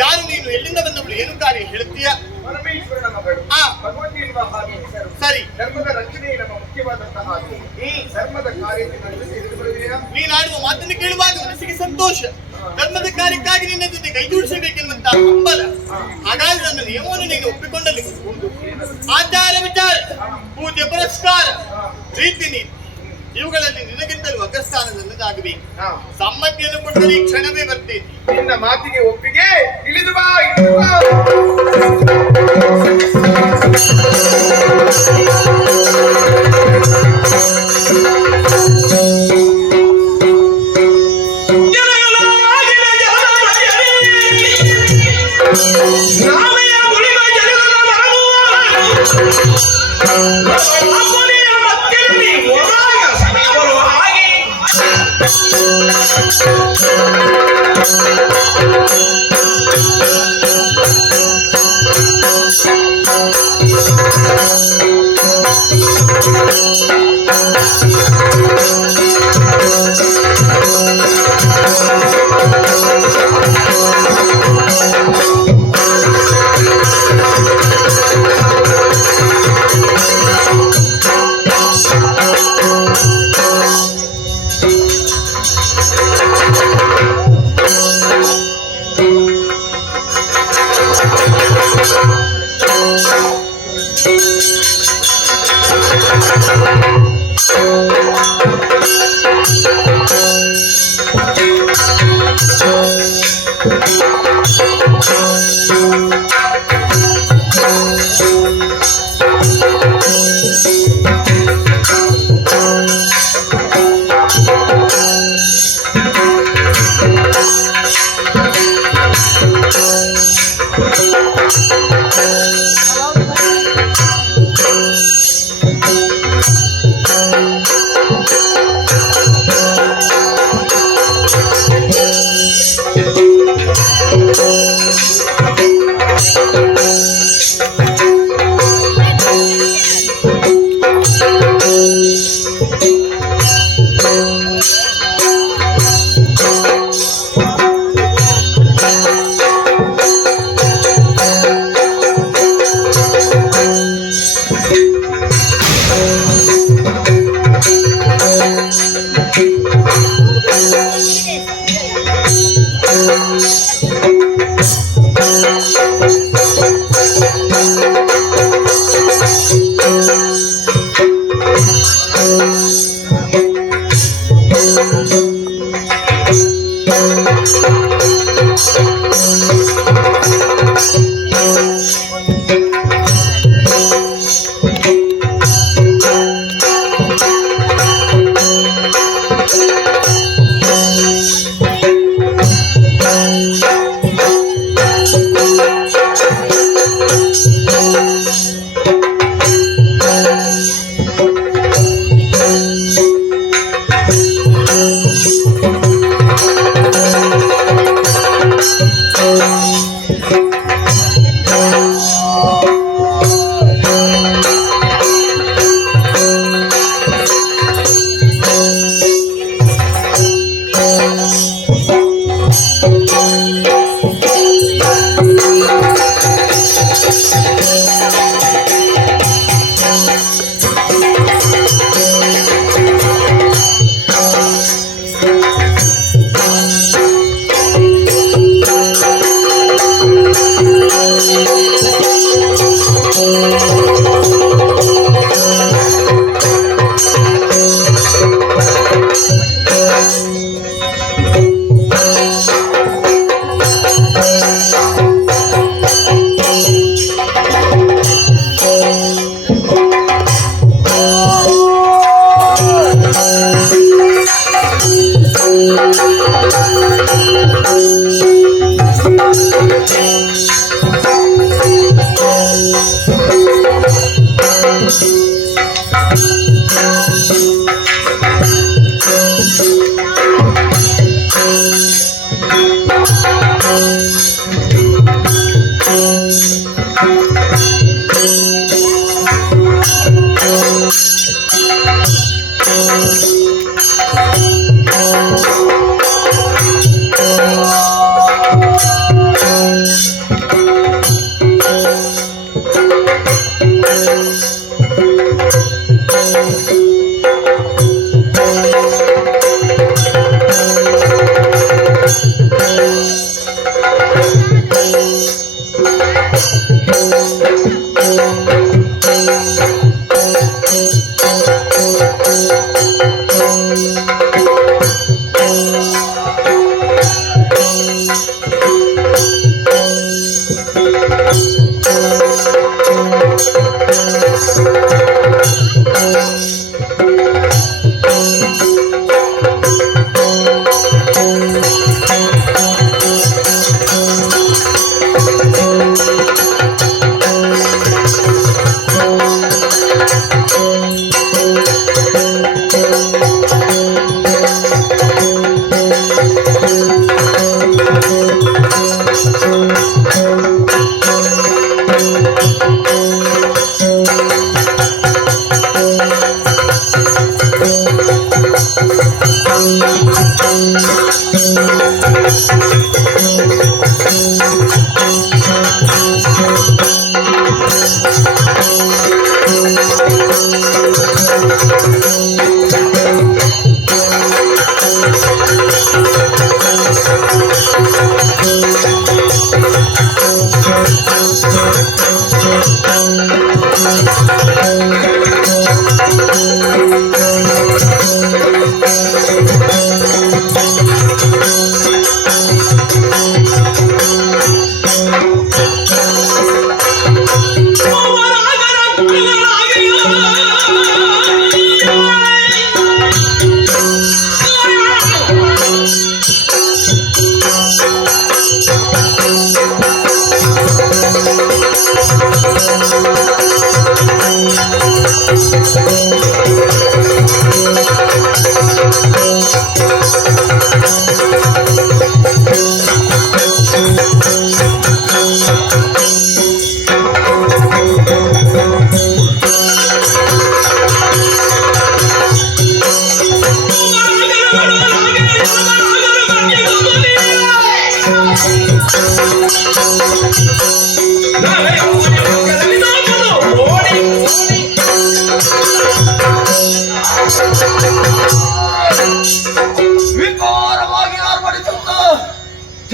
ಯಾರು ನೀನು, ಎಲ್ಲಿಂದ ಬಂದವಳು, ಏನು ಕಾರ್ಯ ಹೇಳುತ್ತೀಯ? ಪರಮೇಶ್ವರನ ಮಗಳು ಭಗವತಿ ಎನ್ನುವ ಹಾಗೆ ಹೆಸರು. ಸರಿ. ಧರ್ಮದ ರಕ್ಷಣೆ ನಮ್ಮ ಮುಖ್ಯವಾದಂತಹ ಹಾಗೆ. ಧರ್ಮದ ಕಾರ್ಯಕ್ಕೆ ತಿಳಿದುಕೊಳ್ಳುವಿರಾ? ನೀನಾಡುವ ಮಾತನ್ನು ಕೇಳುವಾಗ ಮನಸ್ಸಿಗೆ ಸಂತೋಷ. ಧರ್ಮದ ಕಾರ್ಯಕ್ಕಾಗಿ ನಿನ್ನ ಜೊತೆ ಕೈ ಜೋಡಿಸಬೇಕೆನ್ನುವಂತಹ ಹಂಬಲ. ಹಾಗಾಗಿ ನನ್ನ ನಿಯಮವನ್ನು ನೀನು ಒಪ್ಪಿಕೊಂಡಲ್ಲಿ ಆಚಾರ ವಿಚಾರ, ಪೂಜೆ ಪುರಸ್ಕಾರ, ರೀತಿ ನೀತಿ ಇವುಗಳಲ್ಲಿ ನಿನಗಿಂತಲೂ ಅಗ್ರಸ್ಥಾನ ನನ್ನದಾಗಬೇಕು. ಸಮ್ಮತಿಯನ್ನು ಕೊಟ್ಟರೆ ಈ ಕ್ಷಣವೇ ಬರ್ತೇನೆ. ನಿನ್ನ ಮಾತಿಗೆ ಒಪ್ಪಿಗೆ. ಇಳಿದು ಬಾ, ಇಳಿದು ಬಾ.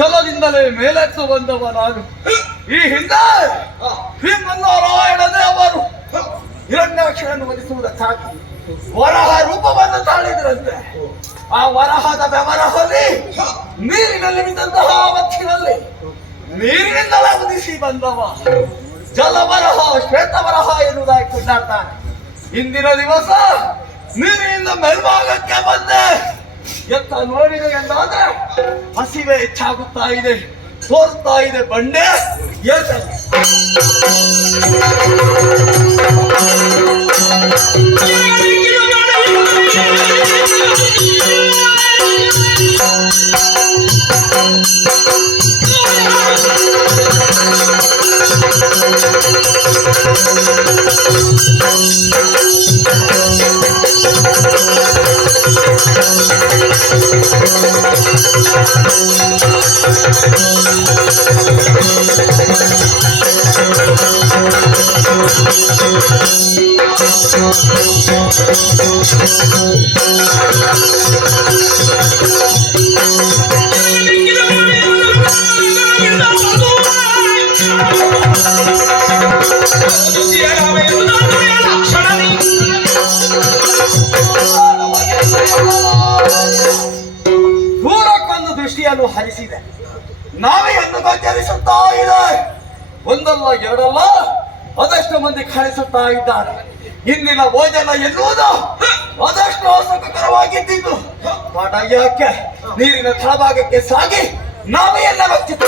ಜಲದಿಂದಲೇ ಮೇಲೆತ್ತು ಬಂದವ ನಾನು. ಈ ಹಿಂದೆ ಶ್ರೀಮನ್ನಾರಾಯಣ ದೇವರು ಹಿರಣ್ಯಾಕ್ಷರನ್ನು ವಧಿಸುವುದಕ್ಕಾಗಿ ವರಹ ರೂಪವನ್ನು ತಾಳಿದ್ರಂತೆ. ಆ ವರಹದ ಬೆವರಹಲ್ಲಿ ನೀರಿನಲ್ಲಿ ಬಿದ್ದಂತಹ ಅವತ್ತಿನಲ್ಲಿ ನೀರಿನಿಂದಲೇ ಉದಿಸಿ ಬಂದವ ಜಲವರಹ ಶ್ವೇತವರಹ ಎನ್ನುವುದಾಗಿ ಕೊಂಡಾಡ್ತಾನೆ. ಇಂದಿನ ದಿವಸ ನೀರಿನಿಂದ ಮೇಲ್ಭಾಗಕ್ಕೆ ಬಂದೆ. ಎತ್ತ ನೋಡಿದೆ ಎಂದಾದ್ರೆ ಹಸಿವೆ ಹೆಚ್ಚಾಗುತ್ತಾ ಇದೆ, ಸೋರ್ತಾ ಇದೆ ಬಂಡೆ. ದೂರಕ್ಕೊಂದು ದೃಷ್ಟಿಯನ್ನು ಹರಿಸಿದೆ. ನಾವೆಯನ್ನು ಗೋಚರಿಸುತ್ತಾ ಇದೆ. ಒಂದಲ್ಲ ಎರಡಲ್ಲ ಅದೆಷ್ಟು ಮಂದಿ ಕಾಣಿಸುತ್ತಾ ಇದ್ದಾರೆ. ಇಂದಿನ ಭೋಜನ ಎನ್ನುವುದು ಅದಷ್ಟು ಅಸುಖಕರವಾಗಿದ್ದು ಯಾಕೆ ನೀರಿನ ತಳಭಾಗಕ್ಕೆ ಸಾಗಿ ನಾವೇ ಎಲ್ಲ ರಕ್ಷಿತ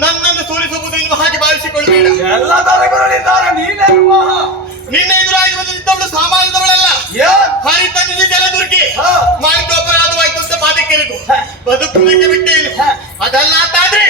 ನನ್ನನ್ನು ಸೋಲಿಸಬಹುದು ಎನ್ನುವ ಹಾಗೆ ಭಾವಿಸಿಕೊಳ್ಳಬೇಡ. ಎಲ್ಲ ದೊರೆಗಳಿದ್ದಾರೆ, ನೀನೇ ನಿನ್ನ ಎದುರಾಗಿ ಬಂದಿದ್ದವಳು ಸಾಮಾನ್ಯದವಳಲ್ಲ. ಹಾರಿ ತಂದಿದ್ದು ಜಲದುರ್ಗಿ ಮಾಡಿದ್ದು ಅಪರಾಧವಾಯ್ತು ಅಂತ ಬಾಧೆಕೆರೆದು ಬದುಕುವುದಕ್ಕೆ ಬಿಟ್ಟೇನು. ಅದಲ್ಲ ಅಂತಾದ್ರೆ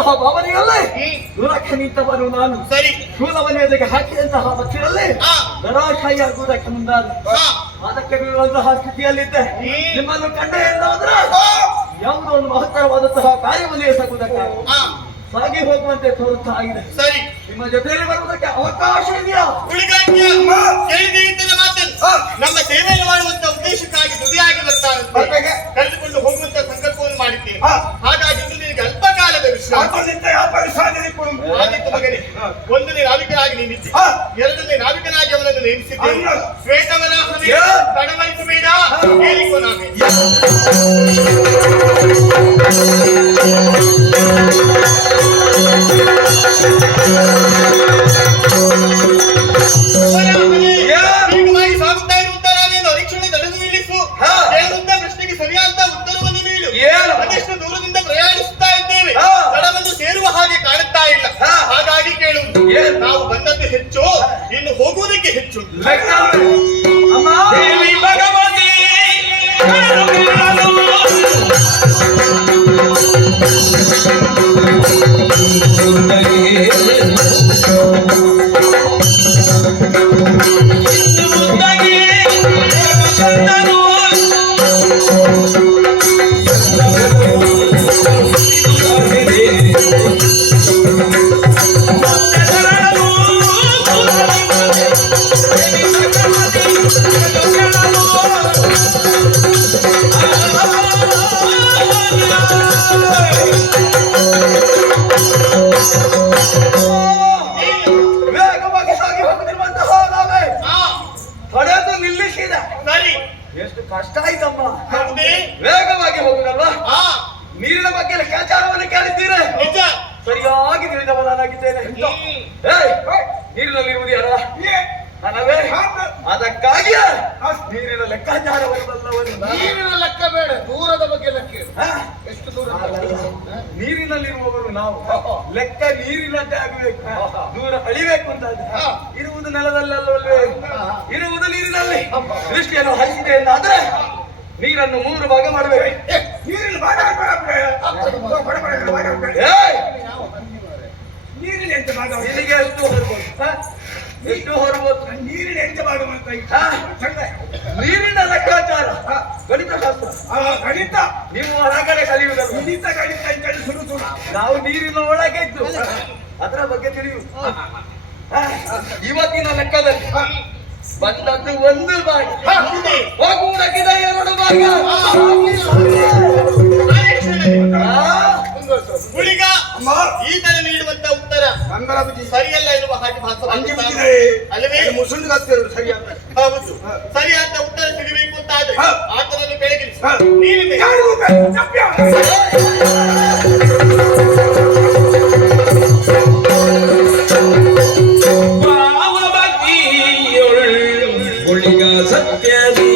ಎನ್ನುವಂತಹ ಭಾವನೆಯಲ್ಲೇ ದೂರಕ್ಕೆ ನಿಂತವನು ನಾನು. ಸರಿ. ಶೂಲವನ್ನೇ ಎದೆಗೆ ಹಾಕಿದಂತಹ ಮಧ್ಯದಲ್ಲಿ ನರಾಶಾಹಿ ಆಗುವುದಕ್ಕೆ ಮುಂದಾದ ಅದಕ್ಕೆ ಬೀಳುವಂತಹ ಸ್ಥಿತಿಯಲ್ಲಿದ್ದೆ. ನಿಮ್ಮನ್ನು ಕಂಡೆ ಎಂದಾದ್ರೆ ಯಾವುದೋ ಒಂದು ಮಹತ್ತರವಾದಂತಹ ಕಾರ್ಯವನ್ನು ಎಸಗುವುದಕ್ಕಾಗ ಸಾಗಿ ಹೋಗುವಂತೆ ತೋರುತ್ತಾ ಇದೆ. ಸರಿ. ನಿಮ್ಮ ಜೊತೆಯಲ್ಲಿ ಬರುವುದಕ್ಕೆ ಅವಕಾಶ ಇದೆಯಾ? ನಮ್ಮ ಸೇವೆಯನ್ನು ಮಾಡುವಂತ ಉದ್ದೇಶಕ್ಕಾಗಿ ದುಡಿಯಾಗಿ ಕರೆದುಕೊಂಡು ಹೋಗುವಂತ ಸಂಕಲ್ಪವನ್ನು ಮಾಡಿದ್ದೇನೆ. ಹಾಗಾಗಿ ಇದು ನಿನಗೆ ಅಲ್ಪ ಕಾಲದ ವಿಷಯ. ಆದಿತ್ಯ ಮಗನೇ, ಒಂದನೇ ನಾವಿಕನಾಗಿ ನೀನಿದ್ದೆ, ಎರಡನೇ ನಾವಿಕನಾಗಿ ಅವನನ್ನು ನೇಮಿಸಿದ್ದೇನೆ. ಶ್ವೇತವನ ತಡವಹಿಸಬೇಡ, ಹೇಳಿಕೊ ನಾವೇ. ವೇಗವಾಗಿ ಸಾಗುತ್ತಾ ಇರುವಂತಹ ನಾನೇನು ಅರಿಕ್ಷಣೆ ತಡೆದು ನಿಲ್ಲಿಸು. ಕೇಳುವಂತ ಪ್ರಶ್ನೆಗೆ ಸರಿಯಾದ ಉತ್ತರವನ್ನು ನೀಡು. ಅದೆಷ್ಟು ದೂರದಿಂದ ಪ್ರಯಾಣಿಸುತ್ತಾ ಇದ್ದೇವೆ, ತಡವನ್ನು ಸೇರುವ ಹಾಗೆ ಕಾಣುತ್ತಾ ಇಲ್ಲ. ಹಾಗಾಗಿ ಕೇಳುವುದು, ನಾವು ಬಂದದ್ದು ಹೆಚ್ಚು, ಇನ್ನು ಹೋಗುವುದಕ್ಕೆ ಹೆಚ್ಚು. ದೇವಿ ಭಗವತಿ ವೇಗವಾಗಿ ಸಾಗಿ ಹೋಗುತ್ತಿರುವಂತಹ ನಾವೇ ತಡೆದು ನಿಲ್ಲಿಸಿದ. ಸರಿ. ಎಷ್ಟು ಕಷ್ಟ ಆಯ್ತಮ್ಮ. ಹೌದೇ? ವೇಗವಾಗಿ ಹೋಗುದಲ್ವಾ? ನೀರಿನ ಬಗ್ಗೆ ಲೆಕ್ಕಾಚಾರವನ್ನು ಕೇಳಿದ್ದೀರ? ನಿಜ. ಸರಿಯಾಗಿ ತಿಳಿದವನಾಗಿದ್ದೇನೆ. ನೀರಿನಲ್ಲಿರುವುದು ಯಾರ? ನನವೇ. ಅದಕ್ಕಾಗಿ ನೀರಿನ ಲೆಕ್ಕಾಚಾರವನ್ನೆಲ್ಲವನ್ನು ನೀರಿನ ಲೆಕ್ಕ ಬೇಡ, ದೂರದ ಬಗ್ಗೆ ಲೆಕ್ಕ ಇಡು. ಎಷ್ಟು ದೂರ? ನೀರಿನಲ್ಲಿರುವವರು ನಾವು. ಲೆಕ್ಕ ನೀರಿನದ್ದೇ ಆಗಬೇಕು. ದೂರ ಅಳಿಬೇಕು ಅಂತ ಇರುವುದು ನೆಲದಲ್ಲಲ್ವೇ? ಇರುವುದು ನೀರಿನಲ್ಲಿ. ದೃಷ್ಟಿಯನ್ನು ಹರಿಸಿದೆ ಎಂದಾದ್ರೆ ನೀರನ್ನು 3 ಭಾಗ ಮಾಡಬೇಕು. ನೀರಿನ ಭಾಗ ನೀರಿನ ಎಂತ ಭಾಗ? ನಿನಗೆ ಎಷ್ಟು ಹೊರಬೋದು? ಎಷ್ಟು ಹೊರಬೋದು? ನೀರಿನ ಎಂತ ಭಾಗ ಮಾಡ್ತಾ ನೀರಿನ ಲೆಕ್ಕಾಚಾರ ಗಣಿತಶಾಸ್ತ್ರ. ಗಣಿತ ನೀವು ಹೊರಗಡೆ ಕಲಿಯುವುದಲ್ಲ. ಗಣಿತ ಗಣಿತ ಅಂತ ಸುರು. ನಾವು ನೀರಿನ ಒಳಗೆ ಇದ್ದು ಅದರ ಬಗ್ಗೆ ತಿಳಿಯುವುದು. ಇವತ್ತಿನ ಲೆಕ್ಕದಲ್ಲಿ ಬಂದದ್ದು 1 ಭಾಗ, ಹೋಗುವುದಕ್ಕಿದೆ 2 ಭಾಗ. ಹುಡುಗ ಈತನ ನೀಡುವಂತ ಉತ್ತರ ಸರಿಯಲ್ಲ ಎನ್ನುವ ಹಾಗೆ ಭಾಸವಾಗುತ್ತದೆ ಅಲ್ಲವೇ? ಸರಿಯಾದ ಹೌದು, ಸರಿಯಾದ ಉತ್ತರ ಸಿಗಬೇಕು ಅಂತ ಆದ್ರೆ ಆತನನ್ನು ಬೆಳಗಿರಿಸಿ ನೀನು ಸತ್ಯದಿ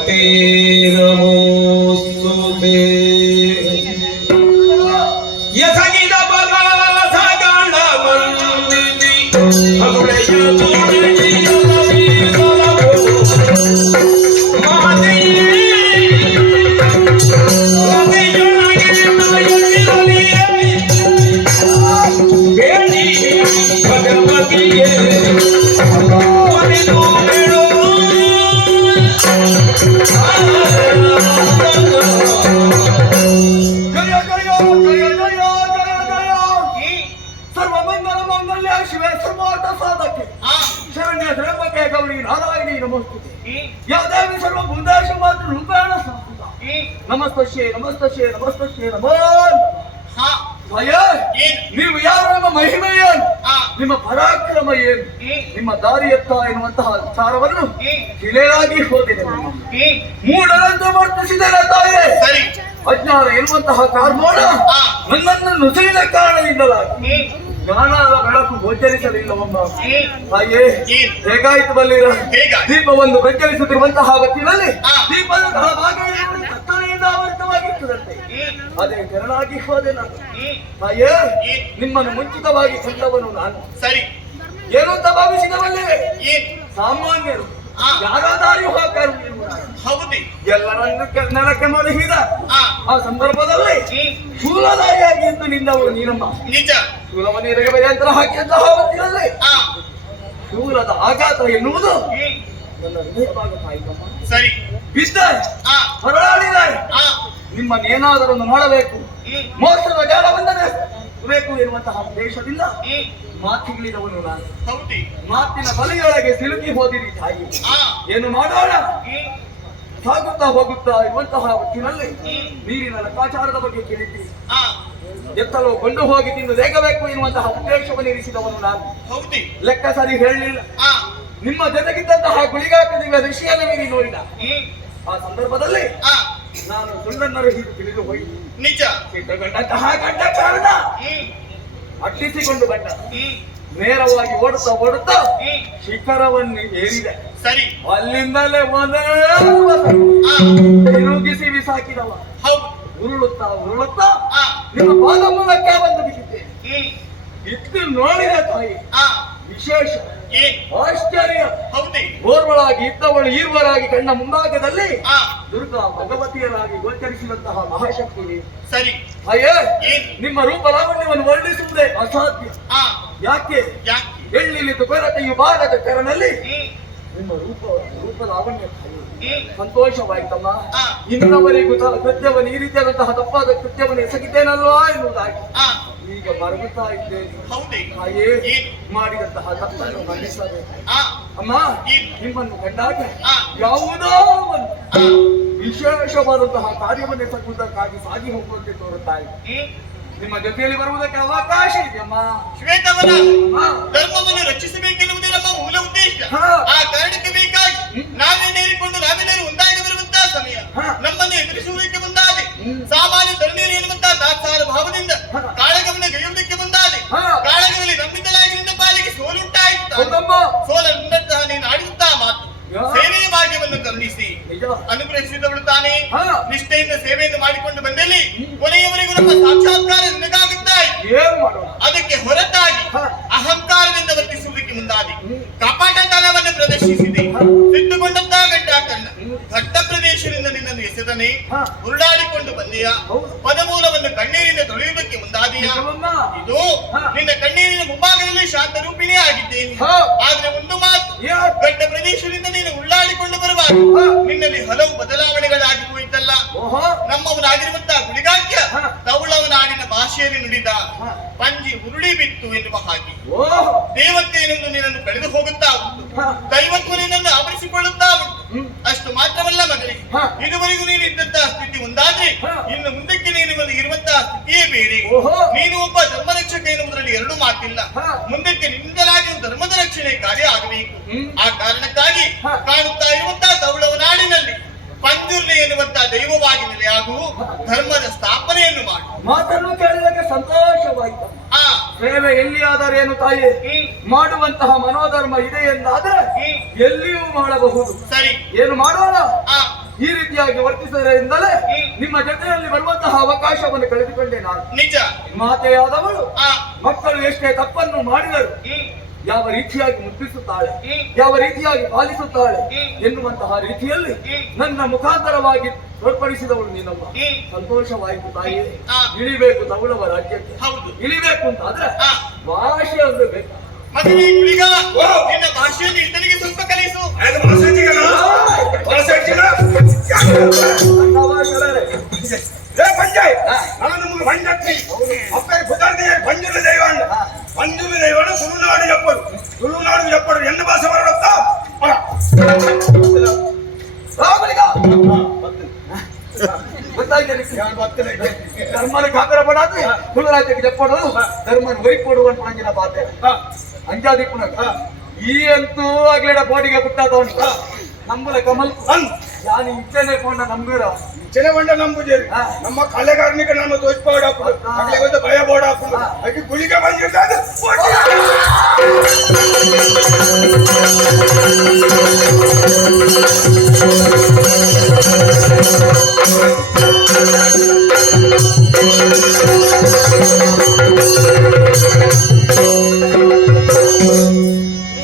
ಭಗವತೆ ನಮೋಸ್ತುತೆ ಎಸಗಿದ ಪದಾರ್ಥಗಳ ಮಲ್ಲಿಗೆ ಹಗುಳೆಯ ತೋಳಿಗೆಯ ಸರ್ವಮಂಗಲ ಮಂಗಲ್ಯ ಶಿವೆ ಸರ್ವಾರ್ಥ ಸಾಧಕೆ ಶರಣ್ಯ ತ್ರ್ಯಂಬಕೆ ಗೌರಿ ನಾರಾಯಣಿ ನಮೋಸ್ತುತೆ ಯಾ ದೇವಿ ಸರ್ವ ಭೂತೇಷು ಮಾತೃ ರೂಪೇಣ ಸಂಸ್ಥಿತ ನಮಸ್ತಶ್ಯೇ ನಮಸ್ತಶ್ಯೇ ನಮಸ್ತಶ್ಯೇ ನಮೋ ಭಯ ನೀವು ಯಾರು, ನಿಮ್ಮ ಮಹಿಮೆ ಏನು, ನಿಮ್ಮ ಪರಾಕ್ರಮ ಏನು, ನಿಮ್ಮ ದಾರಿಯತ್ತ ಎನ್ನುವಂತಹ ವಿಚಾರವನ್ನು ತಿಳಿಯಾಗಿ ಹೋದಿದೆ. ಮೂಢರಂತೆ ವರ್ತಿಸಿದರೆ ತಾಯೇ ಅಜ್ಞಾನ ಎನ್ನುವಂತಹ ಕಾರ್ಮೋಣ ನನ್ನನ್ನು ನುಸಿದ ಕಾರಣದಿಂದಲಾಗಿ ಜ್ಞಾನದ ಬೆಳಕು ಗೋಚರಿಸಲಿಲ್ಲವಮ್ಮ. ತಾಯೇ ಹೇಗಾಯ್ತು ಬಲ್ಲಿರ, ದೀಪವನ್ನು ಪ್ರಜ್ವಲಿಸುತ್ತಿರುವಂತಹ ಹೊತ್ತಿನಲ್ಲಿ ದೀಪದ ತಳಭಾಗದಲ್ಲಿ ಕತ್ತಲೆಯಿಂದ ಆವೃತವಾಗಿರ್ತದಂತೆ ಅದೇ ತೆರನಾಗಿ ಹೋದೆ ನಾನು. ತಾಯೇ ನಿಮ್ಮನ್ನು ಮುಂಚಿತವಾಗಿ ಕಂಡವನು ನಾನು. ಸರಿ, ಏನು ಅಂತ ಭಾವಿಸಿದವಲ್ಲೇ ಸಾಮಾನ್ಯರು ಯಾರೋ ದಾರಿ ಹೋಗರು ಹೌದಿ ಎಲ್ಲರನ್ನು ನೆಲಕ್ಕೆ ಮಲಗಿದ ಆ ಸಂದರ್ಭದಲ್ಲಿ ಶೂಲದಾರಿಯಾಗಿ ಎಂದು ನಿಂದವರು ನೀನಮ್ಮ. ನಿಜ. ಶೂಲವನ್ನೆರೆಗೆ ಯಂತ್ರ ಹಾಕಿದಂತಹ ಹೊತ್ತಿನಲ್ಲಿ ಶೂಲದ ಆಘಾತ ಎನ್ನುವುದು ನನ್ನ ಹೃದಯ ಭಾಗ ಆಯ್ತಮ್ಮ. ಸರಿ, ಬಿದ್ದರೆ ಹೊರಳಾಡಿದ್ದಾರೆ. ನಿಮ್ಮನ್ನೇನಾದರೂ ಮಾಡಬೇಕು, ಮೋಸದ ಜಾಲವೊಂದನೆ ಬೇಕು ಎನ್ನುವಂತಹ ಉದ್ದೇಶದಿಂದ ಮಾತಿಗಿಳಿದವನು ನಾನು. ಮಾತಿನ ಬಲೆಯೊಳಗೆ ಸಿಲುಕಿ ಹೋದಿರಿ ತಾಯಿ. ಏನು ಮಾಡೋಣ, ಸಾಗುತ್ತಾ ಹೋಗುತ್ತಾ ಇರುವಂತಹ ಹೊತ್ತಿನಲ್ಲಿ ನೀರಿನ ಲೆಕ್ಕಾಚಾರದ ಬಗ್ಗೆ ಕೇಳಿದ್ದೀರಿ. ಎತ್ತಲು ಕೊಂಡು ಹೋಗಿ ತಿಂದು ರೇಗಬೇಕು ಎನ್ನುವಂತಹ ಉದ್ದೇಶವನ್ನು ಇರಿಸಿದವನು ನಾನು. ಲೆಕ್ಕ ಸರಿ ಹೇಳಲಿಲ್ಲ. ನಿಮ್ಮ ಜೊತೆಗಿದ್ದಂತಹ ಗುಳಿಗಾಕದಿವ ಋಷಿಯನ್ನು ಮೀರಿ ನೋಡಿದ ಆ ಸಂದರ್ಭದಲ್ಲಿ ನಾನು ಸುಳ್ಳನ್ನರು ಹೀಗೆ ತಿಳಿದು ಹೋಯಿತು. ನಿಜ. ಸಿದ್ಧಗೊಂಡಂತಹ ಗಂಡ ಕಾರಣ ಅಟ್ಟಿಸಿಕೊಂಡು ಬಂದ. ನೇರವಾಗಿ ಓಡುತ್ತಾ ಓಡುತ್ತಾ ಶಿಖರವನ್ನು ಏರಿದೆ. ಸರಿ, ಅಲ್ಲಿಂದಲೇ ಒಂದೇ ತಿರುಗಿಸಿ ಬಿಸಾಕಿದವ. ಉರುಳುತ್ತಾ ಉರುಳುತ್ತಾ ನಿಮ್ಮ ಪಾದ ಮೂಲಕ್ಕೆ ಬಂದು ಬಿಟ್ಟಿದ್ದೆ. ಇತ್ತು ನೋಡಿದ ತಾಯಿ ವಿಶೇಷ ಆಶ್ಚರ್ಯ. ಓರ್ವಳಾಗಿ ಇದ್ದವಳು ಈರ್ವರಾಗಿ ಕಣ್ಣ ಮುಂಭಾಗದಲ್ಲಿ ದುರ್ಗಾ ಭಗವತಿಯರಾಗಿ ಗೋಚರಿಸಿದಂತಹ ಮಹಾಶಕ್ತಿ. ಸರಿ, ಅಯ್ಯೇ ನಿಮ್ಮ ರೂಪ ಲಾವಣ್ಯವನ್ನು ವರ್ಣಿಸುವುದೇ ಅಸಾಧ್ಯ. ಯಾಕೆ ಎಳ್ಳಿಲಿದ್ದು ಕೊರತೆಯು ಬಾರದ ತೆರನಲ್ಲಿ ನಿಮ್ಮ ರೂಪ ಲಾವಣ್ಯ ಸಂತೋಷವಾಯ್ತಮ್ಮ. ಇನ್ನವರೆಗೂ ಕೃತ್ಯವನ್ನು ಈ ರೀತಿಯಾದಂತಹ ತಪ್ಪಾದ ಕೃತ್ಯವನ್ನು ಎಸಗಿದ್ದೇನಲ್ವಾ ಎನ್ನುವುದಾಗಿ ಈಗ ಮರಗುತ್ತಾ ಇದ್ದೇನೆ. ಹಾಯೇ ಮಾಡಿದಂತಹ ತಪ್ಪನ್ನು ಮನ್ನಿಸಬೇಕು ಅಮ್ಮ. ನಿಮ್ಮನ್ನು ಕಂಡಾಗ ಯಾವುದೋ ಒಂದು ವಿಶೇಷವಾದಂತಹ ಕಾರ್ಯವನ್ನು ಎಸಗುವುದಕ್ಕಾಗಿ ಸಾಗಿ ಹೋಗುವಂತೆ ತೋರುತ್ತಾ ಇದೆ. ನಿಮ್ಮ ಜೊತೆಯಲ್ಲಿ ಬರುವುದಕ್ಕೆ ಅವಕಾಶ ಇದೆಯಮ್ಮ. ಶ್ವೇತವನ ಧರ್ಮವನ್ನು ರಕ್ಷಿಸಬೇಕೆನ್ನುವುದೇ ನಮ್ಮ ಮೂಲ ಉದ್ದೇಶ. ಆ ಕಾರಣಕ್ಕೆ ಬೇಕಾಗಿ ನಾವೇನೇರಿಕೊಂಡು ನಾವೆಲ್ಲರೂ ಒಂದಾಗಿ ಬರುವಂತಹ ಸಮಯ ನಮ್ಮನ್ನು ಎದುರಿಸುವುದಕ್ಕೆ ಮುಂದಾದೆ. ಸಾಮಾನ್ಯ ತರುಣಿಯರು ಎನ್ನುವಂತಹ ದಾಸಾರ ಭಾವದಿಂದ ಕಾಳಗವನ್ನು ಗೈಯುವುದಕ್ಕೆ ಮುಂದಾದೆ. ಕಾಳಗದಲ್ಲಿ ನಂಬಿತನಾಗಿ ನಿನ್ನ ಪಾಲಿಗೆ ಸೋಲುಂಟಾಯಿತು. ಸೋಲನ್ನುಂಟಂತಹ ನೀನು ಆಡಿದಂತಹ ಮಾತು ಸೇವೆಯ ಭಾಗ್ಯವನ್ನು ಕರುಣಿಸಿ ಅನುಗ್ರಹಿಸಿದವಳು ತಾನೇ. ನಿಷ್ಠೆಯಿಂದ ಸೇವೆಯನ್ನು ಮಾಡಿಕೊಂಡು ಬಂದಲ್ಲಿ ಕೊನೆಯವರೆಗೂ ನಮ್ಮ ಸಾಕ್ಷಾತ್ಕಾರ ನಿನಗಾಗುತ್ತಾ ಇತ್ತು. ಅದಕ್ಕೆ ಹೊರತಾಗಿ ಅಹಂಕಾರದಿಂದ ವರ್ತಿಸುವುದಕ್ಕೆ ಮುಂದಾದಿ ಕಪಟತನವನ್ನು ಪ್ರದರ್ಶಿಸಿದೆ. ಸಿದ್ದುಕೊಂಡಂತಹ ಗಂಟಾಕಣ್ಣ ಘಟ್ಟ ಪ್ರದೇಶದಿಂದ ನಿನ್ನನ್ನು ಎಸೆದನೆ ಉರುಳಾಡಿಕೊಂಡು ಬಂದೆಯ. ಪದಮೂಲವನ್ನು ಕಣ್ಣೀರಿನ ತೊಳೆಯುವುದಕ್ಕೆ ಮುಂದಾದಿಯ. ಇದು ನಿನ್ನ ಕಣ್ಣೀರಿನ ಮುಂಭಾಗದಲ್ಲಿ ಶಾಂತ ರೂಪಿಣಿ ಆಗಿದ್ದೇನೆ. ಆದ್ರೆ ಒಂದು ಮಾತು, ಘಟ್ಟ ಪ್ರದೇಶದಿಂದ ನೀನು ಉರುಳಾಡಿಕೊಂಡು ಬರುವಾಗ ನಿನ್ನಲ್ಲಿ ಹಲವು ಬದಲಾವಣೆಗಳಾಗಿ ಹೋಯಿತಲ್ಲ. ನಮ್ಮವನಾಗಿರುವಂತಹ ಗುಳಿಗಾಕ್ಯ ತೌಳವನಾಡಿನ ಭಾಷೆಯಲ್ಲಿ ನುಡಿದ ಪಂಜಿ ಉರುಳಿ ಬಿತ್ತು ಎನ್ನುವ ಹಾಗೆ ದೇವತೆಯನ್ನು ನಿನ್ನನ್ನು ಕಳೆದು ಹೋಗುತ್ತಾ ಉಂಟು. ದೈವತ್ವ ನಿನ್ನನ್ನು ಆವರಿಸಿಕೊಳ್ಳುತ್ತಾ ಉಂಟು. ಅಷ್ಟು ಮಾತ್ರವಲ್ಲ ಮಗನೇ, ಇದುವರೆಗೂ ನೀನು ಇದ್ದಂತಹ ಸ್ಥಿತಿ ಒಂದಾದ್ರೆ ಇನ್ನು ಮುಂದಕ್ಕೆ ನೀನು ಇರುವಂತಹ ಸ್ಥಿತಿಯೇ ಬೇರೆ. ನೀನು ಒಬ್ಬ ಧರ್ಮರಕ್ಷಕ ಎನ್ನುವುದರಲ್ಲಿ ಎರಡು ಮಾತಿಲ್ಲ. ಮುಂದಕ್ಕೆ ನಿಂದಲಾಗಿ ಧರ್ಮದ ರಕ್ಷಣೆ ಕಾರ್ಯ ಆಗಬೇಕು. ಆ ಕಾರಣಕ್ಕಾಗಿ ಕಾಣುತ್ತಾ ಇರುವಂತಹ ತೌಳವನಾಡಿನಲ್ಲಿ ಪಂಜುರ್ಲಿ ಎನ್ನುವಂತಹ ದೈವವಾಗಿ ನೆಲೆಯಾಗು, ಧರ್ಮದ ಸ್ಥಾಪನೆಯನ್ನು ಮಾಡು. ಮಾತನ್ನು ಕೇಳಿದಾಗ ಸಂತೋಷವಾಯಿತು. ಸೇವೆ ಎಲ್ಲಿಯಾದರೇನು ತಾಯಿ, ಮಾಡುವಂತಹ ಮನೋಧರ್ಮ ಇದೆ ಎಂದಾದ್ರೆ ಎಲ್ಲಿಯೂ ಮಾಡಬಹುದು. ಸರಿ, ಏನು ಮಾಡೋಣ, ಈ ರೀತಿಯಾಗಿ ವರ್ತಿಸುವುದರಿಂದಲೇ ನಿಮ್ಮ ಜೊತೆಯಲ್ಲಿ ಬರುವಂತಹ ಅವಕಾಶವನ್ನು ಕಳೆದುಕೊಂಡೆ ನಾನು. ನಿಜ. ಮಾತೆಯಾದವಳು ಆ, ಮಕ್ಕಳು ಎಷ್ಟೇ ತಪ್ಪನ್ನು ಮಾಡಿದರು ಯಾವ ರೀತಿಯಾಗಿ ಮುದ್ದಿಸುತ್ತಾಳೆ, ಯಾವ ರೀತಿಯಾಗಿ ಪಾಲಿಸುತ್ತಾಳೆ ಎನ್ನುವಂತಹ ರೀತಿಯಲ್ಲಿ ನನ್ನ ಮುಖಾಂತರವಾಗಿ ತೋರ್ಪಡಿಸಿದವಳು ನೀನಲ್ಲ. ಸಂತೋಷವಾಯಿತು ತಾಯಿಯೇ. ಇಳಿಬೇಕು ತಗುಲವ ರಾಜ್ಯಕ್ಕೆ. ಹೌದು. ಇಳಿಬೇಕು ಅಂತ ಆದ್ರೆ ಆ. ಭಾಷೆ ಅಂದ್ರೆ ಬೇಕು. ಮತ್ತೆ ಈ ಹುಡುಗ ನಿನ್ನ ಭಾಷೆಯನ್ನು ಇತನಿಗೆ ಸ್ವಲ್ಪ ಕಲಿಸು. ನನ್ನ ಭಾಷೆಗಳೇ. ಧರ್ಮನ ಕಾಕರ ಪಡಾದು ಕುಲರಾಜ್ಯಕ್ಕೆ చెప్పడు ಧರ್ಮನ ವೈ ಕೊಡುವಂತ ಅಂಜಿನ ಬಾತೆ ಅಂಜಾದಿ ಪುನಃ ಈ ಅಂತೂ ಆಗ್ಲೇಡ ಬೋಡಿಗೆ ಪುಟ್ಟಾದವನು ನಮ್ಮಲ ಕಮಲ್ ನಾನು ಇಚ್ಚನೆ ಕೊಂಡ ನಂಬೀರ ಇಚ್ಚನೆ ಕೊಂಡ ನಂಬುದೇರಿ ನಮ್ಮ ಕಲೆಗಾರನಿಗೆ ನಮ್ಮ ತೋಚ್ಪಾಡ ಹಾಕಿ ಭಯ ಬೋಡ ಹಾಕಿ ಗುಳಿಗೆ ಬಂದಿರ್ತಾರೆ.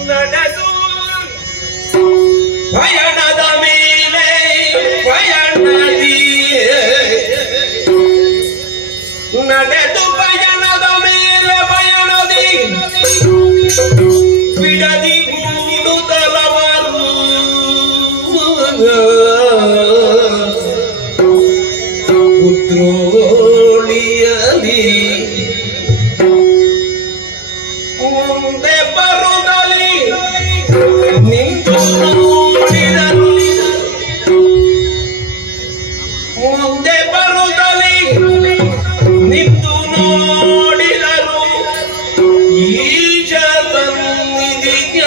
ನಡೆದು ಪಯಣದ ಮೇಲೆ ನಡೆದು ಪಯಣದ ಮೇಲೆ ಪಯಣದಿ ಬಿಡದಿ ಗೂಡುತ್ತಲವರು ಪುತ್ರೋಳಿಯಲಿ ಮುಂದೆ ಬರುತ್ತಲಿ ನಿಂತು ನೋಡಿದರು ಮುಂದೆ ಬರುತ್ತಲಿ ನಿಂತು ನೋಡಿದರು ಈಶ ಸನ್ನಿಧಿಯ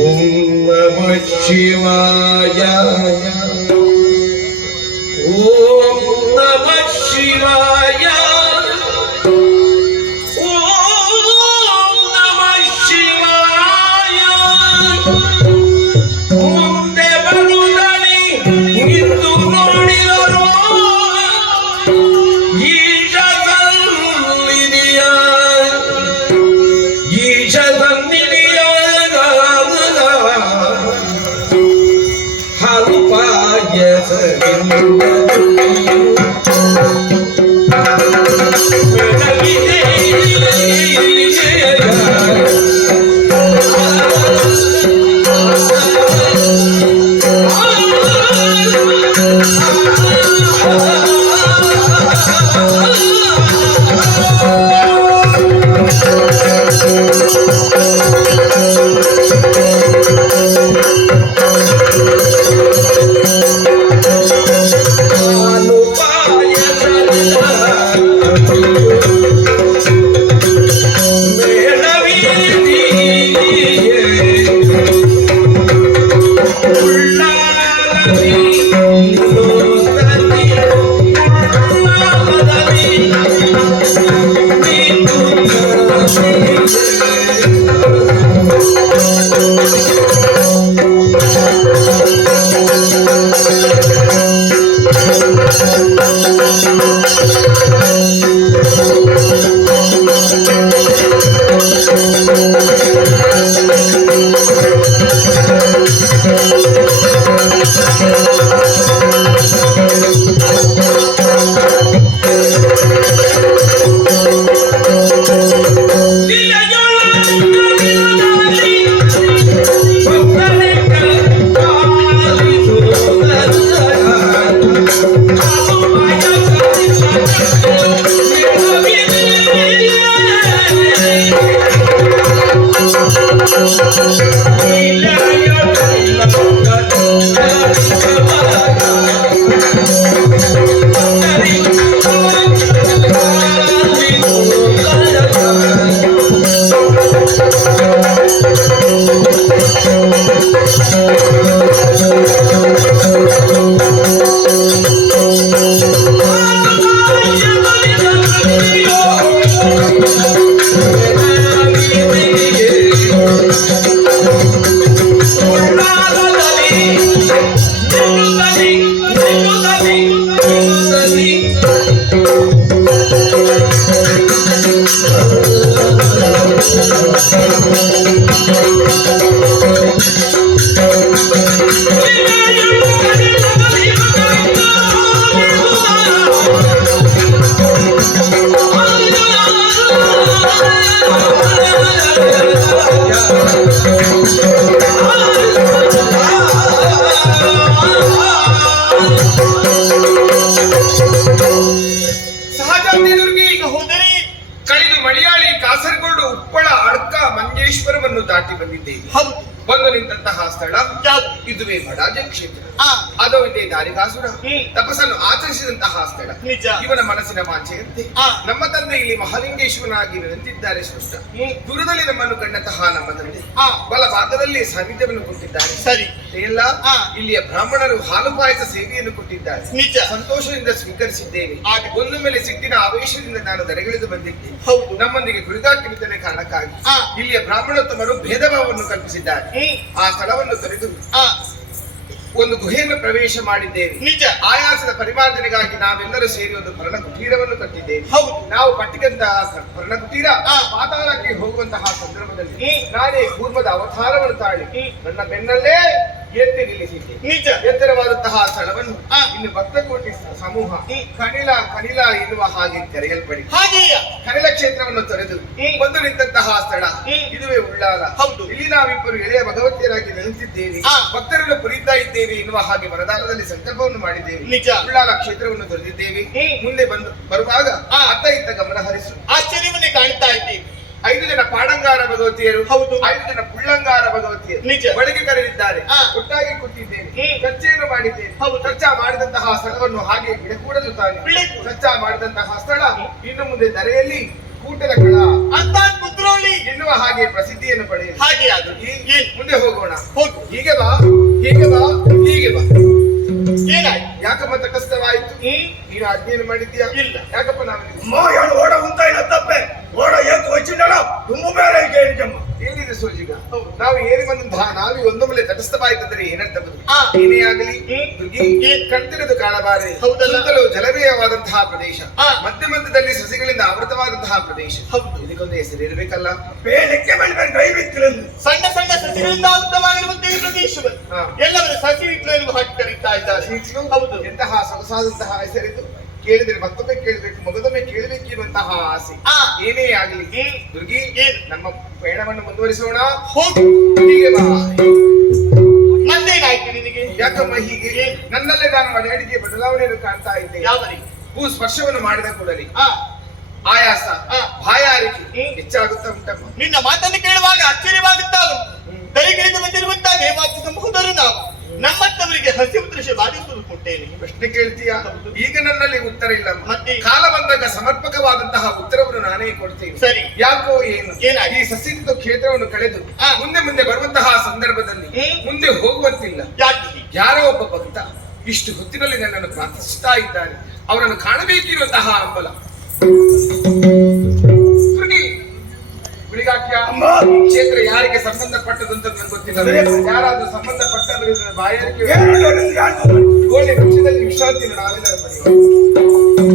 ಓಂ ನಮಃ ಶಿವಾಯ ಓಂ ನಮಃ ಶಿವಾಯ ಓಂ ನಮಃ ಶಿವಾಯ ಮುಂದೆ ಬರುತ್ತಲಿ ನಿಂತು ನೋಡಿದರು ಈಶ ಸನ್ನಿಧಿಯ ಹಾಲು ಪಾಯಸ ಸಹಜಾತಿ ದುರ್ಗಿ ಕಳೆದು ಮಲಯಾಳಿ ಕಾಸರಗೋಡು ಉಪ್ಪಳ ಅಡ್ಕ ಮಂಜೇಶ್ವರವನ್ನು ದಾಟಿ ಬಂದಿದ್ದೇವೆ. ಬಂದು ನಿಂತಹ ಸ್ಥಳ ಇದುವೇ ಬಡಾಜ ಕ್ಷೇತ್ರ. ಅದು ಇದೇ ದಾರಿಕಾಸುರ ತಪಸ್ಸನ್ನು ಆಚರಿಸಿದಂತಹ ಸ್ಥಳ. ಇವನ ಮನಸ್ಸಿನ ವಾಂಛೆಯಂತೆ ನಮ್ಮ ತಂದೆ ಇಲ್ಲಿ ಮಹಾಲಿಂಗೇಶ್ವರನಾಗಿ ನಿಂತಿದ್ದಾರೆ. ಸ್ಪಷ್ಟ ದೂರದಲ್ಲಿ ನಮ್ಮನ್ನು ಕಂಡಂತಹ ನಮ್ಮ ತಂದೆ ಬಲ ಭಾಗದಲ್ಲಿ ಸಾನ್ನಿಧ್ಯವನ್ನು ಕೊಟ್ಟಿದ್ದಾರೆ. ಸರಿ ಎಲ್ಲ ಇಲ್ಲಿಯ ಬ್ರಾಹ್ಮಣರು ಹಾಲು ಪಾಯಸ ಸೇವೆಯನ್ನು ಕೊಟ್ಟಿದ್ದಾರೆ. ಸಂತೋಷದಿಂದ ಸ್ವೀಕರಿಸಿದ್ದೇವೆ. ಒಂದು ಮೇಲೆ ಸಿಟ್ಟಿನ ಆವೇಶದಿಂದ ನಾನು ದರೆಗಿಳಿದು ಬಂದಿದ್ದೆ. ನಮ್ಮೊಂದಿಗೆ ಗುರಿಗಾಕಿನಿತನೇ ಕಾರಣಕ್ಕಾಗಿ ಇಲ್ಲಿಯ ಬ್ರಾಹ್ಮಣೋತ್ತಮರು ಭೇದ ಭಾವವನ್ನು ಕಲ್ಪಿಸಿದ್ದಾರೆ. ಆ ಸ್ಥಳವನ್ನು ತೊರೆದು ಒಂದು ಗುಹೆಯನ್ನು ಪ್ರವೇಶ ಮಾಡಿದ್ದೇವೆ. ಆಯಾಸದ ಪರಿಮಾರ್ಜನೆಗಾಗಿ ನಾವೆಲ್ಲರೂ ಸೇರಿ ಒಂದು ಪರ್ಣ ಕುಟೀರವನ್ನು ಕಟ್ಟಿದ್ದೇವೆ. ನಾವು ಕಟ್ಟಿದಂತ ಪರ್ಣ ಕುಟೀರ ಪಾತಾಳಕ್ಕೆ ಹೋಗುವಂತಹ ಸಂದರ್ಭದಲ್ಲಿ ನಾನೇ ಕೂರ್ಮದ ಅವತಾರವನ್ನು ತಾಳಿ ನನ್ನ ಬೆನ್ನಲ್ಲೇ ಎತ್ತಿ ನಿಲ್ಲಿಸಿದ್ದೆ. ಎತ್ತರವಾದಂತಹ ಸ್ಥಳವನ್ನು ಇನ್ನು ಭಕ್ತಕೋಟಿ ಸಮೂಹ ಕನಿಲ ಕನಿಲ ಎನ್ನುವ ಹಾಗೆ ಕರೆಯಲ್ಪಡಿ ಕನಿಲ ಕ್ಷೇತ್ರವನ್ನು ತೊರೆದು ಬಂದು ನಿಂತಹ ಸ್ಥಳ ಇದುವೇ ಉಳ್ಳಾಲ. ಇಲ್ಲಿ ನಾವಿಬ್ಬರು ಎಳೆಯ ಭಗವತಿಯರಾಗಿ ನಿಂತಿದ್ದೇವೆ. ಭಕ್ತರನ್ನು ಕುರಿತಾ ಇದ್ದೇವೆ ಎನ್ನುವ ಹಾಗೆ ವರದಾನದಲ್ಲಿ ಸಂಕಲ್ಪವನ್ನು ಮಾಡಿದ್ದೇವೆ. ಉಳ್ಳಾಲ ಕ್ಷೇತ್ರವನ್ನು ತೊರೆದಿದ್ದೇವೆ. ಮುಂದೆ ಬರುವಾಗ ಅತ್ತ ಇತ್ತ ಗಮನ ಹರಿಸು. ಆಶ್ಚರ್ಯವನ್ನೇ ಕಾಣ್ತಾ ಇದ್ದೀವಿ. 5 ಜನ ಪಾಡಂಗಾರ ಭಗವತಿಯರು, 5 ಜನ ಪುಳ್ಳಂಗಾರ ಭಗವತಿಯರು ಒಳಗೆ ಕರೆದಿದ್ದಾರೆ. ಒಟ್ಟಾಗಿ ಕೂತಿದ್ದೇವೆ, ಚರ್ಚೆಯನ್ನು ಮಾಡಿದ್ದೇವೆ. ಚರ್ಚಾ ಮಾಡಿದಂತಹ ಸ್ಥಳವನ್ನು ಹಾಗೆ ಬಿಡಕೂಡಲು ತಾನೆ ಚರ್ಚಾ ಮಾಡಿದಂತಹ ಸ್ಥಳ ಇನ್ನು ಮುಂದೆ ಧರೆಯಲ್ಲಿ ಕೂಟದ ಕಳ ಕುದ್ರೋಳಿ ಎನ್ನುವ ಹಾಗೆ ಪ್ರಸಿದ್ಧಿಯನ್ನು ಪಡೆಯುವುದು. ಹಾಗೆ ಅದು ಮುಂದೆ ಹೋಗೋಣ. ಹೀಗೆ ಬಾ, ಹೀಗೆ ಬಾ, ಹೀಗೆ ಬಾ. ಏನಾಯ್ತು? ಯಾಕಪ್ಪ ಕಷ್ಟವಾಯ್ತು? ನೀನು ಅಧ್ಯಯನ ಮಾಡಿದ್ಯಾ? ಇಲ್ಲ. ಯಾಕಪ್ಪ ನಾವು ಓಡ ಉಂಟಾಯಿನ ತಪ್ಪೆ ಓಡ ಏಕೆ ವಚ್ಚಿಂಡಳ ತುಂಬ ಬೇರೆ ಕೇಳಿದಮ್ಮ ಏನಿದೆ ಸೋಜಿಗ? ನಾವು ಏರಿ ಬಂದಂತಹ ನಾವಿ ಒಂದು ಮೇಲೆ ತಟಸ್ಥವಾಯ್ತಂದ್ರೆ ಏನರ್ಥಬಹುದು? ಏನೇ ಆಗಲಿ ಕಣ್ತಿರದು ಕಾಣಬಾರೆ. ಸುತ್ತಲೂ ಜಲಮಯವಾದಂತಹ ಪ್ರದೇಶ, ಮಧ್ಯ ಮಧ್ಯದಲ್ಲಿ ಸಸಿಗಳಿಂದ ಆವೃತವಾದಂತಹ ಪ್ರದೇಶ. ಇದಕ್ಕೊಂದು ಹೆಸರು ಇರಬೇಕಲ್ಲ? ಬೇಡಕ್ಕೆ ಬೆಳೆದ ಕೈ ಬಿತ್ತಿರಲು ಸಣ್ಣ ಸಣ್ಣ ಸಸಿಗಳಿಂದ ಆವೃತವಾಗಿರುವಂತಹ ಈ ಪ್ರದೇಶವನ್ನು ಎಲ್ಲವರು ಸಸಿ ಹಿಟ್ಲು ಹಾಕಿ ಕರೀತಾ ಇದ್ದಾರೆ. ಎಂತಹ ಸೊಗಸಾದಂತಹ ಹೆಸರಿದು. ಕೇಳಿದ್ರೆ ಮತ್ತೊಮ್ಮೆ ಕೇಳಬೇಕು, ಮಗದೊಮ್ಮೆ ಕೇಳಬೇಕು ಎನ್ನುವಂತಹ ಆಸೆ. ಏನೇ ಆಗಲಿ ದುರ್ಗಿ, ನಮ್ಮ ಪಯಣವನ್ನು ಮುಂದುವರಿಸೋಣ. ಹೀಗೆ ಬಾ. ಮತ್ತೇನಾಯ್ತು ನಿನಗೆ? ಯಾಕಮ್ಮ ಹೀಗೆ? ನನ್ನಲ್ಲೇ ನಾನು ಅಡಿಗೆ ಬದಲಾವಣೆಯನ್ನು ಕಾಣ್ತಾ ಇದ್ದೆ. ಯಾವ ಭೂ ಸ್ಪರ್ಶವನ್ನು ಮಾಡಿದ ಕೂಡಲೇ ಆಯಾಸ, ಬಾಯಾರಿಕೆ ಹೆಚ್ಚಾಗುತ್ತಾ ಉಂಟಮ್ಮ. ನಿನ್ನ ಮಾತನ್ನು ಕೇಳುವಾಗ ಆಶ್ಚರ್ಯವಾಗುತ್ತಾ ಉಂಟು. ದರಿಗಿಳಿದು ಬಂದಿರುವಂತಹ ದೇವಾತಿ ಸಮೂಹದರು ನಾವು ನಮ್ಮಂತವರಿಗೆ ಹಸಿವು ದೃಶ್ಯ ಬಾಧಿಸುವುದು ಕೊಟ್ಟೇನೆ. ಪ್ರಶ್ನೆ ಕೇಳ್ತೀಯಾ? ಈಗ ನನ್ನಲ್ಲಿ ಉತ್ತರ ಇಲ್ಲ. ಮತ್ತೆ ಕಾಲ ಬಂದಾಗ ಸಮರ್ಪಕವಾದಂತಹ ಉತ್ತರವನ್ನು ನಾನೇ ಕೊಡ್ತೇನೆ. ಸರಿ. ಯಾಕೋ ಏನು ಈ ಸಸ್ಯಯುಕ್ತ ಕ್ಷೇತ್ರವನ್ನು ಕಳೆದು ಮುಂದೆ ಮುಂದೆ ಬರುವಂತಹ ಸಂದರ್ಭದಲ್ಲಿ ಮುಂದೆ ಹೋಗುವಂತಿಲ್ಲ. ಯಾರೋ ಒಬ್ಬ ಭಕ್ತ ಇಷ್ಟು ಹೊತ್ತಿನಲ್ಲಿ ನನ್ನನ್ನು ಪ್ರಾರ್ಥಿಸುತ್ತಾ ಇದ್ದಾರೆ. ಅವರನ್ನು ಕಾಣಬೇಕಿರುವಂತಹ ಹಂಬಲ. ಕ್ಷೇತ್ರ ಯಾರಿಗೆ ಸಂಬಂಧಪಟ್ಟದ್ದು ಅಂತ ನನಗೆ ಗೊತ್ತಿಲ್ಲ. ಯಾರಾದ್ರೂ ಸಂಬಂಧಪಟ್ಟವರು ಬಾಯಾರಿಕೆ ಗೋಡೆ ವೃಕ್ಷದಲ್ಲಿ ವಿಶ್ರಾಂತಿ ನಾವೆಲ್ಲರೂ ಪಡೆಯುವ.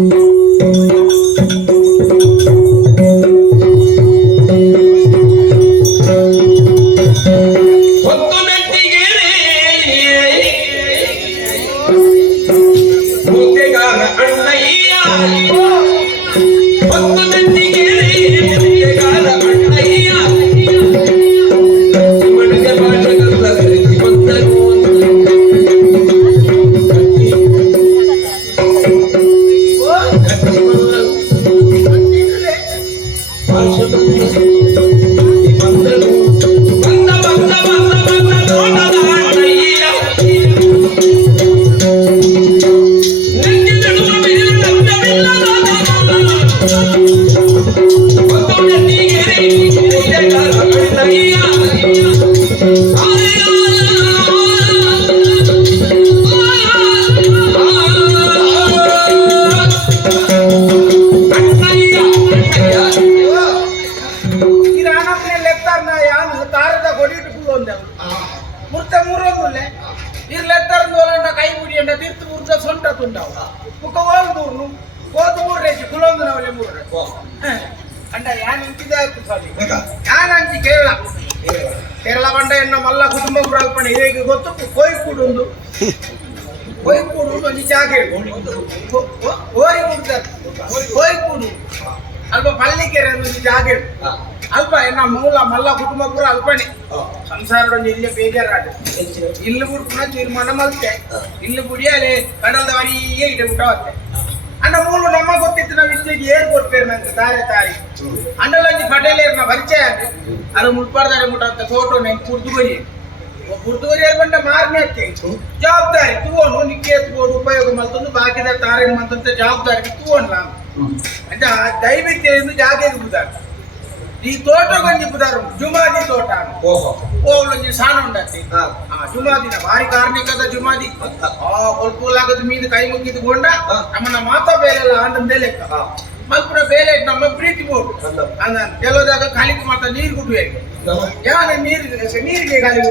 ಅಂಡ ಯಾನ್ ಇಂತಿದೆ ಆಯ್ತು ಸ್ವಾಮಿ. ಎನ್ನ ಮಲ್ಲ ಕುಟುಂಬ ಪ್ರಾಲ್ಪಣೆ ಹೇಗೆ ಗೊತ್ತು ಕೋಯಿಕೂಡು ಒಂದು ಕೋಯಿಕೂಡು ಒಂದು ಜಾಗ ಕೋಯಿಕೂಡು ಅಲ್ಪ ಪಳ್ಳಿಕೆರೆ ಒಂದು ಜಾಗ ಅಲ್ಪ ಎನ್ನ ಮೂಲ ಮಲ್ಲ ಕುಟುಂಬ ಪೂರ ಅಲ್ಪಣೆ ಸಂಸಾರ ಇಲ್ಲೇ ಬೇಜಾರಾಟ ಇಲ್ಲಿ ಬಿಡ್ಪುನ ತೀರ್ಮಾನ ಮಲ್ತೆ ಇಲ್ಲಿ ಬುಡಿಯಲೆ ಕಡಲದವರಿಯೇ ಇದೆ ಊಟವತ್ತೆ ಅಣ್ಣ ಮೂಲ ನಮ್ಮ ಗೊತ್ತಿತ್ತು ನಾವು ಇಷ್ಟಕ್ಕೆ ಏರ್ ಕೊಡ್ತೇವೆ ನಂಗೆ ತಾರೆ ತಾರಿ ಅಂಡಲಂಜಿ ಪಟೇಲೇರ್ನ ಪರಿಚಯ ಅದು ಮುಟ್ಪಾಡ್ದಾರೆ ಮುಟ್ಟ ಅಂತ ಫೋಟೋ ನಂಗೆ ಕುರ್ದುಬರಿ ಬಂಡ ಮಾರನೇ ಜವಾಬ್ದಾರಿ ತೂವನು ನಿಕ್ಕೆ ಎತ್ಬೋದು ಉಪಯೋಗ ಮಲ್ತೊಂದು ಬಾಕಿದ ತಾರೆ ಮಂತಂತ ಜವಾಬ್ದಾರಿ ತೂವನ್ ನಾನು ಅಂತ ದಯವಿಟ್ಟು ಜಾಗ ಇರ್ಬುದಾರ ಈ ತೋಟ ಗೊಂಜಿ ಬುದಾರ ಜುಮಾದಿ ತೋಟ ಓವ್ಲೊಂಜಿ ಸಾಣ ಉಂಡತಿ ಜುಮಾದಿನ ಭಾರಿ ಕಾರ್ಣಿಕದ ಜುಮಾದಿ ಕೊಲ್ಪೂಲಾಗದ ಮೀನು ಕೈ ಮುಗಿದು ಗೊಂಡ ನಮ್ಮನ್ನ ಮಾತಾ ಬೇಲೆಲ್ಲ ಆಂದ ಲೆಕ್ಕ ಮಲ್ಪುರ ಬೇಲೆ ನಮ್ಮ ಪ್ರೀತಿ ಬೋಡು ಅಂದ ಕೆಲೋದಾಗ ಖಾಲಿಗೆ ಮಾತ್ರ ನೀರು ಕುಡುವೆ ಯಾನ ನೀರಿಗೆ ಖಾಲಿ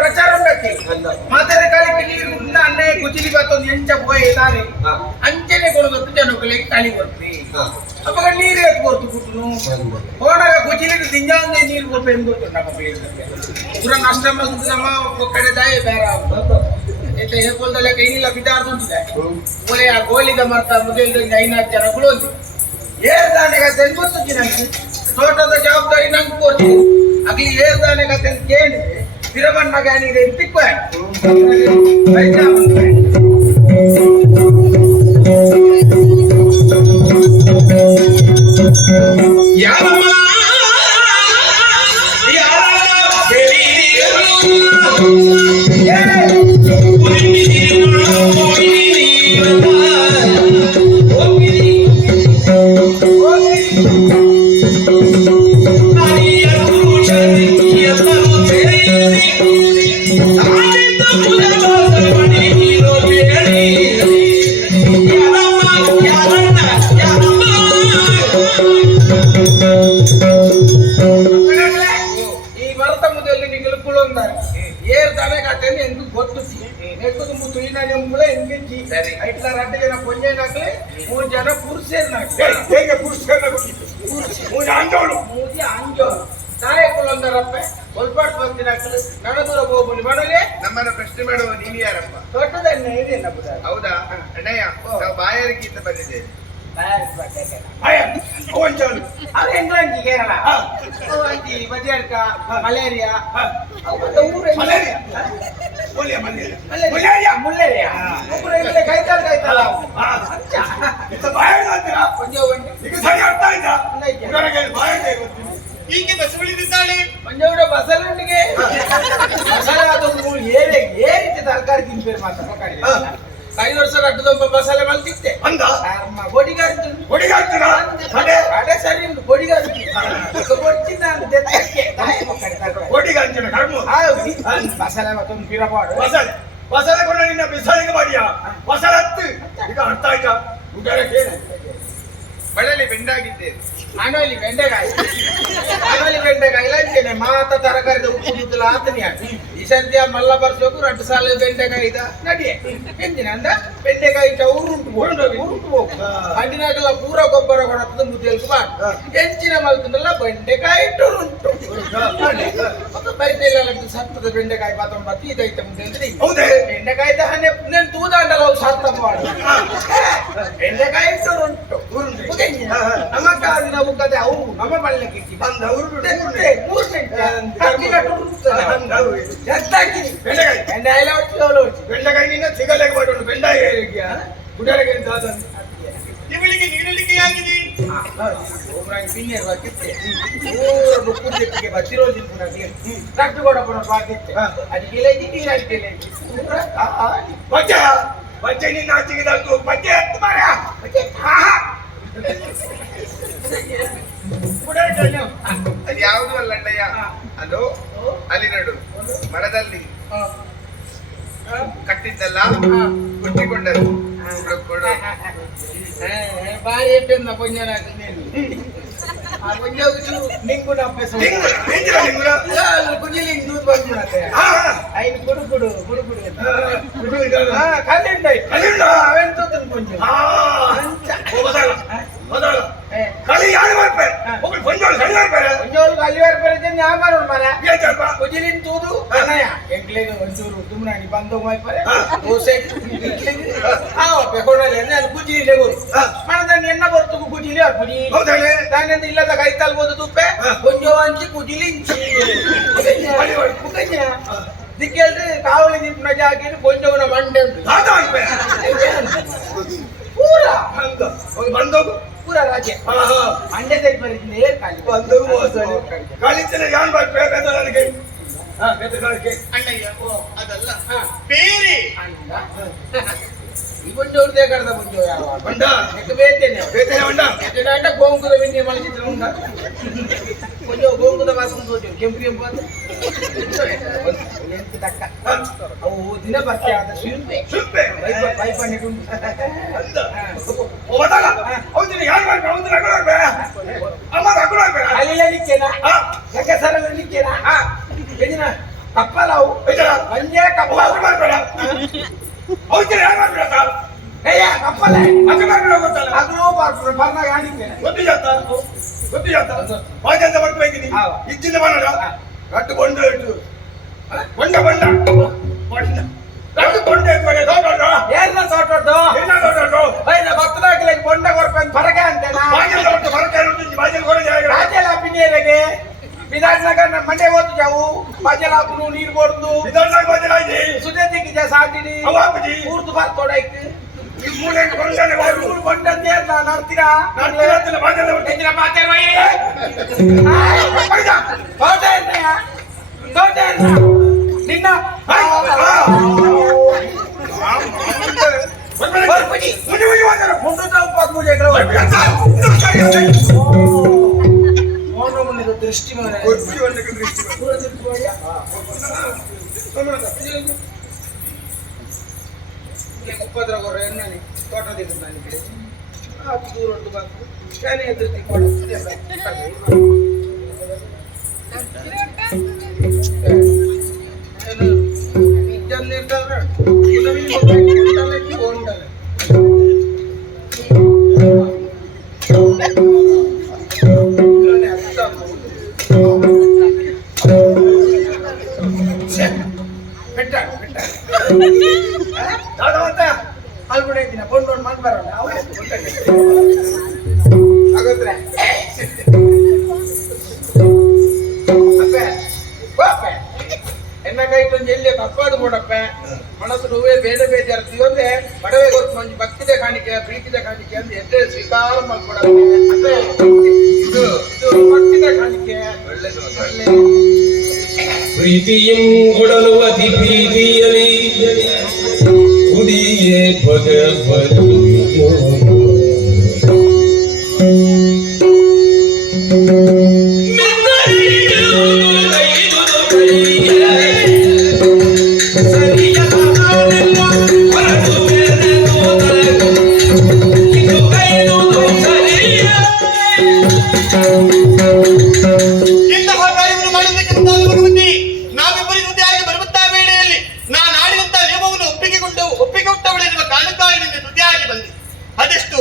ಪ್ರಚಾರ ಉಂಟಕ್ಕೆ ಮಾತಾಡ ಕಾಲಿಗೆ ನೀರು ಅನ್ನೇ ಕುಚಿಲಿ ಬತ್ತೊಂದು ಎಂಚ ಪೋಯಿದ್ದಾರೆ ಅಂಚನೆ ಕೊಡೋದತ್ತು ಜನಗಳಿಗೆ ಖಾಲಿ ಬರ್ತೀವಿ ಅವಾಗ ನೀರು ಎತ್ತು ಕೊಡ್ತು ಕುಟ್ಟನು ಹೋದಾಗ ಕುಚಿಲಿಗೆ ದಿಂಜಾಂಗೆ ನೀರು ಕೊಟ್ಟು ಎಂದು ಗೊತ್ತು ನಮ್ಮ ಬೇರೆ ಪೂರ ನಷ್ಟ ನಮ್ಮ ಕಡೆ ದಾಯ ಬೇರೆ ಹೇಳ್ಕೊಳ್ದಲ್ಲ ಕೈನಿಲ್ಲ ಬಿದ್ದಾರ್ದು ಅಂತಿದೆ ಒಳ್ಳೆ ಆ ಗೋಲಿದ ಮರ್ತ ಮೊದಲು 5-6 ಜನ ಬಿಡೋದು ಏರ್ದಾನೆ ಕತೆ ಗೊತ್ತು ನಂಗೆ ತೋಟದ ಜವಾಬ್ದಾರಿ ನಂಗೆ ಕೊಡ್ತೀನಿ ಆಗ್ಲಿ ಏರ್ದಾನೆ ಕತೆ ಕೇಳಿ ಬಿರಬಣ್ಣ ಗಾನಿಗೆ ತಿಕ್ಕ ನಮ್ಮನ್ನ ಪ್ರಶ್ನೆ ಮಾಡುವ ನೀನು ಯಾರಪ್ಪ? ಹೌದಾ ಅಣ್ಣಯ್ಯ, ನಾವು ಬಾಯಾರಿಕೆಯಿಂದ ಬಂದಿದ್ದೇವೆ. ಮಲೇರಿಯಾ ಹೀಗೆ ಬಸವಳಿದಿದ್ದಾಳೆ ಮಂಜವಡ ಬಸವಣ್ಣಿಗೆ ಏರಿತೆ ತರಕಾರಿ ತಿನ್ಬೇರು ಮಾತ್ರ 5 ವರ್ಷ ಅಡ್ಡದೊಬ್ಬ ಬಸಳೆ ಮಲ್ತಿತ್ತೆ ಅಡೆ ಸರಿ ಉಂಟು ಬಸಳೆ ಮತ್ತೊಂದು ಪಿರಪಾಡು ಬಸಳೆ ಕೂಡ ನಿನ್ನ ಬಿಸಾಳಿಗೆ ಮಾಡಿಯಾ ಬಸಳತ್ತು ಈಗ ಅರ್ಥ ಆಯ್ತಾ ಬಳಲಿ ಬೆಂಡಾಗಿದ್ದೇನೆ ಅನೋಲಿ ಬೆಂಡೆಕಾಯಿ ಇಲ್ಲಂತೇನೆ ಮಾತ ತರಕಾರಿ ಉಪ್ಪುದಿದ್ದಲ್ಲ ಆತನಿಯ ಈ ಸಂಧ್ಯ ಮಲ್ಲ ಬರ್ಸೋಕು 2 ಸಾಲ ಬೆಂಡೆಕಾಯಿ ನಡಿಯೆ ಎಂದಿನ ಅಂದ ಬೆಂಡೆಕಾಯಿ ಉರುಂಟು ಹೋಗು ಅಂದಿನಾಗೆಲ್ಲ ಪೂರ ಗೊಬ್ಬರ ಕೊಡತ್ತದ ಮುದ್ದೆಲ್ಕು ಬಾ ಎಂಚಿನ ಮಲ್ತಂದಲ್ಲ ಬೆಂಡೆಕಾಯಿ ಉಂಟು ಬರಿತಿಲ್ಲ ಸತ್ತದ ಬೆಂಡೆಕಾಯಿ ಪಾತಂಬತ್ತಿ ಇದೈತೆ ಮುಂದೆ ಬೆಂಡೆಕಾಯಿ ಹನ್ನೆ ನೆನ್ ತೂದಾಂಡಲ್ಲ ಅವು ಸತ್ತ ಮಾಡು ಬೆಂಡೆಕಾಯಿ ಉಂಟು ನಮ್ಮ ಕಾದಿನ ಉಕ್ಕದೆ ಅವು ನಮ್ಮ ಬಳ್ಳಕ್ಕೆ ಬಂದ ಬೆಂಡೆಕಾಯಿ ನಿನ್ನ ಸಿಗಲೆಗೆ ಮಾಡೋಣ ಬೆಂಡೆಕಾಯಿ ಗುಡಲಿಗೆ ಇವಳಿಗೆ ನೀರಲಿಕ್ಕೆ ಆಗಿದೆ ರಟ್ಟು ಕೂಡ ಬಾಕಿತ್ತೆ ಅದಕ್ಕೆ ಬಚ್ಚೆ ಬಚ್ಚೆ ನಿನ್ನ ಆಚೆಗೆ ಬಚ್ಚೆ ಎತ್ತು ಮಾರ ಅದು ಯಾವುದು ಅಲ್ಲ ಅಣ್ಣಯ್ಯ, ಅದು ಅಲ್ಲಿ ನಡು ಮರದಲ್ಲಿ ಕಟ್ಟಿದ್ದಲ್ಲ ಕುಟ್ಟಿಕೊಂಡರು ಬಾರಿ ಎಪ್ಪೆಂದ ಪೊಂಜನ ನಿಂಗುಡ ಕುಜಿಲಿ ದೂರ ಬಂದ್ಬಿಡತ್ತೆ ಐದು ಕುಡು ಕುಡು ಕುಡು ಕುಡು ಕಲ್ಲಿಂಡಾಯ್ತು ಅವೆಂತ ಕೊಂಚ ಕಲಿ ಯಾರು ಬರ್ತಾರೆ ಕೊಂಜೋಳು ಸರಿ ಬರ್ತಾರೆ ಕೊಂಜೋಳು ಕುಜಿಲಿನ್ ತೂದು ಅನಯ ಎಂಕ್ಲೆಗೆ ಒಂಚೂರು ತುಮ್ನಾಡಿ ಬಂದು ಮಾಯ್ಪರೆ ದೋಸೆ ಬೆಕೊಂಡಲ್ಲಿ ನಾನು ಕುಜಿಲಿ ಲೆಗೋರು ಮನದಲ್ಲಿ ಎನ್ನ ಬರ್ತುಗು ಕುಜಿಲಿ ಕುಜಿ ನಾನೆಂದು ಇಲ್ಲದ ಕೈ ತಲ್ಬೋದು ತುಪ್ಪೆ ಕೊಂಚೋ ಹಂಚಿ ಕುಜಿಲಿಂಚಿ ದಿಕ್ಕೇಳ್ರಿ ಕಾವಲಿ ನಿಂಪಿನ ಜಾಗಿ ಕೊಂಚವನ ಮಂಡೆ ಉಂಟು ಪೂರ ಬಂದೋಗು ಪೂರ ರಾಜ್ಯ ಮಂಡ್ಯ ಸೈಡ್ ಬರೀತೀನಿ ಖಾಲಿ ಬಂದೋಗು ಕಳಿತೇನೆ ಯಾನ್ ಬರ್ಬೇಕಾದ್ರೆ ನನಗೆ ಅಣ್ಣಯ್ಯ ಅದಲ್ಲ ಬೇರೆ ಅಣ್ಣ ಈ ಬಂಜೋರ್ದೇ ಕರೆದ ಬಂಜೋ ಯಾವ ಬಂಡ ಬೇತೇನೆ ಬೇತೇನೆ ಬಂಡ అంటే గోంగూర విని మన చిత్రం ఉందా కొంచెం గోంగూర వాసన కొంచెం ಕೆಂಪು ಕೆಂಪು ಅಂತ ಎಂತ ತಕ್ಕ ಅವು ದಿನ ಬರ್ತೆ ಆದ ಸುಂಪೆ ಸುಪ್ಪೆ ಪೈಪ್ ಅನ್ನಿಟ್ಟು ಹೋದಾಗ ಅವನಿಗೆ ಯಾರು ಮಾಡ್ಬೇಕು ಅವನು ನಗರ ಅಮ್ಮ ನಗರ ಅಲ್ಲಿಲ್ಲ ನಿಕ್ಕೇನಾ ಯಾಕೆ ಸರ್ ನಿಕ್ಕೇನಾ ಏನಿನ ಕಪ್ಪಲಾವು ಮಂಜೆ ಕಪ್ಪಲ ಮಾಡ್ಬೇಡ ಅವನಿಗೆ ಯಾರು ಮಾಡ್ಬೇಡ ಸರ್ ಏಯ ಕಪ್ಪಲ ಅದು ಮಾಡ್ಬೇಡ ಗೊತ್ತಲ್ಲ ಅದು ಬರ್ನಾಗ ಆಡಿದ್ದೇನೆ ಗೊತ್ತಿಲ್ಲ ಬಾಜಂತ ಬರ್ತಾ ಇದ್ದೀನಿ ಇಚ್ಚಿಂದ ಮಾಡೋಣ ಗಟ್ಟು ಕೊಂಡ ಇಟ್ಟು ಕೊಂಡ ಕೊಂಡ ಗಟ್ಟು ಕೊಂಡ ಏನ ತೋಟದ್ದು ಐನ ಭಕ್ತದಾಗಲಿ ಕೊಂಡ ಕೊರ್ಪಂತ ಬರಕೆ ಅಂತೇನಾ ರಾಜಲ ಪಿನಿಯರಿಗೆ ವಿಧಾನನಗರ ಮಂಡ್ಯ ಹೋತು ಜಾವು ಬಾಜಲಾಪುರು ನೀರು ಕೊಡ್ದು ಸುದೇತಿಗೆ ಜಾ ಸಾಟಿನಿ ಕೂರ್ದು ಬರ್ತೋಡೈಕ್ ಕೊಂಡಂತೆ ನೋಡ್ತೀರಾ ನಿನ್ನ ದೃಷ್ಟಿ ಉಪದ್ರವ ಎಣ್ಣೆ ತೋಟದಿಂದ ನನಗೆ ಹತ್ತು ದೂರ ಉಂಟು ಬಂದು ಶಾನೆ ಎದುರು ಅಲ್ಬಿಡೈತಿನ ಕೊಂಡು ಮಾಡಿ ಬರೋಣ ಹಾಗಾದ್ರೆ ಎನ್ನ ಕೈಟೊಂದು ಎಲ್ಲಿ ತಪ್ಪಾದು ಕೊಡಪ್ಪೆ ಮನಸ್ಸು ನೋವೇ ಬೇಡ ಬೇಜಾರ್ತೀವಿ ಅಂದ್ರೆ ಬಡವೆ ಗೊತ್ತು ಮಂಜು ಭಕ್ತಿದೆ ಕಾಣಿಕೆ ಪ್ರೀತಿದೆ ಕಾಣಿಕೆ ಅಂತ ಎದ್ದೆ ಸ್ವೀಕಾರ ಮಾಡ್ಕೊಡಪ್ಪೆ ಇದು ಭಕ್ತಿದೆ ಕಾಣಿಕೆ ಒಳ್ಳೆದು ಒಳ್ಳೆ ಪ್ರೀತಿಯಂ ಕೊಡಲು ಅತಿ ಪ್ರೀತಿಯಲಿ ಕುಡಿಯೇ ಭಗವತು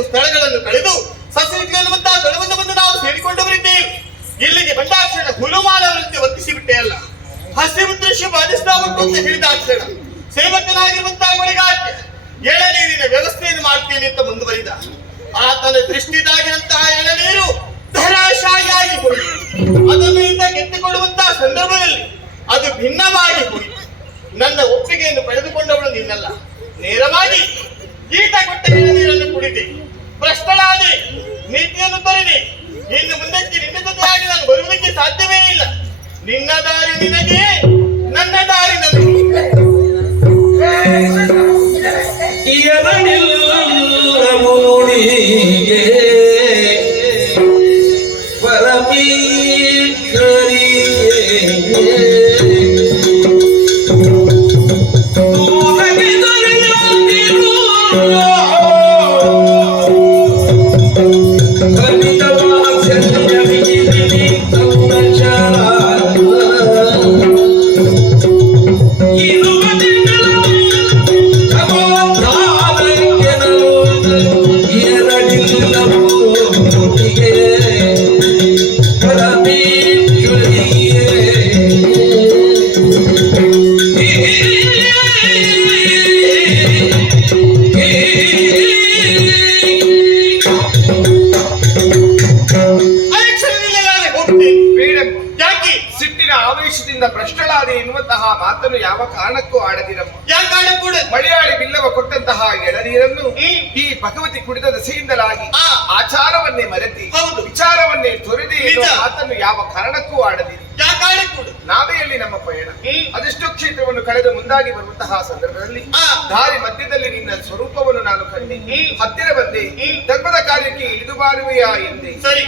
ಸ್ಥಳಗಳನ್ನು ಕಳೆದು ಸಸ್ಯಗಳನ್ನು ಸ್ಥಳವನ್ನು ಬಂದು ನಾವು ಸೇರಿಕೊಂಡವರಿದ್ದೇವೆ. ಇಲ್ಲಿಗೆ ಬಂದಾಕ್ಷಣ ಹುಲುಮಾನವರಂತೆ ವರ್ತಿಸಿ ಬಿಟ್ಟೆ ಅಲ್ಲ, ಹಸಿವು ದೃಶ್ಯ ಬಾಧಿಸ್ತಾ ಉಂಟು ಅಂತ ಹೇಳಿದಾಕ್ಷಣ ಸೇವಕನಾಗಿರುವಂತಹ ಬಳಿಗಾಕೆ ಎಳನೀರಿನ ವ್ಯವಸ್ಥೆಯನ್ನು ಮಾಡ್ತೇನೆ ಅಂತ ಮುಂದುವರಿದ. ಆತನ ದೃಷ್ಟಿದಾಗಿರುವಂತಹ ಎಳನೀರು ಧರಾಶಾಯಿಯಾಗಿ ಹೋಯಿತು. ಅದನ್ನು ಇಂದ ಗೆದ್ದುಕೊಳ್ಳುವಂತಹ ಸಂದರ್ಭದಲ್ಲಿ ಅದು ಭಿನ್ನವಾಗಿ ಹೋಯಿತು. ನನ್ನ ಒಪ್ಪಿಗೆಯನ್ನು ಪಡೆದುಕೊಂಡವಳು ನಿನ್ನಲ್ಲ, ನೇರವಾಗಿ ಈತ ಕೊಟ್ಟ ಎಳನೀರನ್ನು ಕುಡಿದೆ, ಭ್ರಷ್ಟಳಾದೆ, ನೀತಿಯನ್ನು ತೊರೆದೆ. ಇನ್ನು ಮುಂದಕ್ಕೆ ನಿನ್ನ ಜೊತೆಯಾಗಿ ನಾನು ಬರುವುದಕ್ಕೆ ಸಾಧ್ಯವೇ ಇಲ್ಲ. ನಿನ್ನ ದಾರಿ ನಿನಗೆ, ನನ್ನ ದಾರಿ ನನಗೆ. ಮೂಡಿಗೆ ಎರಡಿಲ್ಲ ರಾಜ್ಯದಿಂದ ಭ್ರಷ್ಟಳಾದೆ ಎನ್ನುವಂತಹ ಮಾತನ್ನು ಯಾವ ಕಾರಣಕ್ಕೂ ಆಡದಿರಮ್ಮ. ಯಾಕಾಡ ಕೂಡ ಮಲಯಾಳಿ ಬಿಲ್ಲವ ಕೊಟ್ಟಂತಹ ಎಳನೀರನ್ನು ಈ ಭಗವತಿ ಕುಡಿದ ದಸೆಯಿಂದಲಾಗಿ ಆಚಾರವನ್ನೇ ಮರೆತಿ ಹೌದು. ವಿಚಾರವನ್ನೇ ತೊರೆದಿ ಎನ್ನುವ ನಿಜ. ಮಾತನ್ನು ಯಾವ ಕಾರಣಕ್ಕೂ ಆಡದಿರಿ. ಯಾಕಾಡ ಕೂಡ ನಾವೇ ಅಲ್ಲಿ ನಮ್ಮ ಪಯಣ ಅದೆಷ್ಟೋ ಕ್ಷೇತ್ರವನ್ನು ಕಳೆದು ಮುಂದಾಗಿ ಬರುವಂತಹ ಸಂದರ್ಭದಲ್ಲಿ ದಾರಿ ಮಧ್ಯದಲ್ಲಿ ನಿನ್ನ ಸ್ವರೂಪವನ್ನು ನಾನು ಕಂಡೆ, ಹತ್ತಿರ ಬಂದೆ, ಧರ್ಮದ ಕಾರ್ಯಕ್ಕೆ ಇಳಿದು ಬಾರುವೆಯಾ ಎಂದೆ. ಸರಿ,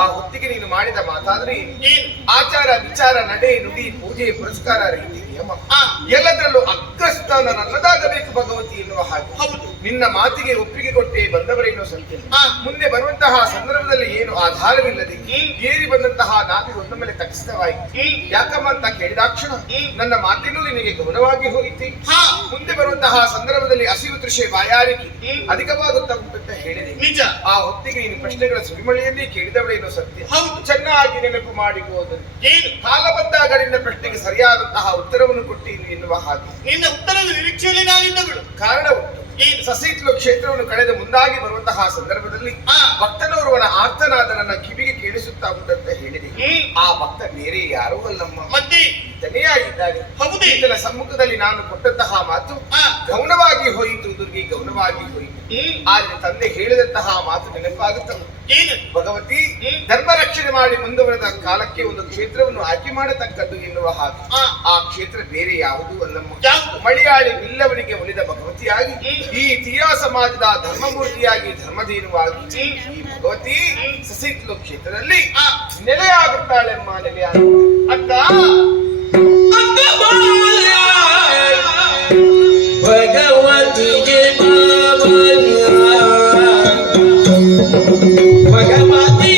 ಆ ಹೊತ್ತಿಗೆ ನೀನು ಮಾಡಿದ ಮಾತಾದ್ರೆ ಆಚಾರ ವಿಚಾರ ನಡೆ ನುಡಿ ಪೂಜೆ ಪುರಸ್ಕಾರ ರೀತಿ ನಿಯಮ ಎಲ್ಲದರಲ್ಲೂ ಅಗ್ರಸ್ಥಾನ ನನ್ನದಾಗಬೇಕು ಭಗವತಿ ಎನ್ನುವ ಹಾಗೆ. ಹೌದು. ನಿನ್ನ ಮಾತಿಗೆ ಒಪ್ಪಿಗೆ ಕೊಟ್ಟೆ ಬಂದವರೇನೋ ಸಂಖ್ಯೆ ಮುಂದೆ ಬರುವಂತಹ ಸಂದರ್ಭದಲ್ಲಿ ಏನು ಆಧಾರವಿಲ್ಲದೆ ಏರಿ ಬಂದಂತಹ ನಾಟಿ ಒಂದ ಮೇಲೆ ತಕ್ಷಿತವಾಯಿತು. ಯಾಕಮ್ಮ ಅಂತ ಕೇಳಿದಾಕ್ಷಣ ನನ್ನ ಮಾತಿನೂ ನಿನಗೆ ಗೌರವವಾಗಿ ಹೋಯಿತು. ಮುಂದೆ ಬರುವಂತಹ ಸಂದರ್ಭದಲ್ಲಿ ಹಸಿವು ತೃಷೆ ಬಾಯಾರಿಕೆ ಅಧಿಕವಾಗುತ್ತಾ ಉಂಟಂತ ಹೇಳಿದೆ. ನಿಜ. ಆ ಹೊತ್ತಿಗೆ ನೀನು ಪ್ರಶ್ನೆಗಳ ಸುರಿಮಳೆಯಲ್ಲಿ ಕೇಳಿದವಳೇನೋ ಸತ್ಯ. ಹೌದು. ಚೆನ್ನಾಗಿ ನೆನಪು ಮಾಡಿಕೊಳ್ಳುವುದು ಏನು ಕಾಲ ಬಂದಾಗ ನಿನ್ನ ಪ್ರಶ್ನೆಗೆ ಸರಿಯಾದಂತಹ ಉತ್ತರವನ್ನು ಕೊಟ್ಟೀನಿ ಎನ್ನುವ ಹಾಗೆ. ನಿನ್ನ ಉತ್ತರದ ನಿರೀಕ್ಷೆಯಲ್ಲಿ ನಾನಿದ್ದಗಳು ಕಾರಣ ಉಂಟು. ಈ ಸಸೀತ್ಲು ಕ್ಷೇತ್ರವನ್ನು ಕಳೆದು ಮುಂದಾಗಿ ಬರುವಂತಹ ಸಂದರ್ಭದಲ್ಲಿ ಭಕ್ತನೋರ್ವನ ಆರ್ತನಾದ ನನ್ನ ಕಿವಿಗೆ ಕೇಳಿಸುತ್ತಾ ಉಂಟಂತ ಹೇಳಿದೆ. ಆ ಭಕ್ತ ಬೇರೆ ಯಾರೂ ಅಲ್ಲಮ್ಮ, ಮತ್ತೆ ತನೆಯಾಗಿದ್ದಾನೆ. ಹೌದು. ಈತನ ಸಮ್ಮುಖದಲ್ಲಿ ನಾನು ಕೊಟ್ಟಂತಹ ಮಾತು ಗೌನವಾಗಿ ಹೋಯಿತು, ದುರ್ಗಿ ಗೌನವಾಗಿ ಹೋಯಿತು. ಆದ್ರೆ ತಂದೆ ಹೇಳಿದಂತಹ ಮಾತು ನೆನಪಾಗುತ್ತಲ್ಲ. ಏನು ಭಗವತಿ ಧರ್ಮ ರಕ್ಷಣೆ ಮಾಡಿ ಮುಂದುವರೆದ ಕಾಲಕ್ಕೆ ಒಂದು ಕ್ಷೇತ್ರವನ್ನು ಆಯ್ಕೆ ಮಾಡತಕ್ಕದ್ದು ಎನ್ನುವ ಹಾಗೆ. ಆ ಕ್ಷೇತ್ರ ಬೇರೆ ಯಾವುದೂ ಅಲ್ಲಮ್ಮ, ಮಲಯಾಳಿ ಬಿಲ್ಲವರಿಗೆ ಒಲಿದ ಭಗವತಿಯಾಗಿ ಈ ತೀಯಾ ಸಮಾಜದ ಧರ್ಮಮೂರ್ತಿಯಾಗಿ ಧರ್ಮಧೇನುವಾಗಿ ಈ ಭಗವತಿ ಸಸಿತ್ಲು ಕ್ಷೇತ್ರದಲ್ಲಿ ನೆಲೆಯಾಗುತ್ತಾಳೆಮ್ಮ. ನೆಲೆಯಾಗ ಅಕ್ಕ ಭಗವತಿಗೆ ಭಗವತಿ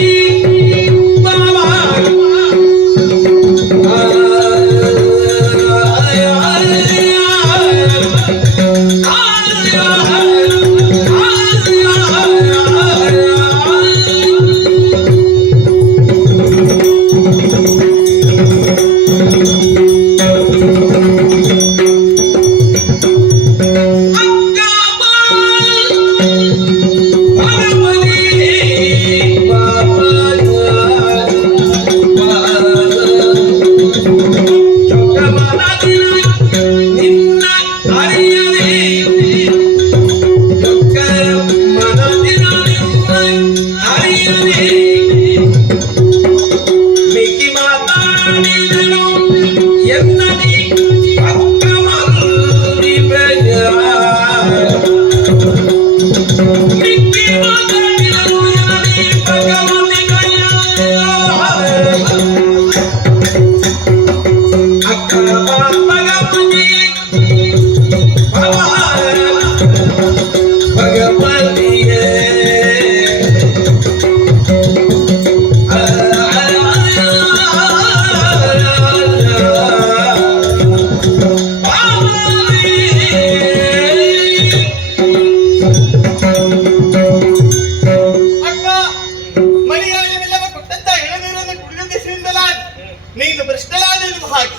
ನೀನು ಭ್ರಷ್ಟಳಾದ ಹಾಗೆ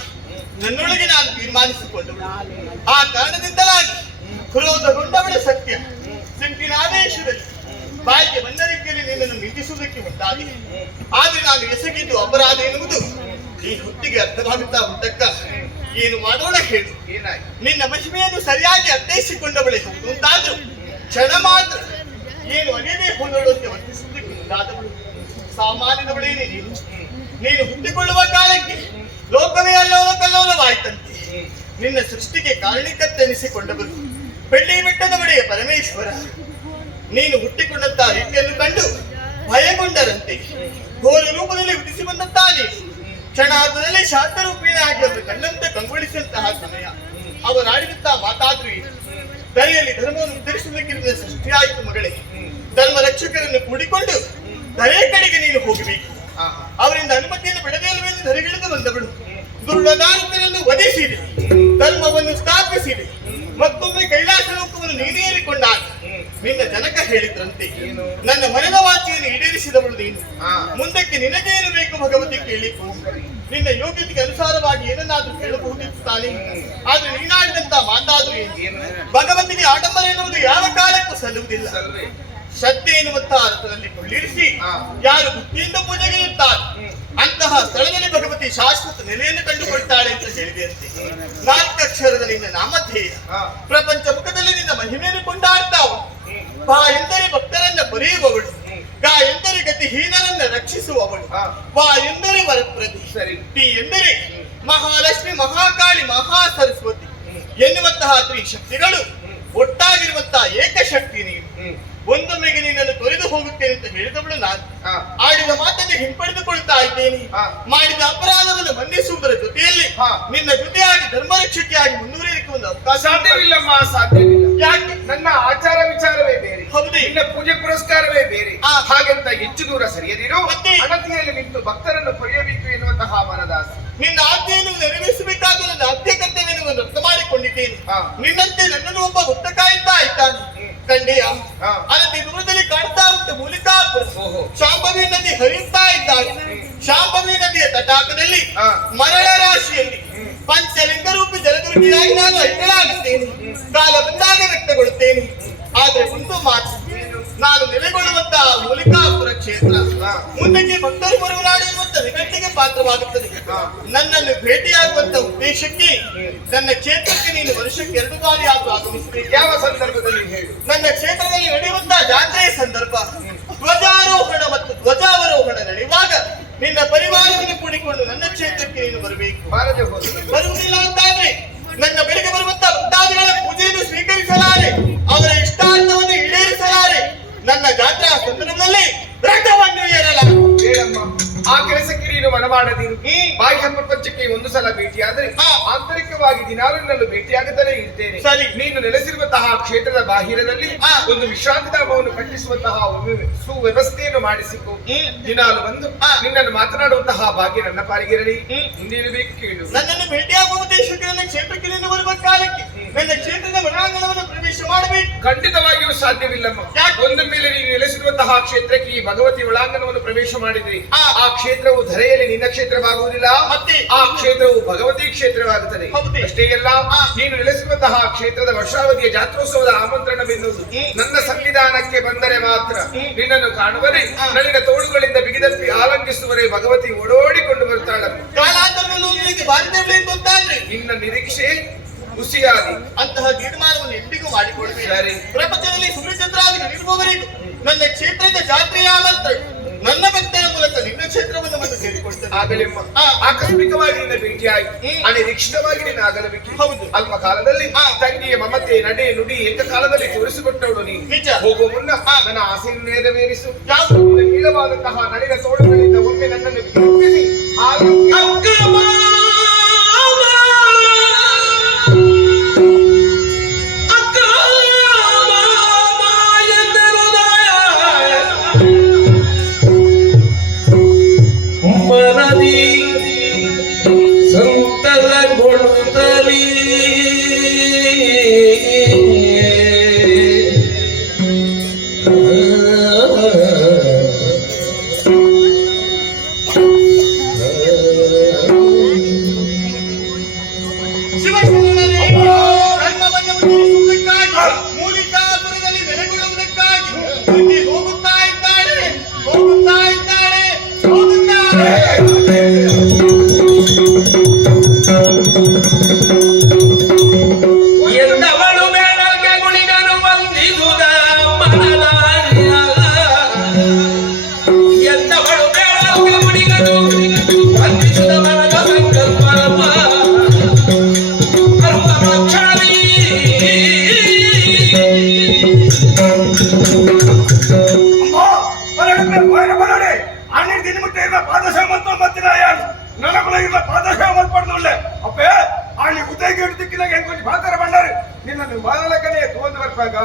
ನನ್ನೊಳಗೆ ನಾನು ತೀರ್ಮಾನಿಸಿಕೊಂಡು ಆ ಕಾರಣದಿಂದಲಾಗಿ ಕ್ರೋಧಗೊಂಡವಳ ಸತ್ಯ ಸಿಂಪಿನ ಆದೇಶದಲ್ಲಿ ಬಾಯಿಗೆ ಬಂದ ರೀತಿಯಲ್ಲಿ ನಿನ್ನನ್ನು ನಿಂದಿಸುವುದಕ್ಕೆ ಮುಂದಾಗಿ. ಆದ್ರೆ ನಾನು ಎಸಗಿದ್ದು ಅಪರಾಧ ಎನ್ನುವುದು ಈ ಹೊತ್ತಿಗೆ ಅರ್ಥವಾಗುತ್ತಾ ಉಂಟಕ್ಕ. ಏನು ಮಾಡೋಣ ಹೇಳು. ಏನಾಯ್ತು? ನಿನ್ನ ಮಹಿಮೆಯನ್ನು ಸರಿಯಾಗಿ ಅರ್ಥೈಸಿಕೊಂಡವಳೆ ಮುಂದಾದ್ರು ಕ್ಷಣ ಮಾತ್ರ ಏನು ಅನೇನೇ ಹೋದವಳಂತೆ ವರ್ತಿಸುವುದಕ್ಕೆ ಮುಂದಾದವಳು ಸಾಮಾನ್ಯದವಳೇನೇ ನೀನು. ನೀನು ಹುಟ್ಟಿಕೊಳ್ಳುವ ಕಾಲಕ್ಕೆ ಲೋಕವೇ ಅಲ್ಲೋಲಕಲ್ಲೋಲವಾಯ್ತಂತೆ. ನಿನ್ನ ಸೃಷ್ಟಿಗೆ ಕಾರಣಿಕತ್ತೆನಿಸಿಕೊಂಡವರು ಬೆಳ್ಳಿ ಬೆಟ್ಟದ ಒಡೆಯ ಪರಮೇಶ್ವರ. ನೀನು ಹುಟ್ಟಿಕೊಂಡಂತ ರೀತಿಯನ್ನು ಕಂಡು ಭಯಗೊಂಡರಂತೆ ಘೋರ ರೂಪದಲ್ಲಿ ಉದಿಸಿ ಬಂದಂತಹ ನೀನು ಕ್ಷಣಾರ್ಧದಲ್ಲಿ ಶಾಂತರೂಪಿಣೆ ಆಗಿ ಅವರು ಕಣ್ಣಂತೆ ಕಂಗೊಳಿಸಿದಂತಹ ಸಮಯ. ಅವರಾಡಿದಂತಹ ಮಾತಾದ್ರೂ ಏನು ದರೆಯಲ್ಲಿ ಧರ್ಮವನ್ನು ಉದ್ಧರಿಸುವುದಕ್ಕೆ ನಿನ್ನ ಸೃಷ್ಟಿಯಾಯಿತು ಮಗಳೇ. ಧರ್ಮ ರಕ್ಷಕರನ್ನು ಕೂಡಿಕೊಂಡು ಧರೆ ಕಡೆಗೆ ನೀನು ಹೋಗಬೇಕು. ಅವರಿಂದ ಅನುಮತಿಯನ್ನು ಬಿಡದೇಳುವೆಂದು ಧರೆಗಿಳಿದು ಬಂದವಳು ದುರ್ಲದಾಂತರನ್ನು ವಧಿಸಿದೆ, ಧರ್ಮವನ್ನು ಸ್ಥಾಪಿಸಿದೆ. ಮತ್ತೊಮ್ಮೆ ಕೈಲಾಸ ಲೋಕವನ್ನು ನೀನೇರಿಕೊಂಡಾಗ ನಿನ್ನ ಜನಕ ಹೇಳಿದ್ರಂತೆ ನನ್ನ ಮನದ ವಾಚಿಯನ್ನು ಈಡೇರಿಸಿದವಳು ನೀನು. ಮುಂದಕ್ಕೆ ನಿನಗೇನು ಬೇಕು ಭಗವತಿ ಕೇಳಿಕೊ. ನಿನ್ನ ಯೋಗ್ಯತೆಗೆ ಅನುಸಾರವಾಗಿ ಏನನ್ನಾದ್ರೂ ಕೇಳಬಹುದಿತ್ತು ತಾನೇ. ಆದ್ರೆ ನೀನಾಡಿದಂತ ಮಾತಾದ್ರೂ ಏನು? ಭಗವತಿಗೆ ಆಡಂಬರ ಎನ್ನುವುದು ಯಾವ ಕಾಲಕ್ಕೂ ಸಲ್ಲುವುದಿಲ್ಲ. ಶ್ರದ್ಧೆ ಎನ್ನುವಂತಹ ಅರ್ಥದಲ್ಲಿ ಕೊಳ್ಳಿರಿಸಿ ಯಾರು ಬುದ್ಧಿಯಿಂದ ಪೂಜೆಗೆ ಇರ್ತಾರೆ ಅಂತಹ ಸ್ಥಳದಲ್ಲಿ ಭಗವತಿ ಶಾಶ್ವತ ನೆಲೆಯನ್ನು ಕಂಡುಕೊಳ್ತಾಳೆ ಅಂತ ಹೇಳಿದೆಯಂತೆ. 4 ಅಕ್ಷರದಲ್ಲಿ ನಿನ್ನ ನಾಮಧೇಯ, ಪ್ರಪಂಚ ಮುಖದಲ್ಲಿ ನಿನ್ನ ಮಹಿಮೆಯನ್ನು ಕೊಂಡಾಡ್ತಾವ. ಬಾ ಎಂದರೆ ಭಕ್ತರನ್ನ ಬರೆಯುವವಳು, ಗಾ ಎಂದರೆ ಗತಿಹೀನರನ್ನ ರಕ್ಷಿಸುವವಳು, ವಾ ಎಂದರೆ ವರಪ್ರದಿ, ಟಿ ಎಂದರೆ ಮಹಾಲಕ್ಷ್ಮಿ, ಮಹಾಕಾಳಿ, ಮಹಾ ಸರಸ್ವತಿ ಎನ್ನುವಂತಹ ತ್ರಿಶಕ್ತಿಗಳು ಒಟ್ಟಾಗಿರುವಂತಹ ಏಕಶಕ್ತಿ ನೀನು. ಒಂದೊಮ್ಮೆಗೆ ನಿನ್ನನ್ನು ತೊರೆದು ಹೋಗುತ್ತೇನೆ ಅಂತ ಹೇಳಿದವಳು ನಾನು. ಆಡಿದ ಮಾತನ್ನು ಹಿಂಪಡೆದುಕೊಳ್ತಾ ಇದ್ದೇನೆ. ಮಾಡಿದ ಅಪರಾಧವನ್ನು ಮನ್ನಿಸುವುದರ ಜೊತೆಯಲ್ಲಿ ನಿನ್ನ ಜೊತೆಯಾಗಿ ಧರ್ಮರಕ್ಷಕಿಯಾಗಿ ಮುಂದುವರಿಯಲಿಕ್ಕೆ ಒಂದು ಅವಕಾಶ. ಸಾಧ್ಯವಿಲ್ಲಮ್ಮ, ಸಾಧ್ಯವಿಲ್ಲ. ಯಾಕೆ? ನನ್ನ ಆಚಾರ ವಿಚಾರವೇ ಬೇರೆ, ಹೌದೇ? ನಿನ್ನ ಪೂಜೆ ಪುರಸ್ಕಾರವೇ ಬೇರೆ. ಹಾಗೆಂತ ಹೆಚ್ಚು ದೂರ ಸರಿಯದಿರು. ಮತ್ತೆ? ಅಣತಿಯಲ್ಲಿ ನಿಂತು ಭಕ್ತರನ್ನು ಪಡೆಯಬೇಕು ಎನ್ನುವಂತಹ ಮನದಾಸೆ. ನಿನ್ನ ಆಜ್ಞೆಯನ್ನು ನೆರವೇರಿಸಬೇಕಾದ ನನ್ನ ಆದ್ಯ ಕರ್ತವ್ಯವನ್ನು ಅರ್ಥ ಮಾಡಿಕೊಂಡಿದ್ದೇನೆ. ನಿನ್ನಂತೆ ನನ್ನನ್ನು ಒಬ್ಬ ಭಕ್ತ ಕಾಯುತ್ತಾ ಇದ್ದಾನೆ. ಕಂಡೆಯ ಅನತಿ ದೂರದಲ್ಲಿ ಕಾಣ್ತಾ ಉಂಟು ಮೂಲಿಕಾಪುರ. ಶಾಂಭವಿ ನದಿ ಹರಿಯುತ್ತಾ ಇದ್ದಾಳೆ. ಶಾಂಭವಿ ನದಿಯ ತಟಾಕದಲ್ಲಿ ಮರಳ ರಾಶಿಯಲ್ಲಿ ಪಂಚಲಿಂಗ ರೂಪಿ ಜಲದುರ್ಗಿಯಾಗಿ ನಾನು ಅಡ್ಡಲಾಗುತ್ತೇನೆ. ಕಾಲ ಬಂದಾಗ ವ್ಯಕ್ತಗೊಳ್ಳುತ್ತೇನೆ. ಆದ್ರೆ ಒಂದು ಮಾತು, ನಾನು ನೆಲೆಗೊಳ್ಳುವಂತಹ ಮೂಲಿಕಾಪುರ ಕ್ಷೇತ್ರ ಮುಂದಕ್ಕೆ ಭಕ್ತರು ಬರುವ ನಾಡು ಎನ್ನುವಂತ ನಿಘಂಟಿಗೆ ಪಾತ್ರವಾಗುತ್ತದೆ. ನನ್ನನ್ನು ಭೇಟಿಯಾಗುವಂತ ಉದ್ದೇಶಕ್ಕೆ ನನ್ನ ಕ್ಷೇತ್ರಕ್ಕೆ ನೀನು ವರ್ಷಕ್ಕೆ 2 ಬಾರಿ ಆದರೂ ಆಗಮಿಸಬೇಕು. ಯಾವ ಸಂದರ್ಭದಲ್ಲಿ ಹೇಳು? ನನ್ನ ಕ್ಷೇತ್ರದಲ್ಲಿ ನಡೆಯುವಂತಹ ಜಾತ್ರೆಯ ಸಂದರ್ಭ, ಧ್ವಜಾರೋಹಣ ಮತ್ತು ಧ್ವಜಾವರೋಹಣ ನಡೆಯುವಾಗ ನಿನ್ನ ಪರಿವಾರವನ್ನು ಕೂಡಿಕೊಂಡು ನನ್ನ ಕ್ಷೇತ್ರಕ್ಕೆ ನೀನು ಬರಬೇಕು. ಬಾರದೆ ಹೋದ ಬರುವುದಿಲ್ಲ ಅಂತಾದ್ರೆ ನನ್ನ ಬೆಳಗ್ಗೆ ಬರುವಂತಹ ಭಕ್ತಾದಿಗಳ ಪೂಜೆಯನ್ನು ಸ್ವೀಕರಿಸಲಾರೆ, ಅವರ ಇಷ್ಟಾರ್ಥವನ್ನು ಈಡೇರಿಸಲಾರೆ. ನನ್ನ ಜಾತ್ರಾ ಸಂದರ್ಭದಲ್ಲಿ ರಥವನ್ನು ಏರಲ. ಬೇಡಮ್ಮ, ಆ ಕೆಲಸಕ್ಕೆ ನೀನು ಮನ ಮಾಡದಿರು. ಬಾಹ್ಯ ಪ್ರಪಂಚಕ್ಕೆ ಒಂದು ಸಲ ಭೇಟಿಯಾದರೆ ಆಂತರಿಕವಾಗಿ ದಿನಾಲೂ ಭೇಟಿಯಾಗುತ್ತಲೇ ಇರ್ತೇನೆ. ಸರಿ. ನೀನು ನೆಲೆಸಿರುವಂತಹ ಕ್ಷೇತ್ರದ ಬಾಹಿರದಲ್ಲಿ ಒಂದು ವಿಶ್ರಾಂತಿ ಧಾಮವನ್ನು ಕಟ್ಟಿಸುವಂತಹ ಸುವ್ಯವಸ್ಥೆಯನ್ನು ಮಾಡಿಸಿಕೊ. ದಿನಾಲು ಬಂದು ನಿನ್ನನ್ನು ಮಾತನಾಡುವಂತಹ ಭಾಗ್ಯ ನನ್ನ ಪಾಲಿಗಿರಲಿ. ಇನ್ನೇನು ಬೇಕು ಕೇಳು. ನನ್ನನ್ನು ಭೇಟಿಯಾಗುವ ಉದ್ದೇಶಕ್ಕೆ ನನ್ನ ಕ್ಷೇತ್ರಕ್ಕೆ ನೀನು ಬರುವ ಕಾಲಕ್ಕೆ ನನ್ನ ಕ್ಷೇತ್ರದ ಒಳಾಂಗಣವನ್ನು ಪ್ರವೇಶ ಮಾಡಬೇಕು. ಖಂಡಿತವಾಗಿಯೂ ಸಾಧ್ಯವಿಲ್ಲಮ್ಮ. ಒಂದು ಮೇಲೆ ನೀನು ನೆಲೆಸಿರುವಂತಹ ಕ್ಷೇತ್ರಕ್ಕೆ ಈ ಭಗವತಿ ಒಳಾಂಗಣವನ್ನು ಪ್ರವೇಶ ಮಾಡಿದ್ರೆ ಆ ಕ್ಷೇತ್ರವು ಧರೆಯಲ್ಲಿ ನಿನ್ನ ಕ್ಷೇತ್ರವಾಗುವುದಿಲ್ಲ, ಮತ್ತೆ ಆ ಕ್ಷೇತ್ರವು ಭಗವತಿ ಕ್ಷೇತ್ರವಾಗುತ್ತದೆ. ಅಷ್ಟೇ ಅಲ್ಲ, ನೀನು ನೆಲೆಸಿರುವಂತಹ ಕ್ಷೇತ್ರದ ವರ್ಷಾವಧಿಯ ಜಾತ್ರೋತ್ಸವದ ಆಮಂತ್ರಣವೆನ್ನುವುದು ನನ್ನ ಸಂವಿಧಾನಕ್ಕೆ ಬಂದರೆ ಮಾತ್ರ ನಿನ್ನನ್ನು ಕಾಣುವರೆ ನಳಿನ ತೋಳುಗಳಿಂದ ಬಿಗಿದಪ್ಪಿ ಆಲಂಗಿಸುವರೆ ಭಗವತಿ ಓಡೋಡಿಕೊಂಡು ಬರ್ತಾಳ. ಕಾಲಾಂತರದಲ್ಲೂ ನಿನಗೆ ಬಾಂಧವ್ಯ ಗೊತ್ತಾದ್ರೆ ನಿನ್ನ ನಿರೀಕ್ಷೆ ಹುಸಿಯಾಗಿ ಅಂತಹ ತೀರ್ಮಾನವನ್ನು ಎಂದಿಗೂ ಮಾಡಿಕೊಡಬೇಕು. ಸರಿ. ಪ್ರಪಂಚದಲ್ಲಿ ಸೂರ್ಯಚಂದ್ರಾದಿಗಳಿರುವವರೆಗೂ ನನ್ನ ಕ್ಷೇತ್ರದ ಜಾತ್ರೆಯ ಆಮಂತ್ರಣ ನನ್ನ ಭಕ್ತರ ಮೂಲಕ ನಿನ್ನ ಕ್ಷೇತ್ರವನ್ನು ಬಂದು ಸೇರಿಕೊಳ್ತೇನೆ. ಆಗಲಿಮ್ಮ, ಆಕಸ್ಮಿಕವಾಗಿ ನಿನ್ನ ಭೇಟಿಯಾಗಿ ಅನಿರೀಕ್ಷಿತವಾಗಿ ನಿನ್ನ ಆಗಲಬೇಕು. ಹೌದು, ಅಲ್ಪ ಕಾಲದಲ್ಲಿ ತಂಗಿಯ ಮಮತೆ, ನಡೆ, ನುಡಿ ಏಕಕಾಲದಲ್ಲಿ ತೋರಿಸಿಕೊಟ್ಟವಳು ನೀನು. ನಿಜ. ಹೋಗುವ ಮುನ್ನ ನನ್ನ ಆಸೆಯನ್ನು ನೆರವೇರಿಸು. ನೀಳವಾದಂತಹ ನಳಿನ ತೋಳುಗಳಿಂದ ಒಮ್ಮೆ ನನ್ನನ್ನು ಬಿಡಿಸಿ ಮನದಿ ಸಂತಲಗೊಳ್ಳುತ್ತಲೀ ಧರ್ಮವನ್ನು ಉತ್ತರಿಸುವುದಕ್ಕಾಗಿ ಮೂಲಿಕಾಪುರದಲ್ಲಿ ನೆಲೆಗೊಳ್ಳುವುದಕ್ಕಾಗಿ ಹೋಗುತ್ತಾ ಇದ್ದಾಳೆ, ಹೋಗುತ್ತಾ ಇದ್ದಾಳೆ, ಹೋಗುತ್ತಾರೆ. ಎಂದವಳು ಮೇಳಕ್ಕೆ ಗುಣಿಗರು ವಂದಿಸುದ ಮನದಾರಿಯ ಎಂದವಳು ಮೇಳಕ್ಕೆ ಗುಣಿಗರು ವಂದಿಸುದ ಮನದ ಸಂಕಲ್ಪ ನಿನ್ನನ್ನು ಬಾಲಕನೇ ತೋಂದು ಬರ್ಪಾಗ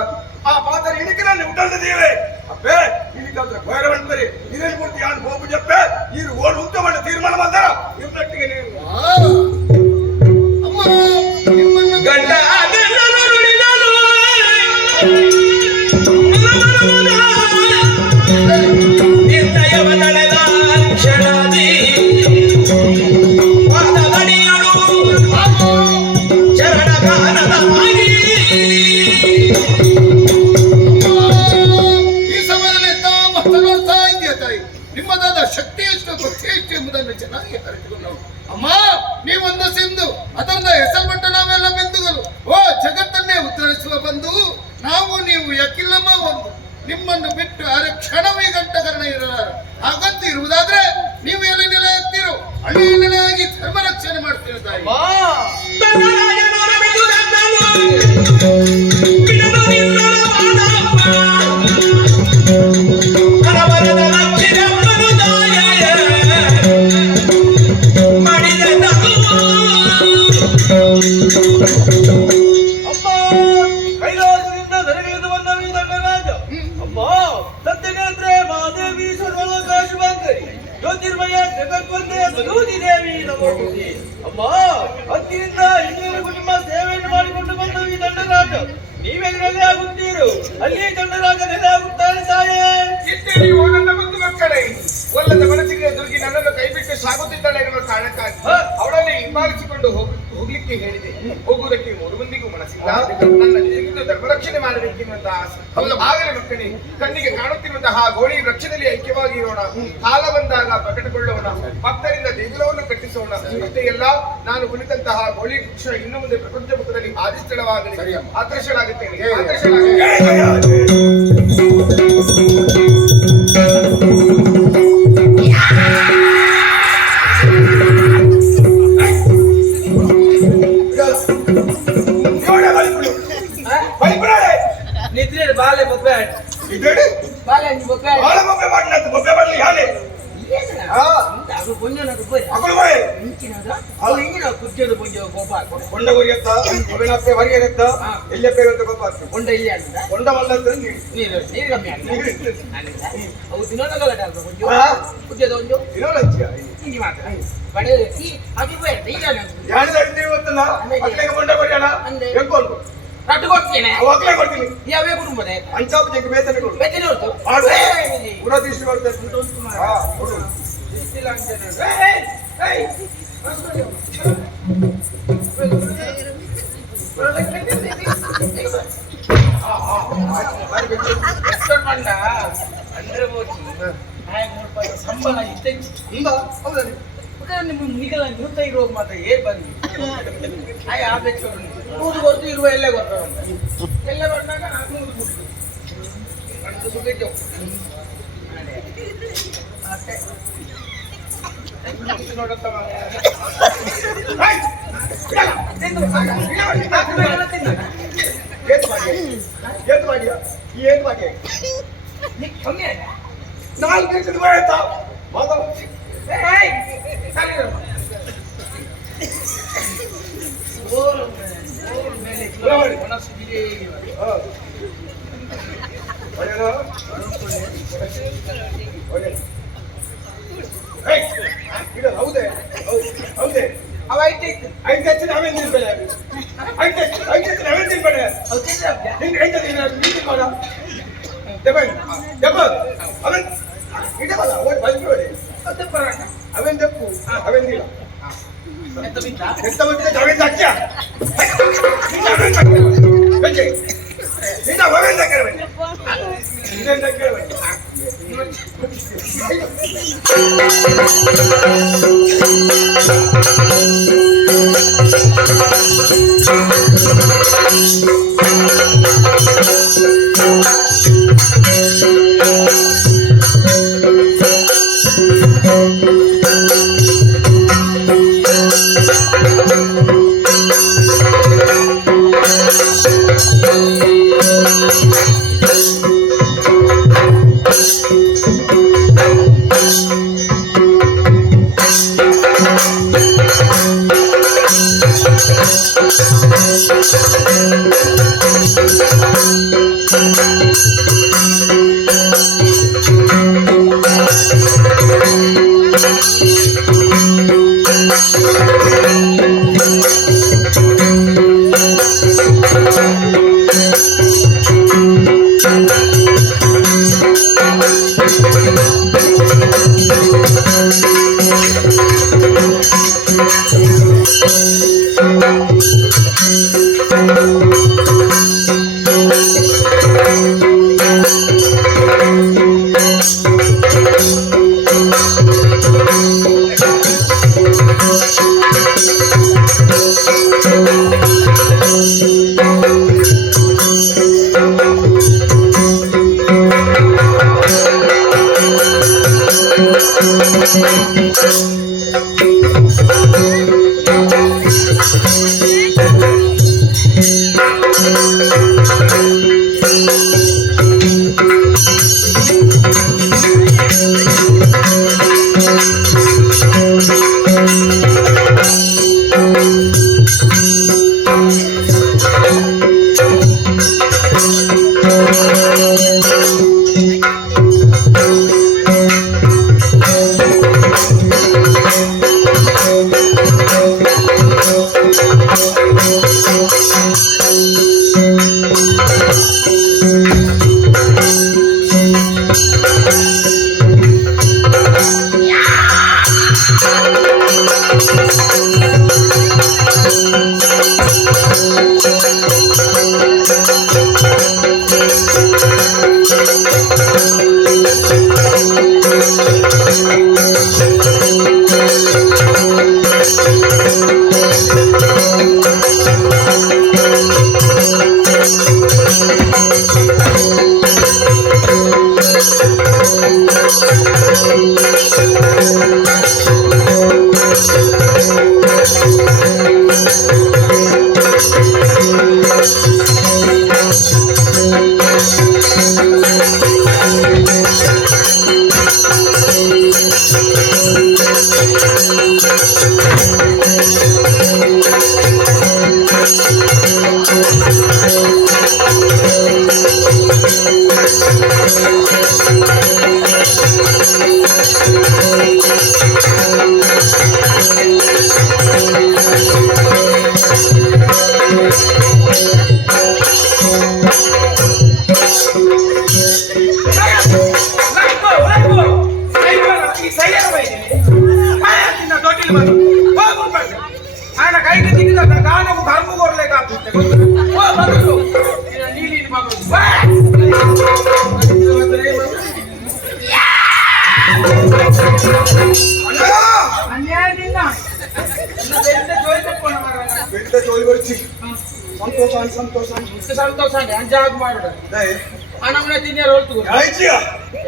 ಆ ಪಾತ್ರ ಇಣಿಕೆ ನಾನು ಉಂಟಲ್ದಿದ್ದೀವಿ ಅಪ್ಪೇ ಇದಕ್ಕಾದ್ರೆ ಭೈರವನ್ ಬರಿ ಇದೇನು ಕೊಡ್ತೀಯ ಅಂತ ಹೋಗು ಜಪ್ಪೆ ಇದು ಓಡ್ ಉಂಟು ಮಾಡಿ ತೀರ್ಮಾನ ಮಾಡ್ತಾರ ಇವ್ರೊಟ್ಟಿಗೆ ನೀವು ಗಂಡ ನಿರ್ಣಯವ ನಡೆದ ಕ್ಷಣದಿ ಪಾದದಡಿಯಳು ಚರಣಗಾನದ ಹಾಗೆ ಈ ಸಮಯದಲ್ಲಿ ತಾವು ಮಾತನಾಡ್ತಾ ಇದೆಯಾ ತಾಯಿ? ಆಶೀರ್ವಾದದ ಶಕ್ತಿ ಎಷ್ಟು ಭಕ್ತಿ ಎಷ್ಟು ಎಂಬುದನ್ನು ಚೆನ್ನಾಗಿ ಅರಿತುಕೊಂಡು ಅಮ್ಮ ನೀವೊಂದು ಸಿಂಧು ಅದರಿಂದ ಹೆಸರುಪಟ್ಟ ನಾವೆಲ್ಲ ಬಿಂದುಗಳು ಓ ಜಗತ್ತನ್ನೇ ಉದ್ಧರಿಸುವ ಬಂಧು ನಾವು ನೀವು ಯಾಕಿಲ್ಲಮ್ಮ ಒಂದು ನಿಮ್ಮನ್ನು ಬಿಟ್ಟು ಅರೆ ಕ್ಷಣವೇ ಗಂಟಕರಣ ಇರಲಾರ ಹಾಗಂತ ಇರುವುದಾದ್ರೆ ನೀವು ಎಲ್ಲಿ ನೆಲೆ ಹಾಕ್ತಿರೋ ಅಲ್ಲಿ ನೆಲೆಯಾಗಿ ಧರ್ಮ ರಕ್ಷಣೆ ಮಾಡ್ತೀರ ತಾಯಿ ಅಮ್ಮ ಕೈಲಾಸದಿಂದ ಧರೆಗಿಳಿದು ಬಂದ ಈ ದಂಡರಾಜ ಅಮ್ಮ ಸತ್ಯನೇತ್ರೆ ಮಹಾದೇವಿ ಸರ್ವಲೋಕಾಶುಭಾಂಕರಿ ಜ್ಯೋತಿರ್ಮಯ ಜಗತ್ವಂದೇ ಸದೂತಿ ದೇವಿ ನಮೋಸ್ತುತೆ ಅಮ್ಮ ಅಂದಿನಿಂದ ಇಲ್ಲಿವರೆಗೂ ನಿಮ್ಮ ಸೇವೆಯನ್ನು ಮಾಡಿಕೊಂಡು ಬಂದ ಈ ದಂಡರಾಜ ನೀವೆಲ್ಲಿ ನೆಲೆ ಆಗುತ್ತೀರೋ ಅಲ್ಲಿ ದಂಡರಾಜ ನೆಲೆ ಆಗುತ್ತಾರೆ ತಾಯೇ ಇದ್ದೇನೆ ಓ ನನ್ನ ಬಂಧು ಮಕ್ಕಳೇ ಒಲ್ಲದ ಮನಸ್ಸಿಗೆ ದುರ್ಗಿ ನನ್ನನ್ನು ಕೈಬಿಟ್ಟು ಸಾಗುತ್ತಿದ್ದಾಳೆ ಎನ್ನುವ ಕಾರಣಕ್ಕಾಗಿ ಅವಳನ್ನೇ ಹಿಂಬಾಲಿಸಿಕೊಂಡು ಹೋಗ್ಲಿಕ್ಕೆ ಹೇಳಿದೆ ಹೋಗುವುದಕ್ಕೆ ಮೂರು ಮಂದಿಗೂ ಮನಸ್ಸಿಲ್ಲ ನನ್ನ ಜೊತೆಗಿದ್ದು ಧರ್ಮರಕ್ಷಣೆ ಮಾಡಬೇಕೆನ್ನುವಂತಹ ಆಸೆ ಆಗಲೇ ಮಕ್ಕಳೇ ಕಣ್ಣಿಗೆ ಕಾಣುತ್ತಿರುವಂತಹ ಗೋಳಿ ವೃಕ್ಷದಲ್ಲಿ ಐಕ್ಯವಾಗಿ ಇರೋಣ ಕಾಲ ಬಂದಾಗ ಪ್ರಕಟಗೊಳ್ಳೋಣ ಭಕ್ತರಿಂದ ದೇಗುಲವನ್ನು ಕಟ್ಟಿಸೋಣ ಅಷ್ಟೇ ಎಲ್ಲ ನಾನು ಕುಳಿತಂತಹ ಗೋಳಿ ವೃಕ್ಷ ಇನ್ನು ಮುಂದೆ ಪ್ರಪಂಚ ಮುಖದಲ್ಲಿ ಆದಿಸ್ಥಳವಾಗಲಿ ಆಕರ್ಷಣಾಗುತ್ತೇನೆ ನಿದ್ರೆ ಬಾಲೆ ಬೊಬ್ಬೆ ಬಾಲೆ ಬೊಬ್ಬೆ ಅದು ಬೊಂಜನದು ಬೋಯ್ ಇಂಚಿನದ ಅವು ಇಂಗಿನ ಕುಜ್ಜದ ಬೊಂಜ ಗೊಬ್ಬ ಕೊಂಡ ಗುರಿಯತ್ತ ಅವಿನಪ್ಪೆ ವರಿಯತ್ತ ಎಲ್ಲಪ್ಪೆ ಅಂತ ಗೊಬ್ಬ ಕೊಂಡ ಇಲ್ಲಿ ಅಂತ ಕೊಂಡ ಮಲ್ಲಂತ ನೀರು ಕಮ್ಮಿ ಅಂತ ಅವು ದಿನಗಳ ಬೊಂಜ ಕುಜ್ಜದ ಒಂಜು ಇರೋಲಂಚಿಯ ಇಂಗಿ ಮಾತ್ರ ಬಡೆ ಅದು ಬೇಡ ಈಗ ಯಾರು ಸೈಡ್ ಇವತ್ತಲ್ಲ ಅಕ್ಲೆಗೆ ಕೊಂಡ ಗುರಿಯಲ್ಲ ಹೇಳ್ಕೊಂಡು ಕಟ್ಟು ಕೊಡ್ತೇನೆ ಅವಾಗಲೇ ಕೊಡ್ತೀನಿ ಯಾವೇ ಕುಟುಂಬದ ಅಂಚಾಪುಜಕ್ಕೆ ವೇತನ ಕೊಡು ವೇತನ ಹೊರತು ಪುರದೀಶ್ ಮಾಡ್ತಾರೆ ಕೊಡು ಇಲ್ಲ ಅಂತ ಮಂಡ ಅಂದ್ರೆ ಸಂಬಳ ಇಷ್ಟ ನಿಮ್ಮ ನಿಗಲ ನೃತ್ಯ ಇರುವ ಮಾತ್ರ ಏರ್ ಬಂದಿ ಆಯ್ ಆದಷ್ಟು 100 ಗೊತ್ತು ಇರುವ ಎಲ್ಲೇ ಗೊತ್ತ ಎಲ್ಲ ಬಂದಾಗ 400 ಸುಗಿದ್ದು ಅಷ್ಟೇ ನೋಡತ್ತ ಏನ್ ಮಾಡಿಯ ಏನ್ ಮಾಡಿ ನಾಲ್ಕು ಗಂಟೆ ಆಯ್ತಾ ಹೌದೇ ಹೌದೇ ಅವ ಐತೆ ಐದು ನಾವೇನ್ ತಿನ್ಬೇಡ ನಾವೇನ್ ತಿನ್ಬೇಡ ನಿಂಗೆ ಐತೆ ನೀನು ಮಾಡ ಅವನ್ ಇಡೇ ಬಲ್ಲ ಓಟ್ ಬಲ್ಬಿಡಿ ಅವೇನ್ ತಪ್ಪು ಅವೇನಿಲ್ಲ ಎಂತ ಬಿಟ್ಟು ಅವೇನ್ ಅಜ್ಜ ನೀನು ಅವೇನ್ ಕೇಳಬೇಡಿ ಇನ್ನೇನ್ ಕೇಳಬೇಡಿ ఆయన కైకి తిరిగి దాని కర్మ కోరలేక నీళ్ళు అన్యాయం తిన్నా ಜೋಲಿ ಬರ್ಚಿ ಸಂತೋಷ ಅಂಜಾಗ ಮಾಡ ಅನಮ್ಮನೆ ತಿನ್ನೇ ರೋಲ್ತು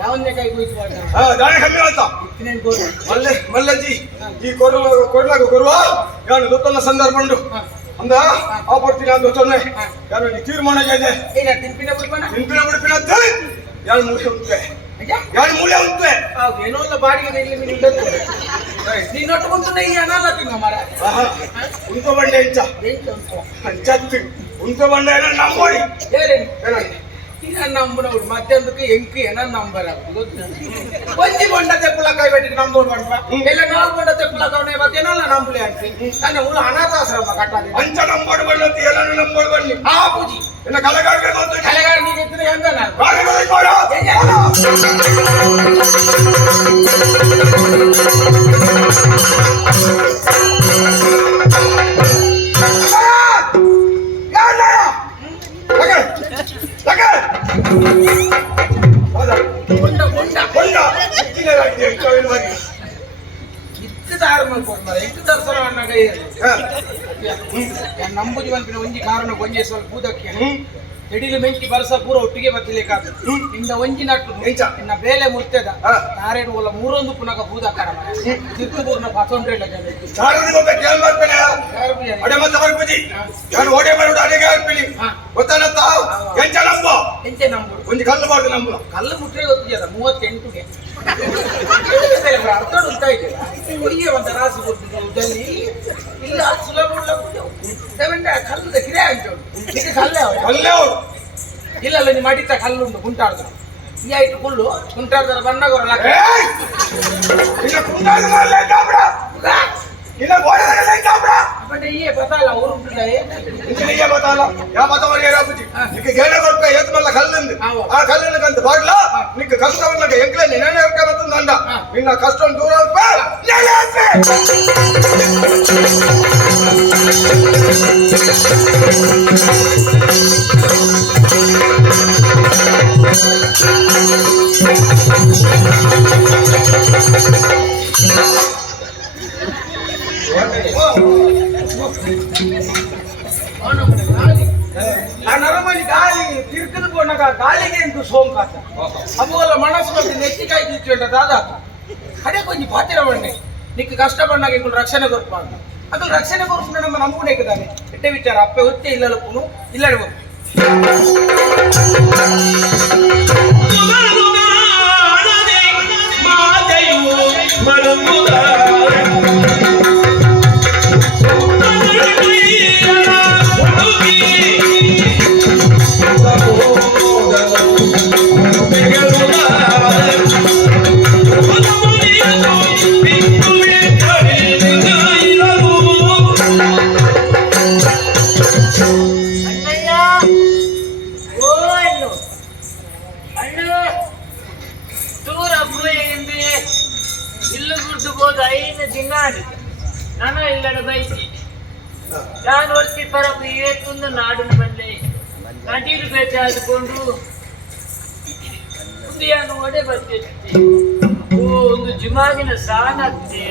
ಯಾವನ್ನೇ ಕೈ ಹೋಯ್ತು ಮಲ್ಲಜ್ಜಿ ಈ ಕೊಡ್ಲಾಗ ಕೊರುವ ಯಾನು ಗೊತ್ತಲ್ಲ ಸಂದರ್ಭ ಉಂಡು ಅಂದ ಆ ಬರ್ತೀನಿ ಅಂತ ಗೊತ್ತೊನ್ನೆ ಯಾರು ತೀರ್ಮಾನ ಇದೆ ತಿನ್ಪಿನ ಬಿಡ್ಪಿನ ಯಾರು ಮೂಲೆ ಉಂಟೆ ಯಾರು ಮೂಲೆ ಉಂಟೆ ಏನೋ ಇಲ್ಲ ಬಾಡಿಗೆ ನೀನೊಟ್ಟುకుంటున్నా ఈ అనాల తిన్న మర ಉಂಟು ಬಂಡೆ ಇಂಚ ಅಂಚತ್ತು ಉಂಟು ಬಂಡೆ ನಂಬೋಡಿ ನಂಬನವ್ರು ಮತ್ತೆಂದಕ್ಕೆ ಎಂಕಿ ಏನ ನಂಬರ ಒಂಜಿ ಬೊಂಡ ತೆಪ್ಪಲಕಾಯಿ ಬೆಟ್ಟಿಗೆ ನಂಬೋಡು ಮಾಡ್ಪ ಎಲ್ಲ 4 ಬೊಂಡ ತೆಪ್ಪಲಕಾಯಿ ಮತ್ತೇನಲ್ಲ ನಂಬಲಿ ಅಂತ ನನ್ನ ಉಳ್ಳ ಅನಾಥಾಶ್ರಮ ಕಟ್ಟಾలి ಅಂಚ ನಂಬೋಡು ಬಂಡತಿ ಎಲ್ಲ ನಂಬೋಡು ಬನ್ನಿ ಆ ಪೂಜಿ ಎಲ್ಲ ಕಲೆಗಾರ ನೀಗೆ ಇದ್ರೆ ಎಂದ ನಾನು ನಂಬುದು ಬಂದಿನ ಒಂಜಿ ಕಾರಣ ಕೊಂಜೆ ಸ್ವಲ್ಪ ಕೂದಕ್ಕೆ ಎಡಿಲು ಮೆಂಕಿ ಬರಸ ಪೂರ ಒಟ್ಟಿಗೆ ಬತ್ತಲೇಕಾದ ಇನ್ನ ಒಂಜಿ ನಟ್ಟು ಇನ್ನ ಬೇಲೆ ಮುರ್ತದ ತಾರೇಡು ಒಲ್ಲ ಮೂರೊಂದು ಪುನಕ ಬೂದಕ್ಕಾರ ತಿರ್ತು ಪೂರ್ಣ 15 ಜನ ಎಂಚೆ ನಂಬುದು ಒಂಜಿ ಕಲ್ಲು ಬಾರ್ದು ನಂಬುದು ಕಲ್ಲು ಮುಟ್ರೆ ಗೊತ್ತಿದೆ 38ಗೆ ಅರ್ಥ ಉಂಟಾ ಇದೆ ಒಯ್ಯೆ ಒಂದು ರಾಸಿ ಕೊಟ್ಟಿದ್ದು ಇಲ್ಲ ಸುಲಭ ಕಲ್ಲು ಕಿರೇ ಅಂಚು ಇದು ಕಲ್ಲೇ ಅಲ್ಲೇ ಇಲ್ಲ ನೀ ಮಾಡಿತ್ತ ಕಲ್ಲುಂಡು ಗುಂಟಾಡ್ದು ಈ ಆಯ್ತು ಕುಳ್ಳು ಗುಂಟಾಡ್ದಾರ ಬಣ್ಣಗೋರಲ್ಲ ಬಟ್ ಈ ಬತ್ತಾಲ ಅವ್ರು ಉಂಟಾಯ ಬತ್ತಾಲ ಯಾ ಬತ್ತವರಿಗೆ ರಾಪುಜಿ ನಿಕ್ಕೆ ಗೇಣ ಕೊಡ್ಪೆ ಎತ್ ಮಲ್ಲ ಕಲ್ಲಿಂದು ಆ ಕಲ್ಲಿನ ಕಂತ ಬಾಡ್ಲ ನಿಕ್ಕೆ ಕಷ್ಟವನ್ನ ಎಂಕ್ಲೆ ನೆನೆ ಹೋಗ್ಕೆ ಬತ್ತಂದ ಅಂಡ ನಿನ್ನ ಕಷ್ಟ ದೂರ ಹೋಗ್ಬೆ ನೆಲೆ ಆ ನರಮನಿ ಗಾಳಿ ತಿರ್ಕದು ಕೊಂಡಾಗ ಗಾಳಿಗೆ ಎಂಟು ಸೋಂಕಾತ ಅವುಗಳ ಮನಸ್ಸು ನೆತ್ತಿಕಾಯಿ ತಿಚ್ಚುಂಟ ದಾದ ಕಡೆ ಕೊಂಚ ಪಾತಿರ ಬಣ್ಣೆ ನಿಕ್ಕ ಕಷ್ಟ ಬಂದಾಗ ಇಂಕೊಂಡು ರಕ್ಷಣೆ ಕೊಡ್ಪಾಗ ಅದು ರಕ್ಷಣೆ ಕೊಡ್ಕೊಂಡು ನಮ್ಮ ನಂಬುಣೆ ಇದ್ದಾನೆ ಎಟ್ಟೆ ವಿಚಾರ ಅಪ್ಪೆ ಹೊತ್ತೆ ಇಲ್ಲಪ್ಪನು ಇಲ್ಲಡೆ ಹೋಗಿ ನಾನು ಇಲ್ಲಡ ಬೈಸಿ ನಾನು ವರ್ಷಿ ಪರಪ್ಪು ಇವತ್ತೊಂದು ನಾಡಿನ ಬಂದೆ ನಟೀರು ಬೇಕಾದುಕೊಂಡು ಉದಿಯನ್ನು ಒಡೆ ಬರ್ತಿದ್ದೆ ಒಂದು ಜುಮಾದಿನ ಸಾನತ್ತೆ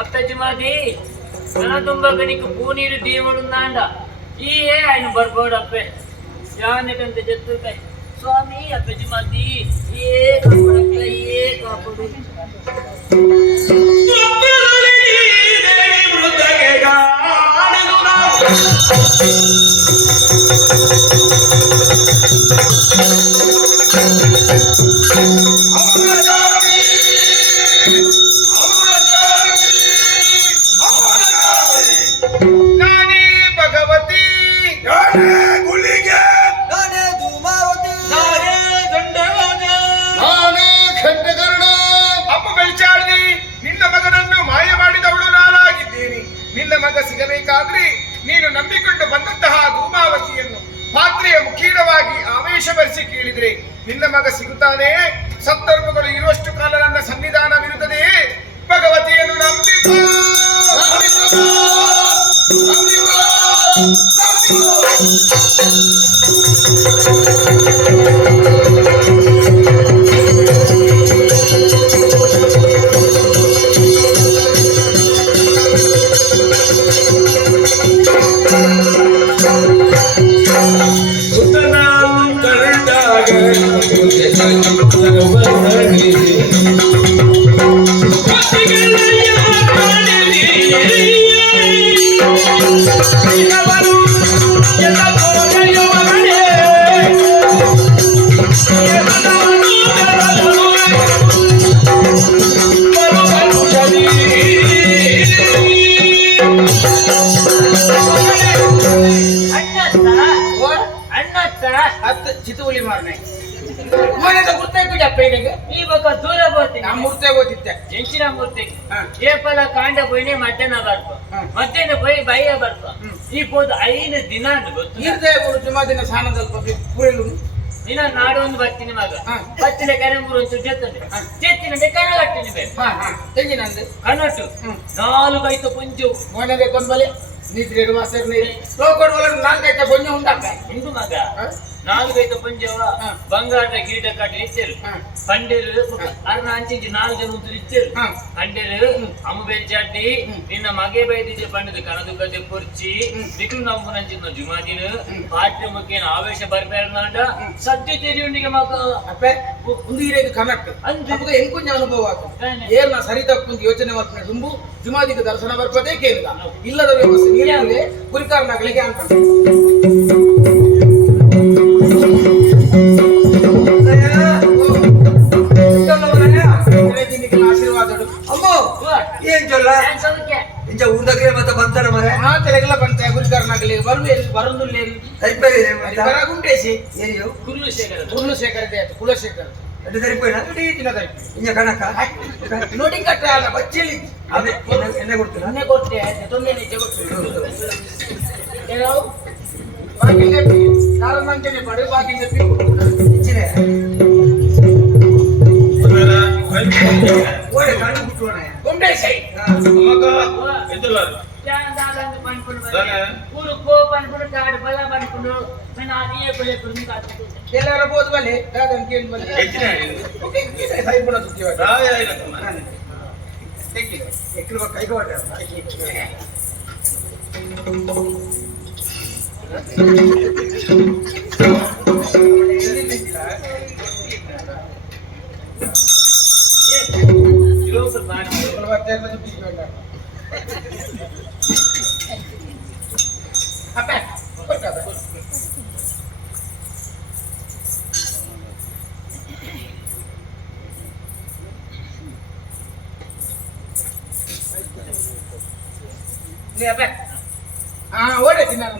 ಅಪ್ಪ ಜುಮಾದಿ ನನ್ನ ತುಂಬ ಕಣಿಕ ಪೂನೀರು ದೀವಡು ನಾಂಡ ಈ ఆయన ಬರ್ಬೋಡಪ್ಪೆ ಯಾನಕಂತ ಜತ್ತು ಕೈ ಸ್ವಾಮಿ ಅಪ್ಪ ಜುಮಾದಿ ಏ ಕಾಪಡಕ್ಕ ಏ ಕಾಪಡು ನಾನೇ ಭಗವತಿ ಗುಳಿಗೆ ನಾನೇ ಧೂಮಾವತಿ ನಾನೇ ದಂಡವಾದ ನಾನೇ ಖಂಡಗರುಡ ಅಪ್ಪ ಬೆಳ್ಚಾಡ್ದಿ ನಿನ್ನ ಮಗನನ್ನು ಮಾಯ ಮಾಡಿದವಳು ನಾನಾಗಿದ್ದೇನೆ ನಿನ್ನ ಮಗ ಸಿಗಬೇಕಾದ್ರೆ ನೀನು ನಂಬಿಕೊಂಡು ಬಂದಂತಹ ಧೂಮಾವತಿಯನ್ನು ಪಾತ್ರೆಯ ಮುಖೀರವಾಗಿ ಆವೇಶ ಭರಿಸಿ ಕೇಳಿದ್ರೆ ನಿನ್ನ ಮಗ ಸಿಗುತ್ತಾನೆ ಸತ್ತರ್ಮಗಳು ಇರುವಷ್ಟು ಕಾಲ ನನ್ನ ಸನ್ನಿಧಾನವಿರುತ್ತದೆ ಭಗವತಿಯನ್ನು ನಂಬಿಕೋ ಚಿತುಲಿ ಮಾರ್ನೆ ಮನೆದ ಗುರ್ತಾಯ್ತು ಜಪ್ಪ ಈಗ ಇವಾಗ ದೂರ ಬರ್ತೀನಿ ನಮ್ಮ ಮೂರ್ತೆ ಗೊತ್ತಿತ್ತೆ ಎಂಚಿನ ಮೂರ್ತಿ ಏಪಲ ಕಾಂಡ ಬೈನೆ ಮಧ್ಯಾಹ್ನ ಬರ್ತು ಮಧ್ಯಾಹ್ನ ಬೈ ಬೈಯ ಬರ್ತು ಈ ಪೋದು 5 ದಿನ ಅಂತ ಗೊತ್ತು ಇರ್ದೆ ಗುರು ಜುಮಾ ದಿನ ಸ್ನಾನ ಸ್ವಲ್ಪ ಪುರೆಲು ದಿನ ನಾಡು ಒಂದು ಬರ್ತೀನಿ ಮಗ ಬತ್ತಿನ ಕರೆಂಬೂರು ಒಂದು ಚೆತ್ತಂಡೆ ಚೆತ್ತಿನಂತೆ ಕಣ ಕಟ್ಟಿನಿ ಬೇಕು ತೆಂಗಿನಂದು ಕನ್ನಟ್ಟು 4-5 ಪುಂಜು ಮನೆದೆ ಕೊಂಬಲೆ ನಿದ್ರೆ ಮಾಸರ್ ನೀರೆ ಲೋಕಡ್ ಒಳ 4-5 ಪುಂಜು ಉಂಟಾಕ ಹಿಂಡು ಮಗ 4-5 ಪುಂಜವ ಬಂಗಾರದ ಗೀಟ ಕಟ್ಟಿ ಇಚ್ಚರು ಪಂಡೇರು ಅರ್ನ ಅಂಚಿಂಚಿ 4 ಜನ ಉಂಟು ಇಚ್ಚರು ಪಂಡೇರು ಅಮ್ಮ ಬೆಂಚಾಟಿ ನಿನ್ನ ಮಗೆ ಬೈದಿದ್ದೆ ಪಂಡದ ಕಣದು ಕತೆ ಪೊರ್ಚಿ ದಿಕ್ಕು ನಮ್ಗೆ ನಂಚಿನ ಜುಮಾದಿನ ಪಾಠ್ಯ ಮುಖೇನ ಆವೇಶ ಬರ್ಬೇಡ ಸದ್ಯ ತೆರಿಯುಂಡಿಗೆ ಮಗ ಅಪ್ಪೆ ಉಂದಿರೇದು ಕನಕ್ಟ್ ನಮಗೆ ಎಂಕೊಂಚ ಅನುಭವ ಆಯ್ತು ಏರ್ನ ಸರಿ ತಪ್ಪು ಯೋಚನೆ ಮಾಡ್ತಾನೆ ತುಂಬು ಜುಮಾದಿಗೆ ದರ್ಶನ ಬರ್ಪದೇ ಕೇಳಿದ ಇಲ್ಲದ ವ್ಯವಸ್ಥೆ ನೀರೇ ಗುರಿಕಾರನಾಗಲಿಕ್ಕೆ ಅನ್ಕೊಂಡು ಆಶೀರ್ವಾದ ಅಮ್ಮೋ ಏನ್ ಜೊಲ್ಲ ಇಂಚ ಊರ್ದಕ್ಕೆ ಮತ್ತೆ ಬಂತಾರ ಮರೆ ಮಾತೆಲ್ಲ ಬಂತೆ ಗುರಿಕಾರನಾಗಲಿ ಬರುಂದುಲ್ಲೆ ಬರಾಗುಂಟೇಸಿ ಏನಿಯೋ ಕುರ್ಲಶೇಖರ ಕುಲಶೇಖರ ಅದು ಸರಿపోయినా ದಿನ ಇಂಜ ಕಣಕ ನೋಡಿ ಕಟ್ಟ ಅಲ್ಲ ಬಚ್ಚಲಿ ಎಣ್ಣೆ ಕೊಡ್ತೀರಾ ಎಣ್ಣೆ ಕೊಟ್ಟೆ ತೊಂದರೆ ನಿಜ ಕೊಟ್ಟು ಏನೋ ಬಾಕಿ చెప్పి ಕಾರಣಂತೆನೆ ಪಡೆ ಬಾಕಿ చెప్పి ಹೆಚ್ಚಿನ ಓಡೆ ಕಣ್ಣು ಬಿಟ್ಟೋಣ ಗುಂಡೇಸಿ ಮಗ ಎದ್ದಲ್ಲ ಜಾನದಾದಂದು ಪನ್ಕೊಂಡು ಬಂದೆ ಊರು ಕೋ ಪನ್ಕೊಂಡು ಕಾಡು ಬಲ ಪನ್ಕೊಂಡು ನಾನು ಅದೇ ಬೆಳೆ ಕುಡಿದು ಕಾತು ಎಲ್ಲರ ಬೋದು ಬಲೆ ದಾದನ್ ಕೇಳಿ ಬಲೆ ಹೆಚ್ಚಿನ ಓಕೆ ಸೈ ಕೂಡ ಸುತ್ತಿವ ರಾಯ ಇಲ್ಲ ಎಕ್ಕಿರುವ ಕೈಗೋಡೆ ಹೋಗುದು ಮಾಡಿ ಅಪ್ಪ ಕೊಡ್ತದ. ನೀ ಅಪ್ಪ ಓಡೈತಿ ನಾನು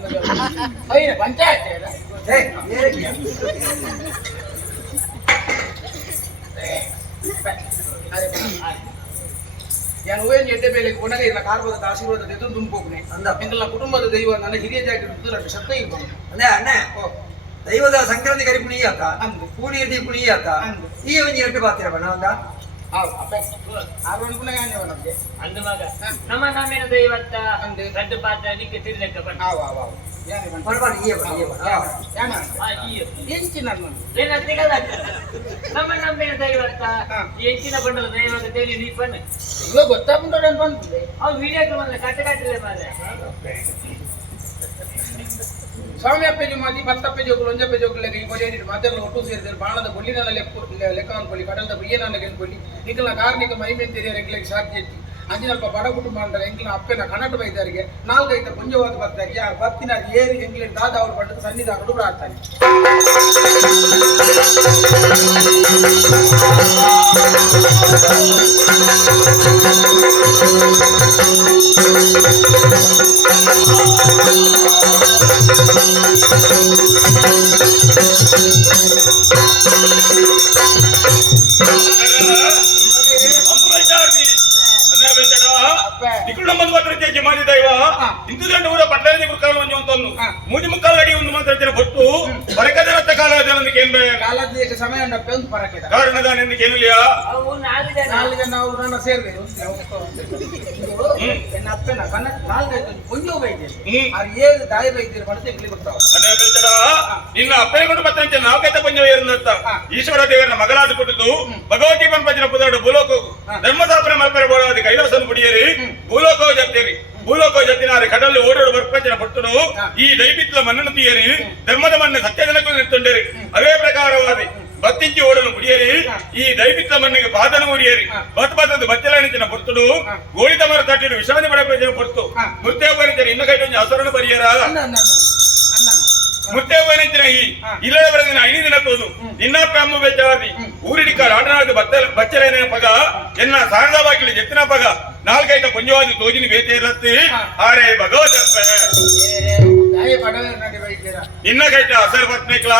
ಐನ ಪಂಚಾಯತ್ ನಾನು ಏನು ಎಡ್ಡೆ ಬೇಲೆ ಕೊನೆಗೆ ಇಲ್ಲ ಕಾರ್ಬದ ಆಶೀರ್ವಾದ ಎದು ತುಂಬೋಗ್ನೆ ಎಂಗೆಲ್ಲ ಕುಟುಂಬದ ದೈವ ನನ್ನ ಹಿರಿಯ ಜಾಗ ಶಬ್ದ ಇರ್ಬೋದು ಅಣ್ಣ ಅಣ್ಣ ದೈವದ ಸಂಕ್ರಾಂತಿ ಕರಿ ಕುಣಿಯಾಕ ಕೂಣಿ ಇರ್ದಿ ಕುಣಿಯಾಕ ಈ ಒಂದು ಎರಡು ಪಾತ್ರ ಬಣ್ಣ ಒಂದ ನಮ್ಗೆ ಅಂದು ಮಗ ನಮ್ಮ ನಮ್ಮಿನ ದೈವತ್ತ ರಡ್ಡು ಪಾತ್ರ ನಿಕ್ಕೆ ತಿರ್ಲೆಕ್ಕ ಬಣ್ಣ ಏನ ಸಿಗಲ್ಲ ನಮ್ಮ ನಮ್ಮಿನ ದೈವತ್ತ ಎಂಚಿನ ಬಂಡಲ ದೈವದ ತೇಲಿ ನೀ ಬಣ್ಣ ಇವಾಗ ಗೊತ್ತಾಗ್ಬಿಟ್ಟು ಬಂದಿದೆ ಅವ್ರು ವಿಡಿಯೋಕ್ಕೆ ಬಂದ ಕಟ್ಟೆ ಮಾರೆ ಸ್ವಾಮಿ ಅಪ್ಪೆಜು ಮಾತಿ ಪತ್ತಪ್ಪೆ ಜೋಗುಲು ಒಂಜಪ್ಪೆ ಜೋಗುಲೆಗ ಈ ಬಡಿಯಲ್ಲಿ ಮಾತೆಲ್ಲ ಒಟ್ಟು ಸೇರಿದರೆ ಬಾಣದ ಬೊಳ್ಳಿನ ಲೆಕ್ಕವನ್ನು ಕೊಲ್ಲಿ ಕಡಲದ ಬಯ್ಯನ ಕೊಲ್ಲಿ ನಿಖಲ ಕಾರ್ಮಿಕ ಮೈಮೆಂತೆರಿಯ ರೆಗ್ಲೆಗೆ ಸಾಧ್ಯ ಇತ್ತು ಅಂಜಿನಲ್ಪ ಬಡ ಕುಟುಂಬ ಅಂತಾರೆ ಎಂಗಿನ ಅಪ್ಪೆನ ಕನ್ನಡ ಬೈದಾರಿಗೆ ನಾಲ್ಕೈದು ಪುಂಜವಾದ ಬರ್ತಾರೆ ಯಾರು ಬತ್ತಿನ ಏರಿ ಎಂಗಿನ ದಾದ ಅವರು ಪಡೆದು ಸನ್ನಿಧಾನಗಳು ಪ್ರಾರ್ಥನೆ ಇಂದು ಪಟ್ಟಣ ಗುರುಕಾಲ ಒಂಜೊಂತನ್ನು ಮೂಜಿ ಮುಕ್ಕಾಲ ಅಡಿ ಒಂದು ಮಾತ್ರ ಬಟ್ಟು ಬರಕದ ರಥ ಕಾಲ ಕಾಲದ ಸಮಯ ಉಂಡಪ್ಪೆ ಒಂದು ಪರಕೆ ಕಾರಣದ ನಿಂದಕ್ಕೆ ಏನಿಲ್ಲ ಅವು 4 ಜನ 4 ಜನ ಅವರು ನನ್ನ ಸೇರ್ಬೇಕು ನನ್ನ ಅಪ್ಪನ ಕನ್ನ 4 ಒಂಜೋ ಬೈದೆ ಅದು ಏಳು ದಾಯಿ ಬೈದಿರು ಬಡತೆ ಇಲ್ಲಿ ಬರ್ತಾವ ನಿನ್ನ ಅಪ್ಪನ ಕೊಂಡು ಬತ್ತಂತೆ ನಾಲ್ಕೈತ ಪಂಜ ಏರಂದತ್ತ ಈಶ್ವರ ದೇವರ ಮಗಳಾದ ಕೊಟ್ಟದ್ದು ಭಗವತಿ ಪಂಪಜಿನ ಪುದಾಡು ಭೂಲೋಕ ಧರ್ಮದಾಪನ ಮಲ್ಪರ ಬೋಳಾದಿ ಕೈಲಾಸನ ಬುಡಿಯರಿ ಭೂಲೋಕ ಜತ್ತೇರಿ ಭೂಲೋಕ ಜತ್ತಿನಾರೆ ಕಡಲು ಓಡೋಡು ಬರ್ಪಂಚನ ಪಟ್ಟುಡು ಈ ದೈವಿತ್ಲ ಮಣ್ಣನ್ನು ತೀಯರಿ ಧರ್ಮದ ಮಣ್ಣು ಸತ್ಯಜನಕ್ಕೂ ನಿರ್ತೊಂಡರಿ ಅವೇ ಪ್ರಕಾರವಾದಿ ಬತ್ತಿಂಚಿ ಓಡಲು ಮುಡಿಯರಿ ಈ ದೈವಿತ್ಲ ಮಣ್ಣಿಗೆ ಪಾದನ ಮುಡಿಯರಿ ಬತ್ತದ ಬಚ್ಚಲಾಣಿಚಿನ ಪೊರ್ತುಡು ಗೋಳಿತ ಮರ ತಟ್ಟಿಡು ವಿಶ್ರಾಂತಿ ಪಡ ಪ್ರಜೆನ ಪೊರ್ತು ಮೃತ್ಯೋಪರಿಚನೆ ಇನ್ನ ಕೈಟೊಂಜಿ ಹಸರನ್ನು ಪರಿಯರ ಮುತ್ತೇವನಿಂಚಿನ ಈ ಇಲ್ಲದ ಬರೆದಿನ 5 ದಿನ ತೋದು ನಿನ್ನ ಪ್ರಾಮ ಬೆಚ್ಚವಾದಿ ಊರಿಡಿಕ ರಾಟನಾದ ಬಚ್ಚಲೇನ ಪಗ ಎನ್ನ ಸಾರದ ಬಾಕಿಲಿ ಎತ್ತಿನ ಪಗ 4 ಐತ ಪುಂಜವಾದಿ ತೋಜಿನ ಬೇತೆ ಇರತ್ತಿ ಆರೆ ಭಗವತ ಇನ್ನ ಕೈಟ ಹಸರ ಪತ್ನಿಕ್ಲ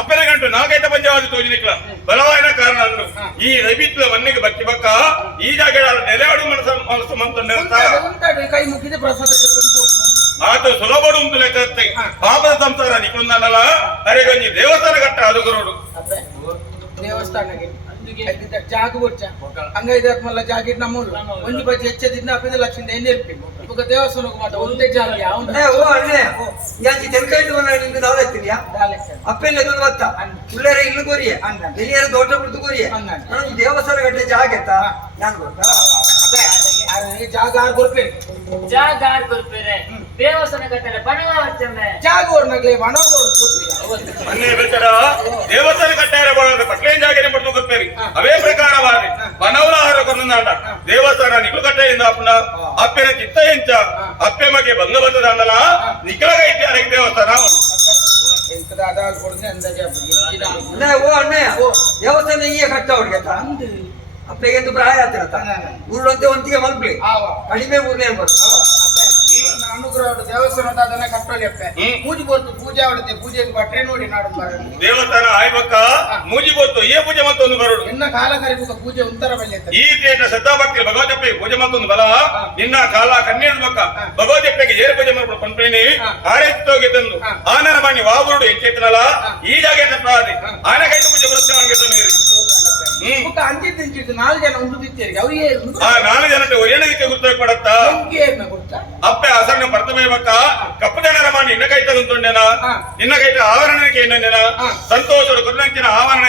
ಅಪ್ಪನ ಗಂಟು 4 ಐತ ಪಂಜವಾದಿ ತೋಜಿನಿಕ್ಲ ಬಲವಾಯಿನ ಕಾರಣ ಅಂದು ಈ ರಬಿತ್ಲ ಮಣ್ಣಿಗೆ ಬತ್ತಿ ಬಕ್ಕ ಈ ಜಾಗ ನೆಲೆಯಾಡು ಮನಸ್ಸು ಮಂತ ಕೈ ಮುಗಿದ ಪ್ರಸಾದ ಆತ ಸುಲಭಡು ಉಂಟು ಲೆಕ್ಕ ಪಾಪದ ಸಂಸಾರ ನಿಕೊಂದಲ್ಲ ಅರೆಗೊಂಜಿ ದೇವಸ್ಥಾನ ಕಟ್ಟ ಅದು ಗುರುಡು ದೇವಸ್ಥಾನಕ್ಕೆ ಜಾಗ ಕೊಡ್ಚ ಹಂಗೈದ ಮಲ್ಲ ಜಾಗ ನಮ್ಮೂರು ಒಂದು ಬಜ್ಜಿ ಹೆಚ್ಚದಿಂದ ಅಪ್ಪದ ಲಕ್ಷದಿಂದ ಎಣ್ಣೆ ಇರ್ಬೇಕು ಇವಾಗ ದೇವಸ್ಥಾನಕ್ಕೆ ಮಾತ್ರ ಒಂದೇ ಜಾಗ ಓ ಅಣ್ಣೆ ಯಾಕೆ ತೆಲ್ಕೈಟು ನಿಮ್ಗೆ ನಾವು ಎತ್ತೀನಿಯಾ ಅಪ್ಪೆಲ್ಲ ಎದ್ದು ಬತ್ತ ಉಳ್ಳೇರ ಇಲ್ಲು ಕೋರಿಯೆ ಎಲ್ಲಿಯಾರ ದೊಡ್ಡ ಬಿಡ್ತು ಕೋರಿಯೆ ನಾನು ಈ ದೇವಸ್ಥಾನ ಗಟ್ಟೆ ಜಾಗ ಎತ್ತ ನಾನು ಗೊತ್ತಾ ಜಾಗ ಆರು ಕೊಡ್ಬೇಕು ಜಾಗ ಆರು ಕೊಡ್ಬೇರೆ ದೇವಸ್ಥಾನ ಕಟ್ಟರೆ ಬಣವ ವಚ್ಚನೆ ಜಾಗ ಓರ್ನಾಗ್ಲೇ ಬಣವ ಮೊನ್ನೆ ಬೇಕಡ ದೇವಸ್ಥಾನ ಕಟ್ಟಾರೆ ಬೋಳದ ಪಟ್ಲೇನ್ ಜಾಗನೆ ಪಡ್ತು ಗೊತ್ತೇರಿ ಅವೇ ಪ್ರಕಾರವಾದಿ ಬನವಲ ಆಹಾರ ಕೊರಂದಾಂಡ ದೇವಸ್ಥಾನ ನಿಕ್ಲು ಕಟ್ಟೆಯಿಂದ ಅಪ್ಪನ ಅಪ್ಪೆನ ಚಿತ್ತ ಹೆಂಚ ಅಪ್ಪೆ ಮಗೆ ಬಂಗ ಬರ್ತದ ಅಂದಲ ನಿಕ್ಲಗ ಇಟ್ಟಿ ಅರೆಗೆ ದೇವಸ್ಥಾನ ಓ ಅಣ್ಣೆ ದೇವಸ್ಥಾನ ಹೀಗೆ ಕಟ್ಟ ಅವ್ರಿಗೆ ಅಪ್ಪೆಗೆ ಪ್ರಾಯ ಆಗ್ತಿರತ್ತ ಊರೊಂತೆ ಒಂದಿಗೆ ಮಲ್ಪಿ ಕಡಿಮೆ ಊರ್ನೇ ಅನುಗ್ರಹ ದೇವಸ್ಥಾನ ಅದನ್ನ ಕಟ್ಟೋಲಿ ಅಪ್ಪೆ ಪೂಜೆ ಬರ್ತು ಪೂಜೆ ಆಡುತ್ತೆ ಪೂಜೆಗೆ ಬಟ್ರೆ ನೋಡಿ ನಾಡು ದೇವಸ್ಥಾನ ಆಯ್ಬಕ್ಕ ಮೂಜಿ ಬೋತ್ತು ಏ ಪೂಜೆ ಮತ್ತೊಂದು ಬರೋಡು ಇನ್ನ ಕಾಲ ಕರಿಬೇಕು ಪೂಜೆ ಒಂಥರ ಬಲ್ಲೆ ಈ ತೇಟ ಶ್ರದ್ಧಾಭಕ್ತಿ ಭಗವತಪ್ಪೆ ಪೂಜೆ ಮತ್ತೊಂದು ಬಲ ನಿನ್ನ ಕಾಲ ಕಣ್ಣೀರ್ ಬಕ್ಕ ಭಗವತಪ್ಪೆಗೆ ಏರು ಪೂಜೆ ಮಾಡ್ಬಿಟ್ಟು ಪಂಪ್ರೇನಿ ಆರೈತೋಗಿ ತಂದು ಆನರ ಮಾಡಿ ವಾಗುರುಡು ಎಂಚೇತನಲ್ಲ ಈ ಜಾಗ ತಪ್ಪಾದಿ ಆನೆ ಕೈತ ಪೂಜೆ ಬರುತ್ತೆ ಅವನಿಗೆ ತಂದು ಅಂಚಿದ್ದು 4 ಜನ ಉಂಟುತ್ತಿದ್ದೇವೆ ಅವರಿಗೆ 4 ಜನಕ್ಕೆ ಒರೇಣದಕ್ಕೆ ಗುರುತ ಕೊಡತ್ತ ಅಪ್ಪೆ ಹಸರನ್ನ ಬರ್ತಬೇಕ ಕಪ್ಪು ಜನರ ಮಾಡಿ ಇನ್ನ ಕೈತ ತಂತುಂಡೆನ ಇನ್ನ ಕೈತ ಆವರಣಕ್ಕೆ ಇನ್ನೊಂದೆನ ಸಂತೋಷರು ಕರುಣಂಚಿನ ಆವರಣ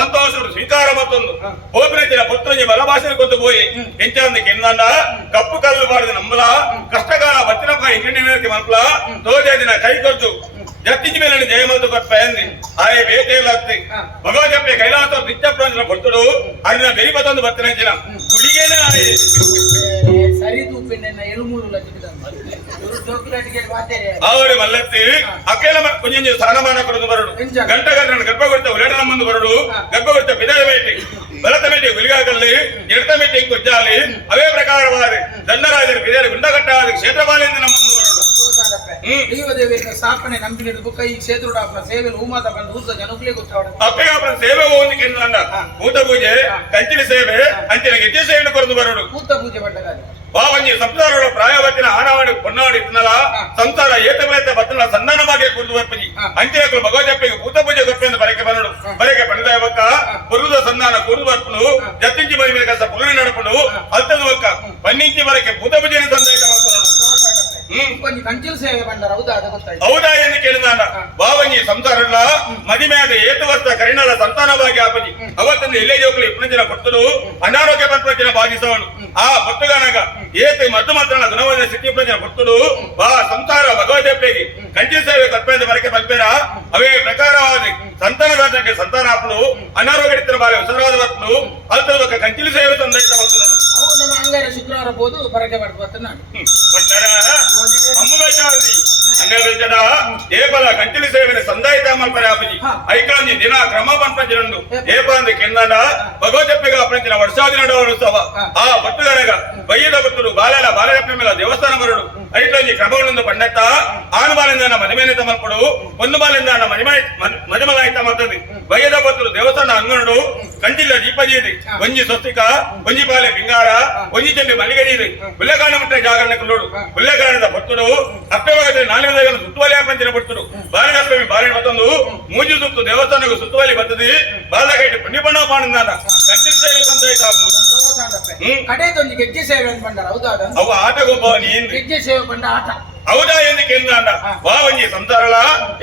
ಸಂತೋಷರು ಸ್ವೀಕಾರ ಮತ್ತೊಂದು ಹೋಪಿನ ಪುತ್ರಂಜಿ ಬಲಭಾಷೆ ಕೊಂದು ಹೋಯಿ ಎಂಚಂದಕ್ಕೆ ಇನ್ನಂಡ ಕಪ್ಪು ಕಲ್ಲು ಮಾಡಿದ ನಂಬಲ ಕಷ್ಟಕಾಲ ಬತ್ತಿನ ಇಂಗ್ಲಿಂಡ್ ಮಲ್ಪಲ ತೋಜೆ ದಿನ ಕೈ ಕೊಟ್ಟು ಜತ್ತಿನ ಮೇಲೆ ಜಯಮಂತು ಕೊಟ್ಟ ಎಂದಿ ಆಯೆ ಬೇಟೆ ಇಲ್ಲ ಭಗವತಪ್ಪೆ ಕೈಲಾಸ ನಿತ್ಯ ಪ್ರಯೋಜನ ಕೊಡ್ತಡು ಅಲ್ಲಿನ ಬೆರಿಬತ್ತೊಂದು ಬತ್ತಿನ ಗುಳಿ ಈಗೇನೆ ಆಯ್ತು. ಸರಿ ತೂಪಿನ ಎಳುಮೂರು ಚೋಕ್ಲೇಟ್ಗೆ ಮಾತೇರಿ ಆವಡಿ ಮಲ್ಲತ್ತಿ ಅಕ್ಕೇಲ ಕೊಂಚ ಸ್ಥಾನಮಾನ ಕೊಡೋದು ಬರಡು ಗಂಟಗಂಟ ಗರ್ಭಗುಡಿತ ಉಲೇಟನ ಮುಂದೆ ಬರಡು ಗರ್ಭಗುಡಿತ ಬಿದಯ ಬೇಟೆ ಬಲತ ಬೇಟೆ ಗುಲಿಗಾಕಲ್ಲಿ ಎಡತ ಬೇಟೆ ಕೊಜ್ಜಾಲಿ ಅವೇ ಪ್ರಕಾರವಾದ ದಂಡರಾಜರ ಬಿದಯ ಗುಂಡಗಟ್ಟಾದ ಕ್ಷೇತ್ರಪಾಲಿಂದ ನಮ್ಮ ಮುಂದೆ ಬರಡು ದೇವದೇವರ ಸ್ಥಾಪನೆ ನಂಬಿಕೆ ಬುಕ್ಕ ಈ ಕ್ಷೇತ್ರದ ಸೇವೆ ಹೂಮಾತ ಬಂದು ಊತ ಜನಕ್ಕೆ ಗೊತ್ತಾಡ ಅಪ್ಪೆಗಾಪನ ಸೇವೆ ಹೋಗಿ ಭೂತ ಪೂಜೆ ಕಂಚಿನ ಸೇವೆ ಅಂಚಿನ ಗೆಜ್ಜೆ ಸೇವೆಯನ್ನು ಕೊರದು ಬರಡು ಭೂತ ಪೂಜೆ ಪಟ್ಟಗಾರಿ ಬಾವಂಜಿ ಸಂಸಾರಗಳು ಪ್ರಾಯವತ್ತಿನ ಆನವಾಡಿ ಪೊನ್ನಾಡಿ ಇತ್ತನಲ ಸಂಸಾರ ಏತಮೇತ ಬತ್ತನ ಸಂಧಾನವಾಗಿ ಕುರಿದು ಬರ್ಪಜಿ ಅಂಚಿನಗಳು ಭಗವಜಪ್ಪೆಗೆ ಭೂತ ಪೂಜೆ ಗೊಪ್ಪೆಂದು ಬರಕೆ ಬರಡು ಬರಕೆ ಪಡೆದ ಬಕ್ಕ ಪುರುದ ಸಂಧಾನ ಕುರಿದು ಬರ್ಪನು ಜತ್ತಿಂಚಿ ಮೈ ಮೇಲೆ ಕಸ ಪುರುಳಿ ನಡಪನು ಅಲ್ತದ ಬಕ್ಕ ಬನ್ನಿಂಚಿ ಬರಕೆ ಭೂತ ಪೂಜೆಯನ್ನು ಸಂದೇಶ ಮಾಡ್ತಾడు ಕಂಚಿಲ್ ಸೇವೆ ಬಂದಾರ ಹೌದಾ ಅದು ಗೊತ್ತಾಯ್ತು ಹೌದಾ ಎಂದು ಕೇಳಿದಾನ ಬಾವಂಜಿ ಸಂಸಾರಲ್ಲ ಮದಿಮೆಯಾದ ಏತುವರ್ತ ಕರಿಣಲ ಸಂತಾನವಾಗಿ ಆಪಜಿ ಅವತ್ತೊಂದು ಎಲ್ಲೇ ಜೋಕಲಿ ಇಪ್ಪನ ಕೊಟ್ಟರು ಅನಾರೋಗ್ಯ ಪಂಚನ ಬಾಧಿಸವನು ಆ ಭಕ್ತಗಾನಗ ಏತೆ ಮದ್ದು ಮಾತ್ರ ಗುಣವಾದ ಸ್ಥಿತಿ ಪ್ರಜನ ಕೊಟ್ಟರು ಬಾ ಸಂಸಾರ ಭಗವದ್ಗೀತೆಗೆ ಕಂಚಿನ ಸೇವೆ ಕಪ್ಪೆಂದು ಬರಕೆ ಬಲ್ಪೇರ ಅವೇ ಪ್ರಕಾರವಾದ ಸಂತಾನದಾತಕ್ಕೆ ಸಂತಾನಾಪನು ಅನಾರೋಗ್ಯ ಬಾಳೆ ಉಸರಾದ ಬರ್ತನು ಅಲ್ತದ ಕಂಚಿನ ಸೇವೆ ಸಂದೇಶ ಮಾಡ್ತಾರೆ ಅವು ನಮ್ಮ ಅಂಗಾರ ಶುಕ್ರವಾರ ಬೋದು ಬರಕೆ ಬರ್ಬೋದು ನಾನು ಅಮ್ಮುಬೆಚಾರಿ ಅನ್ನೆಬೆಚ್ಚಡ ಏಪಲ ಕಂಚಿನ ಸೇವೆನ ಸಂದಾಯಿತ ಮಲ್ಪರೆ ಆಪಜಿ ಐಕಾಂಜಿ ದಿನ ಕ್ರಮ ಪಂಪಂಜಿನಂದು ಏಪಂದ ಕೆಂದನ ಭಗವದ್ಗೀತೆಗೆ ಅಪಂಚಿನ ವರ್ಷಾದಿ ನಡುವ ಆ ಭಕ್ತಗನಗ ಬಯ್ಯದ ಭಕ್ತರು ಬಾಲೆಲ ಬಾಲೆರಪ್ಪೆ ಮೇಲೆ ದೇವಸ್ಥಾನ ಬರಡು ಐಕಾಂಜಿ ಕ್ರಮಗಳೊಂದು ಪಂಡತ್ತ ಆನುಬಾಲಿಂದ ಮದಿಮೇನೆ ತಮಲ್ಪಡು ಒಂದು ಬಾಲಿಂದ ಮದಿಮಲಾಯಿತ ಮಾಡ್ತದೆ ಬಯ್ಯದ ಭಕ್ತರು ದೇವಸ್ಥಾನ ಅಂಗನಡು ಕಂಚಿಲ್ಲ ದೀಪಜೀದಿ ಒಂಜಿ ಸ್ವಸ್ತಿಕ ಒಂಜಿ ಪಾಲೆ ಪಿಂಗಾರ ಒಂಜಿ ಚೆಂಡು ಮಲ್ಲಿಗೆಜೀದಿ ಹುಲ್ಲೆಗಾಣ ಮುಟ್ಟ ಜಾಗರಣೆ ಕೊಂಡೋಡು ಹುಲ್ಲೆಗಾಣದ ಭಕ್ತರು ಅಪ್ಪೆವಾಗದಲ್ಲಿ ನಾಲ್ಕು ಸುತ್ತುವಲಿ ಪಂಚಿನ ಭಕ್ತರು ಬಾಲಗಪ್ಪೆ ಬಾಲೆ ಮತ್ತೊಂದು ಮೂಜು ಸುತ್ತು ದೇವಸ್ಥಾನಕ್ಕೂ ಸುತ್ತುವಲಿ ಬರ್ತದೆ ಬಾಲಗೈಟ್ ಪುಣ್ಯಪಣ್ಣ ಪಾಣಿಂದ ಕಂಚಿನ ಸೇವೆ ಸಂತೋಷ ಕಡೆದೊಂದು ಗೆಜ್ಜೆ ಸೇವೆ ಅಂತ ಬಂದಾರ ಹೌದಾ ಅವ ಆಟಗೊಬ್ಬ ನೀನ್ ಗೆಜ್ಜೆ ಸೇವೆ ಬಂದ ಆಟ ಹೌದಾ ಎಂದು ಕೇಂದ್ರ ಬಾವಂಜಿ ಸಂಸಾರಳ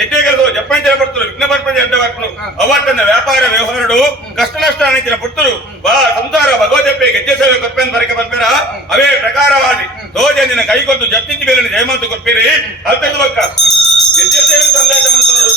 ಎಟ್ಟೆ ಕೆಲಸ ಜಪ್ಪಂಚರ ಪಡ್ತರು ವಿಘ್ನ ಪರ್ಪಂಚ ಅಡ್ಡ ಬರ್ಪನು ಅವತ್ತನ್ನ ವ್ಯಾಪಾರ ವ್ಯವಹಾರಡು ಕಷ್ಟ ನಷ್ಟ ಅನಿಚಿನ ಪಡ್ತರು ಬಾ ಸಂಸಾರ ಭಗವದ್ಗೀತೆ ಗೆಜ್ಜೆ ಸೇವೆ ಕೊಪ್ಪೆಂದು ಬರಕೆ ಬರ್ಪೇರ ಅವೇ ಪ್ರಕಾರವಾದಿ ದೋಜಂದಿನ ಕೈಕೊಟ್ಟು ಜಪ್ತಿಂಚಿ ಬೇರೆ ಜಯಮಂತು ಕೊಪ್ಪಿರಿ ಅಲ್ತದ ಬಕ್ಕ ಗೆಜ್ಜೆ ಸೇವೆ ಸಂದೇಶ ಮಾಡ್ತಾರೆ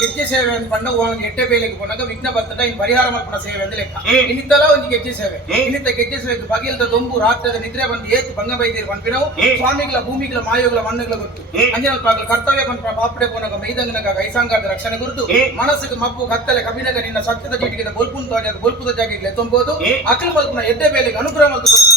ಗೆಜ್ಜೆ ಸೇವೆ ಅಂತ ಬಂದ ಎಟ್ಟೆ ಬೇಲೆಗೆ ಬಂದಾಗ ವಿಘ್ನ ಬರ್ತದ ಇನ್ನು ಪರಿಹಾರ ಮಾಡ್ಕೊಂಡ ಸೇವೆ ಅಂತ ಲೆಕ್ಕ ಇನ್ನಿತ್ತಲ್ಲ ಒಂದು ಗೆಜ್ಜೆ ಸೇವೆ ಇನ್ನಿತ್ತ ಗೆಜ್ಜೆ ಸೇವೆ ಬಗೆಲ್ದ ದೊಂಬು ರಾತ್ರಿದ ನಿದ್ರೆ ಬಂದು ಏತು ಭಂಗ ಬೈದಿರಿ ಬಂದ್ಬಿನವು ಸ್ವಾಮಿಗಳ ಭೂಮಿಗಳ ಮಾಯೋಗಳ ಮಣ್ಣುಗಳ ಗೊತ್ತು ಅಂಜನ ಪಾಗಲ ಕರ್ತವ್ಯ ಬಂದ ಬಾಪಡೆ ಪೋನಗ ಮೈದಂಗನಗ ಕೈಸಾಂಗಾರದ ರಕ್ಷಣೆ ಗುರುತು ಮನಸ್ಸಿಗೆ ಮಬ್ಬು ಕತ್ತಲೆ ಕಬಿನಗ ನಿನ್ನ ಸತ್ಯದ ಚೀಟಿಗೆ ಬೋಲ್ಪುನ್ ತೋಜದ ಬೋಲ್ಪುದ ಜಾಗಿಗೆ ತೊಂಬೋದು ಅಖಿಲ ಮಲ್ಪನ ಎಡ್ಡೆ ಬೇಲೆಗೆ ಅನುಗ್ರಹ ಮಲ್ತು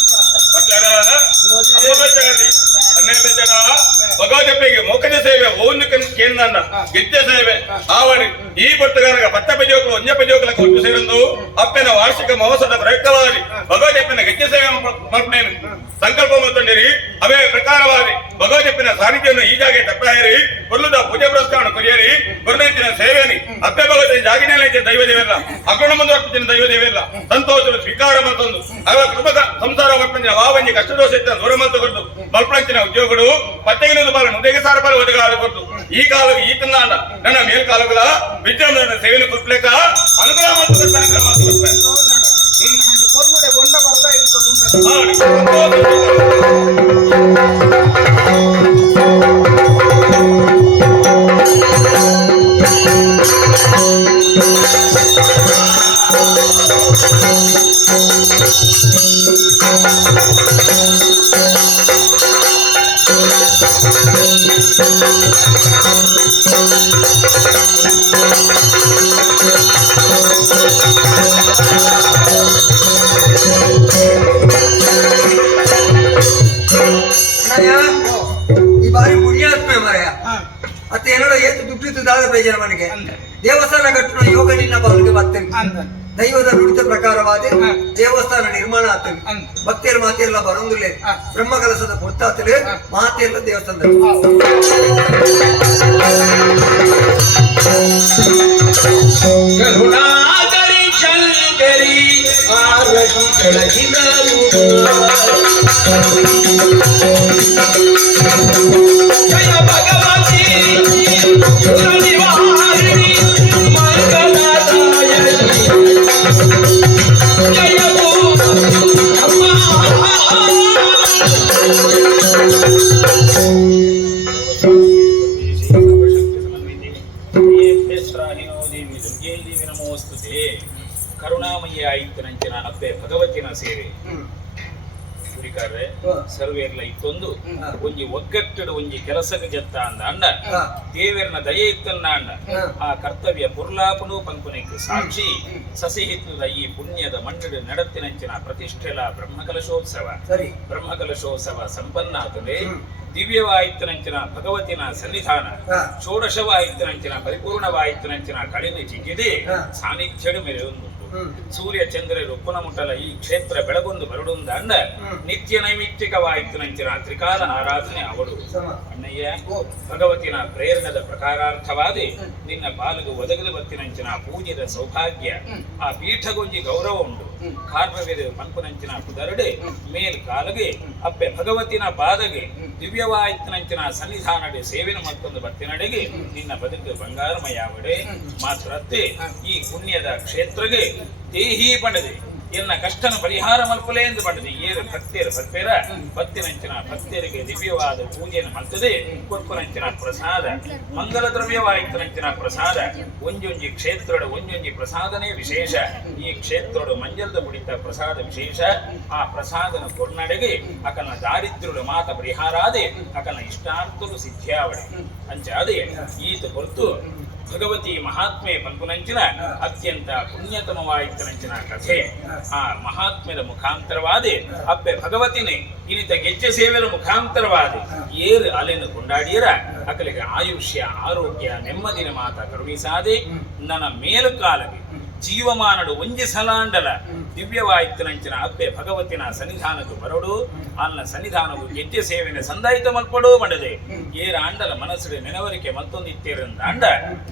ಭಗವದ್ಗೀತೆಗೆ ಮೋಕ್ಷದ ಸೇವೆ ಓನ್ ಕೇಂದ್ರ ಗೆಜ್ಜೆ ಸೇವೆ ಆವಡಿ ಈ ಭಕ್ತಗಾರಗ ಪತ್ತ ಪೆಜೋಕಲು ಒಂಜ ಪೆಜೋಕಲ ಕೊಟ್ಟು ಸೇರಂದು ಅಪ್ಪನ ವಾರ್ಷಿಕ ಮಹೋತ್ಸವದ ಪ್ರಯುಕ್ತವಾಗಿ ಭಗವದ್ಗೀತೆನ ಗೆಜ್ಜೆ ಸೇವೆ ಮಲ್ಪನೇನು ಸಂಕಲ್ಪ ಮಾಡ್ಕೊಂಡಿರಿ ಅವೇ ಪ್ರಕಾರವಾಗಿ ಭಗವದ್ಗೀತೆನ ಸಾನ್ನಿಧ್ಯವನ್ನು ಈ ಜಾಗೆ ತಪ್ಪಾಯಿರಿ ಕೊಲ್ಲುದ ಪೂಜೆ ಪುರಸ್ಕಾರ ಕೊರಿಯರಿ ಗುರುನಂಚಿನ ಸೇವೆನಿ ಅಪ್ಪೆ ಭಗವತಿ ಜಾಗಿನೇಲಿನ ದೈವ ದೇವಿಲ್ಲ ಅಗ್ರಣ ಮುಂದುವರ್ತಿನ ದೈವ ದೇವಿಲ್ಲ ಸಂತೋಷದ ಸ್ವೀಕಾರ ಮತ್ತೊಂದು ಅವ ಕೃಪಕ ಸಂಸಾರ ವರ್ಪಂಚಿನ ವಾವಂಜಿ ಕಷ್ಟದೋಷ ದೂರ ಮತ್ತು ಕೊಟ್ಟು ಬಲ್ಪಂಚಿನ ಉದ್ಯೋಗಗಳು ಪತ್ತೆಗಿನ ಬಾಲ ನುದೆಗೆ ಸಾರ ಬಾಲ ಒದಗಾದ ಕೊಟ್ಟು ಈ ಕಾಲಕ್ಕೆ ಈ ತಿನ್ನ ನನ್ನ ಮೇಲ್ಕಾಲಗಳ ವಿದ್ಯಾರ್ಥಿ ಸೇವೆಯನ್ನು ಕೊಡ್ಲೇಕ ಅನುಗ್ರಹ ಮತ್ತು ಅನುಗ್ರಹ ಮಾಡ್ತಾರೆ ಬೊಂಡ ಬರದ ಇರ್ತದೆ ಈ ಬಾರಿ ಪುಣ್ಯಾತ್ಮೆ ಮರೆಯ ಮತ್ತೆ ಏನೋ ಏತು ದುಡ್ಡಿದ್ದು ದಾದ ಬೇಜಾರ ಮನೆಗೆ ದೇವಸ್ಥಾನ ಕಟ್ಟುವ ಯೋಗ ನಿನ್ನ ಬಾವಿಗೆ ಬರ್ತೇನೆ ದೈವದ ನುಡಿತ ಪ್ರಕಾರವಾದ ದೇವಸ್ಥಾನ ನಿರ್ಮಾಣ ಆಗ್ತೇನೆ ಭಕ್ತಿಯರ ಮಾತೆಲ್ಲ ಬರೋದಿಲ್ಲ ಬ್ರಹ್ಮ ಕೆಲಸದ ಪುರ್ತಾತಲೆ ಮಾತೆಲ್ಲ ದೇವಸ್ಥಾನದಲ್ಲಿ ಕರುಣಾಕರಿ ಶಂಕರಿ ಆರತಿ ಕೆಳಗಿನರು ಜಯ ಭಗವತಿ ಗುರುನಿವಾರಿಣಿ ಮಂಗಲದಾಯನಿ ಜಯ ಅಮ್ಮ ಕರುಣಾಮಯಿ ಆಯಿತು ನಂಚಿನ ಅಪ್ಪೆ ಭಗವತಿನ ಸೇವೆ ಕುರಿಕಾರ್ರೆ ಸರ್ವೇರ್ಲ ಇತ್ತೊಂದು ಒಂಜಿ ಒಗ್ಗಟ್ಟಡು ಒಂಜಿ ಕೆಲಸಕ್ಕೆ ಜತ್ತ ಅಂದ ಅಂಡ ದೇವೇರ್ನ ದಯೆ ಇತ್ತನ್ನ ಅಂಡ ಆ ಕರ್ತವ್ಯ ಪುರ್ಲಾಪನು ಪಂಕುನಿಕ್ ಸಾಕ್ಷಿ ಸಸಿ ಹಿತ್ತದ ಈ ಪುಣ್ಯದ ಮಂಡಳಿ ನಡತ್ತಿನಂಚಿನ ಪ್ರತಿಷ್ಠೆಲ ಬ್ರಹ್ಮಕಲಶೋತ್ಸವ ಸಂಪನ್ನಾತದೆ ದಿವ್ಯವಾಯಿತನಂಚಿನ ಭಗವತಿನ ಸನ್ನಿಧಾನ ಷೋಡಶವಾಯಿತನಂಚಿನ ಪರಿಪೂರ್ಣವಾಯಿತನಂಚಿನ ಕಡಿಮೆ ಚಿಕ್ಕಿದೆ ಸಾನ್ನಿಧ್ಯಡು ಮೆರೆಯುವುದು ಸೂರ್ಯ ಚಂದ್ರರು ಪುನಮುಟ್ಟಲ ಈ ಕ್ಷೇತ್ರ ಬೆಳಗೊಂದು ಬರಡುಂದ ಅಂಡ ನಿತ್ಯ ನೈಮಿತ್ತಿಕವಾಯಿತನಂಚಿನ ತ್ರಿಕಾಲ ಆರಾಧನೆ ಅವಳು ಅಣ್ಣಯ್ಯ ಭಗವತಿನ ಪ್ರೇರಣದ ಪ್ರಕಾರಾರ್ಥವಾದಿ ನಿನ್ನ ಪಾಲುಗು ಒದಗಲು ಬತ್ತಿನಂಚಿನ ಪೂಜೆದ ಸೌಭಾಗ್ಯ ಆ ಪೀಠಗೊಂಜಿ ಗೌರವ ಉಂಟು ಕಾರ್ಪವ್ಯದ ಪಂಪುನಂಚಿನ ಕುದರಡೆ ಮೇಲ್ ಕಾಲಗೆ ಅಪ್ಪೆ ಭಗವತಿನ ಪಾದಗೆ ದಿವ್ಯವಾಯಿತನಂಚಿನ ಸನ್ನಿಧಾನಡೆ ಸೇವೆನ ಮತ್ತೊಂದು ಬತ್ತಿನಡೆಗೆ ನಿನ್ನ ಬದುಕು ಬಂಗಾರಮಯಾವಡೆ ಮಾತ್ರತ್ತೆ ಈ ಪುಣ್ಯದ ಕ್ಷೇತ್ರಗೆ ದೇಹಿ ಪಡೆದೆ ಎನ್ನ ಕಷ್ಟನ ಪರಿಹಾರ ಮಲ್ಪಲೆ ಎಂದು ಪಡೆದೆ ಏರು ಭಕ್ತಿಯರು ಬರ್ಪೇರ ಭಕ್ತಿನಂಚಿನ ಭಕ್ತಿಯರಿಗೆ ದಿವ್ಯವಾದ ಪೂಜೆಯನ್ನು ಮಲ್ತದೆ ಕೊರ್ಪುನಂಚಿನ ಪ್ರಸಾದ ಮಂಗಲ ದ್ರವ್ಯವಾಯಿತನಂಚಿನ ಪ್ರಸಾದ ಒಂಜೊಂಜಿ ಕ್ಷೇತ್ರಡ ಒಂಜೊಂಜಿ ಪ್ರಸಾದನೇ ವಿಶೇಷ ಈ ಕ್ಷೇತ್ರಡು ಮಂಜಲ್ದ ಕುಡಿತ ಪ್ರಸಾದ ವಿಶೇಷ ಆ ಪ್ರಸಾದನ ಕೊರ್ನಡೆಗೆ ಅಕಲ್ನ ದಾರಿದ್ರ್ಯಡು ಮಾತ ಪರಿಹಾರಾದೆ ಅಕಲ್ನ ಇಷ್ಟಾರ್ಥರು ಸಿದ್ಧಿಯಾವಡೆ ಅಂಚಾದೆ ಈತ ಹೊರತು ಭಗವತಿ ಮಹಾತ್ಮೆ ಪಂಪುನಂಚಿನ ಅತ್ಯಂತ ಪುಣ್ಯತಮವಾಯಿತನಂಚಿನ ಕಥೆ ಆ ಮಹಾತ್ಮೆದ ಮುಖಾಂತರವಾದಿ ಅಪ್ಪೆ ಭಗವತಿನೇ ಇನಿತ ಗೆಜ್ಜೆ ಸೇವೆಯ ಮುಖಾಂತರವಾದಿ ಏರು ಅಲೆನು ಕೊಂಡಾಡಿಯರ ಅಕಲಿಗೆ ಆಯುಷ್ಯ ಆರೋಗ್ಯ ನೆಮ್ಮದಿನ ಮಾತ ಕರುಣಿಸಾದೆ ನನ್ನ ಮೇಲು ಕಾಲಗೆ ಜೀವಮಾನಡು ಒಂಜಿ ಸಲಾಂಡಲ ದಿವ್ಯವಾಯಿತನಂಚಿನ ಅಪ್ಪೆ ಭಗವತಿನ ಸನ್ನಿಧಾನಕ್ಕೆ ಬರಡು ಅನ್ನ ಸನ್ನಿಧಾನವು ಗೆಜ್ಜೆ ಸೇವೆನ ಸಂದಾಯಿತ ಮಲ್ಪಡೂ ಮಾಡದೆ ಏರ ಅಂಡಲ ಮನಸ್ಸಿನ ನೆನವರಿಕೆ ಮತ್ತೊಂದಿತ್ತೇರಂದ ಅಂಡ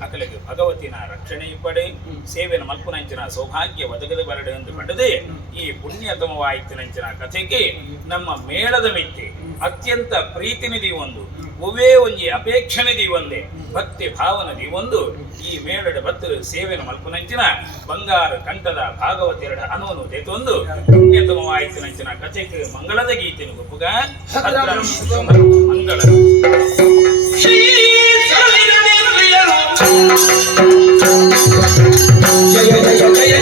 ಅಕಲಿಗೆ ಭಗವತಿನ ರಕ್ಷಣೆ ಪಡೆ ಸೇವೆನ ಮಲ್ಪುನಂಚಿನ ಸೌಭಾಗ್ಯ ಒದಗದ ಬರಡೆ ಎಂದು ಪಡೆದೆ ಈ ಪುಣ್ಯತಮವಾಯಿತನಂಚಿನ ಕಥೆಗೆ ನಮ್ಮ ಮೇಳದ ಮಿತ್ತೆ ಅತ್ಯಂತ ಪ್ರೀತಿನಿಧಿ ಒಂದು ಒವೇ ಒಂಜಿ ಅಪೇಕ್ಷನಿಧಿ ಒಂದೇ ಭಕ್ತಿ ಭಾವನದಿ ಒಂದು ಈ ಮೇಳದ ಭಕ್ತರು ಸೇವೆನ ಮಲ್ಪುನಂಚಿನ ಬಂಗಾರ ಕಂಠದ ಭಾಗವತೆರಡ ಅನುವನ್ನು ತೆತ್ತೊಂದು ಪುಣ್ಯತಮವಾಯಿತನಂಚಿನ ಕಥೆಗೆ ಮಂಗಳದ ಗೀತೆನು ಗೊಪ್ಪುಗ ಮಂಗಳ ಜಯ ಜಯ ಜಯ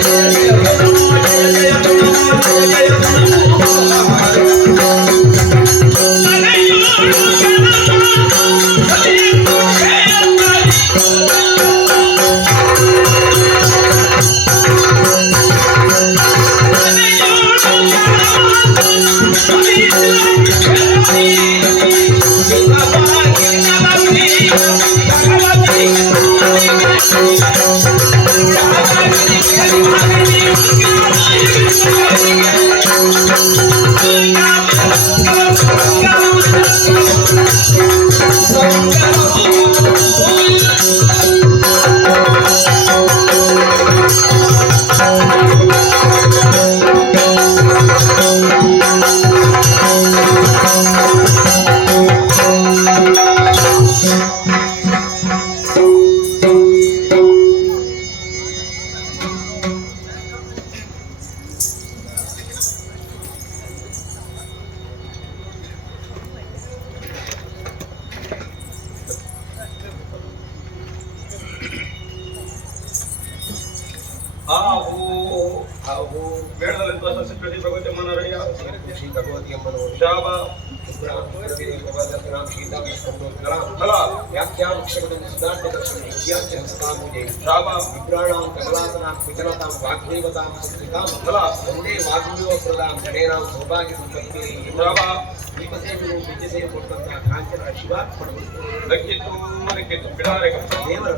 ದೇವರ